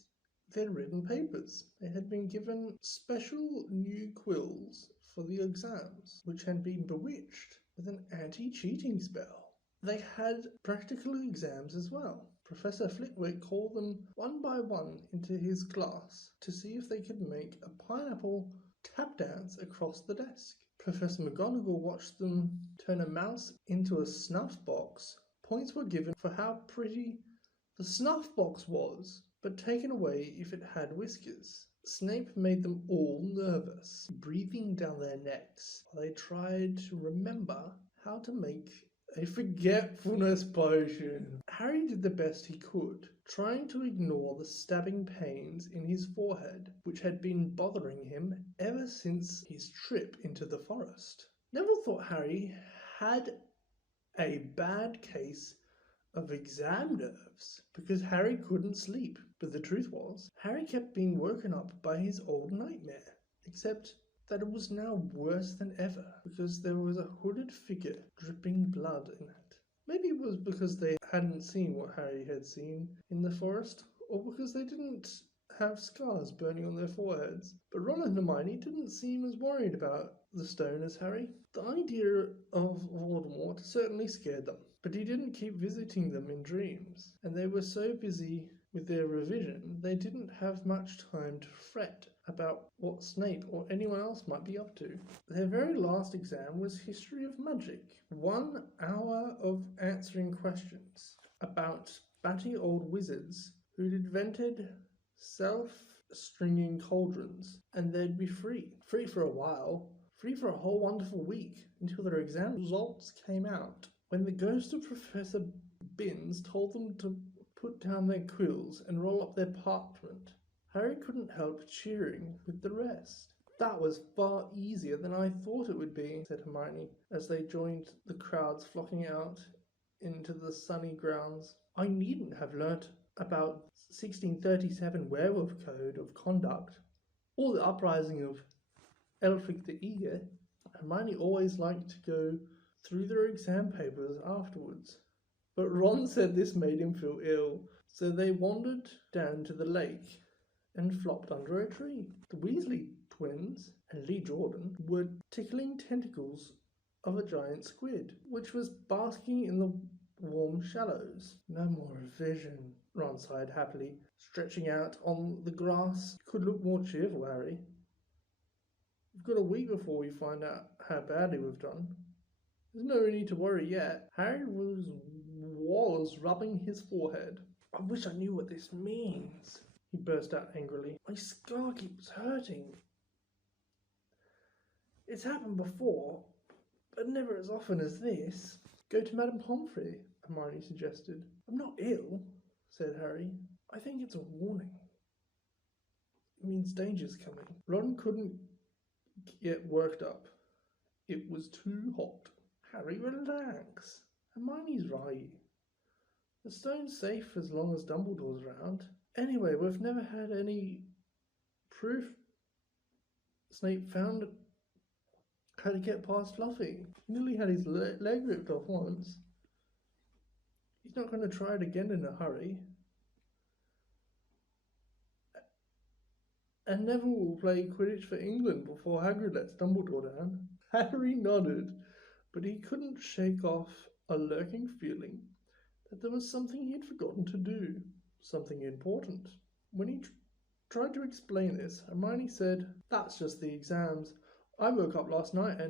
their written papers. They had been given special new quills for the exams, which had been bewitched with an anti-cheating spell. They had practical exams as well. Professor Flitwick called them one by one into his class to see if they could make a pineapple tap dance across the desk. Professor McGonagall watched them turn a mouse into a snuff box. Points were given for how pretty the snuff box was. but taken away if it had whiskers. Snape made them all nervous, breathing down their necks while they tried to remember how to make a forgetfulness potion. Harry did the best he could, trying to ignore the stabbing pains in his forehead, which had been bothering him ever since his trip into the forest. Neville thought Harry had a bad case of exam nerves because Harry couldn't sleep. But the truth was, Harry kept being woken up by his old nightmare, except that it was now worse than ever because there was a hooded figure dripping blood in it. Maybe it was because they hadn't seen what Harry had seen in the forest, or because they didn't have scars burning on their foreheads. But Ron and Hermione didn't seem as worried about the stone as Harry. The idea of Voldemort certainly scared them, but he didn't keep visiting them in dreams, and they were so busy with their revision they didn't have much time to fret about what Snape or anyone else might be up to. Their very last exam was History of Magic. 1 hour of answering questions about batty old wizards who'd invented self-stringing cauldrons, and they'd be free. Free for a while, free for a whole wonderful week, until their exam results came out. When the ghost of Professor Binns told them to put down their quills and roll up their parchment, Harry couldn't help cheering with the rest. That was far easier than I thought it would be, said Hermione, as they joined the crowds flocking out into the sunny grounds. I needn't have learnt about 1637 werewolf code of conduct, or the uprising of Elphick the Eager. Hermione always liked to go through their exam papers afterwards, but Ron said this made him feel ill, so they wandered down to the lake and flopped under a tree. The Weasley twins and Lee Jordan were tickling tentacles of a giant squid, which was basking in the warm shallows. No more revision, Ron sighed happily, stretching out on the grass. Could look more cheerful, Harry. We've got a week before we find out how badly we've done. There's no need to worry yet. Harry was rubbing his forehead. I wish I knew what this means, he burst out angrily. My scar keeps hurting. It's happened before, but never as often as this. Go to Madame Pomfrey, Hermione suggested. I'm not ill, said Harry. I think it's a warning. It means danger's coming. Ron couldn't get worked up. It was too hot. Harry, relax. Hermione's right. The stone's safe as long as Dumbledore's around. Anyway, we've never had any proof Snape found how to get past Fluffy. He nearly had his leg ripped off once. He's not going to try it again in a hurry. And Neville will play Quidditch for England before Hagrid lets Dumbledore down. Harry nodded, but he couldn't shake off a lurking feeling that there was something he'd forgotten to do, something important. When he tried to explain this, Hermione said, "That's just the exams. I woke up last night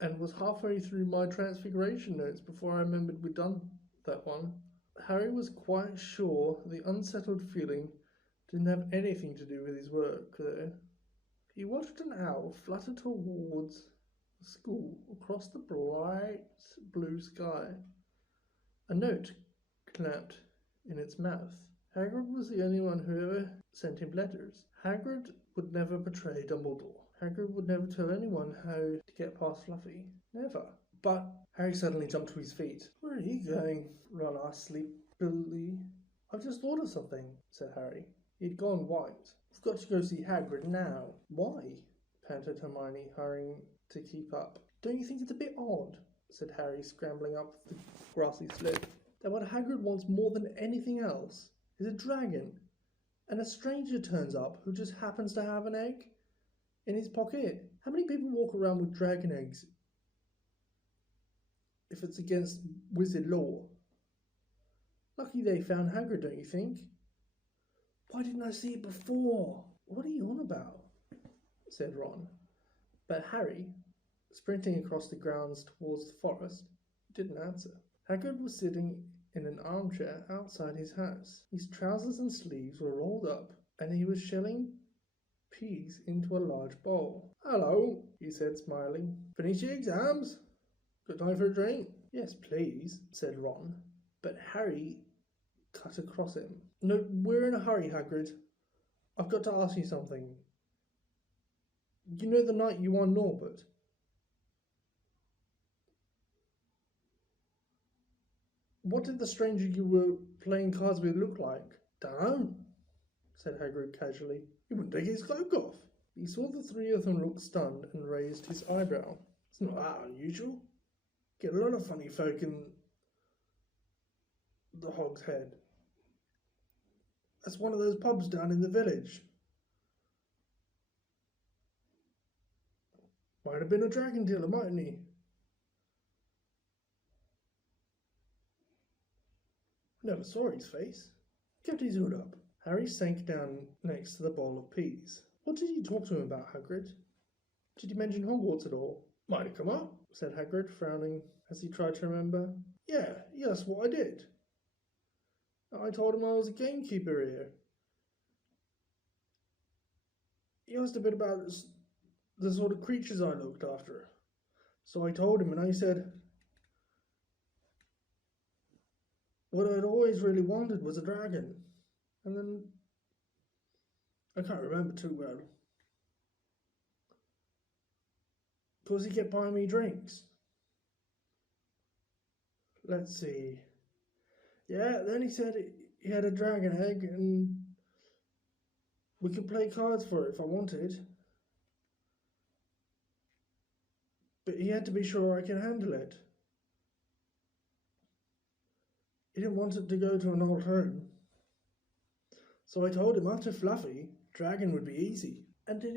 and was halfway through my transfiguration notes before I remembered we'd done that one." Harry was quite sure the unsettled feeling didn't have anything to do with his work, though. He watched an owl flutter towards the school across the bright blue sky. A note clamped in its mouth. Hagrid was the only one who ever sent him letters. Hagrid would never betray Dumbledore. Hagrid would never tell anyone how to get past Fluffy. Never. But Harry suddenly jumped to his feet. "Where are you going?" Ron asked sleepily. "I've just thought of something," said Harry. He'd gone white. "We've got to go see Hagrid now." "Why?" panted Hermione, hurrying to keep up. "Don't you think it's a bit odd," said Harry, scrambling up the grassy slope, "that what Hagrid wants more than anything else is a dragon, and a stranger turns up who just happens to have an egg in his pocket? How many people walk around with dragon eggs if it's against wizard law? Lucky they found Hagrid, don't you think? Why didn't I see it before?" "What are you on about?" said Ron. But Harry, sprinting across the grounds towards the forest, didn't answer. Hagrid was sitting in an armchair outside his house. His trousers and sleeves were rolled up, and he was shelling peas into a large bowl. "Hello," he said, smiling. "Finish your exams? Got time for a drink?" "Yes, please," said Ron. But Harry cut across him. "No, we're in a hurry, Hagrid. I've got to ask you something. You know the night you won Norbert? What did the stranger you were playing cards with look like?" "Dunno," said Hagrid casually. "He wouldn't take his cloak off." He saw the three of them look stunned and raised his eyebrow. "It's not that unusual. Get a lot of funny folk in the Hog's Head. That's one of those pubs down in the village. Might have been a dragon dealer, mightn't he?" "Never saw his face. Kept his hood up." Harry sank down next to the bowl of peas. "What did you talk to him about, Hagrid? Did you mention Hogwarts at all?" "Might have come up," said Hagrid, frowning as he tried to remember. Yes, what I did. I told him I was a gamekeeper here. He asked a bit about the sort of creatures I looked after. So I told him, and I said what I'd always really wanted was a dragon. And then I can't remember too well. Because he kept buying me drinks. Let's see. Yeah, then he said he had a dragon egg and we could play cards for it if I wanted. But he had to be sure I could handle it. He didn't want it to go to an old home. So I told him after Fluffy, dragon would be easy. And did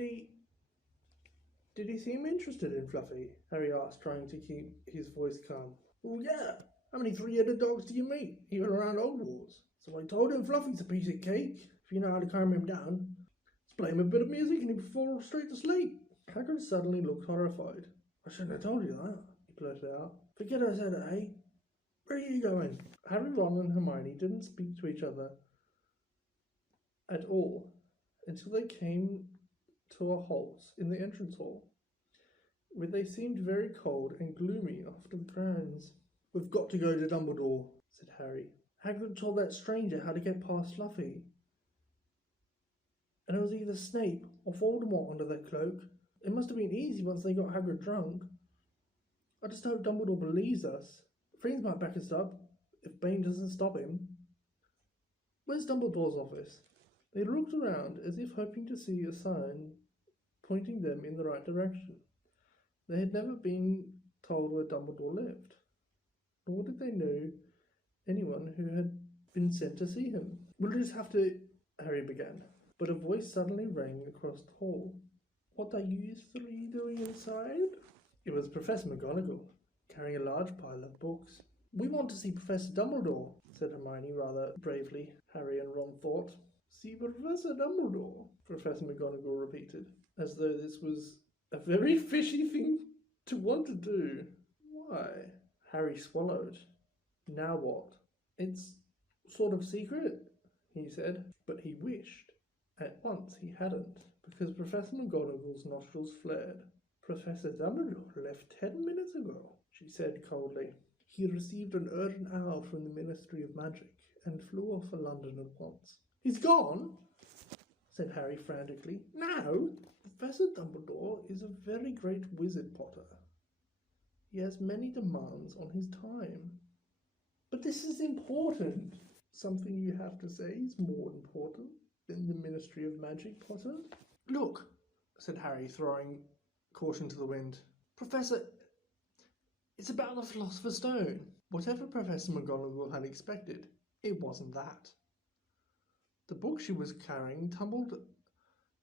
he seem interested in Fluffy? Harry asked, trying to keep his voice calm. "Oh yeah, how many three-headed dogs do you meet, even around Hogwarts?" So I told him Fluffy's a piece of cake, if you know how to calm him down. Just play him a bit of music and he'd fall straight to sleep. Hagrid suddenly looked horrified. "I shouldn't have told you that," he blurted out. "Forget I said it, eh? Where are you going?" Harry, Ron and Hermione didn't speak to each other at all until they came to a halt in the entrance hall, where they seemed very cold and gloomy after the grounds. "We've got to go to Dumbledore," said Harry. "Hagrid told that stranger how to get past Fluffy. And it was either Snape or Voldemort under that cloak. It must have been easy once they got Hagrid drunk. I just hope Dumbledore believes us. Friends might back us up if Bane doesn't stop him." "Where's Dumbledore's office?" They looked around as if hoping to see a sign pointing them in the right direction. They had never been told where Dumbledore lived, nor did they know anyone who had been sent to see him. "We'll just have to," Harry began, but a voice suddenly rang across the hall. "What are you three doing inside?" It was Professor McGonagall, carrying a large pile of books. "We want to see Professor Dumbledore," said Hermione rather bravely, Harry and Ron thought. "See Professor Dumbledore," Professor McGonagall repeated, as though this was a very fishy thing to want to do. "Why?" Harry swallowed. "Now what?" "It's sort of secret," he said, but he wished at once he hadn't, because Professor McGonagall's nostrils flared. "Professor Dumbledore left 10 minutes ago," she said coldly. "He received an urgent hour from the Ministry of Magic and flew off for London at once." "He's gone?" said Harry frantically. "Now?" "Professor Dumbledore is a very great wizard, Potter. He has many demands on his time." "But this is important." "Something you have to say is more important than the Ministry of Magic, Potter." "Look," said Harry, throwing caution to the wind. "Professor, it's about the Philosopher's Stone." Whatever Professor McGonagall had expected, it wasn't that. The books she was carrying tumbled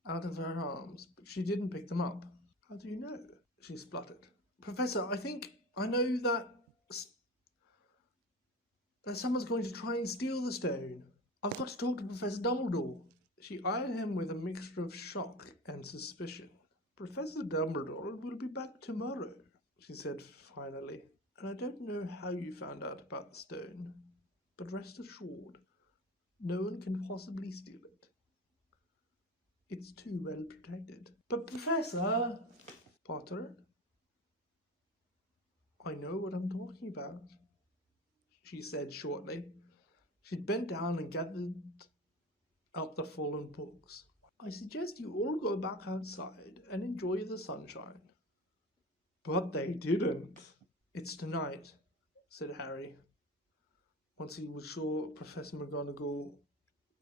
out of her arms, but she didn't pick them up. "How do you know?" she spluttered. "Professor, I think I know that someone's going to try and steal the stone. I've got to talk to Professor Dumbledore." She eyed him with a mixture of shock and suspicion. "Professor Dumbledore will be back tomorrow," she said finally, "and I don't know how you found out about the stone." But rest assured, no one can possibly steal it. It's too well protected. But Professor Potter, I know what I'm talking about, she said shortly. She'd bent down and gathered up the fallen books. I suggest you all go back outside and enjoy the sunshine. But they didn't. It's tonight, said Harry, once he was sure Professor McGonagall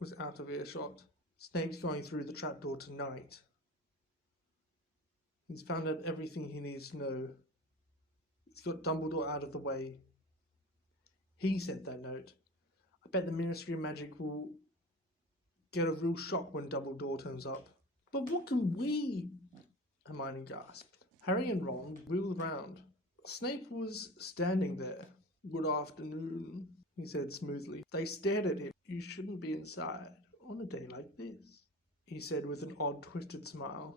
was out of earshot. Snape's going through the trapdoor tonight. He's found out everything he needs to know. He's got Dumbledore out of the way. He sent that note. I bet the Ministry of Magic will get a real shock when Dumbledore turns up. But what can we? Hermione gasped. Harry and Ron wheeled round. Snape was standing there. Good afternoon, he said smoothly. They stared at him. You shouldn't be inside on a day like this, he said with an odd twisted smile.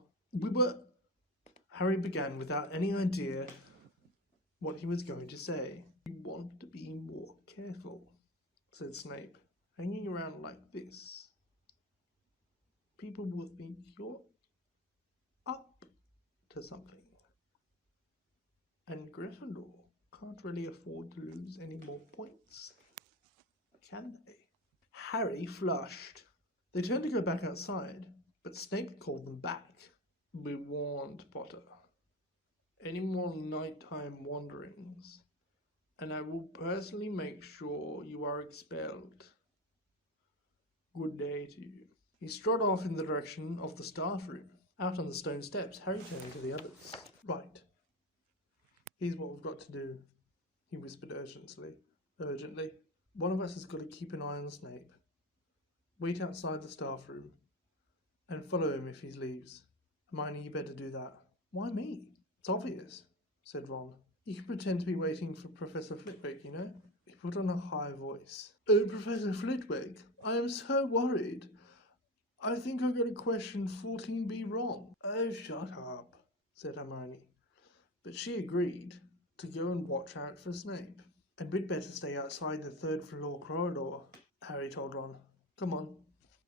Harry began without any idea what he was going to say. You want to be more careful, said Snape. Hanging around like this, people will think you're up to something. And Gryffindor can't really afford to lose any more points, can they? Harry flushed. They turned to go back outside, but Snape called them back. Be warned, Potter. Any more nighttime wanderings, and I will personally make sure you are expelled. Good day to you. He strode off in the direction of the staff room. Out on the stone steps, Harry turned to the others. Right. Here's what we've got to do, he whispered urgently. One of us has got to keep an eye on Snape. Wait outside the staff room, and follow him if he leaves. Hermione, you better do that. Why me? It's obvious, said Ron. You can pretend to be waiting for Professor Flitwick, you know? He put on a high voice. Oh, Professor Flitwick, I am so worried. I think I got a question 14B wrong. Oh, shut up, said Hermione. But she agreed to go and watch out for Snape. And we'd better stay outside the third floor corridor, Harry told Ron. Come on.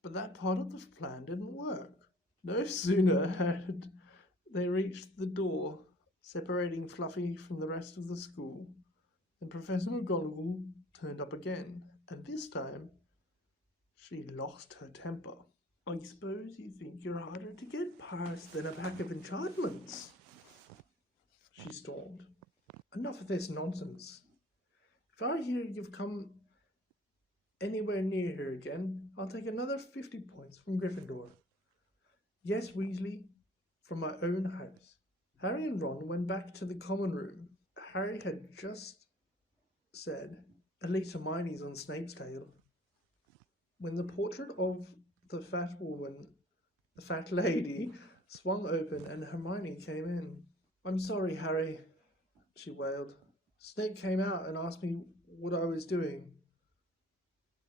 But that part of the plan didn't work. No sooner had they reached the door, separating Fluffy from the rest of the school, than Professor McGonagall turned up again, and this time she lost her temper. I suppose you think you're harder to get past than a pack of enchantments, she stormed. Enough of this nonsense. If I hear you've come anywhere near here again, I'll take another 50 points from Gryffindor. Yes, Weasley, from my own house. Harry and Ron went back to the common room. Harry had just said, at least Hermione's on Snape's tail, when the portrait of the fat woman, the fat lady, swung open and Hermione came in. I'm sorry, Harry, she wailed. Snape came out and asked me what I was doing.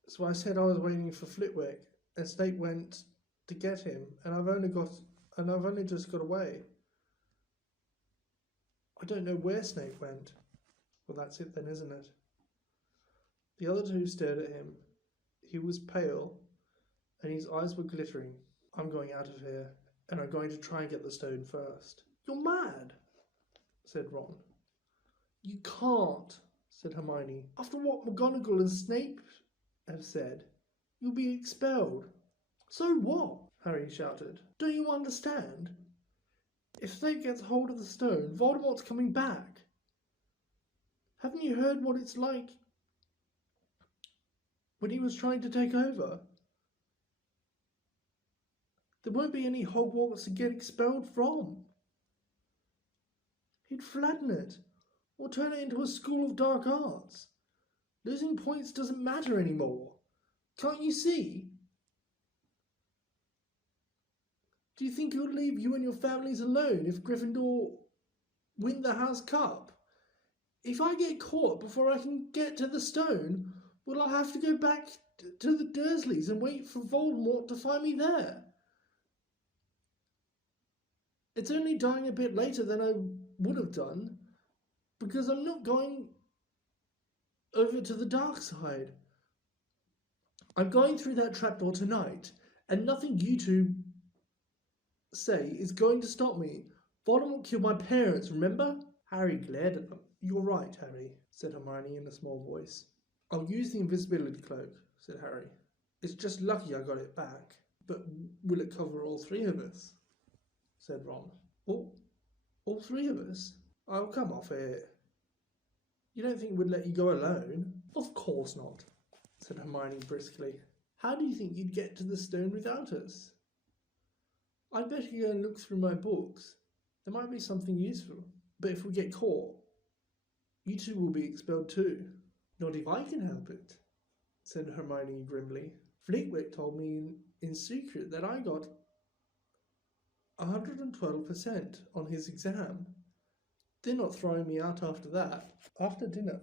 So I said I was waiting for Flitwick, and Snape went to get him, and I've only just got away. I don't know where Snape went. Well, that's it then, isn't it? The other two stared at him. He was pale, and his eyes were glittering. I'm going out of here, and I'm going to try and get the stone first. You're mad, said Ron. You can't, said Hermione. After what McGonagall and Snape have said, you'll be expelled. So what? Harry shouted. Don't you understand? If Snape gets hold of the stone, Voldemort's coming back. Haven't you heard what it's like when he was trying to take over? There won't be any Hogwarts to get expelled from. He'd flatten it, or turn it into a school of dark arts. Losing points doesn't matter anymore. Can't you see? Do you think he'll leave you and your families alone if Gryffindor win the House Cup? If I get caught before I can get to the stone, will I have to go back to the Dursleys and wait for Voldemort to find me there? It's only dying a bit later than I would have done, because I'm not going over to the dark side. I'm going through that trapdoor tonight, and nothing you two say is going to stop me. Voldemort killed my parents, remember? Harry glared at them. You're right, Harry, said Hermione in a small voice. I'll use the invisibility cloak, said Harry. It's just lucky I got it back. But will it cover all three of us? Said Ron. All three of us? Oh, come off it. You don't think we'd let you go alone? Of course not, said Hermione briskly. How do you think you'd get to the stone without us? I'd better go and look through my books. There might be something useful. But if we get caught, you two will be expelled too. Not if I can help it, said Hermione grimly. Flitwick told me in secret that I got 112% on his exam. They're not throwing me out after that. After dinner,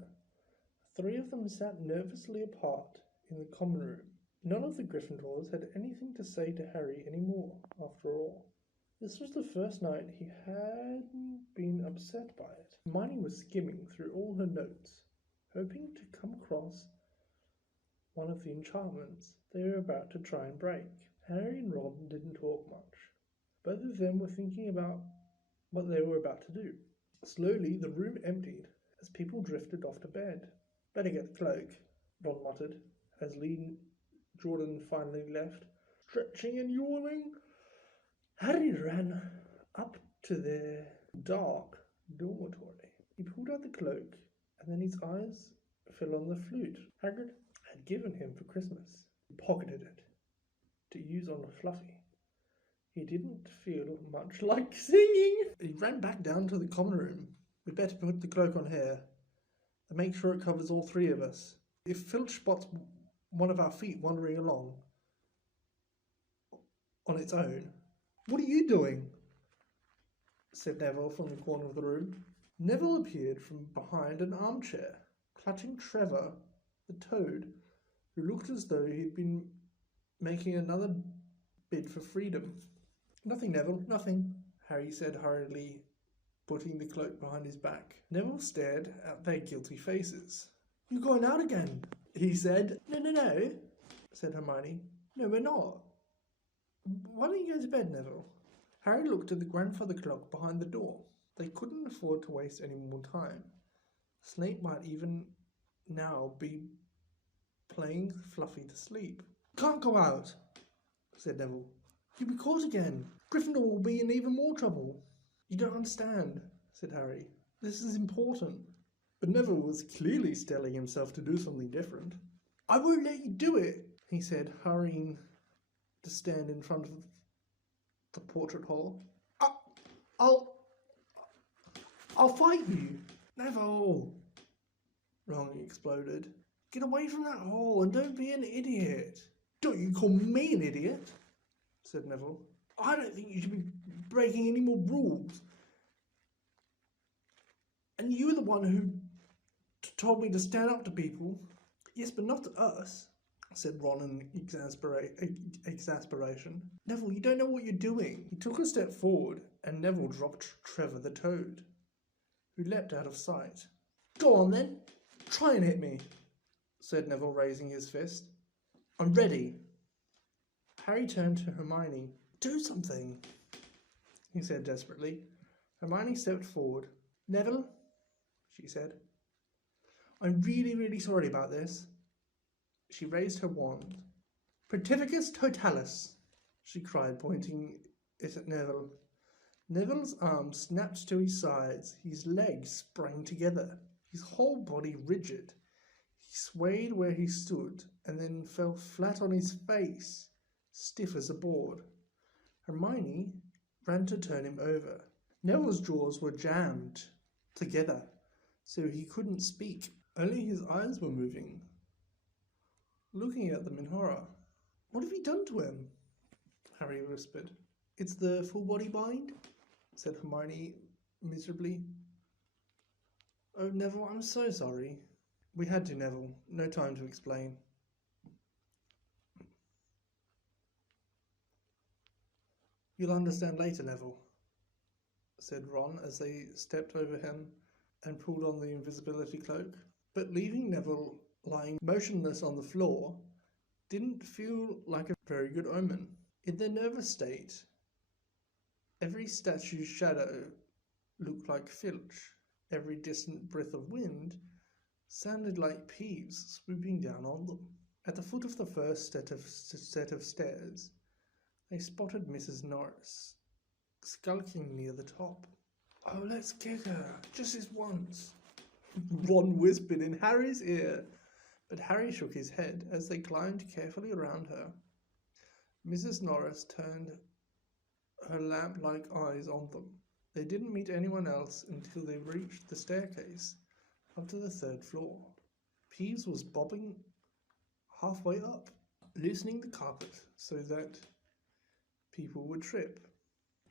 three of them sat nervously apart in the common room. None of the Gryffindors had anything to say to Harry any more, after all. This was the first night he hadn't been upset by it. Hermione was skimming through all her notes, hoping to come across one of the enchantments they were about to try and break. Harry and Ron didn't talk much. Both of them were thinking about what they were about to do. Slowly, the room emptied as people drifted off to bed. Better get the cloak, Ron muttered, as Lee Jordan finally left. Stretching and yawning, Harry ran up to their dark dormitory. He pulled out the cloak, and then his eyes fell on the flute Hagrid had given him for Christmas. He pocketed it to use on Fluffy. He didn't feel much like singing. He ran back down to the common room. We'd better put the cloak on here and make sure it covers all three of us. If Filch spots one of our feet wandering along on its own, what are you doing? Said Neville from the corner of the room. Neville appeared from behind an armchair, clutching Trevor, the toad, who looked as though he'd been making another bid for freedom. Nothing, Neville, nothing, Harry said hurriedly, putting the cloak behind his back. Neville stared at their guilty faces. You're going out again, he said. No, said Hermione. No, we're not. Why don't you go to bed, Neville? Harry looked at the grandfather clock behind the door. They couldn't afford to waste any more time. Snape might even now be playing Fluffy to sleep. Can't go out, said Neville. You'll be caught again. Gryffindor will be in even more trouble. You don't understand, said Harry. This is important. But Neville was clearly telling himself to do something different. I won't let you do it, he said, hurrying to stand in front of the portrait hall. I'll fight you. Neville, Ron exploded. Get away from that hole and don't be an idiot. Don't you call me an idiot, said Neville. I don't think you should be breaking any more rules. And you were the one who told me to stand up to people. Yes, but not to us, said Ron in exasperation. Neville, you don't know what you're doing. He took a step forward, and Neville dropped Trevor the toad, who leapt out of sight. Go on then, try and hit me, said Neville, raising his fist. I'm ready. Harry turned to Hermione. Do something, he said desperately. Hermione stepped forward. Neville, she said. I'm really sorry about this. She raised her wand. Pontificus Totalis, she cried, pointing it at Neville. Neville's arms snapped to his sides. His legs sprang together, his whole body rigid. He swayed where he stood and then fell flat on his face, stiff as a board. Hermione ran to turn him over. Neville's jaws were jammed together, so he couldn't speak. Only his eyes were moving, looking at them in horror. What have you done to him? Harry whispered. It's the full body bind, said Hermione miserably. Oh, Neville, I'm so sorry. We had to, Neville. No time to explain. You'll understand later, Neville, said Ron as they stepped over him and pulled on the invisibility cloak. But leaving Neville lying motionless on the floor, didn't feel like a very good omen. In their nervous state, every statue's shadow looked like Filch. Every distant breath of wind sounded like Peeves swooping down on them. At the foot of the first set of stairs, they spotted Mrs. Norris, skulking near the top. "Oh, let's kick her, just this once," Ron whispered in Harry's ear, but Harry shook his head as they climbed carefully around her. Mrs. Norris turned her lamp-like eyes on them. They didn't meet anyone else until they reached the staircase up to the third floor. Peeves was bobbing halfway up, loosening the carpet so that people would trip.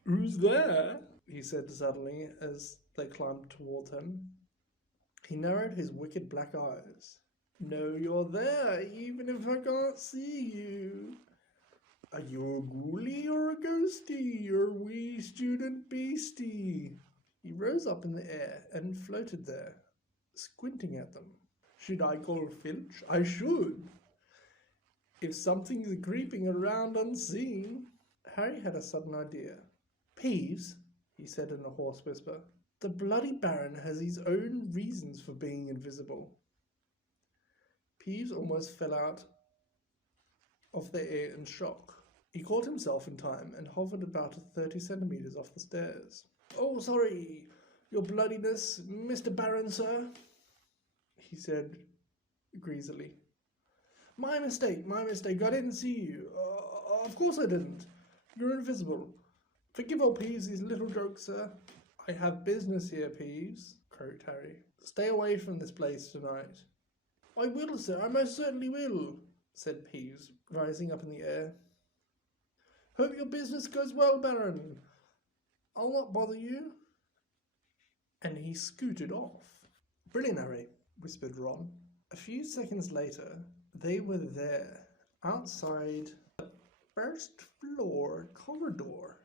"Who's there?" he said suddenly as they climbed toward him. He narrowed his wicked black eyes. "Know you're there, even if I can't see you. Are you a ghoulie or a ghostie, your wee student beastie?" He rose up in the air and floated there, squinting at them. "Should I call Filch? I should. If something's creeping around unseen." Harry had a sudden idea. "Peeves," he said in a hoarse whisper, "the bloody Baron has his own reasons for being invisible." Peeves almost fell out of the air in shock. He caught himself in time and hovered about 30 centimeters off the stairs. "Oh, sorry, your bloodiness, Mr. Baron, sir," he said greasily. My mistake, I didn't see you. Of course I didn't. You're invisible. Forgive old Peeves' little joke, sir." "I have business here, Peeves," croaked Harry. "Stay away from this place tonight." "I will, sir, I most certainly will," said Peeves, rising up in the air. "Hope your business goes well, Baron. I'll not bother you." And he scooted off. "Brilliant, Harry," whispered Ron. A few seconds later, they were there, outside the first floor corridor,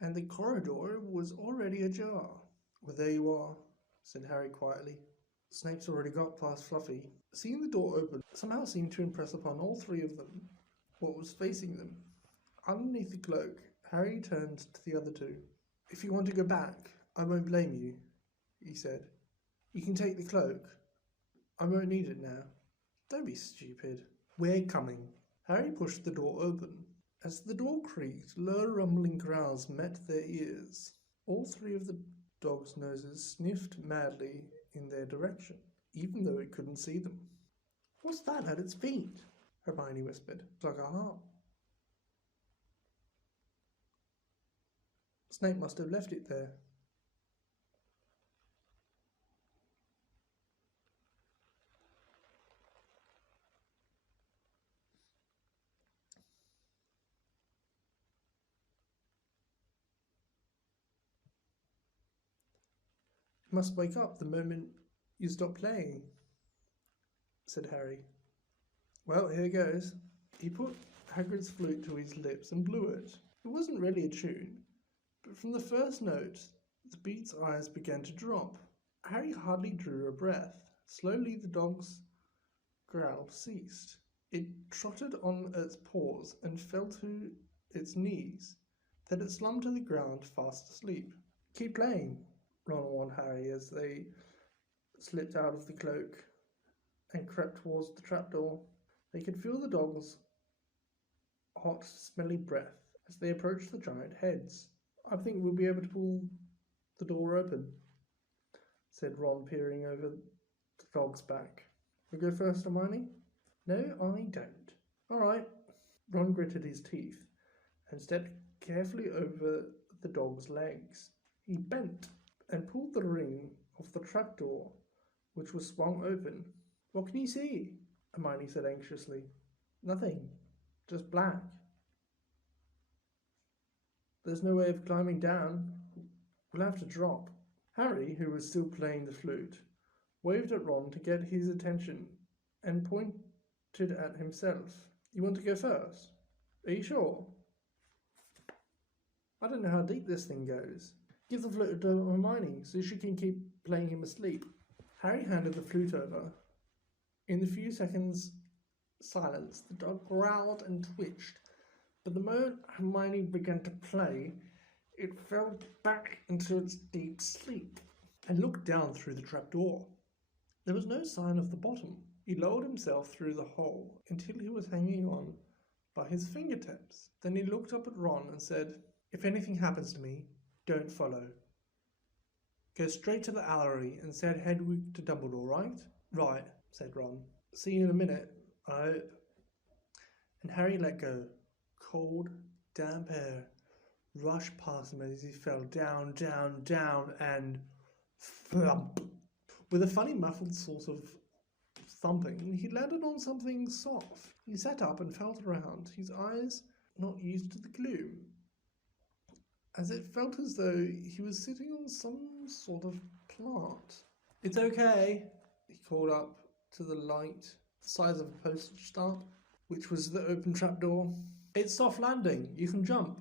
and the corridor was already ajar. "Well, there you are," said Harry quietly. "Snape's already got past Fluffy." Seeing the door open somehow seemed to impress upon all three of them what was facing them. Underneath the cloak, Harry turned to the other two. "If you want to go back, I won't blame you," he said. "You can take the cloak. I won't need it now." "Don't be stupid. We're coming." Harry pushed the door open. As the door creaked, low rumbling growls met their ears. All three of the dog's noses sniffed madly in their direction, even though it couldn't see them. "What's that at its feet?" Hermione whispered. "It's like a heart." "Snape must have left it there." "You must wake up the moment you stop playing," said Harry. "Well, here goes." He put Hagrid's flute to his lips and blew it. It wasn't really a tune, but from the first note, the beat's eyes began to drop. Harry hardly drew a breath. Slowly the dog's growl ceased. It trotted on its paws and fell to its knees. Then it slumped to the ground, fast asleep. "Keep playing," Ron warned Harry as they slipped out of the cloak and crept towards the trapdoor. They could feel the dog's hot, smelly breath as they approached the giant heads. "I think we'll be able to pull the door open," said Ron, peering over the dog's back. "You go first, Hermione?" "No, I don't." "All right." Ron gritted his teeth and stepped carefully over the dog's legs. He bent and pulled the ring off the trapdoor, which was swung open. "What can you see?" Hermione said anxiously. "Nothing. Just black." "There's no way of climbing down. We'll have to drop." Harry, who was still playing the flute, waved at Ron to get his attention and pointed at himself. "You want to go first? Are you sure? I don't know how deep this thing goes. Give the flute to Hermione so she can keep playing him asleep." Harry handed the flute over. In the few seconds silence, the dog growled and twitched, but the moment Hermione began to play, it fell back into its deep sleep and looked down through the trapdoor. There was no sign of the bottom. He lowered himself through the hole until he was hanging on by his fingertips. Then he looked up at Ron and said, "If anything happens to me, don't follow. Go straight to the Allery and send Hedwig to Dumbledore, right?" "Right," said Ron. "See you in a minute, I hope." And Harry let go. Cold, damp air rushed past him as he fell down, down, down, and thump. With a funny muffled sort of thumping, he landed on something soft. He sat up and felt around, his eyes not used to the gloom, as it felt as though he was sitting on some sort of plant. "It's okay," he called up to the light, the size of a postage stamp, which was the open trapdoor. "It's soft landing. You can jump."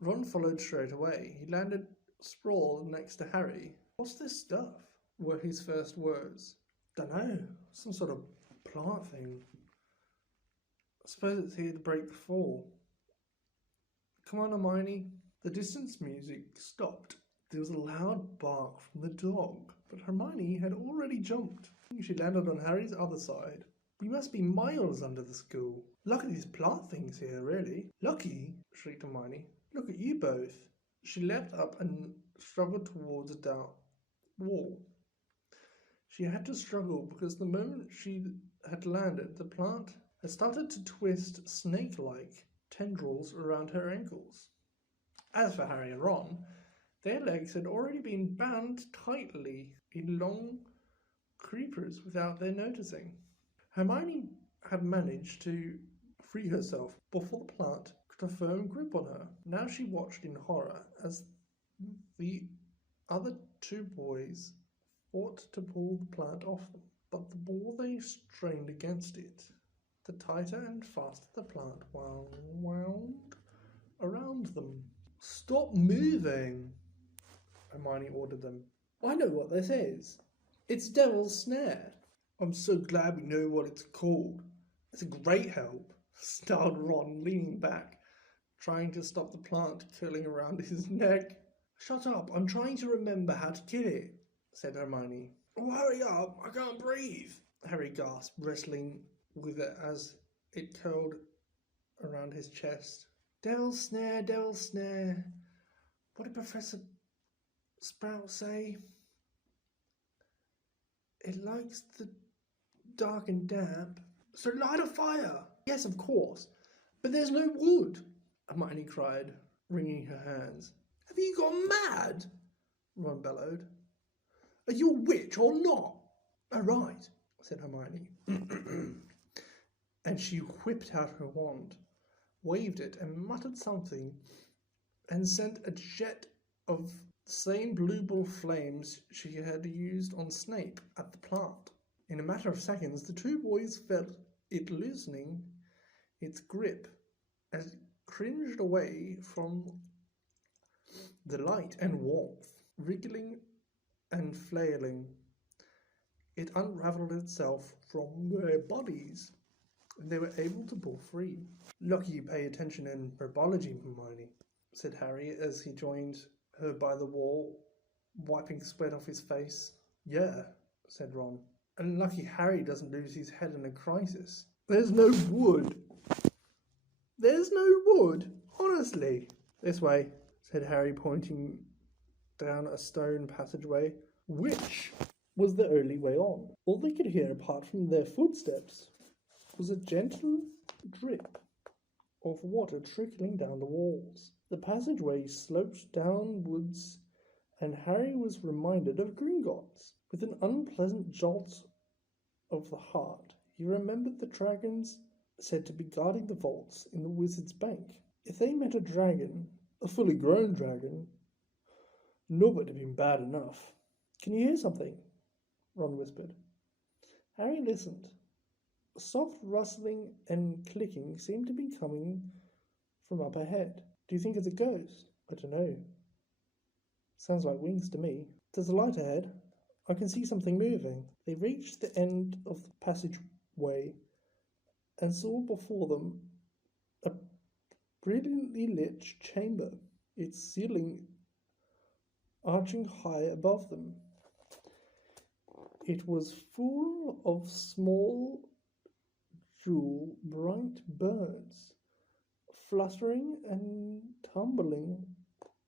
Ron followed straight away. He landed sprawled next to Harry. "What's this stuff?" were his first words. "Dunno. Some sort of plant thing. I suppose it's here to break the fall. Come on, Hermione." The distance music stopped. There was a loud bark from the dog, but Hermione had already jumped. She landed on Harry's other side. "We must be miles under the school. Look at these plant things here, really." "Lucky!" shrieked Hermione. "Look at you both." She leapt up and struggled towards a dark wall. She had to struggle because the moment she had landed, the plant had started to twist snake-like tendrils around her ankles. As for Harry and Ron, their legs had already been bound tightly in long creepers without their noticing. Hermione had managed to free herself before the plant got a firm grip on her. Now she watched in horror as the other two boys fought to pull the plant off them, but the more they strained against it, the tighter and faster the plant wound around them. "Stop moving," Hermione ordered them. "I know what this is. It's Devil's Snare." "I'm so glad we know what it's called. It's a great help," snarled Ron, leaning back, trying to stop the plant curling around his neck. "Shut up, I'm trying to remember how to kill it," said Hermione. "Oh, hurry up, I can't breathe," Harry gasped, wrestling with it as it curled around his chest. Devil's Snare, Devil's Snare. What did Professor Sprout say? It likes the dark and damp. So light a fire." "Yes, of course. But there's no wood," Hermione cried, wringing her hands. "Have you gone mad?" Ron bellowed. "Are you a witch or not?" "Oh, right," said Hermione. And she whipped out her wand, waved it, and muttered something, and sent a jet of the same blue ball flames she had used on Snape at the plant. In a matter of seconds, the two boys felt it loosening its grip as it cringed away from the light and warmth. Wriggling and flailing, it unraveled itself from their bodies, and they were able to pull free. "Lucky you pay attention in herbology, Hermione," said Harry as he joined her by the wall, wiping sweat off his face. "Yeah," said Ron. "And lucky Harry doesn't lose his head in a crisis." "There's no wood." "There's no wood? Honestly?" "This way," said Harry, pointing down a stone passageway, which was the only way on. All they could hear, apart from their footsteps, was a gentle drip of water trickling down the walls. The passageway sloped downwards, and Harry was reminded of Gringotts. With an unpleasant jolt of the heart, he remembered the dragons said to be guarding the vaults in the Wizard's Bank. If they met a dragon, a fully grown dragon, Norbert had been bad enough. "Can you hear something?" Ron whispered. Harry listened. A soft rustling and clicking seemed to be coming from up ahead. "Do you think it's a ghost?" "I don't know. Sounds like wings to me." "There's a light ahead. I can see something moving." They reached the end of the passageway and saw before them a brilliantly lit chamber, its ceiling arching high above them. It was full of small, jewel bright birds, fluttering and tumbling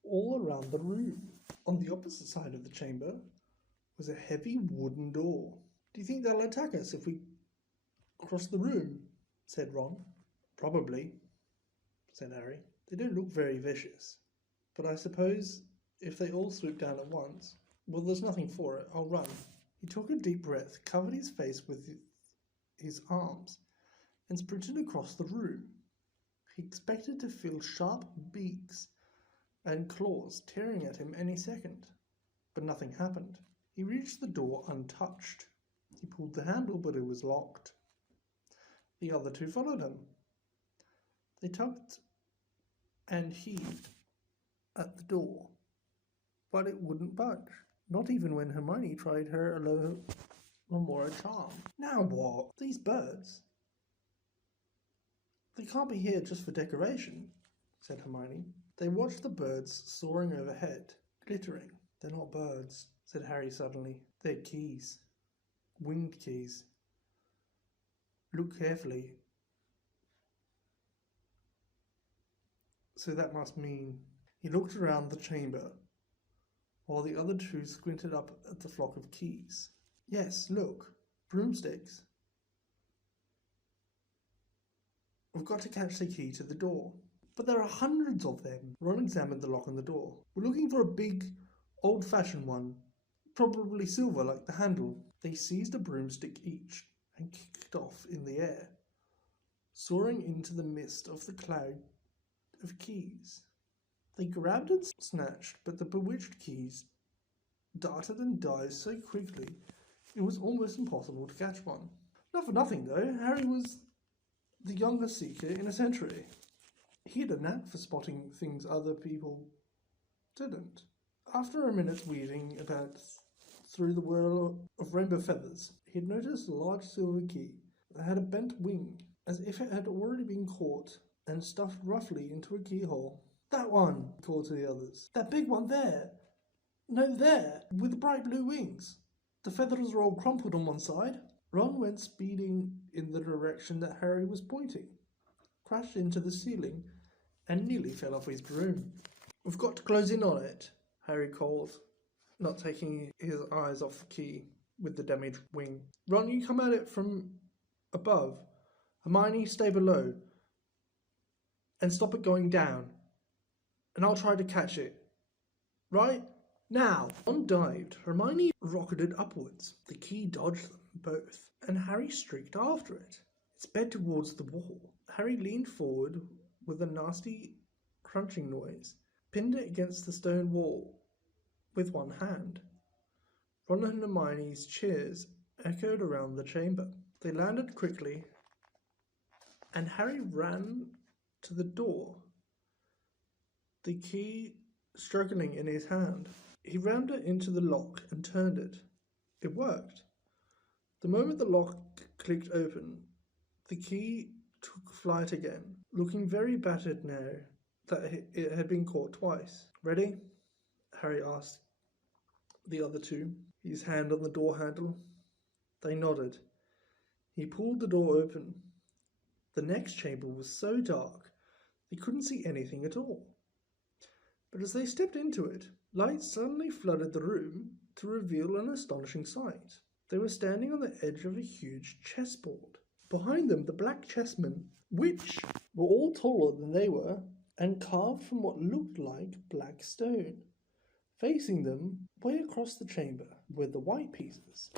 all around the room. On the opposite side of the chamber was a heavy wooden door. Do you think they'll attack us if we cross the room? Said Ron. Probably, said Harry. They don't look very vicious. But I suppose if they all swoop down at once, well, there's nothing for it. I'll run. He took a deep breath, covered his face with his arms, and sprinted across the room. He expected to feel sharp beaks and claws tearing at him any second, but nothing happened. He reached the door untouched. He pulled the handle, but it was locked. The other two followed him. They tugged and heaved at the door, but it wouldn't budge, not even when Hermione tried her Alohomora charm. Now what? These birds? They can't be here just for decoration, said Hermione. They watched the birds soaring overhead, glittering. They're not birds, said Harry suddenly. They're keys. Winged keys. Look carefully. So that must mean... He looked around the chamber, while the other two squinted up at the flock of keys. Yes, look. Broomsticks. We've got to catch the key to the door. But there are hundreds of them. Ron examined the lock on the door. We're looking for a big, old-fashioned one. Probably silver like the handle. They seized a broomstick each and kicked off in the air, soaring into the midst of the cloud of keys. They grabbed and snatched, but the bewitched keys darted and dived so quickly it was almost impossible to catch one. Not for nothing, though, Harry was the youngest Seeker in a century. He had a knack for spotting things other people didn't. After a minute's weaving about through the whirl of rainbow feathers, he had noticed a large silver key that had a bent wing, as if it had already been caught and stuffed roughly into a keyhole. That one, he called to the others. That big one there. No, there, with the bright blue wings. The feathers are all crumpled on one side. Ron went speeding in the direction that Harry was pointing, crashed into the ceiling, and nearly fell off his broom. We've got to close in on it, Harry called, not taking his eyes off the key with the damaged wing. Ron, you come at it from above. Hermione, stay below. And stop it going down. And I'll try to catch it. Right? Now! Ron dived. Hermione rocketed upwards. The key dodged them both, and Harry streaked after it. It sped towards the wall. Harry leaned forward with a nasty crunching noise, pinned it against the stone wall with one hand. Ron and Hermione's cheers echoed around the chamber. They landed quickly, and Harry ran to the door, the key struggling in his hand. He rammed it into the lock and turned it. It worked. The moment the lock clicked open, the key took flight again, looking very battered now that it had been caught twice. Ready? Harry asked the other two, his hand on the door handle. They nodded. He pulled the door open. The next chamber was so dark they couldn't see anything at all. But as they stepped into it, light suddenly flooded the room to reveal an astonishing sight. They were standing on the edge of a huge chessboard. Behind them, the black chessmen, which were all taller than they were, and carved from what looked like black stone. Facing them, way across the chamber, were the white pieces.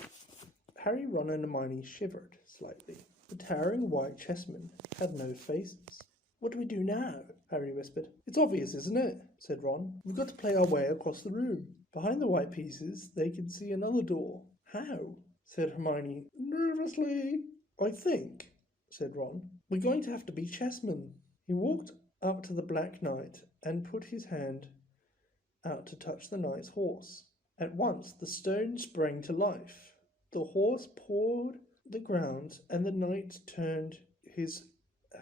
Harry, Ron, and Hermione shivered slightly. The towering white chessmen had no faces. What do we do now? Harry whispered. It's obvious, isn't it? Said Ron. We've got to play our way across the room. Behind the white pieces, they could see another door. How? Said Hermione nervously. I think, said Ron, we're going to have to be chessmen. He walked up to the Black Knight and put his hand out to touch the knight's horse. At once the stone sprang to life. The horse pawed the ground, and the knight turned his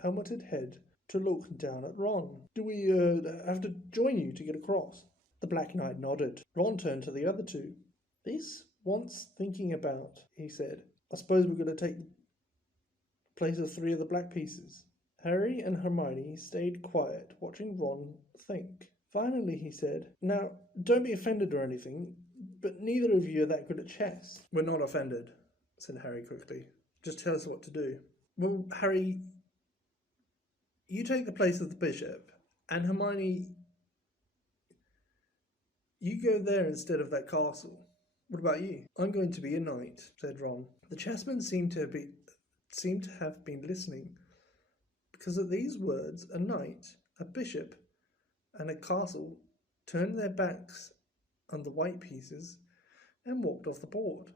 helmeted head to look down at Ron. Do we have to join you to get across? The Black Knight nodded. Ron turned to the other two. This wants thinking about, he said. I suppose we're going to take the place of 3 of the black pieces. Harry and Hermione stayed quiet, watching Ron think. Finally, he said, Now, don't be offended or anything, but neither of you are that good at chess. We're not offended, said Harry quickly. Just tell us what to do. Well, Harry, you take the place of the bishop, and Hermione, you go there instead of that castle. What about you? I'm going to be a knight, said Ron. The chessmen seemed to have been listening, because at these words a knight, a bishop, and a castle turned their backs on the white pieces and walked off the board,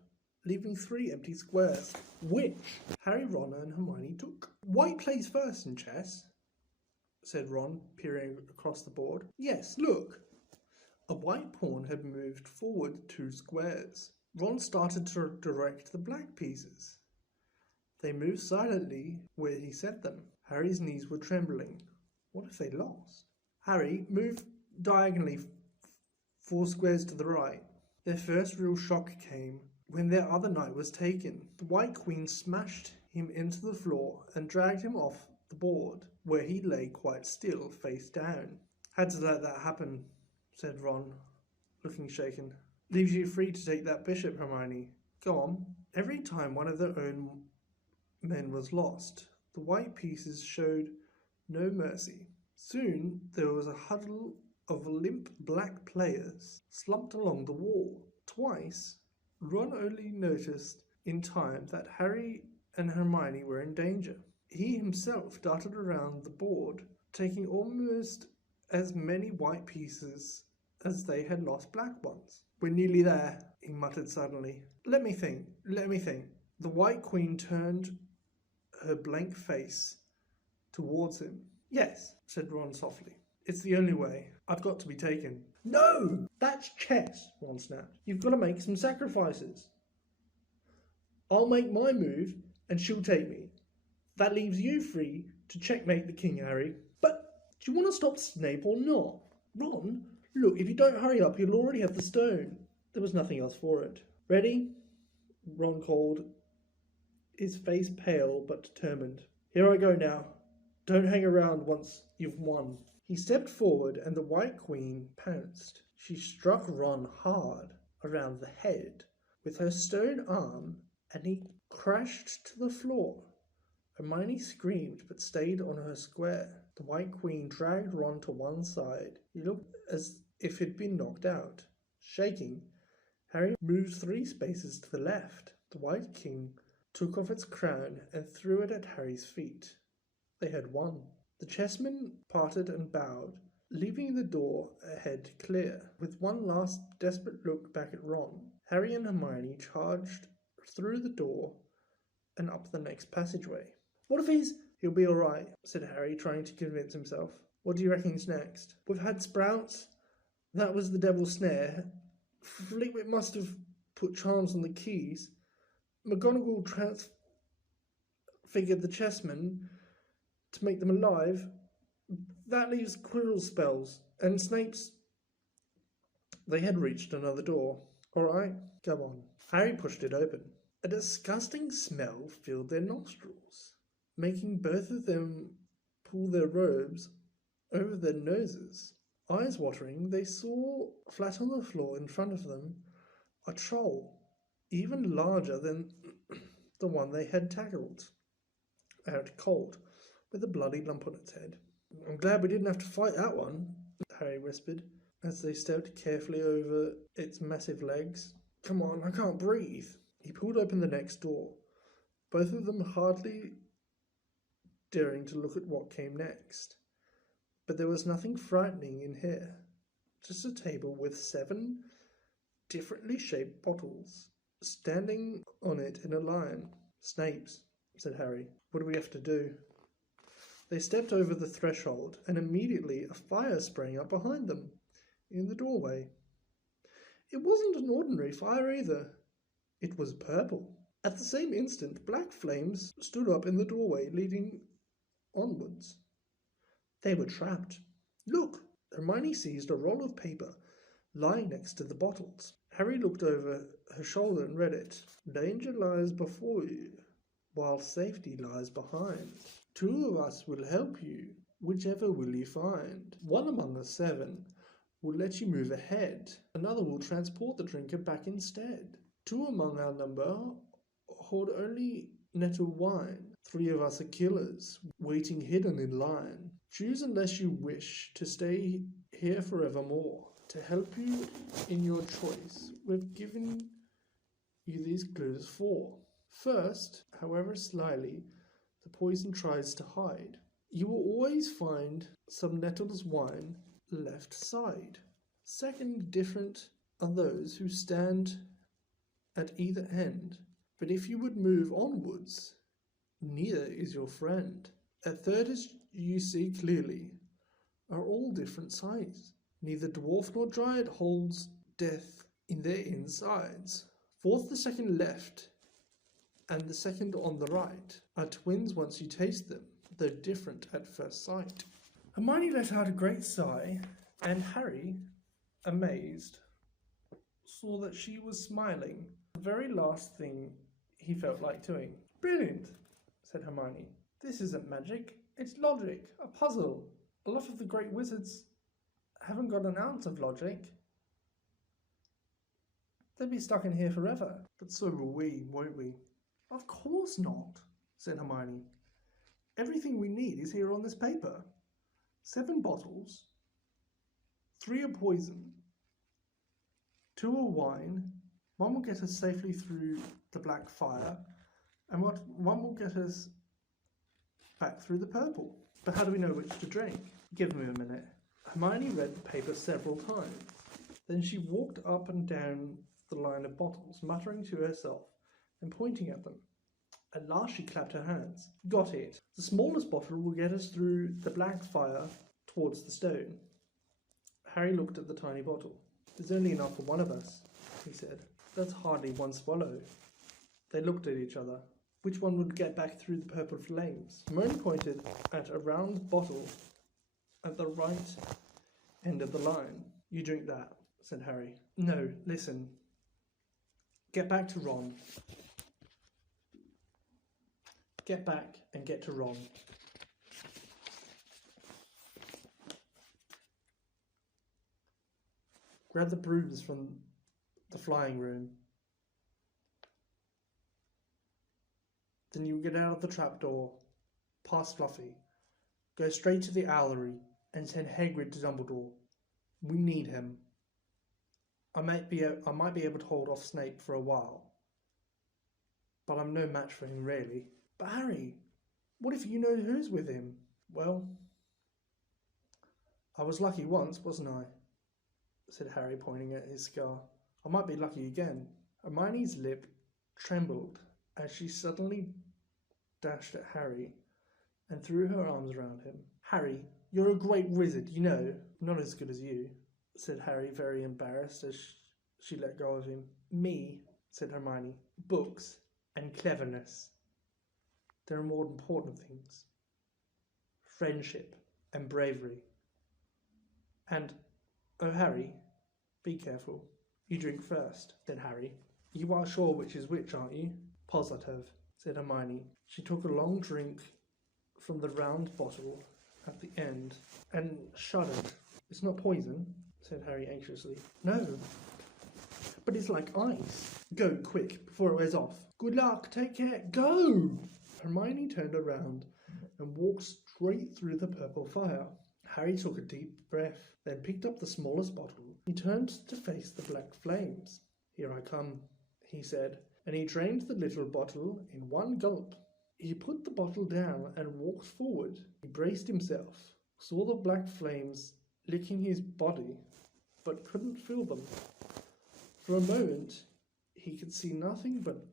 leaving 3 empty squares, which Harry, Ron, and Hermione took. White plays first in chess, said Ron, peering across the board. Yes, look. A white pawn had moved forward 2 squares. Ron started to direct the black pieces. They moved silently where he set them. Harry's knees were trembling. What if they lost? Harry, move diagonally 4 squares to the right. Their first real shock came when their other knight was taken. The White Queen smashed him into the floor and dragged him off the board, where he lay quite still, face down. Had to let that happen, said Ron, looking shaken. Leaves you free to take that bishop, Hermione. Go on. Every time one of their own men was lost, the white pieces showed no mercy. Soon there was a huddle of limp black players slumped along the wall. Twice, Ron only noticed in time that Harry and Hermione were in danger. He himself darted around the board, taking almost as many white pieces as they had lost black ones. We're nearly there, he muttered suddenly. Let me think. The White Queen turned her blank face towards him. Yes, said Ron softly. It's the only way. I've got to be taken. No! That's chess, Ron snapped. You've got to make some sacrifices. I'll make my move, and she'll take me. That leaves you free to checkmate the king, Harry. But do you want to stop Snape or not? Ron, look, if you don't hurry up, you'll already have the stone. There was nothing else for it. Ready? Ron called, his face pale but determined. Here I go now. Don't hang around once you've won. He stepped forward and the White Queen pounced. She struck Ron hard around the head with her stone arm and he crashed to the floor. Hermione screamed but stayed on her square. The White Queen dragged Ron to one side. He looked as if he'd been knocked out. Shaking, Harry moved 3 spaces to the left. The White King took off its crown and threw it at Harry's feet. They had won. The chessmen parted and bowed, leaving the door ahead clear. With one last desperate look back at Ron, Harry and Hermione charged through the door and up the next passageway. What if He'll be all right, said Harry, trying to convince himself. What do you reckon's next? We've had sprouts. That was the devil's snare. Flitwick must have put charms on the keys. McGonagall transfigured the chessmen to make them alive. That leaves Quirrell's spells, and Snape's... They had reached another door. All right, go on. Harry pushed it open. A disgusting smell filled their nostrils, making both of them pull their robes over their noses. Eyes watering, they saw flat on the floor in front of them a troll, even larger than the one they had tackled out cold, with a bloody lump on its head. I'm glad we didn't have to fight that one, Harry whispered, as they stepped carefully over its massive legs. Come on, I can't breathe. He pulled open the next door, both of them hardly daring to look at what came next. But there was nothing frightening in here, just a table with 7 differently shaped bottles, standing on it in a line. Snape's, said Harry. What do we have to do? They stepped over the threshold, and immediately a fire sprang up behind them, in the doorway. It wasn't an ordinary fire either. It was purple. At the same instant, black flames stood up in the doorway leading onwards. They were trapped. Look! Hermione seized a roll of paper lying next to the bottles. Harry looked over her shoulder and read it. Danger lies before you, while safety lies behind. 2 of us will help you, whichever will you find. 1 among the 7 will let you move ahead. Another will transport the drinker back instead. 2 among our number hold only nettle wine. 3 of us are killers, waiting hidden in line. Choose unless you wish to stay here forevermore. To help you in your choice, we've given you these clues for. First, however slyly the poison tries to hide, you will always find some nettles wine left side. Second, different are those who stand at either end, but if you would move onwards, neither is your friend. A third, as you see clearly, are all different size. Neither dwarf nor giant holds death in their insides. Fourth, the second left and the second on the right are twins once you taste them, though different at first sight. Hermione let out a great sigh, and Harry, amazed, saw that she was smiling. The very last thing he felt like doing. Brilliant, said Hermione. This isn't magic, it's logic, a puzzle. A lot of the great wizards haven't got an ounce of logic. They'd be stuck in here forever. But so will we, won't we? Of course not, said Hermione. Everything we need is here on this paper. 7 bottles, 3 are poison, 2 are wine, 1 will get us safely through the black fire, and 1 will get us back through the purple. But how do we know which to drink? Give me a minute. Hermione read the paper several times. Then she walked up and down the line of bottles, muttering to herself and pointing at them. At last she clapped her hands. Got it. The smallest bottle will get us through the black fire towards the stone. Harry looked at the tiny bottle. There's only enough for 1 of us, he said. That's hardly 1 swallow. They looked at each other. Which one would get back through the purple flames? Hermione pointed at a round bottle at the right end of the line. You drink that, said Harry. No, listen. Get back to Ron. Get back and get to Ron. Grab the brooms from the flying room. Then you get out of the trapdoor, past Fluffy, go straight to the owlery, and send Hagrid to Dumbledore. We need him. I might be able to hold off Snape for a while, but I'm no match for him really. But Harry, what if you know who's with him? Well, I was lucky once, wasn't I? Said Harry, pointing at his scar. I might be lucky again. Hermione's lip trembled as she suddenly dashed at Harry and threw her arms around him. Harry, you're a great wizard, you know. Not as good as you, said Harry, very embarrassed as she let go of him. Me, said Hermione. Books and cleverness. There are more important things. Friendship and bravery. And, oh Harry, be careful. You drink first, said Harry. You are sure which is which, aren't you? Positive, said Hermione. She took a long drink from the round bottle at the end and shuddered. It's not poison, said Harry anxiously. No, but it's like ice. Go, quick, before it wears off. Good luck, take care, go! Hermione turned around and walked straight through the purple fire. Harry took a deep breath, then picked up the smallest bottle. He turned to face the black flames. Here I come, he said, and he drained the little bottle in 1 gulp. He put the bottle down and walked forward. He braced himself, saw the black flames licking his body, but couldn't feel them. For a moment, he could see nothing but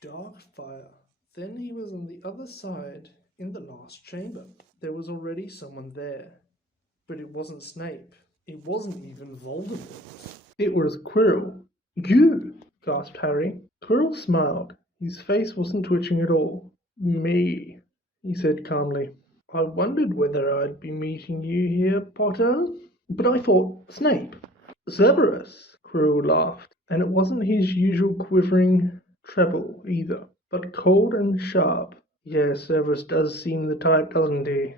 dark fire. Then he was on the other side in the last chamber. There was already someone there, but it wasn't Snape. It wasn't even Voldemort. It was Quirrell. You, gasped Harry. Quirrell smiled. His face wasn't twitching at all. Me, he said calmly. I wondered whether I'd be meeting you here, Potter. But I thought Snape. Cerberus, Quirrell laughed, and it wasn't his usual quivering treble either, but cold and sharp. Yes, Cerberus does seem the type, doesn't he?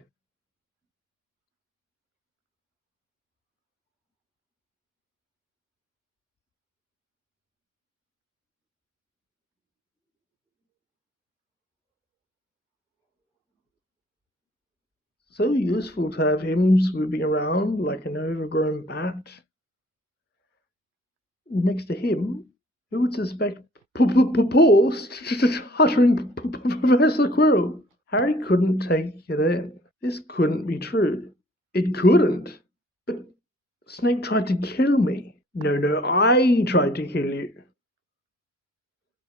So useful to have him swooping around like an overgrown bat. Next to him, who would suspect Paul uttering Professor Quirrell? Harry couldn't take it in. This couldn't be true. It couldn't. But Snape tried to kill me. No, I tried to kill you.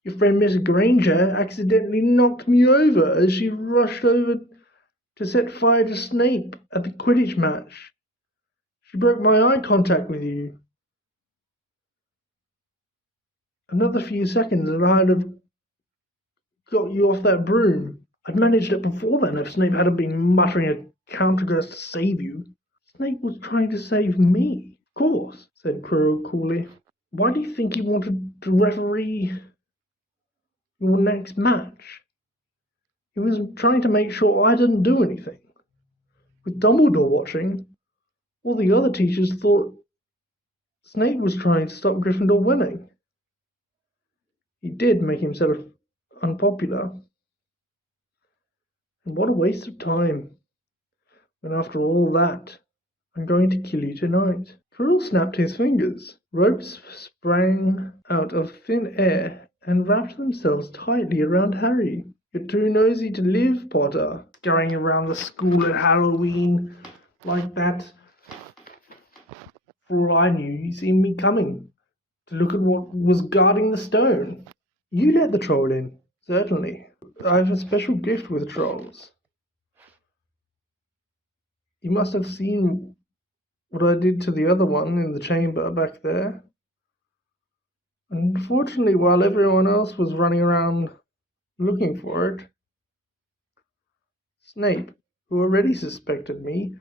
Your friend Miss Granger accidentally knocked me over as she rushed over to set fire to Snape at the Quidditch match. She broke my eye contact with you. Another few seconds and I'd have got you off that broom. I'd managed it before then if Snape hadn't been muttering a counter curse to save you. Snape was trying to save me. Of course, said Quirrell coolly. Why do you think he wanted to referee your next match? He was trying to make sure I didn't do anything. With Dumbledore watching, all the other teachers thought Snape was trying to stop Gryffindor winning. He did make himself unpopular. And what a waste of time. When after all that, I'm going to kill you tonight. Quirrell snapped his fingers. Ropes sprang out of thin air and wrapped themselves tightly around Harry. You're too nosy to live, Potter. Going around the school at Halloween like that. For all I knew, you seen me coming to look at what was guarding the stone. You let the troll in, certainly. I have a special gift with trolls. You must have seen what I did to the other one in the chamber back there. Unfortunately, while everyone else was running around looking for it, Snape, who already suspected me,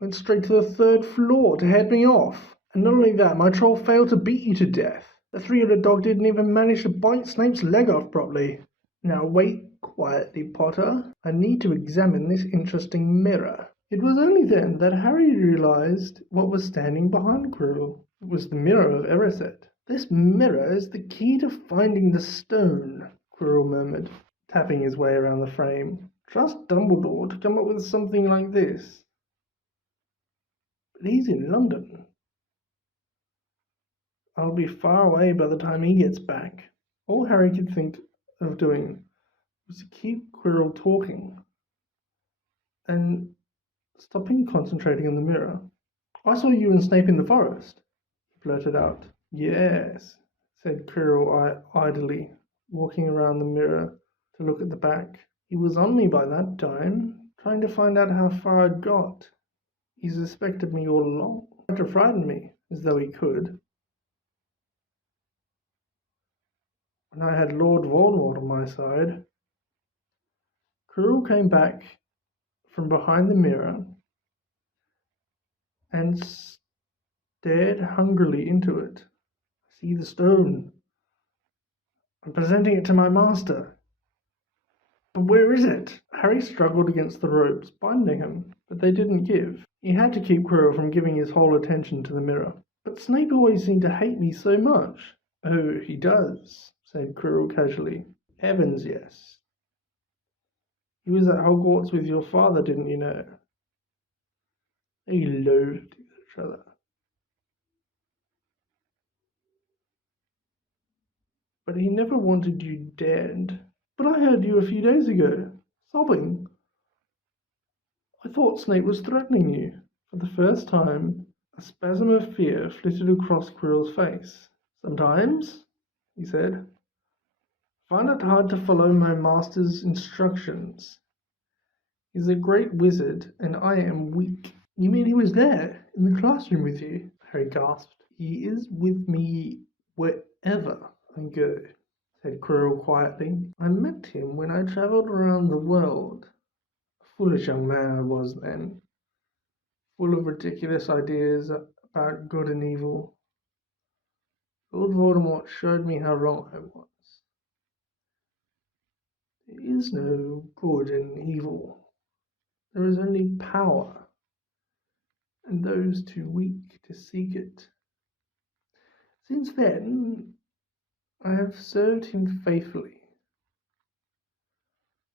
went straight to the third floor to head me off. And not only that, my troll failed to beat you to death. The three-headed dog didn't even manage to bite Snape's leg off properly. Now wait quietly, Potter. I need to examine this interesting mirror. It was only then that Harry realized what was standing behind Quirrell. It was the mirror of Erised. This mirror is the key to finding the stone, Quirrell murmured, tapping his way around the frame. Trust Dumbledore to come up with something like this. But he's in London. I'll be far away by the time he gets back. All Harry could think of doing was to keep Quirrell talking and stop him concentrating on the mirror. I saw you and Snape in the forest, he blurted out. Yes, said Quirrell idly, walking around the mirror to look at the back. He was on me by that time, trying to find out how far I'd got. He suspected me all along, tried to frighten me, as though he could. When I had Lord Voldemort on my side, Quirrell came back from behind the mirror and stared hungrily into it. See the stone. I'm presenting it to my master. But where is it? Harry struggled against the ropes, binding him, but they didn't give. He had to keep Quirrell from giving his whole attention to the mirror. But Snape always seemed to hate me so much. Oh, he does, said Quirrell casually. Heavens, yes. He was at Hogwarts with your father, didn't you know? They loathed each other. But he never wanted you dead. But I heard you a few days ago, sobbing. I thought Snape was threatening you. For the first time, a spasm of fear flitted across Quirrell's face. Sometimes, he said, I find it hard to follow my master's instructions. He's a great wizard, and I am weak. You mean he was there, in the classroom with you? Harry gasped. He is with me wherever I go, said Quirrell quietly. I met him when I travelled around the world. A foolish young man I was then, full of ridiculous ideas about good and evil. Lord Voldemort showed me how wrong I was. There is no good and evil. There is only power, and those too weak to seek it. Since then, I have served him faithfully,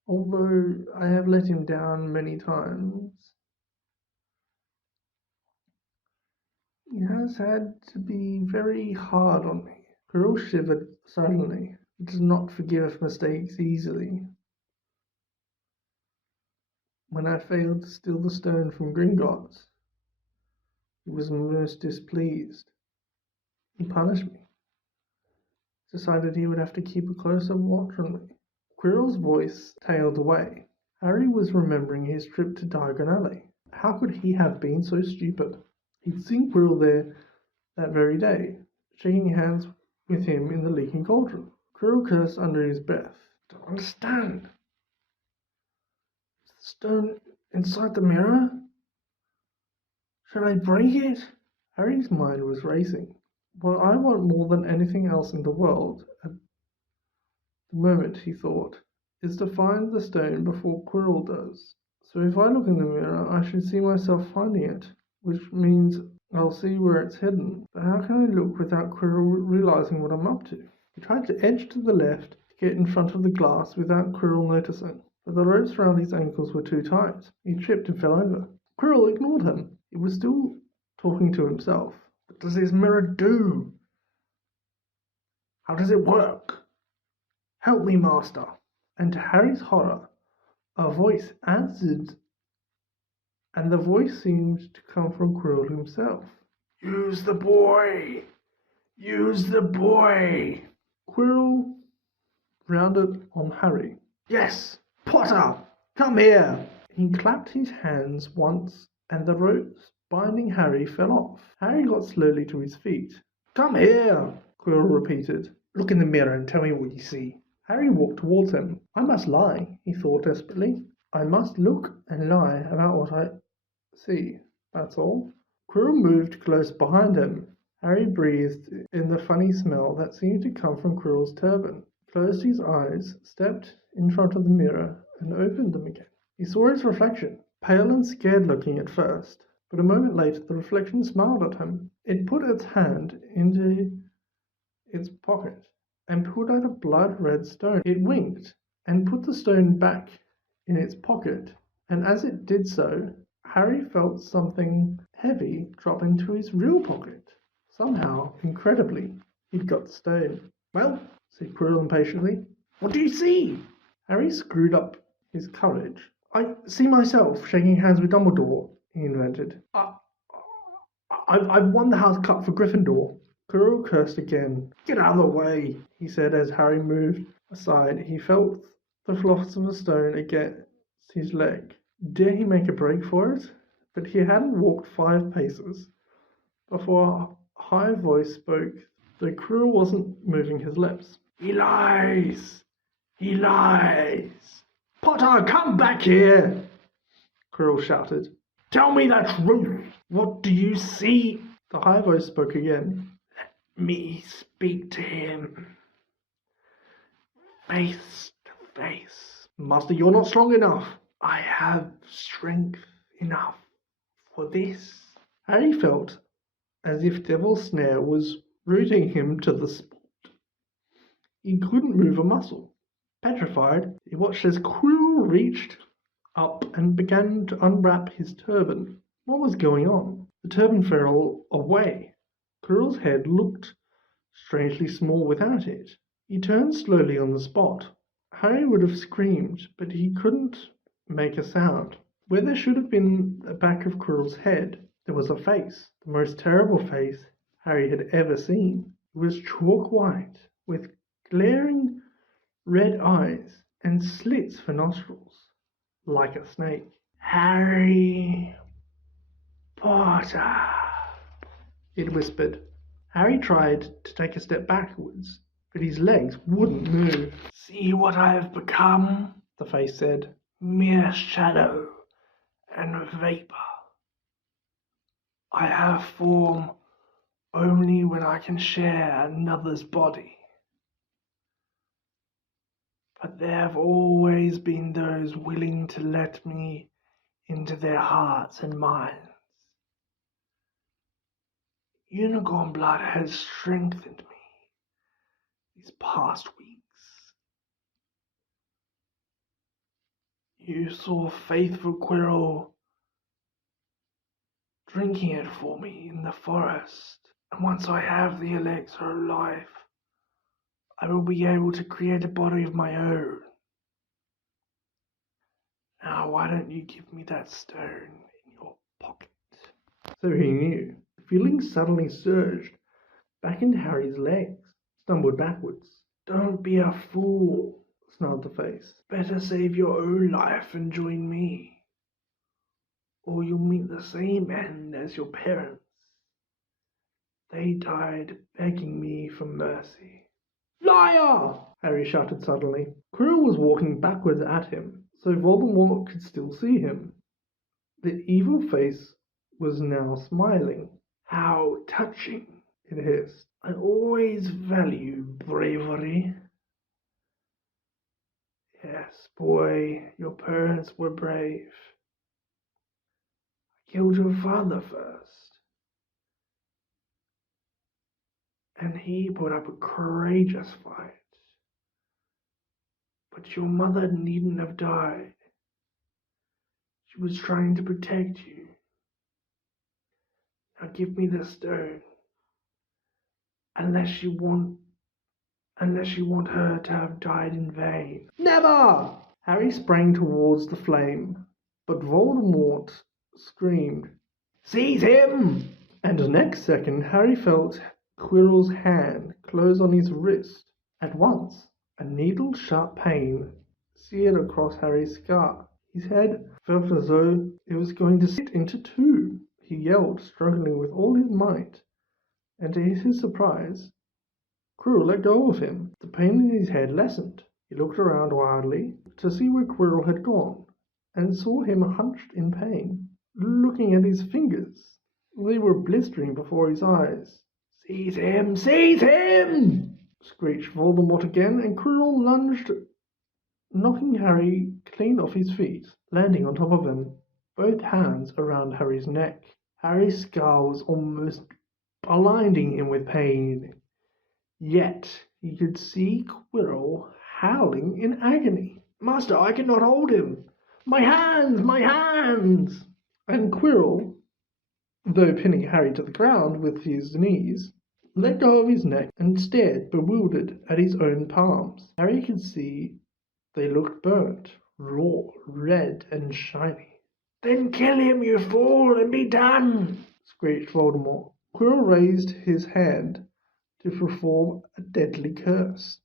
although I have let him down many times. He has had to be very hard on me. Quirrell shivered suddenly. He does not forgive mistakes easily. When I failed to steal the stone from Gringotts, he was most displeased. He punished me. Decided he would have to keep a closer watch on me. Quirrell's voice tailed away. Harry was remembering his trip to Diagon Alley. How could he have been so stupid? He'd seen Quirrell there that very day, shaking hands with him in the leaking cauldron. Quirrell cursed under his breath. Don't understand. Is the stone inside the mirror? Should I break it? Harry's mind was racing. What I want more than anything else in the world at the moment, he thought, is to find the stone before Quirrell does. So if I look in the mirror, I should see myself finding it, which means I'll see where it's hidden. But how can I look without Quirrell realizing what I'm up to? He tried to edge to the left to get in front of the glass without Quirrell noticing, but the ropes around his ankles were too tight. He tripped and fell over. Quirrell ignored him. He was still talking to himself. What does this mirror do? How does it work? Help me, master. And to Harry's horror, a voice answered, and the voice seemed to come from Quirrell himself. Use the boy! Use the boy! Quirrell rounded on Harry. Yes, Potter! Come here! He clapped his hands once, and the ropes binding Harry fell off. Harry got slowly to his feet. Come here! Quirrell repeated. Look in the mirror and tell me what you see. Harry walked towards him. I must lie, he thought desperately. I must look and lie about what I see. That's all. Quirrell moved close behind him. Harry breathed in the funny smell that seemed to come from Quirrell's turban, closed his eyes, stepped in front of the mirror, and opened them again. He saw his reflection, pale and scared-looking at first, but a moment later the reflection smiled at him. It put its hand into its pocket and pulled out a blood-red stone. It winked and put the stone back in its pocket, and as it did so, Harry felt something heavy drop into his real pocket. Somehow, incredibly, he'd got the stone. Well, said Quirrell impatiently, what do you see? Harry screwed up his courage. I see myself shaking hands with Dumbledore, he invented. I've won the House Cup for Gryffindor. Quirrell cursed again. Get out of the way, he said as Harry moved aside. He felt the Philosopher's Stone against his leg. Dare he make a break for it? But he hadn't walked 5 paces before a high voice spoke, though Quirrell wasn't moving his lips. He lies! He lies! Potter, come back here! Quirrell shouted. Tell me the truth! What do you see? The high voice spoke again. Let me speak to him. Face to face. Master, you're not strong enough. I have strength enough for this. Harry felt as if Devil's Snare was rooting him to the spot. He couldn't move a muscle. Petrified, he watched as Quirrell reached up and began to unwrap his turban. What was going on? The turban fell away. Quirrell's head looked strangely small without it. He turned slowly on the spot. Harry would have screamed, but he couldn't make a sound. Where there should have been the back of Quirrell's head, there was a face, the most terrible face Harry had ever seen. It was chalk white, with glaring red eyes and slits for nostrils, like a snake. Harry Potter, it whispered. Harry tried to take a step backwards, but his legs wouldn't move. "See what I have become?" The face said. "Mere shadow and vapor. I have form only when I can share another's body. But there have always been those willing to let me into their hearts and minds. Unicorn blood has strengthened me these past weeks. You saw faithful Quirrell drinking it for me in the forest. And once I have the elixir of life, I will be able to create a body of my own. Now, why don't you give me that stone in your pocket?" So he knew. The feeling suddenly surged back into Harry's legs, stumbled backwards. "Don't be a fool," snarled the face. "Better save your own life and join me, or you'll meet the same end as your parents. They died begging me for mercy." "Liar!" Harry shouted suddenly. Quirrell was walking backwards at him, so Voldemort could still see him. The evil face was now smiling. "How touching," it hissed. "I always value bravery. Yes, boy, your parents were brave. I killed your father first, and he put up a courageous fight. But your mother needn't have died. She was trying to protect you. Now give me the stone, unless you want her to have died in vain." "Never!" Harry sprang towards the flame, but Voldemort screamed, "Seize him!" and next second Harry felt Quirrell's hand close on his wrist. At once, a needle-sharp pain seared across Harry's scar. His head felt as though it was going to split into two. He yelled, struggling with all his might, and to his surprise, Quirrell let go of him. The pain in his head lessened. He looked around wildly to see where Quirrell had gone, and saw him hunched in pain, looking at his fingers. They were blistering before his eyes. "Seize him! Seize him!" screeched Voldemort again, and Quirrell lunged, knocking Harry clean off his feet, landing on top of him, both hands around Harry's neck. Harry's scar was almost blinding him with pain, yet he could see Quirrell howling in agony. "Master, I cannot hold him! My hands! My hands!" And Quirrell, though pinning Harry to the ground with his knees, let go of his neck and stared bewildered at his own palms. Harry could see they looked burnt, raw, red, and shiny. "Then kill him, you fool, and be done!" screeched Voldemort. Quirrell raised his hand to perform a deadly curse.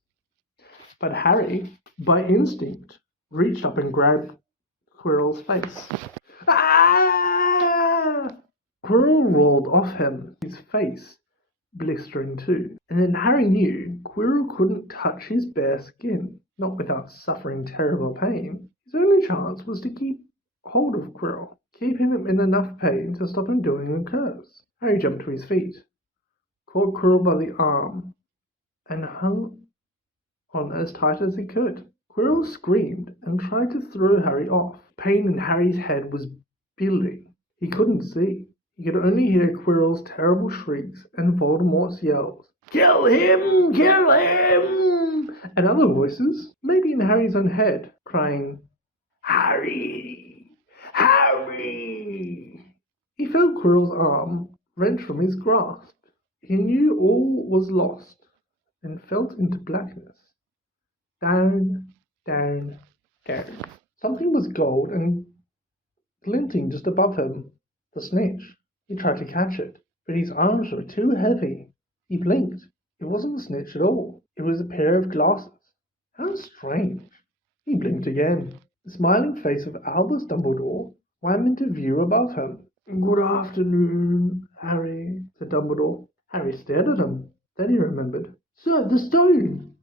But Harry, by instinct, reached up and grabbed Quirrell's face. "Ah!" Quirrell rolled off him, his face blistering too. And then Harry knew Quirrell couldn't touch his bare skin, not without suffering terrible pain. His only chance was to keep hold of Quirrell, keep him in enough pain to stop him doing a curse. Harry jumped to his feet, caught Quirrell by the arm, and hung on as tight as he could. Quirrell screamed and tried to throw Harry off. Pain in Harry's head was building. He couldn't see. He could only hear Quirrell's terrible shrieks and Voldemort's yells. "Kill him! Kill him!" And other voices, maybe in Harry's own head, crying, "Harry! Harry!" He felt Quirrell's arm wrenched from his grasp. He knew all was lost and fell into blackness. Down, down, down. Something was gold and glinting just above him. The snitch. He tried to catch it, but his arms were too heavy. He blinked. It wasn't a snitch at all. It was a pair of glasses. How strange. He blinked again. The smiling face of Albus Dumbledore swam into view above him. "Good afternoon, Harry," said Dumbledore. Harry stared at him. Then he remembered. Sir, the stone!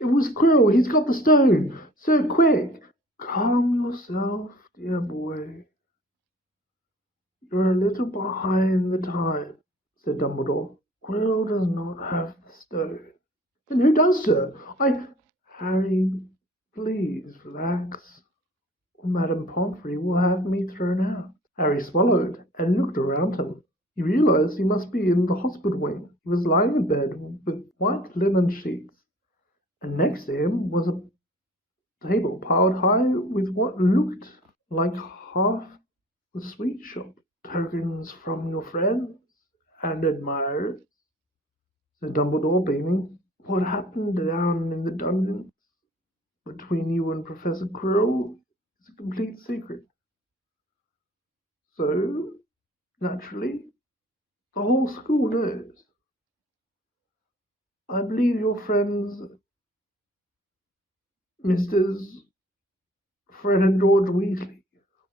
It was Quirrell, he's got the stone! Sir, quick! Calm yourself, dear boy. You're a little behind the time, said Dumbledore. Quirrell does not have the stone. Then who does, sir? Harry, please relax, or Madame Pomfrey will have me thrown out. Harry swallowed and looked around him. He realized he must be in the hospital wing. He was lying in bed with white linen sheets, and next to him was a table piled high with what looked like half the sweet shop. Tokens from your friends and admirers, said Dumbledore, beaming. What happened down in the dungeons between you and Professor Quirrell is a complete secret. So, naturally, the whole school knows. I believe your friends, Misters Fred and George Weasley,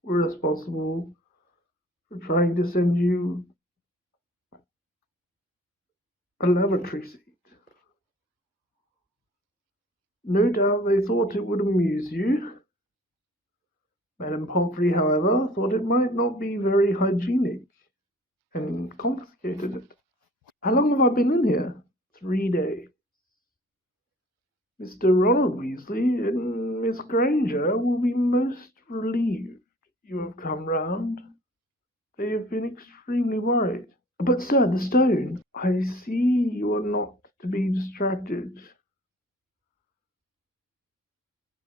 were responsible for trying to send you a lavatory seat. No doubt they thought it would amuse you. Madame Pomfrey, however, thought it might not be very hygienic and confiscated it. How long have I been in here? 3 days. Mr. Ronald Weasley and Miss Granger will be most relieved you have come round. They have been extremely worried. But, sir, the stone. I see you are not to be distracted.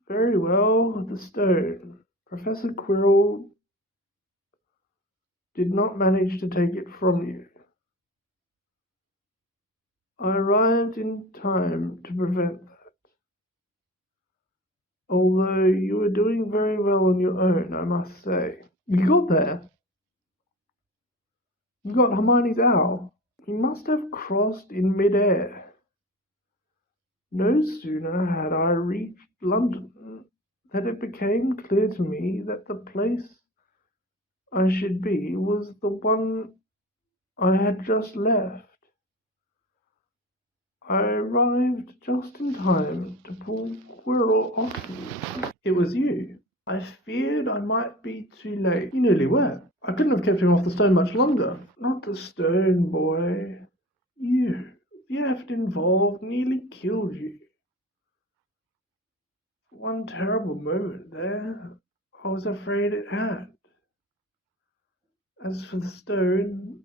Very well, the stone. Professor Quirrell did not manage to take it from you. I arrived in time to prevent that. Although you were doing very well on your own, I must say. You got there. You got Hermione's owl. We must have crossed in mid-air. No sooner had I reached London than it became clear to me that the place I should be was the one I had just left. I arrived just in time to pull Quirrell off me. It was you. I feared I might be too late. You nearly were. I couldn't have kept him off the stone much longer. Not the stone, boy. You. The effort involved nearly killed you. One terrible moment there, I was afraid it had. As for the stone,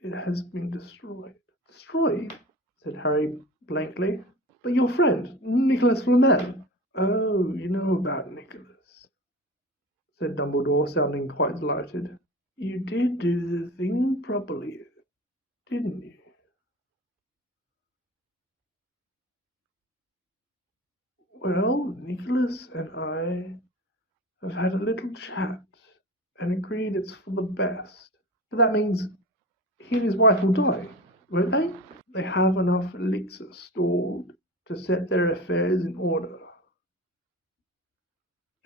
it has been destroyed. Destroyed? Said Harry blankly. But your friend, Nicholas Flamel. Oh, you know about Nicholas, said Dumbledore, sounding quite delighted. You did do the thing properly, didn't you? Well, Nicholas and I have had a little chat and agreed it's for the best. But that means he and his wife will die, won't they? They have enough elixir stored to set their affairs in order.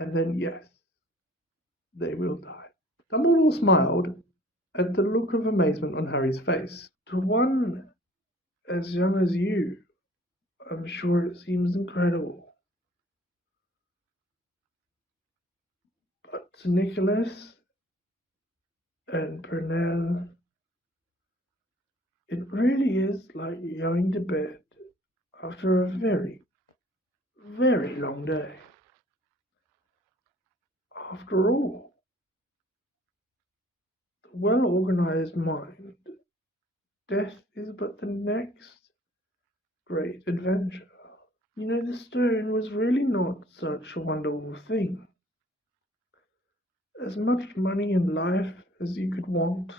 And then, yes, they will die. Dumbledore smiled at the look of amazement on Harry's face. To one as young as you, I'm sure it seems incredible. But to Nicholas and Purnell, it really is like going to bed after a very, very long day. After all, the well-organized mind, death is but the next great adventure. You know, the stone was really not such a wonderful thing. As much money in life as you could want.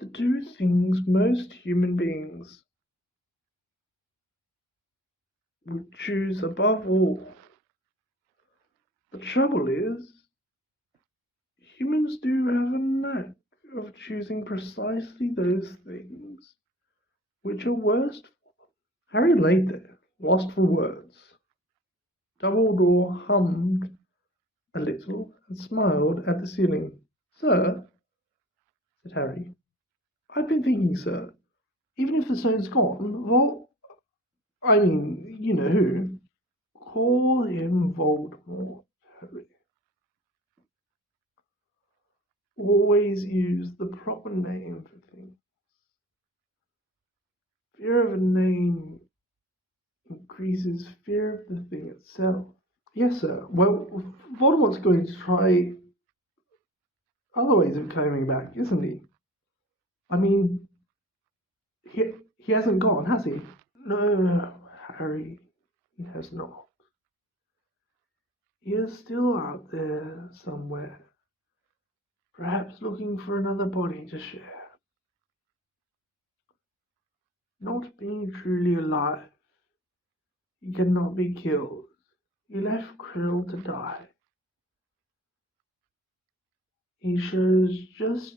The two things most human beings would choose above all. The trouble is, humans do have a knack of choosing precisely those things which are worst for them. Harry lay there, lost for words. Dumbledore hummed a little and smiled at the ceiling. Sir, said Harry, I've been thinking, sir, Even if the stone's gone, I mean, you know who? Call him Voldemort. Always use the proper name for things. Fear of a name increases fear of the thing itself. Yes, sir. Well, Voldemort's going to try other ways of claiming back, isn't he? I mean, he hasn't gone, has he? No, Harry, he has not. He is still out there somewhere, perhaps looking for another body to share. Not being truly alive, he cannot be killed. He left Krill to die. He shows just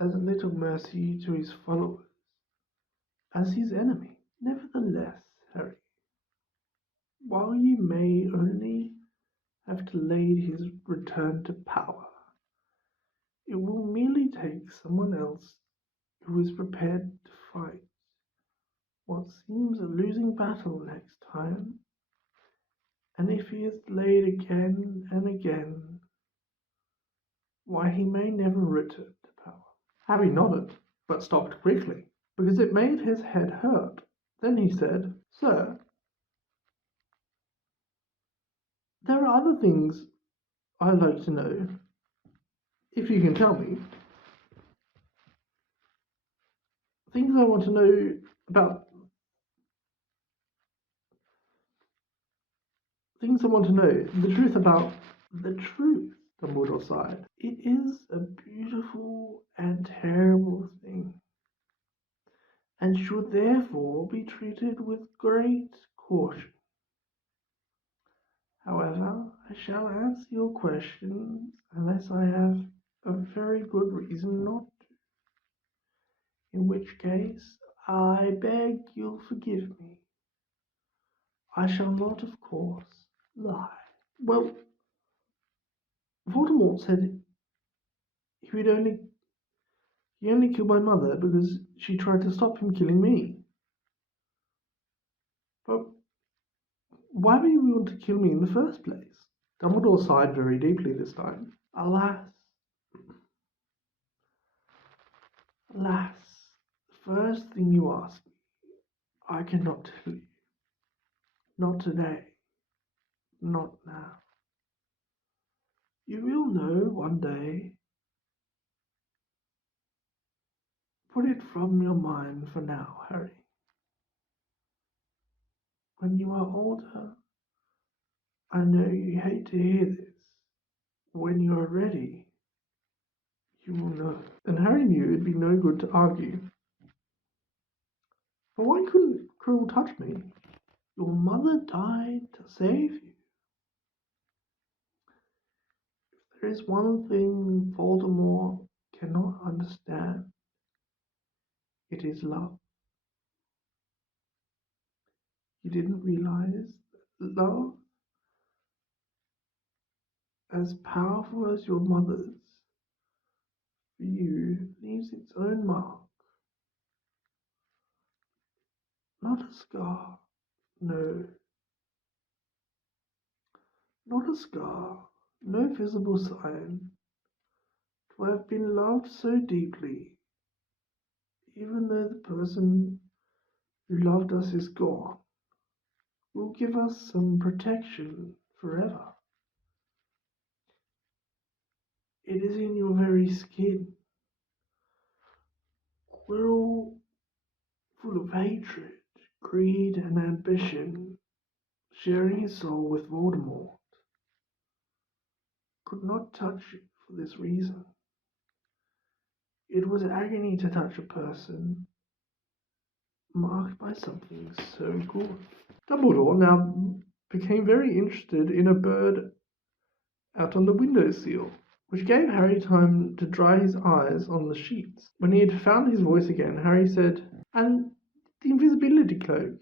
as little mercy to his followers as his enemy. Nevertheless, Harry, while you may only have delayed his return to power, it will merely take someone else who is prepared to fight what seems a losing battle next time, and if he is delayed again and again, why he may never return to power. Harry nodded, but stopped quickly, because it made his head hurt. Then he said, Sir, there are other things I'd like to know, if you can tell me. Things I want to know about. Things I want to know. The truth about the truth, Dumbledore sighed. It is a beautiful and terrible thing, and should therefore be treated with great caution. However, I shall answer your questions unless I have a very good reason not to, in which case I beg you'll forgive me. I shall not, of course, lie. Well, Voldemort said he only killed my mother because she tried to stop him killing me. But why would you want to kill me in the first place? Dumbledore sighed very deeply this time. Alas, the first thing you ask me, I cannot tell you. Not today. Not now. You will know one day. Put it from your mind for now, Harry. When you are older, I know you hate to hear this. When you are ready, you will know. And Harry knew it'd be no good to argue. But why couldn't Krill touch me? Your mother died to save you. If there is one thing Voldemort cannot understand, it is love. You didn't realize that love, as powerful as your mother's, for you leaves its own mark. Not a scar, no, not a scar, no visible sign to have been loved so deeply, even though the person who loved us is gone, will give us some protection forever. It is in your very skin. We're all full of hatred, greed, and ambition, sharing his soul with Voldemort. Could not touch you for this reason. It was agony to touch a person marked by something so good. Dumbledore now became very interested in a bird out on the windowsill, which gave Harry time to dry his eyes on the sheets. When he had found his voice again, Harry said, And the invisibility cloak?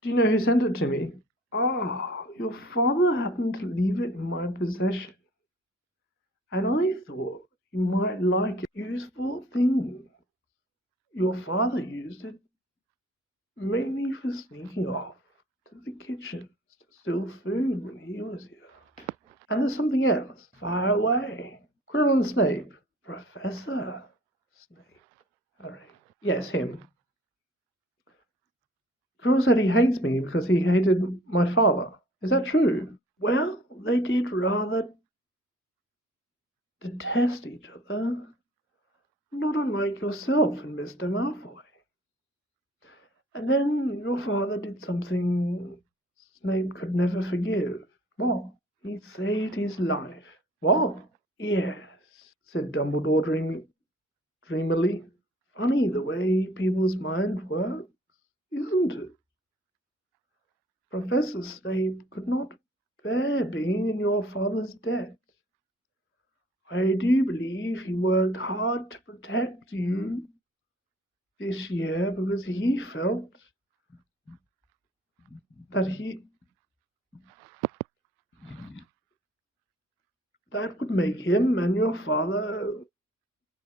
Do you know who sent it to me? Ah, your father happened to leave it in my possession, and I thought you might like it. Useful thing. Your father used it mainly for sneaking off to the kitchens to steal food when he was here. And there's something else, far away. Quirrell and Snape. Professor Snape. Harry. Yes, him. Quirrell said he hates me because he hated my father. Is that true? Well, they did rather detest each other, not unlike yourself and Mr. Malfoy. And then your father did something Snape could never forgive. What? He saved his life. What? Yes, said Dumbledore dreamily. Funny the way people's minds work, isn't it? Professor Snape could not bear being in your father's debt. I do believe he worked hard to protect you this year because he felt that that would make him and your father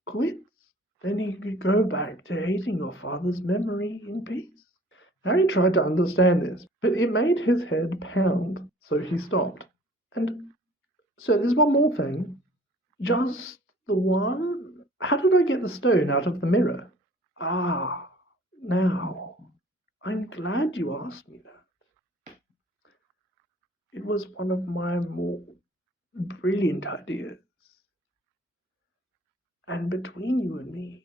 quits. Then he could go back to hating your father's memory in peace. Harry tried to understand this, but it made his head pound, so he stopped. And so there's one more thing. Just the one? How did I get the stone out of the mirror? Ah, now, I'm glad you asked me that. It was one of my more brilliant ideas. And between you and me,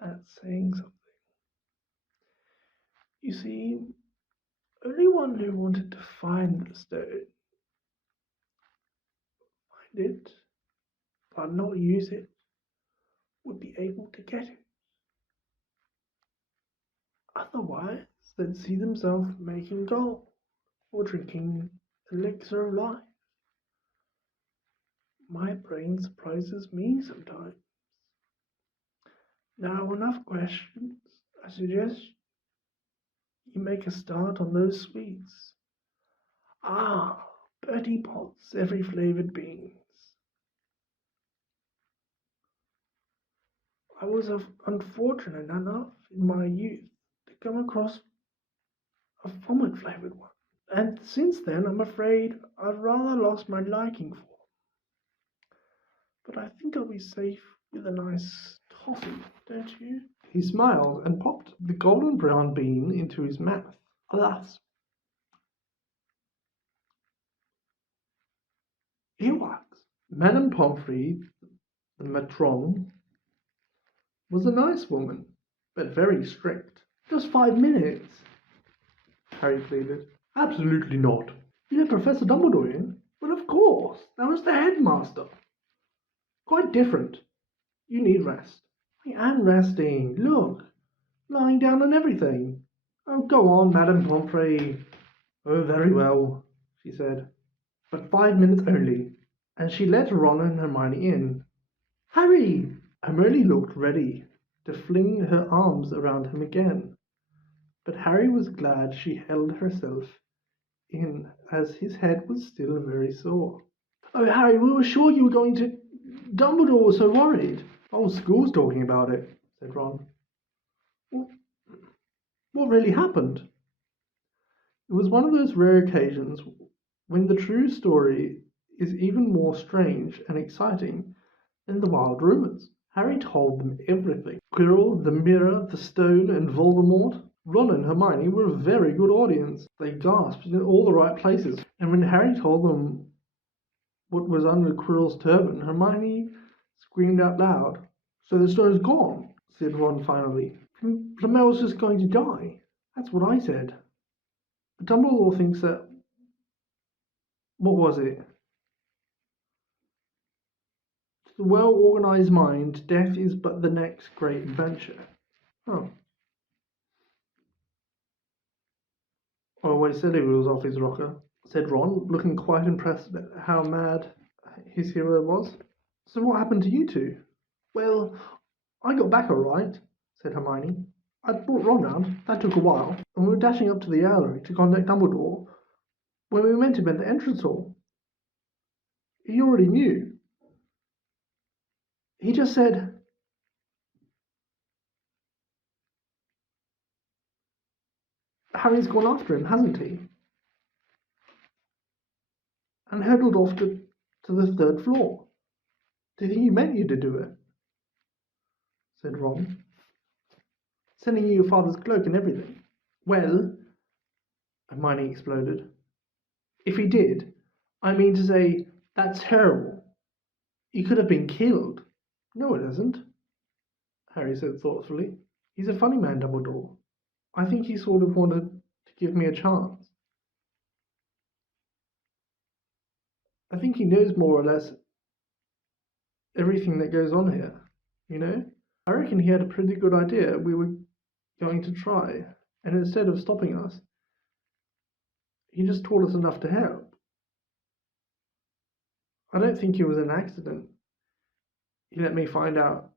that's saying something. You see, only one who wanted to find the stone, find it, but not use it, would be able to get it. Otherwise, they'd see themselves making gold or drinking elixir of life. My brain surprises me sometimes. Now, enough questions. I suggest you make a start on those sweets. Ah, Bertie Potts, every flavored beans. I was unfortunate enough in my youth to come across a vomit flavored one. And since then, I'm afraid I've rather lost my liking for them. But I think I'll be safe with a nice toffee, don't you? He smiled and popped the golden brown bean into his mouth. Alas, earwax. Madame Pomfrey, the matron, was a nice woman, but very strict. Just 5 minutes, Harry pleaded. Absolutely not. You let Professor Dumbledore in? Well, of course. That was the headmaster. Quite different. You need rest. I am resting. Look, lying down and everything. Oh, go on, Madame Pomfrey. Oh, very well, she said. But 5 minutes only. And she let Ron and Hermione in. Harry! Hermione looked ready to fling her arms around him again. But Harry was glad she held herself in, as his head was still very sore. Oh, Harry, we were sure you were going to. Dumbledore was so worried. Oh, school's talking about it, said Ron. What, what really happened? It was one of those rare occasions when the true story is even more strange and exciting than the wild rumors. Harry told them everything. Quirrell, the mirror, the stone, and Voldemort. Ron and Hermione were a very good audience. They gasped in all the right places. And when Harry told them what was under Quirrell's turban, Hermione screamed out loud. So the stone's gone, said Ron finally. Flamel's just going to die. That's what I said. But Dumbledore thinks that. What was it? To the well organized mind, death is but the next great adventure. Oh. I always said he was off his rocker, said Ron, looking quite impressed at how mad his hero was. So what happened to you two? Well, I got back all right, said Hermione. I brought Ron round. That took a while, and we were dashing up to the gallery to contact Dumbledore when we met him at the entrance hall. He already knew. He just said, Harry's gone after him, hasn't he? And hurtled off to the third floor. Do you think he meant you to do it? Said Ron. Sending you your father's cloak and everything. Well, Hermione exploded. If he did, I mean to say, that's terrible. He could have been killed. No, it isn't, Harry said thoughtfully. He's a funny man, Dumbledore. I think he sort of wanted to give me a chance. I think he knows more or less everything that goes on here, you know? I reckon he had a pretty good idea we were going to try, and instead of stopping us, he just taught us enough to help. I don't think it was an accident. He let me find out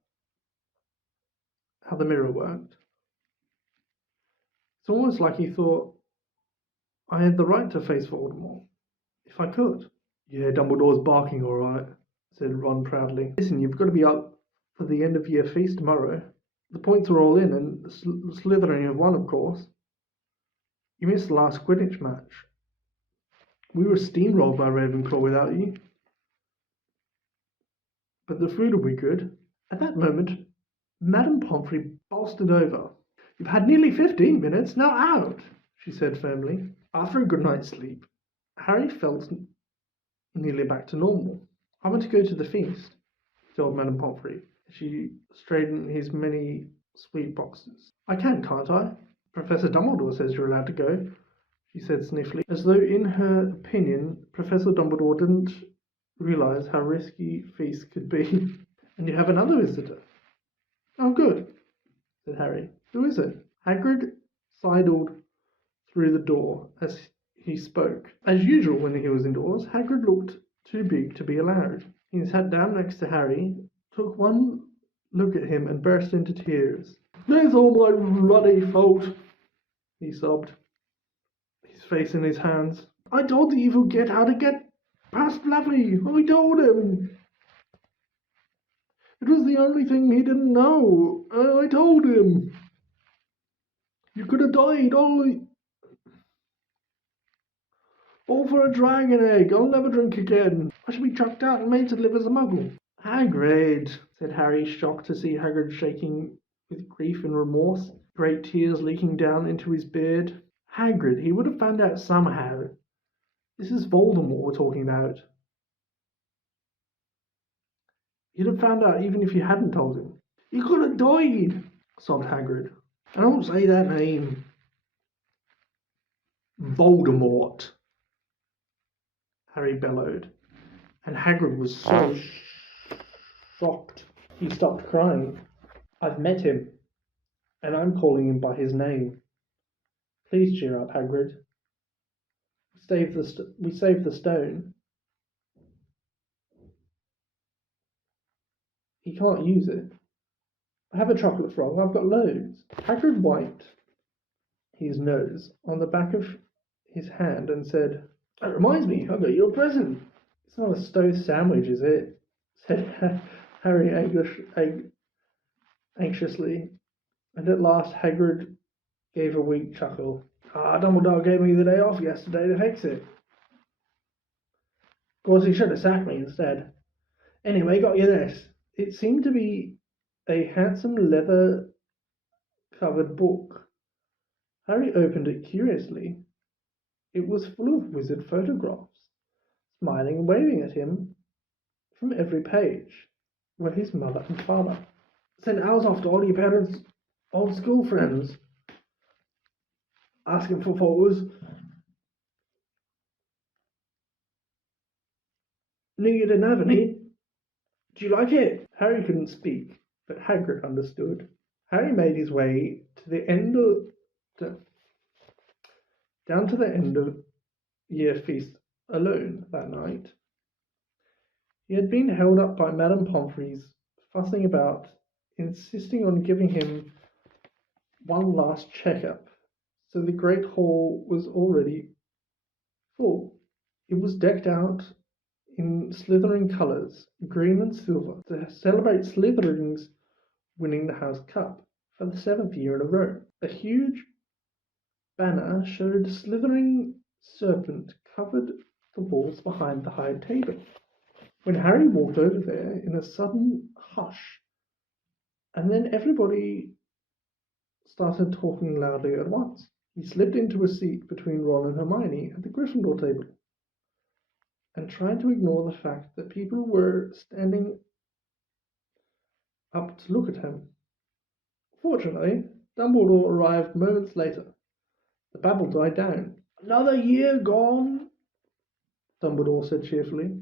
how the mirror worked. It's almost like he thought I had the right to face Voldemort, if I could. Yeah, Dumbledore's barking all right, said Ron proudly. Listen, you've got to be up for the end of year feast tomorrow. The points are all in, and Slytherin have won, of course. You missed the last Quidditch match. We were steamrolled by Ravenclaw without you. But the food will be good. At that moment, Madame Pomfrey bolstered over. You've had nearly 15 minutes, now out, she said firmly. After a good night's sleep, Harry felt nearly back to normal. I want to go to the feast, told Madame Pomfrey. She straightened his many sweet boxes. I can, can't I? Professor Dumbledore says you're allowed to go, she said sniffly, as though in her opinion Professor Dumbledore didn't realize how risky feasts could be. And you have another visitor. Oh, good, said Harry. Who is it? Hagrid sidled through the door as he spoke. As usual when he was indoors, Hagrid looked too big to be allowed. He sat down next to Harry, took one look at him and burst into tears. There's all my ruddy fault, he sobbed, his face in his hands. I told the evil git how to get past Fluffy. I told him. It was the only thing he didn't know. I told him. You could have died all for a dragon egg. I'll never drink again. I should be chucked out and made to live as a muggle. Hagrid, said Harry, shocked to see Hagrid shaking with grief and remorse, great tears leaking down into his beard. Hagrid, he would have found out somehow. This is Voldemort we're talking about. He'd have found out even if you hadn't told him. He could have died, sobbed Hagrid. I don't say that name. Voldemort, Harry bellowed, and Hagrid was so shocked he stopped crying. I've met him, and I'm calling him by his name. Please cheer up, Hagrid. We saved the stone. He can't use it. Have a chocolate frog. I've got loads. Hagrid wiped his nose on the back of his hand and said, That reminds me, I got you a present. It's not a stove sandwich, is it? Said Harry anxiously. And at last Hagrid gave a weak chuckle. Dumbledore gave me the day off yesterday to fix it. Of course, he should have sacked me instead. Anyway, got you this. It seemed to be a handsome leather-covered book. Harry opened it curiously. It was full of wizard photographs. Smiling and waving at him from every page were his mother and father. Send ours off to all your parents' old school friends. Asking for photos. Knew you didn't have any. Do you like it? Harry couldn't speak, but Hagrid understood. Harry made his way to the end of down to the end of year feast alone that night. He had been held up by Madame Pomfrey's fussing about, insisting on giving him one last checkup, so the great hall was already full. It was decked out in Slytherin colours, green and silver, to celebrate Slytherin's winning the House Cup for the 7th year in a row. A huge banner showed a slithering serpent covered the walls behind the high table. When Harry walked over there in a sudden hush, and then everybody started talking loudly at once. He slipped into a seat between Ron and Hermione at the Gryffindor table and tried to ignore the fact that people were standing up to look at him. Fortunately, Dumbledore arrived moments later. The babble died down. "Another year gone," Dumbledore said cheerfully,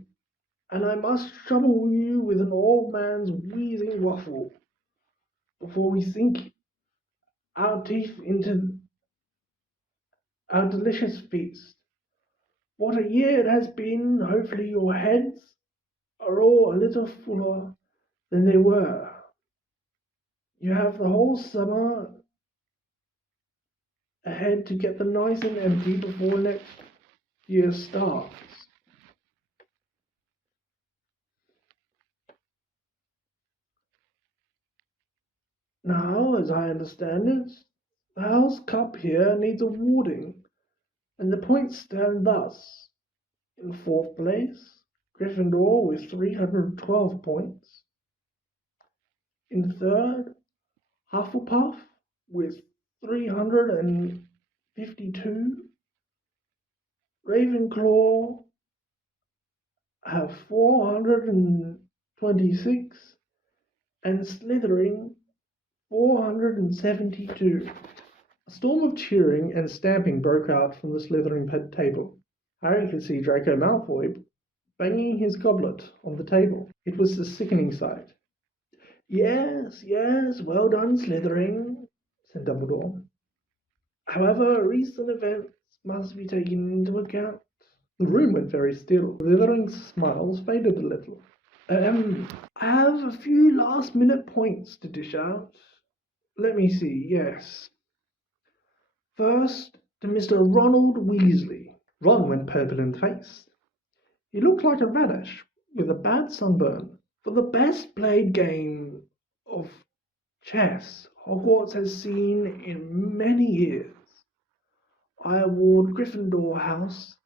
"and I must trouble you with an old man's wheezing waffle before we sink our teeth into our delicious feast. What a year it has been! Hopefully your heads are all a little fuller than they were. You have the whole summer ahead to get them nice and empty before next year starts." Now, as I understand it, the house cup here needs awarding, and the points stand thus. In fourth place, Gryffindor with 312 points. In third, Hufflepuff with 352. Ravenclaw have 426, and Slytherin 472. A storm of cheering and stamping broke out from the Slytherin table. Harry could see Draco Malfoy banging his goblet on the table. It was a sickening sight. "Yes, yes, well done, Slytherin," said Dumbledore. "However, recent events must be taken into account." The room went very still. Slytherin's smiles faded a little. I have a few last-minute points to dish out. Let me see, yes. First, to Mr. Ronald Weasley. Ron went purple in the face. He looked like a radish with a bad sunburn. "For the best played game of chess Hogwarts has seen in many years, I award Gryffindor House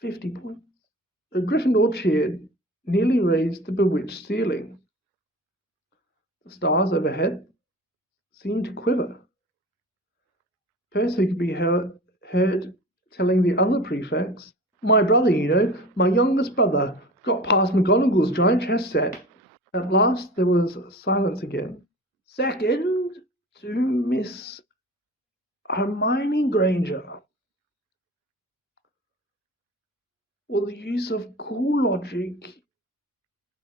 50 points." Gryffindor cheered, nearly raised the bewitched ceiling. The stars overhead seemed to quiver. Percy could be heard telling the other prefects, "My brother, my youngest brother, got past McGonagall's giant chess set." At last there was silence again. "Second, to Miss Hermione Granger, for the use of cool logic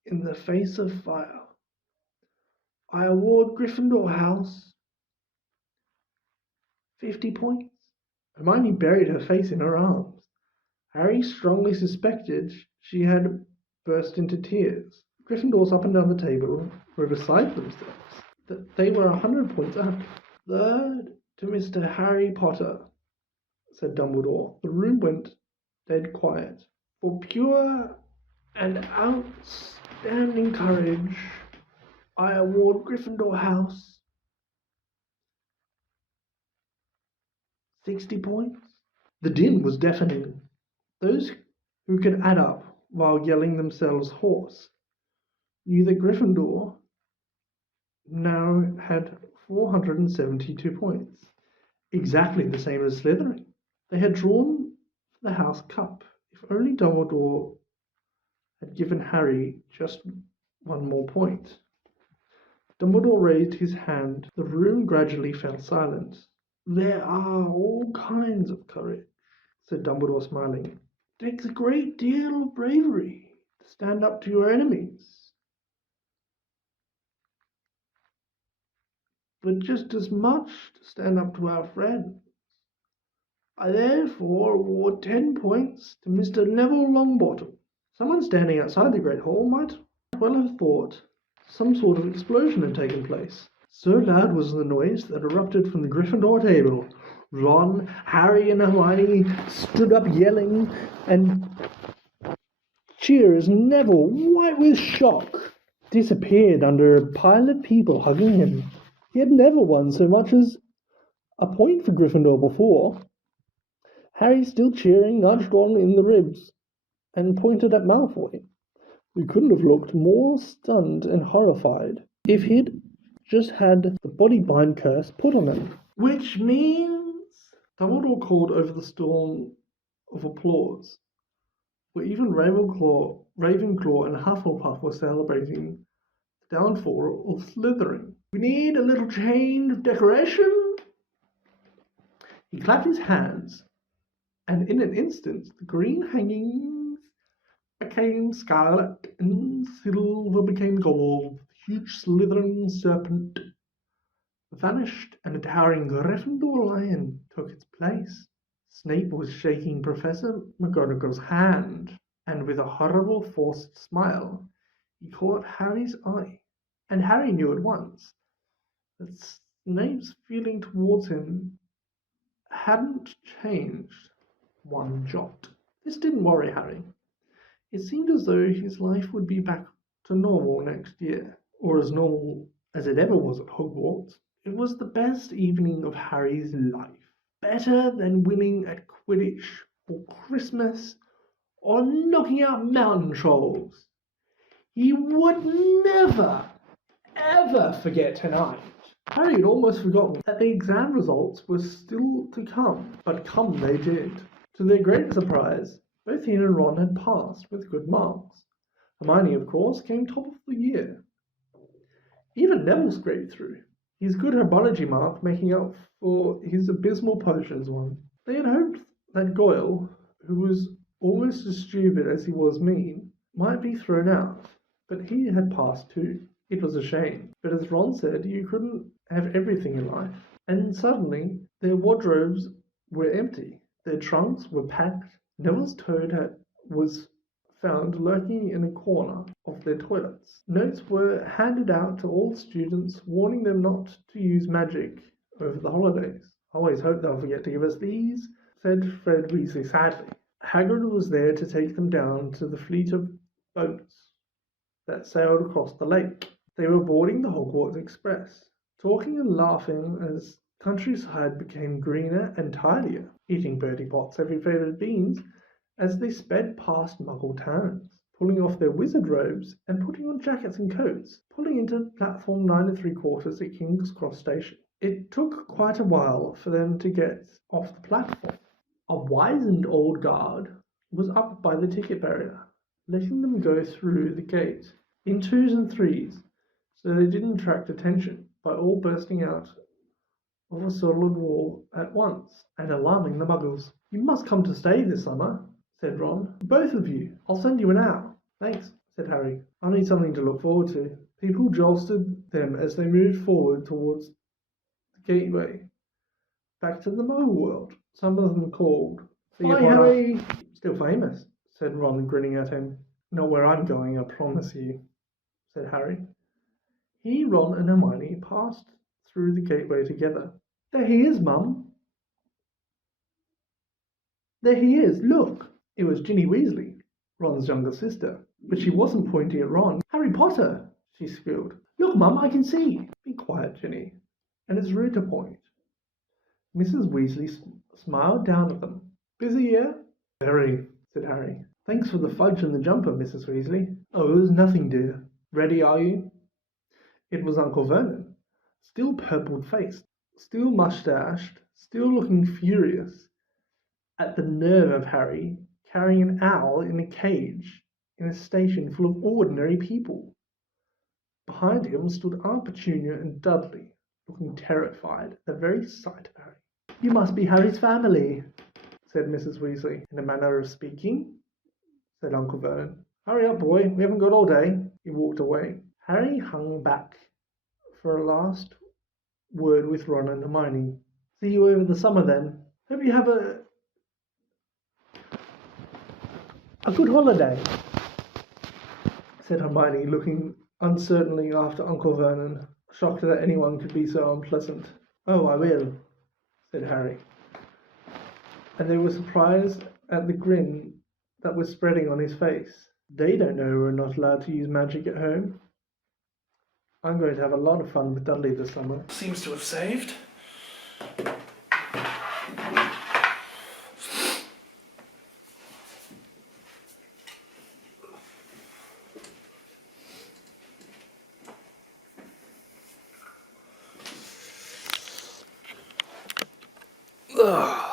in the face of fire, I award Gryffindor House 50 points." Hermione buried her face in her arms. Harry strongly suspected she had burst into tears. Gryffindors up and down the table were beside themselves. They were 100 points up. "Third, to Mr. Harry Potter," said Dumbledore. The room went dead quiet. "For pure and outstanding courage, I award Gryffindor House 60 points." The din was deafening. Those who could add up while yelling themselves hoarse knew that Gryffindor now had 472 points, exactly the same as Slytherin. They had drawn the house cup. If only Dumbledore had given Harry just one more point. Dumbledore raised his hand. The room gradually fell silent. "There are all kinds of courage," said Dumbledore, smiling. "It takes a great deal of bravery to stand up to your enemies, but just as much to stand up to our friends. I therefore award 10 points to Mr. Neville Longbottom." Someone standing outside the Great Hall might well have thought some sort of explosion had taken place. So loud was the noise that erupted from the Gryffindor table. Ron, Harry, and Hermione stood up yelling and cheers. Neville, white with shock, disappeared under a pile of people hugging him. He had never won so much as A point for Gryffindor before. Harry, still cheering, nudged Ron in the ribs and pointed at Malfoy, who couldn't have looked more stunned and horrified if he'd just had the body bind curse put on him. Which means Dumbledore called over the storm of applause, where even Ravenclaw and Hufflepuff were celebrating the downfall of Slytherin. We need a little change of decoration. He clapped his hands, and in an instant the green hangings became scarlet and silver became gold. The huge Slytherin serpent vanished and a towering Gryffindor lion took its place. Snape was shaking Professor McGonagall's hand, and with a horrible forced smile, he caught Harry's eye. And Harry knew at once that Snape's feeling towards him hadn't changed one jot. This didn't worry Harry. It seemed as though his life would be back to normal next year, or as normal as it ever was at Hogwarts. It was the best evening of Harry's life. Better than winning at Quidditch, or Christmas, or knocking out mountain trolls. He would never, ever forget tonight. Harry had almost forgotten that the exam results were still to come, but come they did. To their great surprise, both he and Ron had passed with good marks. Hermione, of course, came top of the year. Even Neville scraped through, his good herbology mark making up for his abysmal potions one. They had hoped that Goyle, who was almost as stupid as he was mean, might be thrown out, but he had passed too. It was a shame, but as Ron said, you couldn't have everything in life. And suddenly, their wardrobes were empty. Their trunks were packed. Neville's toad was found lurking in a corner of their toilets. Notes were handed out to all students warning them not to use magic over the holidays. I always hope they'll forget to give us these, said Fred Weasley sadly. Hagrid was there to take them down to the fleet of boats that sailed across the lake. They were boarding the Hogwarts Express, talking and laughing as countryside became greener and tidier, eating Bertie Bott's every favourite beans as they sped past Muggle towns, pulling off their wizard robes and putting on jackets and coats, pulling into platform 9 3/4 at King's Cross Station. It took quite a while for them to get off the platform. A wizened old guard was up by the ticket barrier, letting them go through the gate in twos and threes so they didn't attract attention by all bursting out of a solid wall at once and alarming the Muggles. You must come to stay this summer, said Ron. Both of you. I'll send you an owl. Thanks, said Harry. I need something to look forward to. People jostled them as they moved forward towards the gateway back to the Muggle world. Some of them called, "See you, Harry." Still famous, said Ron, grinning at him. Not where I'm going, I promise you, said Harry. He, Ron, and Hermione passed through the gateway together. There he is, Mum. There he is, look. It was Ginny Weasley, Ron's younger sister, but she wasn't pointing at Ron. Harry Potter, she squealed. Look, Mum, I can see. Be quiet, Ginny. And it's rude to point. Mrs. Weasley smiled down at them. Busy, yeah? Very, said Harry. Thanks for the fudge and the jumper, Mrs. Weasley. Oh, it was nothing, dear. Ready, are you? It was Uncle Vernon, still purple-faced, still mustached, still looking furious at the nerve of Harry carrying an owl in a cage in a station full of ordinary people. Behind him stood Aunt Petunia and Dudley, looking terrified at the very sight of Harry. You must be Harry's family, said Mrs. Weasley. In a manner of speaking, said Uncle Vernon. Hurry up, boy, we haven't got all day. He walked away. Harry hung back for a last word with Ron and Hermione. See you over the summer then. Hope you have a good holiday, said Hermione, looking uncertainly after Uncle Vernon, shocked that anyone could be so unpleasant. Oh, I will, said Harry. And they were surprised at the grin that was spreading on his face. They don't know we're not allowed to use magic at home. I'm going to have a lot of fun with Dudley this summer. Seems to have saved. Ugh.